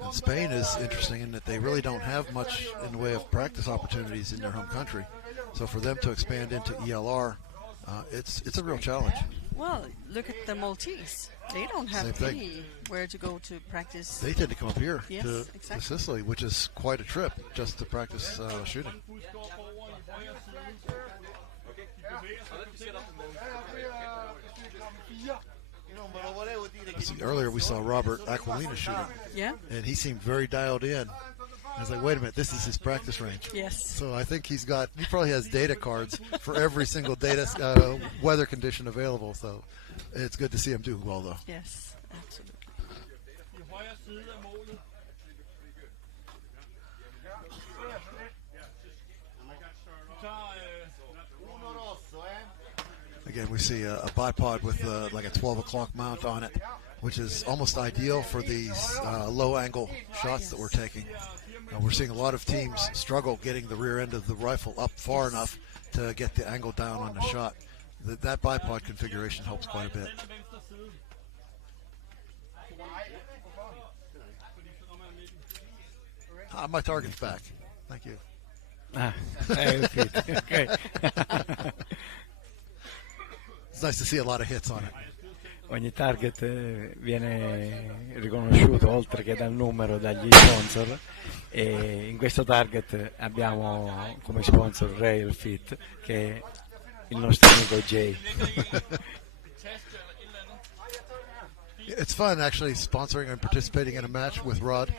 And Spain is interesting in that they really don't have much in the way of practice opportunities in their home country. So for them to expand into ELR, it's a real challenge. Well, look at the Maltese. They don't have anywhere to go to practice. They tend to come up here Yes, to exactly. Sicily, which is quite a trip just to practice shooting. See, earlier we saw Robert Aquilina shooting. Yeah. And he seemed very dialed in. I was like, wait a minute, this is his practice range. Yes. So I think he probably has data cards for every single weather condition available. So it's good to see him do well, though. Yes, absolutely. Again, we see a bipod with like a 12 o'clock mount on it, which is almost ideal for these low-angle shots that we're taking. We're seeing a lot of teams struggle getting the rear end of the rifle up far enough to get the angle down on the shot. That bipod configuration helps quite a bit. My target's back. Thank you. Okay. It's nice to see a lot of hits on it. Ogni target viene riconosciuto oltre che dal numero dagli sponsor, e in questo target abbiamo come sponsor Rail Fit, che è il nostro amico Jay. It's fun actually sponsoring and participating in a match with Rod.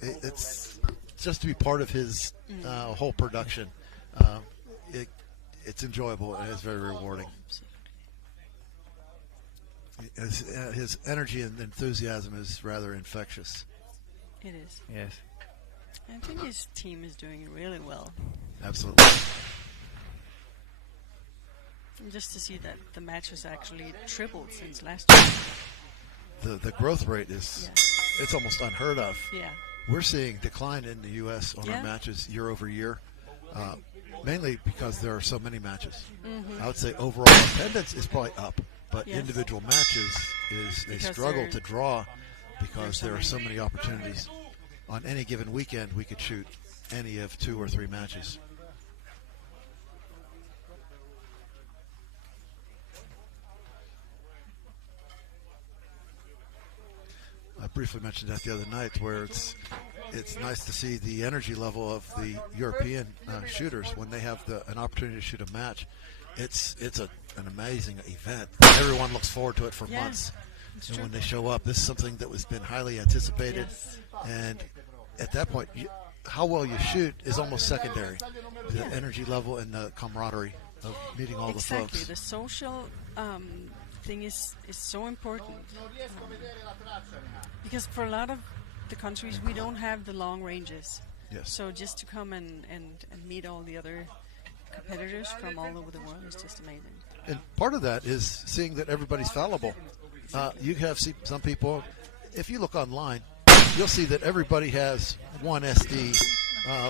It's just to be part of his whole production. It's enjoyable and it's very rewarding. His energy and enthusiasm is rather infectious. It is. Yes. I think his team is doing really well. Absolutely. And just to see that the match has actually tripled since last year. The growth rate is it's almost unheard of. Yeah. We're seeing decline in the U.S. on our matches year over year, mainly because there are so many matches. I would say overall attendance is probably up, but individual matches they struggle to draw because there are so many opportunities. On any given weekend, we could shoot any of 2 or 3 matches. I briefly mentioned that the other night, where it's nice to see the energy level of the European shooters when they have an opportunity to shoot a match. It's an amazing event. Everyone looks forward to it for months. And when they show up, this is something that was been highly anticipated. And at that point, how well you shoot is almost secondary. The energy level and the camaraderie of meeting all the folks. Exactly. The social thing is so important. Because for a lot of the countries, we don't have the long ranges. Yes. So just to come and meet all the other competitors from all over the world is just amazing. And part of that is seeing that everybody's fallible. You have some people, if you look online, you'll see that everybody has one SD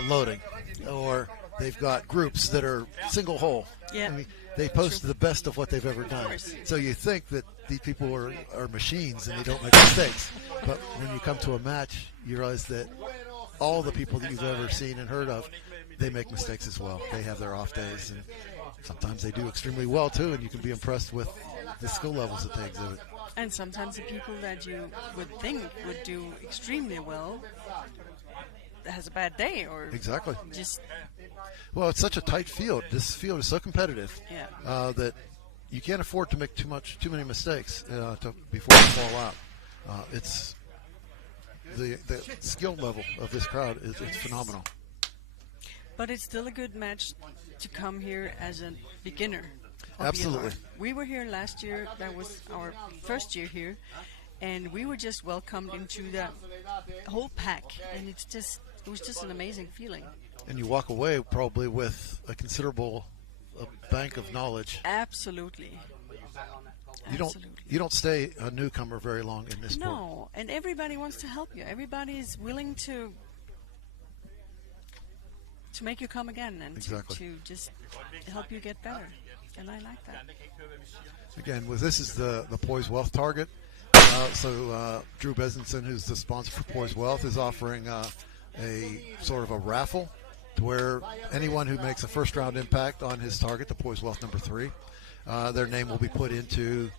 loading, or they've got groups that are single hole. Yeah. I mean, they post the best of what they've ever done. So you think that these people are machines and they don't make mistakes. But when you come to a match, you realize that all the people that you've ever seen and heard of, they make mistakes as well. They have their off days, and sometimes they do extremely well too, and you can be impressed with the skill levels that they exhibit. And sometimes the people that you would think would do extremely well has a bad day, or exactly. Just well, it's such a tight field. This field is so competitive that you can't afford to make too many mistakes before you fall out. It's the skill level of this crowd is phenomenal. But it's still a good match to come here as a beginner. Absolutely. ELR. We were here last year. That was our first year here, and we were just welcomed into the whole pack, and it was just an amazing feeling. And you walk away probably with a considerable bank of knowledge. Absolutely. You don't stay a newcomer very long in this sport. No, and everybody wants to help you. Everybody is willing to make you come again and to just help you get better. And I like that. Again, this is the Poise Wealth target. So Drew Besenson, who's the sponsor for Poise Wealth, is offering a sort of a raffle to where anyone who makes a first round impact on his target, the Poise Wealth number 3, their name will be put into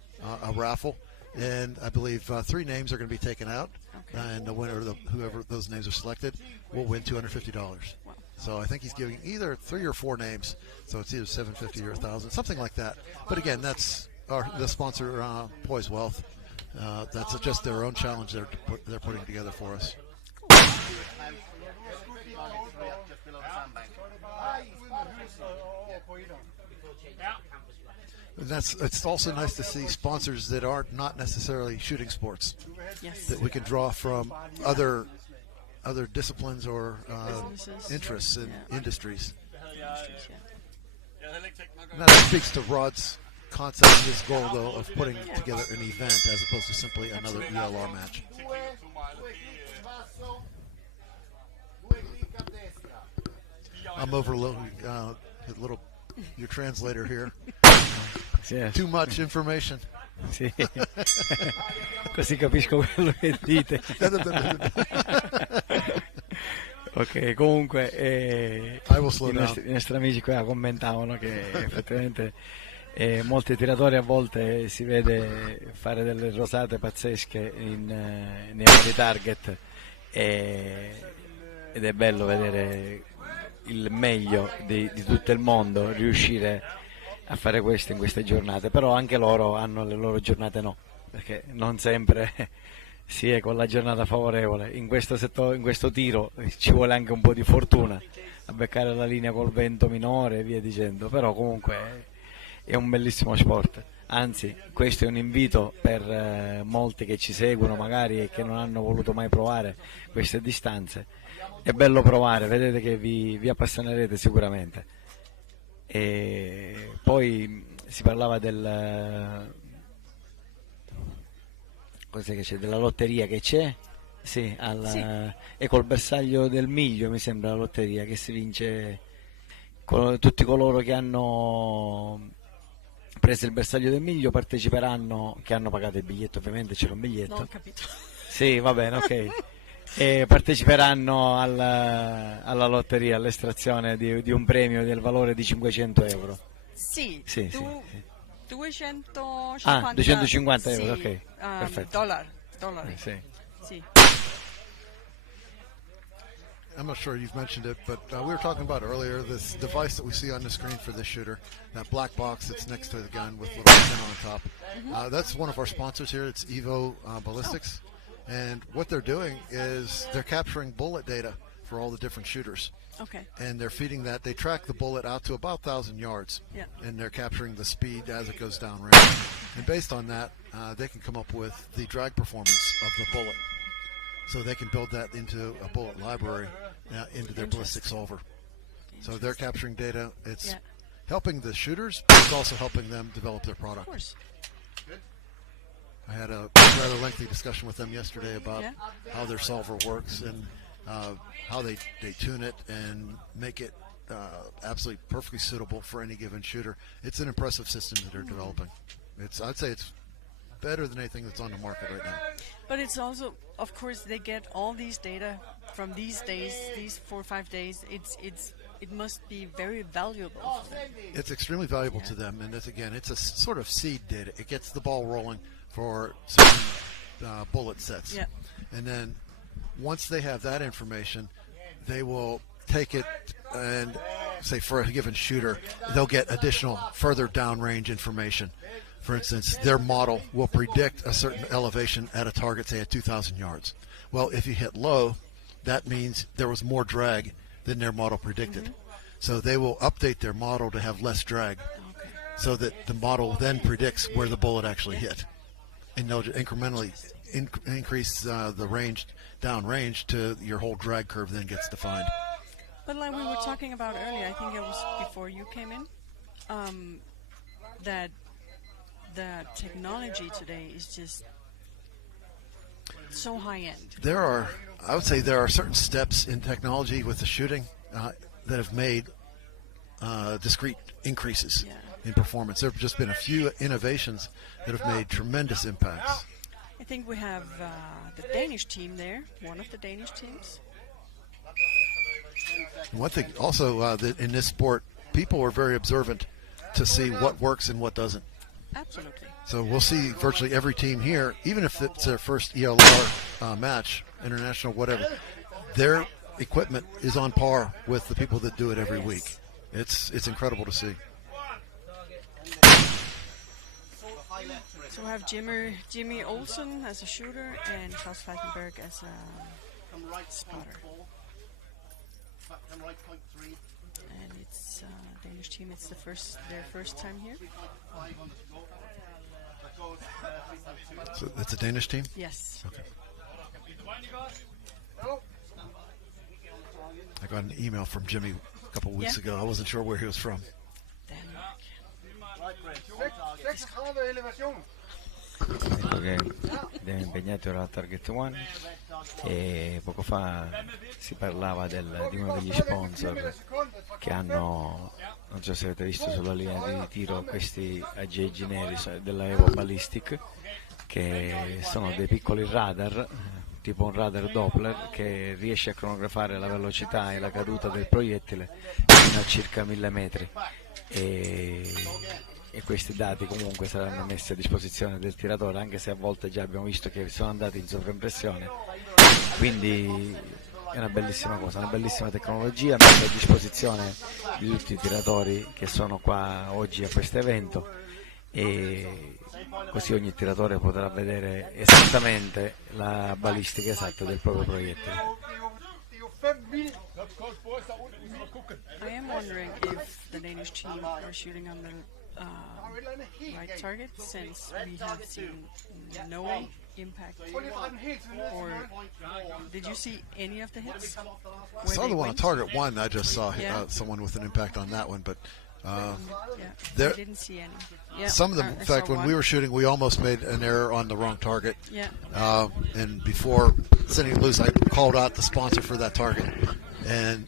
a raffle. And I believe 3 names are going to be taken out. And the winner, whoever those names are selected, will win $250. Wow. So I think he's giving either 3 or 4 names. So it's either $750 or $1,000, something like that. But again, that's the sponsor, Poise Wealth. That's just their own challenge they're putting together for us. And it's also nice to see sponsors that are not necessarily shooting sports. Yes. That we can draw from other disciplines or interests and industries. And that speaks to Rod's concept and his goal, though, of putting together an event as opposed to simply another ELR match. I'm overloading your translator here. Too much information. Sì. Così capisco quello che dite. Ok, comunque i nostri amici qua commentavano che effettivamente molti tiratori a volte si vede fare delle rosate pazzesche nei vari target ed è bello vedere il meglio di tutto il mondo riuscire a fare questo in queste giornate, però anche loro hanno le loro giornate perché non sempre si è con la giornata favorevole. In questo tiro ci vuole anche un po' di fortuna a beccare la linea col vento minore e via dicendo, però comunque è un bellissimo sport. Anzi, questo è un invito per molti che ci seguono magari e che non hanno voluto mai provare queste distanze. È bello provare, vedete che vi appassionerete sicuramente. E poi si parlava cos'è che c'è, della lotteria che c'è? Sì, e col bersaglio del miglio mi sembra la lotteria che si vince tutti coloro che hanno preso il bersaglio del miglio parteciperanno, che hanno pagato il biglietto, ovviamente c'era un biglietto. Non ho capito. Sì, va bene, ok. E parteciperanno alla lotteria, all'estrazione di un premio del valore di 500 euro. Sì. 250, 250 sì, euro, ok, perfetto. Dollari. Sì. I'm not sure you've mentioned it, but we were talking about earlier this device that we see on the screen for the shooter, that black box that's next to the gun with little pin on top. That's one of our sponsors here. It's Evo Ballistics. And what they're doing is they're capturing bullet data for all the different shooters. Okay. And they're feeding that. They track the bullet out to about 1,000 yards. Yeah. And they're capturing the speed as it goes downrange. And based on that, they can come up with the drag performance of the bullet. So they can build that into a bullet library, into their ballistic solver. So they're capturing data. It's helping the shooters, but it's also helping them develop their product. Of course. I had a rather lengthy discussion with them yesterday about how their solver works and how they tune it and make it absolutely perfectly suitable for any given shooter. It's an impressive system that they're developing. I'd say it's better than anything that's on the market right now. But it's also, of course, they get all these data from these days, these 4 or 5 days. It must be very valuable for them. It's extremely valuable to them, and it's a sort of seed data. It gets the ball rolling for certain bullet sets. Yeah. And then once they have that information, they will take it and say for a given shooter, they'll get additional further downrange information. For instance, their model will predict a certain elevation at a target, say at 2,000 yards. Well, if you hit low, that means there was more drag than their model predicted. So they will update their model to have less drag so that the model then predicts where the bullet actually hit. And they'll incrementally increase the range, downrange, to your whole drag curve then gets defined. But like we were talking about earlier, I think it was before you came in, that the technology today is just so high end. I would say there are certain steps in technology with the shooting that have made discrete increases in performance. There have just been a few innovations that have made tremendous impacts. I think we have the Danish team there, one of the Danish teams. And one thing also that in this sport, people are very observant to see what works and what doesn't. Absolutely. So we'll see virtually every team here, even if it's their first ELR match, international, whatever, their equipment is on par with the people that do it every week. It's incredible to see. So we have Jimmy Olsen as a shooter and Klaus Falkenberg as a spotter. And it's Danish team. It's their first time here. So that's a Danish team? Yes. Okay. I got an email from Jimmy a couple weeks ago. I wasn't sure where he was from. Denmark. Ecco che abbiamo impegnato ora a Target One e poco fa si parlava di uno degli sponsor che hanno, non so se avete visto sulla linea di tiro, questi aggeggi neri della Evo Ballistic, che sono dei piccoli radar, tipo un radar Doppler, che riesce a cronografare la velocità e la caduta del proiettile fino a circa 1000 metri. E questi dati comunque saranno messi a disposizione del tiratore, anche se a volte già abbiamo visto che sono andati in sovraimpressione. Quindi è una bellissima cosa, una bellissima tecnologia messa a disposizione di tutti i tiratori che sono qua oggi a questo evento, e così ogni tiratore potrà vedere esattamente la balistica esatta del proprio proiettile. I am wondering if the Danish team are shooting on the right target, since we have seen no impact. Or did you see any of the hits? I saw the one on target one. I just saw someone with an impact on that one, but I didn't see any. Yeah, some of them, in fact, when we were shooting, we almost made an error on the wrong target. Yeah. And before sending it loose, I called out the sponsor for that target, and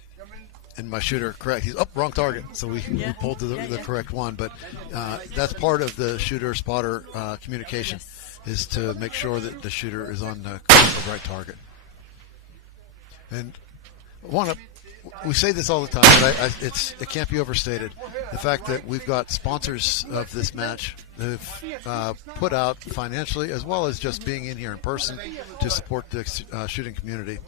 my shooter he's wrong target, so we pulled the correct one. But that's part of the shooter spotter communication, is to make sure that the shooter is on the right target. And we say this all the time, but it can't be overstated. The fact that we've got sponsors of this match who've put out financially, as well as just being in here in person to support the shooting community.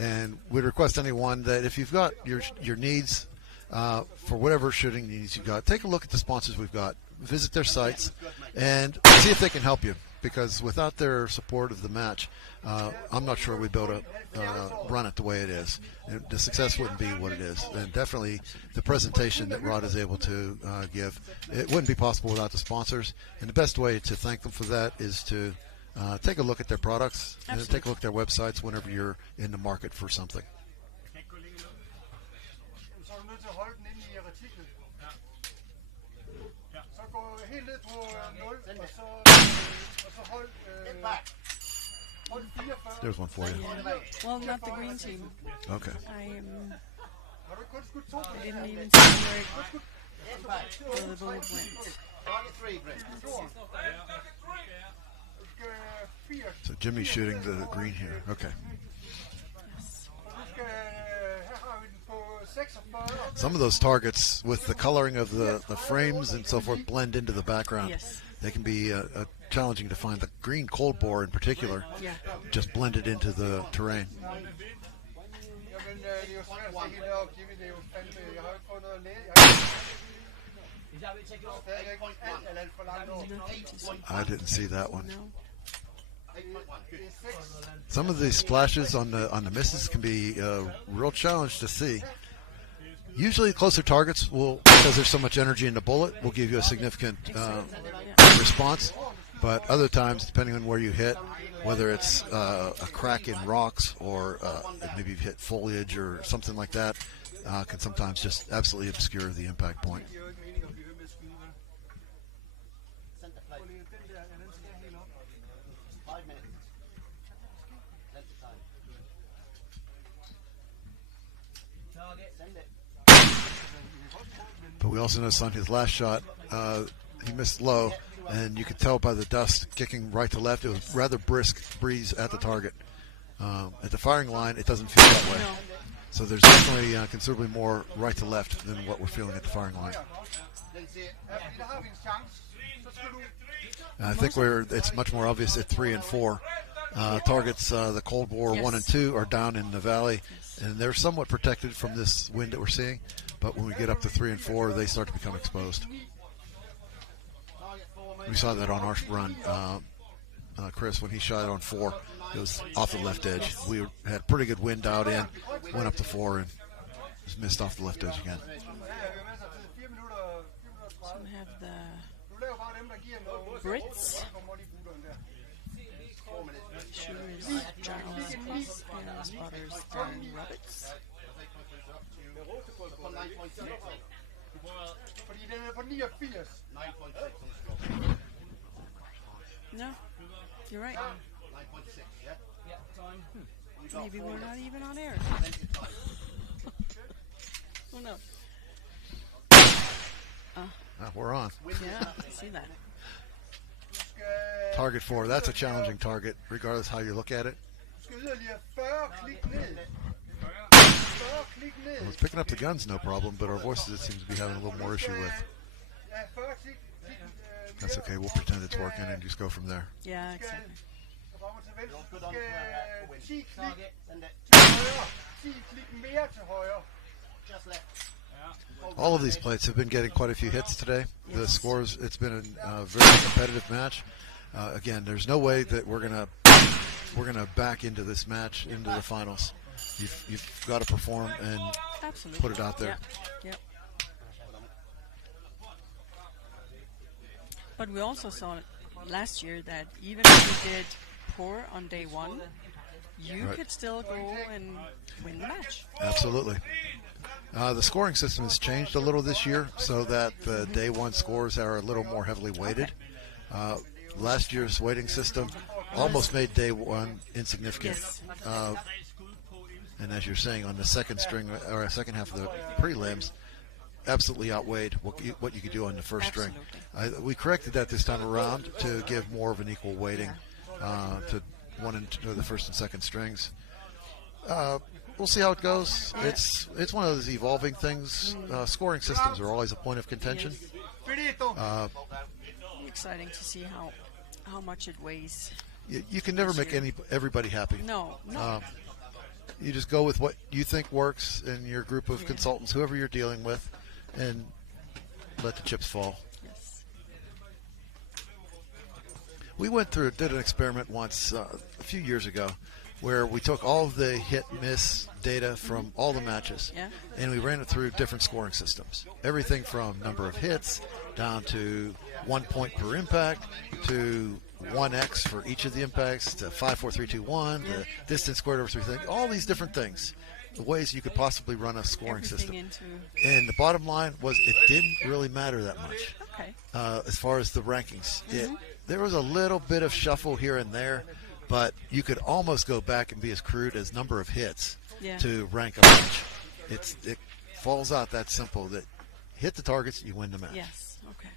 And we'd request anyone that if you've got your needs for whatever shooting needs you've got, take a look at the sponsors we've got, visit their sites, and see if they can help you. Because without their support of the match, I'm not sure we'd be able to run it the way it is. And the success wouldn't be what it is. And definitely the presentation that Rod is able to give, it wouldn't be possible without the sponsors. And the best way to thank them for that is to take a look at their products and take a look at their websites whenever you're in the market for something. There's one for you. Well, not the green team. Okay. I didn't even see where the bullet went. So Jimmy's shooting the green here. Okay. Some of those targets, with the coloring of the frames and so forth, blend into the background. Yes. They can be challenging to find. The green cold bore in particular, just blended into the terrain. I didn't see that one. Some of these splashes on the misses can be a real challenge to see. Usually closer targets will, because there's so much energy in the bullet, will give you a significant response. But other times, depending on where you hit, whether it's a crack in rocks or maybe you've hit foliage or something like that, can sometimes just absolutely obscure the impact point. But we also noticed on his last shot, he missed low, and you could tell by the dust kicking right to left. It was rather brisk breeze at the target. At the firing line, it doesn't feel that way. So there's definitely considerably more right to left than what we're feeling at the firing line. I think it's much more obvious at 3 and 4. Targets, the Cold War 1 and 2 are down in the valley, and they're somewhat protected from this wind that we're seeing. But when we get up to 3 and 4, they start to become exposed. We saw that on our run. Chris, when he shot it on 4, it was off the left edge. We had pretty good wind out in, went up to 4, and just missed off the left edge again. So we have the Brits. Shooters Giles Cross and Spotters Darren Roberts. Fordi den er på 89. No, you're right. 9.6, yeah? Yeah, time. Maybe we're not even on air. Who knows? We're on. Yeah, I see that. Target 4, that's a challenging target, regardless how you look at it. Du skal yderligere 40 klik ned. 40 klik ned. Well, it's picking up the guns, no problem, but our voices it seems to be having a little more issue with. Ja, 40 klik. That's okay, we'll pretend it's working and just go from there. Yeah, exactly. Og kommer til venstre. Du skal 10 klik til højre. 10 klik mere til højre. Just left. All of these plates have been getting quite a few hits today. The scores, it's been a very competitive match. Again, there's no way that we're gonna back into this match into the finals. You've got to perform and Absolutely. put it out there. Yeah. But we also saw last year that even if you did poor on day one, you Right. could still go and win the match. Absolutely. The scoring system has changed a little this year so that the day one scores are a little more heavily weighted. Last year's weighting system almost made day one insignificant. Yes. And as you're saying, on the second string or second half of the prelims, absolutely outweighed what you could do on the first string. We corrected that this time around to give more of an equal weighting to the first and second strings. We'll see how it goes. It's one of those evolving things. Scoring systems are always a point of contention. Exciting to see how much it weighs. You can never make everybody happy. No. You just go with what you think works in your group of consultants, whoever you're dealing with, and let the chips fall. Yes. We did an experiment once a few years ago where we took all of the hit-miss data from all the matches, and we ran it through different scoring systems. Everything from number of hits down to 1 point per impact to 1x for each of the impacts to 5, 4, 3, 2, 1, the distance squared over 3 things, all these different things, the ways you could possibly run a scoring system. And the bottom line was it didn't really matter that much as far as the rankings. There was a little bit of shuffle here and there, but you could almost go back and be as crude as number of hits to rank a match. It falls out that simple that hit the targets, you win the match. Yes, okay.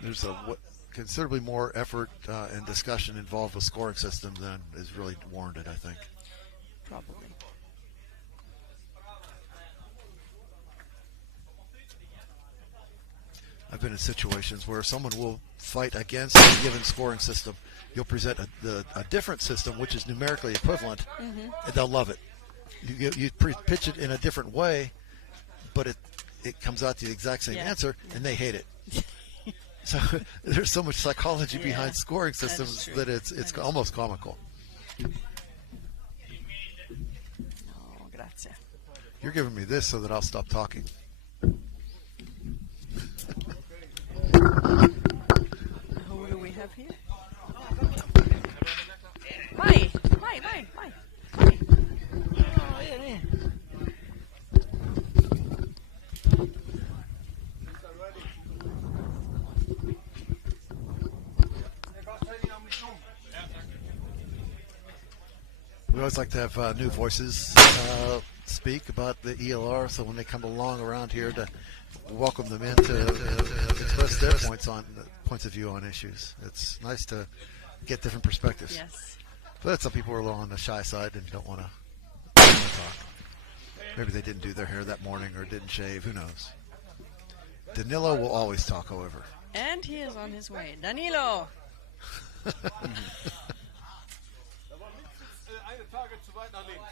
There's considerably more effort and discussion involved with scoring systems than is really warranted, I think. Probably. I've been in situations where someone will fight against a given scoring system. You'll present a different system, which is numerically equivalent, and they'll love it. You pitch it in a different way, but it comes out to the exact same answer, and they hate it. So there's so much psychology behind scoring systems that it's almost comical. Oh, grazie. You're giving me this so that I'll stop talking. Who do we have here? Vai. Oh, yeah. We always like to have new voices speak about the ELR, so when they come along around here to welcome them in to express their points of view on issues. It's nice to get different perspectives. Yes. But some people are a little on the shy side and don't want to talk. Maybe they didn't do their hair that morning or didn't shave. Who knows? Danilo will always talk, however. And he is on his way. Danilo! Eine Tage zu weit nach links.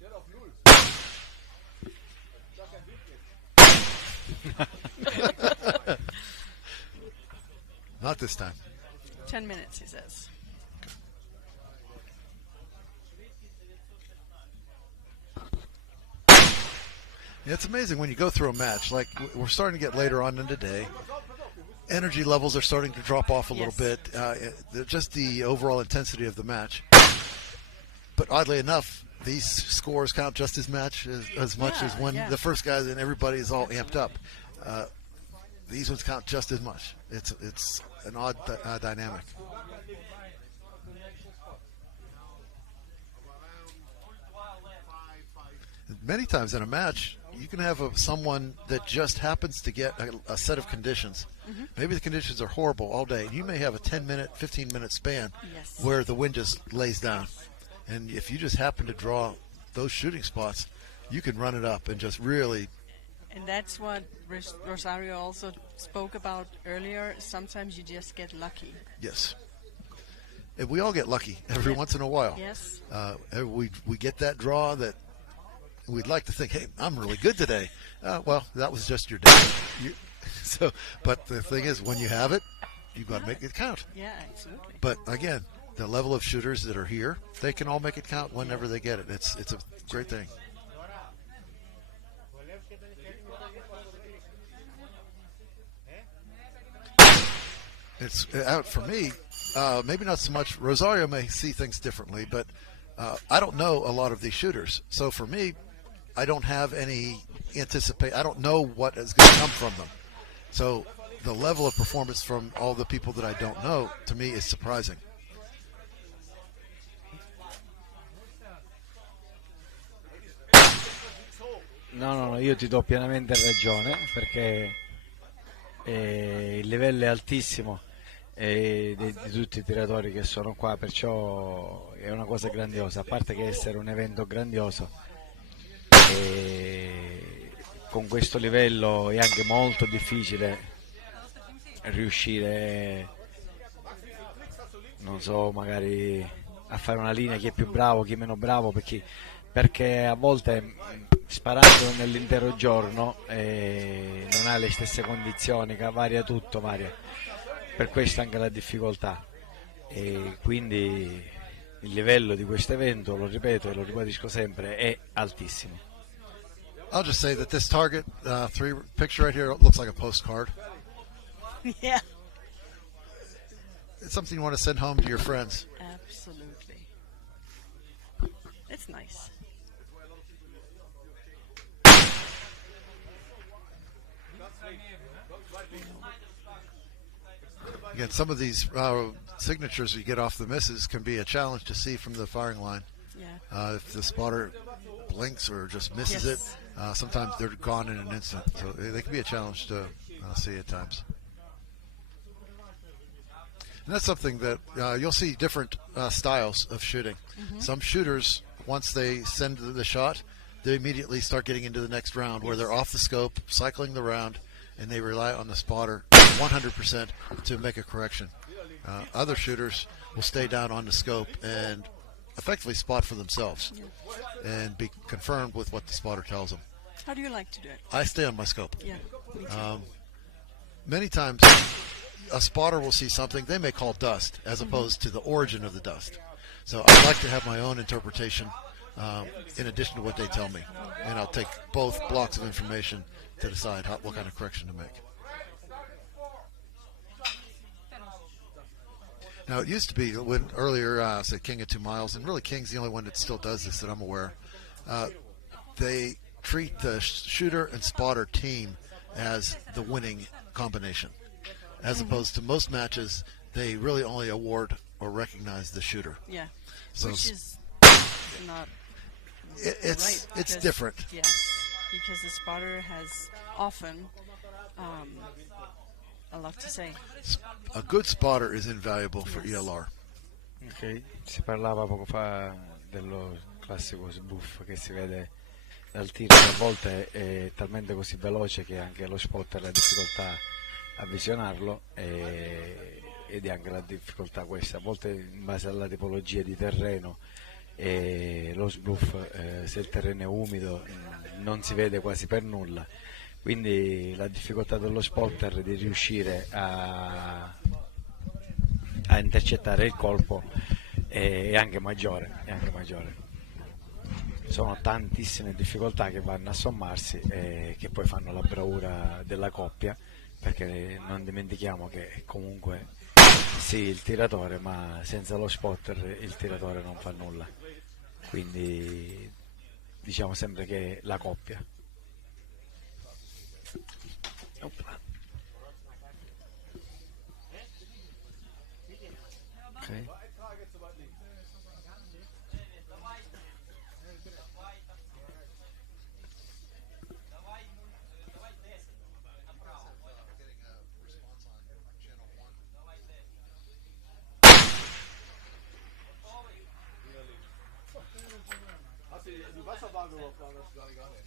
Der hat auf 0. Not this time. 10 minutes, he says. Yeah, it's amazing when you go through a match. Like, we're starting to get later on in the day. Energy levels are starting to drop off a little bit. Just the overall intensity of the match. But oddly enough, these scores count just as much as when the first guys and everybody is all amped up. These ones count just as much. It's an odd dynamic. Many times in a match, you can have someone that just happens to get a set of conditions. Mm-hmm. Maybe the conditions are horrible all day. You may have a 10-minute, 15-minute span where the wind just lays down. And if you just happen to draw those shooting spots, you can run it up and just really... And that's what Rosario also spoke about earlier. Sometimes you just get lucky. Yes. And we all get lucky every once in a while. Yes. We get that draw that we'd like to think, hey, I'm really good today. Well, that was just your day. But the thing is, when you have it, you've got to make it count. Yeah, absolutely. But again, the level of shooters that are here, they can all make it count whenever they get it. It's a great thing. It's out for me. Maybe not so much. Rosario may see things differently, but I don't know a lot of these shooters. So for me, I don't have any I don't know what is going to come from them. So the level of performance from all the people that I don't know, to me, is surprising. No, io ti do pienamente ragione, perché il livello è altissimo di tutti i tiratori che sono qua, perciò è una cosa grandiosa, a parte che essere un evento grandioso, con questo livello è anche molto difficile riuscire, non so, magari a fare una linea chi è più bravo, chi è meno bravo, perché a volte sparando nell'intero giorno non ha le stesse condizioni, varia tutto, per questo anche la difficoltà, e quindi il livello di questo evento, lo ripeto e lo ribadisco sempre, è altissimo. I'll just say that this target 3 picture right here looks like a postcard. Yeah. It's something you want to send home to your friends. Absolutely. It's nice. Again, some of these signatures you get off the misses can be a challenge to see from the firing line. Yeah. If the spotter blinks or just misses it, sometimes they're gone in an instant. So they can be a challenge to see at times. And that's something that you'll see different styles of shooting. Mm-hmm. Some shooters, once they send the shot, they immediately start getting into the next round where they're off the scope, cycling the round, and they rely on the spotter 100% to make a correction. Other shooters will stay down on the scope and effectively spot for themselves and be confirmed with what the spotter tells them. How do you like to do it? I stay on my scope. Yeah, me too. Many times a spotter will see something they may call dust as opposed to the origin of the dust. So I like to have my own interpretation in addition to what they tell me. And I'll take both blocks of information to decide what kind of correction to make. Now, it used to be when earlier, say King of 2 Miles, and really King's the only one that still does this that I'm aware. They treat the shooter and spotter team as the winning combination, as opposed to most matches, they really only award or recognize the shooter. Yeah, so which is not it's right. Different. Yes, because the spotter has often a lot to say. A good spotter is invaluable for ELR. Ok, si parlava poco fa dello classico sbuff che si vede dal tiro, che a volte è talmente così veloce che anche lo spotter ha difficoltà a visionarlo, ed è anche la difficoltà questa, a volte in base alla tipologia di terreno e lo sbuff, se il terreno è umido non si vede quasi per nulla, quindi la difficoltà dello spotter di riuscire a intercettare il colpo è anche maggiore, Sono tantissime difficoltà che vanno a sommarsi e che poi fanno la bravura della coppia, perché non dimentichiamo che comunque sì il tiratore, ma senza lo spotter il tiratore non fa nulla. quindi diciamo sempre che la coppia. Opla. Ok. Die Wasserwaage überfahren, das gar nicht.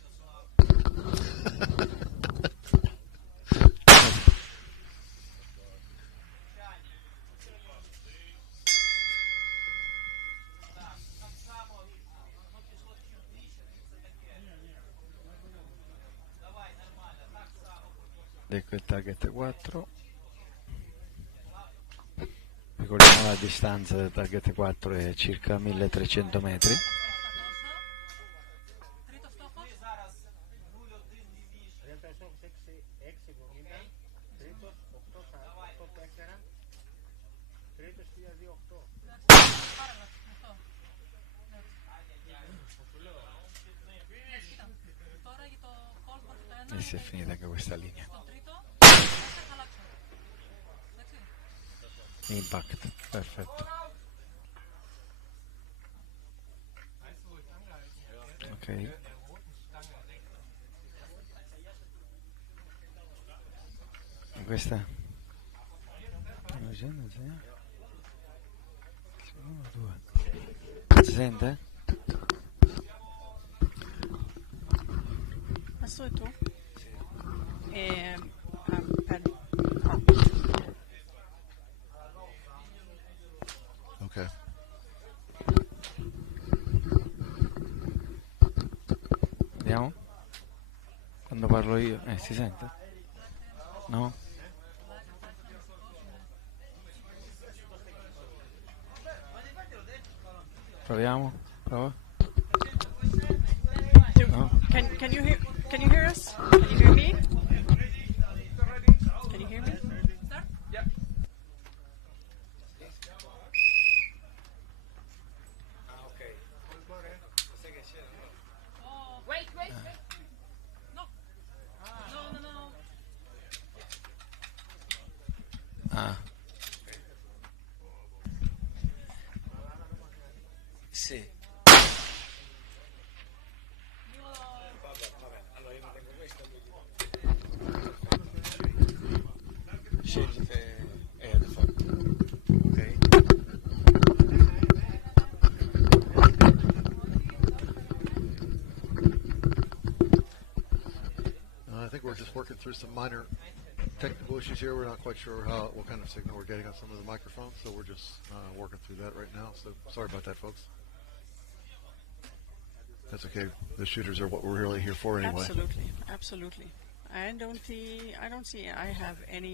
Ecco il target 4. Ricordiamo la distanza del target 4 è circa 1300 metri. E si è finita anche questa linea. Impact, perfetto. Ok. E questa? Si sente? Questo è tu? Ok. Vediamo? Quando parlo io, si sente? No? Proviamo? Prova? No? Can you hear us? Can you hear me? Can you hear me? Yeah. Wait. No. No. Ah. Sì. Scegli che è da fare. Ok. I think we're just working through some minor technical issues here. We're not quite sure what kind of signal we're getting on some of the microphones, so we're just working through that right now. So sorry about that, folks. That's okay. The shooters are what we're really here for anyway. Absolutely. I don't see I have any.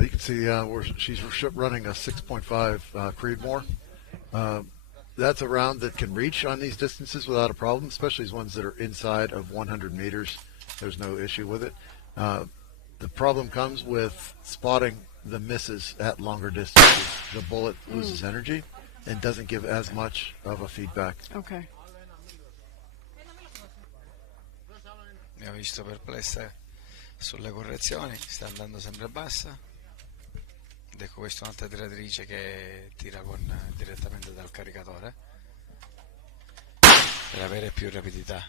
You can see she's running a 6.5 Creedmoor. That's a round that can reach on these distances without a problem, especially ones that are inside of 100 meters. There's no issue with it. The problem comes with spotting the misses at longer distances. The bullet loses energy and doesn't give as much of a feedback. Okay. Abbiamo visto perplessa sulle correzioni, sta andando sempre bassa. Ed ecco, questa è un'altra tiratrice che tira direttamente dal caricatore per avere più rapidità.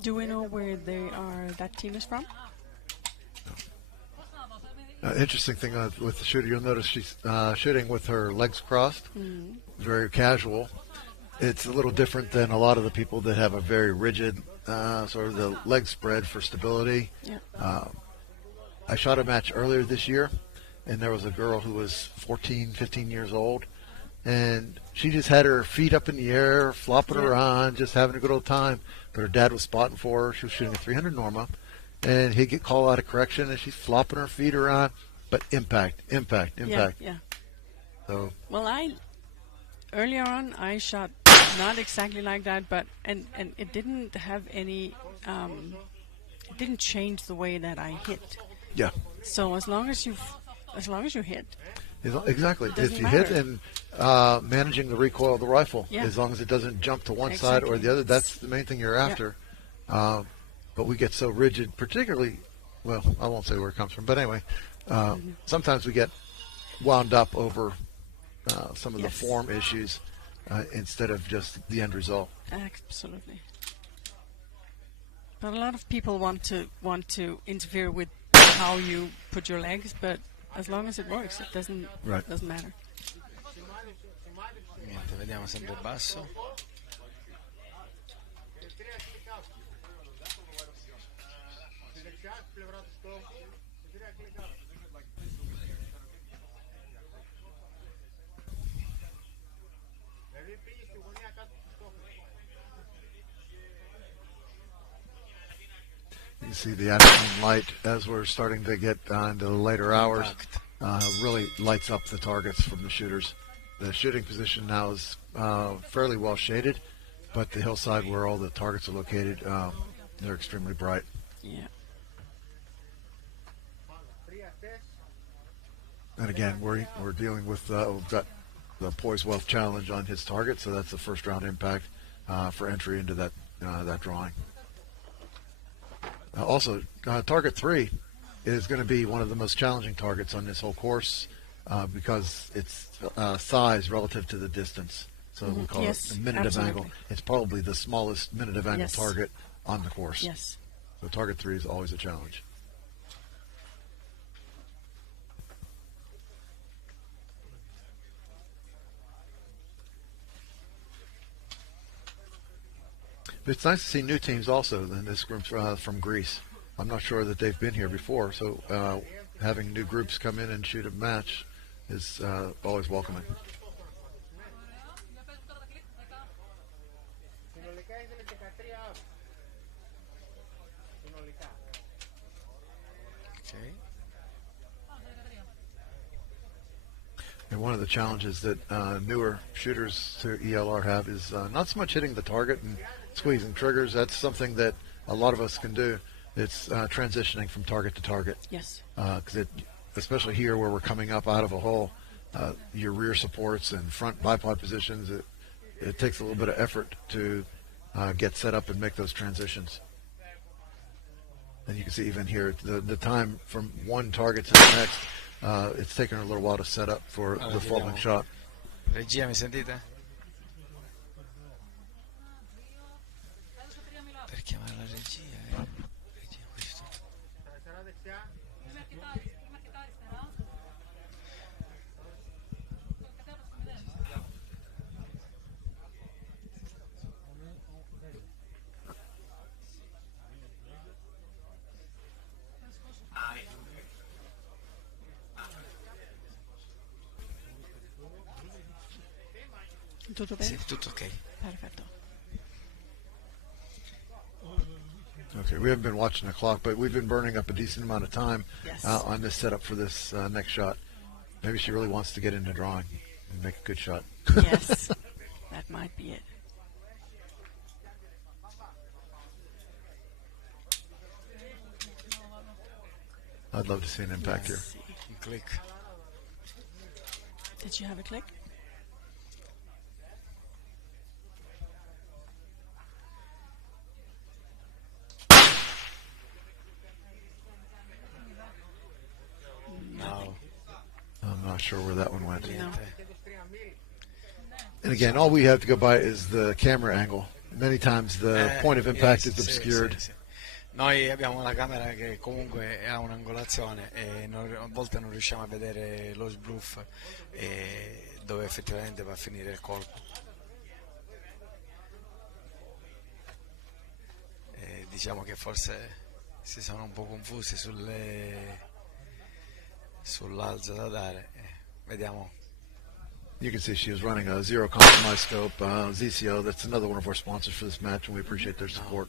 Do we know where that team is from? Interesting thing with the shooter, you'll notice she's shooting with her legs crossed, very casual. It's a little different than a lot of the people that have a very rigid sort of the leg spread for stability. Yeah. I shot a match earlier this year, and there was a girl who was 14, 15 years old, and she just had her feet up in the air, flopping around, just having a good old time. But her dad was spotting for her. She was shooting a 300 Norma. And he'd get called out of correction, and she's flopping her feet around, but impact. Yeah. So. Well, earlier on I shot not exactly like that, but and it didn't have any. It didn't change the way that I hit. Yeah. So as long as you hit. Exactly. If you matter. hit and managing the recoil of the rifle, as long as it doesn't jump to one side or the other, that's the main thing you're after. But we get so rigid, particularly, well, I won't say where it comes from, but anyway, sometimes we get wound up over some of the form issues instead of just the end result. Absolutely. But a lot of people want to interfere with how you put your legs, but as long as it works, it doesn't matter. Niente, vediamo sempre basso. You see the afternoon light as we're starting to get into the later hours. Really lights up the targets from the shooters. The shooting position now is fairly well shaded, but the hillside where all the targets are located, they're extremely bright. Yeah. And again, we're dealing with we've got the Poise Wealth Challenge on his target, so that's the first round impact for entry into that drawing. Also, target 3 is going to be one of the most challenging targets on this whole course because it's size relative to the distance. So we call it a minute of angle. It's probably the smallest minute of angle target on the course. Yes. So target 3 is always a challenge. It's nice to see new teams also in this group from Greece. I'm not sure that they've been here before, so having new groups come in and shoot a match is always welcoming. Okay. And one of the challenges that newer shooters to ELR have is not so much hitting the target and squeezing triggers. That's something that a lot of us can do. It's transitioning from target to target. Yes. Because especially here where we're coming up out of a hole, your rear supports and front bipod positions, it takes a little bit of effort to get set up and make those transitions. And you can see even here, the time from one target to the next, it's taken a little while to set up for the following shot. Regia, mi sentite? Per chiamare la regia, regia questo. Tutto bene? Sì, tutto ok. Perfetto. Okay, we haven't been watching the clock, but we've been burning up a decent amount of time on this setup for this next shot. Maybe she really wants to get into drawing and make a good shot. Yes, that might be it. I'd love to see an impact here. Click. Did you have a click? No. I'm not sure where that one went. No. And again, all we have to go by is the camera angle. Many times the point of impact is obscured. Sì. Noi abbiamo una camera che comunque ha un'angolazione e a volte non riusciamo a vedere lo sbluff e dove effettivamente va a finire il colpo. E diciamo che forse si sono un po' confusi sull'alzo da dare. Vediamo. You can see she was running a zero compromise scope, ZCO. That's another one of our sponsors for this match, and we appreciate their support.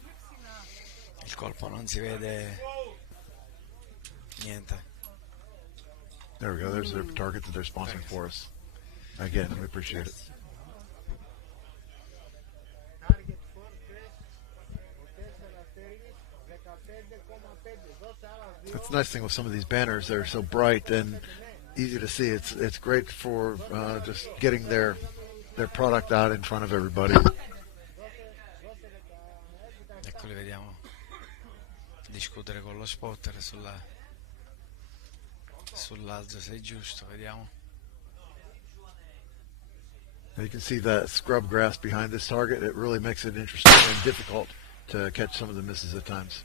Il colpo non si vede niente. There we go. There's their target that they're sponsoring for us. Again, we appreciate it. That's the nice thing with some of these banners. They're so bright and easy to see. It's great for just getting their product out in front of everybody. Ecco, li vediamo discutere con lo spotter sull'alzo, se è giusto, vediamo. Now you can see that scrub grass behind this target. It really makes it interesting and difficult to catch some of the misses at times.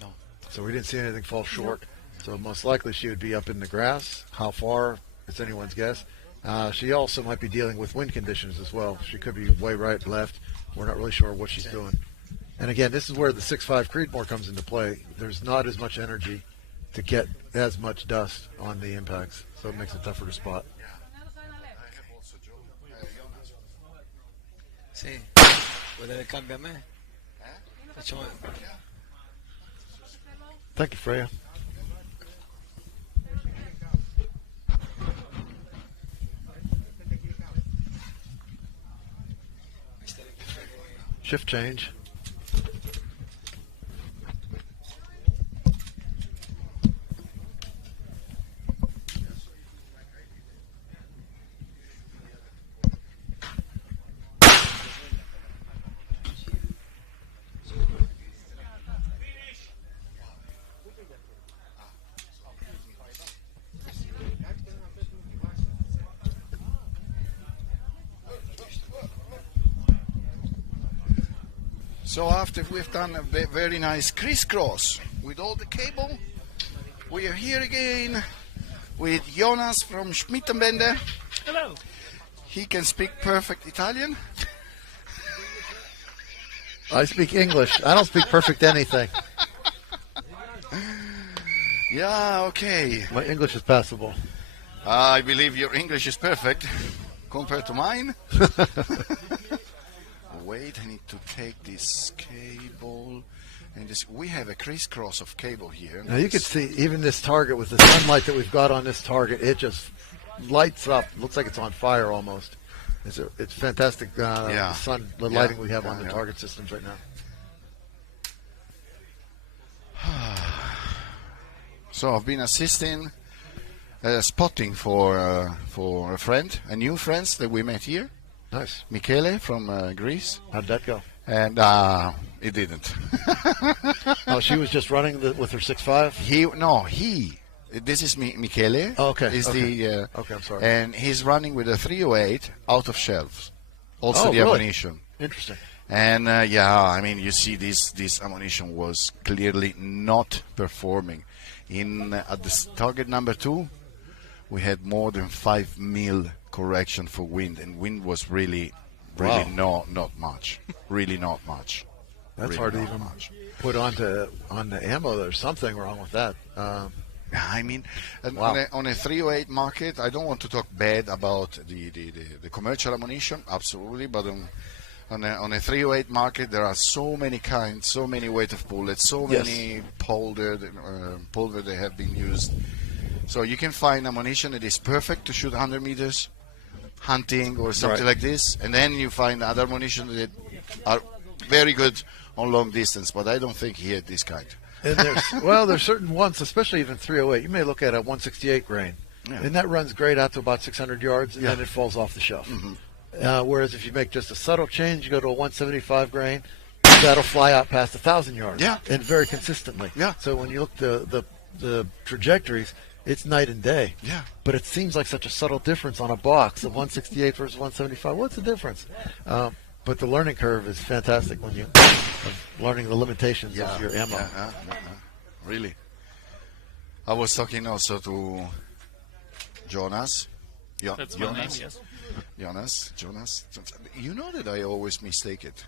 No. So we didn't see anything fall short. So most likely she would be up in the grass. How far? It's anyone's guess. She also might be dealing with wind conditions as well. She could be way right, left. We're not really sure what she's doing. And again, this is where the 6.5 Creedmoor comes into play. There's not as much energy to get as much dust on the impacts, so it makes it tougher to spot. Sì, vuoi dare il cambio a me? Facciamo... Thank you, Freya. Shift change. So after we've done a very nice crisscross with all the cable, we are here again with Jonas from Schmittenbende. Hello. He can speak perfect Italian. I speak English. I don't speak perfect anything. Yeah, okay. My English is passable. I believe your English is perfect compared to mine. Wait, I need to take this cable, and this. We have a crisscross of cable here. Now you can see even this target with the sunlight that we've got on this target. It just lights up. Looks like it's on fire almost. It's fantastic. The sun, the lighting we have on the target systems right now. So I've been assisting spotting for a friend, a new friend that we met here. Nice. Michele from Greece. How'd that go? And it didn't. Oh, she was just running with her 6.5? This is Michele. Oh, okay. Okay, I'm sorry. And he's running with a 308 out of shelves. Also the really? ammunition. Interesting. And I mean, you see this ammunition was clearly not performing. At the target number 2, we had more than 5 mil correction for wind, and wind was really not much. Really not much. That's really hard to even put on the ammo. There's something wrong with that. I mean, on a 308 market, I don't want to talk bad about the commercial ammunition, absolutely, but on a 308 market, there are so many kinds, so many weight of bullets, so many pulver that have been used. So you can find ammunition that is perfect to shoot 100 meters, hunting or something like this, and then you find other ammunition that are very good on long distance, but I don't think he had this kind. And there's certain ones, especially even 308. You may look at a 168 grain, and that runs great out to about 600 yards, and then it falls off the shelf. Mm-hmm. Whereas if you make just a subtle change, you go to a 175 grain, that'll fly out past 1,000 yards, and very consistently. Yeah. So when you look the trajectories, it's night and day. Yeah. But it seems like such a subtle difference on a box of 168 versus 175. What's the difference? But the learning curve is fantastic when you learning the limitations of your ammo. Really. I was talking also to Jonas. That's my name, yes. Jonas. You know that I always mistake it.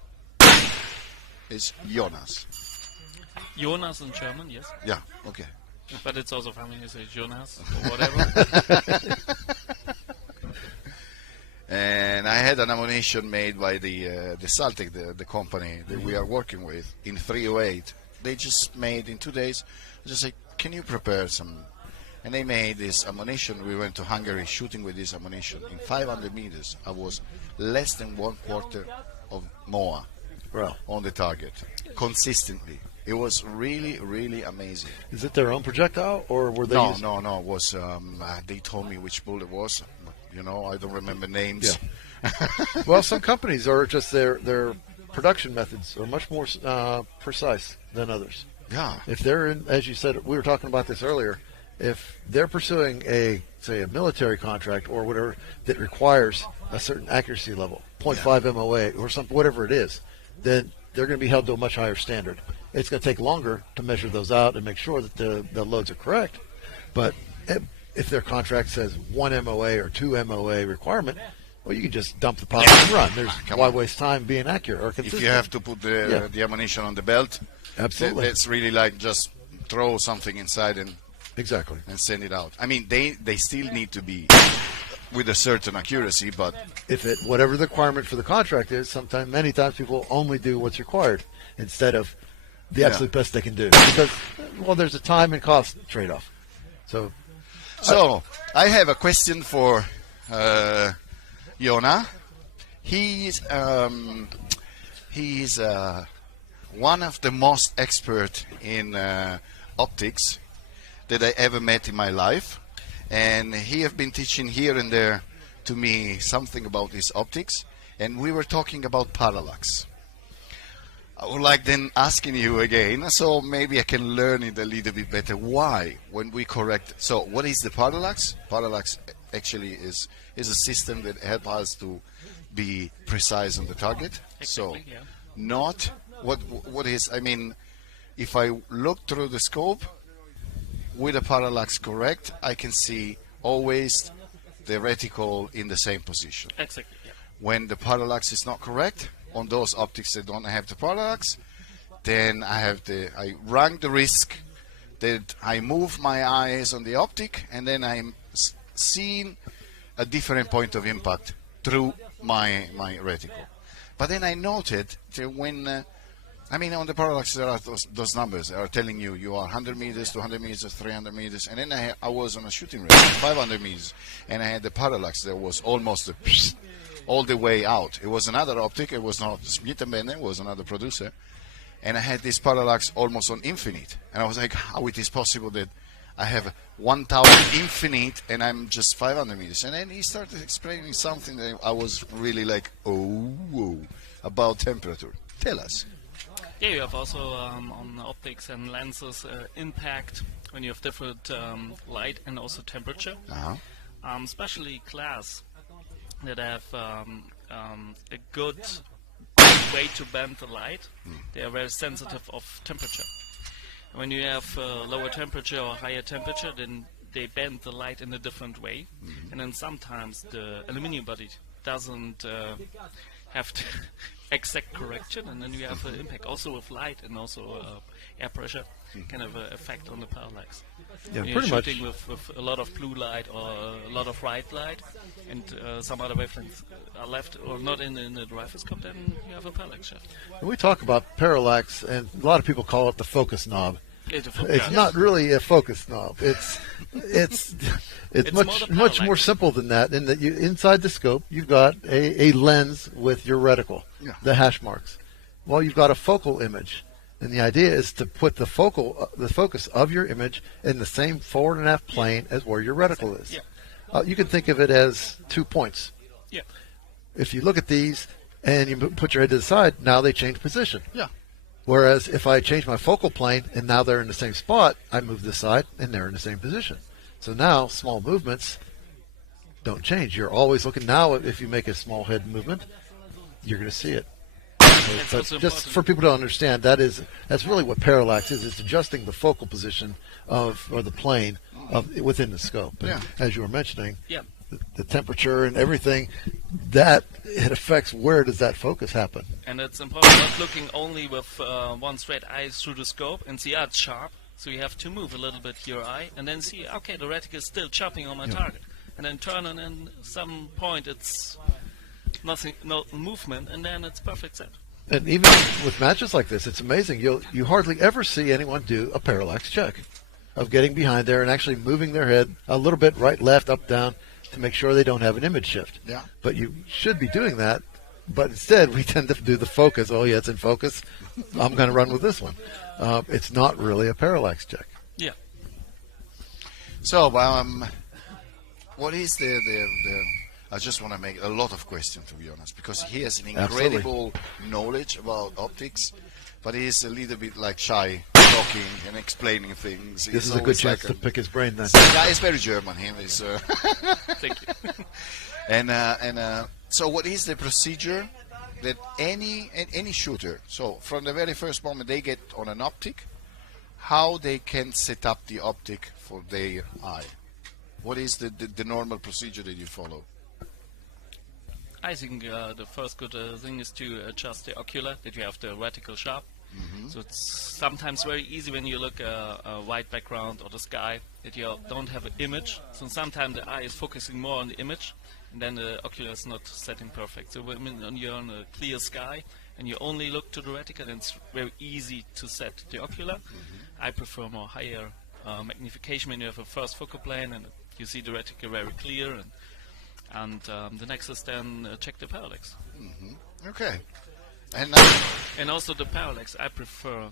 It's Jonas. Jonas in German, yes. Yeah, okay. But it's also funny to say Jonas or whatever. And I had an ammunition made by the Saltic, the company that we are working with, in 308. They just made in 2 days. I just said, can you prepare some? And they made this ammunition. We went to Hungary shooting with this ammunition. In 500 meters, I was less than 1/4 of MOA. on the target consistently. It was really, really amazing. Is it their own projectile, or were they? No. It was. They told me which bullet it was. You know, I don't remember names. Yeah. Well, some companies are just their production methods are much more precise than others. Yeah. If they're in, as you said, we were talking about this earlier. If they're pursuing a military contract or whatever that requires a certain accuracy level, 0.5 MOA or something, whatever it is, then they're going to be held to a much higher standard. It's going to take longer to measure those out and make sure that the loads are correct. But if their contract says 1 MOA or 2 MOA requirement, well, you can just dump the powder and run. Why waste time being accurate or consistent? If you have to put the ammunition on the belt, absolutely, it's really like just throw something inside and exactly and send it out. I mean, they still need to be with a certain accuracy, but if whatever the requirement for the contract is, many times people only do what's required instead of the absolute best they can do, because there's a time and cost trade-off. So I have a question for Yona. He's one of the most expert in optics that I ever met in my life, and he have been teaching here and there to me something about his optics, and we were talking about parallax. I would like then asking you again, so maybe I can learn it a little bit better. Why, when we correct, so what is the parallax? Parallax actually is a system that helps us to be precise on the target. Exactly, so not what is, I mean, if I look through the scope with a parallax correct, I can see always the reticle in the same position. Exactly. Yeah. When the parallax is not correct on those optics that don't have the parallax, then I run the risk that I move my eyes on the optic and then I'm seeing a different point of impact through my reticle. But then I noted that when on the parallax there are those numbers that are telling you are 100 meters, 200 meters, 300 meters, and then I was on a shooting range, 500 meters, and I had the parallax that was almost all the way out. It was another optic, it was not Smith&Benne, it was another producer, and I had this parallax almost on infinite, and I was like, how it is possible that I have 1,000 infinite and I'm just 500 meters? And then he started explaining something that I was really like, oh, about temperature. Tell us. Yeah, you have also on optics and lenses impact when you have different light and also temperature. Especially glass that have a good way to bend the light. They are very sensitive of temperature. When you have lower temperature or higher temperature, then they bend the light in a different way. And then sometimes the aluminum body doesn't have the exact correction, and then you have an impact also with light and also air pressure kind of effect on the parallax. Yeah, when pretty you're much. shooting with a lot of blue light or a lot of white light, and some other wavelengths are left or not in the rifle scope, then you have a parallax shift. When we talk about parallax, and a lot of people call it the focus knob. It's Yeah. not really a focus knob. It's much more simple than that. In that inside the scope, you've got a lens with your reticle, the hash marks. Well, you've got a focal image, and the idea is to put the focus of your image in the same forward and aft plane as where your reticle is. You can think of it as 2 points. Yeah. If you look at these and you put your head to the side, now they change position. Yeah. Whereas if I change my focal plane and now they're in the same spot, I move this side and they're in the same position. So now small movements don't change. You're always looking. Now if you make a small head movement, you're going to see it. But just for people to understand, that's really what parallax is. It's adjusting the focal position or the plane within the scope. And as you were mentioning, the temperature and everything, that it affects where does that focus happen. And it's important not looking only with one straight eye through the scope and see, it's sharp. So you have to move a little bit your eye and then see, okay, the reticle is still chopping on my target. And then turn and in some point it's nothing, no movement, and then it's perfect set. And even with matches like this, it's amazing. You hardly ever see anyone do a parallax check of getting behind there and actually moving their head a little bit right, left, up, down to make sure they don't have an image shift. Yeah. But you should be doing that But instead, we tend to do the focus. Oh, yeah, it's in focus. I'm going to run with this one. It's not really a parallax check. Yeah. So, what is the I just want to make a lot of questions, to be honest, because he has an incredible knowledge about optics, but he's a little bit like shy talking and explaining things. This is a good chance to pick his brain then. Yeah, he's very German. Him is. Thank you. And so, what is the procedure that any shooter? So, from the very first moment they get on an optic, how they can set up the optic for their eye? What is the normal procedure that you follow? I think the first good thing is to adjust the ocular, that you have the reticle sharp. So it's sometimes very easy when you look a white background or the sky that you don't have an image. So sometimes the eye is focusing more on the image, and then the ocular is not setting perfect. So when you're on a clear sky and you only look to the reticle, then it's very easy to set the ocular. I prefer more higher magnification when you have a first focal plane and you see the reticle very clear. And the next is then check the parallax. Okay. And also the parallax, I prefer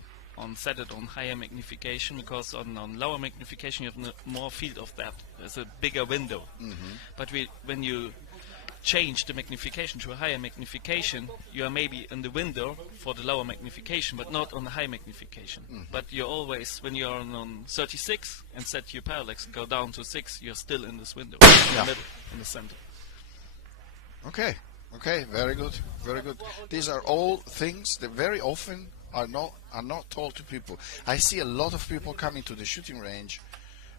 set it on higher magnification, because on lower magnification you have more field of depth. There's a bigger window. But when you change the magnification to a higher magnification, you are maybe in the window for the lower magnification, but not on the high magnification. But you're always, when you're on 36 and set your parallax and go down to 6, you're still in this window, in the middle, in the center. Okay, very good, very good. These are all things that very often are not told to people. I see a lot of people coming to the shooting range,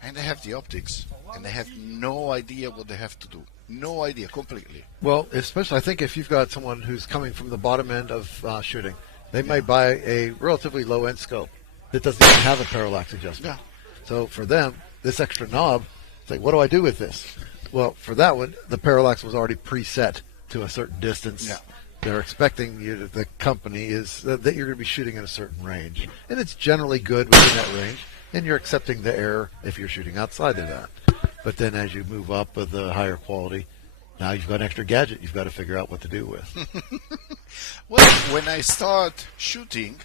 and they have the optics, and they have no idea what they have to do. No idea, completely. Well, especially I think if you've got someone who's coming from the bottom end of shooting, they might buy a relatively low-end scope that doesn't even have a parallax adjustment. So for them, this extra knob, it's like, what do I do with this? Well, for that one, the parallax was already preset to a certain distance. They're expecting you, the company is that you're going to be shooting in a certain range, and it's generally good within that range, and you're accepting the error if you're shooting outside of that. But then as you move up with the higher quality, now you've got an extra gadget you've got to figure out what to do with. Well, when I start shooting,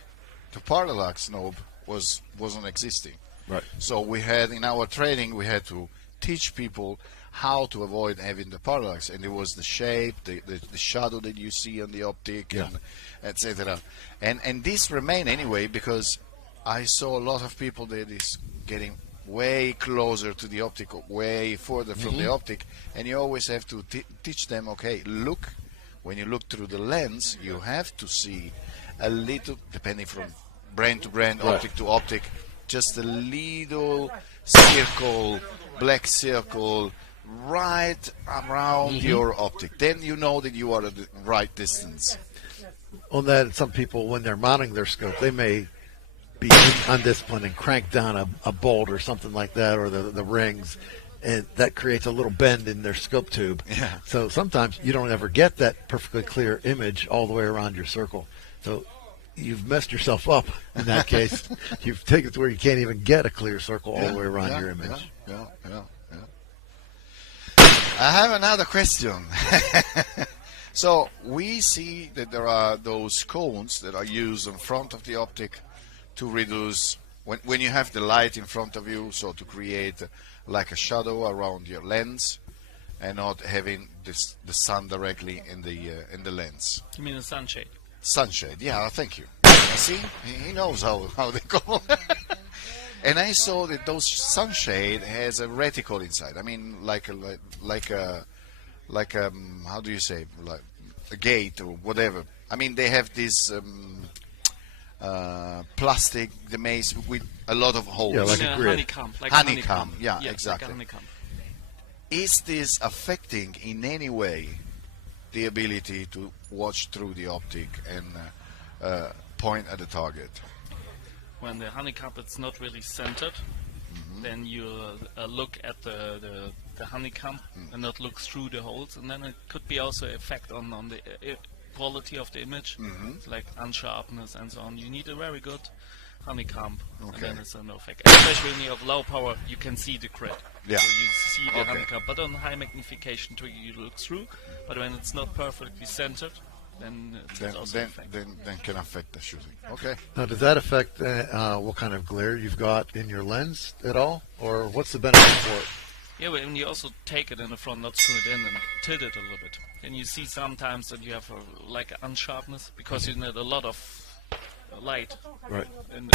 the parallax knob wasn't existing. Right. So we had, in our training, we had to teach people how to avoid having the parallax, and it was the shape, the shadow that you see on the optic, and etc. And this remained anyway, because I saw a lot of people that is getting way closer to the optic, way further from the optic, and you always have to teach them, okay, look, when you look through the lens, you have to see a little, depending from brand to brand, optic to optic, just a little circle, black circle, right around your optic. Then you know that you are at the right distance. On that, some people, when they're mounting their scope, they may be undisciplined and crank down a bolt or something like that, or the rings, and that creates a little bend in their scope tube. So sometimes you don't ever get that perfectly clear image all the way around your circle. So you've messed yourself up in that case. You've taken it to where you can't even get a clear circle all the way around your image. I have another question. So we see that there are those cones that are used in front of the optic to reduce, when you have the light in front of you, so to create like a shadow around your lens and not having the sun directly in the lens. You mean a sunshade? Sunshade, yeah, thank you. See, he knows how they go. And I saw that those sunshade has a reticle inside. I mean, like a how do you say, like a gate or whatever. I mean, they have this plastic, the maze with a lot of holes. Yeah, like a grid. Honeycomb. Yeah, yes, exactly. Like honeycomb. Is this affecting in any way the ability to watch through the optic and point at the target? When the honeycomb is not really centered, then you look at the honeycomb and not look through the holes, and then it could be also an effect on the quality of the image, like unsharpness and so on. You need a very good honeycomb, and then it's no effect. Especially when you have low power, you can see the grid. So you see the honeycomb, but on high magnification too, you look through. But when it's not perfectly centered, then it's also then can affect the shooting. Okay. Now, does that affect what kind of glare you've got in your lens at all, or what's the benefit for it? Yeah, but when you also take it in the front, not screw it in and tilt it a little bit, and you see sometimes that you have like unsharpness because you need a lot of light, right, and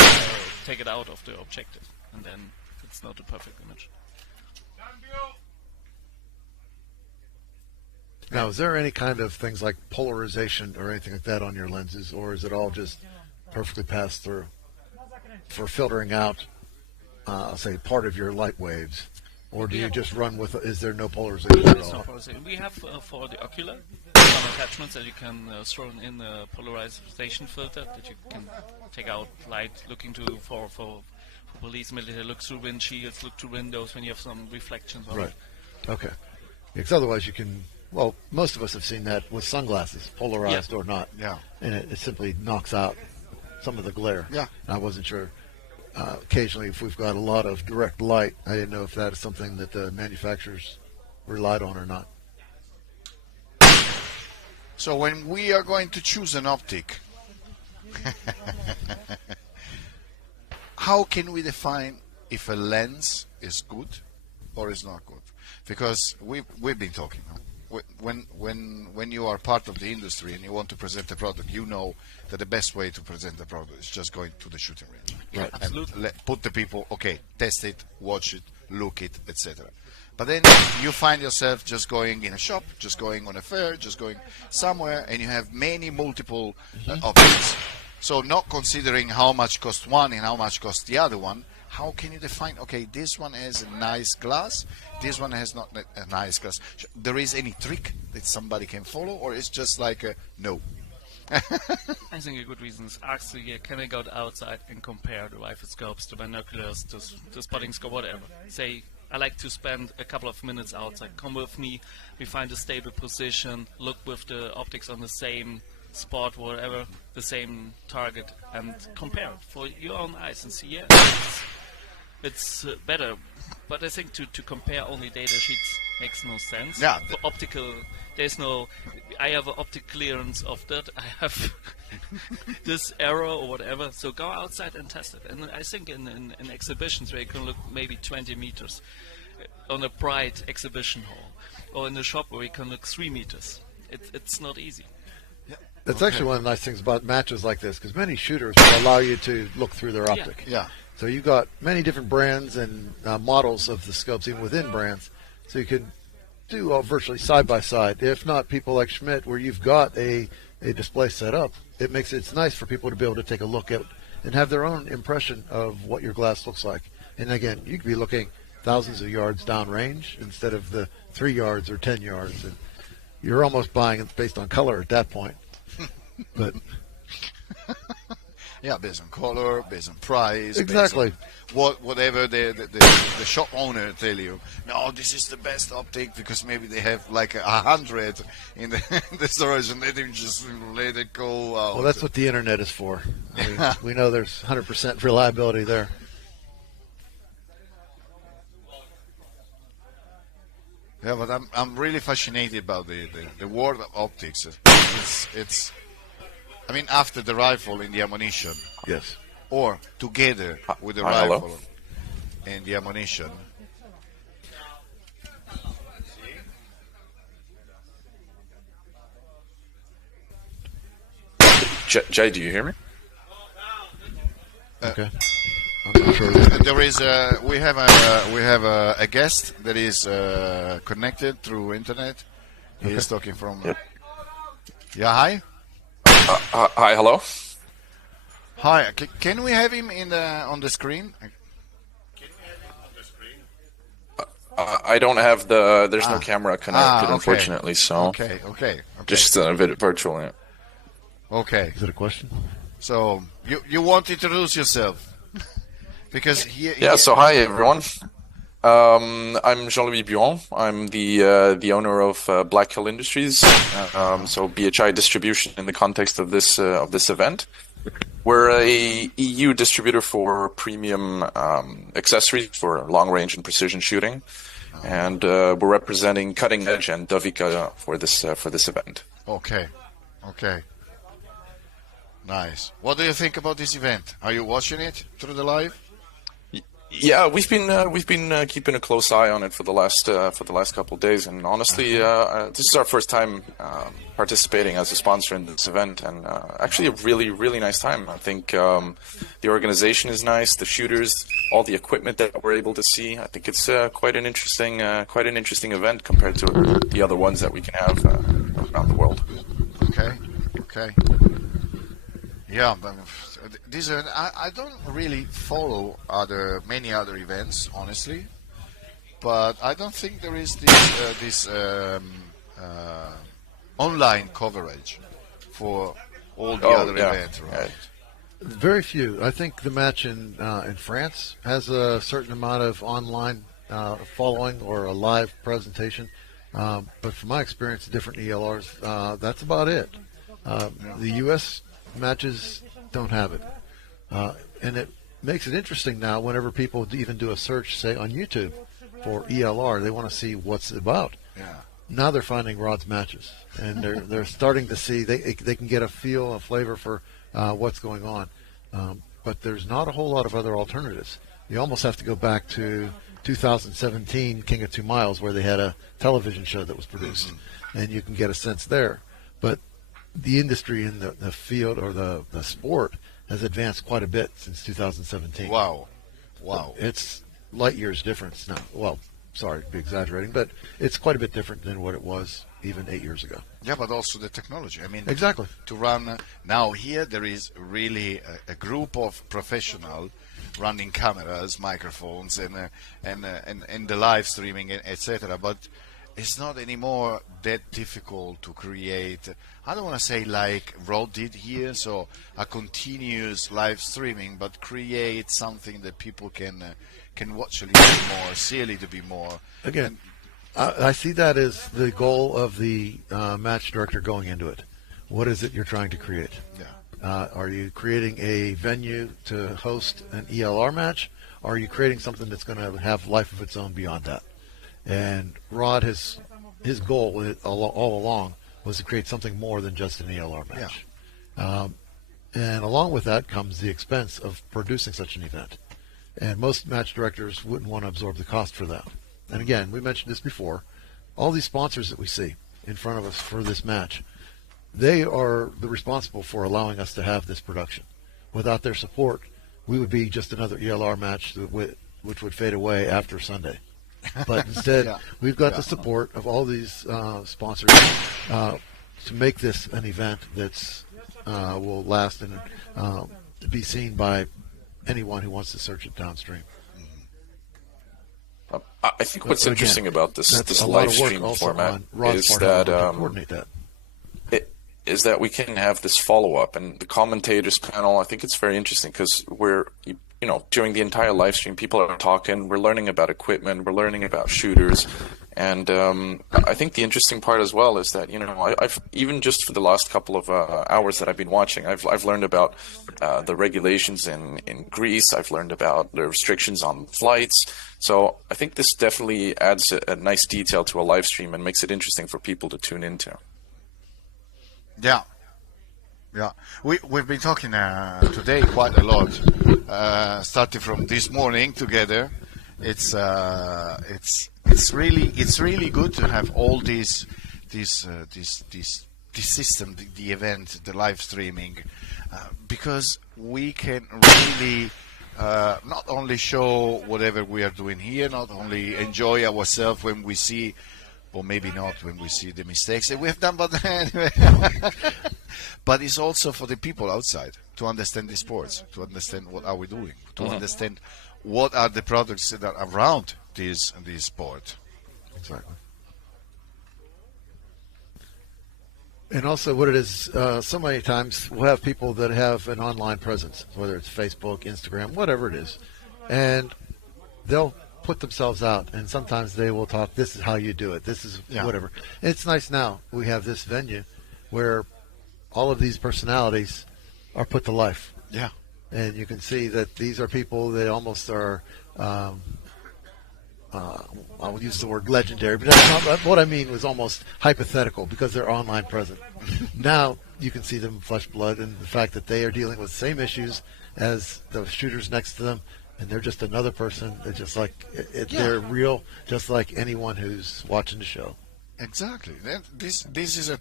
take it out of the objective, and then it's not a perfect image. Now, is there any kind of things like polarization or anything like that on your lenses, or is it all just perfectly passed through for filtering out, I'll say, part of your light waves? Or do you just run with, is there no polarization at all? We have for the ocular some attachments that you can throw in a polarization filter that you can take out light looking to for police, military, look through windshields, look through windows when you have some reflections on right. it. Okay. Because otherwise you can, well, most of us have seen that with sunglasses, polarized or not. Yeah. And it simply knocks out some of the glare. Yeah. And I wasn't sure. Occasionally, if we've got a lot of direct light, I didn't know if that is something that the manufacturers relied on or not. So when we are going to choose an optic, how can we define if a lens is good or is not good? Because we've been talking. When you are part of the industry and you want to present a product, you know that the best way to present the product is just going to the shooting range. Right. Absolutely. Put the people, okay, test it, watch it, look it, etc. But then you find yourself just going in a shop, just going on a fair, just going somewhere, and you have multiple options. So not considering how much costs one and how much costs the other one, how can you define, okay, this one has a nice glass, this one has not a nice glass. There is any trick that somebody can follow, or it's just like a no? I think a good reason is ask you, can I go outside and compare the rifle scopes, the binoculars, the spotting scope, whatever. Say, I like to spend a couple of minutes outside. Come with me, we find a stable position, look with the optics on the same spot, whatever, the same target, and compare it for your own eyes and see, yeah, it's better. But I think to compare only data sheets makes no sense. Yeah. For optical, there's no, I have an optic clearance of that, I have this error or whatever, so go outside and test it. And I think in exhibitions where you can look maybe 20 meters on a bright exhibition hall, or in a shop where you can look 3 meters, it's not easy. That's actually one of the nice things about matches like this, because many shooters will allow you to look through their optic. Yeah. So you've got many different brands and models of the scopes, even within brands. So you can do all virtually side by side. If not, people like Schmidt, where you've got a display set up, it's nice for people to be able to take a look at and have their own impression of what your glass looks like. And again, you could be looking thousands of yards downrange instead of the 3 yards or 10 yards. And you're almost buying it based on color at that point. But yeah, based on color, based on price, exactly. Based on whatever the shop owner tell you. No, this is the best optic because maybe they have like 100 in the storage and they didn't just let it go out. Well, that's what the internet is for. I mean, we know there's 100% reliability there. Yeah, but I'm really fascinated about the world of optics. It's I mean, after the rifle and the ammunition. Yes. Or together with the Hello. rifle and the ammunition. Jay, do you hear me? Okay. There is we have a guest that is connected through internet. He is talking from. Yep. Yeah, hi. Hi, hello. Hi, can we have him on the screen? I don't have there's no camera connected, okay. unfortunately, so. Okay. Just virtually. Okay. Is it a question? So, you want to introduce yourself? Because So hi, everyone. I'm Jean-Louis Buron. I'm the owner of Black Hill Industries, so BHI Distribution in the context of this event. We're a EU distributor for premium accessories for long range and precision shooting, and we're representing Cutting Edge and Dovica for this event. Okay. Okay. Nice. What do you think about this event? Are you watching it through the live? Yeah, we've been keeping a close eye on it for the last couple of days, and honestly, this is our first time participating as a sponsor in this event, and actually a really nice time. I think the organization is nice, the shooters, all the equipment that we're able to see. I think it's quite an interesting event compared to the other ones that we can have around the world. Okay. Yeah, but these are, I don't really follow many other events, honestly, but I don't think there is this online coverage for all the other events, right? Very few. I think the match in France has a certain amount of online following or a live presentation, but from my experience, different ELRs, that's about it. The U.S. matches don't have it, and it makes it interesting now. Whenever people even do a search, say on YouTube, for ELR, they want to see what's it about. Yeah. Now they're finding Rod's matches, and they're starting to see they can get a flavor for what's going on. But there's not a whole lot of other alternatives. You almost have to go back to 2017 King of 2 Miles, where they had a television show that was produced, and you can get a sense there. But the industry in the field or the sport has advanced quite a bit since 2017. Wow. It's light years difference now. Well, sorry to be exaggerating, but it's quite a bit different than what it was even 8 years ago. Yeah, but also the technology. I mean, exactly. To run now here, there is really a group of professionals running cameras, microphones, and the live streaming, etc. But it's not anymore that difficult to create. I don't want to say like Rod did here, so a continuous live streaming, but create something that people can watch a little bit more, see a little bit more. Again, I see that as the goal of the match director going into it. What is it you're trying to create? Yeah. Are you creating a venue to host an ELR match, or are you creating something that's going to have life of its own beyond that? And Rod his goal all along was to create something more than just an ELR match. Yeah. And along with that comes the expense of producing such an event. And most match directors wouldn't want to absorb the cost for that. And again, we mentioned this before, all these sponsors that we see in front of us for this match, they are the responsible for allowing us to have this production. Without their support, we would be just another ELR match which would fade away after Sunday. But instead, we've got the support of all these sponsors to make this an event that's will last and be seen by anyone who wants to search it downstream. I think what's interesting about this live stream format is that we can have this follow-up, and the commentators panel, I think it's very interesting because we're, during the entire live stream, people are talking, we're learning about equipment, we're learning about shooters, and I think the interesting part as well is that, I've even just for the last couple of hours that I've been watching, I've learned about the regulations in Greece, I've learned about the restrictions on flights, so I think this definitely adds a nice detail to a live stream and makes it interesting for people to tune into. Yeah. We've been talking today quite a lot, starting from this morning together. It's really good to have all this system, the event, the live streaming, because we can really not only show whatever we are doing here, not only enjoy ourselves when we see. Or maybe not when we see the mistakes that we have done, but anyway. But it's also for the people outside to understand the sports, to understand what are we doing, to understand what are the products that are around this sport. Exactly. And also what it is, so many times we'll have people that have an online presence, whether it's Facebook, Instagram, whatever it is, and they'll put themselves out, and sometimes they will talk, this is how you do it, this is whatever. And it's nice now we have this venue where all of these personalities are put to life. Yeah. And you can see that these are people that almost are I would use the word legendary, but that's not, what I mean was almost hypothetical because they're online present. Now you can see them in flesh blood, and the fact that they are dealing with the same issues as the shooters next to them, and they're just another person. They're just like they're real, just like anyone who's watching the show. Exactly. This is a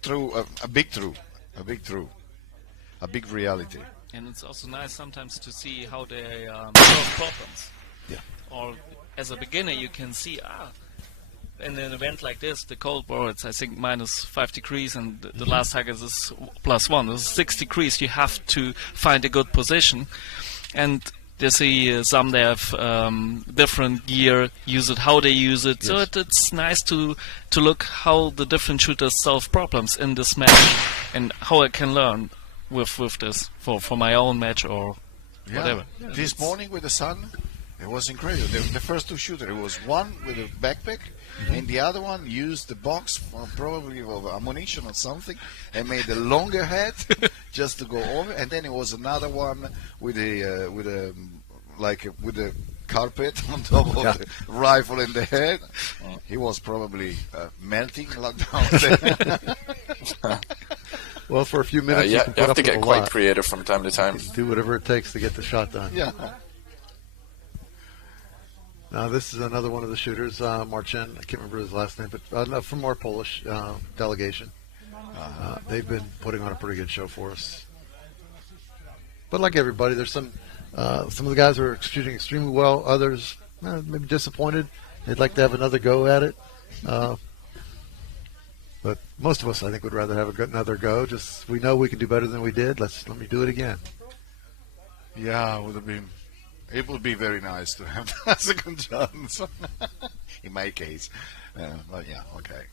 big reality. And it's also nice sometimes to see how they solve problems. Yeah. Or as a beginner, you can see in an event like this, the cold bore, it's I think -5 degrees, and the last target is +1. It's 6 degrees. You have to find a good position, and they see some they have different gear, use it how they use it. Yes. So it's nice to look how the different shooters solve problems in this match, and how I can learn with this for my own match or whatever. Yeah, this morning with the sun, it was incredible. The first two shooters, it was one with a backpack, and the other one used the box for probably of ammunition or something, and made a longer head just to go over. And then it was another one with a carpet on top of the rifle in the head. He was probably melting down there. Well, for a few minutes, you have to get quite lot. creative from time to time. Do whatever it takes to get the shot done. Yeah. Now, this is another one of the shooters, Marcin. I can't remember his last name, but from our Polish delegation. They've been putting on a pretty good show for us. But like everybody, there's some of the guys are shooting extremely well. Others maybe disappointed. They'd like to have another go at it. But most of us, I think, would rather have another go. Just we know we can do better than we did. Let me do it again. Yeah, it would be very nice to have a second chance. In my case, but yeah, okay.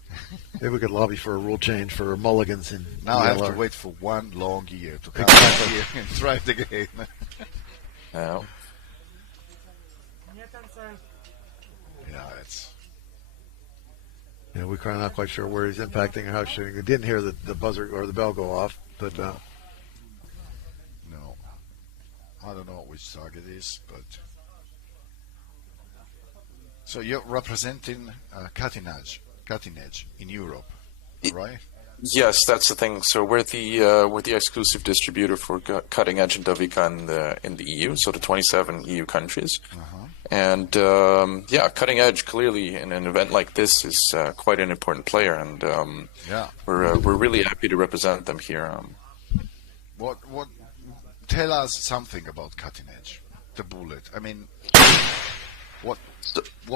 Maybe we could lobby for a rule change for mulligans in now. ELR. I have to wait for one long year to come back here and try it again. No. Yeah, it's. Yeah, we're not quite sure where he's impacting or how he's shooting. We didn't hear the buzzer or the bell go off, but no, I don't know which target it is, but so you're representing cutting edge in Europe, right? Yes, that's the thing. So we're the exclusive distributor for cutting edge and Dovika in the EU, so the 27 EU countries. And cutting edge clearly in an event like this is quite an important player, and we're really happy to represent them here. What? Tell us something about cutting edge, the bullet. I mean, what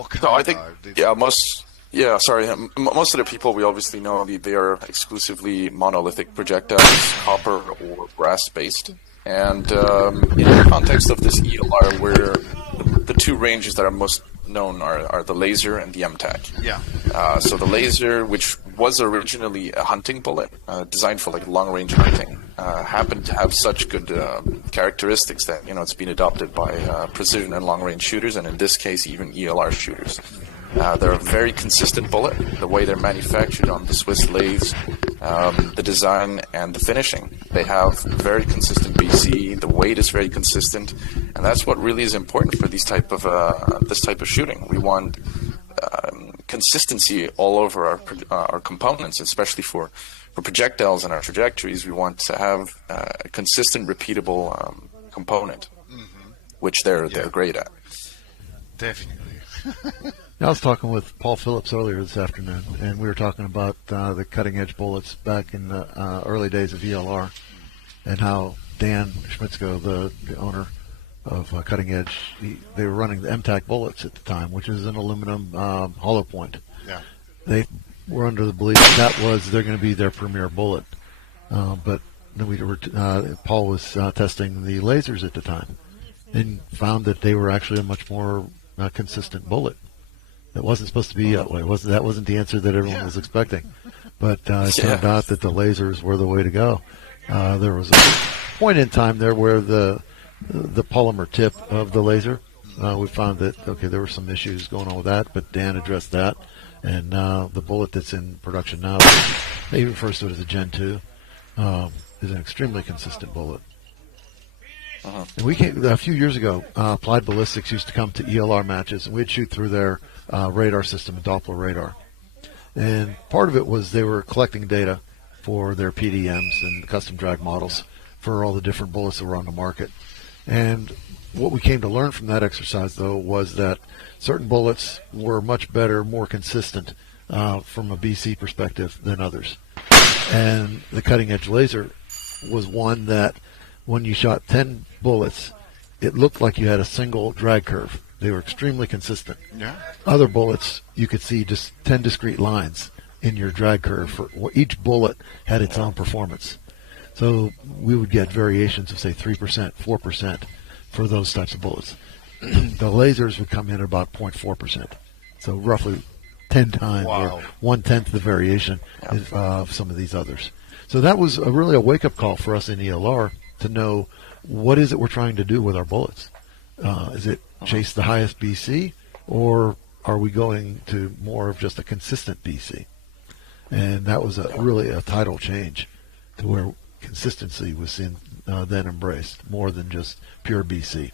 kind? So I think most of the people we obviously know they are exclusively monolithic projectiles, copper or brass based. And in the context of this ELR, where the two ranges that are most known are the laser and the MTAC. Yeah. So the laser, which was originally a hunting bullet, designed for like long range hunting, happened to have such good characteristics that it's been adopted by precision and long range shooters, and in this case even ELR shooters. They're a very consistent bullet. The way they're manufactured on the Swiss lathes, the design and the finishing, they have very consistent BC. The weight is very consistent, and that's what really is important for this type of shooting. We want consistency all over our components, especially for projectiles and our trajectories. We want to have a consistent, repeatable component, which they're great at. Definitely. I was talking with Paul Phillips earlier this afternoon, and we were talking about the cutting-edge bullets back in the early days of ELR, and how Dan Schmitzko, the owner of Cutting Edge, they were running the MTAC bullets at the time, which is an aluminum hollow point. Yeah. They were under the belief they're going to be their premier bullet, but then Paul was testing the lasers at the time, and found that they were actually a much more consistent bullet. It wasn't supposed to be that way. That wasn't the answer that everyone was expecting. But it turned out that the lasers were the way to go. There was a point in time there where the polymer tip of the laser, we found that, there were some issues going on with that, but Dan addressed that. And the bullet that's in production now, he refers to it as a Gen 2, is an extremely consistent bullet. And a few years ago, Applied Ballistics used to come to ELR matches, and we'd shoot through their radar system, a Doppler radar. And part of it was they were collecting data for their PDMs and custom drag models for all the different bullets that were on the market. And what we came to learn from that exercise, though, was that certain bullets were much better, more consistent from a BC perspective than others. And the cutting edge laser was one that when you shot 10 bullets, it looked like you had a single drag curve. They were extremely consistent. Yeah. Other bullets, you could see just 10 discrete lines in your drag curve. For each bullet had its own performance. So we would get variations of, say, 3%, 4% for those types of bullets. The lasers would come in at about 0.4%. So roughly 10 times or 1/10 the variation of some of these others. So that was really a wake-up call for us in ELR to know what is it we're trying to do with our bullets. Is it chase the highest BC, or are we going to more of just a consistent BC? And that was really a tidal change to where consistency was then embraced more than just pure BC.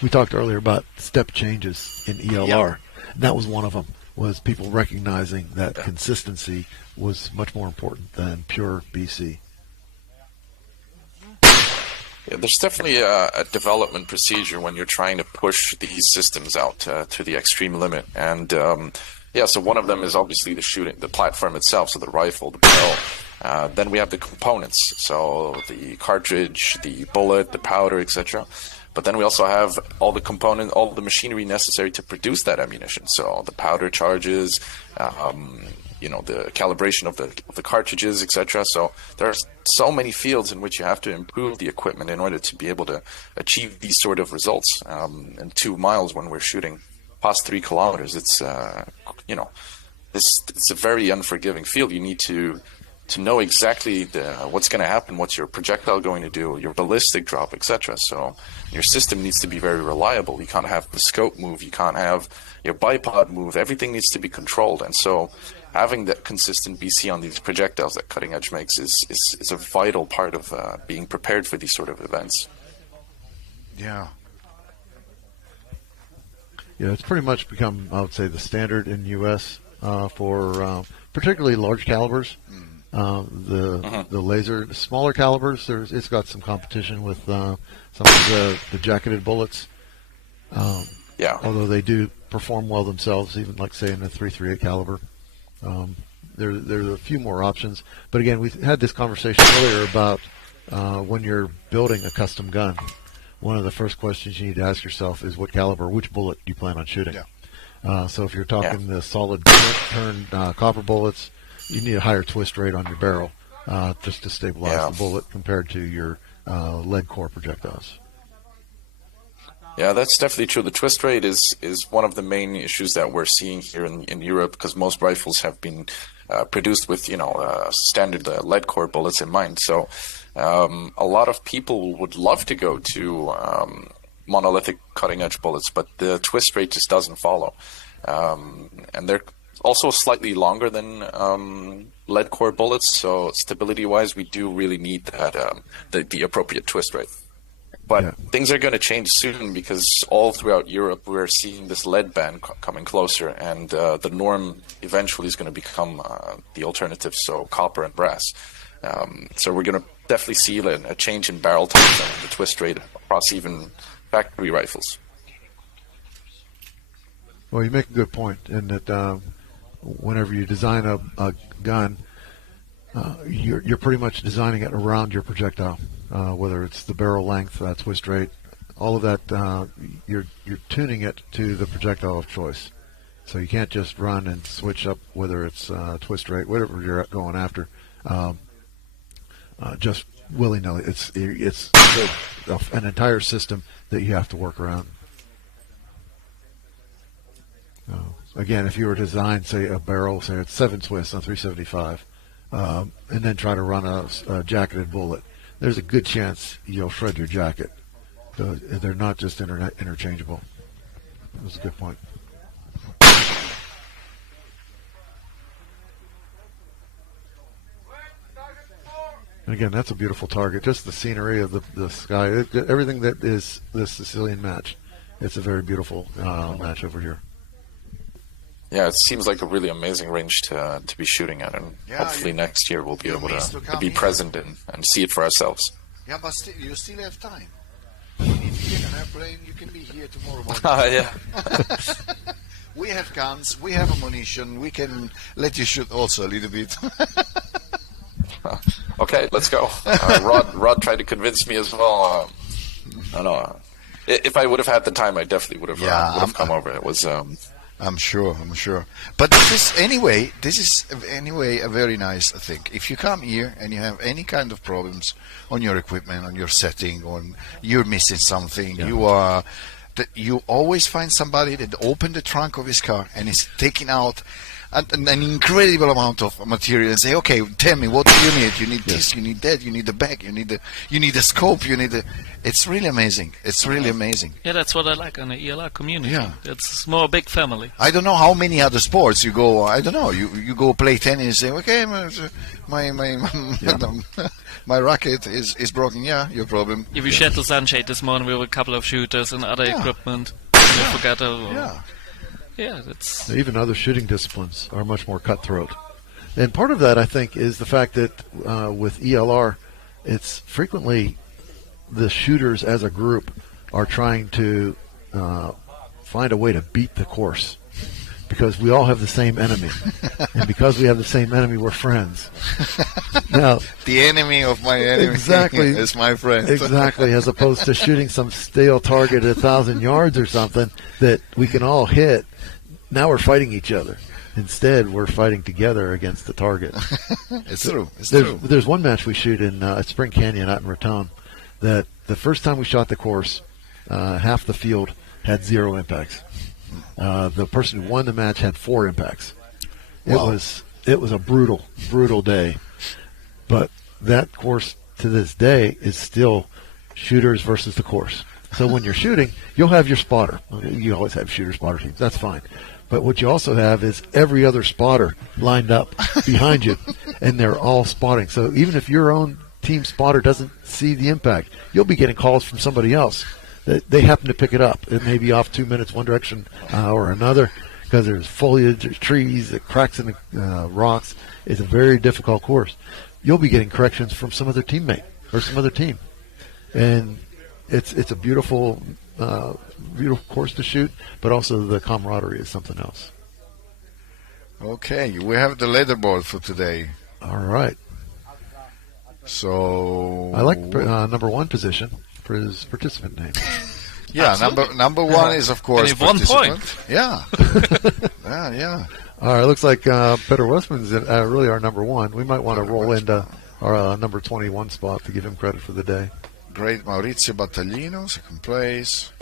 We talked earlier about step changes in ELR. And that was one of them, was people recognizing that consistency was much more important than pure BC. Yeah, there's definitely a development procedure when you're trying to push these systems out to the extreme limit. And so one of them is obviously the shooting, the platform itself, so the rifle, the barrel. Then we have the components, so the cartridge, the bullet, the powder, etc. But then we also have all the component, all the machinery necessary to produce that ammunition. So the powder charges, the calibration of the cartridges, etc. So there are so many fields in which you have to improve the equipment in order to be able to achieve these sort of results. In 2 miles when we're shooting past 3 kilometers, it's it's a very unforgiving field. You need to know exactly what's going to happen, what's your projectile going to do, your ballistic drop, etc. So your system needs to be very reliable. You can't have the scope move, you can't have your bipod move. Everything needs to be controlled. And so having that consistent BC on these projectiles that Cutting Edge makes is a vital part of being prepared for these sort of events. Yeah. Yeah, it's pretty much become, I would say, the standard in the U.S. For particularly large calibers. The laser, the smaller calibers, it's got some competition with some of the jacketed bullets. Although they do perform well themselves, even like say in the .338 caliber. There's a few more options, but again, we had this conversation earlier about when you're building a custom gun. One of the first questions you need to ask yourself is what caliber, which bullet do you plan on shooting? So if you're talking the solid turn copper bullets, you need a higher twist rate on your barrel just to stabilize the bullet compared to your lead core projectiles. Yeah, that's definitely true. The twist rate is one of the main issues that we're seeing here in Europe, because most rifles have been produced with standard lead core bullets in mind. So a lot of people would love to go to monolithic cutting edge bullets, but the twist rate just doesn't follow, and they're also slightly longer than lead core bullets. So stability wise, we do really need that the appropriate twist rate. But things are going to change soon, because all throughout Europe we're seeing this lead ban coming closer, and the norm eventually is going to become the alternative, so copper and brass. So we're going to definitely see a change in barrel times and the twist rate across even factory rifles. Well, you make a good point in that whenever you design a gun, you're pretty much designing it around your projectile. Whether it's the barrel length, twist rate, all of that, you're tuning it to the projectile of choice. So you can't just run and switch up whether it's twist rate, whatever you're going after, just willy-nilly. It's an entire system that you have to work around. Again, if you were to design, say, a barrel, say it's 7 twists on 375, and then try to run a jacketed bullet, there's a good chance you'll shred your jacket. So they're not just interchangeable. That's a good point. And again, that's a beautiful target. Just the scenery of the sky, everything that is the Sicilian match it's a very beautiful match over here. Yeah, it seems like a really amazing range to be shooting at, and hopefully next year we'll be able to be present and see it for ourselves. Yeah, but you still have time. If you get an airplane, you can be here tomorrow morning. Yeah. We have guns, we have ammunition, we can let you shoot also a little bit. Okay, let's go. Rod tried to convince me as well. I know. If I would have had the time, I definitely would have come over. It was. I'm sure. But this is anyway a very nice thing. If you come here and you have any kind of problems on your equipment, on your setting, on you're missing something, you always find somebody that opened the trunk of his car and is taking out an incredible amount of material and say, okay, tell me, what do you need? You need this, you need that, you need the bag, you need the scope, you need the. It's really amazing. It's really amazing. Yeah, that's what I like on the ELR community. Yeah. It's more a big family. I don't know how many other sports you go. I don't know. You go play tennis. Say, okay, my racket is broken. Yeah, your problem. If you shared the sunshade this morning with a couple of shooters and other equipment, you forgot. Yeah, that's even other shooting disciplines are much more cutthroat, and part of that I think is the fact that with ELR, it's frequently the shooters as a group are trying to find a way to beat the course because we all have the same enemy, and because we have the same enemy, we're friends. Now, the enemy of my enemy is my friend. Exactly, as opposed to shooting some stale target at 1,000 yards or something that we can all hit. Now we're fighting each other. Instead, we're fighting together against the target. It's true. There's one match we shoot in at Spring Canyon out in Raton that the first time we shot the course, half the field had 0 impacts. The person who won the match had 4 impacts. Wow. It was a brutal day. But that course to this day is still shooters versus the course. So when you're shooting, you'll have your spotter. You always have shooter-spotter teams. That's fine. But what you also have is every other spotter lined up behind you, and they're all spotting. So even if your own team spotter doesn't see the impact, you'll be getting calls from somebody else. They happen to pick it up. It may be off 2 minutes one direction or another because there's foliage, there's trees, it cracks in the rocks. It's a very difficult course. You'll be getting corrections from some other teammate or some other team. And it's a beautiful course to shoot, but also the camaraderie is something else. Okay, we have the leaderboard for today. All right. So I like number 1 position for his participant name. Yeah, number 1 is of course and 1 point. Yeah. yeah. All right, looks like Peter Westman's really our number 1. We might want to roll into our number 21 spot to give him credit for the day. Great Maurizio Battaglino, second place.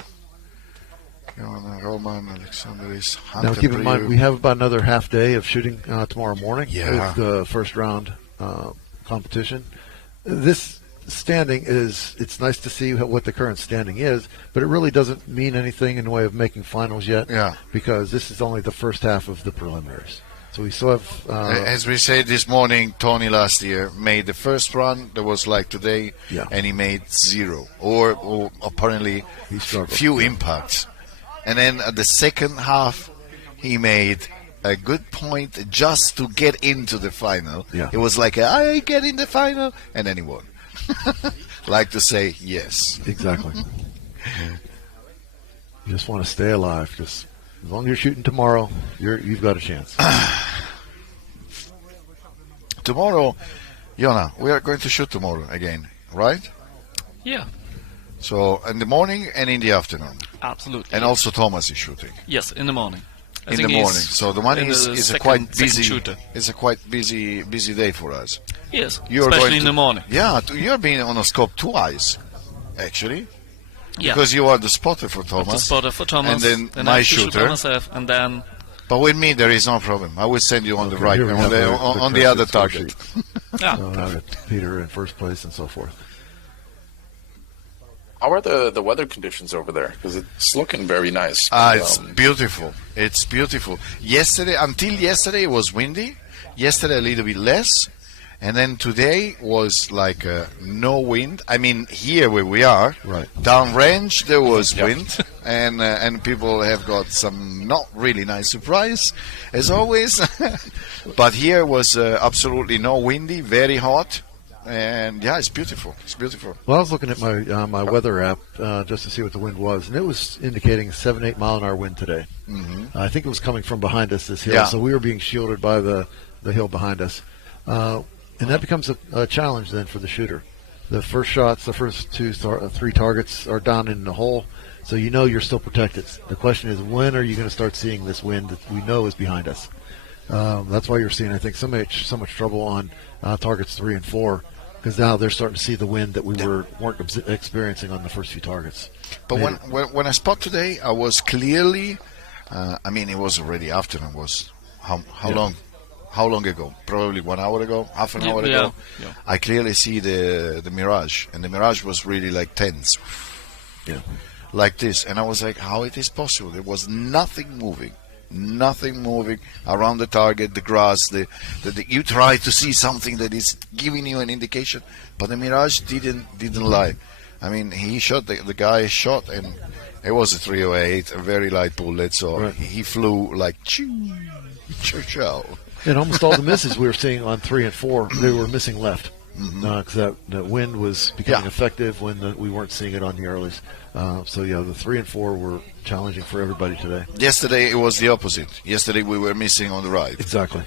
Roman Alexandris. Now keep in mind, we have about another half day of shooting tomorrow morning with the first round competition. This standing it's nice to see what the current standing is, but it really doesn't mean anything in the way of making finals yet because this is only the first half of the preliminaries. So we still have... as we said this morning, Tony last year made the first run that was like today, and he made 0 or apparently few impacts. And then at the second half, he made a good point just to get into the final. Yeah. It was like, I get in the final, and then he won. Like to say yes. Exactly. You just want to stay alive. Just as long as you're shooting tomorrow, you've got a chance. Tomorrow, Jona, we are going to shoot tomorrow again, right? Yeah. So in the morning and in the afternoon. Absolutely. And also Thomas is shooting. Yes, in the morning. In the morning. So the morning is a quite busy. Shooter. It's a quite busy day for us. Yes, especially in the morning. Yeah, you're being on a scope twice, actually. Yeah. Because you are the spotter for Thomas. The spotter for Thomas. And then I my shoot shooter. myself, and then. But with me, there is no problem. I will send you on the right, on the other target. So Peter in first place and so forth. How are the weather conditions over there? Because it's looking very nice. It's beautiful. It's beautiful. Until yesterday, it was windy. Yesterday, a little bit less. And then today was like no wind. I mean, here where we are, right downrange, there was wind, and people have got some not really nice surprise, as always. But here was absolutely no windy, very hot, and yeah, it's beautiful. It's beautiful. Well, I was looking at my my weather app just to see what the wind was, and it was indicating 7-8 mile an hour wind today. Mm-hmm. I think it was coming from behind us, this hill, Yeah. so we were being shielded by the hill behind us. And that becomes a challenge then for the shooter. The first shots, the first three targets are down in the hole, so you know you're still protected. The question is, when are you going to start seeing this wind that we know is behind us? That's why you're seeing, I think, so much trouble on targets 3 and 4, because now they're starting to see the wind that we weren't experiencing on the first few targets. But when I spot today, I was clearly, I mean, it was already afternoon. Was how long? How long ago? Probably 1 hour ago, half an hour ago. Yeah. I clearly see the mirage, and the mirage was really like tense, like this. And I was like, how it is possible? There was nothing moving around the target, the grass. You try to see something that is giving you an indication, but the mirage didn't lie. I mean, he shot the guy shot, and it was a 308, a very light bullet. So he flew like chow. And almost all the misses we were seeing on 3 and 4, they were missing left. Because that wind was becoming effective when we weren't seeing it on the earlies. So, yeah, the 3 and 4 were challenging for everybody today. Yesterday, it was the opposite. Yesterday, we were missing on the right. Exactly.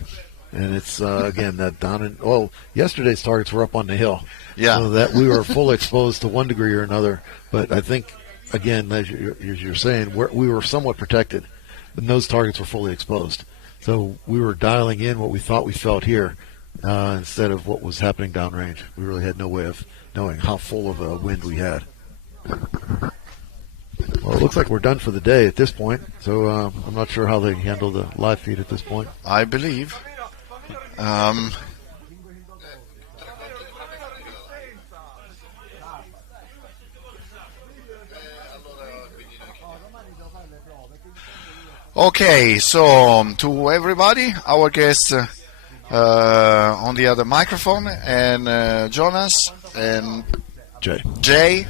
And it's, again, that down in... Well, yesterday's targets were up on the hill. Yeah. So that we were fully exposed to one degree or another. But I think, again, as you're saying, we were somewhat protected. And those targets were fully exposed. So we were dialing in what we thought we felt here instead of what was happening downrange. We really had no way of knowing how full of a wind we had. Well, it looks like we're done for the day at this point. So I'm not sure how they handle the live feed at this point. I believe. Okay, so to everybody, our guests on the other microphone, and Jonas and Jay.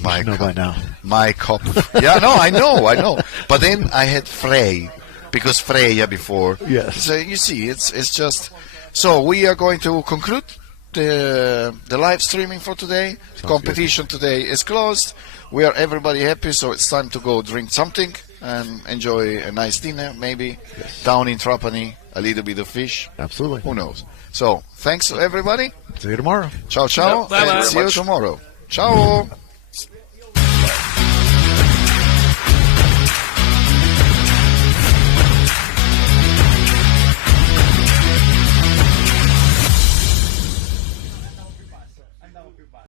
My know by now. My cop. Yeah, no, I know. But then I had Frey, because Freya before. Yes. So you see, it's just. So we are going to conclude the live streaming for today. Competition today is closed. We are everybody happy, so it's time to go drink something and enjoy a nice dinner, maybe down in Trapani, a little bit of fish. Absolutely. Who knows? So thanks to everybody. See you tomorrow. Ciao, ciao. Bye-bye. And see you tomorrow. Ciao.